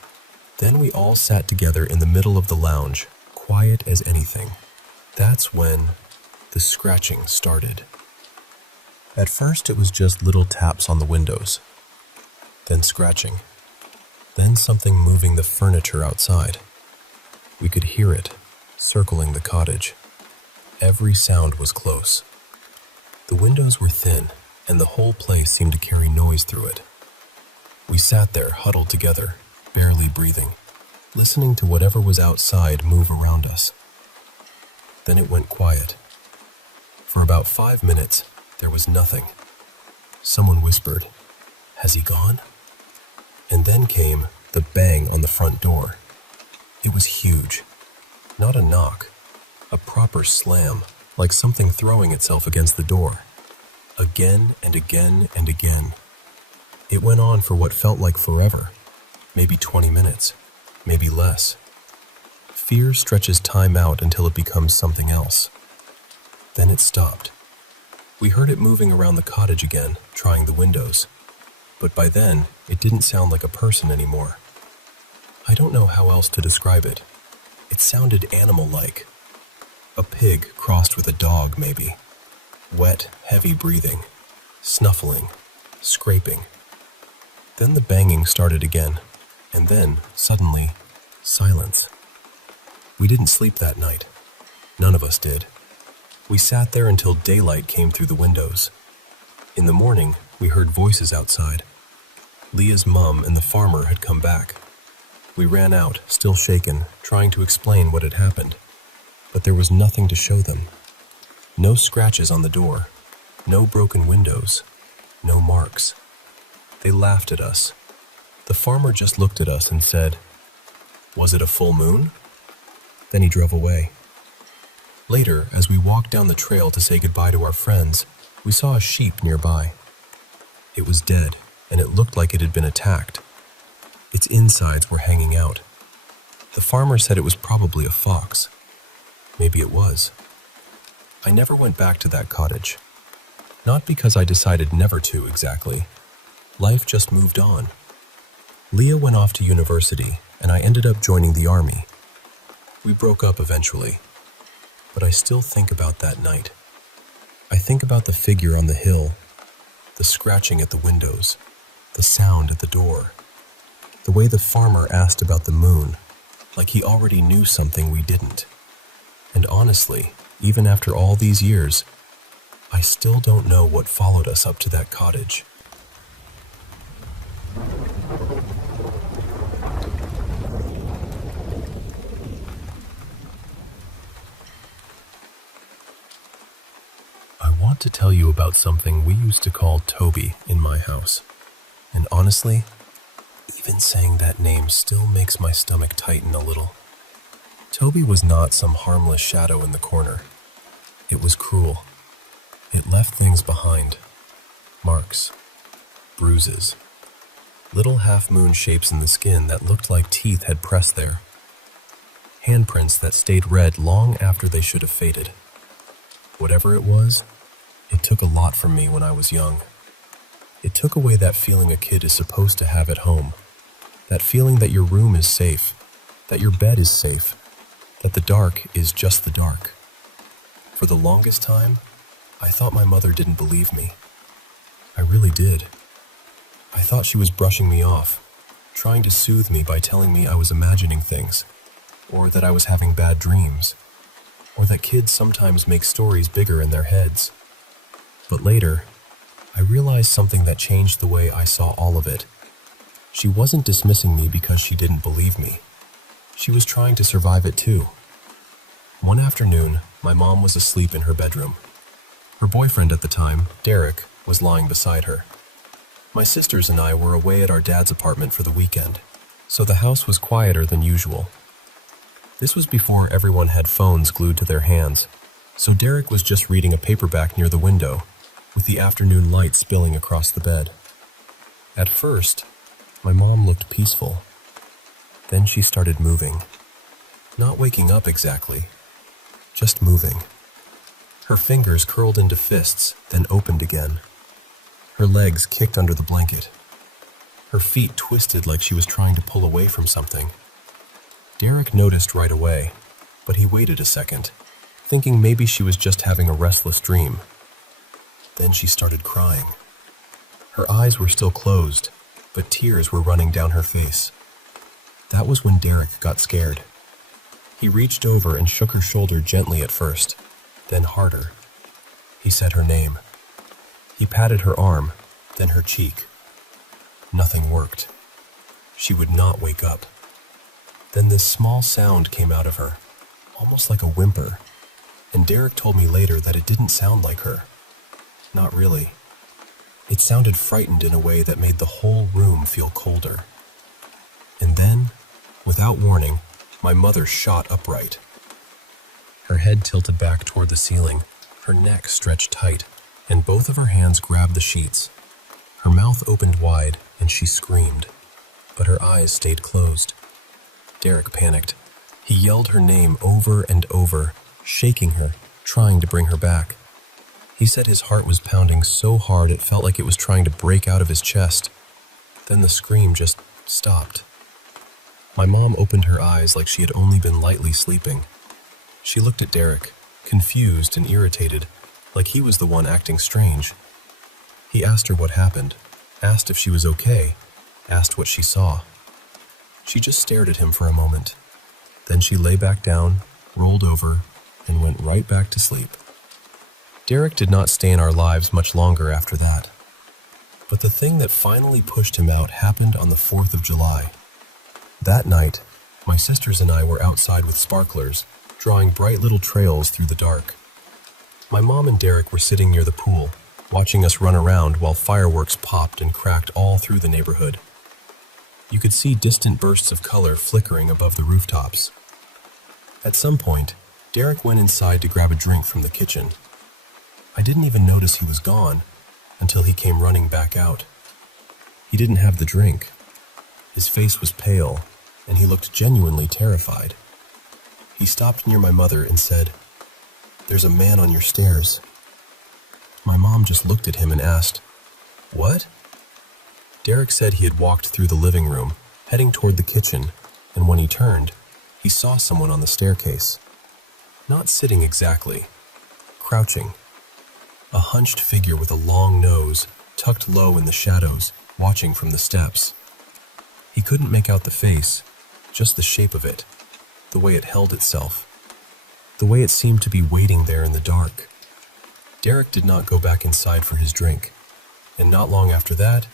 Then we all sat together in the middle of the lounge, quiet as anything. That's when the scratching started. At first it was just little taps on the windows, then scratching, then something moving the furniture outside. We could hear it, circling the cottage. Every sound was close. The windows were thin, and the whole place seemed to carry noise through it. We sat there huddled together, barely breathing, listening to whatever was outside move around us. Then it went quiet. For about 5 minutes, there was nothing. Someone whispered, "Has he gone?" And then came the bang on the front door. It was huge. Not a knock, a proper slam, like something throwing itself against the door. Again and again and again. It went on for what felt like forever, maybe 20 minutes, maybe less. Fear stretches time out until it becomes something else. Then it stopped. We heard it moving around the cottage again, trying the windows. But by then, it didn't sound like a person anymore. I don't know how else to describe it. It sounded animal-like. A pig crossed with a dog, maybe. Wet, heavy breathing, snuffling, scraping. Then the banging started again, and then, suddenly, silence. We didn't sleep that night. None of us did. We sat there until daylight came through the windows. In the morning, we heard voices outside. Leah's mom and the farmer had come back. We ran out, still shaken, trying to explain what had happened. But there was nothing to show them. No scratches on the door, no broken windows, no marks. They laughed at us. The farmer just looked at us and said, "Was it a full moon?" Then he drove away. Later, as we walked down the trail to say goodbye to our friends, we saw a sheep nearby. It was dead, and it looked like it had been attacked. Its insides were hanging out. The farmer said it was probably a fox. Maybe it was. I never went back to that cottage. Not because I decided never to exactly. Life just moved on. Leah went off to university, and I ended up joining the army. We broke up eventually, but I still think about that night. I think about the figure on the hill, the scratching at the windows, the sound at the door, the way the farmer asked about the moon, like he already knew something we didn't. And honestly, even after all these years, I still don't know what followed us up to that cottage. I want to tell you about something we used to call Toby in my house. And honestly, even saying that name still makes my stomach tighten a little. Toby was not some harmless shadow in the corner. It was cruel. It left things behind. Marks, bruises, little half-moon shapes in the skin that looked like teeth had pressed there. Handprints that stayed red long after they should have faded. Whatever it was, it took a lot from me when I was young. It took away that feeling a kid is supposed to have at home. That feeling that your room is safe, that your bed is safe, that the dark is just the dark. For the longest time, I thought my mother didn't believe me. I really did. I thought she was brushing me off, trying to soothe me by telling me I was imagining things, or that I was having bad dreams, or that kids sometimes make stories bigger in their heads. But later, I realized something that changed the way I saw all of it. She wasn't dismissing me because she didn't believe me. She was trying to survive it too. One afternoon, my mom was asleep in her bedroom. Her boyfriend at the time, Derek, was lying beside her. My sisters and I were away at our dad's apartment for the weekend, so the house was quieter than usual. This was before everyone had phones glued to their hands, so Derek was just reading a paperback near the window, with the afternoon light spilling across the bed. At first, my mom looked peaceful. Then she started moving. Not waking up exactly, just moving. Her fingers curled into fists, then opened again. Her legs kicked under the blanket. Her feet twisted like she was trying to pull away from something. Derek noticed right away, but he waited a second, thinking maybe she was just having a restless dream. Then she started crying. Her eyes were still closed, but tears were running down her face. That was when Derek got scared. He reached over and shook her shoulder gently at first, then harder. He said her name. He patted her arm, then her cheek. Nothing worked. She would not wake up. Then this small sound came out of her, almost like a whimper, and Derek told me later that it didn't sound like her. Not really. It sounded frightened in a way that made the whole room feel colder. And then, without warning, my mother shot upright. Her head tilted back toward the ceiling, her neck stretched tight, and both of her hands grabbed the sheets. Her mouth opened wide, and she screamed, but her eyes stayed closed. Derek panicked. He yelled her name over and over, shaking her, trying to bring her back. He said his heart was pounding so hard it felt like it was trying to break out of his chest. Then the scream just stopped. My mom opened her eyes like she had only been lightly sleeping. She looked at Derek, confused and irritated, like he was the one acting strange. He asked her what happened, asked if she was okay, asked what she saw. She just stared at him for a moment. Then she lay back down, rolled over, and went right back to sleep. Derek did not stay in our lives much longer after that. But the thing that finally pushed him out happened on the 4th of July. That night, my sisters and I were outside with sparklers, drawing bright little trails through the dark. My mom and Derek were sitting near the pool, watching us run around while fireworks popped and cracked all through the neighborhood. You could see distant bursts of color flickering above the rooftops. At some point, Derek went inside to grab a drink from the kitchen. I didn't even notice he was gone until he came running back out. He didn't have the drink. His face was pale, and he looked genuinely terrified. He stopped near my mother and said, "There's a man on your stairs." My mom just looked at him and asked, "What?" Derek said he had walked through the living room, heading toward the kitchen, and when he turned, he saw someone on the staircase. Not sitting exactly, crouching. A hunched figure with a long nose, tucked low in the shadows, watching from the steps. He couldn't make out the face, just the shape of it, the way it held itself, the way it seemed to be waiting there in the dark. Derek did not go back inside for his drink, and not long after that,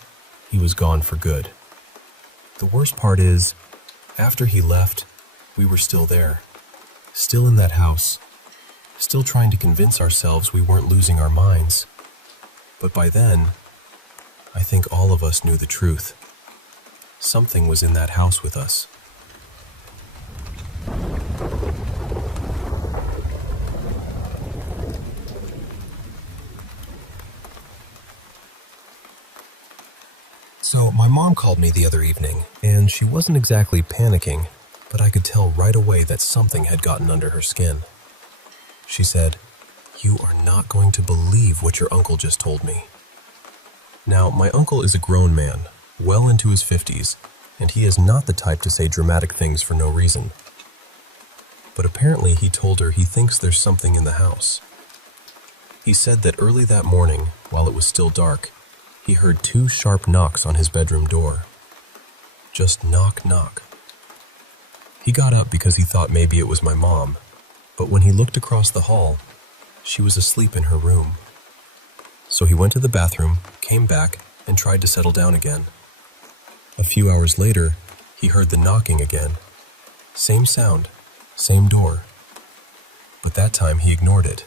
he was gone for good. The worst part is, after he left, we were still there, still in that house, still trying to convince ourselves we weren't losing our minds. But by then, I think all of us knew the truth. Something was in that house with us. So my mom called me the other evening, and she wasn't exactly panicking, but I could tell right away that something had gotten under her skin. She said, "You are not going to believe what your uncle just told me." Now, my uncle is a grown man, well into his 50s, and he is not the type to say dramatic things for no reason. But apparently he told her he thinks there's something in the house. He said that early that morning, while it was still dark, he heard 2 sharp knocks on his bedroom door. Just knock, knock. He got up because he thought maybe it was my mom, but when he looked across the hall, she was asleep in her room. So he went to the bathroom, came back, and tried to settle down again. A few hours later, he heard the knocking again. Same sound, same door. But that time he ignored it.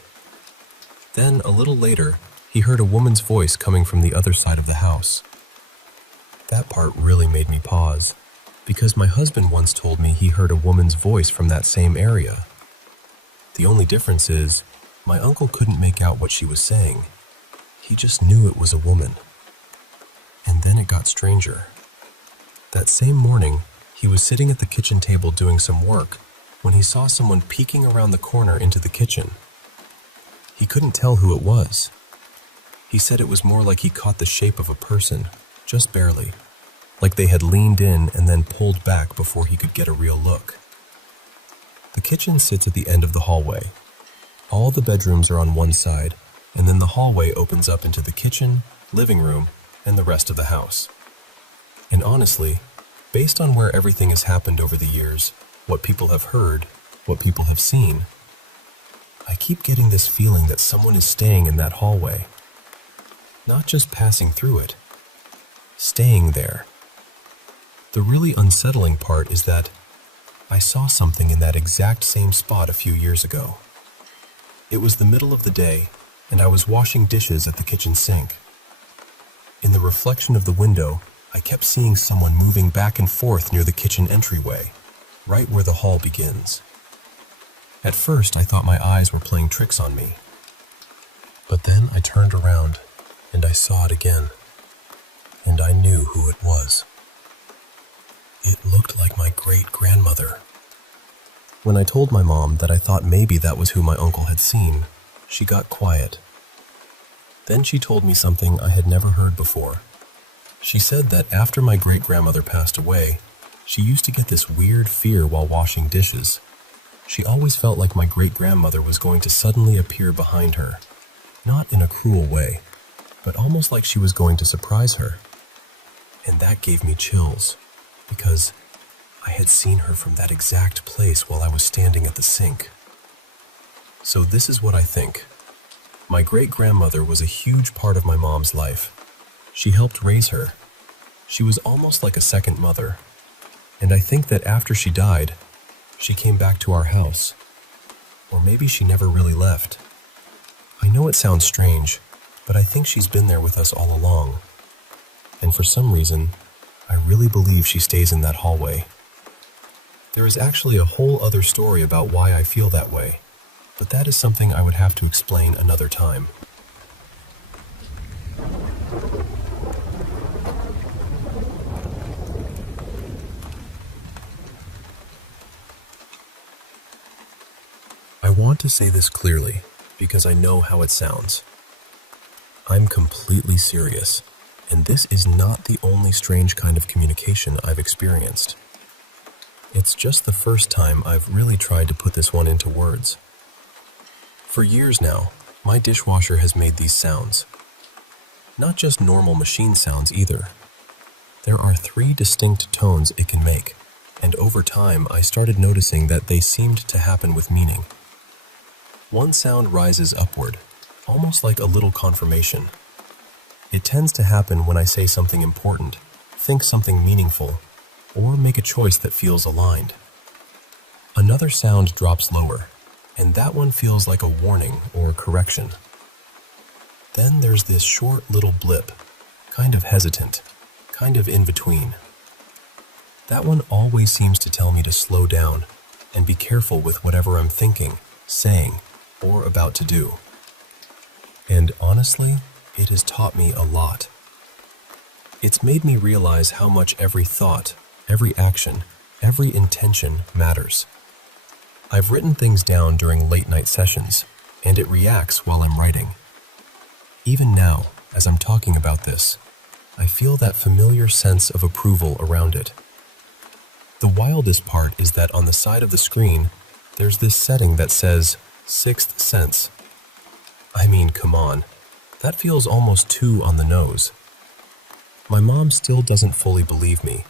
Then, a little later, he heard a woman's voice coming from the other side of the house. That part really made me pause, because my husband once told me he heard a woman's voice from that same area. The only difference is, my uncle couldn't make out what she was saying. He just knew it was a woman. And then it got stranger. That same morning, he was sitting at the kitchen table doing some work when he saw someone peeking around the corner into the kitchen. He couldn't tell who it was. He said it was more like he caught the shape of a person, just barely, like they had leaned in and then pulled back before he could get a real look. The kitchen sits at the end of the hallway. All the bedrooms are on one side, and then the hallway opens up into the kitchen, living room, and the rest of the house. And honestly, based on where everything has happened over the years, what people have heard, what people have seen, I keep getting this feeling that someone is staying in that hallway. Not just passing through it, staying there. The really unsettling part is that I saw something in that exact same spot a few years ago. It was the middle of the day, and I was washing dishes at the kitchen sink. In the reflection of the window, I kept seeing someone moving back and forth near the kitchen entryway, right where the hall begins. At first, I thought my eyes were playing tricks on me. But then I turned around, and I saw it again, and I knew who it was. It looked like my great-grandmother. When I told my mom that I thought maybe that was who my uncle had seen, she got quiet. Then she told me something I had never heard before. She said that after my great-grandmother passed away, she used to get this weird fear while washing dishes. She always felt like my great-grandmother was going to suddenly appear behind her, not in a cruel way, but almost like she was going to surprise her. And that gave me chills, because I had seen her from that exact place while I was standing at the sink. So this is what I think. My great-grandmother was a huge part of my mom's life. She helped raise her. She was almost like a second mother. And I think that after she died, she came back to our house. Or maybe she never really left. I know it sounds strange, but I think she's been there with us all along. And for some reason, I really believe she stays in that hallway. There is actually a whole other story about why I feel that way, but that is something I would have to explain another time. I want to say this clearly because I know how it sounds. I'm completely serious, and this is not the only strange kind of communication I've experienced. It's just the first time I've really tried to put this one into words. For years now, my dishwasher has made these sounds. Not just normal machine sounds either. There are 3 distinct tones it can make, and over time I started noticing that they seemed to happen with meaning. One sound rises upward, almost like a little confirmation. It tends to happen when I say something important, think something meaningful, or make a choice that feels aligned. Another sound drops lower, and that one feels like a warning or correction. Then there's this short little blip, kind of hesitant, kind of in between. That one always seems to tell me to slow down and be careful with whatever I'm thinking, saying, or about to do. And honestly, it has taught me a lot. It's made me realize how much every thought, every action, every intention matters. I've written things down during late-night sessions, and it reacts while I'm writing. Even now, as I'm talking about this, I feel that familiar sense of approval around it. The wildest part is that on the side of the screen, there's this setting that says, 6th sense. I mean, come on, that feels almost too on the nose. My mom still doesn't fully believe me,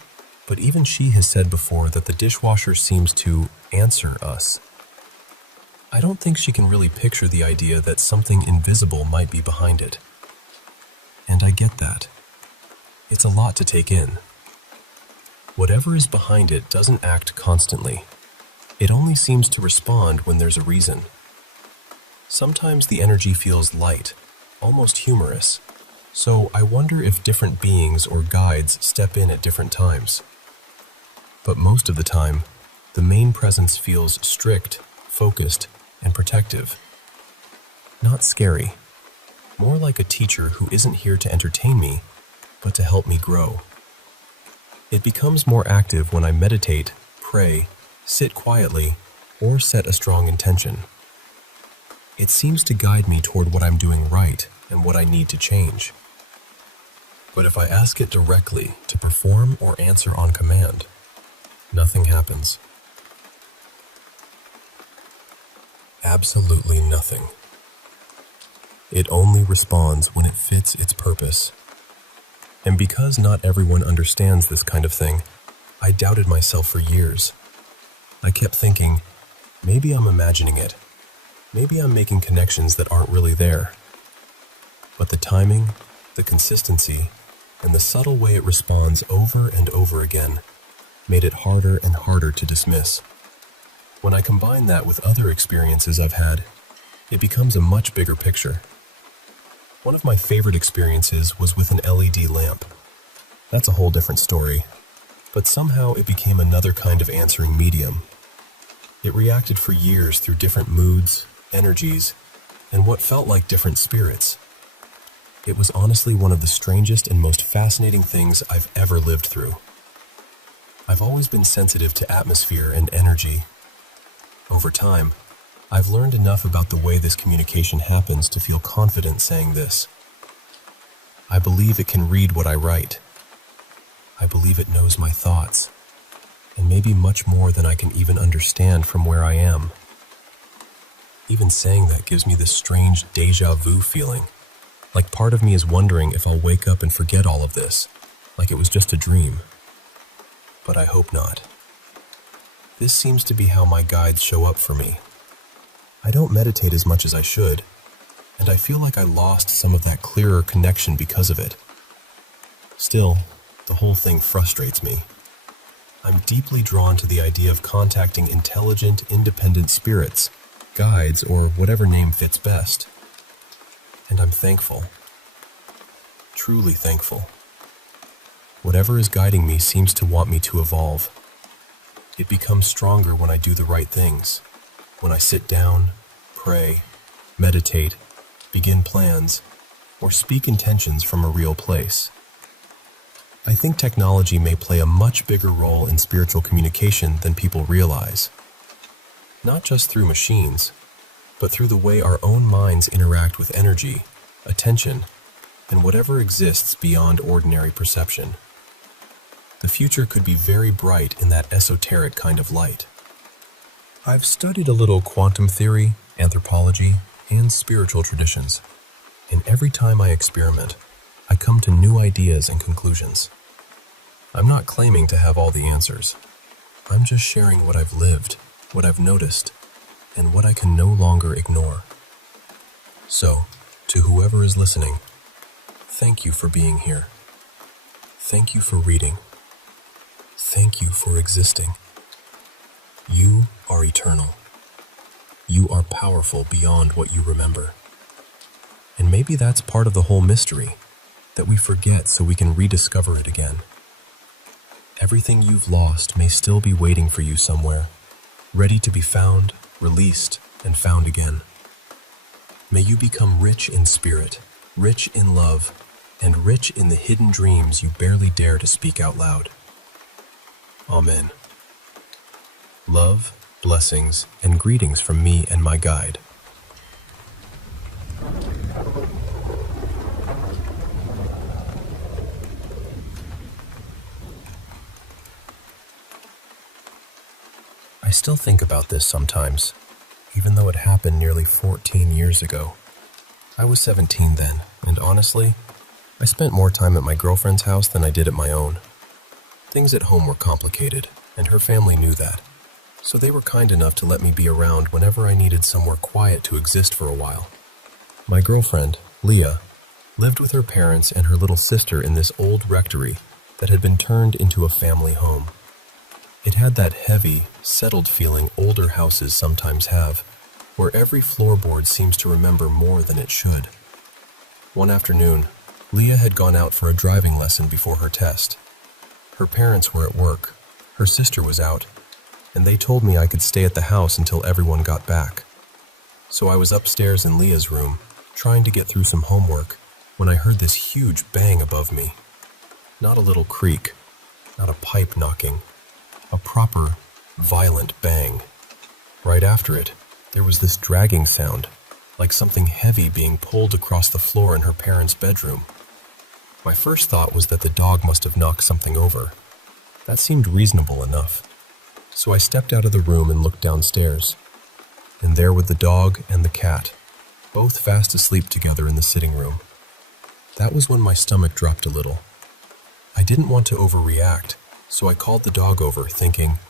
but even she has said before that the dishwasher seems to answer us. I don't think she can really picture the idea that something invisible might be behind it. And I get that. It's a lot to take in. Whatever is behind it doesn't act constantly. It only seems to respond when there's a reason. Sometimes the energy feels light, almost humorous, so I wonder if different beings or guides step in at different times. But most of the time, the main presence feels strict, focused, and protective. Not scary, more like a teacher who isn't here to entertain me, but to help me grow. It becomes more active when I meditate, pray, sit quietly, or set a strong intention. It seems to guide me toward what I'm doing right and what I need to change. But if I ask it directly to perform or answer on command, nothing happens. Absolutely nothing. It only responds when it fits its purpose. And because not everyone understands this kind of thing, I doubted myself for years. I kept thinking, maybe I'm imagining it. Maybe I'm making connections that aren't really there. But the timing, the consistency, and the subtle way it responds over and over again made it harder and harder to dismiss. When I combine that with other experiences I've had, it becomes a much bigger picture. One of my favorite experiences was with an LED lamp. That's a whole different story, but somehow it became another kind of answering medium. It reacted for years through different moods, energies, and what felt like different spirits. It was honestly one of the strangest and most fascinating things I've ever lived through. I've always been sensitive to atmosphere and energy. Over time, I've learned enough about the way this communication happens to feel confident saying this. I believe it can read what I write. I believe it knows my thoughts, and maybe much more than I can even understand from where I am. Even saying that gives me this strange déjà vu feeling, like part of me is wondering if I'll wake up and forget all of this, like it was just a dream. But I hope not. This seems to be how my guides show up for me. I don't meditate as much as I should, and I feel like I lost some of that clearer connection because of it. Still, the whole thing frustrates me. I'm deeply drawn to the idea of contacting intelligent, independent spirits, guides, or whatever name fits best. And I'm thankful. Truly thankful. Whatever is guiding me seems to want me to evolve. It becomes stronger when I do the right things, when I sit down, pray, meditate, begin plans, or speak intentions from a real place. I think technology may play a much bigger role in spiritual communication than people realize. Not just through machines, but through the way our own minds interact with energy, attention, and whatever exists beyond ordinary perception. The future could be very bright in that esoteric kind of light. I've studied a little quantum theory, anthropology, and spiritual traditions, and every time I experiment, I come to new ideas and conclusions. I'm not claiming to have all the answers. I'm just sharing what I've lived, what I've noticed, and what I can no longer ignore. So, to whoever is listening, thank you for being here. Thank you for reading. Thank you for existing. You are eternal. You are powerful beyond what you remember. And maybe that's part of the whole mystery, that we forget so we can rediscover it again. Everything you've lost may still be waiting for you somewhere, ready to be found, released, and found again. May you become rich in spirit, rich in love, and rich in the hidden dreams you barely dare to speak out loud. Amen. Love, blessings, and greetings from me and my guide. I still think about this sometimes, even though it happened nearly 14 years ago. I was 17 then, and honestly, I spent more time at my girlfriend's house than I did at my own. Things at home were complicated, and her family knew that, so they were kind enough to let me be around whenever I needed somewhere quiet to exist for a while. My girlfriend, Leah, lived with her parents and her little sister in this old rectory that had been turned into a family home. It had that heavy, settled feeling older houses sometimes have, where every floorboard seems to remember more than it should. One afternoon, Leah had gone out for a driving lesson before her test. Her parents were at work, her sister was out, and they told me I could stay at the house until everyone got back. So I was upstairs in Leah's room, trying to get through some homework, when I heard this huge bang above me. Not a little creak, not a pipe knocking, a proper, violent bang. Right after it, there was this dragging sound, like something heavy being pulled across the floor in her parents' bedroom. My first thought was that the dog must have knocked something over. That seemed reasonable enough. So I stepped out of the room and looked downstairs. And there were the dog and the cat, both fast asleep together in the sitting room. That was when my stomach dropped a little. I didn't want to overreact, so I called the dog over, thinking,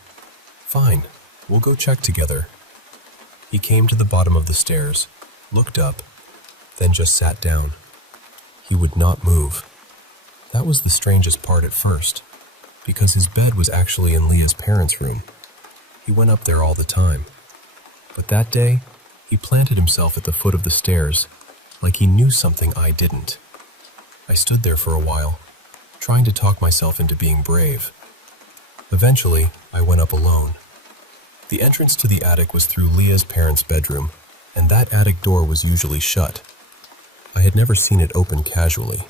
"Fine, we'll go check together." He came to the bottom of the stairs, looked up, then just sat down. He would not move. That was the strangest part at first, because his bed was actually in Leah's parents' room. He went up there all the time. But that day, he planted himself at the foot of the stairs, like he knew something I didn't. I stood there for a while, trying to talk myself into being brave. Eventually, I went up alone. The entrance to the attic was through Leah's parents' bedroom, and that attic door was usually shut. I had never seen it open casually.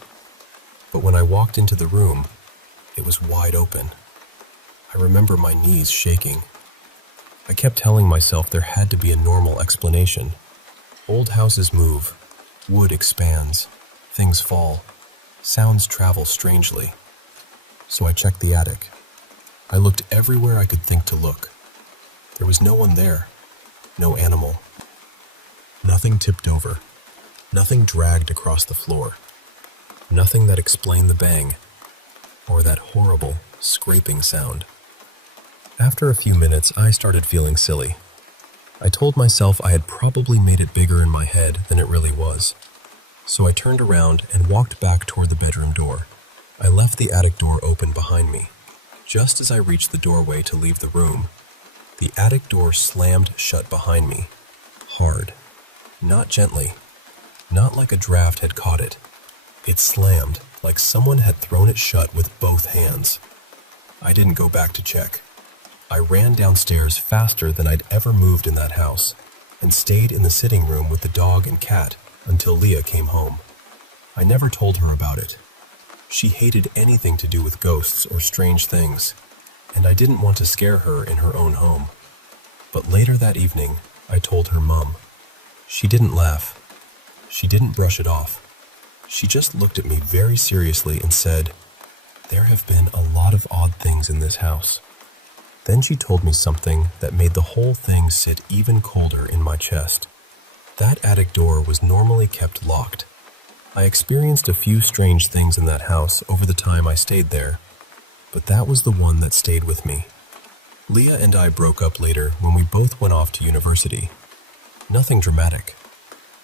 But when I walked into the room, it was wide open. I remember my knees shaking. I kept telling myself there had to be a normal explanation. Old houses move, wood expands, things fall, sounds travel strangely. So I checked the attic. I looked everywhere I could think to look. There was no one there, no animal. Nothing tipped over, nothing dragged across the floor, nothing that explained the bang, or that horrible, scraping sound. After a few minutes, I started feeling silly. I told myself I had probably made it bigger in my head than it really was. So I turned around and walked back toward the bedroom door. I left the attic door open behind me. Just as I reached the doorway to leave the room, the attic door slammed shut behind me. Hard. Not gently. Not like a draft had caught it. It slammed like someone had thrown it shut with both hands. I didn't go back to check. I ran downstairs faster than I'd ever moved in that house and stayed in the sitting room with the dog and cat until Leah came home. I never told her about it. She hated anything to do with ghosts or strange things, and I didn't want to scare her in her own home. But later that evening, I told her mom. She didn't laugh. She didn't brush it off. She just looked at me very seriously and said, "There have been a lot of odd things in this house." Then she told me something that made the whole thing sit even colder in my chest. That attic door was normally kept locked. I experienced a few strange things in that house over the time I stayed there, but that was the one that stayed with me. Leah and I broke up later when we both went off to university. Nothing dramatic.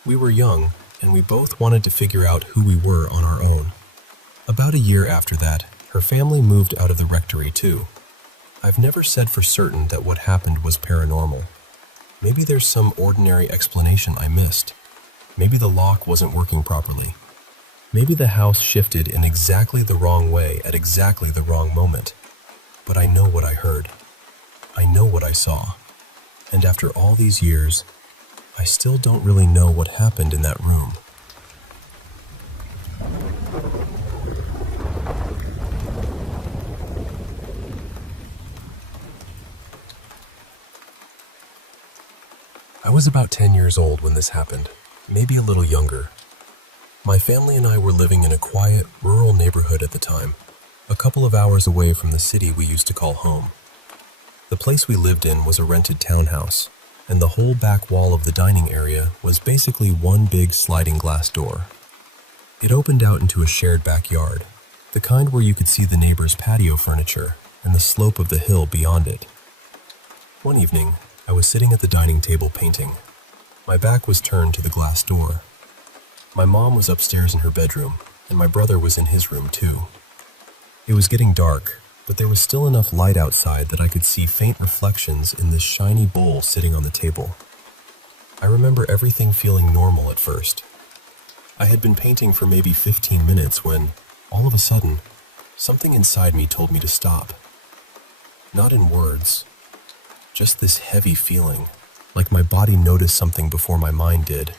We were young, and we both wanted to figure out who we were on our own. About a year after that, her family moved out of the rectory too. I've never said for certain that what happened was paranormal. Maybe there's some ordinary explanation I missed. Maybe the lock wasn't working properly. Maybe the house shifted in exactly the wrong way at exactly the wrong moment. But I know what I heard. I know what I saw. And after all these years, I still don't really know what happened in that room. I was about 10 years old when this happened, maybe a little younger. My family and I were living in a quiet, rural neighborhood at the time, a couple of hours away from the city we used to call home. The place we lived in was a rented townhouse, and the whole back wall of the dining area was basically one big sliding glass door. It opened out into a shared backyard, the kind where you could see the neighbor's patio furniture and the slope of the hill beyond it. One evening, I was sitting at the dining table painting. My back was turned to the glass door. My mom was upstairs in her bedroom, and my brother was in his room too. It was getting dark, but there was still enough light outside that I could see faint reflections in this shiny bowl sitting on the table. I remember everything feeling normal at first. I had been painting for maybe 15 minutes when, all of a sudden, something inside me told me to stop. Not in words, just this heavy feeling, like my body noticed something before my mind did.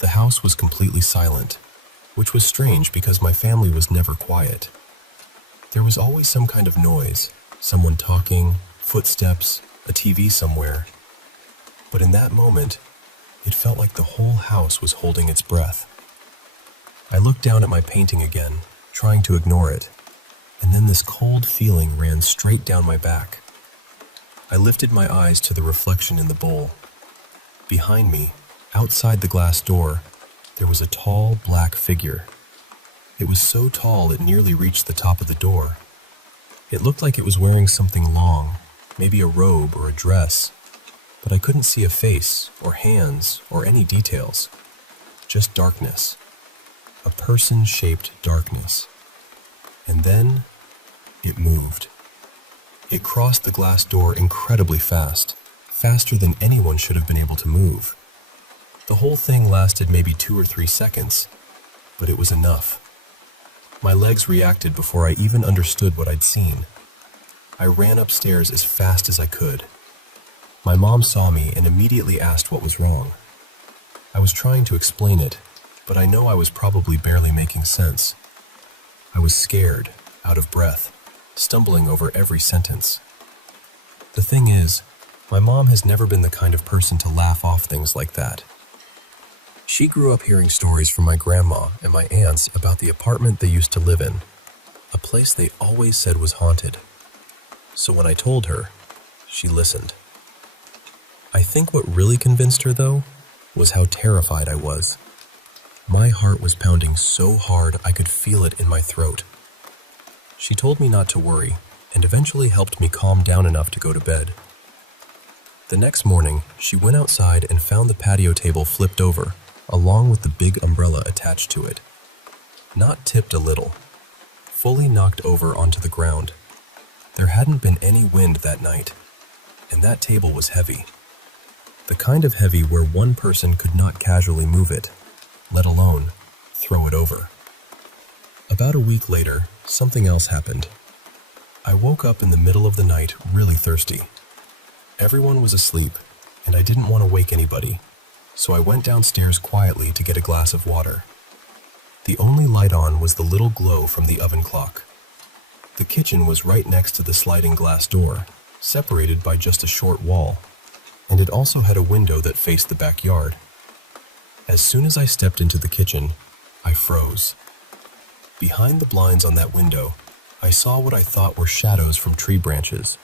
The house was completely silent, which was strange because my family was never quiet. There was always some kind of noise, someone talking, footsteps, a TV somewhere. But in that moment, it felt like the whole house was holding its breath. I looked down at my painting again, trying to ignore it, and then this cold feeling ran straight down my back. I lifted my eyes to the reflection in the bowl. Behind me, outside the glass door, there was a tall, black figure. It was so tall it nearly reached the top of the door. It looked like it was wearing something long, maybe a robe or a dress, but I couldn't see a face or hands or any details. Just darkness. A person-shaped darkness. And then, it moved. It crossed the glass door incredibly fast, faster than anyone should have been able to move. The whole thing lasted maybe 2 or 3 seconds, but it was enough. My legs reacted before I even understood what I'd seen. I ran upstairs as fast as I could. My mom saw me and immediately asked what was wrong. I was trying to explain it, but I know I was probably barely making sense. I was scared, out of breath, stumbling over every sentence. The thing is, my mom has never been the kind of person to laugh off things like that. She grew up hearing stories from my grandma and my aunts about the apartment they used to live in, a place they always said was haunted. So when I told her, she listened. I think what really convinced her, though, was how terrified I was. My heart was pounding so hard I could feel it in my throat. She told me not to worry, and eventually helped me calm down enough to go to bed. The next morning, she went outside and found the patio table flipped over, along with the big umbrella attached to it. Not tipped a little, fully knocked over onto the ground. There hadn't been any wind that night, and that table was heavy. The kind of heavy where one person could not casually move it, let alone throw it over. About a week later, something else happened. I woke up in the middle of the night really thirsty. Everyone was asleep, and I didn't want to wake anybody, so I went downstairs quietly to get a glass of water. The only light on was the little glow from the oven clock. The kitchen was right next to the sliding glass door, separated by just a short wall, and it also had a window that faced the backyard. As soon as I stepped into the kitchen, I froze. Behind the blinds on that window, I saw what I thought were shadows from tree branches.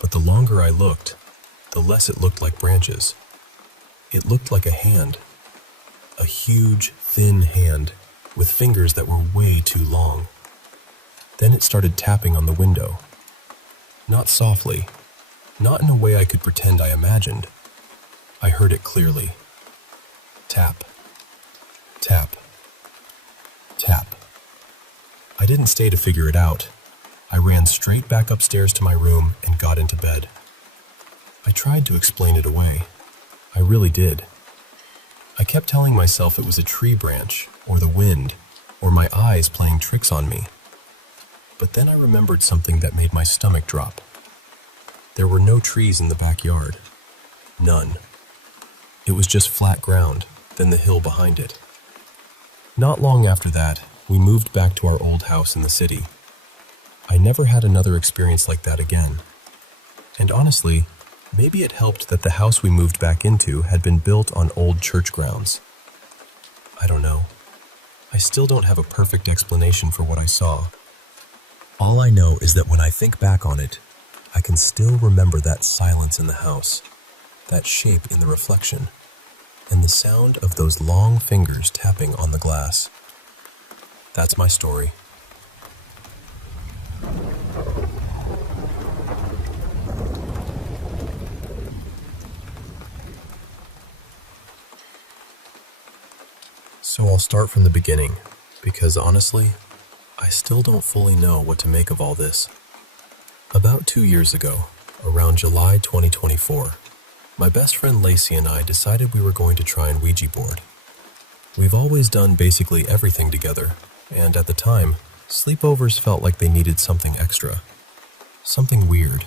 But the longer I looked, the less it looked like branches. It looked like a hand. A huge, thin hand with fingers that were way too long. Then it started tapping on the window. Not softly, not in a way I could pretend I imagined. I heard it clearly. Tap, tap, tap. I didn't stay to figure it out. I ran straight back upstairs to my room and got into bed. I tried to explain it away. I really did. I kept telling myself it was a tree branch, or the wind, or my eyes playing tricks on me. But then I remembered something that made my stomach drop. There were no trees in the backyard. None. It was just flat ground, then the hill behind it. Not long after that, we moved back to our old house in the city. I never had another experience like that again. And honestly, maybe it helped that the house we moved back into had been built on old church grounds. I don't know. I still don't have a perfect explanation for what I saw. All I know is that when I think back on it, I can still remember that silence in the house, that shape in the reflection, and the sound of those long fingers tapping on the glass. That's my story. So I'll start from the beginning, because honestly, I still don't fully know what to make of all this. About 2 years ago, around July 2024, my best friend Lacey and I decided we were going to try and Ouija board. We've always done basically everything together, and at the time, sleepovers felt like they needed something extra. Something weird.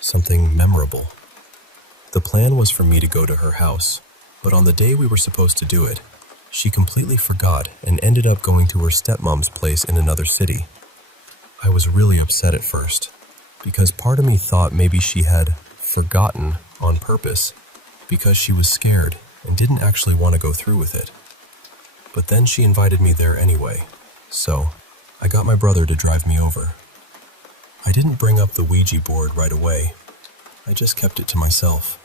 Something memorable. The plan was for me to go to her house, but on the day we were supposed to do it, she completely forgot and ended up going to her stepmom's place in another city. I was really upset at first, because part of me thought maybe she had forgotten on purpose because she was scared and didn't actually want to go through with it. But then she invited me there anyway, so I got my brother to drive me over. I didn't bring up the Ouija board right away. I just kept it to myself.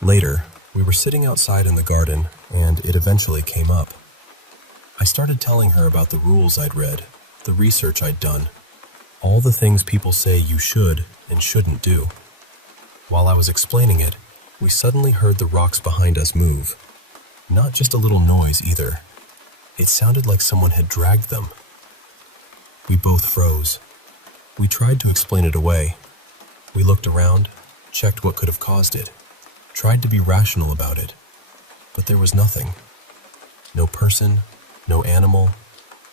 Later, we were sitting outside in the garden, and it eventually came up. I started telling her about the rules I'd read, the research I'd done, all the things people say you should and shouldn't do. While I was explaining it, we suddenly heard the rocks behind us move. Not just a little noise either. It sounded like someone had dragged them. We both froze. We tried to explain it away. We looked around, checked what could have caused it, tried to be rational about it, but there was nothing. No person, no animal,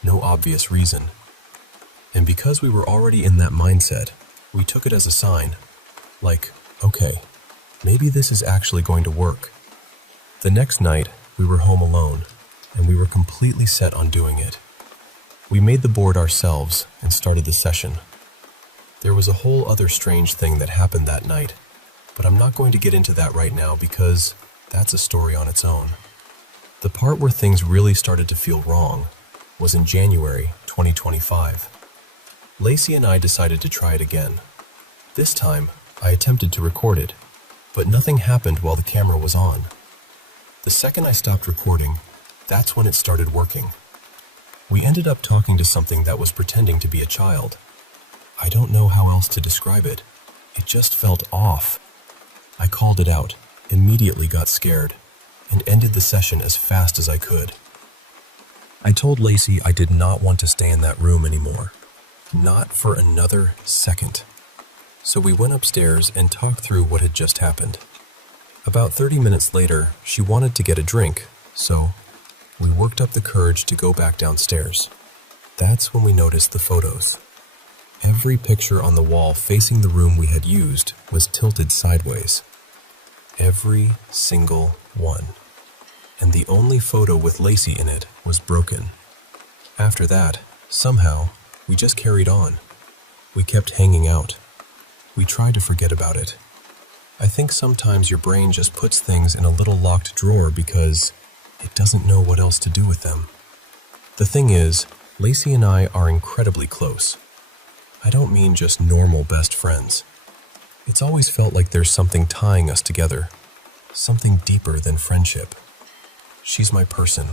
no obvious reason. And because we were already in that mindset, we took it as a sign, like, okay, maybe this is actually going to work. The next night, we were home alone, and we were completely set on doing it. We made the board ourselves and started the session. There was a whole other strange thing that happened that night, but I'm not going to get into that right now because that's a story on its own. The part where things really started to feel wrong was in January 2025. Lacey and I decided to try it again. This time, I attempted to record it, but nothing happened while the camera was on. The second I stopped recording, that's when it started working. We ended up talking to something that was pretending to be a child. I don't know how else to describe it. It just felt off. I called it out, immediately got scared, and ended the session as fast as I could. I told Lacey I did not want to stay in that room anymore. Not for another second. So we went upstairs and talked through what had just happened. About 30 minutes later, she wanted to get a drink, so we worked up the courage to go back downstairs. That's when we noticed the photos. Every picture on the wall facing the room we had used was tilted sideways. Every single one. And the only photo with Lacey in it was broken. After that, somehow, we just carried on. We kept hanging out. We tried to forget about it. I think sometimes your brain just puts things in a little locked drawer because it doesn't know what else to do with them. The thing is, Lacey and I are incredibly close. I don't mean just normal best friends. It's always felt like there's something tying us together, something deeper than friendship. She's my person.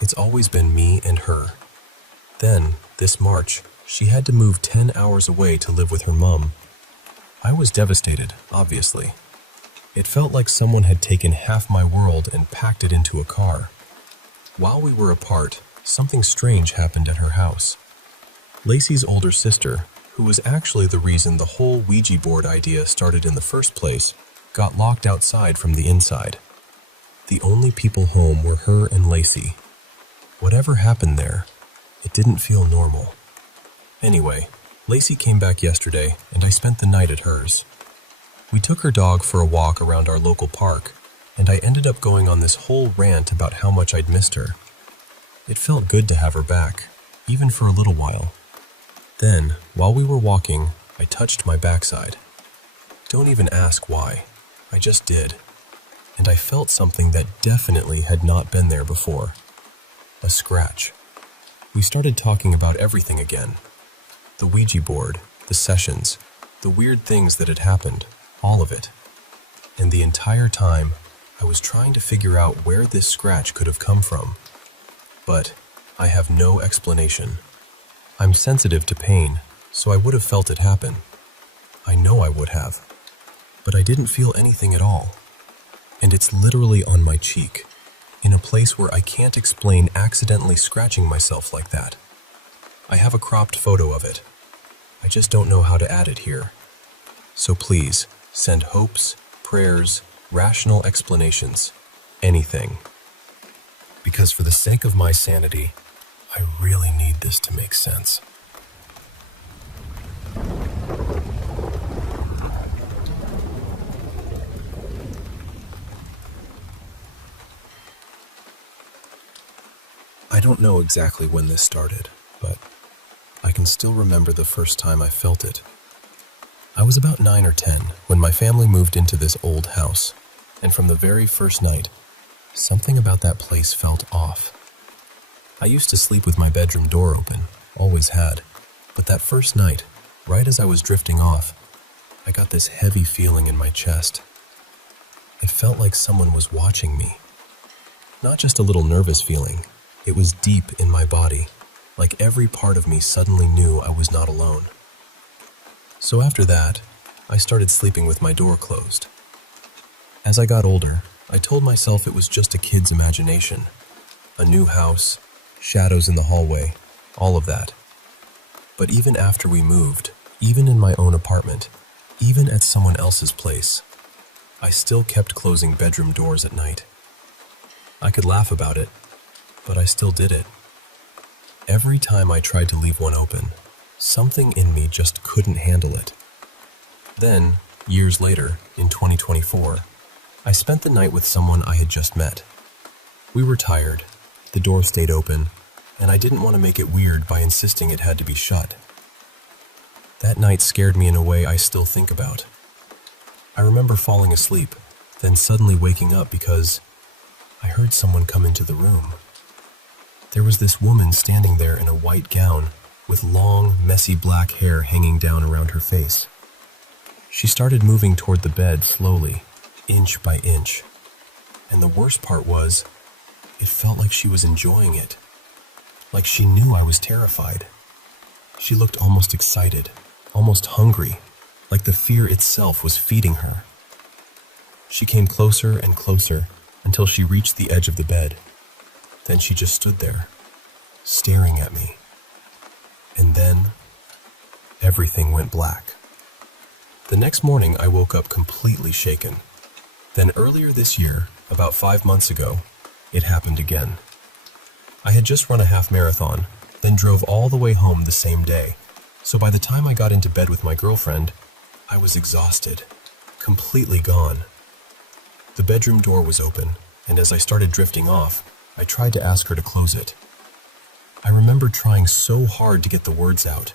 It's always been me and her. Then, this March, she had to move 10 hours away to live with her mom. I was devastated, obviously. It felt like someone had taken half my world and packed it into a car. While we were apart, something strange happened at her house. Lacey's older sister, who was actually the reason the whole Ouija board idea started in the first place, got locked outside from the inside. The only people home were her and Lacey. Whatever happened there, it didn't feel normal. Anyway, Lacey came back yesterday, and I spent the night at hers. We took her dog for a walk around our local park, and I ended up going on this whole rant about how much I'd missed her. It felt good to have her back, even for a little while. Then, while we were walking, I touched my backside. Don't even ask why. I just did. And I felt something that definitely had not been there before. A scratch. We started talking about everything again. The Ouija board, the sessions, the weird things that had happened, all of it. And the entire time, I was trying to figure out where this scratch could have come from. But I have no explanation. I'm sensitive to pain, so I would have felt it happen. I know I would have. But I didn't feel anything at all. And it's literally on my cheek, in a place where I can't explain accidentally scratching myself like that. I have a cropped photo of it. I just don't know how to add it here. So please, send hopes, prayers, rational explanations, anything. Because for the sake of my sanity, I really need this to make sense. I don't know exactly when this started, but I can still remember the first time I felt it. I was about 9 or 10 when my family moved into this old house, and from the very first night, something about that place felt off. I used to sleep with my bedroom door open, always had, but that first night, right as I was drifting off, I got this heavy feeling in my chest. It felt like someone was watching me. Not just a little nervous feeling. It was deep in my body, like every part of me suddenly knew I was not alone. So after that, I started sleeping with my door closed. As I got older, I told myself it was just a kid's imagination. A new house, shadows in the hallway, all of that. But even after we moved, even in my own apartment, even at someone else's place, I still kept closing bedroom doors at night. I could laugh about it, but I still did it. Every time I tried to leave one open, something in me just couldn't handle it. Then, years later, in 2024, I spent the night with someone I had just met. We were tired, the door stayed open, and I didn't want to make it weird by insisting it had to be shut. That night scared me in a way I still think about. I remember falling asleep, then suddenly waking up because I heard someone come into the room. There was this woman standing there in a white gown with long, messy black hair hanging down around her face. She started moving toward the bed slowly, inch by inch. And the worst part was, it felt like she was enjoying it. Like she knew I was terrified. She looked almost excited, almost hungry, like the fear itself was feeding her. She came closer and closer until she reached the edge of the bed. Then she just stood there, staring at me. And then, everything went black. The next morning, I woke up completely shaken. Then earlier this year, about 5 months ago, it happened again. I had just run a half marathon, then drove all the way home the same day. So by the time I got into bed with my girlfriend, I was exhausted, completely gone. The bedroom door was open, and as I started drifting off, I tried to ask her to close it. I remember trying so hard to get the words out,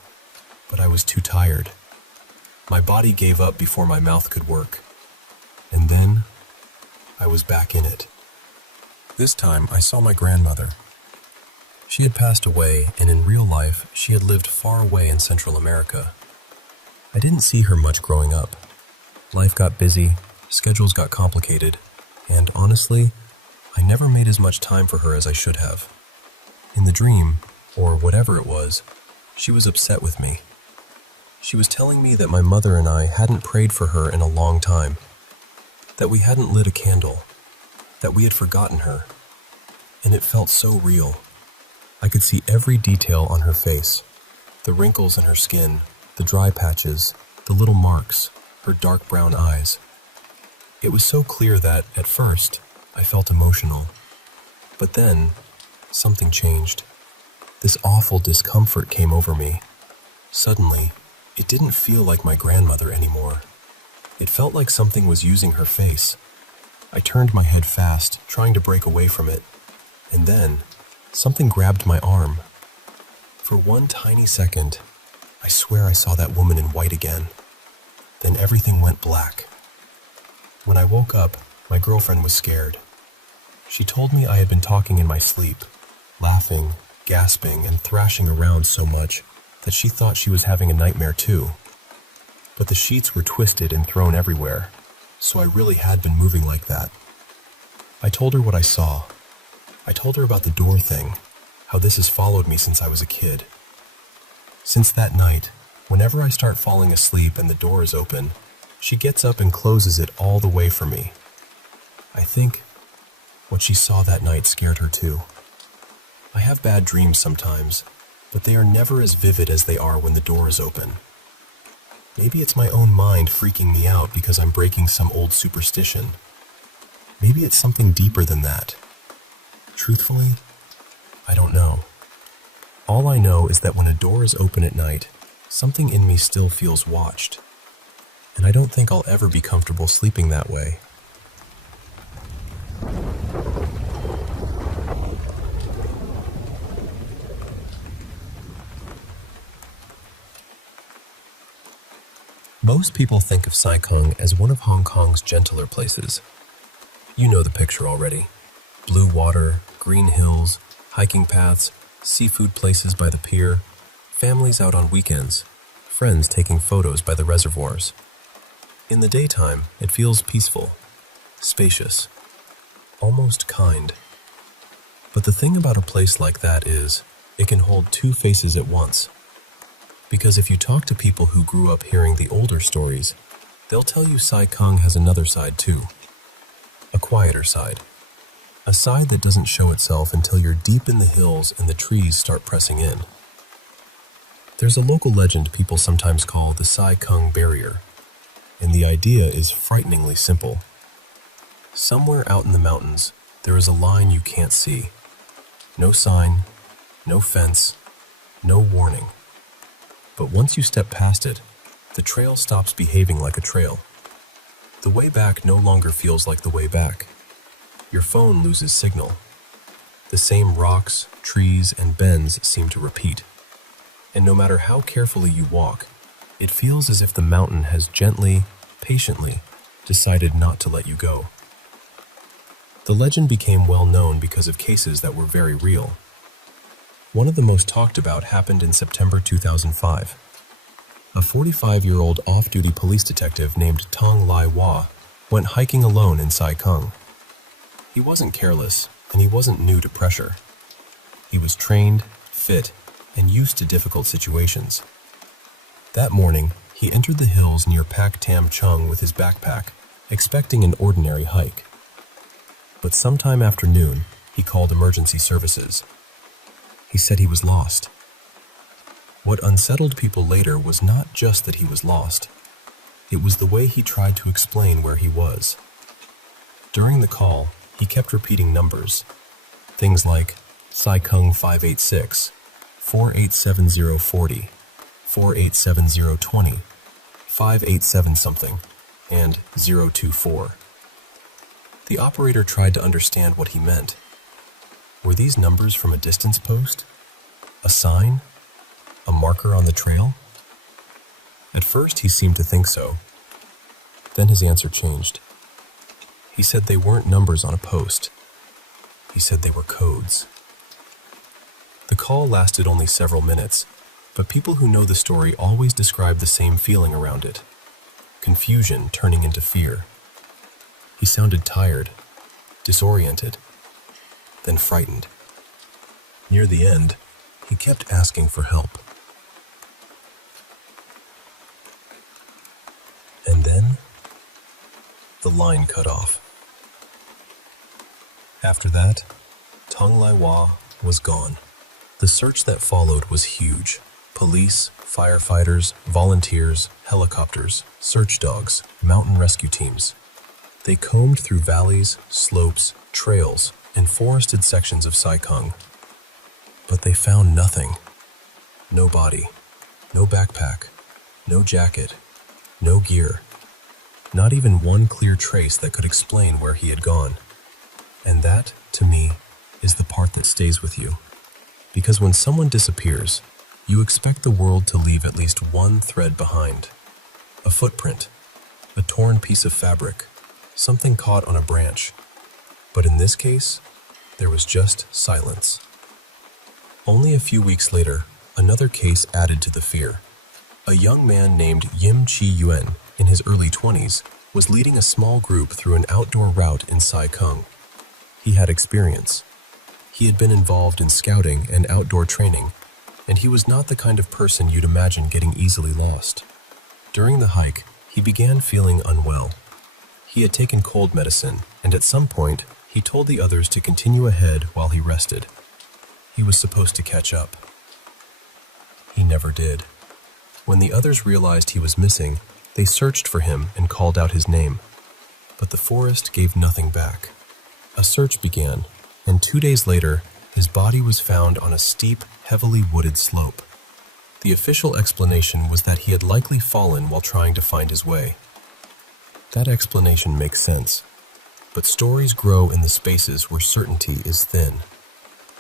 but I was too tired. My body gave up before my mouth could work. And then, I was back in it. This time, I saw my grandmother. She had passed away, and in real life, she had lived far away in Central America. I didn't see her much growing up. Life got busy, schedules got complicated, and honestly, I never made as much time for her as I should have. In the dream, or whatever it was, she was upset with me. She was telling me that my mother and I hadn't prayed for her in a long time, that we hadn't lit a candle, that we had forgotten her, and it felt so real. I could see every detail on her face, the wrinkles in her skin, the dry patches, the little marks, her dark brown eyes. It was so clear that, at first, I felt emotional. But then, something changed. This awful discomfort came over me. Suddenly, it didn't feel like my grandmother anymore. It felt like something was using her face. I turned my head fast, trying to break away from it. And then, something grabbed my arm. For one tiny second, I swear I saw that woman in white again. Then everything went black. When I woke up, my girlfriend was scared. She told me I had been talking in my sleep, laughing, gasping, and thrashing around so much that she thought she was having a nightmare too. But the sheets were twisted and thrown everywhere, so I really had been moving like that. I told her what I saw. I told her about the door thing, how this has followed me since I was a kid. Since that night, whenever I start falling asleep and the door is open, she gets up and closes it all the way for me. I think what she saw that night scared her too. I have bad dreams sometimes, but they are never as vivid as they are when the door is open. Maybe it's my own mind freaking me out because I'm breaking some old superstition. Maybe it's something deeper than that. Truthfully, I don't know. All I know is that when a door is open at night, something in me still feels watched. And I don't think I'll ever be comfortable sleeping that way. Most people think of Sai Kung as one of Hong Kong's gentler places. You know the picture already. Blue water, green hills, hiking paths, seafood places by the pier, families out on weekends, friends taking photos by the reservoirs. In the daytime, it feels peaceful, spacious, almost kind. But the thing about a place like that is, it can hold two faces at once. Because if you talk to people who grew up hearing the older stories, they'll tell you Sai Kung has another side too. A quieter side. A side that doesn't show itself until you're deep in the hills and the trees start pressing in. There's a local legend people sometimes call the Sai Kung Barrier, and the idea is frighteningly simple. Somewhere out in the mountains, there is a line you can't see. No sign, no fence, no warning. But once you step past it, the trail stops behaving like a trail. The way back no longer feels like the way back. Your phone loses signal. The same rocks, trees, and bends seem to repeat. And no matter how carefully you walk, it feels as if the mountain has gently, patiently decided not to let you go. The legend became well known because of cases that were very real. One of the most talked about happened in September 2005. A 45-year-old off-duty police detective named Tong Lai Hua went hiking alone in Sai Kung. He wasn't careless, and he wasn't new to pressure. He was trained, fit, and used to difficult situations. That morning, he entered the hills near Pak Tam Chung with his backpack expecting an ordinary hike. But sometime after noon, he called emergency services. He said he was lost. What unsettled people later was not just that he was lost. It was the way he tried to explain where he was. During the call, he kept repeating numbers. Things like Saikung 586, 487040, 487020, 587 something, and 024. The operator tried to understand what he meant. Were these numbers from a distance post? A sign? A marker on the trail? At first he seemed to think so. Then his answer changed. He said they weren't numbers on a post. He said they were codes. The call lasted only several minutes, but people who know the story always describe the same feeling around it. Confusion turning into fear. He sounded tired, disoriented, then frightened. Near the end, he kept asking for help. And then, the line cut off. After that, Tung Lai Hua was gone. The search that followed was huge. Police, firefighters, volunteers, helicopters, search dogs, mountain rescue teams. They combed through valleys, slopes, trails, and forested sections of Saikung. But they found nothing. No body, no backpack, no jacket, no gear. Not even one clear trace that could explain where he had gone. And that, to me, is the part that stays with you. Because when someone disappears, you expect the world to leave at least one thread behind. A footprint, a torn piece of fabric, something caught on a branch. But in this case, there was just silence. Only a few weeks later, another case added to the fear. A young man named Yim Chi Yuen, in his early 20s, was leading a small group through an outdoor route in Saikung. He had experience. He had been involved in scouting and outdoor training, and he was not the kind of person you'd imagine getting easily lost. During the hike, he began feeling unwell. He had taken cold medicine, and at some point, he told the others to continue ahead while he rested. He was supposed to catch up. He never did. When the others realized he was missing, they searched for him and called out his name. But the forest gave nothing back. A search began, and 2 days later, his body was found on a steep, heavily wooded slope. The official explanation was that he had likely fallen while trying to find his way. That explanation makes sense, but stories grow in the spaces where certainty is thin.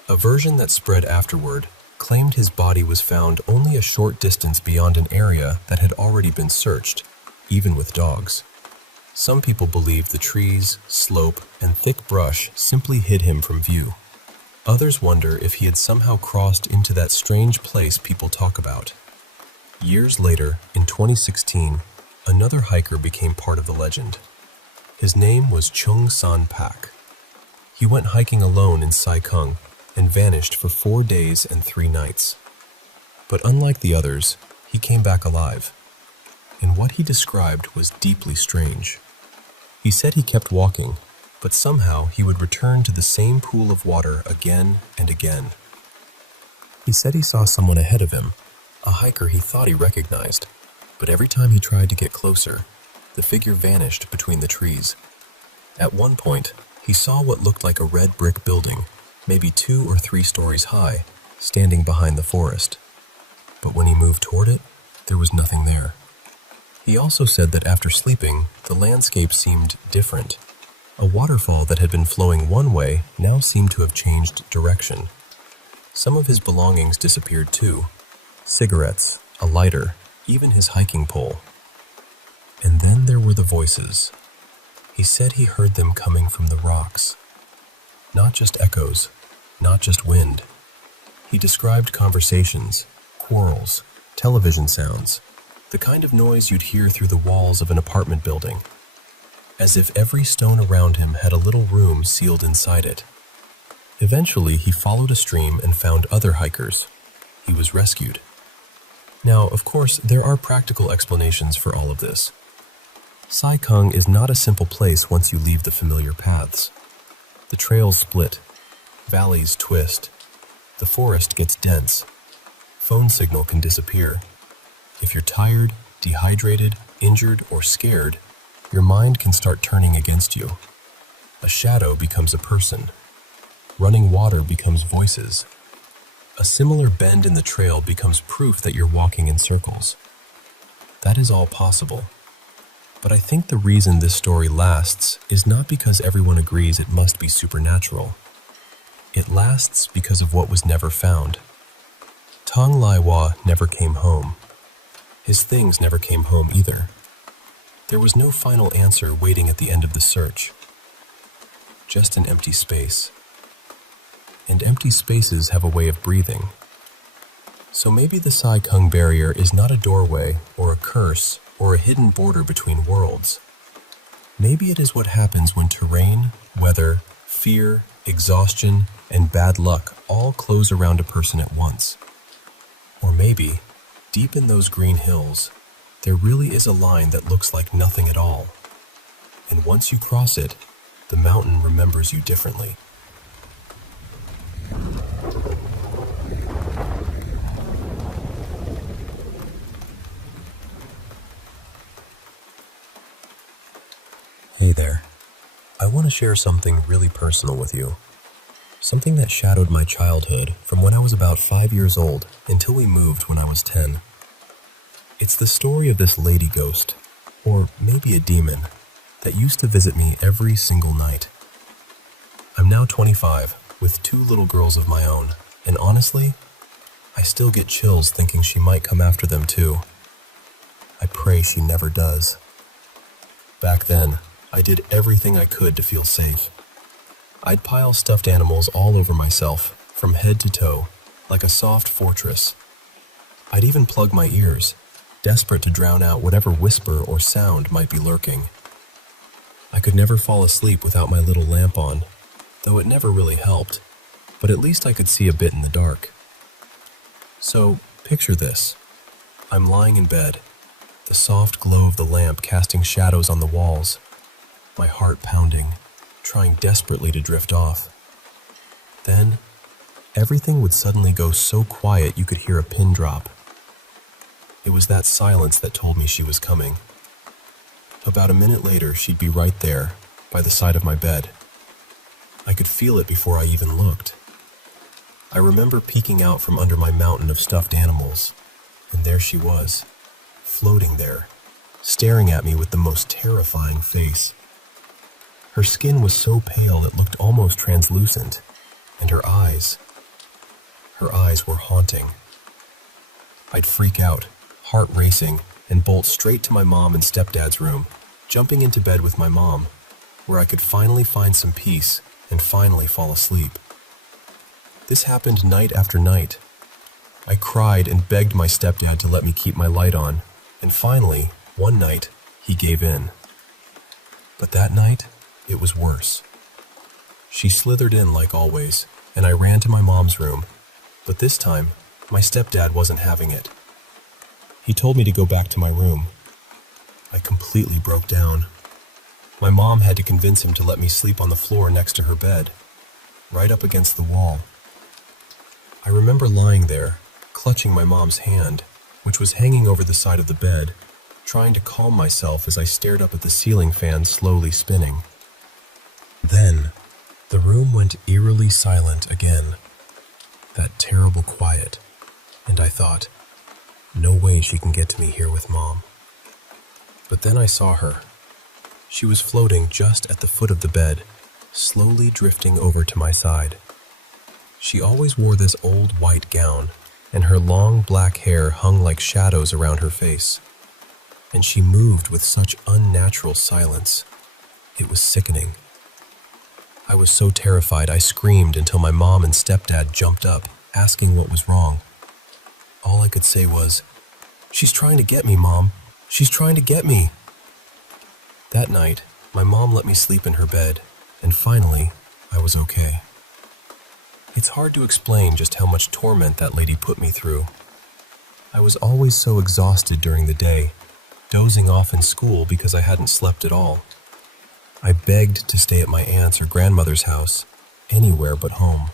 A version that spread afterward claimed his body was found only a short distance beyond an area that had already been searched, even with dogs. Some people believe the trees, slope, and thick brush simply hid him from view. Others wonder if he had somehow crossed into that strange place people talk about. Years later, in 2016, another hiker became part of the legend. His name was Chung San Pak. He went hiking alone in Saikung and vanished for 4 days and 3 nights. But unlike the others, he came back alive. And what he described was deeply strange. He said he kept walking, but somehow he would return to the same pool of water again and again. He said he saw someone ahead of him, a hiker he thought he recognized, but every time he tried to get closer, the figure vanished between the trees. At one point, he saw what looked like a red brick building, maybe 2 or 3 stories high, standing behind the forest. But when he moved toward it, there was nothing there. He also said that after sleeping, the landscape seemed different. A waterfall that had been flowing one way now seemed to have changed direction. Some of his belongings disappeared too. Cigarettes, a lighter, even his hiking pole. And then there were the voices. He said he heard them coming from the rocks. Not just echoes, not just wind. He described conversations, quarrels, television sounds, the kind of noise you'd hear through the walls of an apartment building, as if every stone around him had a little room sealed inside it. Eventually, he followed a stream and found other hikers. He was rescued. Now, of course, there are practical explanations for all of this. Sai Kung is not a simple place once you leave the familiar paths. The trails split, valleys twist, the forest gets dense, phone signal can disappear. If you're tired, dehydrated, injured, or scared, your mind can start turning against you. A shadow becomes a person. Running water becomes voices. A similar bend in the trail becomes proof that you're walking in circles. That is all possible. But I think the reason this story lasts is not because everyone agrees it must be supernatural. It lasts because of what was never found. Tong Lai Hua never came home. His things never came home either. There was no final answer waiting at the end of the search. Just an empty space. And empty spaces have a way of breathing. So maybe the Sai Kung barrier is not a doorway or a curse or a hidden border between worlds. Maybe it is what happens when terrain, weather, fear, exhaustion, and bad luck all close around a person at once. Or maybe, deep in those green hills, there really is a line that looks like nothing at all. And once you cross it, the mountain remembers you differently. Hey there. I want to share something really personal with you. Something that shadowed my childhood from when I was about 5 years old until we moved when I was 10. It's the story of this lady ghost, or maybe a demon, that used to visit me every single night. I'm now 25, with 2 little girls of my own, and honestly, I still get chills thinking she might come after them too. I pray she never does. Back then, I did everything I could to feel safe. I'd pile stuffed animals all over myself, from head to toe, like a soft fortress. I'd even plug my ears, desperate to drown out whatever whisper or sound might be lurking. I could never fall asleep without my little lamp on, though it never really helped, but at least I could see a bit in the dark. So, picture this. I'm lying in bed, the soft glow of the lamp casting shadows on the walls, my heart pounding, trying desperately to drift off. Then, everything would suddenly go so quiet you could hear a pin drop. It was that silence that told me she was coming. About a minute later, she'd be right there, by the side of my bed. I could feel it before I even looked. I remember peeking out from under my mountain of stuffed animals, and there she was, floating there, staring at me with the most terrifying face. Her skin was so pale it looked almost translucent, and her eyes were haunting. I'd freak out, heart racing, and bolt straight to my mom and stepdad's room, jumping into bed with my mom, where I could finally find some peace and finally fall asleep. This happened night after night. I cried and begged my stepdad to let me keep my light on, and finally, one night, he gave in. But that night, it was worse. She slithered in like always, and I ran to my mom's room, but this time, my stepdad wasn't having it. He told me to go back to my room. I completely broke down. My mom had to convince him to let me sleep on the floor next to her bed, right up against the wall. I remember lying there, clutching my mom's hand, which was hanging over the side of the bed, trying to calm myself as I stared up at the ceiling fan slowly spinning. Then, the room went eerily silent again. That terrible quiet, and I thought, no way she can get to me here with Mom. But then I saw her. She was floating just at the foot of the bed, slowly drifting over to my side. She always wore this old white gown, and her long black hair hung like shadows around her face. And she moved with such unnatural silence. It was sickening. I was so terrified I screamed until my mom and stepdad jumped up, asking what was wrong. All I could say was, "She's trying to get me, Mom. She's trying to get me." That night, my mom let me sleep in her bed, and finally, I was okay. It's hard to explain just how much torment that lady put me through. I was always so exhausted during the day, dozing off in school because I hadn't slept at all. I begged to stay at my aunt's or grandmother's house, anywhere but home.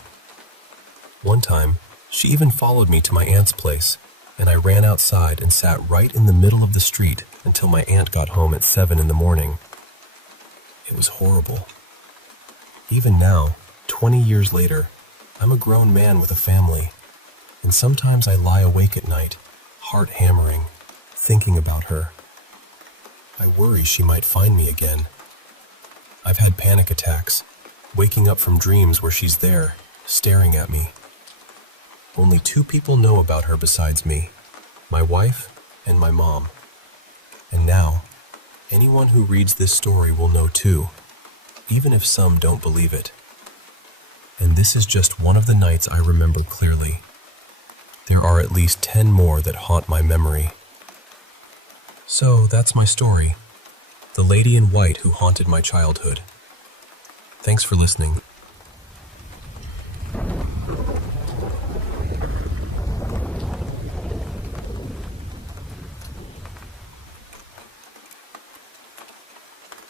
One time, she even followed me to my aunt's place, and I ran outside and sat right in the middle of the street until my aunt got home at 7 in the morning. It was horrible. Even now, 20 years later, I'm a grown man with a family, and sometimes I lie awake at night, heart hammering, thinking about her. I worry she might find me again. I've had panic attacks, waking up from dreams where she's there, staring at me. Only 2 people know about her besides me, my wife and my mom. And now, anyone who reads this story will know too, even if some don't believe it. And this is just one of the nights I remember clearly. There are at least 10 more that haunt my memory. So that's my story, the lady in white who haunted my childhood. Thanks for listening.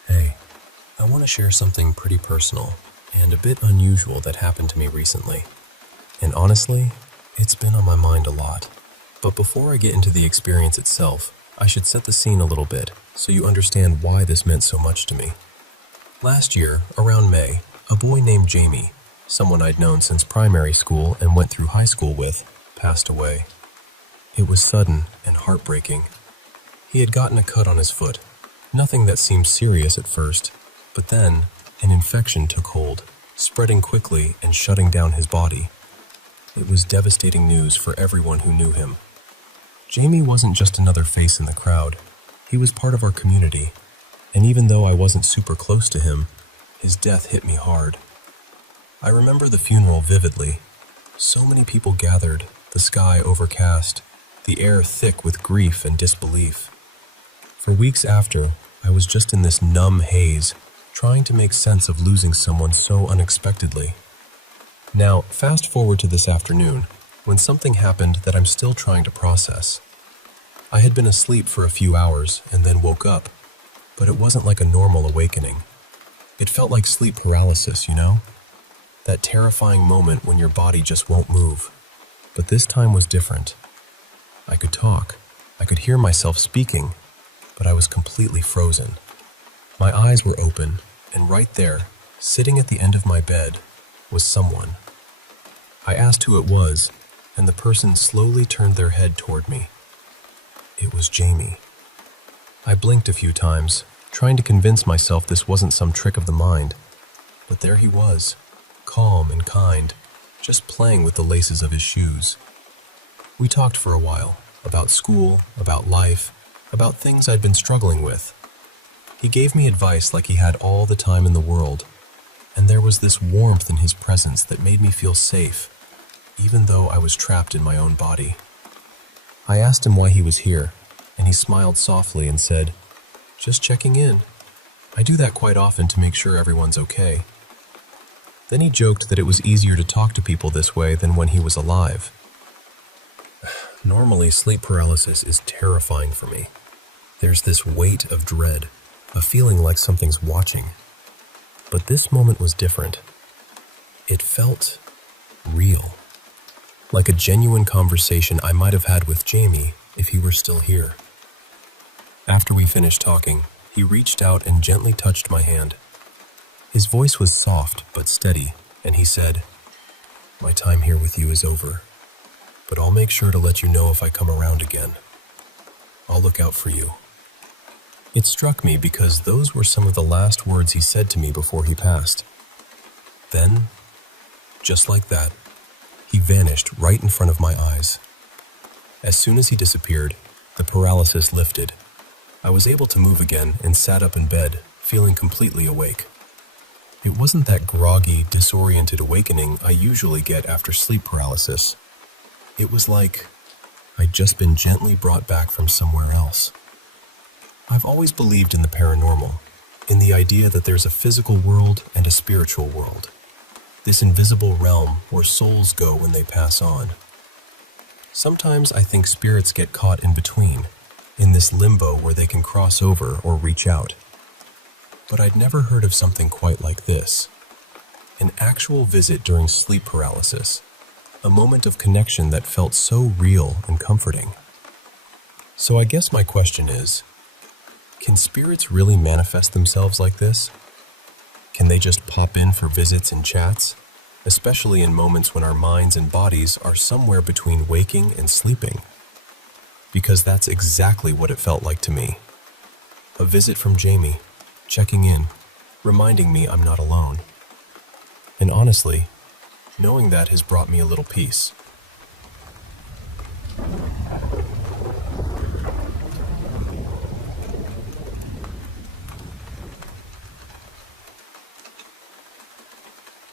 Hey, I want to share something pretty personal and a bit unusual that happened to me recently. And honestly, it's been on my mind a lot. But before I get into the experience itself, I should set the scene a little bit so you understand why this meant so much to me. Last year, around May, a boy named Jamie, someone I'd known since primary school and went through high school with, passed away. It was sudden and heartbreaking. He had gotten a cut on his foot, nothing that seemed serious at first, but then an infection took hold, spreading quickly and shutting down his body. It was devastating news for everyone who knew him. Jamie wasn't just another face in the crowd. He was part of our community, and even though I wasn't super close to him, his death hit me hard. I remember the funeral vividly. So many people gathered, the sky overcast, the air thick with grief and disbelief. For weeks after, I was just in this numb haze, trying to make sense of losing someone so unexpectedly. Now, fast forward to this afternoon, when something happened that I'm still trying to process. I had been asleep for a few hours and then woke up, but it wasn't like a normal awakening. It felt like sleep paralysis, you know? That terrifying moment when your body just won't move. But this time was different. I could talk. I could hear myself speaking, but I was completely frozen. My eyes were open, and right there, sitting at the end of my bed, was someone. I asked who it was, and the person slowly turned their head toward me. It was Jamie. I blinked a few times, trying to convince myself this wasn't some trick of the mind, but there he was, calm and kind, just playing with the laces of his shoes. We talked for a while, about school, about life, about things I'd been struggling with. He gave me advice like he had all the time in the world, and there was this warmth in his presence that made me feel safe, even though I was trapped in my own body. I asked him why he was here, and he smiled softly and said, "Just checking in. I do that quite often to make sure everyone's okay." Then he joked that it was easier to talk to people this way than when he was alive. Normally, sleep paralysis is terrifying for me. There's this weight of dread, a feeling like something's watching. But this moment was different. It felt real. Like a genuine conversation I might have had with Jamie if he were still here. After we finished talking, he reached out and gently touched my hand. His voice was soft but steady, and he said, "My time here with you is over, but I'll make sure to let you know if I come around again. I'll look out for you." It struck me because those were some of the last words he said to me before he passed. Then, just like that, he vanished right in front of my eyes. As soon as he disappeared, the paralysis lifted. I was able to move again and sat up in bed, feeling completely awake. It wasn't that groggy, disoriented awakening I usually get after sleep paralysis. It was like I'd just been gently brought back from somewhere else. I've always believed in the paranormal, in the idea that there's a physical world and a spiritual world. This invisible realm where souls go when they pass on. Sometimes I think spirits get caught in between, in this limbo where they can cross over or reach out. But I'd never heard of something quite like this. An actual visit during sleep paralysis. A moment of connection that felt so real and comforting. So I guess my question is, can spirits really manifest themselves like this? Can they just pop in for visits and chats, especially in moments when our minds and bodies are somewhere between waking and sleeping? Because that's exactly what it felt like to me. A visit from Jamie, checking in, reminding me I'm not alone. And honestly, knowing that has brought me a little peace.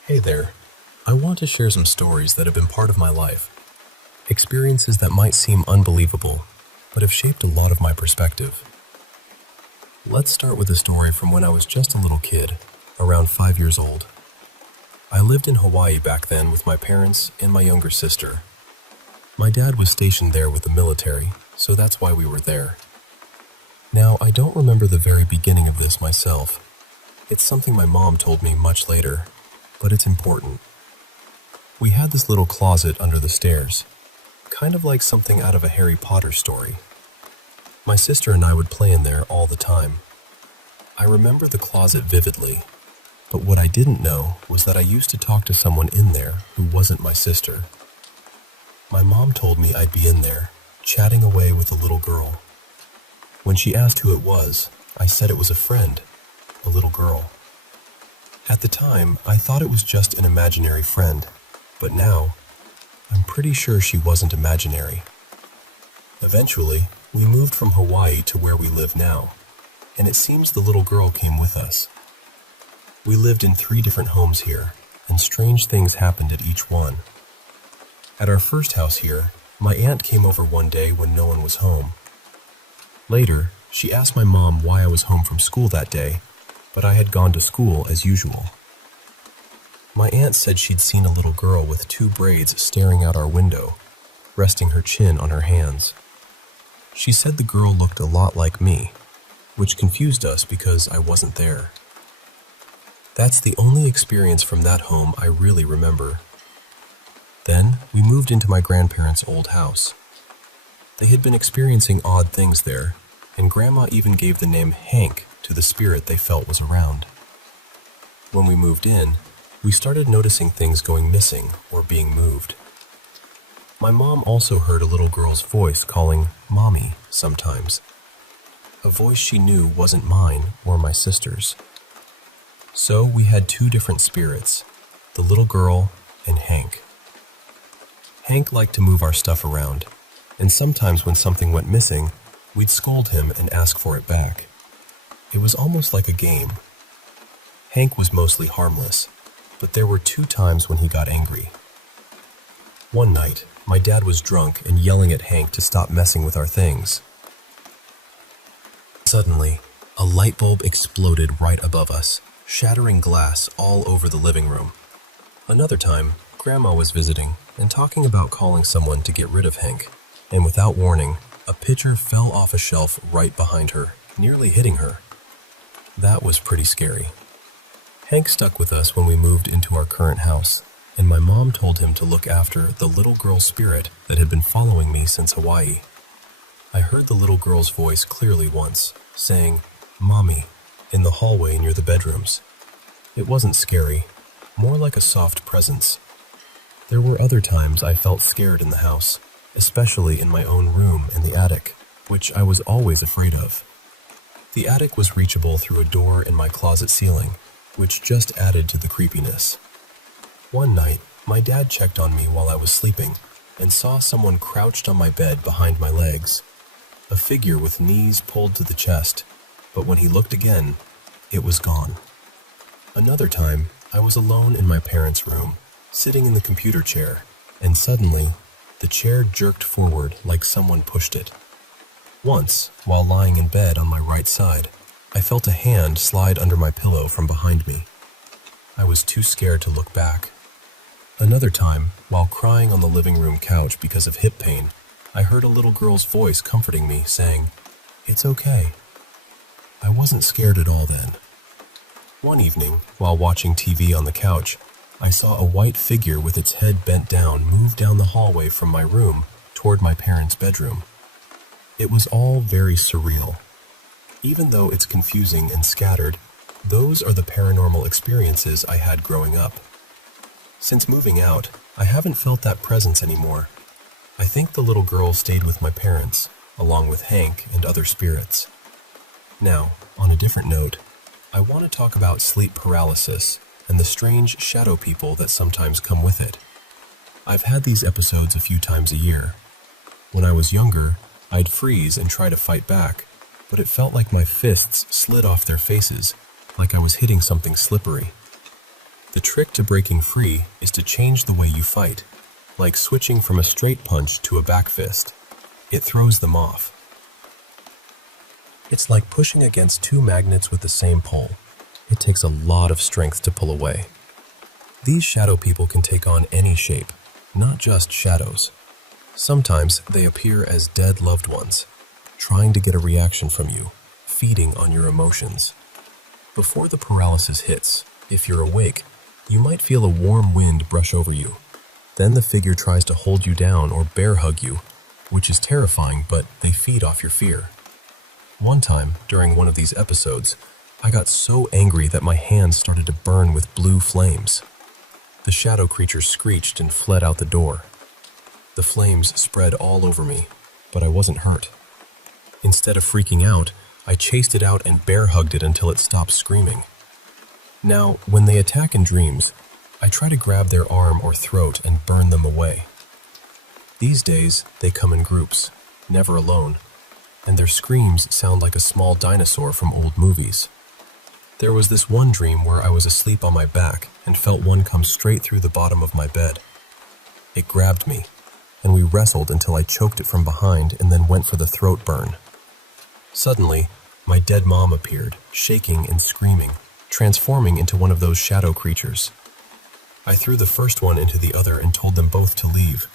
Hey there. I want to share some stories that have been part of my life. Experiences that might seem unbelievable, but have shaped a lot of my perspective. Let's start with a story from when I was just a little kid, around 5 years old. I lived in Hawaii back then with my parents and my younger sister. My dad was stationed there with the military, so that's why we were there. Now, I don't remember the very beginning of this myself. It's something my mom told me much later, but it's important. We had this little closet under the stairs, kind of like something out of a Harry Potter story. My sister and I would play in there all the time. I remember the closet vividly, but what I didn't know was that I used to talk to someone in there who wasn't my sister. My mom told me I'd be in there, chatting away with a little girl. When she asked who it was, I said it was a friend, a little girl. At the time, I thought it was just an imaginary friend, but now, I'm pretty sure she wasn't imaginary. Eventually, we moved from Hawaii to where we live now, and it seems the little girl came with us. We lived in 3 different homes here, and strange things happened at each one. At our first house here, my aunt came over one day when no one was home. Later, she asked my mom why I was home from school that day, but I had gone to school as usual. My aunt said she'd seen a little girl with 2 braids staring out our window, resting her chin on her hands. She said the girl looked a lot like me, which confused us because I wasn't there. That's the only experience from that home I really remember. Then, we moved into my grandparents' old house. They had been experiencing odd things there, and Grandma even gave the name Hank to the spirit they felt was around. When we moved in, we started noticing things going missing or being moved. My mom also heard a little girl's voice calling Mommy sometimes, a voice she knew wasn't mine or my sister's. So we had 2 different spirits, the little girl and Hank. Hank liked to move our stuff around, and sometimes when something went missing, we'd scold him and ask for it back. It was almost like a game. Hank was mostly harmless, but there were 2 times when he got angry. One night, my dad was drunk and yelling at Hank to stop messing with our things. Suddenly, a light bulb exploded right above us, shattering glass all over the living room. Another time, Grandma was visiting and talking about calling someone to get rid of Hank, and without warning, a pitcher fell off a shelf right behind her, nearly hitting her. That was pretty scary. Hank stuck with us when we moved into our current house, and my mom told him to look after the little girl spirit that had been following me since Hawaii. I heard the little girl's voice clearly once, saying, "Mommy," in the hallway near the bedrooms. It wasn't scary, more like a soft presence. There were other times I felt scared in the house, especially in my own room in the attic, which I was always afraid of. The attic was reachable through a door in my closet ceiling, which just added to the creepiness. One night, my dad checked on me while I was sleeping and saw someone crouched on my bed behind my legs, a figure with knees pulled to the chest, but when he looked again, it was gone. Another time, I was alone in my parents' room, sitting in the computer chair, and suddenly, the chair jerked forward like someone pushed it. Once, while lying in bed on my right side, I felt a hand slide under my pillow from behind me. I was too scared to look back. Another time, while crying on the living room couch because of hip pain, I heard a little girl's voice comforting me, saying, It's okay. I wasn't scared at all then. One evening, while watching TV on the couch, I saw a white figure with its head bent down move down the hallway from my room toward my parents' bedroom. It was all very surreal. Even though it's confusing and scattered, those are the paranormal experiences I had growing up. Since moving out, I haven't felt that presence anymore. I think the little girl stayed with my parents, along with Hank and other spirits. Now, on a different note, I want to talk about sleep paralysis and the strange shadow people that sometimes come with it. I've had these episodes a few times a year. When I was younger, I'd freeze and try to fight back, but it felt like my fists slid off their faces, like I was hitting something slippery. The trick to breaking free is to change the way you fight, like switching from a straight punch to a back fist. It throws them off. It's like pushing against two magnets with the same pole. It takes a lot of strength to pull away. These shadow people can take on any shape, not just shadows. Sometimes they appear as dead loved ones, trying to get a reaction from you, feeding on your emotions. Before the paralysis hits, if you're awake, you might feel a warm wind brush over you. Then the figure tries to hold you down or bear hug you, which is terrifying, but they feed off your fear. One time, during one of these episodes, I got so angry that my hands started to burn with blue flames. The shadow creature screeched and fled out the door. The flames spread all over me, but I wasn't hurt. Instead of freaking out, I chased it out and bear hugged it until it stopped screaming. Now, when they attack in dreams, I try to grab their arm or throat and burn them away. These days, they come in groups, never alone, and their screams sound like a small dinosaur from old movies. There was this one dream where I was asleep on my back and felt one come straight through the bottom of my bed. It grabbed me, and we wrestled until I choked it from behind and then went for the throat burn. Suddenly, my dead mom appeared, shaking and screaming, transforming into one of those shadow creatures. I threw the first one into the other and told them both to leave,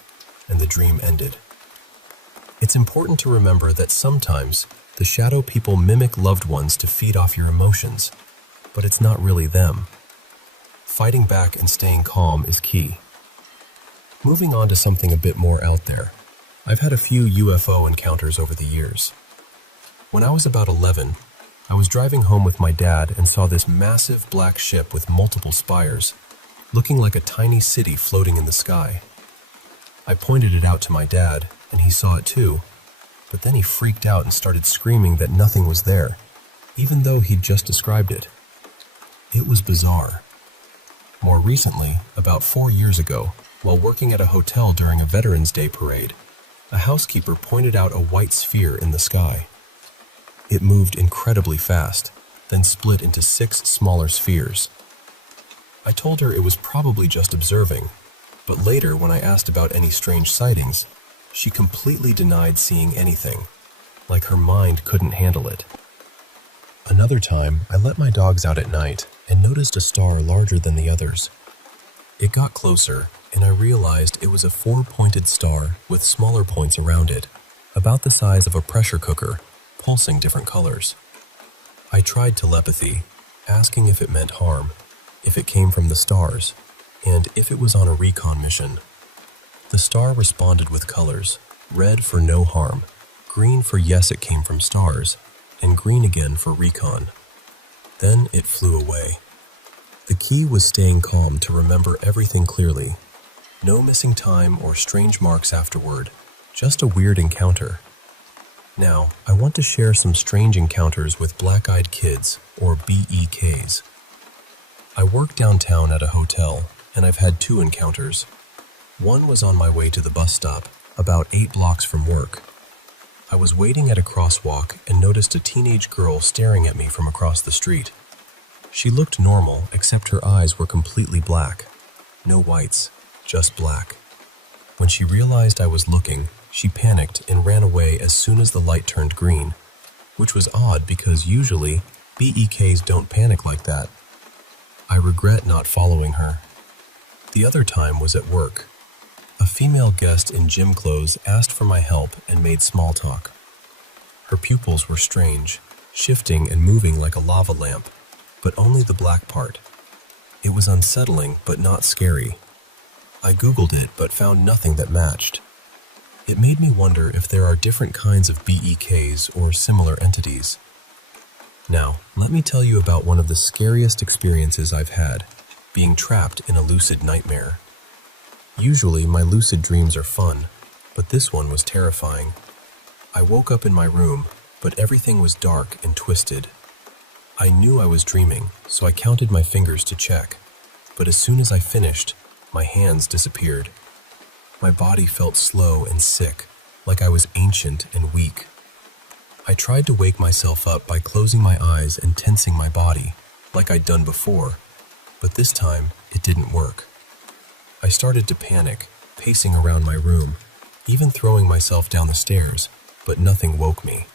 and the dream ended. It's important to remember that sometimes the shadow people mimic loved ones to feed off your emotions, but it's not really them. Fighting back and staying calm is key. Moving on to something a bit more out there, I've had a few UFO encounters over the years. When I was about 11, I was driving home with my dad and saw this massive black ship with multiple spires, looking like a tiny city floating in the sky. I pointed it out to my dad, and he saw it too, but then he freaked out and started screaming that nothing was there, even though he'd just described it. It was bizarre. More recently, about 4 years ago, while working at a hotel during a Veterans Day parade, a housekeeper pointed out a white sphere in the sky. It moved incredibly fast, then split into 6 smaller spheres. I told her it was probably just observing, but later when I asked about any strange sightings, she completely denied seeing anything, like her mind couldn't handle it. Another time, I let my dogs out at night and noticed a star larger than the others. It got closer, and I realized it was a 4-pointed star with smaller points around it, about the size of a pressure cooker, pulsing different colors. I tried telepathy, asking if it meant harm, if it came from the stars, and if it was on a recon mission. The star responded with colors: red for no harm, green for yes it came from stars, and green again for recon. Then it flew away. The key was staying calm to remember everything clearly. No missing time or strange marks afterward, just a weird encounter. Now, I want to share some strange encounters with black-eyed kids, or BEKs. I work downtown at a hotel, and I've had 2 encounters. One was on my way to the bus stop, about 8 blocks from work. I was waiting at a crosswalk and noticed a teenage girl staring at me from across the street. She looked normal, except her eyes were completely black. No whites, just black. When she realized I was looking, she panicked and ran away as soon as the light turned green, which was odd because usually BEKs don't panic like that. I regret not following her. The other time was at work. A female guest in gym clothes asked for my help and made small talk. Her pupils were strange, shifting and moving like a lava lamp, but only the black part. It was unsettling, but not scary. I Googled it, but found nothing that matched. It made me wonder if there are different kinds of BEKs or similar entities. Now, let me tell you about one of the scariest experiences I've had, being trapped in a lucid nightmare. Usually, my lucid dreams are fun, but this one was terrifying. I woke up in my room, but everything was dark and twisted. I knew I was dreaming, so I counted my fingers to check, but as soon as I finished, my hands disappeared. My body felt slow and sick, like I was ancient and weak. I tried to wake myself up by closing my eyes and tensing my body, like I'd done before, but this time it didn't work. I started to panic, pacing around my room, even throwing myself down the stairs, but nothing woke me.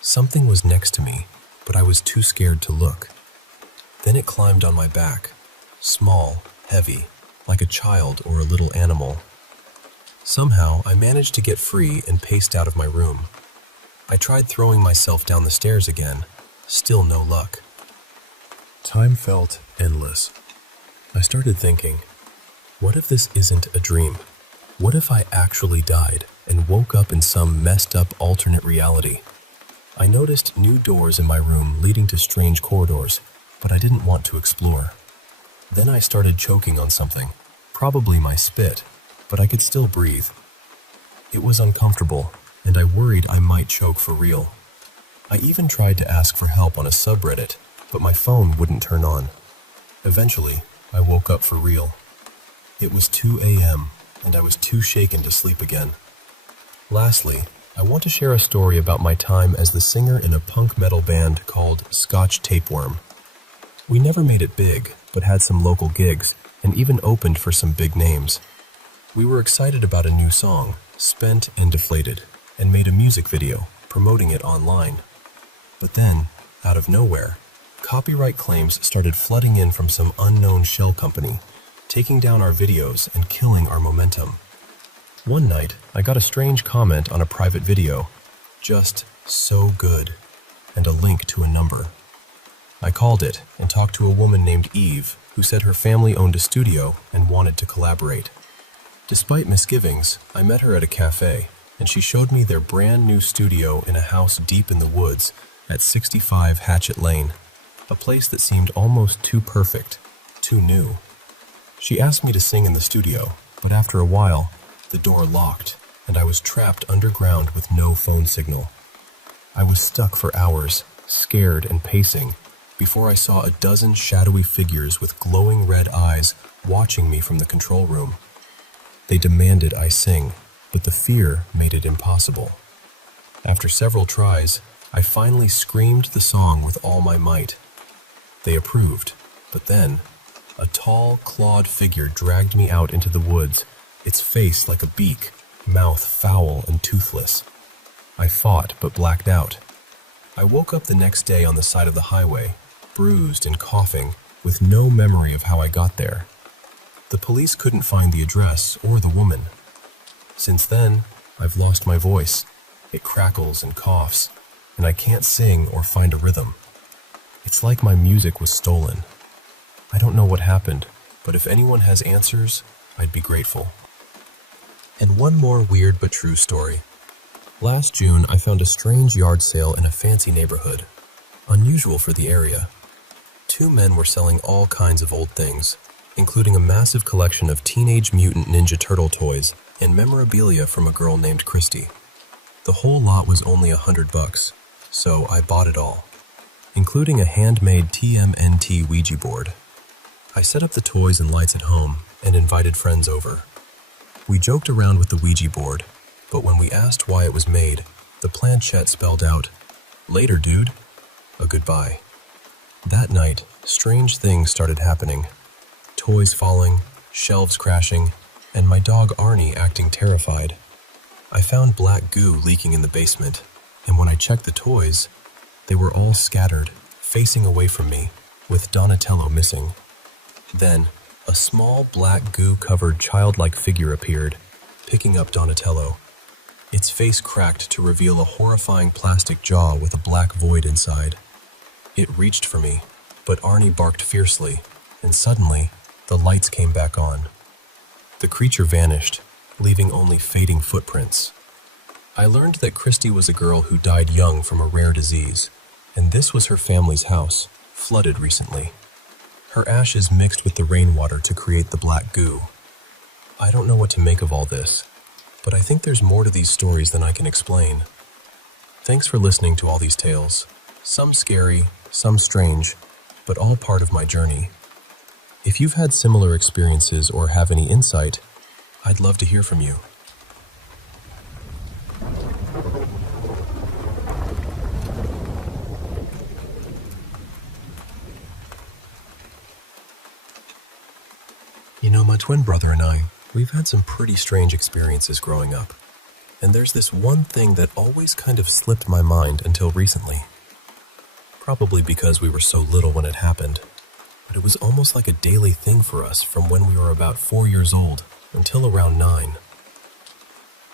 Something was next to me, but I was too scared to look. Then it climbed on my back, small, heavy, like a child or a little animal. Somehow, I managed to get free and paced out of my room. I tried throwing myself down the stairs again, still no luck. Time felt endless. I started thinking, what if this isn't a dream? What if I actually died and woke up in some messed up alternate reality? I noticed new doors in my room leading to strange corridors, but I didn't want to explore. Then I started choking on something, probably my spit, but I could still breathe. It was uncomfortable, and I worried I might choke for real. I even tried to ask for help on a subreddit, but my phone wouldn't turn on. Eventually, I woke up for real. It was 2 a.m., and I was too shaken to sleep again. Lastly, I want to share a story about my time as the singer in a punk metal band called Scotch Tapeworm. We never made it big, but had some local gigs, and even opened for some big names. We were excited about a new song, Spent and Deflated, and made a music video, promoting it online. But then, out of nowhere, copyright claims started flooding in from some unknown shell company, taking down our videos and killing our momentum. One night, I got a strange comment on a private video, just so good, and a link to a number. I called it and talked to a woman named Eve, who said her family owned a studio and wanted to collaborate. Despite misgivings, I met her at a cafe, and she showed me their brand new studio in a house deep in the woods at 65 Hatchet Lane, a place that seemed almost too perfect, too new. She asked me to sing in the studio, but after a while, the door locked, and I was trapped underground with no phone signal. I was stuck for hours, scared and pacing, before I saw a dozen shadowy figures with glowing red eyes watching me from the control room. They demanded I sing, but the fear made it impossible. After several tries, I finally screamed the song with all my might. They approved, but then, a tall, clawed figure dragged me out into the woods, its face like a beak, mouth foul and toothless. I fought, but blacked out. I woke up the next day on the side of the highway, bruised and coughing, with no memory of how I got there. The police couldn't find the address or the woman. Since then, I've lost my voice. It crackles and coughs, and I can't sing or find a rhythm. It's like my music was stolen. I don't know what happened, but if anyone has answers, I'd be grateful. And one more weird but true story. Last June, I found a strange yard sale in a fancy neighborhood, unusual for the area. Two men were selling all kinds of old things, including a massive collection of Teenage Mutant Ninja Turtle toys and memorabilia from a girl named Christy. The whole lot was only $100, so I bought it all, including a handmade TMNT Ouija board. I set up the toys and lights at home and invited friends over. We joked around with the Ouija board, but when we asked why it was made, the planchette spelled out, "Later, dude," a goodbye. That night, strange things started happening. Toys falling, shelves crashing, and my dog Arnie acting terrified. I found black goo leaking in the basement, and when I checked the toys, they were all scattered, facing away from me, with Donatello missing. Then, a small black goo-covered childlike figure appeared, picking up Donatello. Its face cracked to reveal a horrifying plastic jaw with a black void inside. It reached for me, but Arnie barked fiercely, and suddenly, the lights came back on. The creature vanished, leaving only fading footprints. I learned that Christy was a girl who died young from a rare disease, and this was her family's house, flooded recently. Her ashes mixed with the rainwater to create the black goo. I don't know what to make of all this, but I think there's more to these stories than I can explain. Thanks for listening to all these tales. Some scary, some strange, but all part of my journey. If you've had similar experiences or have any insight, I'd love to hear from you. You know, my twin brother and I, we've had some pretty strange experiences growing up. And there's this one thing that always kind of slipped my mind until recently. Probably because we were so little when it happened, but it was almost like a daily thing for us from when we were about 4 years old until around 9.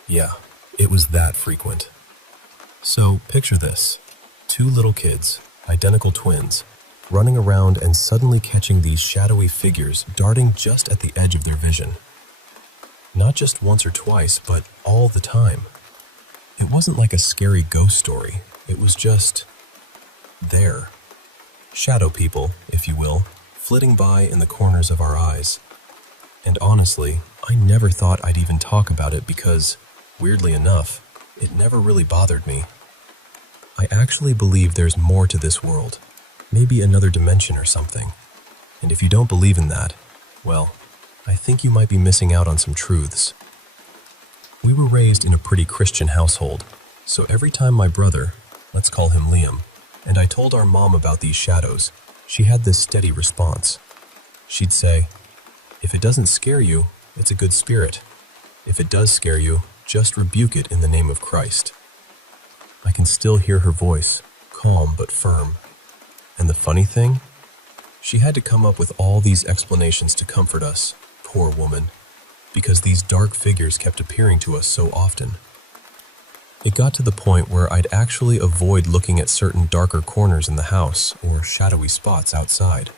Yeah, it was that frequent. So picture this, 2 little kids, identical twins, running around and suddenly catching these shadowy figures darting just at the edge of their vision. Not just once or twice, but all the time. It wasn't like a scary ghost story, it was just there. Shadow people, if you will, flitting by in the corners of our eyes. And honestly, I never thought I'd even talk about it because, weirdly enough, it never really bothered me. I actually believe there's more to this world. Maybe another dimension or something. And if you don't believe in that, well, I think you might be missing out on some truths. We were raised in a pretty Christian household, so every time my brother, let's call him Liam, and I told our mom about these shadows, she had this steady response. She'd say, "If it doesn't scare you, it's a good spirit. If it does scare you, just rebuke it in the name of Christ." I can still hear her voice, calm but firm. And the funny thing? She had to come up with all these explanations to comfort us, poor woman, because these dark figures kept appearing to us so often. It got to the point where I'd actually avoid looking at certain darker corners in the house or shadowy spots outside.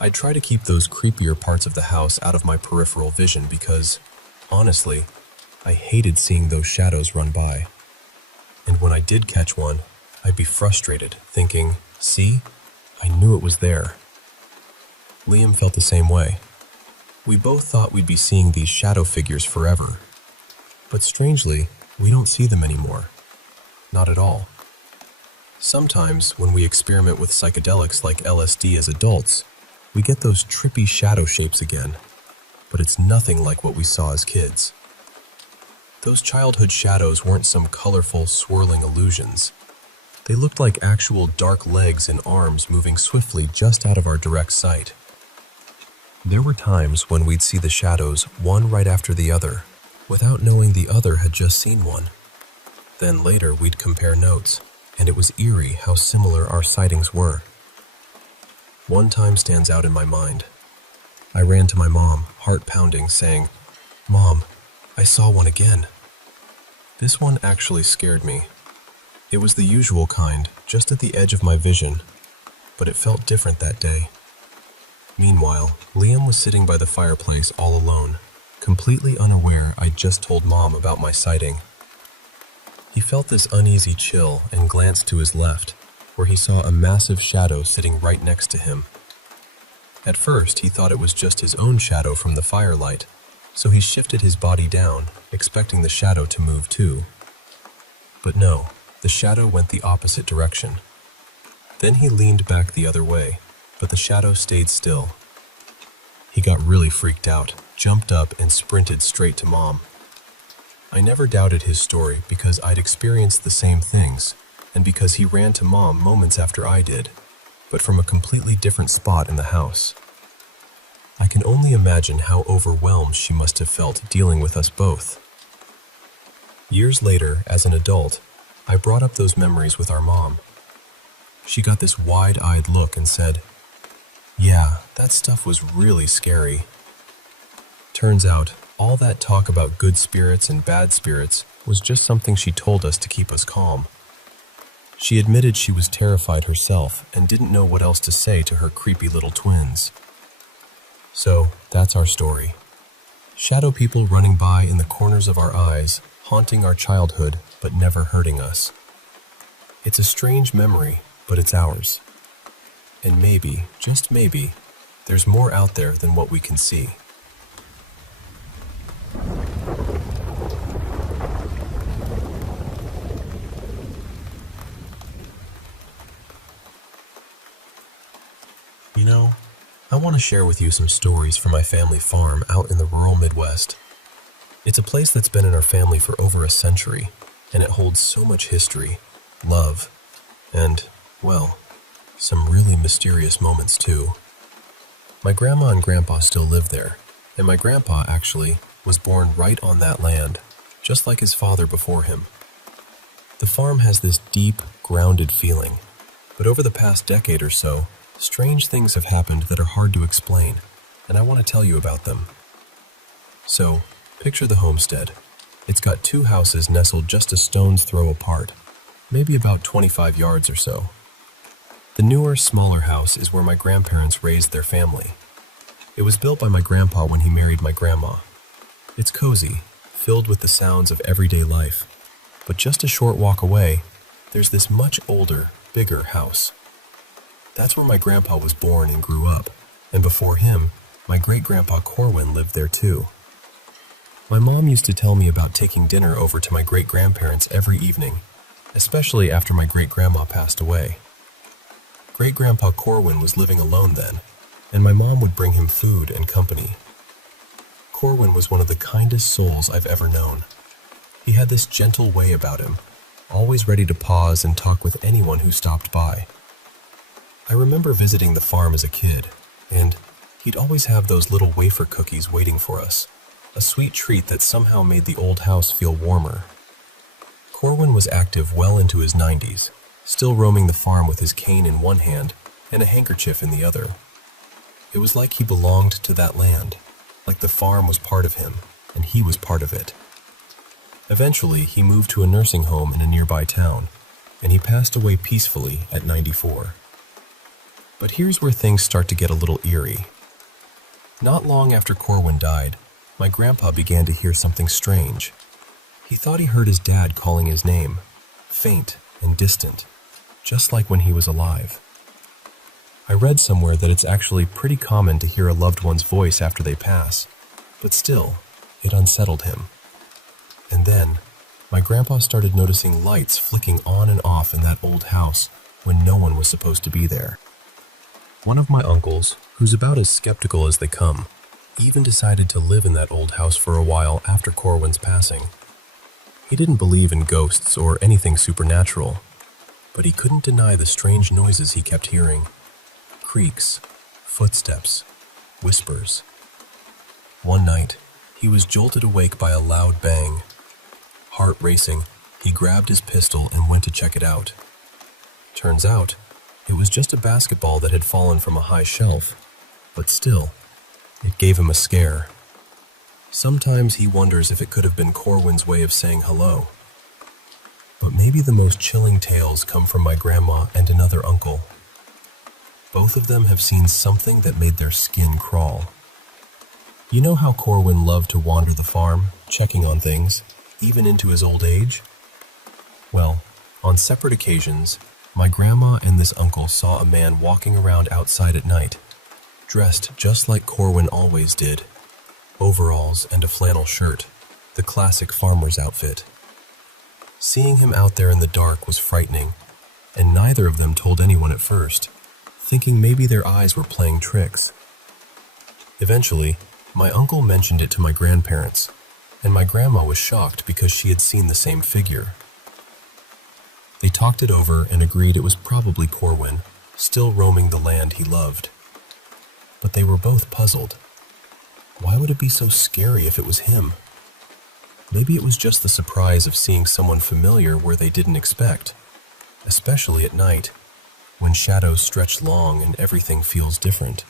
I'd try to keep those creepier parts of the house out of my peripheral vision because, honestly, I hated seeing those shadows run by. And when I did catch one, I'd be frustrated, thinking, "See? I knew it was there." Liam felt the same way. We both thought we'd be seeing these shadow figures forever. But strangely, we don't see them anymore. Not at all. Sometimes, when we experiment with psychedelics like LSD as adults, we get those trippy shadow shapes again. But it's nothing like what we saw as kids. Those childhood shadows weren't some colorful, swirling illusions. They looked like actual dark legs and arms moving swiftly just out of our direct sight. There were times when we'd see the shadows, one right after the other, without knowing the other had just seen one. Then later we'd compare notes, and it was eerie how similar our sightings were. One time stands out in my mind. I ran to my mom, heart pounding, saying, "Mom, I saw one again." This one actually scared me. It was the usual kind, just at the edge of my vision, but it felt different that day. Meanwhile, Liam was sitting by the fireplace all alone, completely unaware I'd just told Mom about my sighting. He felt this uneasy chill and glanced to his left, where he saw a massive shadow sitting right next to him. At first, he thought it was just his own shadow from the firelight, so he shifted his body down, expecting the shadow to move too. But no, the shadow went the opposite direction. Then he leaned back the other way, but the shadow stayed still. He got really freaked out, jumped up, and sprinted straight to Mom. I never doubted his story because I'd experienced the same things, and because he ran to Mom moments after I did, but from a completely different spot in the house. I can only imagine how overwhelmed she must have felt dealing with us both. Years later, as an adult, I brought up those memories with our mom. She got this wide-eyed look and said, "Yeah, that stuff was really scary." Turns out, All that talk about good spirits and bad spirits was just something she told us to keep us calm. She admitted she was terrified herself and didn't know what else to say to her creepy little twins. So, that's our story. Shadow people running by in the corners of our eyes, haunting our childhood, but never hurting us. It's a strange memory, but it's ours. And maybe, just maybe, there's more out there than what we can see. You know, I want to share with you some stories from my family farm out in the rural Midwest. It's a place that's been in our family for over a century, and it holds so much history, love, and, well, some really mysterious moments too. My grandma and grandpa still live there, and my grandpa, actually, was born right on that land, just like his father before him. The farm has this deep, grounded feeling, but over the past decade or so, strange things have happened that are hard to explain, and I want to tell you about them. So, picture the homestead. It's got 2 houses nestled just a stone's throw apart, maybe about 25 yards or so. The newer, smaller house is where my grandparents raised their family. It was built by my grandpa when he married my grandma. It's cozy, filled with the sounds of everyday life. But just a short walk away, there's this much older, bigger house. That's where my grandpa was born and grew up, and before him, my great-grandpa Corwin lived there too. My mom used to tell me about taking dinner over to my great-grandparents every evening, especially after my great-grandma passed away. Great-grandpa Corwin was living alone then, and my mom would bring him food and company. Corwin was one of the kindest souls I've ever known. He had this gentle way about him, always ready to pause and talk with anyone who stopped by. I remember visiting the farm as a kid, and he'd always have those little wafer cookies waiting for us, a sweet treat that somehow made the old house feel warmer. Corwin was active well into his 90s, still roaming the farm with his cane in one hand and a handkerchief in the other. It was like he belonged to that land, like the farm was part of him, and he was part of it. Eventually, he moved to a nursing home in a nearby town, and he passed away peacefully at 94. But here's where things start to get a little eerie. Not long after Corwin died, my grandpa began to hear something strange. He thought he heard his dad calling his name, faint and distant, just like when he was alive. I read somewhere that it's actually pretty common to hear a loved one's voice after they pass, but still, it unsettled him. And then, my grandpa started noticing lights flicking on and off in that old house when no one was supposed to be there. One of my uncles, who's about as skeptical as they come, even decided to live in that old house for a while after Corwin's passing. He didn't believe in ghosts or anything supernatural, but he couldn't deny the strange noises he kept hearing. Creaks, footsteps, whispers. One night, he was jolted awake by a loud bang. Heart racing, he grabbed his pistol and went to check it out. Turns out, it was just a basketball that had fallen from a high shelf, but still, it gave him a scare. Sometimes he wonders if it could have been Corwin's way of saying hello. But maybe the most chilling tales come from my grandma and another uncle. Both of them have seen something that made their skin crawl. You know how Corwin loved to wander the farm, checking on things, even into his old age? Well, on separate occasions, my grandma and this uncle saw a man walking around outside at night, dressed just like Corwin always did. Overalls and a flannel shirt, the classic farmer's outfit. Seeing him out there in the dark was frightening, and neither of them told anyone at first, thinking maybe their eyes were playing tricks. Eventually, my uncle mentioned it to my grandparents, and my grandma was shocked because she had seen the same figure. They talked it over and agreed it was probably Corwin, still roaming the land he loved. But they were both puzzled. Why would it be so scary if it was him? Maybe it was just the surprise of seeing someone familiar where they didn't expect, especially at night, when shadows stretch long and everything feels different.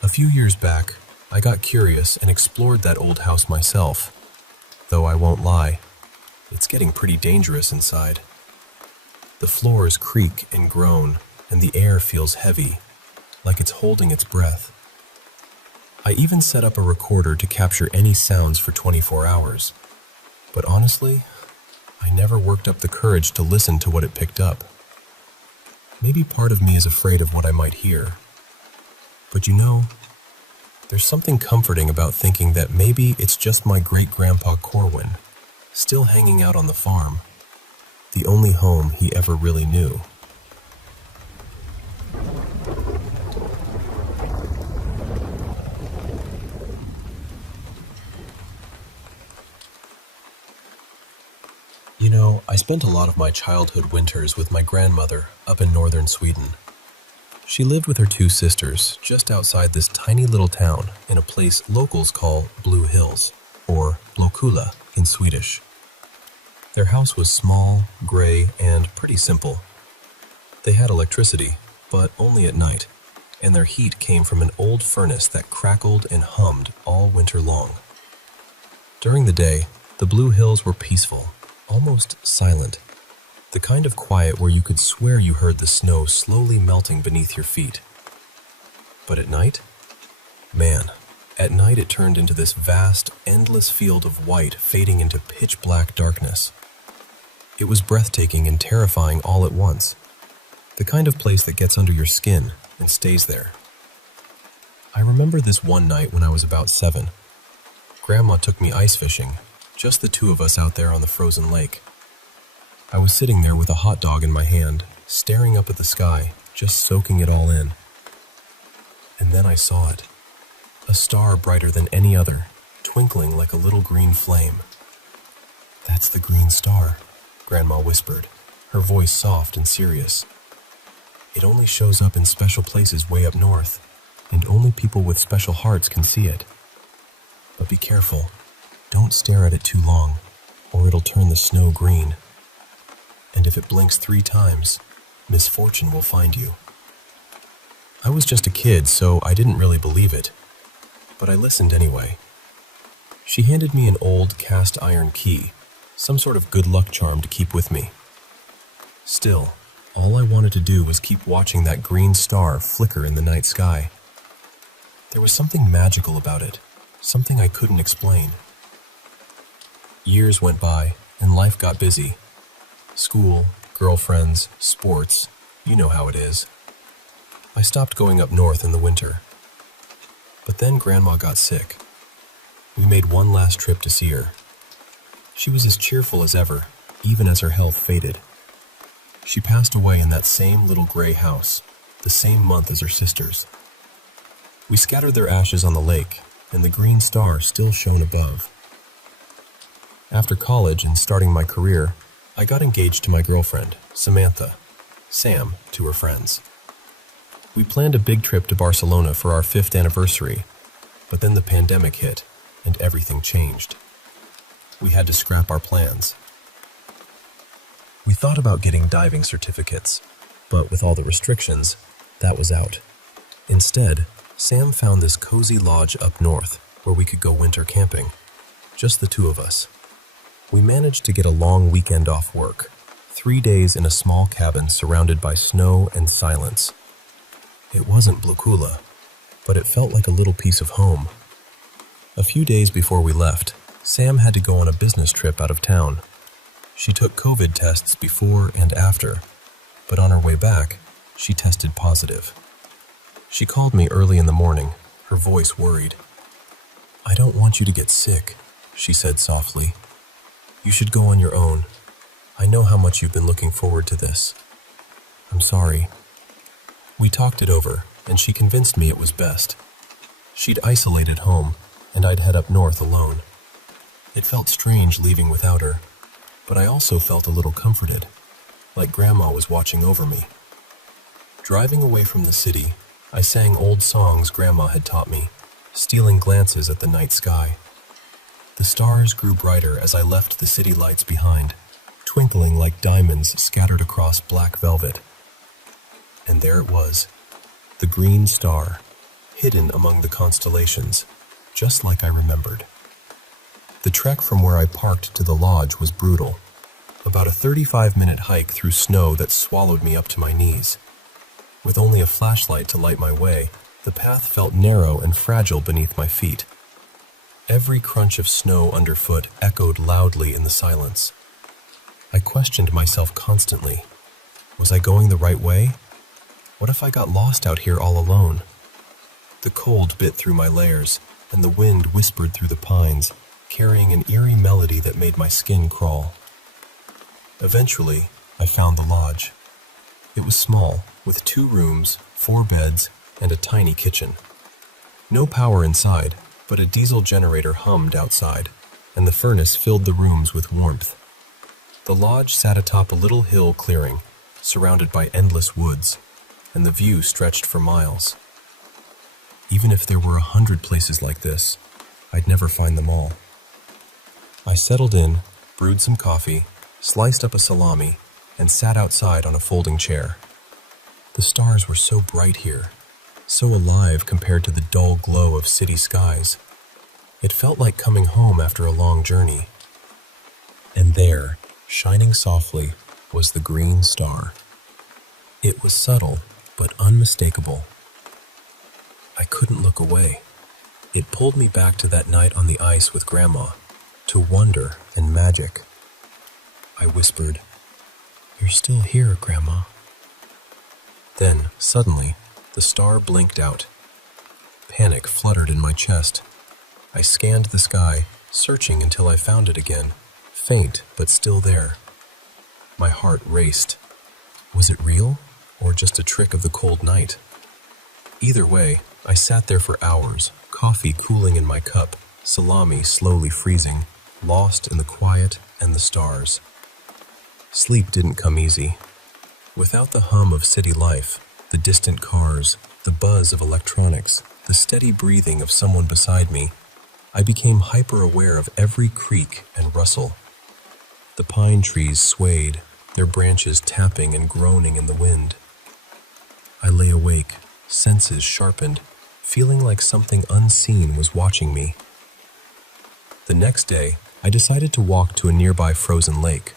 A few years back, I got curious and explored that old house myself, though I won't lie, it's getting pretty dangerous inside. The floors creak and groan, and the air feels heavy, like it's holding its breath. I even set up a recorder to capture any sounds for 24 hours, but honestly, I never worked up the courage to listen to what it picked up. Maybe part of me is afraid of what I might hear. But you know, there's something comforting about thinking that maybe it's just my great-grandpa Corwin, still hanging out on the farm, the only home he ever really knew. You know, I spent a lot of my childhood winters with my grandmother up in northern Sweden. She lived with her two sisters just outside this tiny little town in a place locals call Blue Hills, or Blåkulla in Swedish. Their house was small, gray, and pretty simple. They had electricity, but only at night, and their heat came from an old furnace that crackled and hummed all winter long. During the day, the Blue Hills were peaceful, almost silent, the kind of quiet where you could swear you heard the snow slowly melting beneath your feet. But at night? Man, at night it turned into this vast, endless field of white fading into pitch-black darkness. It was breathtaking and terrifying all at once, the kind of place that gets under your skin and stays there. I remember this one night when I was about 7. Grandma took me ice fishing, just the two of us out there on the frozen lake. I was sitting there with a hot dog in my hand, staring up at the sky, just soaking it all in. And then I saw it. A star brighter than any other, twinkling like a little green flame. "That's the green star," Grandma whispered, her voice soft and serious. "It only shows up in special places way up north, and only people with special hearts can see it. But be careful, don't stare at it too long, or it'll turn the snow green. And if it blinks 3 times, misfortune will find you." I was just a kid, so I didn't really believe it, but I listened anyway. She handed me an old cast iron key, some sort of good luck charm to keep with me. Still, all I wanted to do was keep watching that green star flicker in the night sky. There was something magical about it, something I couldn't explain. Years went by, and life got busy. School, girlfriends, sports, you know how it is. I stopped going up north in the winter. But then Grandma got sick. We made one last trip to see her. She was as cheerful as ever, even as her health faded. She passed away in that same little gray house, the same month as her sisters. We scattered their ashes on the lake, and the green star still shone above. After college and starting my career, I got engaged to my girlfriend, Samantha, Sam to her friends. We planned a big trip to Barcelona for our 5th anniversary, but then the pandemic hit and everything changed. We had to scrap our plans. We thought about getting diving certificates, but with all the restrictions, that was out. Instead, Sam found this cozy lodge up north where we could go winter camping, just the two of us. We managed to get a long weekend off work, 3 days in a small cabin surrounded by snow and silence. It wasn't Blåkulla, but it felt like a little piece of home. A few days before we left, Sam had to go on a business trip out of town. She took COVID tests before and after, but on her way back, she tested positive. She called me early in the morning, her voice worried. "I don't want you to get sick," she said softly. "You should go on your own. I know how much you've been looking forward to this. I'm sorry." We talked it over, and she convinced me it was best. She'd isolated home, and I'd head up north alone. It felt strange leaving without her, but I also felt a little comforted, like Grandma was watching over me. Driving away from the city, I sang old songs Grandma had taught me, stealing glances at the night sky. The stars grew brighter as I left the city lights behind, twinkling like diamonds scattered across black velvet. And there it was, the green star, hidden among the constellations, just like I remembered. The trek from where I parked to the lodge was brutal. About a 35-minute hike through snow that swallowed me up to my knees. With only a flashlight to light my way, the path felt narrow and fragile beneath my feet. Every crunch of snow underfoot echoed loudly in the silence. I questioned myself constantly. Was I going the right way? What if I got lost out here all alone? The cold bit through my layers, and the wind whispered through the pines, carrying an eerie melody that made my skin crawl. Eventually, I found the lodge. It was small, with 2 rooms, 4 beds, and a tiny kitchen. No power inside, but a diesel generator hummed outside, and the furnace filled the rooms with warmth. The lodge sat atop a little hill clearing, surrounded by endless woods, and the view stretched for miles. Even if there were 100 places like this, I'd never find them all. I settled in, brewed some coffee, sliced up a salami, and sat outside on a folding chair. The stars were so bright here, so alive compared to the dull glow of city skies. It felt like coming home after a long journey. And there, shining softly, was the green star. It was subtle, but unmistakable. I couldn't look away. It pulled me back to that night on the ice with Grandma, to wonder and magic. I whispered, "You're still here, Grandma." Then, suddenly, the star blinked out. Panic fluttered in my chest. I scanned the sky, searching until I found it again, faint but still there. My heart raced. Was it real, or just a trick of the cold night? Either way, I sat there for hours, coffee cooling in my cup, salami slowly freezing, lost in the quiet and the stars. Sleep didn't come easy. Without the hum of city life, the distant cars, the buzz of electronics, the steady breathing of someone beside me, I became hyper-aware of every creak and rustle. The pine trees swayed, their branches tapping and groaning in the wind. I lay awake, senses sharpened, feeling like something unseen was watching me. The next day, I decided to walk to a nearby frozen lake.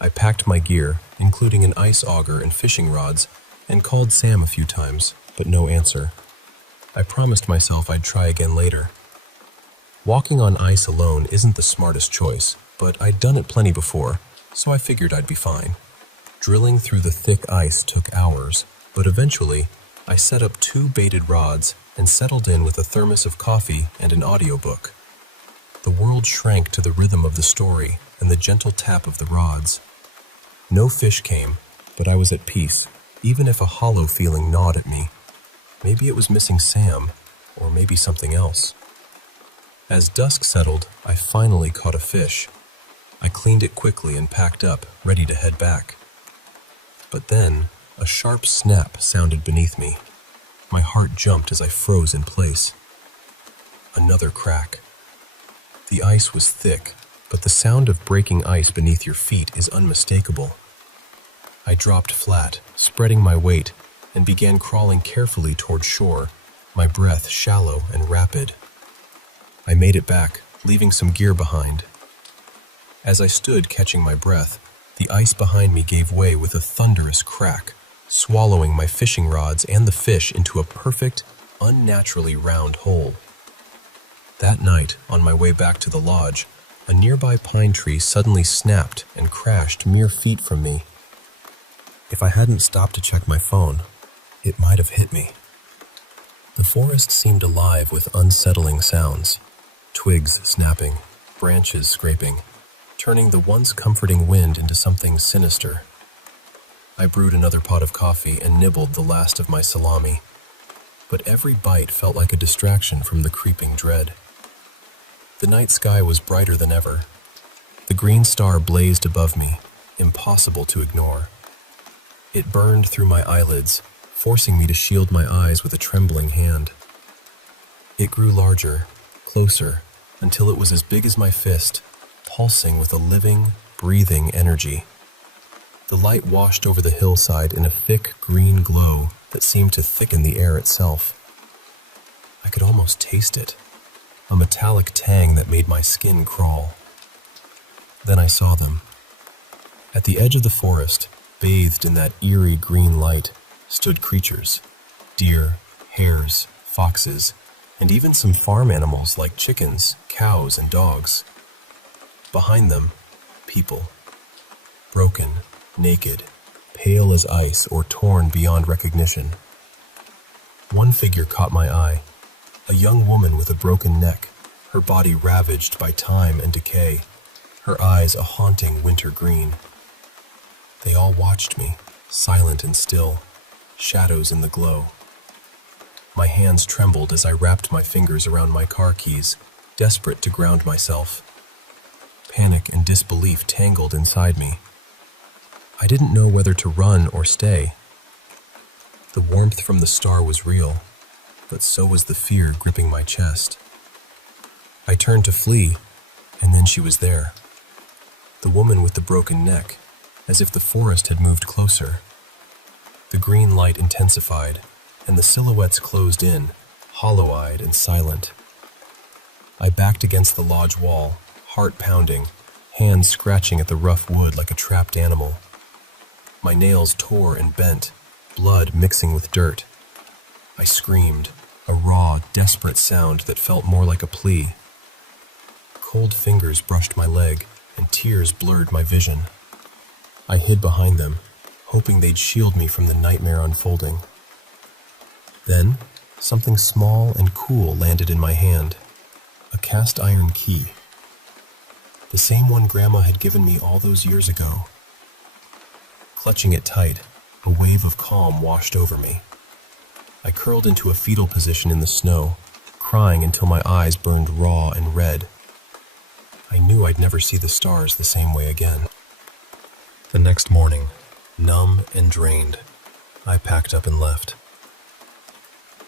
I packed my gear, including an ice auger and fishing rods, and called Sam a few times, but no answer. I promised myself I'd try again later. Walking on ice alone isn't the smartest choice, but I'd done it plenty before, so I figured I'd be fine. Drilling through the thick ice took hours, but eventually, I set up 2 baited rods and settled in with a thermos of coffee and an audiobook. The world shrank to the rhythm of the story and the gentle tap of the rods. No fish came, but I was at peace, even if a hollow feeling gnawed at me. Maybe it was missing Sam, or maybe something else. As dusk settled, I finally caught a fish. I cleaned it quickly and packed up, ready to head back. But then, a sharp snap sounded beneath me. My heart jumped as I froze in place. Another crack. The ice was thick, but the sound of breaking ice beneath your feet is unmistakable. I dropped flat, spreading my weight, and began crawling carefully toward shore, my breath shallow and rapid. I made it back, leaving some gear behind. As I stood catching my breath, the ice behind me gave way with a thunderous crack, swallowing my fishing rods and the fish into a perfect, unnaturally round hole. That night, on my way back to the lodge, a nearby pine tree suddenly snapped and crashed mere feet from me. If I hadn't stopped to check my phone, it might have hit me. The forest seemed alive with unsettling sounds, twigs snapping, branches scraping, turning the once comforting wind into something sinister. I brewed another pot of coffee and nibbled the last of my salami, but every bite felt like a distraction from the creeping dread. The night sky was brighter than ever. The green star blazed above me, impossible to ignore. It burned through my eyelids, forcing me to shield my eyes with a trembling hand. It grew larger, closer, until it was as big as my fist, pulsing with a living, breathing energy. The light washed over the hillside in a thick green glow that seemed to thicken the air itself. I could almost taste it. a metallic tang that made my skin crawl. Then I saw them. At the edge of the forest, bathed in that eerie green light, stood creatures: deer, hares, foxes, and even some farm animals like chickens, cows, and dogs. Behind them, people. Broken, naked, pale as ice or torn beyond recognition. One figure caught my eye, a young woman with a broken neck, her body ravaged by time and decay, her eyes a haunting winter green. They all watched me, silent and still, shadows in the glow. My hands trembled as I wrapped my fingers around my car keys, desperate to ground myself. Panic and disbelief tangled inside me. I didn't know whether to run or stay. The warmth from the star was real, but so was the fear gripping my chest. I turned to flee, and then she was there. The woman with the broken neck, as if the forest had moved closer. The green light intensified, and the silhouettes closed in, hollow-eyed and silent. I backed against the lodge wall, heart pounding, hands scratching at the rough wood like a trapped animal. My nails tore and bent, blood mixing with dirt. I screamed, a raw, desperate sound that felt more like a plea. Cold fingers brushed my leg, and tears blurred my vision. I hid behind them, hoping they'd shield me from the nightmare unfolding. Then, something small and cool landed in my hand. A cast iron key. The same one Grandma had given me all those years ago. Clutching it tight, a wave of calm washed over me. I curled into a fetal position in the snow, crying until my eyes burned raw and red. I knew I'd never see the stars the same way again. The next morning, numb and drained, I packed up and left.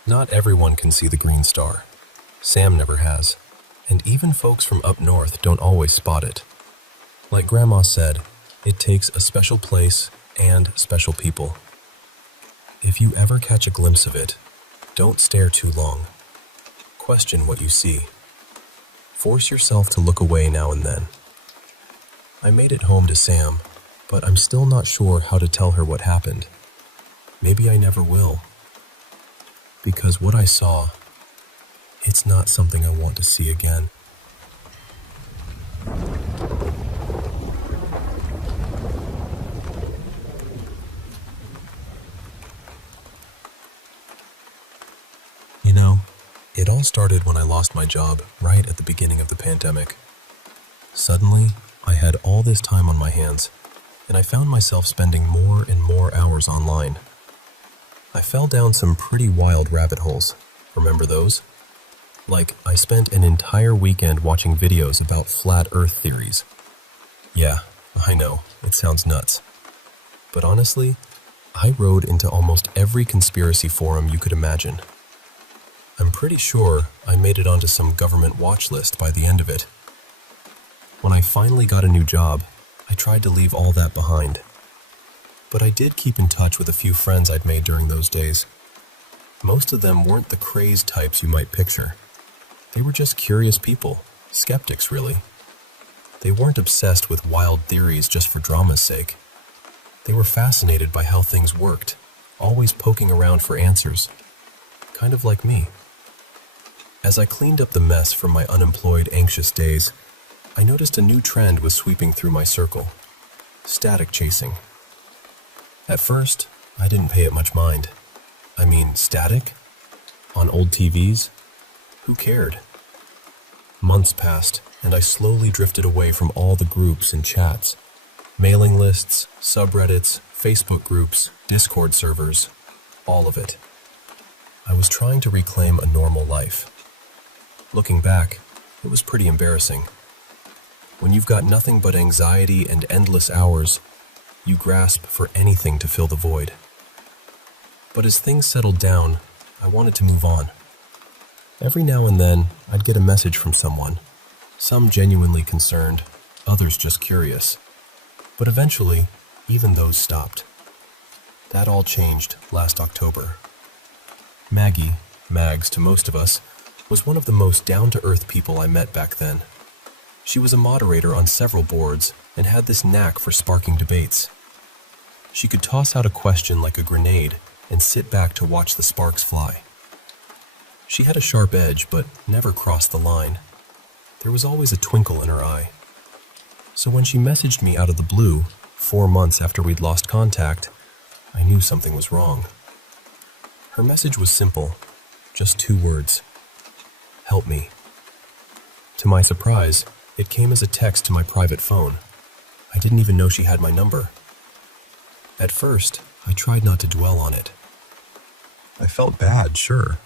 Not everyone can see the green star. Sam never has, and even folks from up north don't always spot it. Like Grandma said, it takes a special place and special people. If you ever catch a glimpse of it, don't stare too long. Question what you see. Force yourself to look away now and then. I made it home to Sam, but I'm still not sure how to tell her what happened. Maybe I never will. Because what I saw, it's not something I want to see again. You know, it all started when I lost my job right at the beginning of the pandemic. Suddenly, I had all this time on my hands, and I found myself spending more and more hours online. I fell down some pretty wild rabbit holes. Remember those? Like, I spent an entire weekend watching videos about flat Earth theories. Yeah, I know, it sounds nuts. But honestly, I rode into almost every conspiracy forum you could imagine. I'm pretty sure I made it onto some government watch list by the end of it. When I finally got a new job, I tried to leave all that behind. But I did keep in touch with a few friends I'd made during those days. Most of them weren't the crazed types you might picture. They were just curious people, skeptics really. They weren't obsessed with wild theories just for drama's sake. They were fascinated by how things worked, always poking around for answers. Kind of like me. As I cleaned up the mess from my unemployed, anxious days, I noticed a new trend was sweeping through my circle. Static chasing. At first, I didn't pay it much mind. I mean, static? On old TVs? Who cared? Months passed, and I slowly drifted away from all the groups and chats. Mailing lists, subreddits, Facebook groups, Discord servers, all of it. I was trying to reclaim a normal life. Looking back, it was pretty embarrassing. When you've got nothing but anxiety and endless hours, you grasp for anything to fill the void. But as things settled down, I wanted to move on. Every now and then, I'd get a message from someone, some genuinely concerned, others just curious. But eventually, even those stopped. That all changed last October. Maggie, Mags to most of us, was one of the most down-to-earth people I met back then. She was a moderator on several boards and had this knack for sparking debates. She could toss out a question like a grenade and sit back to watch the sparks fly. She had a sharp edge, but never crossed the line. There was always a twinkle in her eye. So when she messaged me out of the blue, 4 months after we'd lost contact, I knew something was wrong. Her message was simple, just 2 words. Help me. To my surprise, it came as a text to my private phone. I didn't even know she had my number. At first, I tried not to dwell on it. I felt bad, sure,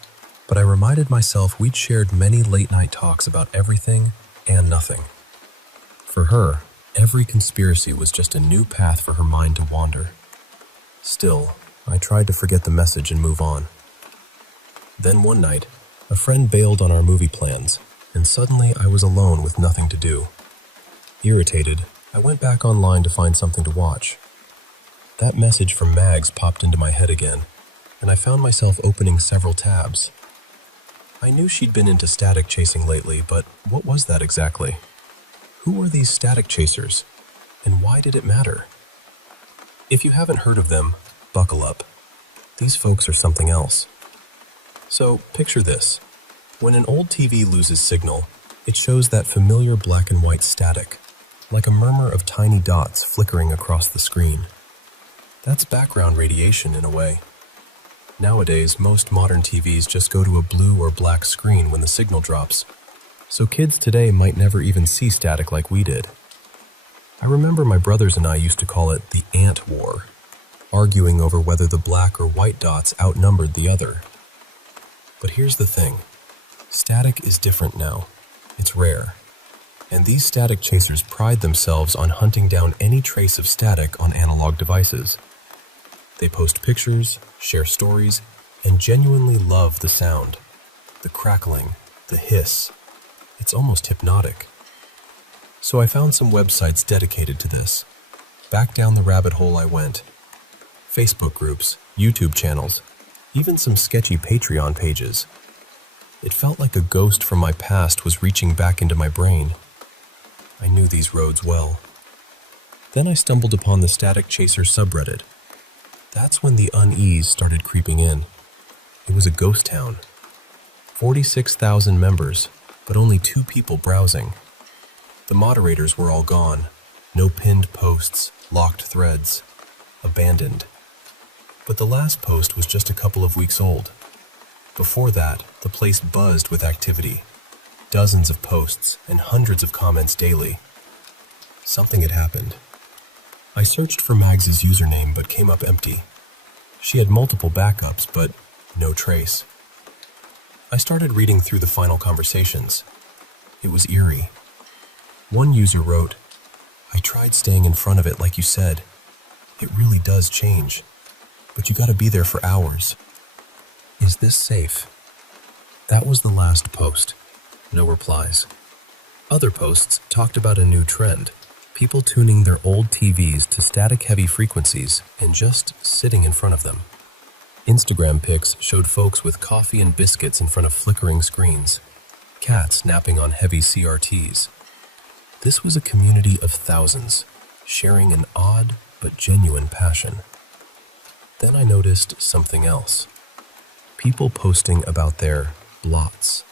but I reminded myself we'd shared many late-night talks about everything and nothing. For her, every conspiracy was just a new path for her mind to wander. Still, I tried to forget the message and move on. Then one night, a friend bailed on our movie plans, and suddenly I was alone with nothing to do. Irritated, I went back online to find something to watch. That message from Mags popped into my head again, and I found myself opening several tabs. I knew she'd been into static chasing lately, but what was that exactly? Who were these static chasers, and why did it matter? If you haven't heard of them, buckle up. These folks are something else. So, picture this. When an old TV loses signal, it shows that familiar black and white static, like a murmur of tiny dots flickering across the screen. That's background radiation in a way. Nowadays, most modern TVs just go to a blue or black screen when the signal drops, so kids today might never even see static like we did. I remember my brothers and I used to call it the ant war, arguing over whether the black or white dots outnumbered the other. But here's the thing. Static is different now. It's rare. And these static chasers pride themselves on hunting down any trace of static on analog devices. They post pictures, share stories, and genuinely love the sound. The crackling, the hiss. It's almost hypnotic. So I found some websites dedicated to this. Back down the rabbit hole I went. Facebook groups, YouTube channels, even some sketchy Patreon pages. It felt like a ghost from my past was reaching back into my brain. I knew these roads well. Then I stumbled upon the Static Chaser subreddit. That's when the unease started creeping in. It was a ghost town. 46,000 members, but only 2 people browsing. The moderators were all gone. No pinned posts, locked threads, abandoned. But the last post was just a couple of weeks old. Before that, the place buzzed with activity. Dozens of posts and hundreds of comments daily. Something had happened. I searched for Mags's username but came up empty. She had multiple backups, but no trace. I started reading through the final conversations. It was eerie. One user wrote, "I tried staying in front of it like you said. It really does change. But you gotta be there for hours. Is this safe?" That was the last post. No replies. Other posts talked about a new trend. People tuning their old TVs to static-heavy frequencies and just sitting in front of them. Instagram pics showed folks with coffee and biscuits in front of flickering screens. Cats napping on heavy CRTs. This was a community of thousands, sharing an odd but genuine passion. Then I noticed something else. People posting about their blots.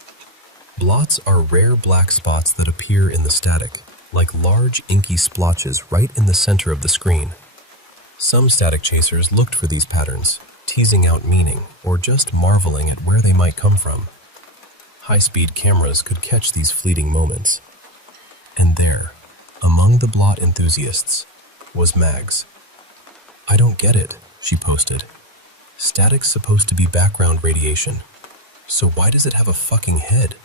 Blots are rare black spots that appear in the static, like large inky splotches right in the center of the screen. Some static chasers looked for these patterns, teasing out meaning or just marveling at where they might come from. High-speed cameras could catch these fleeting moments. And there, among the blot enthusiasts, was Mags. "I don't get it," she posted. "Static's supposed to be background radiation, so why does it have a fucking head?"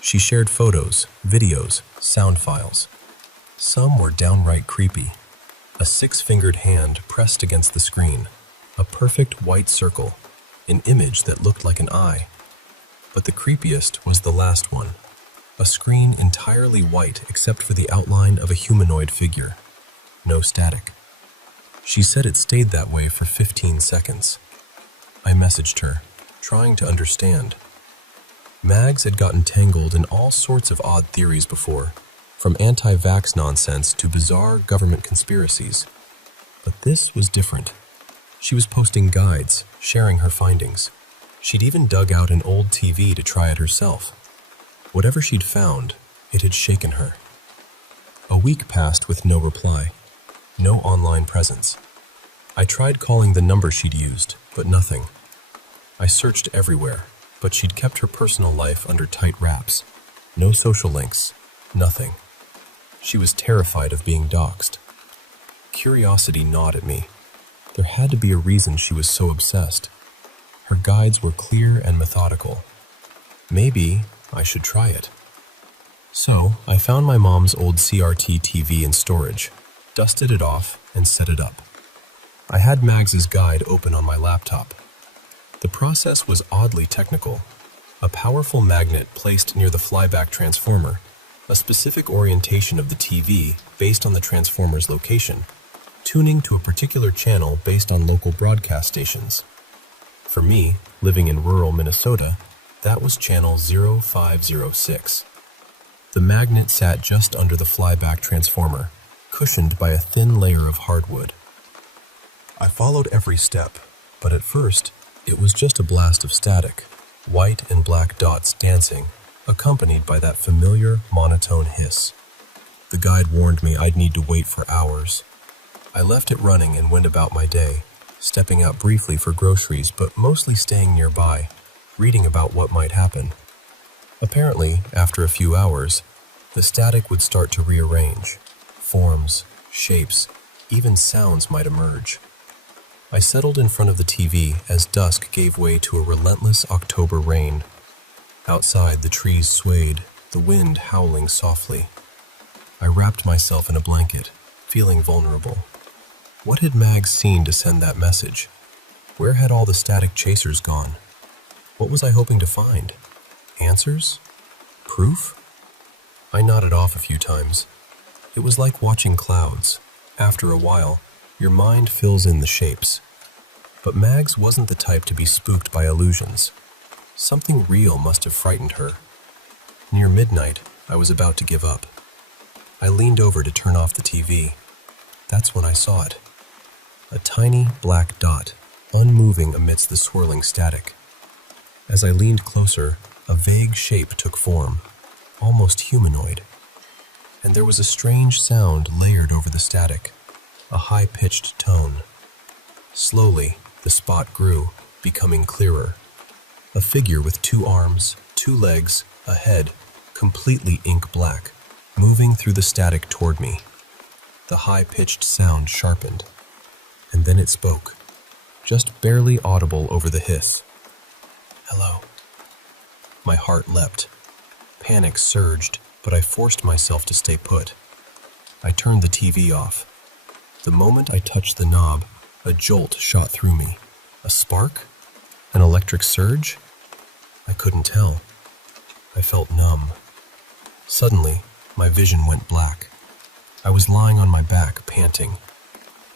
She shared photos, videos, sound files. Some were downright creepy. A 6-fingered hand pressed against the screen, a perfect white circle, an image that looked like an eye. But the creepiest was the last one, a screen entirely white except for the outline of a humanoid figure. No static. She said it stayed that way for 15 seconds. I messaged her, trying to understand. Mags had gotten tangled in all sorts of odd theories before, from anti-vax nonsense to bizarre government conspiracies. But this was different. She was posting guides, sharing her findings. She'd even dug out an old TV to try it herself. Whatever she'd found, it had shaken her. A week passed with no reply, no online presence. I tried calling the number she'd used, but nothing. I searched everywhere, but she'd kept her personal life under tight wraps. No social links, nothing. She was terrified of being doxxed. Curiosity gnawed at me. There had to be a reason she was so obsessed. Her guides were clear and methodical. Maybe I should try it. So, I found my mom's old CRT TV in storage, dusted it off, and set it up. I had Mags's guide open on my laptop. The process was oddly technical. A powerful magnet placed near the flyback transformer, a specific orientation of the TV based on the transformer's location, tuning to a particular channel based on local broadcast stations. For me, living in rural Minnesota, that was channel 0506. The magnet sat just under the flyback transformer, cushioned by a thin layer of hardwood. I followed every step, but at first, it was just a blast of static, white and black dots dancing, accompanied by that familiar monotone hiss. The guide warned me I'd need to wait for hours. I left it running and went about my day, stepping out briefly for groceries, but mostly staying nearby, reading about what might happen. Apparently, after a few hours, the static would start to rearrange. Forms, shapes, even sounds might emerge. I settled in front of the TV as dusk gave way to a relentless October rain. Outside, the trees swayed, the wind howling softly. I wrapped myself in a blanket, feeling vulnerable. What had Mags seen to send that message? Where had all the static chasers gone? What was I hoping to find? Answers? Proof? I nodded off a few times. It was like watching clouds. After a while, your mind fills in the shapes. But Mags wasn't the type to be spooked by illusions. Something real must have frightened her. Near midnight, I was about to give up. I leaned over to turn off the TV. That's when I saw it. A tiny black dot, unmoving amidst the swirling static. As I leaned closer, a vague shape took form, almost humanoid. And there was a strange sound layered over the static, a high-pitched tone. Slowly, the spot grew, becoming clearer. A figure with 2 arms, 2 legs, a head, completely ink black, moving through the static toward me. The high-pitched sound sharpened, and then it spoke, just barely audible over the hiss. Hello. My heart leapt. Panic surged, but I forced myself to stay put. I turned the TV off. The moment I touched the knob, a jolt shot through me. A spark? An electric surge? I couldn't tell. I felt numb. Suddenly, my vision went black. I was lying on my back, panting.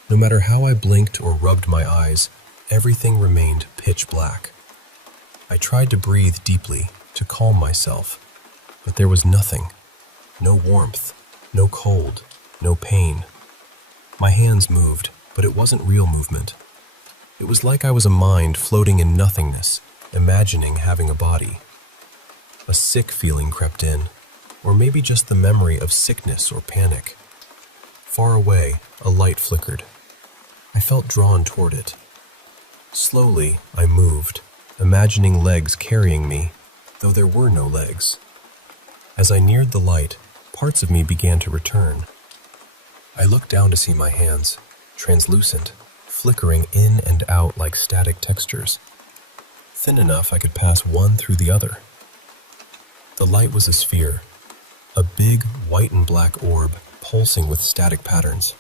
No matter how I blinked or rubbed my eyes, everything remained pitch black. I tried to breathe deeply, to calm myself, but there was nothing. No warmth, no cold, no pain. My hands moved, but it wasn't real movement. It was like I was a mind floating in nothingness, imagining having a body. A sick feeling crept in, or maybe just the memory of sickness or panic. Far away, a light flickered. I felt drawn toward it. Slowly, I moved, imagining legs carrying me, though there were no legs. As I neared the light, parts of me began to return. I looked down to see my hands, translucent, flickering in and out like static textures, thin enough I could pass one through the other. The light was a sphere, a big white and black orb pulsing with static patterns,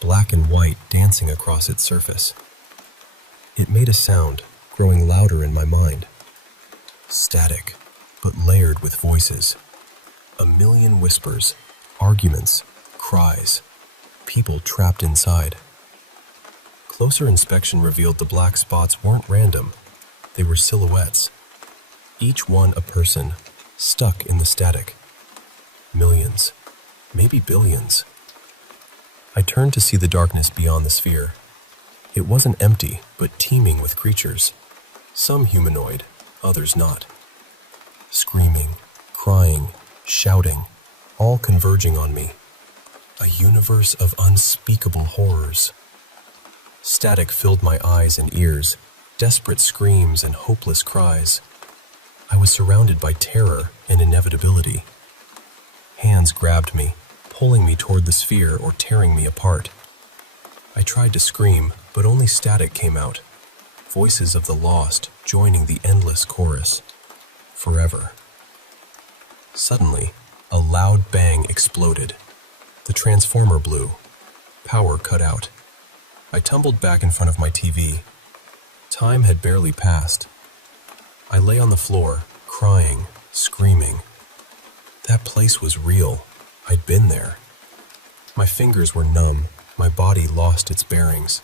black and white dancing across its surface. It made a sound, growing louder in my mind. Static, but layered with voices. A million whispers, arguments, cries, people trapped inside. Closer inspection revealed the black spots weren't random. They were silhouettes. each one a person, stuck in the static. Millions, maybe billions. I turned to see the darkness beyond the sphere. It wasn't empty, but teeming with creatures. Some humanoid, others not. Screaming, crying, shouting, all converging on me. A universe of unspeakable horrors. Static filled my eyes and ears, desperate screams and hopeless cries. I was surrounded by terror and inevitability. Hands grabbed me, pulling me toward the sphere or tearing me apart. I tried to scream, but only static came out. Voices of the lost joining the endless chorus. Forever. Suddenly, a loud bang exploded. The transformer blew. Power cut out. I tumbled back in front of my TV. Time had barely passed. I lay on the floor, crying, screaming. That place was real. I'd been there. My fingers were numb. My body lost its bearings.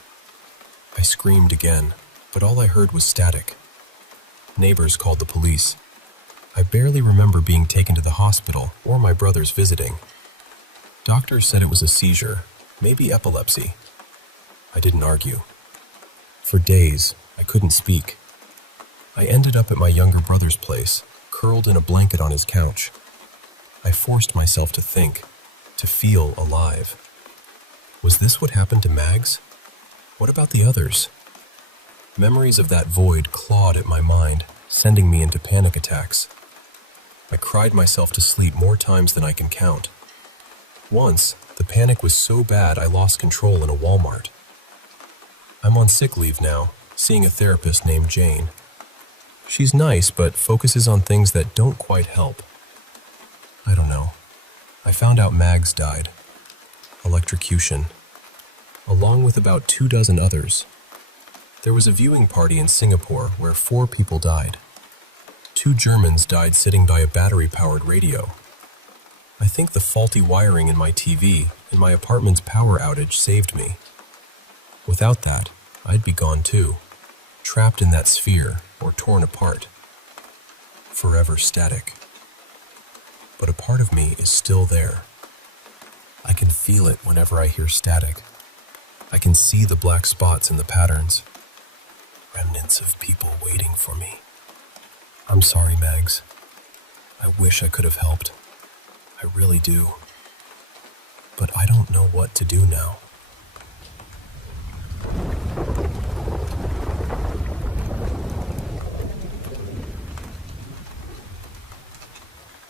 I screamed again, but all I heard was static. Neighbors called the police. I barely remember being taken to the hospital or my brothers visiting. Doctors said it was a seizure, maybe epilepsy. I didn't argue. For days, I couldn't speak. I ended up at my younger brother's place, curled in a blanket on his couch. I forced myself to think, to feel alive. Was this what happened to Mags? What about the others? Memories of that void clawed at my mind, sending me into panic attacks. I cried myself to sleep more times than I can count. Once, the panic was so bad I lost control in a Walmart. I'm on sick leave now, seeing a therapist named Jane. She's nice, but focuses on things that don't quite help. I don't know. I found out Mags died. Electrocution. Along with about 24 others. There was a viewing party in Singapore where 4 people died. 2 Germans died sitting by a battery-powered radio. I think the faulty wiring in my TV and my apartment's power outage saved me. Without that, I'd be gone too, trapped in that sphere or torn apart. Forever static. But a part of me is still there. I can feel it whenever I hear static. I can see the black spots in the patterns. Remnants of people waiting for me. I'm sorry, Mags. I wish I could have helped. I really do. But I don't know what to do now.